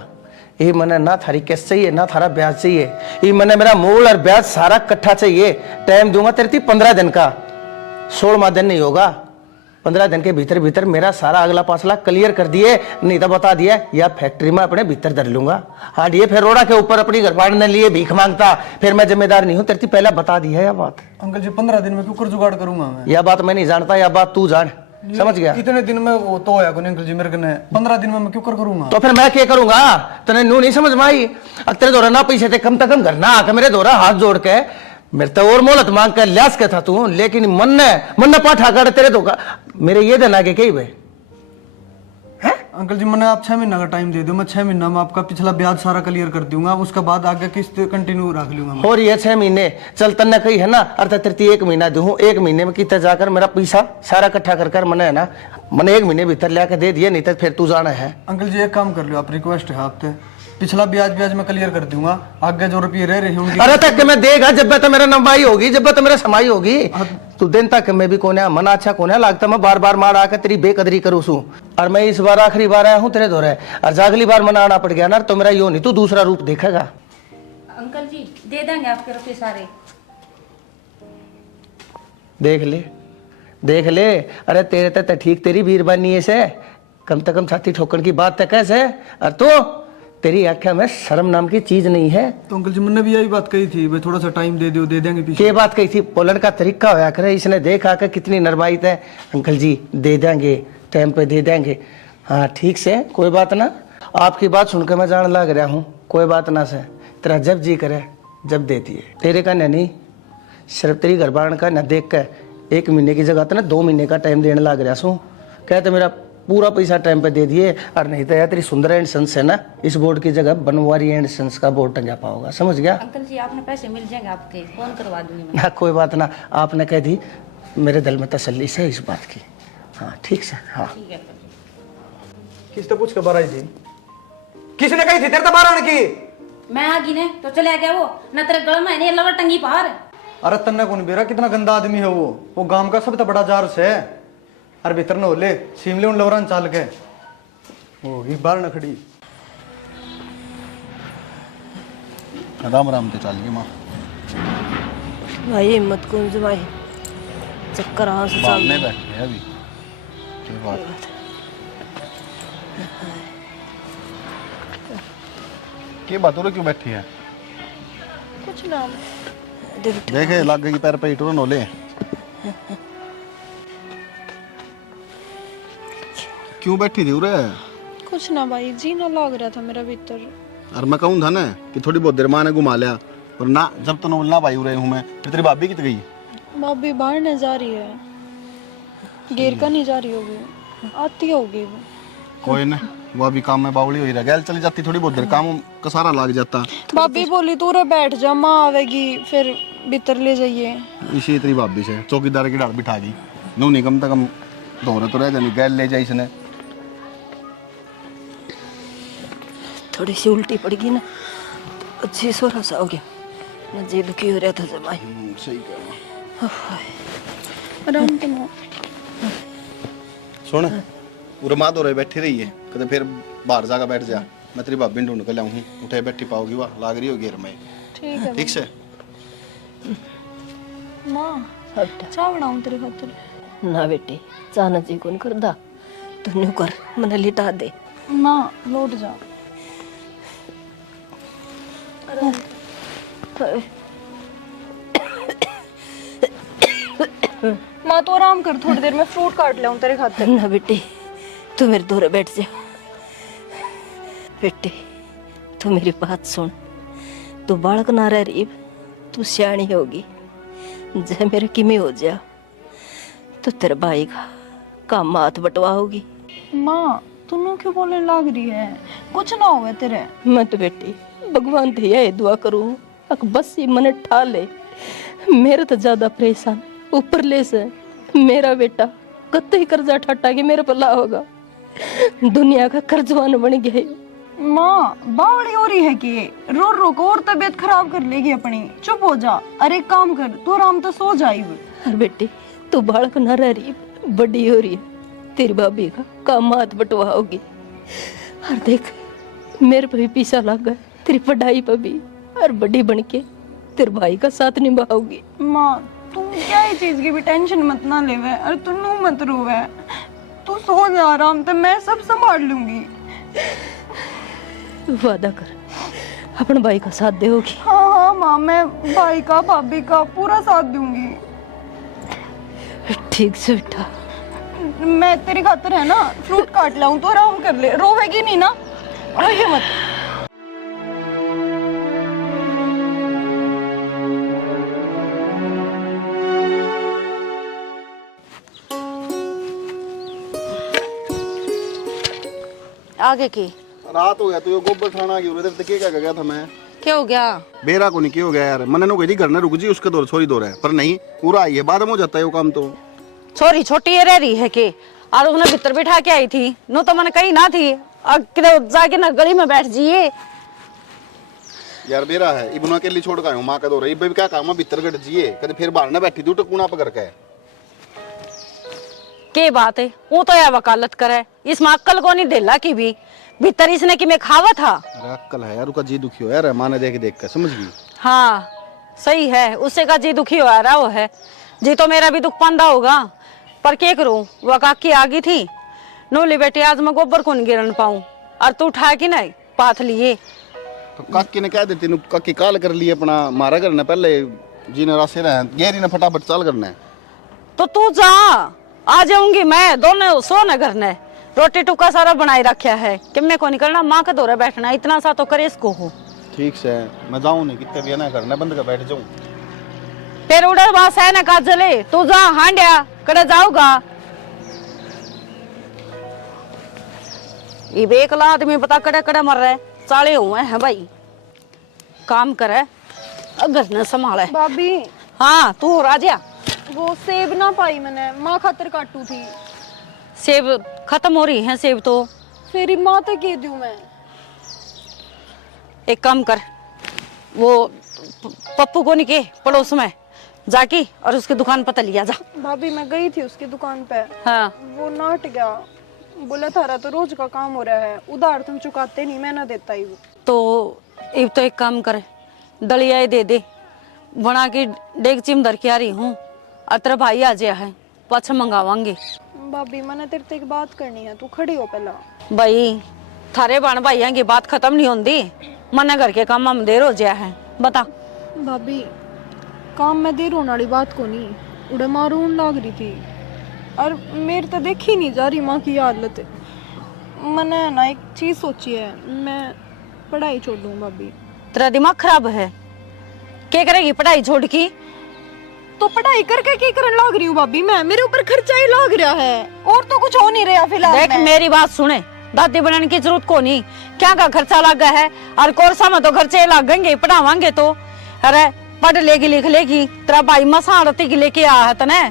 ये मन ना थारी किस्त चाहिए ना थारा ब्याज चाहिए, ये मन मेरा मूल और ब्याज सारा इकट्ठा चाहिए। टाइम दूंगा तेरे 15 दिन का, 16वां दिन नहीं होगा। 15 दिन के भीतर भीतर मेरा सारा अगला पासला क्लियर कर दिए, नहीं तो बता दिया या फैक्ट्री में अपने भीतर धर लूंगा। हाँ ये फिर रोड़ा के ऊपर अपनी घर बांटने लिए भीख मांगता, फिर मैं जिम्मेदार नहीं हूँ, तेरे पहले बता दी है यह बात। अंकल जी 15 दिन में क्यों कर जुगाड़ करूंगा मैं? यह बात मैं नहीं जानता, यह बात तू जान, समझ गया? इतने दिन में वो तो होया कोनी अंकल जी मेरे कने, 15 दिन में मैं क्यों कर करूंगा? तो फिर मैं क्या करूंगा? तने नू नहीं समझ में आई? तेरे दौरा ना पैसे थे कम से कम करना आके मेरे दौरा हाथ जोड़ के मेरे तो और मोहलत मांग कर ल्यास के था तू, लेकिन मन ने पाठा कर तेरे धोखा मेरे ये देना के कही भाई। अंकल जी मैंने आप 6 महीना का टाइम दे दो, मैं 6 महीना में आपका पिछला ब्याज सारा क्लियर कर दूंगा, उसके बाद आगे किस्त कंटिन्यू रख लूंगा मैं। और ये 6 महीने चल तन्ने कही है ना, अर्थात 1 महीना दूं, 1 महीने में कितना जाकर मेरा पैसा सारा इकट्ठा कर मैंने है ना, मैंने 1 महीने भीतर ला के दे दिया, नहीं तो फिर तू जाना है। अंकल जी एक काम कर लो आप, रिक्वेस्ट है आपसे, पिछला ब्याज मैं क्लियर कर दूंगा, आगे जो रुपये रह रहे होंगे। अरे तक मैं देगा जब तो मेरा नंबाई होगी, जब तो मेरा समाई होगी, तू दिन तक मैं भी कोने मन अच्छा कोने लगता, मैं बार बार मार आकर तेरी बेकदरी करूँ सू। और मैं इस बार आखिरी बार आया हूँ तेरे दौरे, और अगली बार मना आना पड़ गया ना तो मेरा यो नहीं तू दूसरा रूप देखेगा। अंकल जी दे देंगे आपके रुपये सारे। देख ले, अरे तेरे तो ठीक तेरी बीरबानी से कम से कम छाती ठोकन की बात तक कैसे, और तो तेरी आख्या में शर्म नाम की चीज नहीं है। तो अंकल जी मैंने भी यही बात कही थी, भाई थोड़ा सा टाइम दे दो, दे देंगे पीछे। ये बात कही थी, बोलने का तरीका होया करे, इसने देख आकर कितनी नरमाइत है। अंकल जी दे देंगे, टाइम पे दे देंगे, हाँ ठीक से, कोई बात ना। आपकी बात सुनकर मैं जान लग रहा हूँ, कोई बात ना से, तेरा जब जी करे जब दे दिए। तेरे का नहीं, सिर्फ तेरी घरबान का न देख कर 1 महीने की जगह तो ना 2 महीने का टाइम देने लग रहा हूँ। कहते मेरा पूरा पैसा टाइम पे दे दिए, और नहीं तो यार तेरी सुंदर एंड सन्स है ना, इस बोर्ड की जगह बनवारी एंड सन्स का बोर्ड टंगा पाओगा, समझ गया? अंकल जी आपने पैसे मिल जाएंगे आपके, फोन करवा दूंगी मैं। ना कोई बात ना, आपने कह दी, मेरे दिल में तसल्ली से इस बात की। हाँ ठीक से, हाँ ठीक है अंकल जी। किस तो पूछ के बाहर आई थी, किसने कही थी तेरे तो बाहर आने की? मैं आ गई ने तो चले गया वो, न तेरे गल में नहीं लवर टंगी बाहर। अरे तन्ने कौन बेरा, कितना गंदा आदमी है वो गांव का सब तो बड़ा जार से है। अरे भीतर न होले शिमले उन लवरान चाल के होगी बाहर नखड़ी। राम राम ते चालिए माँ, भाई हिम्मत कौन जमाई, चक्कर हाँ से बाल चल में बैठे हैं अभी। क्या बात है? क्या बात हो रही, क्यों बैठी है? कुछ ना, देखे लग गई पैर पे इटोरन होले। क्यों बैठी थी उरे? कुछ ना भाई, जी ना लग रहा था मेरा भीतर। और मैं कहूँ था ना कि थोड़ी बहुत देर माँ ने घुमा लिया, पर ना, जब तो ना भाई उरे हूँ मैं। फिर तेरी भाभी कित गई? भाभी बाहर नहीं जा रही है, गेर का नहीं जा रही होगी, आती होगी वो। कोई ना, वो अभी काम में बावली हुई रह गया, चली जाती थोड़ी बहुत देर, काम का सारा लग जाता। भाभी बोली तू रे बैठ जा, माँ आवेगी फिर भीतर ले जाइए। इसी तेरी भाभी से चौकीदार की डाल बिठा दी, नू नहीं कम से कम दौरे तो रह जानी, गैल ले जाए इसने। थोड़ी सी उल्टी पड़ गई ना, तो अच्छी सोरा सा हो गया, मैं जी दुखी हो रहा था जमाई। सही कह आराम तो ना। सुन, पूरे माँ दौरे बैठी रही है, कदे फिर बाहर जाकर बैठ जा, मैं तेरी भाभी ढूंढ कर लाऊं, उठे बैठी पाओगी, वाह लाग रही होगी में। ठीक है ठीक से माँ, चाय बनाऊं तेरे खातिर? ना बेटी, चाहना जी कौन कर दा, तू न्यू कर, मैंने लिटा दे। माँ लौट जा। माँ तो आराम कर, थोड़ी देर में फ्रूट काट लाऊं तेरे खातिर। ना बेटी, तू मेरे दूर बैठ जा। बेटी तू मेरी बात सुन, तू बालक ना रह रही, तू सियाणी होगी, जे मेरे किमी हो जा तो तेरे भाई का काम हाथ बटवा होगी। माँ तू क्यों बोलने लग रही है, कुछ ना हुआ तेरे। मैं तो बेटी भगवान थे ये दुआ करूं, अक बस ये मन ठा ले, मेरे तो ज्यादा परेशान ऊपर ले से मेरा बेटा कत्ते ही कर्जा ठट्टा के मेरे पल्ला होगा, दुनिया का कर्जवान बन गया, माँ बावड़ी हो रही है कि रो रो को और तबीयत खराब कर लेगी अपनी। चुप हो जा। अरे एक काम कर, तू आराम तो सो जाई। अरे बेटी तू बालक न रह रही, बड़ी हो रही है, तेरी भाभी का काम हाथ बटवाओगी। और देख मेरे पे भी पीछा लग गया, तेरी पढ़ाई पे भी, और बड़ी बन के तेरे भाई का साथ निभाओगी। माँ तू क्या ही चीज की भी टेंशन मत ना लेवे, और तू नू मत रोवे। तू सो जा आराम से, मैं सब संभाल लूंगी। वादा कर अपने भाई का साथ देगी। हाँ हाँ माँ, मैं भाई का भाभी का पूरा साथ दूंगी। ठीक से बेटा। मैं तेरी खातिर है ना फ्रूट काट लाऊं तो आराम कर ले, रोवेगी नहीं ना, रोइए मत। आगे की रात हो गया तो ये गोबर ठाना की उधर तक क्या गया था मैं। क्या हो गया? बेरा को नहीं क्या हो गया यार, मैंने नो कही घर ने रुक जी उसके दौर छोरी दौर है, पर नहीं पूरा आई है, बाद में हो जाता है वो काम। तो छोरी छोटी ये रह रही है कि और उन्हें भीतर बिठा के आई थी, नो तो मैंने कही ना थी अब जाके ना गली में बैठ जाइए। यार बेरा है इबना के लिए छोड़ का हूं मां का दौर है, इब क्या काम है भीतर गट जिए कभी फिर बाहर ना बैठी तू टकूना पकड़ के। के बात है, वो तो या वकालत करे, इसमें अक्कल को नहीं डेला की भी भीतर इसने कि मैं खावा था। अरे अक्कल है यार, उसका जी दुखी हो यार, माँ ने देख देख कर समझ गई। हाँ सही है, उससे का जी दुखी हो रहा वो है, जी तो मेरा भी दुख पांदा होगा, पर क्या करूं, वह काकी आ गई थी, नोली बेटी आज मैं गोबर को नहीं गिरन पाऊं, और तू उठा के नहीं पाथ लिए। तो काकी ने क्या देती, काकी काल कर ली अपना मारा करना पहले जी ने रास्ते रहे गहरी ने फटाफट चाल करना है। तो तू जा, आ जाऊंगी मैं, दोनों सो न करने, रोटी टुका सारा बनाए रखा है कि मैं को नहीं करना, माँ का दौरा बैठना इतना सा तो करे इसको हो। ठीक से मैं जाऊं नहीं कितने भी ना करना बंद कर बैठ जाऊं। फिर उड़े बास है ना काजले, तू जा हांडिया कड़े जाऊगा। ये बेकला आदमी पता कड़े कड़े मर रहे, चाले हुए हैं भाई, काम करे अगर न संभाले। भाभी हाँ तू राजा, वो सेब ना पाई मैंने, माँ खातिर काटू थी। सेब खत्म हो रही है सेब तो। फिर माँ तक के दूं मैं। एक काम कर, वो पप्पू को निके पड़ोस में जाके और उसकी दुकान पर लिया जा। भाभी मैं गई थी उसकी दुकान पे, हाँ वो नाट गया, बोला थारा तो रोज का काम हो रहा है, उधार तुम चुकाते नहीं, मैं ना देता ही वो। तो एक तो एक काम करे, दलिया दे दे बना के डेगची में धर के आ रही हूँ, और तेरा भाई आ गया है, पाछा मंगावांगे। भाभी मैंने तेरे से एक बात करनी है, तू खड़ी हो पहला। भाई थारे बाण भाइया की बात खत्म नहीं होती, मना घर के काम में देर हो गया है, बता। भाभी काम में देर होने वाली बात को नहीं, उड़े मारून लाग रही थी, और मेरे तो देखी नहीं जा रही माँ की हालत। मैंने ना एक चीज सोची है, मैं पढ़ाई छोड़ दूँ। भाभी तेरा दिमाग खराब है, क्या करेगी पढ़ाई छोड़ की? तो पढ़ाई करके क्या करने लाग रही हूँ भाभी मैं, मेरे ऊपर खर्चा ही लाग रहा है, और तो कुछ हो नहीं रहा फिलहाल। देख मेरी बात सुने, दादी बनाने की जरूरत को नहीं, क्या का खर्चा लगा है, और कोर्सा में तो खर्चे लगेंगे, पढ़ावांगे तो। अरे पढ़ लेगी लिख लेगी, तेरा भाई मसारती की लेके आया है तने,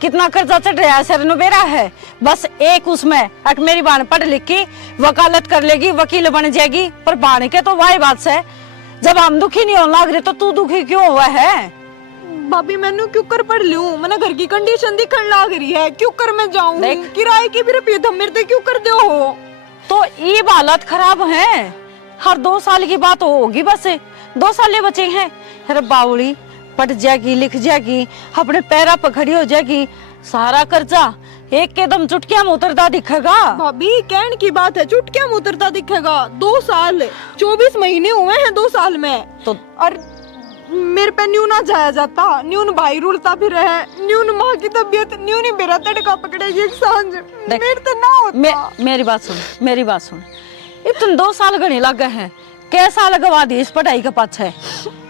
कितना कर्जा चढ़ रहा है, सिर नुबेरा है, बस एक उसमें एक मेरी बहन पढ़ लिख की वकालत कर लेगी, वकील बन जाएगी, पर बहन के तो वही बात से, जब हम दुखी नहीं होने लग रहे तो तू दुखी क्यों हुआ है? भाभी मैंने क्यों कर पढ़ लूं, मैंने घर की कंडीशन दिखने लाग रही है, क्यों कर मैं जाऊं, किराए की भी रुपये तुम मेरे क्यों कर दो हो। तो ये हालत खराब है, हर 2 साल की बात होगी, बस 2 साल बचे हैं। अरे बावली पढ़ जाएगी लिख जाएगी, अपने पैरा पर खड़ी हो जाएगी, सारा कर्जा एक कदम चुटकिया में उतरता दिखेगा। भाभी कहने की बात है, चुटकिया में उतरता दिखेगा, 2 साल 24 महीने हुए हैं 2 साल में, तो और मेरे पे न्यू ना जाया जाता, न्यून भाई रुलता भी रहे, न्यून माँ की तबीयत, न्यून ही मेरा तड़का पकड़ेगी एक सांझ, मेरे तो ना होता। मेरी बात सुन, मेरी बात सुन, इतने 2 साल गणे लग गए हैं, कैसा लगवा दी इस पढ़ाई के पाछे।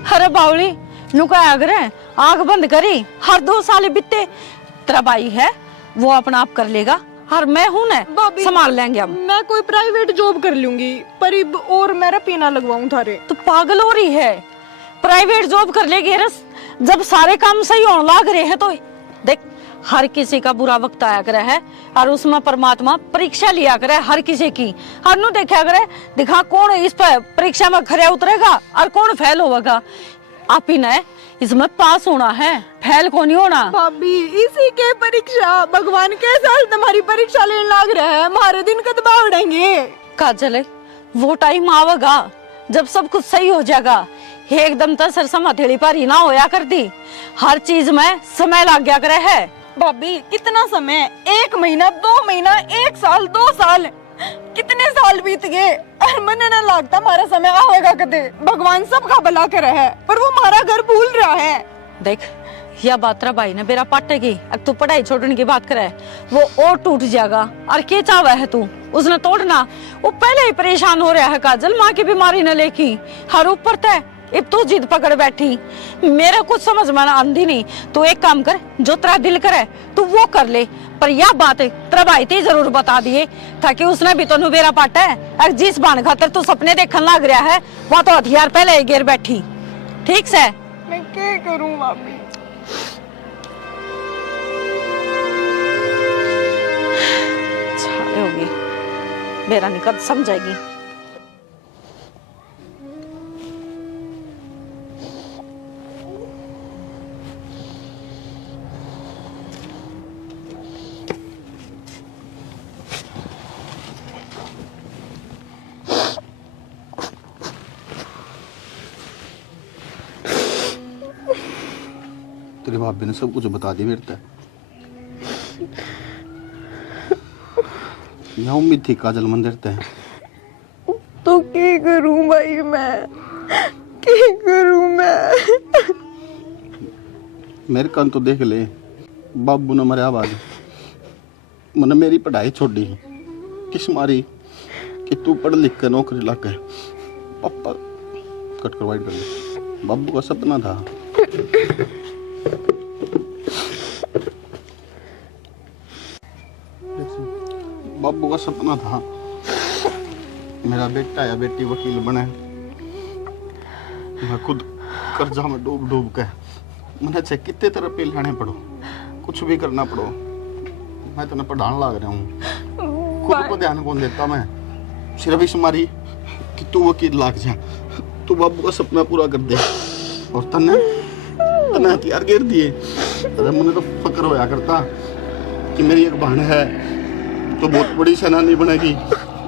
अरे बावली नुका अगर आग बंद करी, हर 2 साल बीते, तेरा भाई है वो अपना आप कर लेगा, और मैं हूं ना संभाल लेंगे हम। मैं कोई प्राइवेट जॉब कर लूंगी, पर और मेरा पीना लगवाऊं थारे। तो पागल हो रही है, प्राइवेट जॉब कर लेगी, जब सारे काम सही होने लग रहे हैं तो देख हर किसी का बुरा वक्त आया करे है और उसमें परमात्मा परीक्षा लिया करे हर किसी की। और नु देखा करे दिखा कौन इस पर परीक्षा में खरे उतरेगा और कौन फेल होगा। आप ही ने इसमें पास होना है, फेल को नहीं होना। भाभी इसी के परीक्षा भगवान के साल तुम्हारी परीक्षा लेने लग रहा है, हमारे दिन कद बावड़ेंगे। काजल वो टाइम आवेगा जब सब कुछ सही हो जाएगा। एकदम तो सरसम हथेली पर ही ना होया कर दी, हर चीज में समय लग गया करे है। भाभी कितना समय, 1 महीना 2 महीना 1 साल 2 साल, कितने साल बीत गए और मने ना लगता हमारा समय आएगा कदे। भगवान सबका भला करे है पर वो हमारा घर भूल रहा है। देख यह बात रा भाई ने बेरा पाटेगी। अब तू पढ़ाई छोड़ने की बात करे वो और टूट जाएगा। और क्या चाहवा है तू उसने तोड़ना? वो पहले ही परेशान हो रहा है काजल, माँ की बीमारी न लेकी हर ऊपर तय अब तू जिद पकड़ बैठी। मेरा कुछ समझ में आंधी नहीं। तू एक काम कर, जो तेरा दिल करे तू वो कर ले, पर यह बात तेरा भाई ते जरूर बता दिए ताकि उसने भी तो बेरा पाटा है। और जिस बाण खातर तू सपने देखने लग रहा है वह तो हथियार पहले ही गिर बैठी। ठीक से मैं क्या करूं भाभी? छाड़े होगी मेरा निकल समझेगी। तेरी भाभी ने सब कुछ बता दिया मेरे तक। यहाँ उम्मीद थी काजल मंदिर तय। तो क्या करूं भाई, मैं क्या करूं मैं? मेरे कान तो देख ले, बाबू ने मरे बाद मैंने मेरी पढ़ाई छोड़ी किस मारी कि तू पढ़ लिख कर नौकरी लग गए। पापा कट करवाइट कर ले, बाबू का सपना था। बाबू का सपना था मेरा बेटा या बेटी वकील बने। मैं खुद कर्जा में डूब डूब के मैंने चाहे कितने तरह पे लाने पड़ो, कुछ भी करना पड़ो, मैं तो पढ़ाने लग रहा हूँ। खुद को ध्यान कौन देता मैं, सिर्फ इस मारी कि तू वकील लाग जा, तू बाबू का सपना पूरा कर दे। और तने हथियार गिर दिए। अरे मुझे तो फक्र होया करता कि मेरी एक बहन है तो बहुत बड़ी सेनानी बनेगी,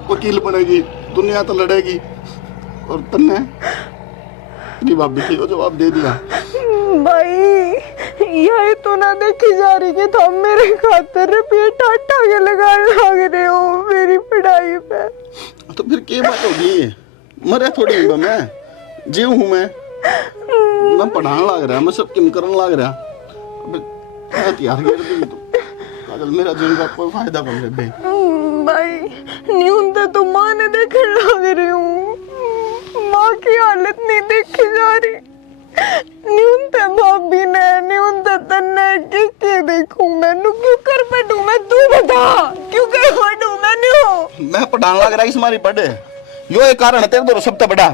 वकील बनेगी, दुनिया तो लड़ेगी। और तन्ने तेरी भाभी को जवाब दे दिया। भाई यही तो ना देखी जा रही कि तुम मेरे खातर रुपये टाटा के लगाने लग रहे हो मेरी पढ़ाई पे। तो फिर क्या बात होगी, मरे थोड़ी हूँ मैं, जीव हूँ मैं पढ़ाने लग रहा, मैं सब किम करने लग रहा। हथियार गिर दी तो काजल मेरा जीवन का कोई फायदा कर ले। भाई न्यूनतम तो माँ ने देखने लग रही हूँ, माँ की हालत नहीं देखी जा रही। न्यूनतम भाभी ने, न्यूनतम तन्ने के देखूं मैं, क्यों कर पढ़ूं मैं? तू बता क्यों कर पढ़ूं मैं पढ़ाने लग रहा इस मारी पढ़े। यो एक कारण है तेरे दो सबसे बड़ा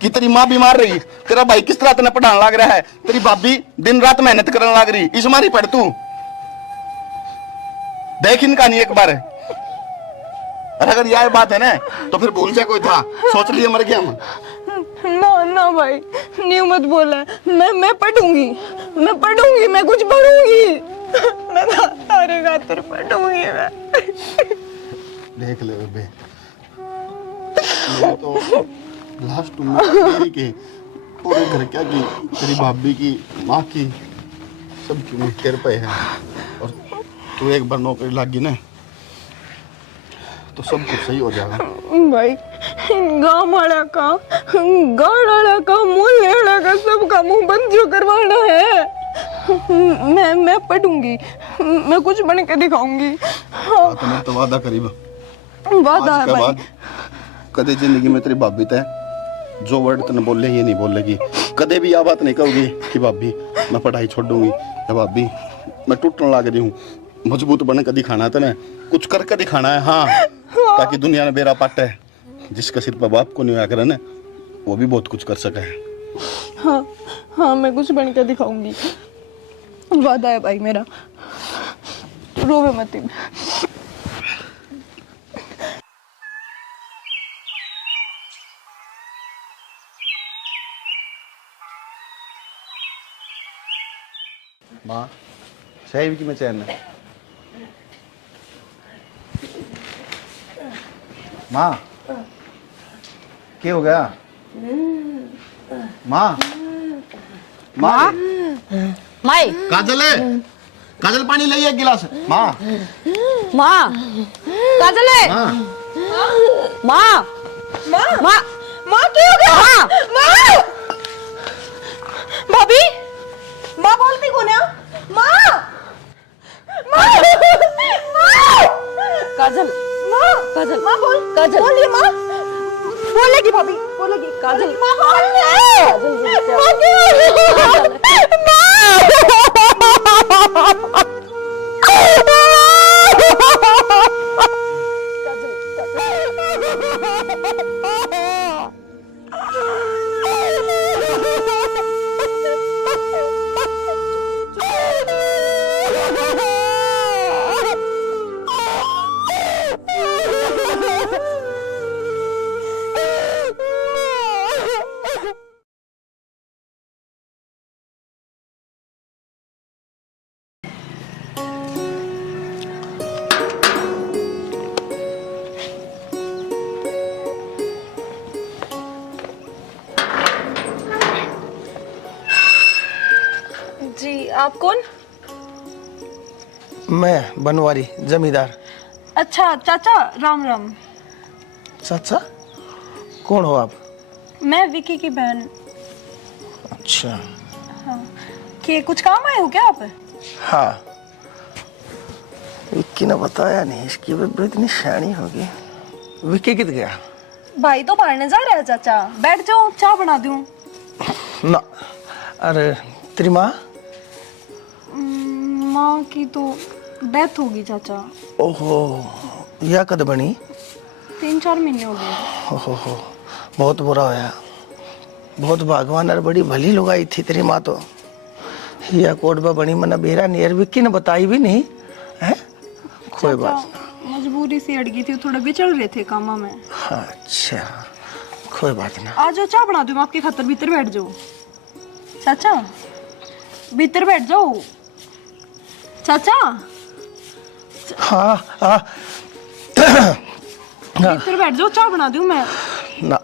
कि तेरी माँ बीमार रही, तेरा भाई किस तरह तेने पढ़ाने लग रहा है, तेरी भाभी दिन रात मेहनत करने लग रही, इस मारी पढ़ तू देख इनका नहीं एक बार। और अगर यह बात है ना तो फिर भूल जा कोई था, सोच लिए मर गया मैं। ना ना भाई न्यू मत बोला, मैं पढ़ूंगी, मैं कुछ पढ़ूंगी, मैं तारे खातिर पढ़ूंगी मैं। देख ले बेबे, मैं तो लास्ट मेरी के पूरे घर क्या की, तेरी भाभी की, माँ की, सब की तेरे पे है। और तू एक बार नौकरी लग गई ना तो सब कुछ सही हो जाएगा। भाई गाँव वाला का, गाँव वाला का, मोहल्ले वाला का, सबका मुंह बंद जो करवाना है। मैं पढ़ूंगी, मैं कुछ बन के दिखाऊंगी। हाँ। तो मैं तो वादा करीब वादा है भाई। कदे जिंदगी में तेरी भाभी तय जो वर्ड तने बोले ये नहीं बोलेगी, कदे भी यह बात नहीं कहोगी कि भाभी मैं पढ़ाई छोड़ दूंगी या भाभी मैं टूटने लग रही हूँ। मजबूत बन के दिखाना है तने, कुछ करके दिखाना है। हाँ, ताकि दुनिया में बेरा पाटा है, जिसका सिर पर बाप को नहीं होया करे ना वो भी बहुत कुछ कर सके है। हाँ हाँ मैं कुछ बन के दिखाऊंगी, वादा है भाई मेरा। रोवे मत। माँ सही की मैं चैन है। माँ क्या हो गया? माँ माँ माई काजल है, काजल पानी ले एक गिलास। माँ माँ काजल है माँ माँ माँ माँ माँ क्या हो गया? माँ माँ भाभी, माँ बोलती कौन है? माँ माँ माँ काजल माँ काजल माँ बोल, काजल बोलिए माँ। बोलेगी भाभी, बोलेगी। काजल माँ बोलिए। काजल माँ क्या हो गया? जी आप कौन? मैं बनवारी जमींदार। अच्छा चाचा, राम राम। चाचा कौन हो आप? मैं विकी की बहन। अच्छा कि कुछ काम आए हो क्या आप? हाँ, विक्की ने बताया नहीं, इसकी बेबे इतनी शानी होगी। विक्की कित गया? भाई तो पढ़ने जा रहा है चाचा, बैठ जाओ चाय बना दूं। ना, अरे तेरी माँ? माँ की तो डेथ होगी चाचा। ओहो, यह कद बनी? 3-4 महीने हो गए। ओहो, बहुत बुरा होया। बहुत भगवान और बड़ी भली लुगाई थी तेरी माँ तो। यह कोडबा बनी मना बेरा नियर विक्की ने बताई भी नहीं है। कोई बात चाचा मजबूरी से अड़ गई थी, थोड़ा बिचड़ रहे थे कामा में। हाँ, अच्छा कोई बात ना। आ जाओ चाय बना दूं मैं आपके खातर, भीतर बैठ जाओ। चाचा भीतर बैठ जाओ। चाचा हाँ हाँ भीतर बैठ जाओ, चाय बना दूं मैं। ना,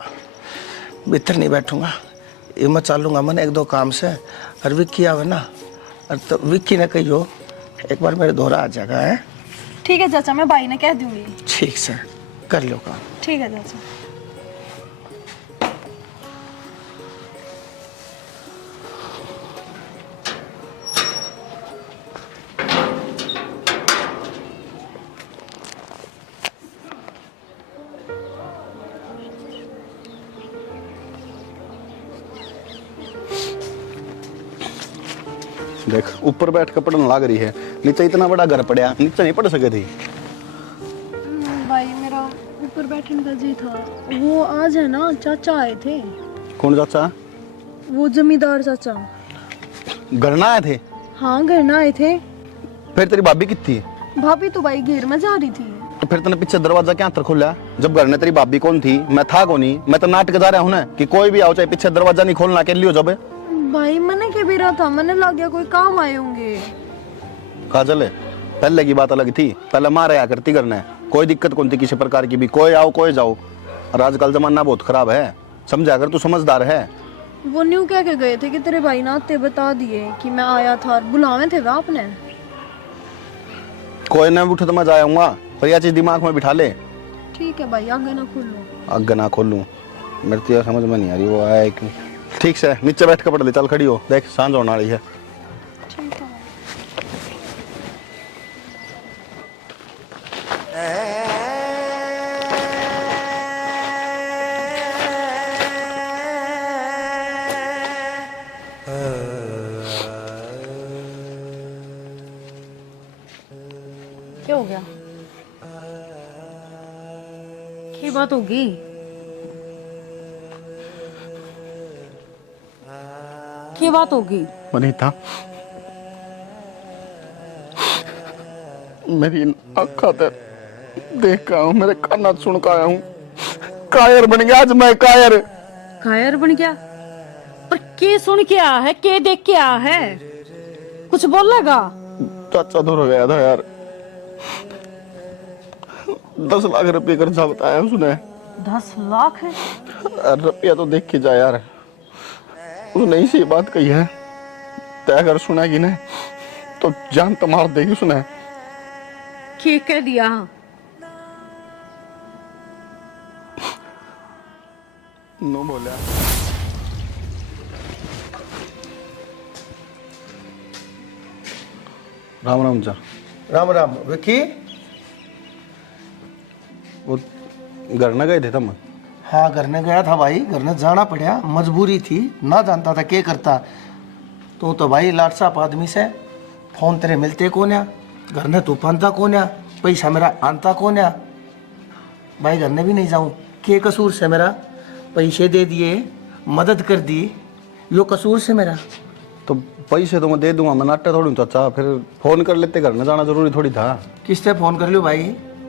भीतर नहीं बैठूंगा, ये मैं चालूंगा मन 1-2 काम से। और विक्की आवे ना, और तो विक्की ने कहियो एक बार मेरे दोहरा आ जाएगा है। ठीक है चाचा, मैं भाई ने कह दूंगी। ठीक से कर लो काम। ठीक है चाचा। देख ऊपर बैठ कर पढ़ने लाग रही है, नीचे इतना बड़ा घर पड़ा, नीचे नहीं पढ़ सके थी। भाई मेरा ऊपर बैठने का जी था। वो आज है ना, चाचा आए थे। कौन चाचा? वो जमींदार चाचा। घर ना आए थे? हाँ घर ना आए थे। फिर तेरी भाभी कितनी? भाभी तो भाई घेर में जा रही थी। तो फिर तूने पीछे दरवाजा क्या अंतर खोला? जब घर में तेरी भाभी कौन थी, मैं था कौन ही? मैं तो नाटक जा रहा हूँ ना कि कोई भी आओ चाहे पीछे दरवाजा नहीं खोलना के लियो जब। भाई मैंने के भी रहा था, मैंने लग गया कोई काम आए होंगे। काजल है, पहले की बात अलग थी, पहले माँ रहा करती करना, कोई दिक्कत कौन थी किसी प्रकार की भी, कोई आओ कोई जाओ। और आजकल जमाना बहुत खराब है, समझा कर तू समझदार है। वो न्यू कह के गए थे कि तेरे भाई ने आते बता दिए कि मैं आया था, बुलावे थे वे आपने। कोई ना उठे तो मैं जाऊंगा, पर यह चीज दिमाग में बिठा ले। ठीक है भाई, आगे ना खोलो। आगे ना खोलूं, मेरे तो समझ में नहीं आ रही वो आया क्यों। ठीक से नीचे बैठ कर पढ़ ले, चल खड़ी हो, देख सांझ होने वाली है। ठीक है। क्या हो गया? क्या बात होगी? क्या बात होगी? वनीता, मेरी आंखा ते देख का हूँ, मेरे काना सुन का आया हूँ। कायर बन गया आज मैं, कायर। कायर बन गया? पर के सुन के आया है, के देख के आया है? कुछ बोलेगा? चाचा दूर हो गया था यार, 10 लाख रुपए कर्जा बताया उसने। 10 लाख है? रुपया तो देख के जा यार, उसने इसी बात कही है, ते अगर सुनेगी ना तो जान तो मार देगी उसने। के कह दिया? नो बोला। राम राम चा। राम राम विकी। वो घर न गए थे तुम? हाँ घर ने गया था भाई, घर ने जाना पड़ा, मजबूरी थी, ना जानता था क्या करता। तो भाई लाट साहब आदमी से फोन तेरे मिलते कौन या, घर ने तू पानता कौन या, पैसा मेरा आनता कौन या। भाई घर ने भी नहीं जाऊँ, के कसूर से मेरा, पैसे दे दिए, मदद कर दी, यो कसूर से मेरा। तो पैसे तो मैं दे दूंगा, मैं नाट्य थोड़ी हूँ चाचा, फिर फोन कर लेते, घर न जाना जरूरी थोड़ी था। किससे फोन कर लियो भाई,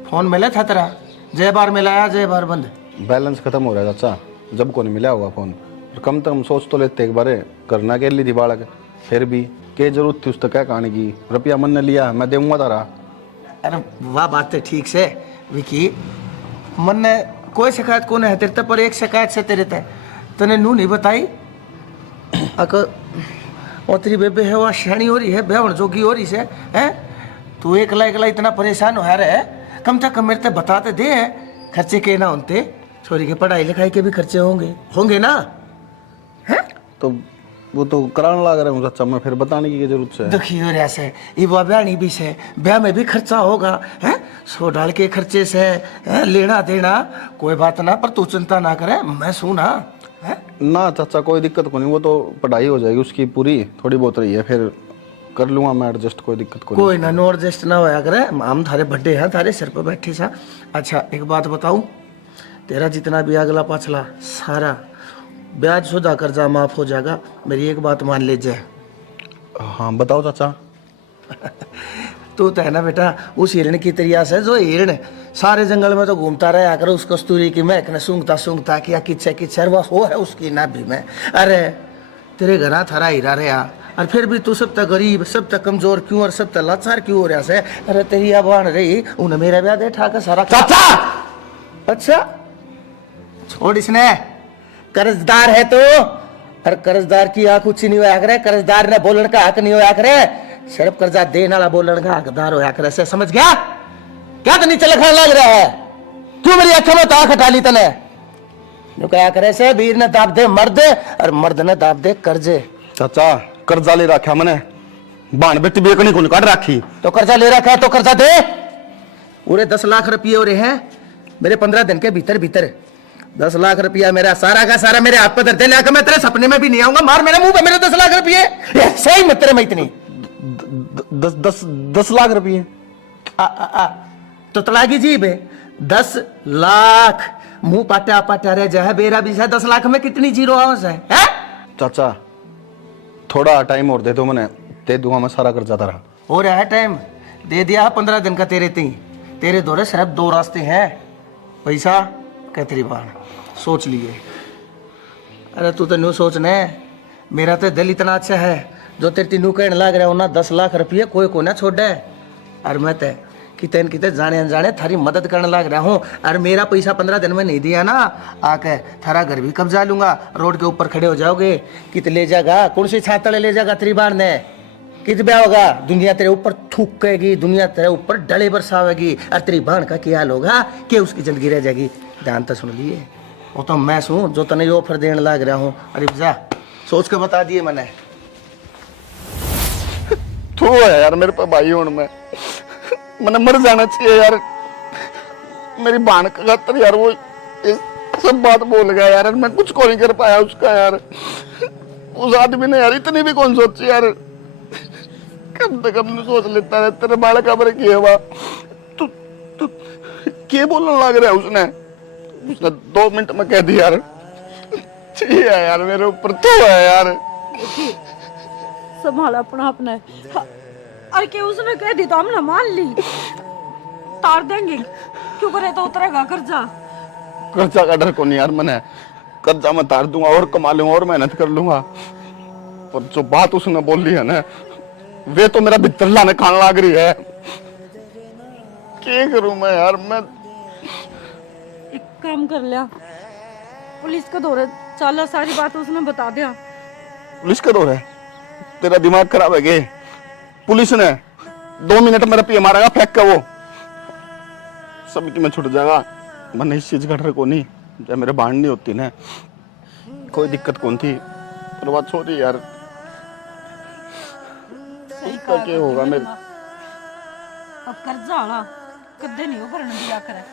फोन मिला था तेरा, जय बार मिलाया जय बार बंद। बैलेंस खत्म हो रहा है चाचा, जब को नहीं मिला होगा फोन। और कम से कम सोच तो लेते एक बार, करना के लिए थी बालक, फिर भी क्या जरूरत थी उस तक क्या कहानी की। रुपया मन ने लिया, मैं दूंगा तारा। अरे वाह बात है ठीक से विकी, मन ने कोई शिकायत कौन है तेरे, पर एक शिकायत से तेरे तने नू नहीं बताई। तेरी बेबे है वह शैनी हो रही है, बेवण जोगी हो रही से है, तू एकला एकला इतना परेशान हो रहा है, कम से कम मेरे ते बताते दे, खर्चे के ना होते, छोरी के पढ़ाई लिखाई के भी खर्चे होंगे ना है? तो वो तो कराने लग रहे हूँ चाचा, मैं फिर बताने की जरूरत है। दुखी हो रहा से, ये ब्याह भी से, ब्याह में भी खर्चा होगा है, 100 डाल के खर्चे से है, लेना देना कोई बात ना, पर तू चिंता ना करे, मैं सुना है ना चाचा, कोई दिक्कत को नहीं, वो तो पढ़ाई हो जाएगी उसकी पूरी, थोड़ी बहुत रही है, फिर कर लूंगा मैं एडजस्ट, कोई दिक्कत को कोई ना, नो एडजस्ट ना होया करे, हम थारे बड्डे हैं, थारे सिर पर बैठे सा। अच्छा एक बात बताऊं, तेरा जितना भी अगला पाछला सारा ब्याज शुदा कर्जा माफ हो जाएगा, मेरी एक बात मान ले जाए। हाँ बताओ चाचा। तू तो है ना बेटा उस हिरण की तरिया से, जो हिरण सारे जंगल में तो घूमता रहा कर, उस कस्तूरी की महक ने सूंघता किया किच्छे वो हो है उसकी नाभि में। अरे तेरे घरा थारा हीरा रहा, और फिर भी तू सब तक गरीब, सब तक कमजोर क्यों, और सब तक लाचार क्यों हो रहा से। अरे तेरी आबान रही, उन्हें मेरा ब्याह दे ठाकर सारा। चाचा अच्छा छोड़, इसने कर्जदार है तो, और कर्जदार की आंख ऊंची नहीं होया करे, कर्जदार ने बोलन का हक नहीं होया करे, सिर्फ कर्जा देने वाला बोलन का हकदार होया करे से, समझ गया? क्या तो नीचे लिखा लग रहा है, क्यों मेरी आंखों में तो आंख हटा ली तने? जो क्या करे से, वीर ने दाब दे मर्द, और मर्द ने दाब दे कर्जे। चाचा कर्जा ले रखा मैंने, बाण बेटी बेकनी को काट रखी, तो कर्जा ले रखा है तो कर्जा दे। पूरे 10 लाख रुपये हो रहे हैं मेरे 15 दिन के भीतर भीतर, 10 लाख रुपया मेरा सारा का सारा मेरे हाथ पे धरते लाकर, मैं तेरे सपने में भी नहीं आऊंगा, मार मेरे मुंह पे मेरे 10 लाख रुपये। सही मत तेरे में इतनी 10 लाख रुपये तो तलागी जीब है, 10 लाख मुंह पाटा रह जाए, बेरा भी 10 लाख में कितनी जीरो आवाज है? चाचा थोड़ा टाइम और दे दो, मैंने दे दूंगा मैं सारा कर्जा तारा। हो रहा है टाइम, दे दिया 15 दिन का तेरे ती, तेरे दौरे सिर्फ 2 रास्ते हैं, पैसा कहतरी बाण, सोच लिए। अरे तू तो न्यू सोचने, मेरा तो दिल इतना अच्छा है, जो तेरे तीनों कहने लग रहा हो ना 10 लाख रुपये कोई को ना छोड़ दे, और मैं तो कितने जाने अनजाने थारी मदद करने लग रहा हूँ, और मेरा पैसा 15 दिन में नहीं दिया ना, आके थारा घर भी कब्जा लूंगा, रोड के ऊपर खड़े हो जाओगे, कित ले जाएगा, कौन सी छातड़े ले जाएगा तेरी बाण ने, कित ब्याह होगा, दुनिया तेरे ऊपर थूकेगी, दुनिया तेरे ऊपर डले बरसावेगी, और तेरी बाण का क्या हाल होगा कि उसकी जिंदगी रह जाएगी। ध्यान तो सुन लिए, वो तो मैं सुन जो तने ऑफर देने लग रहा हूँ, अरे जा सोच के बता दिए मैंने। तू है यार मेरे पे भाई हूं, मैंने मर जाना चाहिए यार, मेरी बहन का खातर यार वो सब बात बोल गया यार, मैं कुछ को नहीं कर पाया उसका यार, उस आदमी ने यार इतनी भी कौन सोची यार, कम से कम सोच लेता है, तेरे बाल का बर किया हुआ, तू क्या बोलने लग रहा है उसने 2 मिनट में कह दिया यार, चाहिए यार मेरे ऊपर तो है यार। संभाल अपना अपना, और कि उसने कह दी तो हमने मान ली, तार देंगे क्यों करे तो उतरेगा कर्जा। कर्जा का डर को नहीं यार, मैंने कर्जा मैं तार दूंगा और कमा लूंगा और मेहनत कर लूंगा। पर जो बात उसने बोली है ना, वे तो मेरा भीतर लाने खान लाग रही है। क्या करूं मैं यार? मैं एक काम कर लिया, पुलिस का दौरे चला, सारी बात उसने बता दिया। पुलिस का दौर है? तेरा दिमाग खराब है क्या? पुलिस ने 2 मिनट मेरा पिए मारेगा फेंक के, वो सब की मैं छुट जाएगा। मैंने इस चीज घट रहे को नहीं, जब मेरे बाढ़ नहीं होती ना कोई दिक्कत कौन थी। पर बात सॉरी यार, इसका क्या होगा मेरे? अब कर्जा आला कदे नहीं भरन दिया करे,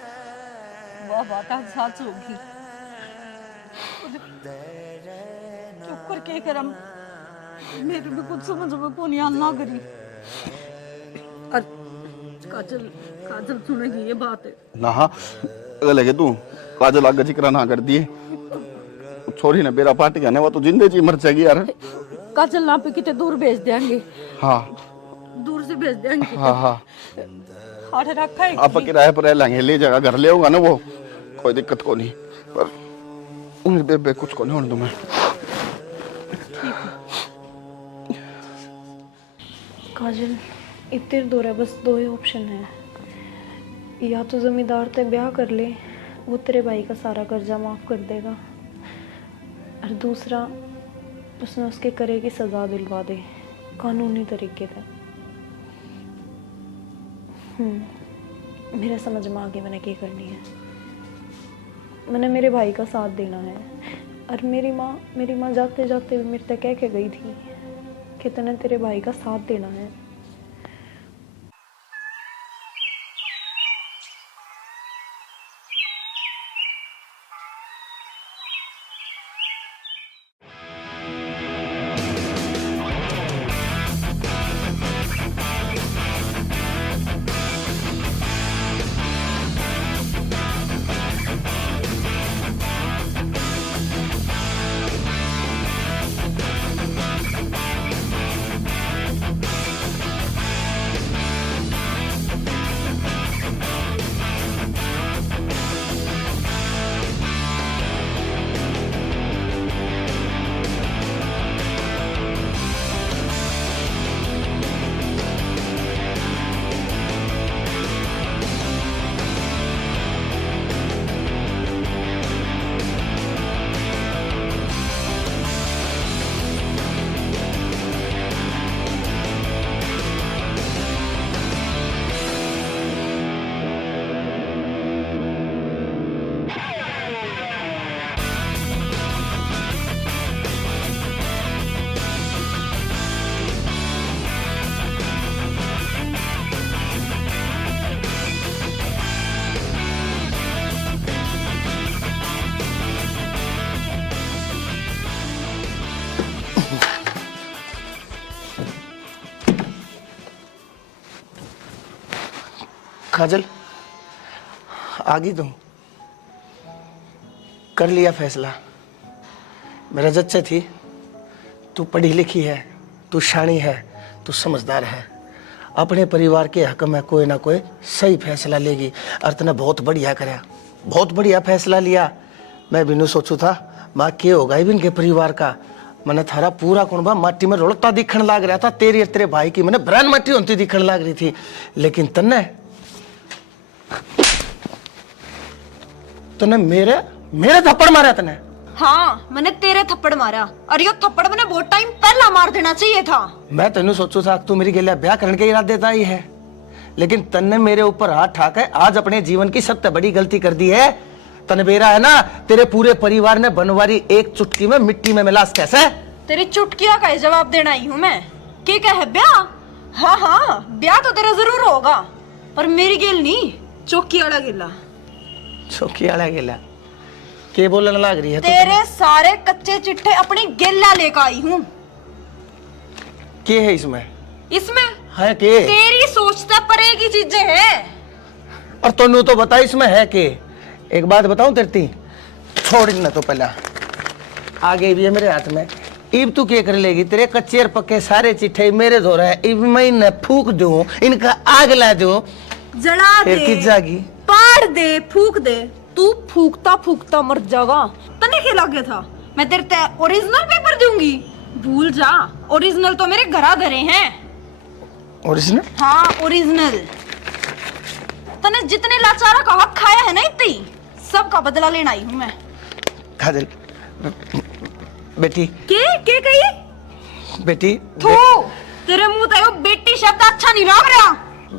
वह बात आज सच होगी। चुप करके करम, मेरे भी कुछ समझ में को नहीं आना करी। और काजल काजल सुनेगी ये बात है ना हाँ, अगर लगे तू काजल आगे जिक्र ना कर दिए, छोरी ने बेरा पार्टी का वो तो जिंदे जी मर जाएगी यार। काजल ना पे कितने दूर भेज देंगे। हाँ दूर से भेज देंगे। हाँ हाँ, हाथ रखा है आप किराए पर रह लेंगे, ले जाएगा, घर ले होगा ना वो, कोई दिक्कत को नहीं। पर उन्हें बेबे कुछ को नहीं होने दूं मैं। काजल, इतने दूर है, बस 2 ही ऑप्शन है। या तो जमींदार से ब्याह कर ले, वो तेरे भाई का सारा कर्जा माफ कर देगा, और दूसरा उसने उसके करे की सजा दिलवा दे कानूनी तरीके से। मेरा समझ में आ गया मैंने क्या करनी है। मैंने मेरे भाई का साथ देना है। और मेरी माँ जाते जाते मेरे तक कह के गई थी कि तूने तेरे भाई का साथ देना है। काजल, आगी तुम कर लिया फैसला। मेरा जच्चे थी, तू पढ़ी लिखी है, तू शानी है, तू समझदार है, अपने परिवार के हक में कोई ना कोई सही फैसला लेगी। और तूने बहुत बढ़िया कराया, बहुत बढ़िया फैसला लिया। मैं भी नहीं सोचू था माँ के होगा भी इनके परिवार का। मैंने थारा पूरा कुंबा माटी में रोलता दिखने लग रहा था, तेरी और तेरे भाई की मैंने ब्रांड माटी होती दिखने लग रही थी। लेकिन तने मेरे थप्पड़ मारा तने। हाँ, मैंने तेरे थप्पड़ मारा, और यो थप्पड़ मैंने बहुत टाइम पहला मार देना चाहिए था। मैं तेन सोचू था तू मेरी गेलिया ब्याह करने के इरादे ही है, लेकिन तन्ने मेरे ऊपर हाथ ठाक है। आज अपने जीवन की सबसे बड़ी गलती कर दी है। तने बेरा है ना, तेरे पूरे परिवार ने बनवारी एक चुटकी में मिट्टी में मिला। कैसे तेरी चुटकिया का जवाब देना ही हूँ मैं। क्या कह ब्याह? हाँ हाँ, ब्याह तो तेरा जरूर होगा, पर मेरी गेल नहीं, चौकी वाला गेला। चौकी वाला गेला के बोलने लग रही है? तेरे सारे कच्चे चिट्ठे अपनी गेला लेकर आई हूँ। के है इसमें? इसमें है के? तेरी सोचता परे की चीजें हैं। और तन्नू तो बता इसमें है के? एक बात बताऊं तेरी, छोड़ ना तो पहला आगे भी है मेरे हाथ में, इब तू क्या कर लेगी? तेरे कच्चे और पक्के सारे चिट्ठे मेरे धो रहे हैं। इब मैं इन्हें फूक दूं, इनका आग ला दूं, जला फिर दे, किस जागी? पाड़ दे, फूक दे। तू फूकता फूकता मर जाएगा। तने क्या लगे था मैं तेरे ते ओरिजिनल पेपर दूंगी? भूल जा, ओरिजिनल तो मेरे घरा धरे हैं। ओरिजिनल? हाँ ओरिजिनल। तने जितने लाचारा का हक खाया है ना इतनी, सब का बदला लेना आई हूँ मैं। काजल बेटी, के कही? बेटी, थू, तेरे मुंह ते वो बेटी शब्द अच्छा नहीं लग रहा।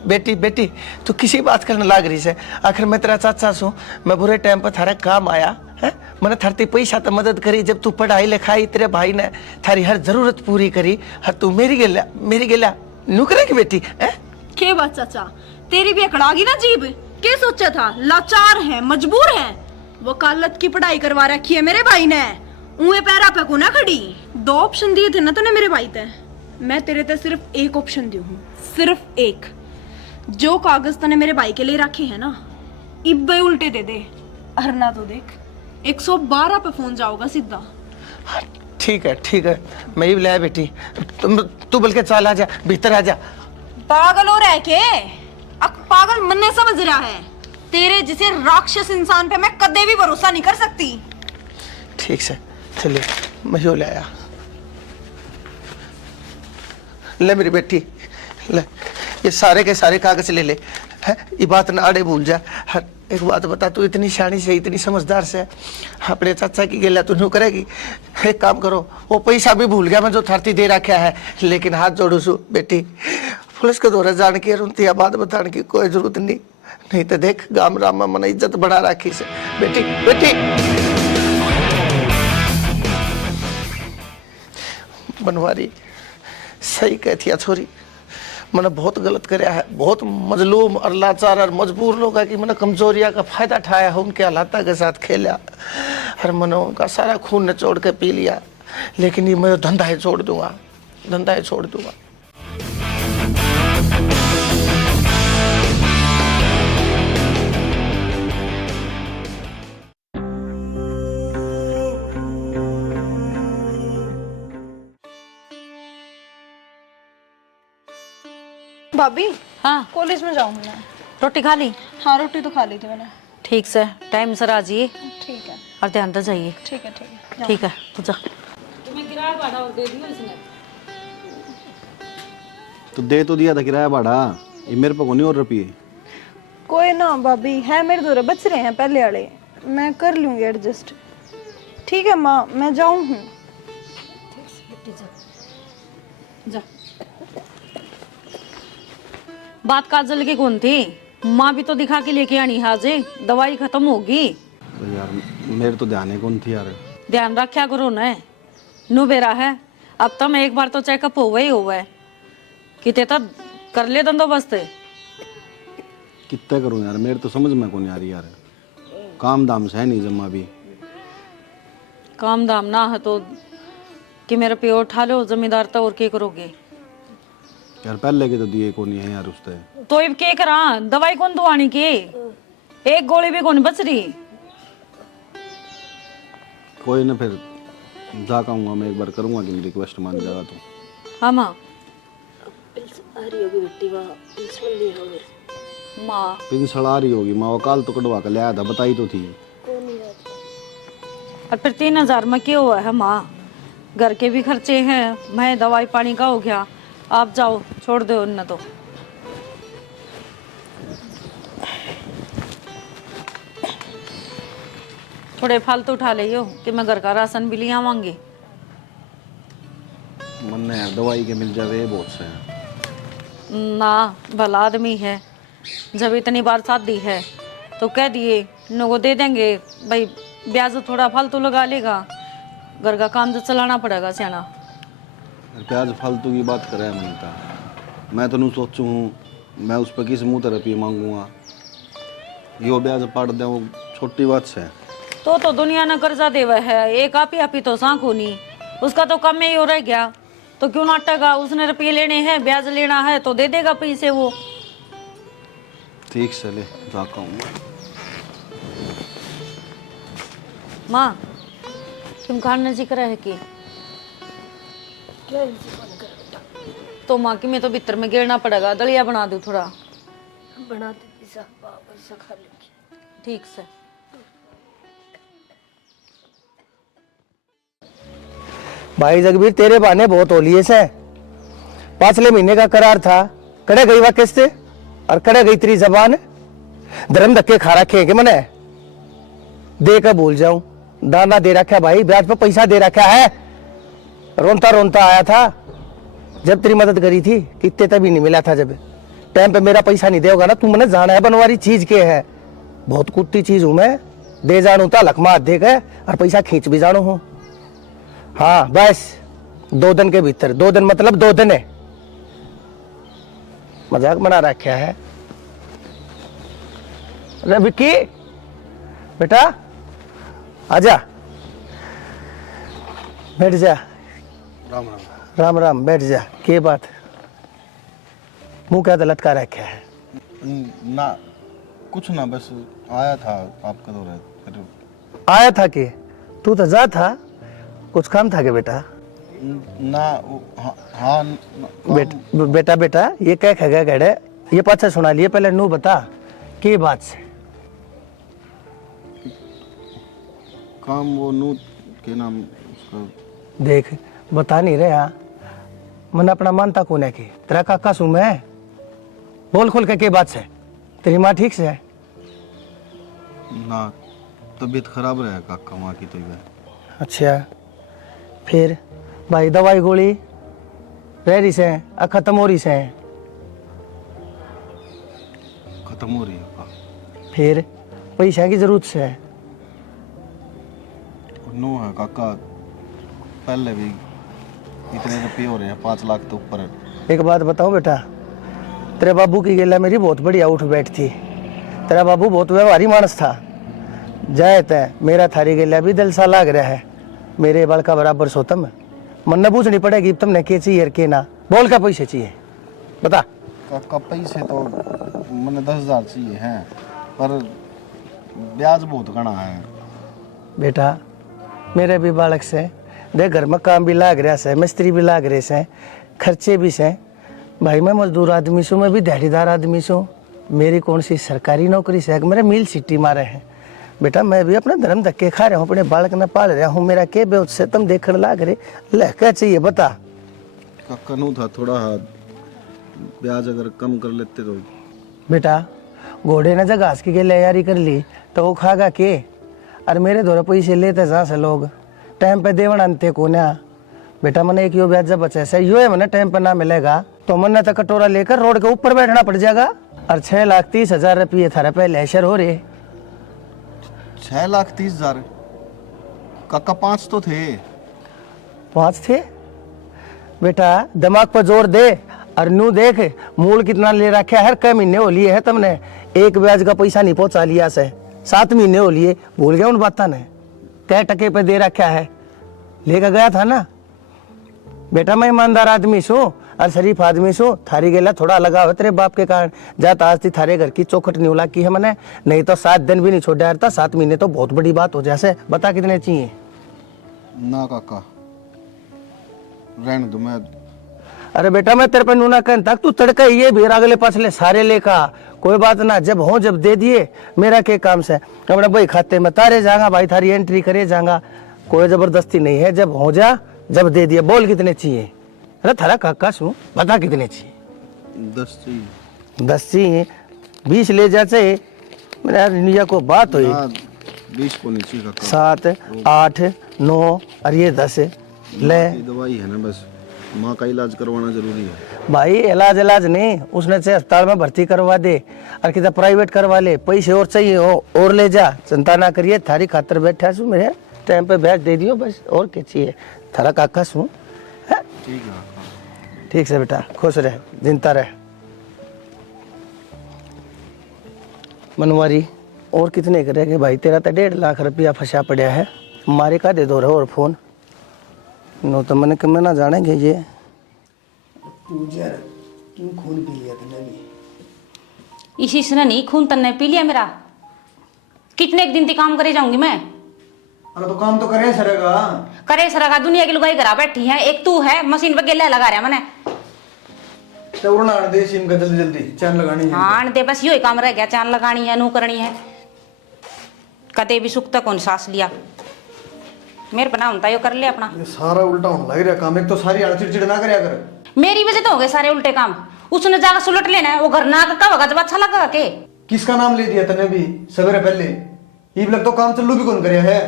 बेटी बेटी तू किसी बात करने लाग रही है? आखिर मैं तेरा चाचा सू, मैं बुरे टाइम पर थारे काम आया है, मैंने थारती पैसा तो मदद करी। जब तू पढ़ाई लिखाई तेरे भाई ने थारी हर जरूरत पूरी करी, हर तू मेरी गेला नू करेगी बेटी है? के बात चाचा, तेरी भी अकड़ागी ना जीभ। के सोचा था लाचार है, मजबूर है। वकालत की पढ़ाई करवा रखी है मेरे भाई ने, उए पैरा पे को ना खड़ी। 2 ऑप्शन दिए थे ना तूने मेरे भाई ते, मैं तेरे ते सिर्फ एक ऑप्शन दी हूँ, सिर्फ एक। जो कागज तने मेरे भाई के लिए रखे हैं ना, इब्बे उल्टे दे दे, हरना तो देख 112 पे फोन जाओगा सीधा। ठीक है, मैं ही बुलाया बेटी। तू बल्कि चल, आ जा, भीतर आ जा। पागल हो रहा है के? अब पागल मन ने समझ रहा है, तेरे जिसे राक्षस इंसान पे मैं कदे भी भरोसा नहीं कर सकती। ठीक से चलिए, मैं जो लाया। ले मेरी बेटी, ले ये सारे के सारे कागज ले ले है। ये बात ना आड़े भूल जा। हर एक बात बता, तू इतनी शानी से, इतनी समझदार से अपने चाचा की गेला तू नू करेगी? एक काम करो, वो पैसा भी भूल गया मैं जो थारती दे रखा है, लेकिन हाथ जोड़ू सू बेटी, पुलिस के दौरे जान की रुनती बात बताने की कोई जरूरत नहीं तो देख गाम राम में मन इज्जत बढ़ा रखी से। बेटी बेटी बनवारी सही कहती है छोरी, मैंने बहुत गलत कराया है। बहुत मजलूम और लाचार और मजबूर लोग की मैंने कमजोरिया का फायदा उठाया है, उनके हालात के साथ खेला और मैंने उनका सारा खून निचोड़ के पी लिया। लेकिन ये मैं धंधा ही छोड़ दूंगा। भाभी, हाँ, कॉलेज में जाऊंगी मैं। रोटी खा ली? हाँ रोटी तो खा ली थी मैंने। ठीक से टाइम से आ जाइए ठीक है और ध्यान से जाइए। ठीक है ठीक है, तो जा। तो दे तो दिया था किराया भाड़ा, ये मेरे पे को नहीं और रुपये। कोई ना भाभी, है मेरे दो बच रहे हैं पहले वाले, मैं कर लूंगी एडजस्ट। ठीक है माँ, मैं जाऊँ हूँ। जा। बात काजल की कौन थी? माँ भी तो दिखा के लेके आनी है, आज दवाई खत्म होगी। तो यार मेरे तो ध्यान ही कौन थी यार। ध्यान रखा करो न, नु बेरा है। अब तो मैं एक बार तो चेकअप हुआ ही हुआ है, कितने तक कर ले बंदोबस्त। कितना करूं यार, मेरे तो समझ में कौन आ रही यार। काम दाम से है नहीं जमा भी। काम दाम ना है तो कि मेरा पे उठा लो जमींदार, तो और क्या करोगे यार? पहले के तो दिए कौन है यार उसते। तो अब क्या करा? दवाई कौन दवानी की? एक गोली भी कौन बच रही। कोई ना, फिर जा कहूँगा मैं, एक बार करूँगा कि रिक्वेस्ट मान जाएगा तो। हाँ माँ, माँ पिंसल आ रही होगी माँ, काल तो कटवा कर लाया था, बताई तो थी। और फिर 3000 में क्या हुआ है माँ? घर के भी खर्चे हैं, मैं दवाई पानी का हो गया। आप जाओ, छोड़ दो उन तो। थोड़े फालतू उठा लियो कि मैं घर का राशन भी ले आवांगी। मन यार दवाई के मिल जावे बहुत से हैं। ना भला आदमी है, जब इतनी बार शादी है तो कह दिए इनको दे देंगे भाई, ब्याज थोड़ा फालतू लगा लेगा, घर का काम तो चलाना पड़ेगा सियाना। प्याज फालतू की बात करे मनता, मैं तो सोचू हूँ मैं उस पर किस मुँह रुपये मांगूंगा। यो ब्याज पाट दे वो छोटी बात से। तो दुनिया ने कर्जा देवा है, एक आप ही तो सांख होनी, उसका तो कम ही हो रह गया, तो क्यों नाटेगा? उसने रुपये लेने हैं, ब्याज लेना है तो दे देगा पैसे वो। ठीक से ले जा कहूँगा। माँ तुम खाने जिक्र है कि तो माँ की मैं तो भीतर में गिरना पड़ेगा, दलिया बना दूँ थोड़ा। बना दे पैसा खा लेंगे। ठीक से। भाई जगबीर तेरे बहाने बहुत होलिए से। पांचले महीने का करार था, कड़े गई वा किस्ते और कड़े गई तेरी जबान। धर्म धक्के खा रखे कि मैंने दे कर भूल जाऊं। दाना दे रखा भाई, ब्याज पर पैसा दे रखा है। रोनता रोनता आया था जब तेरी मदद करी थी, कितने तभी नहीं मिला था। जब टाइम पे मेरा पैसा नहीं देगा ना, तू मैंने जाना है बनवारी चीज के है। बहुत कुत्ती चीज हूं मैं, दे जानू था लखमा दे के और पैसा खींच भी जानू हूं। हाँ बस 2 दिन के भीतर, 2 दिन मतलब 2 दिन है। मजाक बना रखा है। अरे विक्की बेटा आजा, बैठ जा। राम राम। राम राम, बैठ जा। के बात मुंह क्या लटका रखा है? ना कुछ ना, बस आया था आपका तो रहे फिर। आया था कि तू तो जा था, कुछ काम था क्या बेटा? ना हाँ बेटा बेटा ये क्या खगा गड़े, ये पाछा सुना लिए, पहले नू बता के बात से। काम वो नू के नाम उसका। देख बता नहीं रहे। हाँ मन अपना मानता कौन है कि तेरा काका सू मैं? बोल खोल के बात से। तेरी माँ ठीक से है? ना तबीयत खराब रहा काका माँ की तो। अच्छा फिर भाई दवाई गोली रह रही से खत्म हो रही से? खत्म हो रही है काका। फिर पैसा की जरूरत से? नो है काका, पहले भी इतने रुपये हो रहे हैं, 5 लाख तो ऊपर। एक बात बताऊं बेटा, तेरे बाबू की गेला मेरी बहुत बढ़िया उठ बैठ थी। तेरा बाबू बहुत व्यवहारी मानस था। जाए तय मेरा थारी गेला भी दिल सा लाग रहा है। मेरे बाल का बराबर सोतम मन न पूछनी पड़ेगी तुमने के चाहिए के ना। बोल का पैसे चाहिए बता। काका पैसे तो मैंने 10,000 चाहिए हैं, पर ब्याज बहुत घना है। बेटा मेरे भी बालक से देख, घर में काम भी लाग रहा से, मिस्त्री भी लाग रहे से, खर्चे भी से। भाई मैं मजदूर आदमी सू, मैं भी दिहाड़ीदार आदमी सू। मेरी कौन सी सरकारी नौकरी से? मेरे मिल सिटी मारे हैं। बेटा मैं भी अपने धर्म धक्के खा रहा हूँ, अपने बालक न पाल रहा हूँ। मेरा के बेउत से तुम देखने लाग रहे, ले क्या चाहिए बता। काका नू था थोड़ा ब्याज अगर कम कर लेते तो। बेटा घोड़े ने जब घास की के तैयारी कर ली तो वो खागा के? अरे मेरे द्वारा पैसे लेते जहाँ से लोग टाइम पे देवन अंते को ना। बेटा मैंने एक यो ब्याज जब बचे से यो है, मैंने टाइम पे ना मिलेगा तो मैंने तो कटोरा लेकर रोड के ऊपर बैठना पड़ जाएगा। और 6,30,000 रुपये थारा पहले हैशर हो रहे। 6,30,000 काका 5 तो थे। 5 थे? बेटा दिमाग पर जोर दे और नू देख मूल कितना ले रखा है। कई महीने हो लिए है तुमने एक ब्याज का पैसा नहीं पहुंचा लिया से। 7 महीने हो लिए, भूल गया उन बातों ने? कै टके पे दे रखा है, लेकर गया था ना। बेटा मैं ईमानदार आदमी सू और शरीफ आदमी सू। थारी गेला थोड़ा लगा हो तेरे बाप के कारण। जात आज थी थारे घर की चौखट नहीं उला की है मैंने, नहीं तो 7 दिन भी नहीं छोड़ा था। 7 महीने तो बहुत बड़ी बात हो जैसे। बता कितने चाहिए? ना काका रहने दो। मैं अरे बेटा मैं तेरे पे नूना कहन तक तू तड़का ये भी अगले पाछले सारे लेका। कोई बात ना, जब हो जब दे दिए, मेरा के काम से। अपने भाई खाते में तारे जाऊंगा, भाई थारी एंट्री करे जाऊंगा। कोई जबरदस्ती नहीं है, जब हो जा जब दे दिए। बोल कितने चाहिए? अरे थारा काका सू बता कितने चाहिए? 10 चाहिए। 10 चाहिए? 20 ले जाते मेरे यार इंडिया को बात हुई। 20 को नहीं चाहिए काका। 7 8 9 और ये 10 ले। ये दवाई है ना, बस माँ का इलाज करवाना जरूरी है। भाई इलाज नहीं, उसने से अस्पताल में भर्ती करवा दे और कितना प्राइवेट करवा ले। पैसे और चाहिए हो और ले जा, चिंता ना करिए। थारी खातर बैठा सू, मेरे टाइम पे ब्याज दे दियो बस। और क्या चाहिए? थारा काका सू। ठीक है काका। ठीक से बेटा, खुश रहे, जिंदा रहे। मनवारी और कितने करेंगे भाई? तेरा तो 1.5 लाख रुपया फंसा पड़ा है। मारे का दे दो रहे और फोन नो तो मैंने कम ना जानेंगे ये। क्यों खून पी लिया तूने भी? इसी से नहीं खून तन्ने पी लिया मेरा। कितने एक दिन तक काम करे जाऊंगी मैं? अरे तो काम तो करे सरेगा। करे सरा दुनिया की लुगाई करा बैठी है, एक तू है मशीन पे गेला लगा रहा मैंने। तो उड़ना दे सिम का जल्दी जल्दी चैन लगानी है। हाँ दे बस यो ही काम रह गया, चांद लगानी है, नू करनी है। कते भी सुख तक कौन सांस लिया, मेरे बना होता यो कर ले अपना। ये सारा उल्टा होने लग रहा काम। एक तो सारी आड़ चिड़चिड़ ना करया कर। मेरी वजह तो हो गए सारे उल्टे काम। उसने जाकर सुलट लेना है, वो घर ना का होगा जब अच्छा लगा के। किसका नाम ले दिया तने भी सवेरे पहले? ईब लग तो काम चल्लू भी कौन करे है,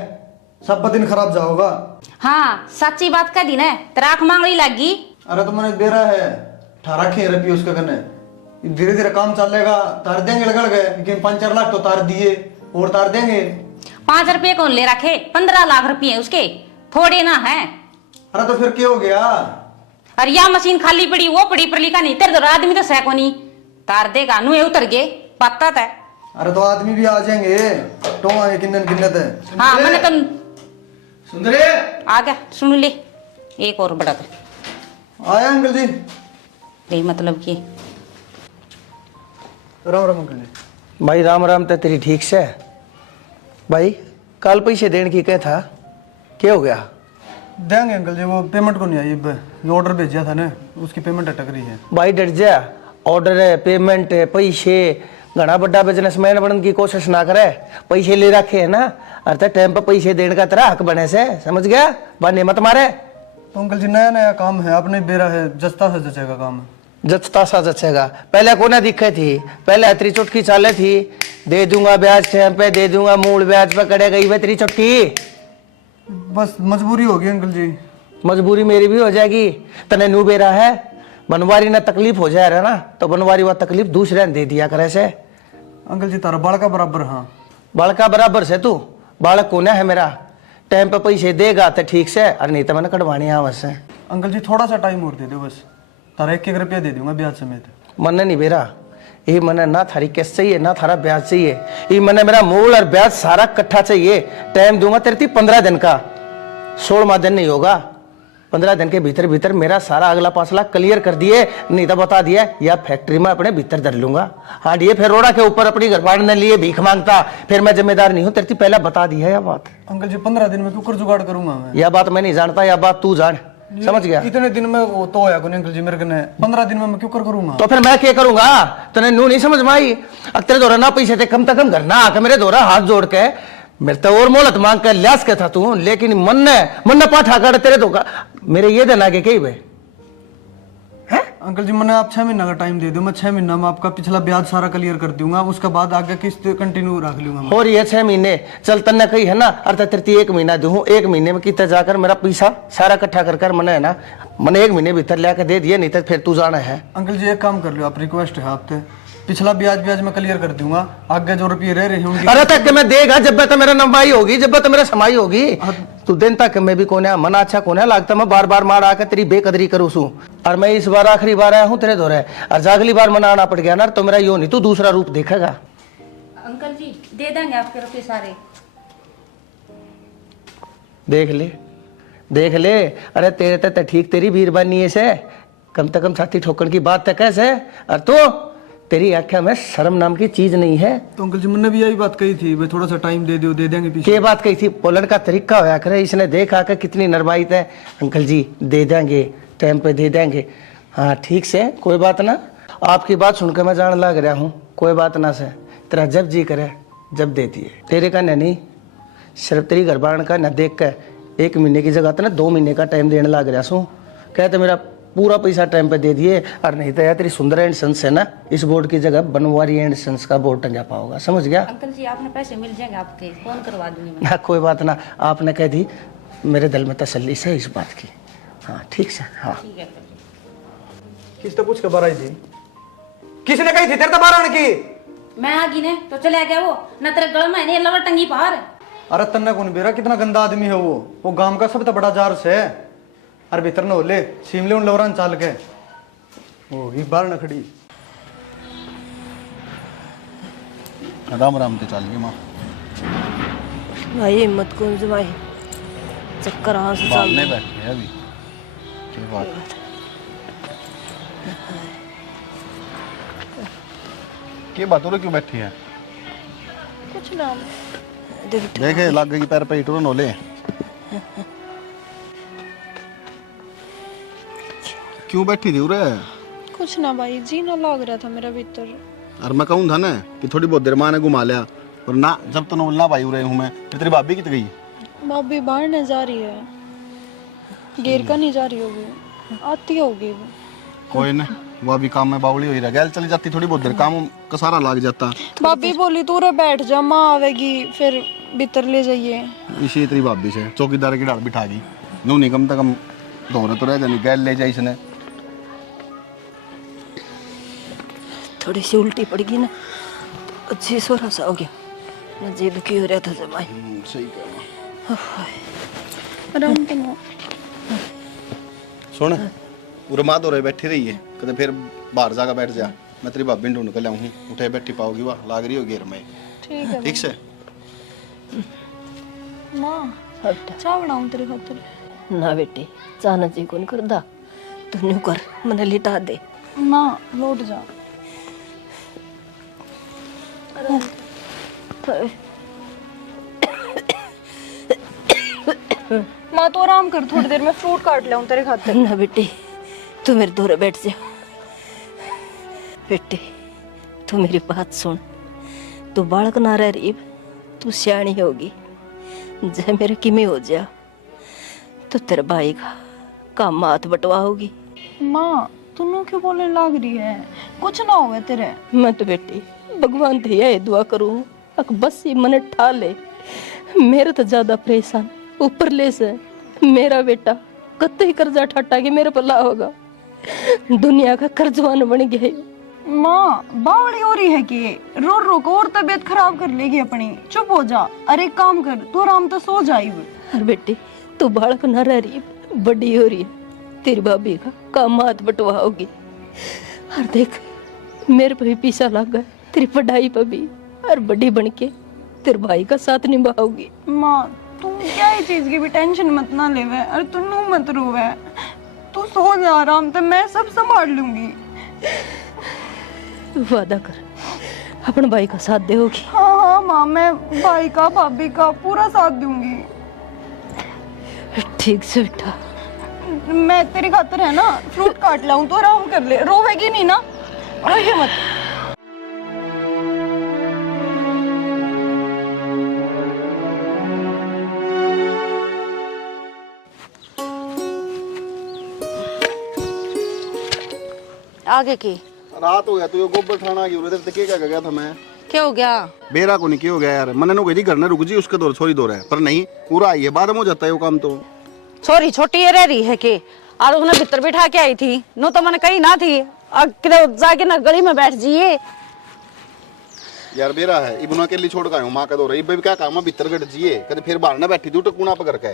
सब दिन खराब जाओगा। हाँ सच्ची बात कह दी ना, तेरा आंख मांगली लगी। अरे तो मैंने दे रहा है 18,000 उसका कने। धीरे धीरे काम चलेगा, तार देंगे लगल गए, लेकिन 5-4 लाख तो तार दिए और तार देंगे। 5 रुपये कौन ले रखे, 15 लाख रुपये उसके थोड़े ना है। अरे तो फिर क्या हो गया? अरे या मशीन खाली पड़ी, वो पड़ी पर लिखा नहीं, तेरे तो आदमी तो सह को नहीं तार देगा, नु उतर गए पता था। अरे तो आदमी भी आ जाएंगे, तो आए किन्नत किन्नत है। हाँ मैंने तो सुंदरे आ गया, सुन ले एक और बड़ा था। आया अंकल जी। यही मतलब कि राम राम अंकल जी। भाई राम राम। तो तेरी ठीक से भाई, कल पैसे देने की क्या था, क्या हो गया? देंगे अंकल जी, वो पेमेंट को नहीं आई। ये ऑर्डर भेजा था ना, उसकी पेमेंट अटक रही है। भाई डर जा, ऑर्डर है, पेमेंट है, पैसे, घना बड़ा बिजनेसमैन बनने की कोशिश ना करे। पैसे ले रखे है ना, अर्थात टाइम पर पैसे देने का तेरा हक बने से, समझ गया? बने मत मारे। तो अंकल जी नया नया काम है, अपने बेरा है, जचता से जचेगा काम। जचता सा जचेगा। पहले कोने दिखे थी, पहले तेरी चुटकी चाले थी, दे दूंगा ब्याज टाइम पे, दे दूंगा मूल ब्याज पे, करे गई वे तेरी चुटकी। बस मजबूरी होगी अंकल जी। मजबूरी मेरी भी हो जाएगी। तने नू बेरा है, बनवारी ना तकलीफ हो जाए रहा ना, तो बनवारी वा तकलीफ दूसरे ने दे दिया करे से। अंकल जी तारा बालका बराबर। हाँ बालका बराबर से तू, बालक कोने है मेरा। टाइम पे पैसे देगा तो ठीक से, और नहीं तो मैंने कटवानी है वैसे। अंकल जी थोड़ा सा टाइम और दे दो बस, तारा 1-1 रुपया दे दूंगा ब्याज समेत। मन नहीं बेरा, ये मन ना थारी कैश चाहिए ना थारा ब्याज चाहिए, ये मन मेरा मूल और ब्याज सारा इकट्ठा चाहिए। टाइम दूंगा तेरे 15 दिन का, 16वां दिन नहीं होगा। 15 दिन के भीतर भीतर मेरा सारा अगला 5 लाख क्लियर कर दिए, नहीं तो बता दिया या फैक्ट्री में अपने भीतर धर लूंगा। हाँ ये फिर रोड़ा के ऊपर अपनी घर बाड़ने लिए भीख मांगता, फिर मैं जिम्मेदार नहीं हूँ। तेरे पहले बता दी है यह बात। अंकल जी 15 दिन में क्यों जुगाड़ करूंगा मैं? यह बात मैं नहीं जानता, यह बात तू जान, समझ गया? इतने दिन में वो तो होया कोनी अंकल जी मेरे कने, 15 दिन में मैं क्यों करूंगा? तो फिर मैं क्या करूंगा? तने नू नहीं समझ में आई? तेरे दौरा ना पैसे थे, कम से कम घर ना आके मेरे दौरा हाथ जोड़ के मेरे तो और मोहलत मांग कर ल्यास के था तू, लेकिन मन ने पाठा कर तेरे धोखा मेरे ये देना के कही बे है? अंकल जी मैंने आप 6 महीना का टाइम दे दो, मैं 6 महीना में आपका पिछला ब्याज सारा क्लियर कर दूंगा, उसके बाद आगे किस्त कंटिन्यू रख लूंगा मैं। और ये 6 महीने चल तन्ने कही है ना, अर्थात तेरे 1 महीना दूं, 1 महीने में कितना जाकर मेरा पैसा सारा इकट्ठा कर मैंने है ना, मैंने 1 महीने भीतर लाके दे दिए, नहीं तो फिर तू जाना है। अंकल जी एक काम कर लो आप, रिक्वेस्ट है आपसे, पिछला ब्याज मैं क्लियर कर दूंगा, आगे जो रुपये रह रहे हैं अरे तक मैं देगा जब तो मेरा नंबाई होगी, जब तो मेरा समाई होगी। तू दिन तक मैं भी कोने मन अच्छा कोने लगता, मैं बार बार मार आकर तेरी बेकदरी करूँ सू। और मैं इस बार आखिरी बार आया हूँ तेरे दौरे, और अगली बार मना आना पड़ गया ना, तो मेरा यो नहीं तू दूसरा रूप देखेगा। अंकल जी दे देंगे आपके रुपये सारे। देख ले। अरे तेरे तो ठीक तेरी बीरबानी है से, कम से कम छाती ठोकन की बात तक कैसे? और तो तेरी आख्या में शर्म नाम की चीज नहीं है। तो अंकल जी मैंने भी यही बात कही थी, भाई थोड़ा सा टाइम दे दो, दे देंगे पीछे। क्या बात कही थी? बोलने का तरीका होया करे, इसने देख आकर कितनी नरमाई है। अंकल जी दे देंगे, टाइम पे दे देंगे। हाँ ठीक से, कोई बात ना। आपकी बात सुनकर मैं जान लग रहा हूँ, कोई बात ना से, तेरा जब जी करे जब दे दिए। तेरे का नहीं, सिर्फ तेरी घर बार का न देख कर 1 महीने की जगह तो ना 2 महीने का टाइम देने लग रहा हूँ। कहते मेरा पूरा पैसा टाइम पे दे दिए, और नहीं तो यार तेरी सुंदर एंड सन्स है ना, इस बोर्ड की जगह बनवारी एंड सन्स का बोर्ड टंगा पाओगा, समझ गया? अंकल जी आपने पैसे मिल जाएंगे आपके, फोन करवा दूंगी मैं। ना कोई बात ना, आपने कह दी, मेरे दिल में तसल्ली से इस बात की। हाँ ठीक से। हाँ ठीक है अंकल जी। किस तो पूछ के बार आई थी? किसने कही थी तेरे तो बार आने की? मैं आ गई ने तो चले गया वो, न तेरे गल में नहीं लवर टंगी पार। अरे तन्ने कौन बेरा, कितना गंदा आदमी है वो गांव का सब तो बड़ा जार से है। अरे भीतर न होले शिमले उन लवरान चाल के होगी बार नखड़ी। राम राम ते चालिए माँ। भाई हिम्मत कौन जमाई, चक्कर हाँ से बाल चल नहीं बैठे हैं अभी, क्या बात है? क्या बात हो रही, क्यों बैठी है? कुछ ना, देखे लग गई पैर पे ईटों नोले। क्यों बैठी थी उरे? कुछ ना भाई, जी ना लग रहा था मेरा भीतर। और मैं कहूँ था ना कि थोड़ी बहुत देर माँ ने घुमा लिया, और ना जब तो नोलना भाई उरे हूँ मैं। फिर तेरी भाभी कितनी गई? भाभी बाहर नहीं जा रही है, गेर का नहीं जा रही होगी, आती होगी वो। कोई ना, वो अभी काम में बावली हुई रह गैल चली जाती, थोड़ी बहुत देर काम का सारा लग जाता। भाभी बोली तू रे बैठ जा, माँ आवेगी फिर भीतर ले जाइए। इसी तेरी भाभी से चौकीदार की डाल बिठा गई। नू नहीं कम से कम दौरे तो रह जानी, गैल ले जाए इसने। थोड़ी सी उल्टी पड़ गई ना, अच्छी सोरा सा हो गया, मैं जी दुखी हो रहा था जमाई। सही कह। आराम तो ना। सुन, उरे माँ दौरे बैठी रही है, कदे फिर बाहर जाकर बैठ जा, मैं तेरी भाभी ढूंढ कर लाऊं। उठे बैठी पाओगी, वाह लाग रही हो गेर में। ठीक है ठीक से। माँ, चाय बनाऊं तेरे खातिर? ना बेटी, चाहना जी कौन करदा, तू न्यू कर, मने लिटा दे। माँ लौट जा। माँ तो आराम कर, थोड़ी देर में फ्रूट काट लाऊं तेरे खातिर। ना बेटी, तू मेरे दूर बैठ जा। बेटी, तू मेरी बात सुन, तू बालक ना रह रही, तू सियाणी होगी। जे मेरे किमी हो जा तो तेरे भाई का काम हाथ बटवा होगी। माँ तू क्यों बोलने लग रही है? कुछ ना होवे तेरे। मैं तो बेटी भगवान थे ये दुआ करूं, अक बस ये मन ठा ले। मेरे तो ज्यादा परेशान ऊपर ले से मेरा बेटा कत्ते कर्जा ठट्टा के मेरे पल्ला होगा, दुनिया का कर्जवान बन गया। माँ बावड़ी हो रही है कि रो रो को और तबीयत खराब कर लेगी अपनी। चुप हो जा, अरे एक काम कर, तू आराम तो सो जाई। अरे बेटी तू बालक न रह रही, बड़ी हो रही है, तेरी भाभी का काम हाथ बटवा होगी। और देख मेरे पे भी पीछा लग गया, तेरी पढ़ाई पे भी, और बड़ी बन के तेरे भाई का साथ निभाओगी। माँ तू क्या ही चीज की भी टेंशन मत ना लेवे, और तू नू मत रोवे, तू सो जा आराम से, मैं सब संभाल लूंगी। वादा कर अपने भाई का साथ देगी। हाँ हाँ माँ, मैं भाई का भाभी का पूरा साथ दूंगी। ठीक से बेटा। मैं तेरी खातिर है ना फ्रूट काट लाऊं, तो आराम कर ले, रोवेगी नहीं ना, रोइए मत। आगे की रात हो गया, तू ये गोबर ठाना की उरे ते क्या गया था मैं? क्या हो गया? बेरा को नहीं, क्या हो गया यार? मैंने नो कही घर ने रुक जी, उसके दौर छोरी दौर है, पर नहीं पूरा आई है, बाद में हो जाता है वो काम। तो छोरी छोटी है रह रही है कि, और उन्हें भीतर बिठा के आई थी, नो तो मैंने कही ना थी, अब किधर जाके ना गली में बैठ जाइए। यार बेरा है, इबना के लिए छोड़ का हूं, मां का दौर है, इब क्या काम है भीतर गट जिए, कदे फिर बाहर ना बैठी तू टकूना पकड़ के।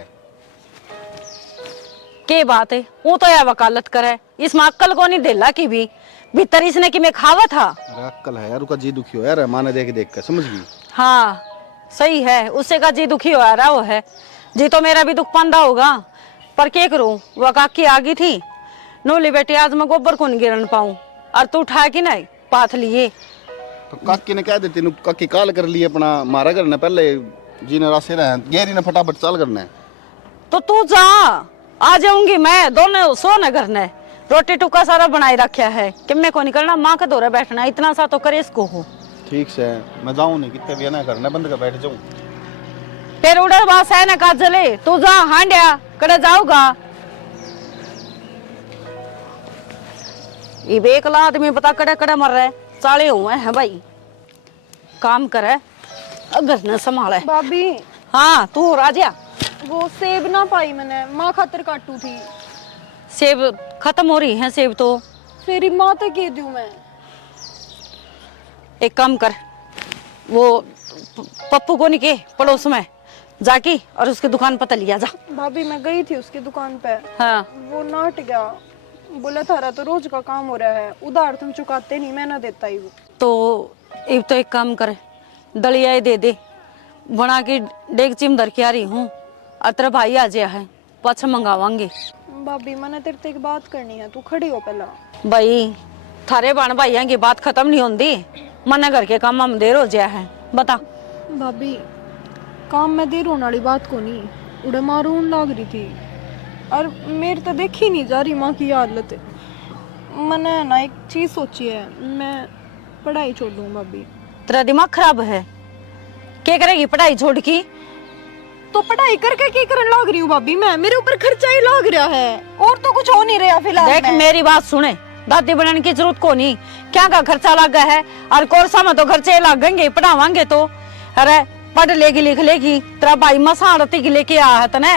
के बात है, वो तो यार वकालत करे, इसमें अक्कल को नहीं देला की भी, भीतर इसने कि मैं खावा था। अरे अक्कल है यार, उसका जी दुखी हो यार, मां ने देख देख कर, समझ गई? हाँ सही है, उससे का जी दुखी हो रहा वो है, जी तो मेरा भी दुख पंदा होगा, पर क्या करूं, वो काकी आ गई थी, नोली बेटी आज मैं गोबर को नहीं गिरन पाऊं, और तू उठा के नहीं पाथ लिए। तो काकी ने क्या देती, काकी काल कर ली अपना, मारा करना पहले जी ने रास्ते रहे, गहरी ने फटाफट चाल करना है। तो तू जा, आ जाऊंगी मैं, दोनों सो न करने, रोटी टुका सारा बनाए रखा है कि मैं को नहीं करना, माँ का दौरा बैठना, इतना सा तो करे इसको हो। ठीक से मैं जाऊं नहीं, कितने भी ना करना बंद कर बैठ जाऊं। फिर उड़े बास है ना काजले, तू जा हांडिया कड़े जाऊगा। ये बेकला आदमी पता कड़े कड़े मर रहे, साले हुए हैं भाई, काम करे अगर न संभाले। भाभी हाँ तू राजा, वो सेब ना पाई मैंने, माँ खातिर काटू थी। सेब खत्म हो रही हैं सेब तो। फिर माँ तक कह दूं मैं। एक काम कर, वो पप्पू को नहीं के पड़ोस में जाके और उसकी दुकान पर लिया जा। भाभी मैं गई थी उसकी दुकान पे, हाँ वो नाट गया, बोला थारा तो रोज का काम हो रहा है, उधार तुम चुकाते नहीं, मैं ना देता ही वो। तो एक तो एक काम कर, दलिया दे दे बना के, डेग चिम धर के आ रही हूँ, अतर भाई आ जाया है, पाछा मंगावांगे। भाभी मैंने तेरे से एक बात करनी है, तू खड़ी हो पहला। भाई थारे बन भाइया की बात खत्म नहीं होती, मना घर के काम में देर हो जाया है, बता। भाभी काम में देर होने वाली बात को नहीं उड़े मारून लाग रही थी और मेरे तो देखी नहीं जा रही माँ की हालत। मैंने ना एक चीज सोची है, मैं पढ़ाई छोड़ दूँ भाभी। तेरा दिमाग खराब है? क्या करेगी पढ़ाई छोड़ की? तो पढ़ाई करके क्या करने लाग रही हूँ भाभी मैं? मेरे ऊपर खर्चा ही लाग रहा है और तो कुछ हो नहीं रहा फिलहाल। देख मेरी बात सुने, दादी बनाने की जरूरत को नहीं, क्या का खर्चा लगा है और कोर्सा में तो खर्चे लगेंगे पढ़ावांगे तो। अरे पढ़ लेगी लिख लेगी, तेरा भाई मसारती की लेके आया है तने,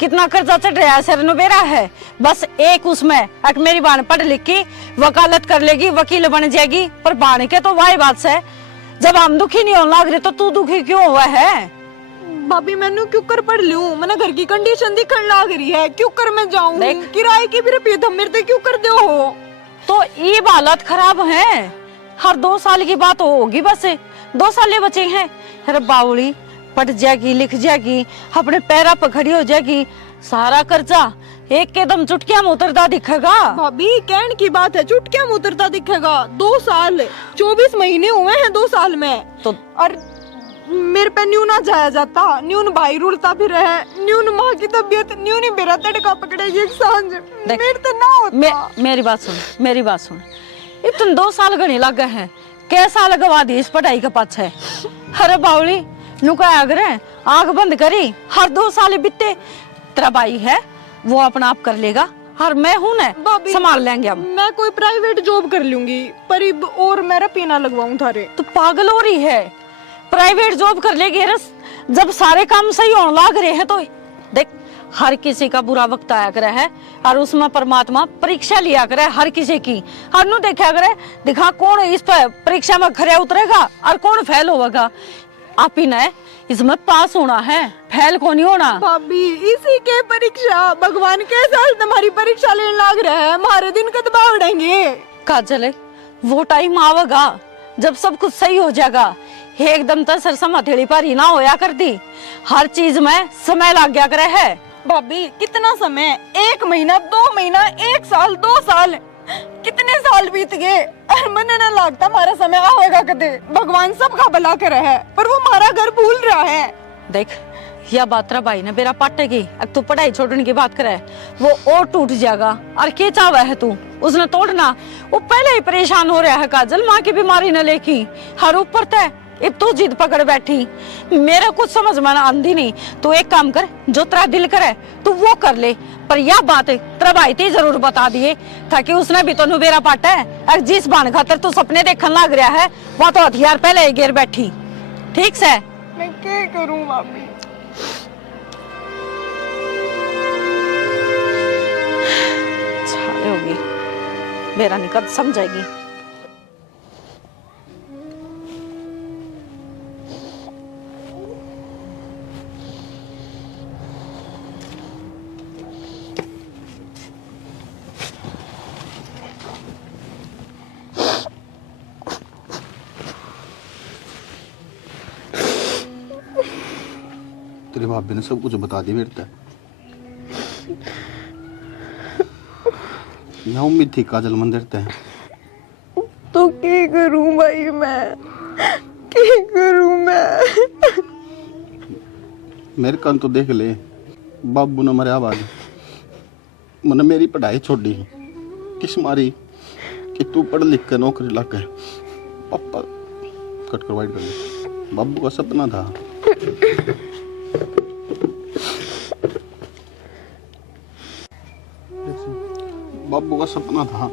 कितना खर्चा चढ़ रहा है, सिर नुबेरा है। बस एक उसमें एक मेरी बहन पढ़ लिख की वकालत कर लेगी, वकील बन जाएगी, पर बहन के तो वही बात से जब हम दुखी नहीं होने लग रहे तो तू दुखी क्यों हुआ है? भाभी मैंने क्यों कर पढ़ लूं? मैंने घर की कंडीशन दिखने लग रही है, क्यों कर मैं जाऊं? किराए की भी रुपये तुम मेरे क्यों कर दो हो? तो ये हालत खराब है, हर 2 साल की बात होगी, बस 2 साल बचे हैं। अरे बावली पढ़ जाएगी लिख जाएगी, अपने पैरा पर खड़ी हो जाएगी, सारा कर्जा एक कदम चुटकिया में उतरता दिखेगा। भाभी कहने की बात है, चुटकिया में उतरता दिखेगा? 2 साल 24 महीने हुए हैं 2 साल में तो और मेरे पे न्यू ना जाया जाता, न्यून भाई रुलता भी रहे, न्यून माँ की तबीयत, न्यून ही मेरा तड़का पकड़ेगी एक सांझ, मेरे तो ना होता। मेरी बात सुन, मेरी बात सुन, इतने 2 साल गणी लग गए हैं, कैसा लगवा दी इस पढ़ाई के पाछे? अरे बावली नुका अगर आग बंद करी, हर 2 साल बीते, तेरा भाई है वो अपना आप कर लेगा और मैं हूं ना संभाल लेंगे हम। मैं कोई प्राइवेट जॉब कर लूंगी पर और मेरा पीना लगवाऊं थारे। तो पागल हो रही है, प्राइवेट जॉब कर लेगी रस, जब सारे काम सही होने लग रहे हैं तो देख हर किसी का बुरा वक्त आया करे है और उसमें परमात्मा परीक्षा लिया करे हर किसी की, और नु देखा करे दिखा कौन इस पर परीक्षा में खरे उतरेगा और कौन फेल होगा। आप ही ने इसमें पास होना है, फेल को नहीं होना। भाभी इसी के परीक्षा भगवान के साथ तुम्हारी परीक्षा लेने लग रहा है, हमारे दिन कद उड़ेंगे। काजल वो टाइम आवेगा जब सब कुछ सही हो जाएगा, एकदम तो सरसम हथेली पर ही ना होया करती, हर चीज में समय लग गया करे है। भाभी कितना समय? 1 महीना 2 महीना 1 साल 2 साल, कितने साल बीत गए और मन ना लगता हमारा समय आएगा कदे। भगवान सबका भला करे है पर वो हमारा घर भूल रहा है। देख यह बात रा भाई ने बेरा पाटेगी, अब तू पढ़ाई छोड़ने की बात करे वो और टूट जाएगा, और क्या चाहवा है तू उसने तोड़ना? वो पहले ही परेशान हो रहा है काजल, माँ की बीमारी न लेकी, हर ऊपर तय अब तू जिद पकड़ बैठी, मेरा कुछ समझ में आंदी नहीं। तू एक काम कर, जो तेरा दिल करे तू वो कर ले, पर यह बात तेरा भाई ते जरूर बता दिए ताकि उसने भी तो नुबेरा पाटा है, और जिस बाण खातर तू सपने देखने लग रहा है वो तो हथियार पहले ही गिर बैठी। ठीक से मैं क्या करूं भाभी? छाले होगी मेरा निकट समझेगी। तेरे भाभी ने सब कुछ बता दी बेटा। यहाँ उम्मीद थी काजल मंदिर तय। तो क्या करूं भाई मैं, क्या करूं मैं? मेरे कान तो देख ले, बाबू ने मरे बाद मैंने मेरी पढ़ाई छोड़ी किस मारी कि तू पढ़ लिख कर नौकरी लग गए। पापा कट कर वाइट कर ले, बाबू का सपना था। बाबू का सपना था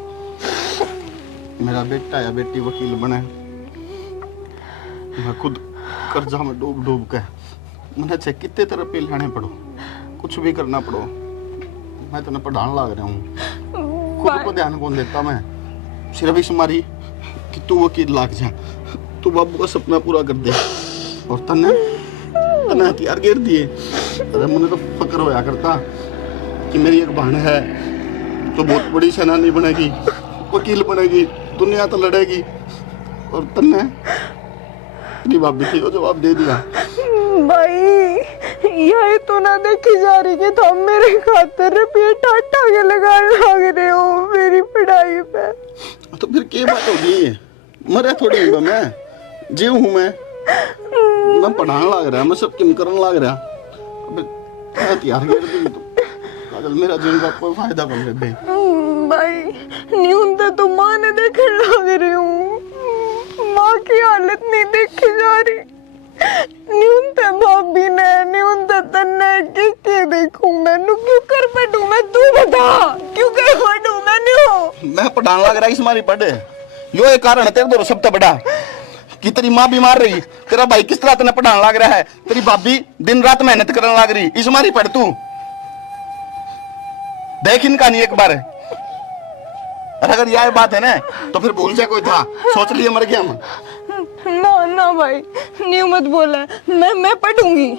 मेरा बेटा या बेटी वकील बने। मैं खुद कर्जा में डूब डूब के मैंने चाहे कितने तरह पे लाने पड़ो, कुछ भी करना पड़ो, मैं तुम्हें पढ़ाने लग रहा हूँ। खुद को ध्यान कौन देता? मैं सिर्फ इस मारी कि तू वकील लाग जा, तू बाबू का सपना पूरा कर दे, और तने हथियार गिर दिए। अरे मुझे तो फक्र होया करता कि मेरी एक बहन है तो बहुत बड़ी सेनानी बनेगी, वकील बनेगी, दुनिया तो लड़ेगी, और तन्ने तेरी भाभी थी वो जवाब दे दिया। भाई यही तो ना देखी जा रही कि तुम मेरे खातर रुपये टाटा के लगाने लग रहे हो मेरी पढ़ाई पे। तो फिर क्या बात होगी? मरे थोड़ी हूँ मैं, जीव हूँ मैं। मैं पढ़ाने लग रहा, मैं सब किम करने लग रहा। अबे तैयार कर दी तो काजल, मेरा जीवन का कोई फायदा कर ले बे। भाई न्यूनता तो माँ ने देखने लग रही हूँ, माँ की हालत नहीं देखी जा रही। न्यूनता भाभी ने, न्यूनता तन्ने के देखूं मैनू क्यों कर पड़ू मैं, तू बता क्यों कर पड़ू मैनू। मैं पढ़ाने लग रहा इस मारी पढ़े, यो एक कारण है तेरे दो सबसे बड़ा कि तेरी माँ बीमार रही, तेरा भाई किस तरह तेने पढ़ाने लग रहा है, तेरी भाभी दिन रात मेहनत करने लग रही, इस मारी पढ़ तू देख इनका नहीं एक बार। और अगर यह बात है ना तो फिर भूल जा कोई था, सोच लिए मर गया मैं। ना ना भाई न्यू मत बोला, मैं पढ़ूंगी,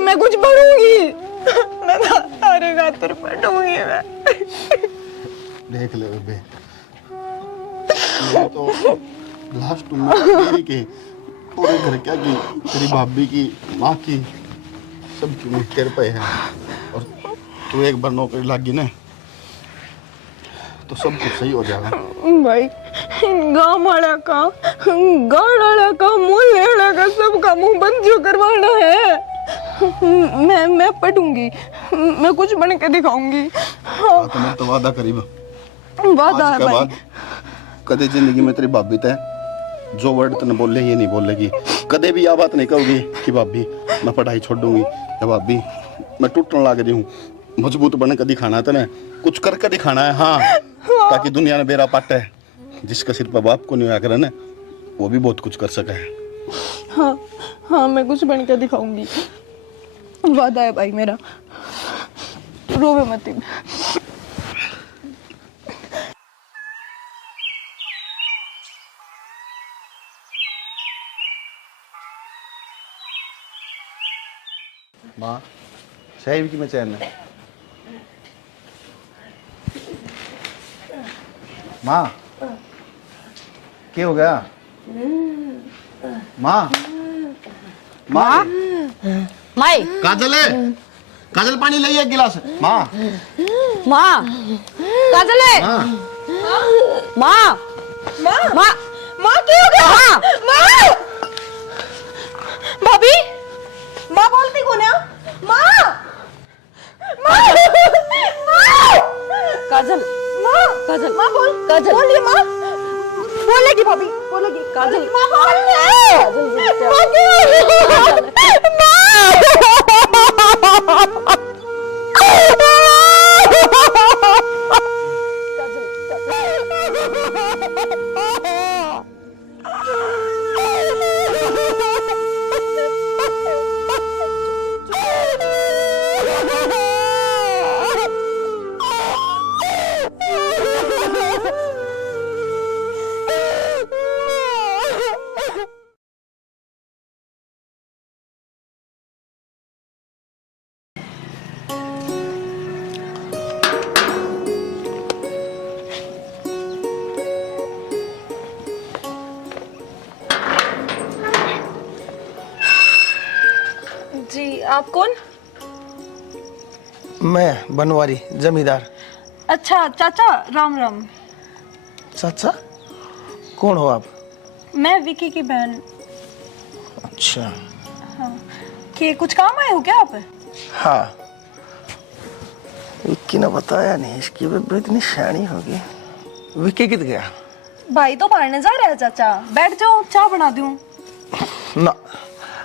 मैं कुछ पढ़ूंगी, मैं तारे खातिर पढ़ूंगी मैं। देख ले बेबे, मैं तो लास्ट में के पूरे घर क्या की, तेरी भाभी की, माँ की, सब की तेरे पे है। और तू एक बार नौकरी लग गई ना तो सब कुछ सही हो जाएगा। भाई गाँव वाला का, गाँव वाला का, मोहल्ले वाला का, सबका मुंह बंद जो करवाना है। मैं पढ़ूंगी, मैं कुछ बन के दिखाऊंगी। हाँ। तो मैं तो वादा करीब वादा है भाई। कदे जिंदगी में तेरी भाभी तय जो वर्ड तने बोले ये नहीं बोलेगी, कदे भी यह बात नहीं कहोगी कि भाभी मैं पढ़ाई छोड़ दूंगी या भाभी मैं टूटने लग रही हूँ। मजबूत बन के दिखाना है तने, कुछ करके दिखाना है। हाँ, ताकि दुनिया में बेरा पाट है, जिसका सिर पर बाप को नहीं होया करे ना वो भी बहुत कुछ कर सका है। हाँ हाँ, मैं कुछ बन के दिखाऊंगी, वादा है भाई मेरा, रोवे मत। माँ साहिब की मैं चैन है। माँ क्या हो गया? माँ माँ माई काजल है, काजल पानी ले एक गिलास। माँ माँ काजल है, माँ माँ माँ क्या हो गया? हाँ। माँ, भाभी, माँ बोलती कौन है? माँ, माँ, माँ, काजल काजल माँ बोल, काजल बोलिए माँ, बोलेगी भाभी, बोलेगी काजल माँ बोलिए, काजल माँ क्या हो गया? जी आप कौन? मैं बनवारी जमींदार। अच्छा चाचा, राम राम। चाचा कौन हो आप? मैं विकी की बहन। अच्छा हाँ, कि कुछ काम आए हो क्या आप? हाँ, विक्की ने बताया नहीं, इसकी बेबे इतनी शानी होगी। विक्की कित गया? भाई तो पढ़ने जा रहा है चाचा, बैठ जाओ, चाय बना दूं। ना,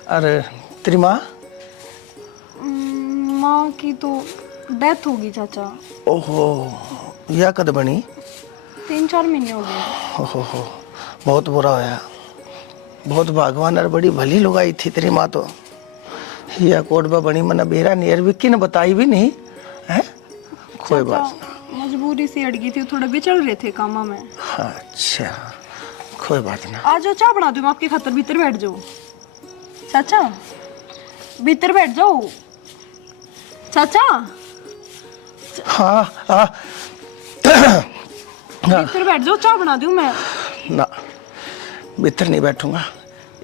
अरे तेरी माँ? माँ की तो डेथ होगी चाचा। ओहो, यह कद बनी? 3-4 महीने हो गए। ओहो, बहुत बुरा होया। बहुत भगवान और बड़ी भली लुगाई थी तेरी माँ तो। यह कोडबा बनी मना बेरा नियर, विक्की ने बताई भी नहीं है। कोई बात ना, मजबूरी से अड़ गई थी, थोड़ा बिचड़ रहे थे कामा में। अच्छा कोई बात ना। आ जाओ, चाय बना दूं आपके खातर, भीतर बैठ जाओ चाचा, भीतर बैठ जाओ चाचा। हाँ हाँ भीतर बैठ जाओ, चाय बना दूं मैं। ना, भीतर नहीं बैठूंगा,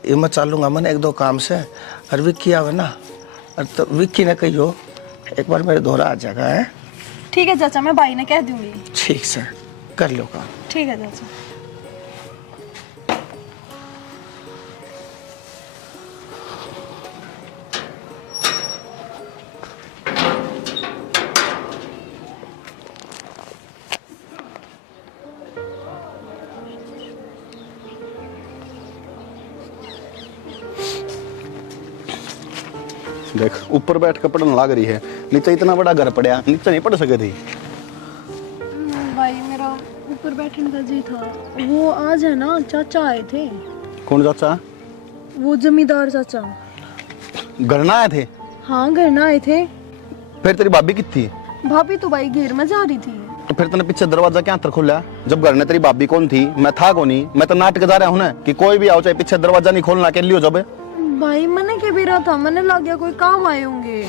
ये मैं चालूंगा मन 1-2 काम से। और विक्की आवे ना, और तो विक्की ने कहियो एक बार मेरे दोहरा आ जाएगा है। ठीक है चाचा, मैं भाई ने कह दूंगी। ठीक से कर लो काम। ठीक है चाचा। देख ऊपर बैठ कर पढ़ने लग रही है, नीचे इतना बड़ा घर पड़ा, नीचे नहीं पढ़ सके थी। भाई मेरा ऊपर बैठने का जी था। वो आज है ना चाचा आए थे। कौन चाचा? वो जमींदार चाचा। घर ना आए थे? हाँ घर ना आए थे। फिर तेरी भाभी कितनी? भाभी तो भाई घेर में जा रही थी। तो फिर तूने पीछे दरवाजा क्या अंतर खोला? जब घर में तेरी भाभी कौन थी, मैं था कौन ही? मैं तो नाटक जा रहा हूँ ना कि कोई भी आओ चाहे पीछे दरवाजा नहीं खोलना के लियो जब। भाई मैंने के भी रहा था, मैंने लग गया कोई काम आए होंगे।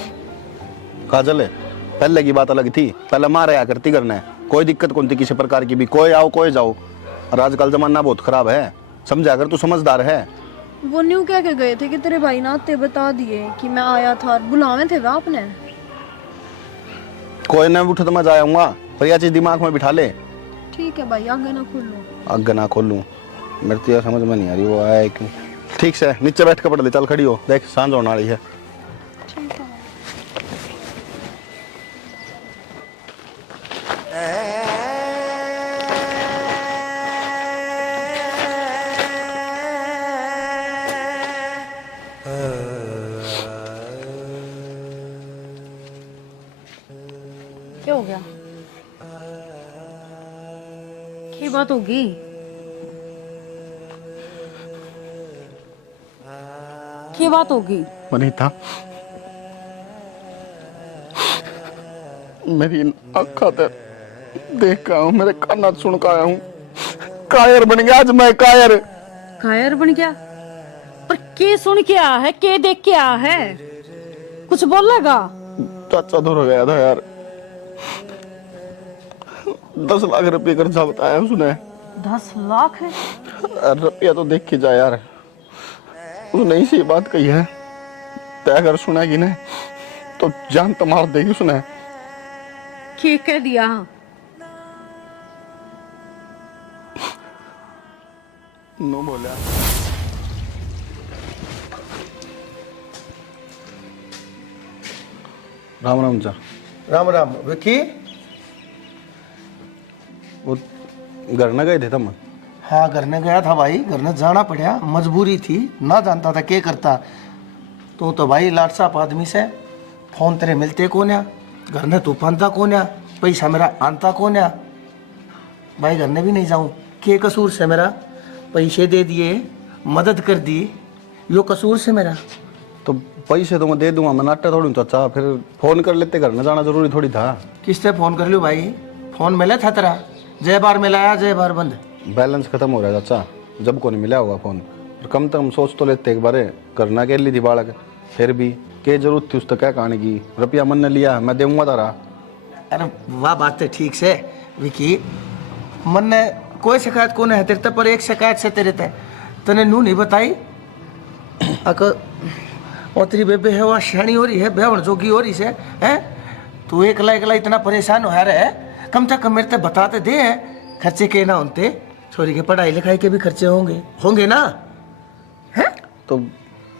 काजल है, पहले की बात अलग थी, पहले माँ रहा करती करना, कोई दिक्कत कौन थी किसी प्रकार की भी, कोई आओ कोई जाओ। और आजकल जमाना बहुत खराब है, समझा अगर तू समझदार है। वो न्यू कह के गए थे कि तेरे भाई ने आते बता दिए कि मैं आया था, बुलावे थे वे आपने। कोई न उठ तो मैं जाऊंगा, पर यह चीज दिमाग में बिठा ले। ठीक है भाई, आगे ना खोलो। आगे ना खोलूं? मेरे तो यार समझ में नहीं आ रही वो आया है क्यों। ठीक से नीचे बैठ के पढ़ ले, चल खड़ी हो, देख सांझ होने वाली है। ठीक है। क्या हो गया? क्या बात होगी? क्या बात होगी? वनीता, मेरी आँखों से देख का हूँ, मेरे काना सुन का आया हूँ, कायर बन गया आज मैं, कायर। कायर बन गया? पर के सुन के आया है, के देख के आया है? कुछ बोलेगा? चाचा दूर हो गया था यार, 10 लाख रुपए कर्जा बताया उसने। 10 लाख है? रुपया तो देख के जा यार, उसने इसी बात कही है, ते अगर सुनेगी ना तो जान तो मार देगी उसने। के कह दिया? नो बोला। राम राम चा। राम राम विकी। वो घर न गए थे तुम? हाँ घर ने गया था भाई, घर ने जाना पड़ा, मजबूरी थी, ना जानता था क्या करता। तो भाई लाट साहब आदमी से फोन तेरे मिलते कौन या, घर ने तू पानता कौन या, पैसा मेरा आनता कौन या। भाई घर ने भी नहीं जाऊँ, के कसूर से मेरा, पैसे दे दिए, मदद कर दी, यो कसूर से मेरा। तो पैसे तो मैं दे दूंगा, मैं नाट्य थोड़ी चाचा, फिर फोन कर लेते, घर न जाना जरूरी थोड़ी था। किससे फोन कर लियो भाई? फोन मिला था तेरा? जय बार मिलाया जय बार बंद। बैलेंस खत्म हो रहा है चाचा, जब को नहीं मिला होगा फोन। पर कम से कम सोच तो लेते एक बार, करना के लिए थी बालक, फिर भी क्या जरूरत थी उस तक क्या कहानी की? रुपया मन ने लिया, मैं दूंगा तारा। अरे वाह बात है ठीक से विकी, मन ने कोई शिकायत कौन है तेरे, पर एक शिकायत से तेरे तने नू नहीं बताई। अक तेरी बेबे है वह शानी हो रही है, बेवण जोगी हो रही से है, तू एकला एकला इतना परेशान हो रहा है, कम से कम मेरे ते बताते दे खर्चे के ना होते, छोरी के पढ़ाई लिखाई के भी खर्चे होंगे ना है? तो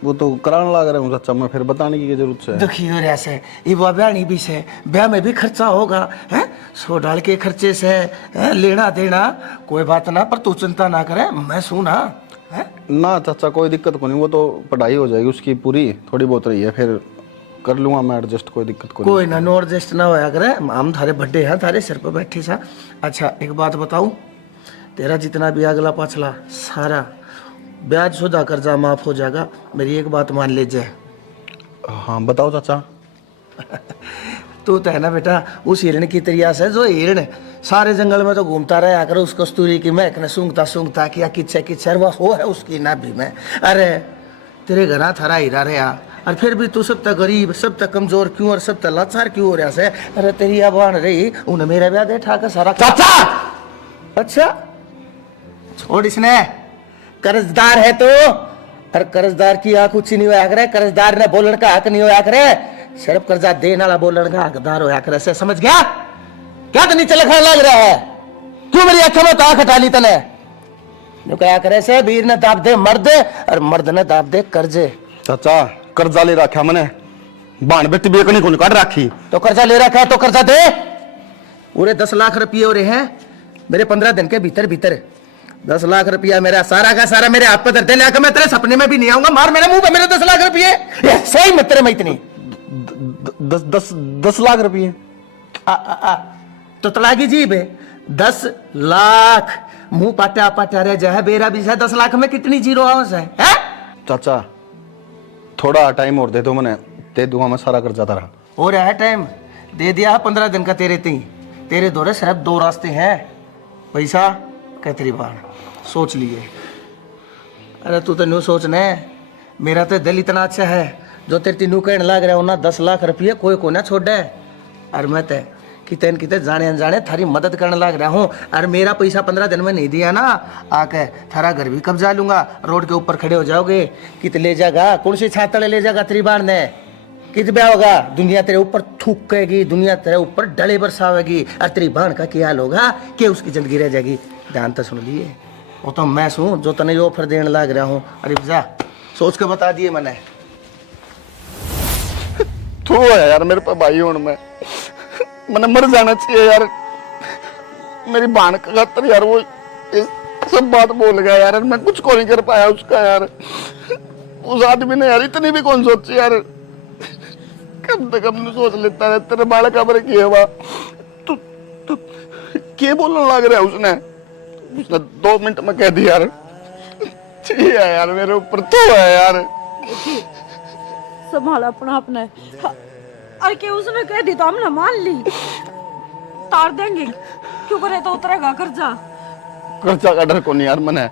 वो तो कराने लग रहे हूँ चाचा, मैं फिर बताने की जरूरत है? दुखी हो रहा से ये ब्याह भी से, ब्याह में भी खर्चा होगा है, 100 डाल के खर्चे से है, लेना देना कोई बात ना, पर तू चिंता ना करे, मैं सुना है ना चाचा, कोई दिक्कत को नहीं, वो तो पढ़ाई हो जाएगी उसकी पूरी, थोड़ी बहुत रही है, फिर कर लूंगा मैं एडजस्ट, कोई दिक्कत को कोई ना, नो एडजस्ट ना होया करे, हम थारे बड्डे हैं, थारे सिर पर बैठे सा। अच्छा एक बात बताऊं, तेरा जितना भी अगला पाछला सारा ब्याज शुदा कर्जा माफ हो जाएगा, मेरी एक बात मान लीजिए। हाँ बताओ चाचा। तू तो है ना बेटा उस हिरण की तरिया से, जो हिरण सारे जंगल में तो घूमता रहा कर, उस कस्तूरी की महक ने सूंघता किया किच्छे किच्छे, वह हो है उसकी नाभि में। अरे तेरे घरा थारा हीरा रहा, और फिर भी तू सब तक गरीब, सब तक कमजोर क्यों, और सब तक लाचार क्यों हो रहा से? अरे तेरी अबान रही, उन्हें मेरा ब्याह दे ठाकर सारा। चाचा अच्छा छोड़, इसने कर्जदार है तो, और कर्जदार की आंख ऊंची नहीं होया करे, कर्जदार ने बोलन का हक नहीं होया करे, सिर्फ कर्जा देने वाला बोलन का हकदार होया करे से, समझ गया? क्या तो नीचे लिखा लग रहा है, क्यों मेरी आंखों में आंख हटा ली तने? क्या करे से, वीर ने दाब दे मर्द, और मर्द ने दाब दे कर्जे। चाचा कर्जा ले रखा मैंने, बाण बेटी बेकनी को काट रखी, तो कर्जा ले रखा है तो कर्जा दे। पूरे 10 लाख रुपये हो रहे हैं मेरे 15 दिन के भीतर भीतर, 10 लाख रुपया मेरा सारा का सारा मेरे हाथ पर दे, लेकर मैं तेरे सपने में भी नहीं आऊंगा, मार मेरे मुंह पे मेरे 10 लाख रुपये, सही मित्र में इतनी 10 लाख रुपये। तो तलागी जीब है 10 लाख मुंह पाटा पाटा रह जाए बेरा भी 10 लाख में कितनी जीरो आवाज है, हैं? चाचा थोड़ा टाइम और दे दो, मैंने दे दूंगा मैं सारा कर्जा तारा। हो रहा है टाइम, दे दिया 15 दिन का तेरे ती। तेरे दौरे सिर्फ 2 रास्ते हैं, पैसा कैतरी बाण सोच लिए। अरे तू तो न्यू सोचने, मेरा तो दिल इतना अच्छा है जो तेरे तीनू कहने लग रहा हो ना 10 लाख रुपये कोई को ना छोड़े। अरे मैं तो कितने जाने अनजाने थारी मदद करने लग रहा हूँ। अरे मेरा पैसा 15 दिन में नहीं दिया ना, आके थारा घर भी कब्जा लूंगा, रोड के ऊपर खड़े हो जाओगे। कित ले जाएगा, कौन सी छातड़े ले जाएगा तेरी बाण ने, कित ब्याह होगा, दुनिया तेरे ऊपर थूकेगी, दुनिया तेरे ऊपर डले बरसावेगी। और तेरी बाण का क्या हाल होगा कि उसकी जिंदगी रह जाएगी। ध्यान तो सुन लिए, वो तो मैं हूँ जो तने ऑफर देने लग रहा हूँ। अरे जा सोच के बता दिए मैंने। तू है यार मेरे पे भाई हूं मैंने मर जाना चाहिए यार। मेरी बहन का खातर यार वो ये सब बात बोल गया यार, मैं कुछ को नहीं कर पाया उसका यार। उस आदमी ने यार इतनी भी कौन सोची यार, कम से कम सोच लेता है। तेरे बाल का बर किया हुआ तू तू क्या बोलने लग रहा है उसने 2 मिनट में कह दिया यार। चाहिए यार मेरे ऊपर तो है यार। संभाला अपना अपना है। अरे कि उसने कह दी तो हमने मान ली, तार देंगे क्यों करे तो उतरेगा कर्जा। कर्जा का डर को नहीं यार, मैंने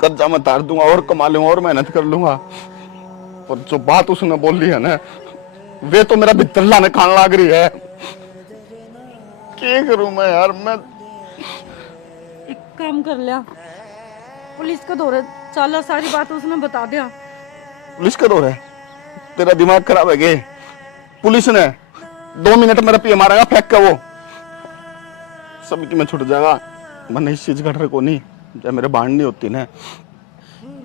कर्जा मैं तार दूंगा और कमा लूंगा और मेहनत कर लूंगा। पर जो बात उसने बोल ली है ना, वे तो मेरा भीतर लाने खान लग रही है। क्या करूं मैं यार। मैं एक काम कर लिया, पुलिस का दौरे चला, सारी बात उसने बता दिया। पुलिस का दौर है, तेरा दिमाग खराब है गे। पुलिस ने 2 मिनट में रुपये मारेगा फेंक के, वो सब की मैं छुट जाएगा। मैंने इस चीज का डर को नहीं, जब मेरे बाण नहीं होती ना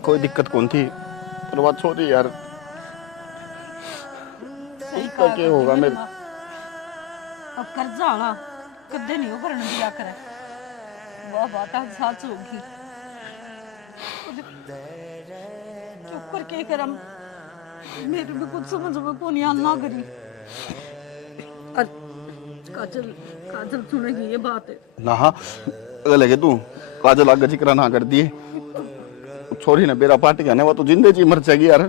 कोई दिक्कत कौन थी। पर बात सॉरी यार, उसका क्या होगा मेरे। अब कर्जा आला कदे नहीं भरने दिया करे, वह बात आज सच होगी। चुप करके करम, मेरे भी कुछ समझ में को नहीं आना करी। काजल काजल सुनेगी ये बात है ना। हाँ अगर लगे तू काजल आगे जिक्र ना कर दिए, छोरी ने बेरा पार्टी का वो तो जिंदे जी मर जाएगी यार।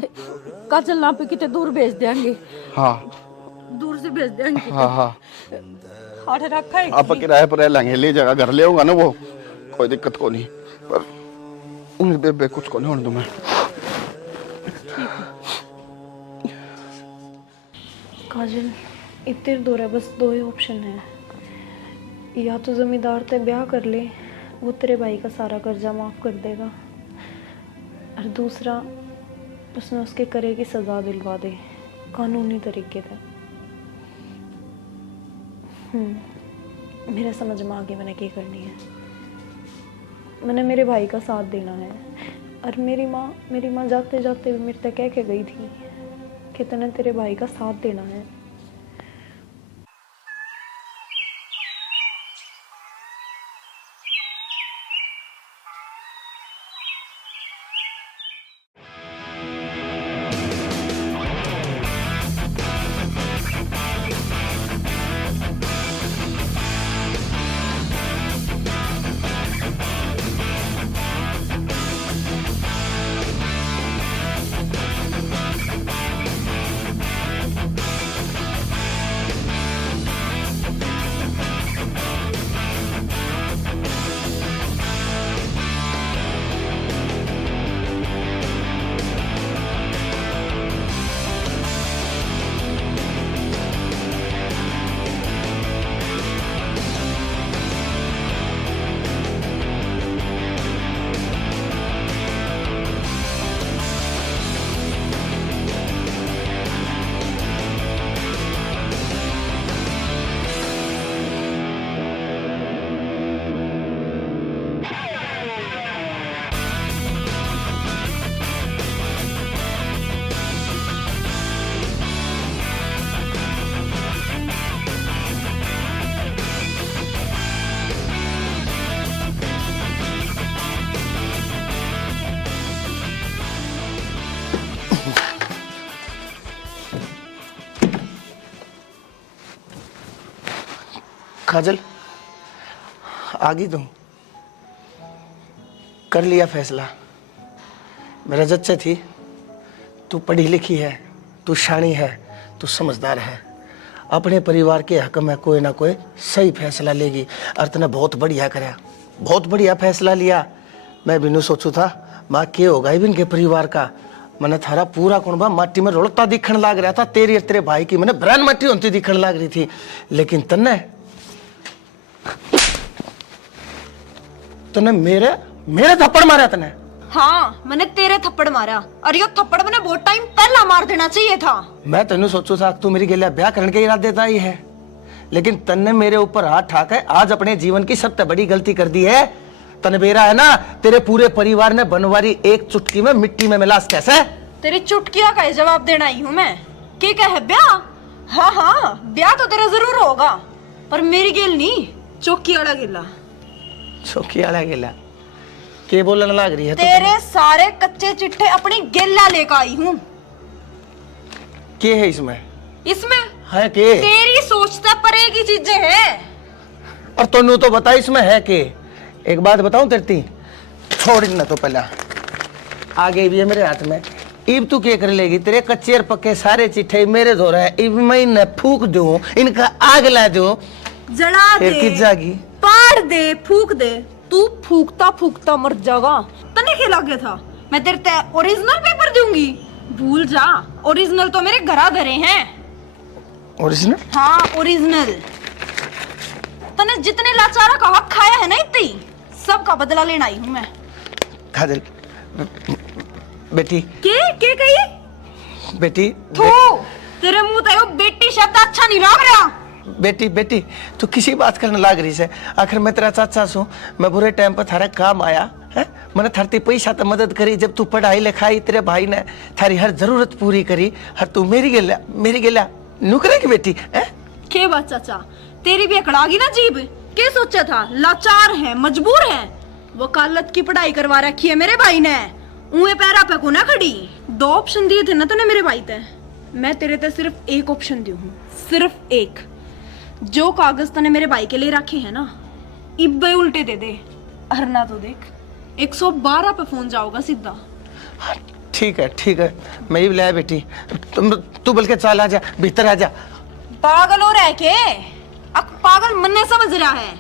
काजल ना पे कितने दूर भेज देंगे। हाँ दूर से भेज देंगे। हाँ हाँ हाथ रखा है आप किराए पर रह लेंगे, ले जाएगा, घर ले होगा ना वो, कोई दिक्कत को नहीं। पर बेबे कुछ को नहीं होने दूं मैं। काजल इतने दूर है, बस 2 ही ऑप्शन है। या तो जमींदार ते ब्याह कर ले, वो तेरे भाई का सारा कर्जा माफ कर देगा, और दूसरा उसने उसके करे की सजा दिलवा दे कानूनी तरीके से। मेरा समझ में आ गया मैंने क्या करनी है। मैंने मेरे भाई का साथ देना है। और मेरी माँ जाते जाते मेरे तक कह के गई थी कि तूने तेरे भाई का साथ देना है। काजल, आगे तुम कर लिया फैसला। मेरा जच्चे थी, तू पढ़ी लिखी है, तू शानी है, तू समझदार है। अपने परिवार के हक में कोई ना कोई सही फैसला लेगी। और तूने बहुत बढ़िया कराया, बहुत बढ़िया फैसला लिया। मैं भी नहीं सोचू था माँ के होगा इवन के परिवार का। मैंने थारा पूरा कुणबा माटी में रोलता दिखने लग रहा था। तेरी और तेरे भाई की मैंने ब्रांड माटी होती दिखने लग रही थी। लेकिन तने मेरे थप्पड़ मारा तने। हाँ, मैंने तेरे थप्पड़ मारा और यो थप्पड़ मैंने बहुत टाइम पहला मार देना चाहिए था। मैं तेन सोचू था तू मेरी गेलिया ब्याह करने के इरादे था ही है, लेकिन तन्ने मेरे ऊपर हाथ ठाक है। आज अपने जीवन की सबसे बड़ी गलती कर दी है। तने बेरा है ना, तेरे पूरे परिवार ने बनवारी एक चुटकी में मिट्टी में मिलास कैसे। तेरी चुटकिया का जवाब देना ही हूँ मैं। के कह ब्याह? हाँ हाँ, ब्याह तो तेरा जरूर होगा, पर मेरी गेल नहीं, चौकी वाला गेला। चौकी वाला गेला के बोलने लग रही है? तेरे सारे कच्चे चिट्ठे अपनी गेला लेकर आई हूँ। के है इसमें? इसमें है के? तेरी सोचता परे की चीजें हैं। और तनु तो बता इसमें है के? एक बात बताऊं तेरी, छोड़ ना तो पहला आगे भी है मेरे हाथ में। इब तू क्या कर लेगी? तेरे कच्चे और पक्के सारे चिट्ठे मेरे धो रहे हैं। इब मैं इन्हें फूक दूं, इनका आग ला दूं, जला दे, किस जागी, पाड़ दे, फूक दे। तू फूकता फूकता मर जाएगा। तने क्या लगे था मैं तेरे ते ओरिजिनल पेपर दूंगी? भूल जा, ओरिजिनल तो मेरे घरा धरे हैं। ओरिजिनल? हाँ, ओरिजिनल। तने जितने लाचारा का हक खाया है ना, इतनी सब का बदला लेना आई हूँ मैं। काजल बेटी, के कही बेटी, थू, तेरे मुंह ते वो बेटी शब्द अच्छा नहीं लग रहा। बेटी बेटी तू किसी बात करने लाग रही से? आखिर मैं तेरा चाचा सू, मैं बुरे टाइम पर थारे काम आया है। मैंने थारती पैसा तो मदद करी जब तू पढ़ाई लिखाई, तेरे भाई ने थारी हर जरूरत पूरी करी। हर तू मेरी गेला नू करेगी बेटी है? के बात चाचा, तेरी भी अकड़ागी ना जीभ। के सोचा था लाचार है, मजबूर है। वकालत की पढ़ाई करवा रखी है मेरे भाई ने, उए पैरा पे को ना खड़ी। 2 ऑप्शन दिए थे ना तूने मेरे भाई ते, मैं तेरे ते सिर्फ एक ऑप्शन दी हूँ, सिर्फ एक। जो कागज तने मेरे भाई के लिए रखे हैं ना, इब्बे उल्टे दे दे, हरना तो देख 112 पे फोन जाओगा सीधा। ठीक है, मैं ही बुलाया बेटी। तू बल्कि चल, आ जा, भीतर आ जा। पागल हो रहा के? अब पागल मन ने समझ रहा है।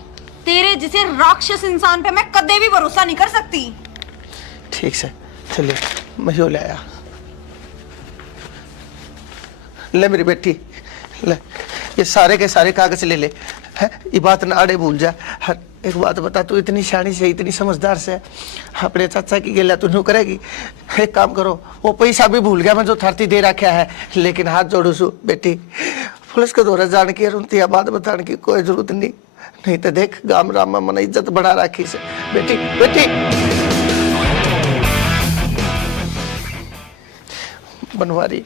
तेरे जिसे राक्षस इंसान पे मैं कदे भी भरोसा नहीं कर सकती। ठीक से चलिए, मैं यो लाया। ले मेरी बेटी, ले ये सारे के सारे कागज ले ले है। ये बात ना आड़े भूल जा। हर एक बात बता, तू इतनी शानी से, इतनी समझदार से अपने चाचा की गेला तू नू करेगी? एक काम करो, वो पैसा भी भूल गया मैं जो थारती दे रखा है, लेकिन हाथ जोड़ू सु बेटी, पुलिस के दौरे जाने की और बात बताने की कोई जरूरत नहीं तो देख गाम राम में मन इज्जत बढ़ा रखी से। बेटी बेटी बनवारी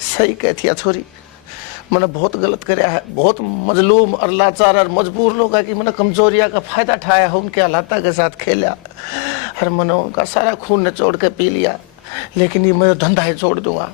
सही कहती है छोरी, मैंने बहुत गलत कराया है। बहुत मजलूम और लाचार और मजबूर लोग की मैंने कमजोरिया का फायदा उठाया है, उनके हालात के साथ खेला और मैंने उनका सारा खून निचोड़ के पी लिया। लेकिन ये मैं धंधा ही छोड़ दूंगा।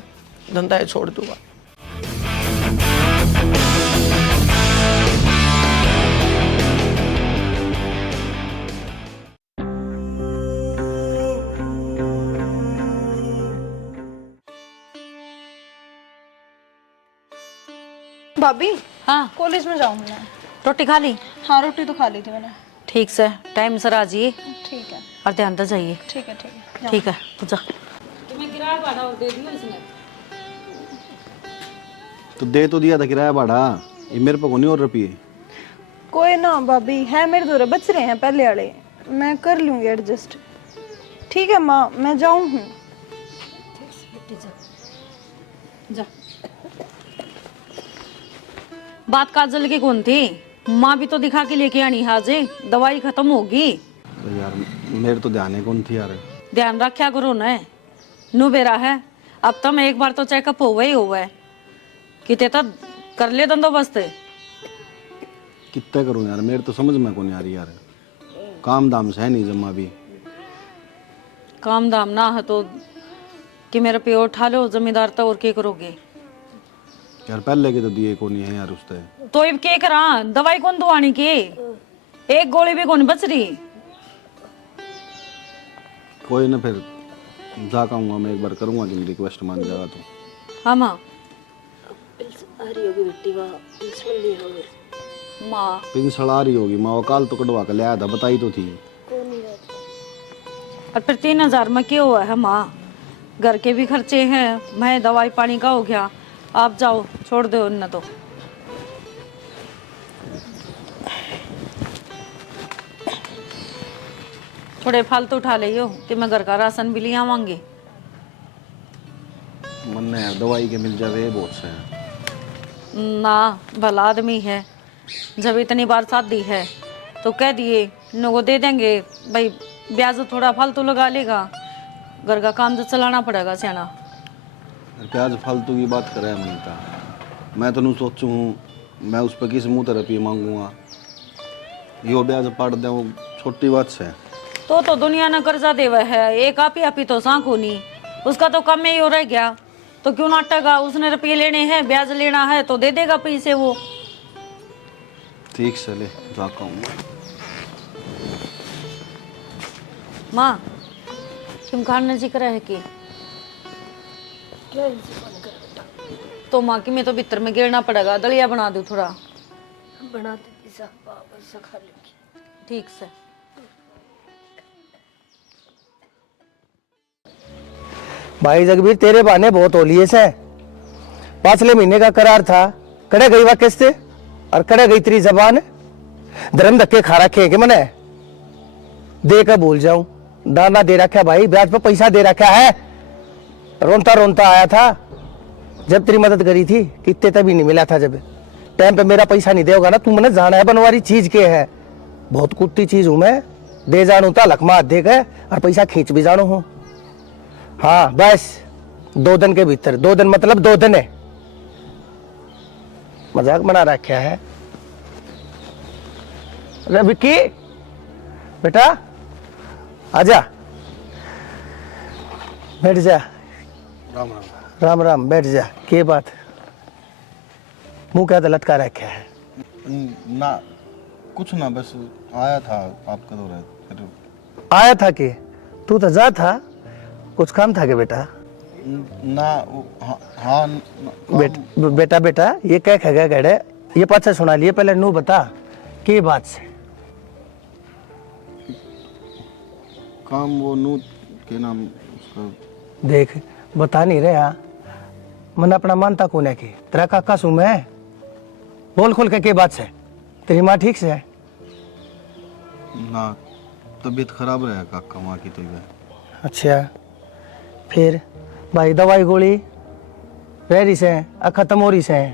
भाभी, हाँ, कॉलेज में जाऊंगी मैं। रोटी खा ली? हाँ, रोटी तो खा ली थी मैंने। ठीक से टाइम से आ जाइए ठीक है, और ध्यान से जाइए। ठीक है, ठीक है। ठीक है, तू जा। तो दे तो दिया था किराया भाड़ा, ये मेरे पे को नहीं और रुपये। कोई ना भाभी, है मेरे दो बच रहे हैं पहले वाले, मैं कर लूंगी एडजस्ट। ठीक है माँ, मैं जाऊँ हूँ। जा। बात काजल की कौन थी? माँ भी तो दिखा के लेके आनी है, आज दवाई खत्म होगी। तो यार मेरे तो ध्यान है कौन थी यार। ध्यान रखा करो न, नु बेरा है। अब तो मैं एक बार तो चेकअप हुआ है किते तक कर ले बंदोबस्त। कितना करूं यार, मेरे तो समझ में कौन आ रही यार। काम दाम से है नहीं जमा भी। काम दाम ना है तो कि मेरा पे उठा लो जमींदार तो और क्या करोगे? यार पहले के तो दिए को नहीं है यार उसते। तो अब के करा, दवाई कौन दवानी की, एक गोली भी कौन बच रही। कोई ना, फिर जा कहूँगा मैं, एक बार करूँगा कि रिक्वेस्ट मान जाएगा तो। हाँ माँ, आ रही होगी बेटी, वहाँ पिल्स मिल होगी। माँ पिंसल आ रही होगी माँ, वो काल तो कटवा कर लाया था, बताई तो थी। और फिर 3000 में क्या हुआ है माँ, घर के भी खर्चे हैं, मैं दवाई पानी का हो गया। आप जाओ, छोड़ दो उन तो। थोड़े फालतू उठा लियो कि मैं घर का राशन भी ले आवांगी। मन ने यार दवाई के मिल जावे बहुत से हैं। ना भला आदमी है, जब इतनी बार शादी है तो कह दिए इनको दे देंगे भाई, ब्याज थोड़ा फालतू लगा लेगा, घर का काम तो चलाना पड़ेगा सियाना। प्याज फालतू की बात करे मनता, मैं तो सोचू हूँ मैं उस पर किस मुँह रुपये मांगूंगा, यो ब्याज पाट दे वो छोटी बात से। तो दुनिया ने कर्जा देवा है, एक आप ही तो सांखो नहीं, उसका तो कम ही हो रह गया, तो क्यों नाटेगा, उसने रुपये लेने हैं, ब्याज लेना है तो दे देगा पैसे वो। ठीक से ले जा कहूँगा। माँ तुम खाने जिक्र है कि तो माँ की मैं तो भीतर में गिरना पड़ेगा, दलिया बना दूँ थोड़ा। बना दे, ऐसा खा लेगी। ठीक से। भाई जगबीर तेरे बहाने बहुत होलिए से, 5 महीने का करार था, कड़े गई वा किस्ते और कड़े गई तेरी जबान। धर्म धक्के खा रखे हैं कि मैंने दे कर भूल जाऊं, दाना दे रखा है भाई, ब्याज पर पैसा दे रखा है। रोनता रोनता आया था जब तेरी मदद करी थी, कितने तभी नहीं मिला था, जब टाइम पे मेरा पैसा नहीं देगा ना, तू मैंने जाना है बनवारी चीज के है, बहुत कुट्टी चीज हूं मैं, दे जानू था लखमा दे के और पैसा खींच भी जानू हूं। हाँ बस 2 दिन के भीतर, 2 दिन मतलब 2 दिन है, मजाक बना रखा है। अरे विक्की बेटा आजा, बैठ जा। राम राम। राम राम, बैठ जा। के बात, मुंह क्या लटका रखा है। ना कुछ ना, बस आया था आपका दो रहे फिर। आया था कि तू तो जा था, कुछ काम था क्या बेटा? ना हाँ बेटा बेटा ये क्या खगा गड़े, ये पाछा सुना लिए, पहले नू बता के बात से। काम वो नू के नाम उसका। देख बता नहीं रहा, मन अपना मानता कौन है कि तेरा काका सू मैं, बोल खोल के बात से। तेरी माँ ठीक से है? ना तबीयत खराब रहा काका माँ की तो। अच्छा फिर भाई दवाई गोली रही से खत्म हो रही से?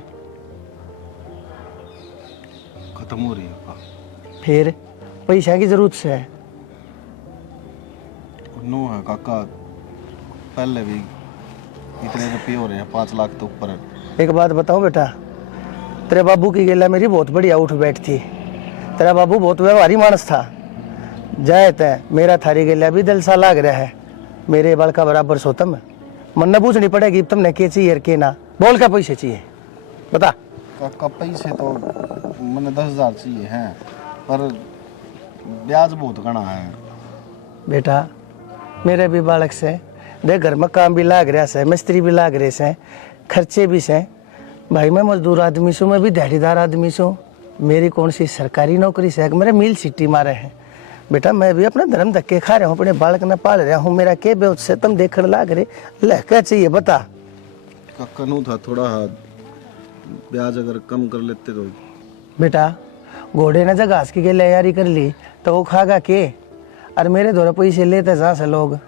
खत्म हो रही है। फिर पैसा की जरूरत से है? नो है काका, पहले भी इतने रुपये हो रहे हैं, 5 लाख तो ऊपर। एक बात बताऊं बेटा, तेरे बाबू की गेला मेरी बहुत बढ़िया उठ बैठ थी, तेरा बाबू बहुत व्यवहारी मानस था, जाए तय मेरा थारी गेला भी दिल सा लाग रहा है, मेरे बाल का बराबर सोतम, मन न पूछनी पड़ेगी तुमने के चाहिए और के ना, बोल क्या पैसे चाहिए बता। काका पैसे तो मैंने 10,000 चाहिए हैं, पर ब्याज बहुत घना है। बेटा मेरे भी बालक से देख, घर में काम भी लाग रहा से, मिस्त्री भी लाग रहे से, खर्चे भी से, भाई मैं मजदूर आदमी सू, मैं भी दिहाड़ीदार आदमी सू, मेरी कौन सी सरकारी नौकरी से, मेरे मिल सिटी मारे हैं। बेटा मैं भी अपना धर्म धक्के खा रहा हूँ, अपने बालक न पाल रहा हूँ, मेरा के बेउत से तुम देखने लाग रहे, ले क्या चाहिए बता। काका नू था थोड़ा ब्याज अगर कम कर लेते तो। बेटा घोड़े ने जब घास की के तैयारी कर ली तो वो खागा के, और मेरे द्वारा पैसे लेते जहाँ से लोग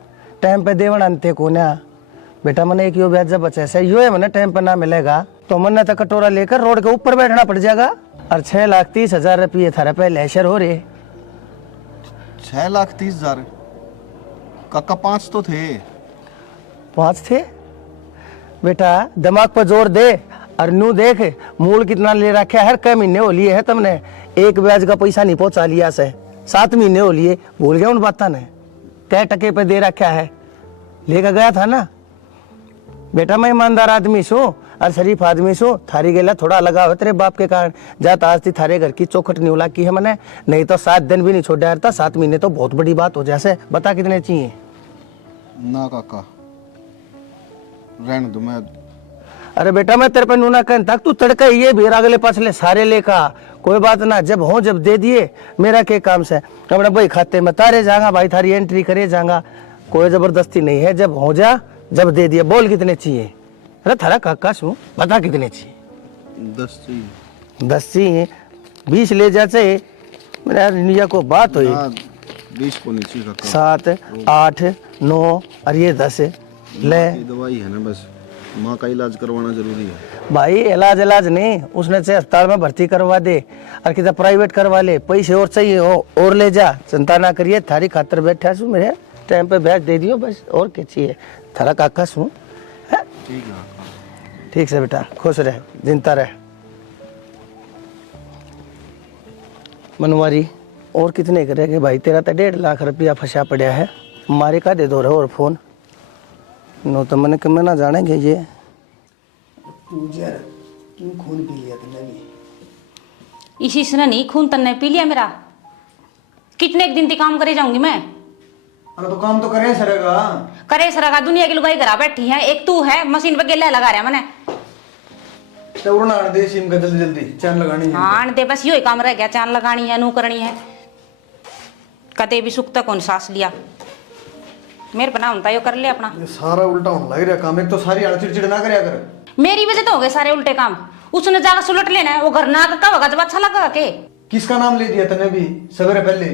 टाइम पे देवन आनते को ना। बेटा मैंने एक यो ब्याज जब बचा से यो है, मैंने टाइम पे ना मिलेगा तो मैंने तो कटोरा लेकर रोड के ऊपर बैठना पड़ जाएगा। और 6,30,000 रुपये थारा पहले ऐशर हो रहे। 6,30,000 काका 5 तो थे। 5 थे? बेटा दिमाग पर जोर दे और नू देख मूल कितना ले रखा है, कई महीने हो लिए है तुमने, एक ब्याज का पैसा नहीं पहुंचा लिया से, 7 महीने हो लिए, भूल गया उन बातों ने, कै टके पे दे रखा है, लेकर गया था ना। बेटा मैं ईमानदार आदमी सू, और शरीफ आदमी सो थारी गेला थोड़ा लगा हो तेरे बाप के कारण जात आज थी थारे घर की चौखट नहीं उला की है मैंने, नहीं तो 7 दिन भी नहीं छोड़ा था, 7 महीने तो बहुत बड़ी बात हो जैसे। बता कितने चाहिए? ना काका रहने दो। मैं अरे बेटा मैं तेरे पे नूना कहन तक तू तड़का ये भी अगले पाछले सारे लेका कोई बात ना, जब हो जब दे दिए मेरा के काम से अपना भाई खाते में तारे जाऊंगा भाई, थारी एंट्री करे जाऊंगा, कोई जबरदस्ती नहीं है, जब हो जा जब दे दिए। बोल कितने चाहिए? अरे थारा काका शू बता कितने चाहिए? 10 चाहिए। 10 चाहिए? 20 ले जा चाहिए मेरे यार, इंडिया को बात हुई। 20 को नहीं चाहिए काका। 7 8 9 और ये 10 ले। ये दवाई है ना, बस माँ का इलाज करवाना जरूरी है भाई। इलाज नहीं, उसने से अस्पताल में भर्ती करवा दे और कितना प्राइवेट करवा ले, पैसे और चाहिए हो और ले जा, चिंता ना करिए, थारी खातर बैठा छू, मेरे टाइम पे ब्याज दे दियो बस, और क्या चाहिए? थारा काका छू। ठीक है काका। ठीक से बेटा, खुश रहे, जिंदा रहे। मनवारी और कितने करेंगे भाई? तेरा तो 1.5 लाख रुपया फंसा पड़ा है, हमारे का दे दो रहे और फोन नो तो मैंने कम ना जानेंगे ये क्यों खून पी लिया तुमने भी? इसी से नहीं खून तन्ने पी लिया मेरा। कितने एक दिन तक काम करे जाऊंगी मैं? अरे तो काम तो करे सरेगा। करे सरागा दुनिया की लुगाई घरा बैठी है, एक तू है मशीन पे गेला लगा रहा मैंने। तो उड़ना दे सिम का जल्दी जल्दी चैन लगानी है। हाँ दे बस यो ही काम रह गया, चांद लगानी है, नू करनी है। कदे भी सुख तक कौन सांस लिया, मेरे बना होता यो कर ले अपना। ये सारा उल्टा होने लग रहा काम, एक तो सारी आड़ चिड़चिड़ ना करया कर। मेरी वजह तो हो गए सारे उल्टे काम, उसने जाकर सुलट लेना है, वो घर ना का होगा जब अच्छा लगा के। किसका नाम ले दिया तने भी सवेरे पहले?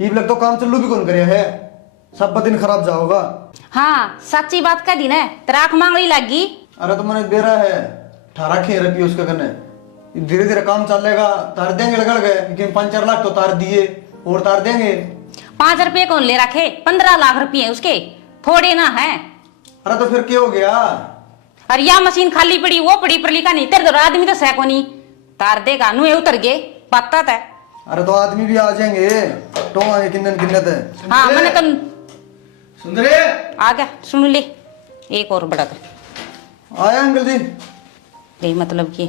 ईब लग तो काम चल्लू भी कौन करया है, सब दिन खराब जाओगा। हाँ सच्ची बात कह दी ना, तेरा आंख मांगली लगी। अरे तो मैंने दे रहा है 18 खे रुपये उसका करने, धीरे धीरे काम चलेगा, तार देंगे लगड़ गए, लेकिन 5-4 लाख तो तार दिए और तार देंगे। 5 रुपये कौन ले रखे? 15 लाख रुपये उसके थोड़े ना है। अरे तो फिर क्या हो गया? अरे या मशीन खाली पड़ी, वो पड़ी पर लिखा नहीं, तेरे तो आदमी तो सह को नहीं तार देगा, नुए उतर गए पता था। अरे तो आदमी भी आ जाएंगे, तो आए किन्नत किन्नत है। हाँ मैंने तुम सुंदरे आ गया, सुन ले एक और बड़ा कर आया अंकल जी। यही मतलब कि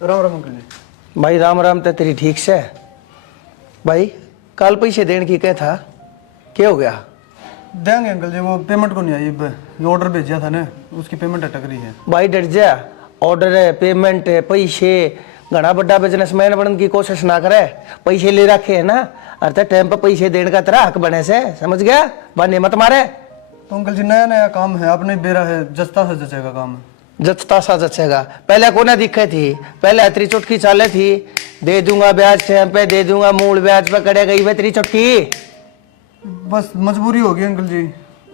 राम राम अंकल जी। भाई राम राम तो तेरी ठीक से भाई, कल पैसे देने की क्या था, क्या हो गया? देंगे अंकल जी, वो पेमेंट को नहीं आई, ये ऑर्डर भेजा था ना, उसकी पेमेंट अटक रही है। भाई डर जा, ऑर्डर है, पेमेंट है, पैसे, घना बड़ा बिजनेसमैन बनने की कोशिश ना करे, पैसे ले रखे है ना, अर्थात टाइम पर पैसे देने का तेरा हक बने से, समझ गया? बने मत मारे। तो अंकल जी नया नया काम है, आपने बेरा है, जचता से जचेगा काम। जचता सा जचेगा, पहले कोने दिक्कत थी, पहले तेरी चुटकी चाले थी, दे दूंगा ब्याज टाइम पे, दे दूंगा मूल ब्याज पे, करे गई वे तेरी चुटकी। बस मजबूरी होगी अंकल जी।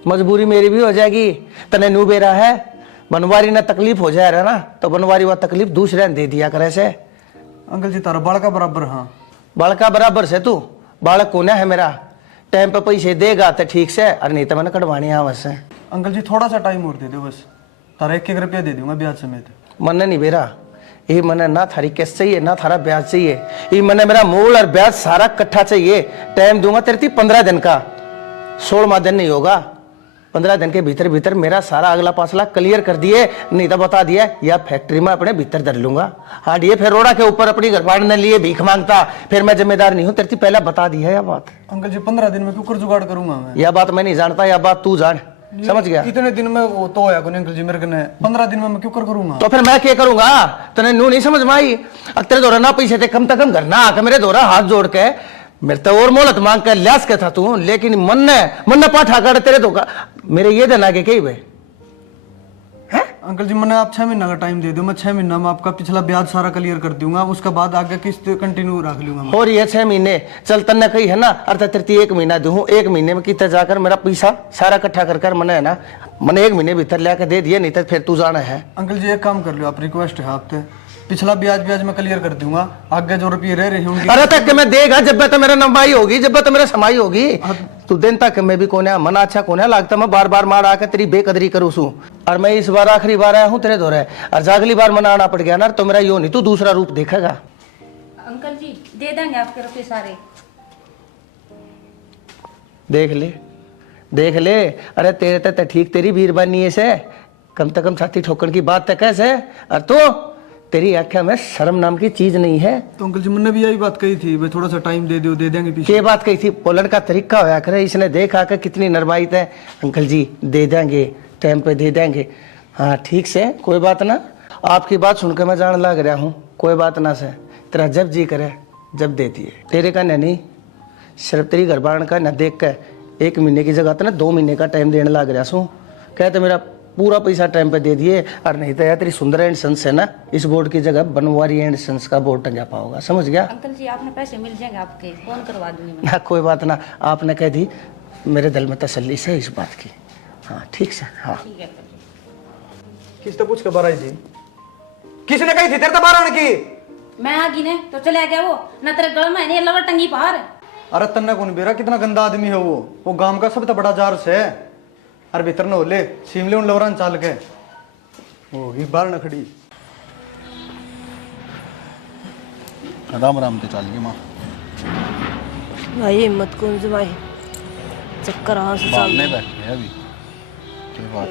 मजबूरी मेरी भी हो जाएगी, तने नू बेरा है, बनवारी ना तकलीफ हो जाए रहा ना, तो बनवारी वह तकलीफ दूसरे ने दे दिया करे से। अंकल जी तारा बालका बराबर। हाँ बालका बराबर से तू, बालक कोने है मेरा, टाइम पे पैसे देगा तो ठीक से, और नहीं तो मैंने कटवानी है बस। अंकल जी थोड़ा सा टाइम और दे दो बस, तारा 1-1 रुपया दे दूंगा ब्याज समेत। मन नहीं बेरा, ये मन ना थारी कैश चाहिए ना थारा ब्याज चाहिए, ये मन मेरा मूल और ब्याज सारा इकट्ठा चाहिए। टाइम दूंगा तेरे 15 दिन का, 16वां दिन नहीं होगा, 15 दिन के भीतर भीतर मेरा सारा अगला पासला क्लियर कर दिए, नहीं तो बता दिया या फैक्ट्री में अपने भीतर धर लूंगा। हाँ ये फिर रोड़ा के ऊपर अपनी घर बाड़ने लिए भीख मांगता, फिर मैं जिम्मेदार नहीं हूँ, तेरे पहले बता दी है यह बात। अंकल जी 15 दिन में क्यों कर जुगाड़ करूंगा मैं? यह बात मैं नहीं जानता, यह बात तू जान, समझ गया? इतने दिन में वो तो होया को अंकल जी मेरे कने, 15 दिन में मैं क्यों कर करूंगा? तो फिर मैं क्या करूंगा? तने नू नहीं समझ में आई? तेरे दौरा ना पैसे थे कम से कम घर ना आके मेरे दौरा हाथ जोड़ के मेरे तो और मोहलत मांग कर ल्यास के था तू, लेकिन मन ने पाठा कर तेरे धोखा मेरे ये देना के कही वे है? अंकल जी मैंने आप 6 महीना का टाइम दे दो, मैं 6 महीना में आपका पिछला ब्याज सारा क्लियर कर दूंगा, उसके बाद आगे किस्त कंटिन्यू रख लूंगा मैं। और ये 6 महीने चल तन्ने कही है ना, अर्थात तेरे 1 महीना दूं, 1 महीने में कितना जाकर मेरा पैसा सारा इकट्ठा कर मैंने है ना, मैंने 1 महीने भीतर लाके दे दिए, नहीं तो फिर तू जाना है। अंकल जी एक काम कर लो आप, रिक्वेस्ट है आपसे, पिछला ब्याज मैं क्लियर कर दूंगा, आगे जो रुपये रह रहे हैं अरे तक मैं देगा जब तो मेरा नंबाई होगी, जब तो मेरा समाई होगी, तू दिन तक मैं भी कोने मन अच्छा कोने लगता, मैं बार बार मार आकर तेरी बेकदरी करूँ सू, और मैं इस बार आखिरी बार आया हूँ तेरे दौरे, और अगली बार मना आना पड़ गया ना तो मेरा यो नहीं तू दूसरा रूप देखेगा। अंकल जी दे देंगे आपके रुपये सारे, देख ले, अरे तेरे तो ठीक तेरी बीरबानी है से कम से कम छाती ठोकने की बात तक कैसे। और तो तेरी आख्या में शर्म नाम की चीज नहीं है। तो अंकल जी मैंने भी यही बात कही थी, भाई थोड़ा सा टाइम दे दो, दे देंगे पीछे। ये बात कही थी, बोलने का तरीका होया करे। इसने देख आकर कितनी नरमाइत है। अंकल जी दे देंगे, टाइम पे दे देंगे। हाँ ठीक से, कोई बात ना। आपकी बात सुनकर मैं जान लग रहा हूँ, कोई बात ना से। तेरा जब जी करे जब दे दिए। तेरे का नहीं, सिर्फ तेरी घरबान का न देख कर 1 महीने की जगह तो ना 2 महीने का टाइम देने लग रहा हूँ। कहते मेरा पूरा पैसा टाइम पे दे दिए। और नहीं तो यार तेरी सुंदर एंड सन्स है ना, इस बोर्ड की जगह बनवारी एंड सन्स का बोर्ड टंगा पाओगा, समझ गया। अंकल जी आपने पैसे मिल जाएंगे आपके, फोन करवा दूंगी मैं। ना कोई बात ना, आपने कह दी, मेरे दिल में तसल्ली से इस बात की। हाँ ठीक से। हाँ ठीक है अंकल जी। किस तो पूछ के बाहर आई थी? किसने कही थी तेरे तो बाहर आने की? मैं आ गई ने तो चले गया वो ना, तेरे गल में नहीं लवर टंगी बाहर। अरे तन्ने कौन बेरा, कितना गंदा आदमी है वो गांव का सब तो बड़ा जार से है। अरे भीतर न होले शिमले उन लवरान चाल के होगी बाहर न खड़ी। राम राम ते चाल गई माँ। भाई हिम्मत कौन जमाई, चक्कर हाँ से बाल चल नहीं बैठी है अभी। क्या बात?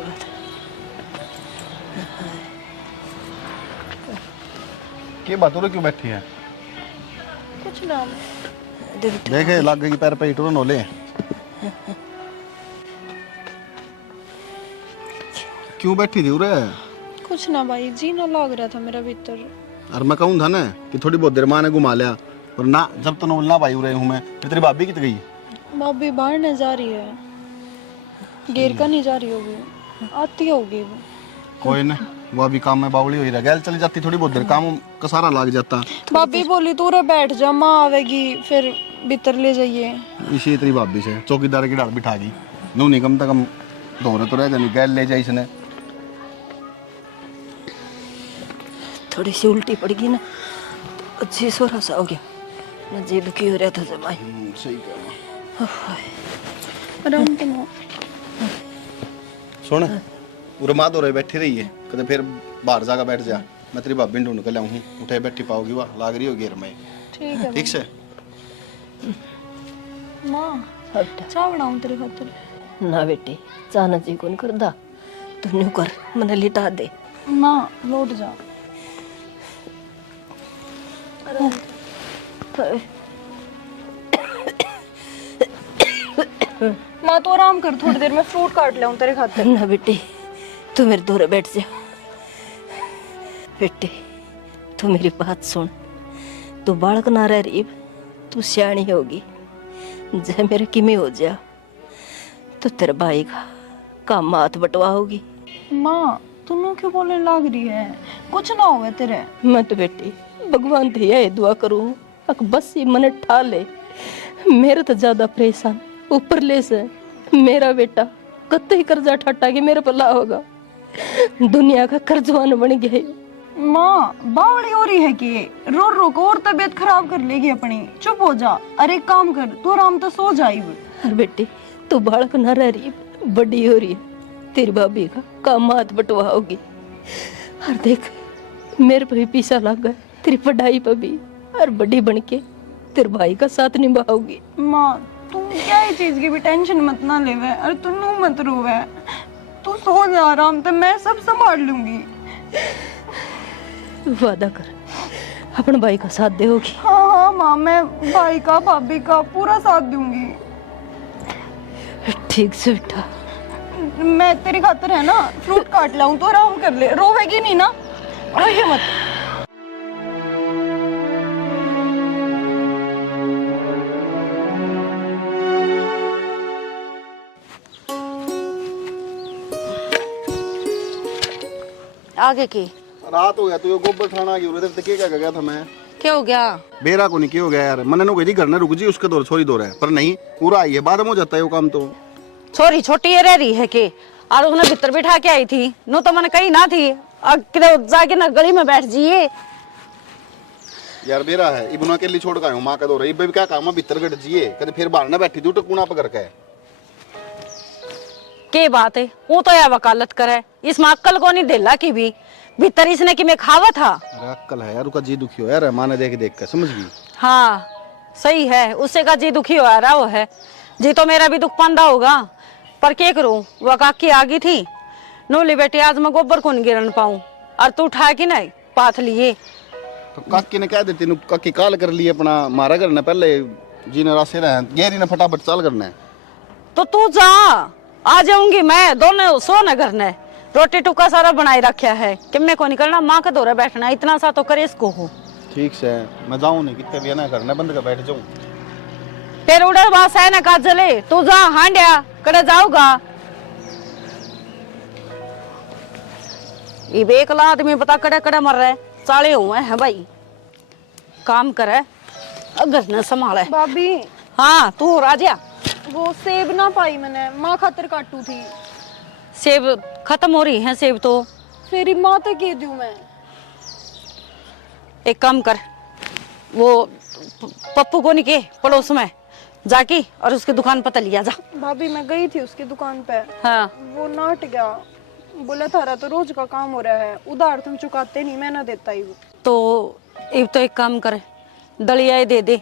क्या बात हो रही, क्यों बैठी है? कुछ ना। देखे लग गई पैर पे टूरन होले। क्यों बैठी थी उरे? कुछ ना भाई, जी ना लग रहा था मेरा भीतर। और मैं कहूँ था ना कि थोड़ी बहुत देर माँ ने घुमा लिया, और ना जब तो नोलना पाई उरे हूँ मैं। फिर तेरी भाभी कित गई? भाभी बाहर नहीं जा रही है, गेर का नहीं जा रही होगी, आती होगी वो। कोई ना, वो अभी काम में बावली हुई रह गैल चली जाती, थोड़ी बहुत देर काम का सारा लग जाता। भाभी बोली तू रे बैठ जा, माँ आवेगी फिर भीतर ले जाइए। इसी तेरी भाभी से चौकीदार की डाल बिठा गई। नू नहीं कम से कम दौरे तो रह जानी, गैल ले जाए इसने। थोड़ी सी उल्टी पड़ गई ना, तो अच्छी सोरा सा हो गया ना, जी दुखी हो रहा था जमाई। सही कह। आराम तो ना। सुन, पूरे माँ दौरे बैठी रही है, कदे फिर बाहर जाकर बैठ जा। मैं तेरी भाभी ढूंढ के लाऊं, उठे बैठी पाओगी, वाह लाग रही होगी में। ठीक है ठीक से। माँ, चाय बनाऊं तेरे खातिर? ना बेटी, चाहना जी कौन करदा, तू न्यू कर, मने लिटा दे। माँ लौट जा। माँ तो आराम कर, थोड़ी देर में फ्रूट काट लाऊं तेरे खातिर। ना बेटी, तू मेरे दोरे बैठ जा। बेटी तू मेरी बात सुन, तू बालक ना रह रही, तू सियाणी होगी। जे मेरे किमें हो जा तो तेरे भाई का काम हाथ बटवा होगी। माँ तू क्यों बोलने लग रही है, कुछ ना होवे तेरे। मैं तो बेटी भगवान थे ये दुआ करूं, अक बस ये मन ठा ले। मेरे तो ज्यादा परेशान ऊपर ले से मेरा बेटा कत्ते कर्जा ठट्टा के मेरे पल्ला होगा, दुनिया का कर्जवान बन गया। माँ बावड़ी हो रही है कि रो रो को और तबीयत खराब कर लेगी अपनी, चुप हो जा। अरे एक काम कर, तू आराम तो सो जाई। अरे बेटी तू बालक न रह रही, बड़ी हो रही है, तेरी भाभी का काम हाथ बटवा होगी। और देख मेरे पे भी पीछा लग गया, तेरी पढ़ाई पे भी, और बड़ी बन के तेरे भाई का साथ निभाओगी। माँ तू क्या ये चीज की भी टेंशन मत ना लेवे, और तू मत रोवे, तू सो जा आराम तो, मैं सब संभाल लूंगी। वादा कर अपने भाई का साथ देगी। हाँ हाँ माँ, मैं भाई का भाभी का पूरा साथ दूंगी। ठीक से बेटा। मैं तेरी खातिर है ना फ्रूट काट लाऊं, तो आराम कर ले, रोवेगी नहीं ना, रोइए मत। आगे की रात हो गया, तू ये गोबर खाना की उरे ते क्या गया था मैं। क्या हो गया? बेरा को नहीं, क्या हो गया यार? मैंने नो कही घर ने रुक जी, उसके दौर छोरी दौर है, पर नहीं पूरा आई है, बाद में हो जाता है वो काम। तो छोरी छोटी ये रह रही है कि, और उन्हें भीतर बिठा के आई थी, नो तो मैंने कही ना थी, अब किधर जाके ना गली में बैठ जाइए। यार बेरा है, इबना के लिए छोड़ का हूं, मां का दौर है, इब क्या काम है, भीतर गट जिए, कदे फिर बाहर ना बैठी तू टकूना पकड़ के। के बात है, वो तो यार वकालत करे, इसमें अक्कल को नहीं ढेला की भी, भीतर इसने कि मैं खावा था। अरे अक्कल है यार, उसका जी दुखी हो यार, मां ने देख देख कर, समझ गई। हाँ सही है, उससे का जी दुखी हो रहा वो है, जी तो मेरा भी दुख पंदा होगा, पर क्या करूं, वो काकी आ गई थी, नोली बेटी आज मैं गोबर को नहीं गिरन पाऊं और तू उठा के नहीं पाथ लिए। तो काकी ने कह दी तेन काकी काल कर ली अपना मारा करना पहले जीने रास्ते रहे गेरी ने फटाफट चाल करना है। तो तू जा, आ जाऊंगी मैं, दोनों सो न करने। रोटी टुका सारा बनाई रखा है कि मैं को नहीं करना, माँ का दौरा बैठना इतना सा तो करे इसको हो। ठीक से मैं जाऊं नहीं कितने भी ना करना बंद कर बैठ जाऊं। फिर उड़र बास है ना काजले, तू जा हांडिया करे जाऊगा। ये बेकला आदमी पता कड़े कड़े मर रहे साले हुए हैं भाई। काम करे अगर न संभाले। भाभी हाँ तू राजा, वो सेब ना पाई मैंने, माँ खातर काटू थी। सेब खत्म हो रही है सेब तो। फिर माँ तक कह दूं मैं। एक काम कर, वो पप्पू को नहीं के पड़ोस में जाके और उसकी दुकान पर लिया जा। भाभी मैं गई थी उसकी दुकान पे, हाँ वो नाट गया, बोला थारा तो रोज का काम हो रहा है, उधार तुम चुकाते नहीं, मैं ना देता ही। तो एक तो एक काम करे, दलिया दे दे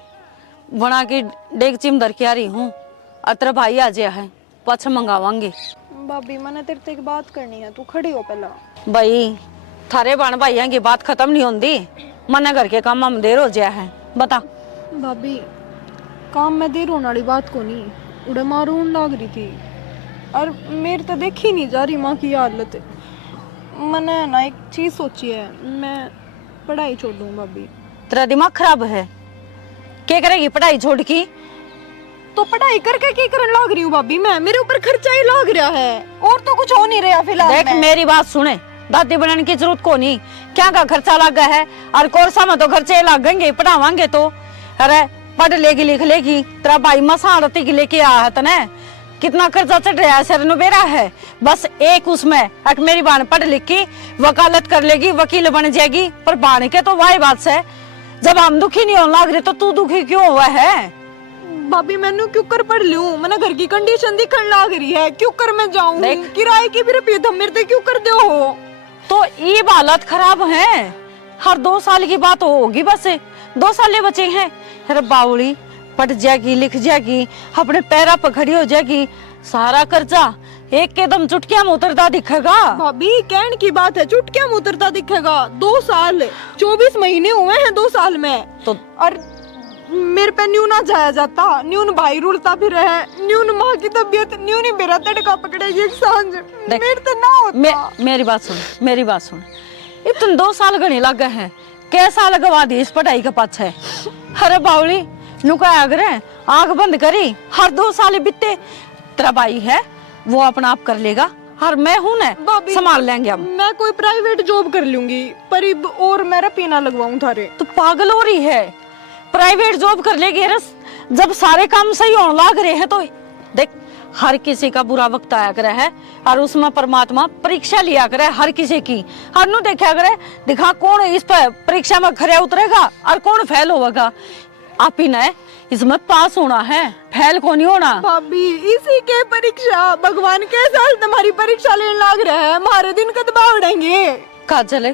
बना के डेगची में धर के आ रही हूँ। अतर भाई आ गया है, पाछा मंगावांगे। भाभी मैंने तेरे से एक बात करनी है, तू खड़ी हो पहला। भाई थारे बन भाइयों की बात खत्म नहीं होती, मना घर के काम में देर हो गया है, बता। भाभी काम में देर होने वाली बात को नहीं, उड़े मारून लाग रही थी और मेरे तो देखी नहीं जा रही माँ की हालत। मैंने ना एक चीज सोची है, मैं पढ़ाई छोड़ दूँ। भाभी तेरा दिमाग खराब है, क्या करेगी पढ़ाई छोड़ की? तो पढ़ाई करके क्या करने लाग रही हूँ भाभी मैं, मेरे ऊपर खर्चा ही लाग रहा है और तो कुछ हो नहीं रहा फिलहाल। देख मेरी बात सुने, दादी बनाने की जरूरत को नहीं, क्या का खर्चा लगा है और कोर्सा में तो खर्चे लगेंगे, पढ़ावांगे तो। अरे पढ़ लेगी लिख लेगी, तेरा भाई मसारती की लेके आया है तने, कितना कर्जा चढ़ रहा है, सर नुबेरा है। बस एक उसमें एक मेरी बहन पढ़ लिख की वकालत कर लेगी, वकील बन जाएगी, पर बहन के तो वही बात से जब हम दुखी नहीं होने लग रहे तो तू दुखी क्यों हुआ है? भाभी मैंने क्यों कर पढ़ लूं, मैंने घर की कंडीशन दिखने लाग रही है, क्यों कर मैं जाऊं, किराए की भी रुपये तुम मेरे क्यों कर दो हो। तो ये हालत खराब है, हर 2 साल की बात होगी, बस 2 साल बचे हैं। अरे बावली पढ़ जाएगी लिख जाएगी, अपने पैरा पर खड़ी हो जाएगी, सारा कर्जा एक कदम चुटकिया में उतरता दिखेगा। भाभी कहने की बात है, चुटकिया में उतरता दिखेगा। 2 साल 24 महीने हुए हैं 2 साल में तो और मेरे पे न्यू ना जाया जाता, न्यून भाई रुलता भी रहे, न्यून माँ की तबीयत, न्यून ही मेरा तड़का पकड़ेगी एक सांझ, मेरे तो ना होता। मेरी बात सुन, मेरी बात सुन, इतने 2 साल गणी लग गए हैं, कैसा लगवा दी इस पढ़ाई के पाछे। अरे बावली नुका आगरे आग बंद करी, हर 2 साल बीते, तेरा भाई है वो अपना आप कर लेगा, और मैं हूं ना संभाल लेंगे हम। मैं कोई प्राइवेट जॉब कर लूंगी पर और मेरा पीना लगवाऊं थारे। तो पागल हो रही है, प्राइवेट जॉब कर लेगी रस, जब सारे काम सही होने लग रहे हैं तो देख हर किसी का बुरा वक्त आया करे है और उसमें परमात्मा परीक्षा लिया करे हर किसी की, हर नु देखा करे दिखा कौन इस पर परीक्षा में खरे उतरेगा और कौन फेल होगा। आप ही ने इसमें पास होना है, फेल को नहीं होना। भाभी इसी के परीक्षा भगवान के साल तुम्हारी परीक्षा लेने लग रहा है, हमारे दिन कद बावड़ेंगे। काजल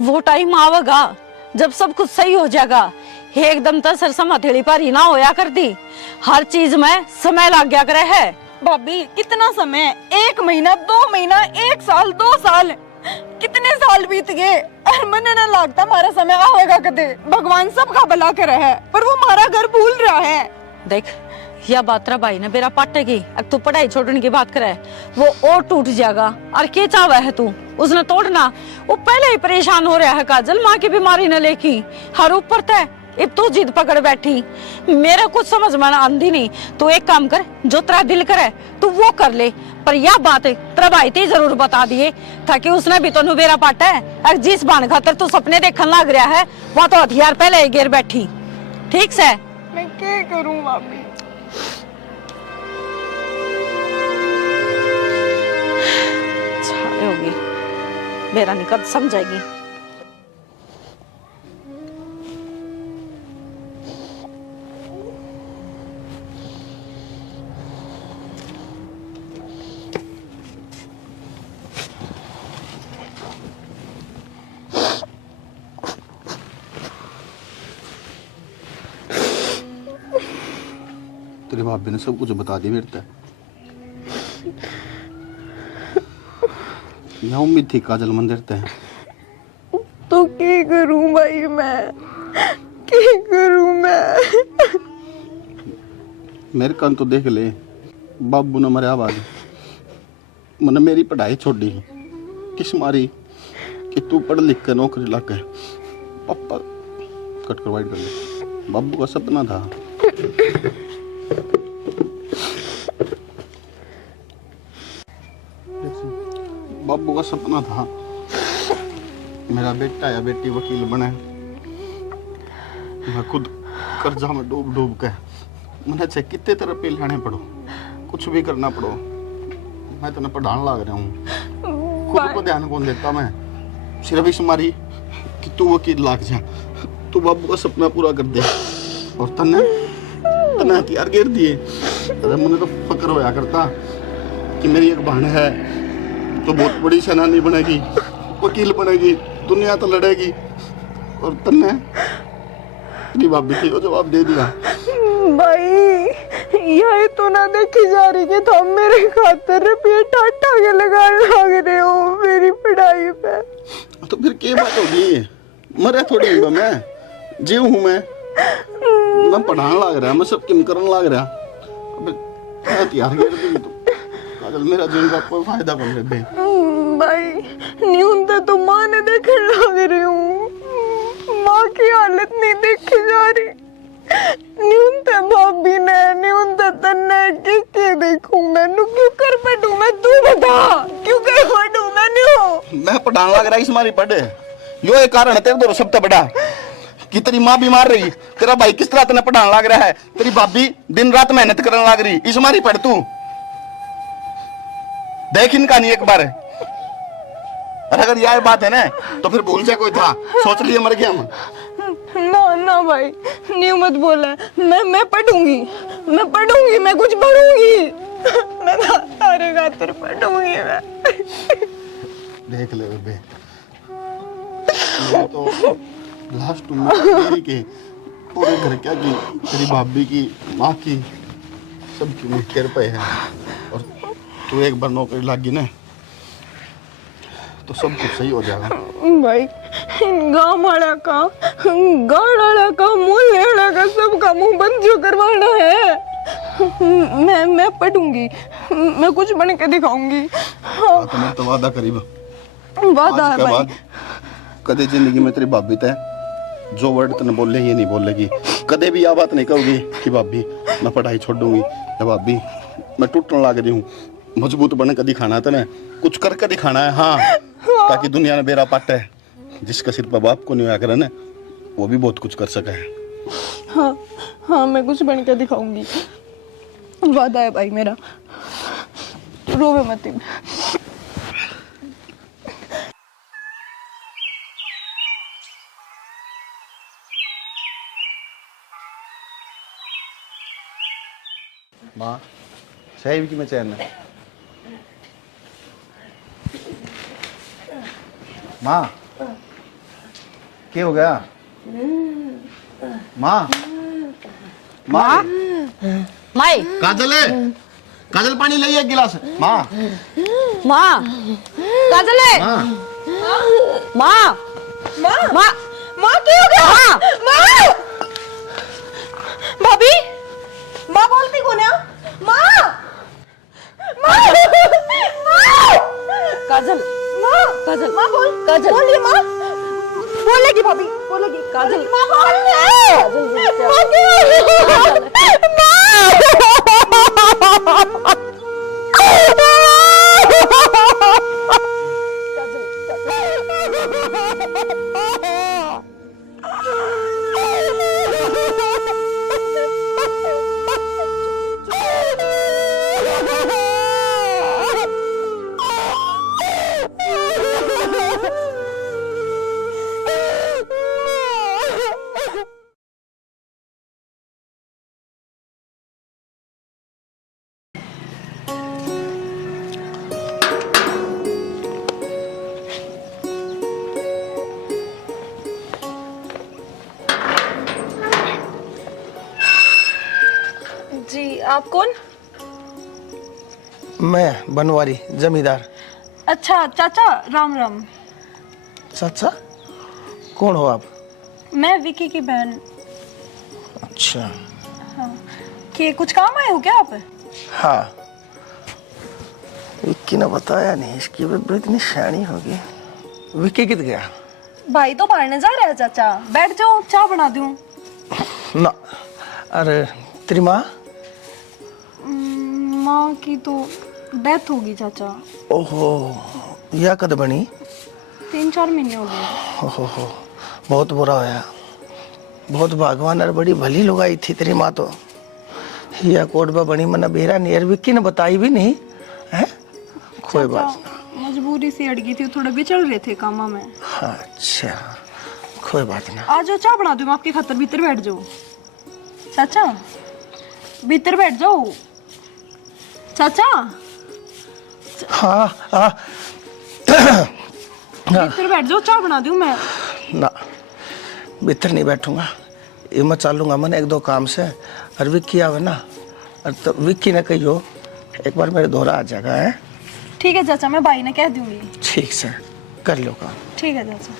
वो टाइम आवेगा जब सब कुछ सही हो जाएगा, एकदम तो सरसम हथेली पर ही ना होया कर दी, हर चीज में समय लग गया करे है। भाभी कितना समय, 1 महीना 2 महीना 1 साल 2 साल, कितने साल बीत गए और मन ना लगता हमारा समय आएगा कदे। भगवान सबका भला करे है पर वो हमारा घर भूल रहा है। देख यह बात रा भाई ने मेरा पाटेगी, अब तू पढ़ाई छोड़ने की बात करे वो और टूट जाएगा, और क्या चाहवा है तू उसने तोड़ना, वो पहले ही परेशान हो रहा है काजल, माँ की बीमारी न लेकी, हर ऊपर तय अब तू जिद पकड़ बैठी, मेरा कुछ समझ में आंदी नहीं। तू एक काम कर, जो तेरा दिल करे तू वो कर ले, पर यह बात तेरा भाई ते जरूर बता दिए ताकि उसने भी तो नुबेरा पाटा है, और जिस बाण खातर तू सपने देखने लग रहा है वह तो हथियार पहले ही गिर बैठी। ठीक से मैं क्या करूं भाभी? होगी मेरा निकट समझेगी। तेरे भाभी ने सब कुछ बता दिया बेटा, यहाँ उम्मीद थी काजल मंदिर ते तो की करूं भाई मैं, की करूं मैं? मेरे कान तो देख ले, बाबू ने मरे आवाज मैंने मेरी पढ़ाई छोड़ी किस मारी कि तू पढ़ लिख के नौकरी लग गए। पापा कट करवाइट कर ले, बाबू का सपना था। बाबू का सपना था मेरा बेटा या बेटी वकील बने। मैं खुद कर्जा में डूब डूब के मैंने चाहे कितने तरह पे लाने पड़ो, कुछ भी करना पड़ो, मैं तेने पढ़ाने लग रहा हूँ। खुद को ध्यान कौन देता मैं, सिर्फ इस मारी कि तू वकील लाग जा, तू बाबू का सपना पूरा कर दे। और तने तने हथियार घेर दिए। अरे मैंने तो फक्र होया करता कि मेरी एक बहन है तो बहुत बड़ी सेनानी बनेगी, वकील बनेगी, दुनिया तो लड़ेगी। और तन्ने तेरी भाभी को जवाब दे दिया। भाई यही तो ना देखी जा रही कि तुम मेरे खातर रुपये टाटा के लगाने लग रहे हो मेरी पढ़ाई पे। तो फिर क्या बात होगी, मरे थोड़ी हूँ मैं, जीव हूँ मैं पढ़ाने लग रहा, मैं सब किम करने लग रहा। अब हथियार घेर दी तो काजल मेरा जीवन का कोई फायदा बन रहे बे। भाई न्यूनता तो माँ ने देखने लग रही हूँ, माँ की हालत नहीं देखी जा रही। न्यूनता भाभी ने, न्यूनता तन्ने के देखूं मैं, क्यों कर पढ़ूं मैं, तू बता क्यों कर पढ़ूं मैं? न्यू मैं पढ़ाने लग रहा इस मारी पढ़े, यो एक कारण है तेरे तो सबसे बड़ा कि तेरी माँ बीमार रही, तेरा भाई किस तरह तेने पढ़ाने लग रहा है, तेरी भाभी दिन रात मेहनत करने लग रही, इस मारी पढ़ तू देख इनका नहीं एक बार। अरे अगर यह बात है ना तो फिर भूल से कोई था, सोच लिए मर गया हम। ना ना भाई न्यू मत बोला, मैं पढ़ूंगी, मैं कुछ पढ़ूंगी, मैं तारे खातिर पढ़ूंगी मैं। देख ले बेबे, मैं तो लास्ट में के पूरे घर क्या की, तेरी भाभी की, माँ की, सबकी उम्मीद तेरे पे है। और तू एक बार नौकरी लगी ना तो सब कुछ सही हो जाएगा। भाई गाँव वाला का, गाँव वाला का, मोहल्ले वाला का, सबका मुंह बंद जो करवाना है। मैं पढ़ूंगी, मैं कुछ बन के दिखाऊंगी। हाँ। तो मैं तो वादा करीब वादा है भाई। कदे जिंदगी में तेरी भाभी तय जो वर्ड तने बोले ये नहीं बोलेगी, कदे भी यह बात नहीं कहोगी कि भाभी मैं पढ़ाई छोड़ दूंगी या भाभी मैं टूटने लग रही हूँ। मजबूत बन कर दिखाना है तने, कुछ करके दिखाना है। हाँ, ताकि दुनिया में बेरा पाट है, जिसका सिर पर बाप को नहीं होया करे ना वो भी बहुत कुछ कर सका है। हाँ हाँ मैं कुछ बन के दिखाऊंगी, वादा है भाई मेरा, रोवे मत। माँ सही की मैं चैन है। माँ क्या हो गया? माँ माँ माई काजल है, काजल पानी लाइए एक गिलास। माँ माँ काजल है, माँ माँ माँ माँ माँ क्या हो गया? हाँ। माँ भाभी, माँ बोलती कौन है? माँ माँ माँ काजल माँ काजल माँ बोल, काजल बोलिए माँ, बोलेगी भाभी, बोलेगी काजल माँ बोल ले, माँ क्यों? जी आप कौन? मैं बनवारी जमींदार। अच्छा चाचा, राम राम। चाचा कौन हो आप? मैं विकी की बहन। अच्छा। हाँ, कि कुछ काम आए हो क्या आप? हाँ, विक्की ने बताया नहीं, इसकी बेबे इतनी शानी होगी। विक्की कित गया? भाई तो पढ़ने जा रहा है चाचा, बैठ जाओ, चाय बना दूं। ना, अरे तेरी माँ? माँ की तो डेथ होगी चाचा। ओहो, यह कद बनी? 3-4 महीने हो गए। ओहो, बहुत बुरा होया। बहुत भगवान और बड़ी भली लोग आई थी तेरी माँ तो। यह कोडबा बनी मना बेरा नहीं, यार विक्की ने बताई भी नहीं है। कोई बात चाचा मजबूरी से अड़ गई थी, थोड़ा बिछड़ रहे थे कामा में। अच्छा, कोई बात ना। आ जाओ, चाय बना दूं मैं आपके खातर, भीतर बैठ जाओ। चाचा भीतर बैठ जाओ। चाचा हाँ हाँ भीतर बैठ जाओ, चाय बना दूं मैं। ना, भीतर नहीं बैठूंगा, ये मैं चालूंगा मन 1-2 काम से। और विक्की आवे ना, और तो विक्की ने कहियो एक बार मेरे दोहरा आ जाएगा है। ठीक है चाचा, मैं भाई ने कह दूंगी। ठीक से कर लो काम। ठीक है चाचा।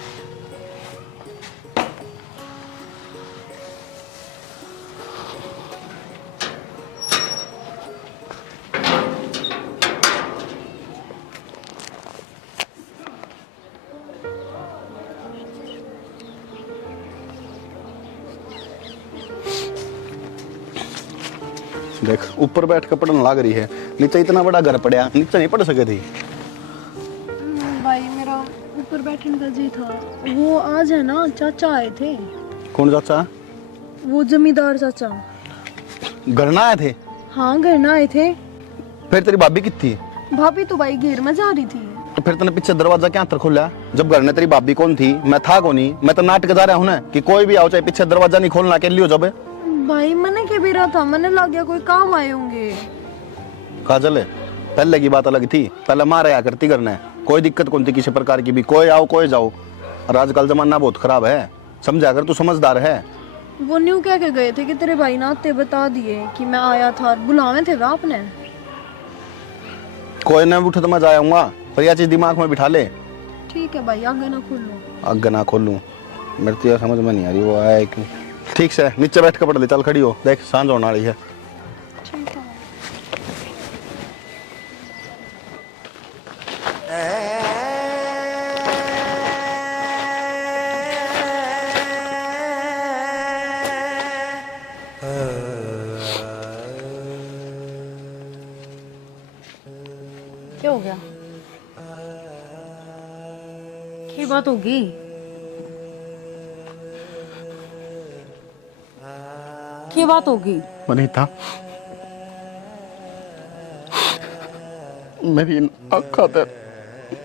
देख ऊपर बैठ कर पढ़ने लग रही है, नीचे इतना बड़ा घर पड़ा, नीचे नहीं पढ़ सके थी। भाई मेरा ऊपर बैठने का जी था। वो आज है ना, चाचा आए थे। कौन चाचा? वो जमींदार चाचा। घर ना आए थे? हाँ, घर ना आए थे। फिर तेरी भाभी कितनी थी? भाभी तो भाई घेर में जा रही थी। तो फिर तूने पीछे दरवाजा क्या अंतर खोला? जब घर में तेरी भाभी कौन थी, मैं था कौन ही? मैं तो नाटक जा रहा हूँ ना कि कोई भी आओ चाहे पीछे दरवाजा नहीं खोलना, के लियो जब। भाई मैंने के भी रहा था, मैंने लग गया कोई काम आए होंगे। काजल है, पहले की बात अलग थी, पहले माँ रहा करती करना, कोई दिक्कत कौन थी किसी प्रकार की भी, कोई आओ कोई जाओ। और आजकल जमाना बहुत खराब है, समझा अगर तू समझदार है। वो न्यू कह के गए थे कि तेरे भाई ने आते बता दिए कि मैं आया था, बुलावे थे वा आपने। कोई ना उठ तो मैं जाऊंगा, पर यह चीज दिमाग में बिठा ले। ठीक है भाई, आगे ना खोलो। आगे ना खोलूं, मेरे तो यार समझ में नहीं आ रही वो आया क्यों। ठीक से नीचे बैठ के पढ़ ले, चल खड़ी हो, देख सांझ होने वाली है। ठीक है। क्या हो गया? क्या बात होगी? क्या बात होगी? वनीता, मेरी आँखों से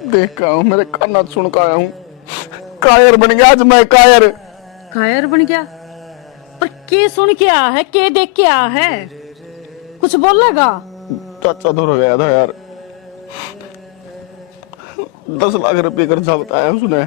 देख का हूँ, मेरे काना सुन का आया हूँ, कायर बन गया आज मैं, कायर। कायर बन गया? पर के सुन के आया है, के देख के आया है? कुछ बोलेगा? चाचा दूर हो गया था यार, 10 लाख रुपए कर्जा बताया उसने।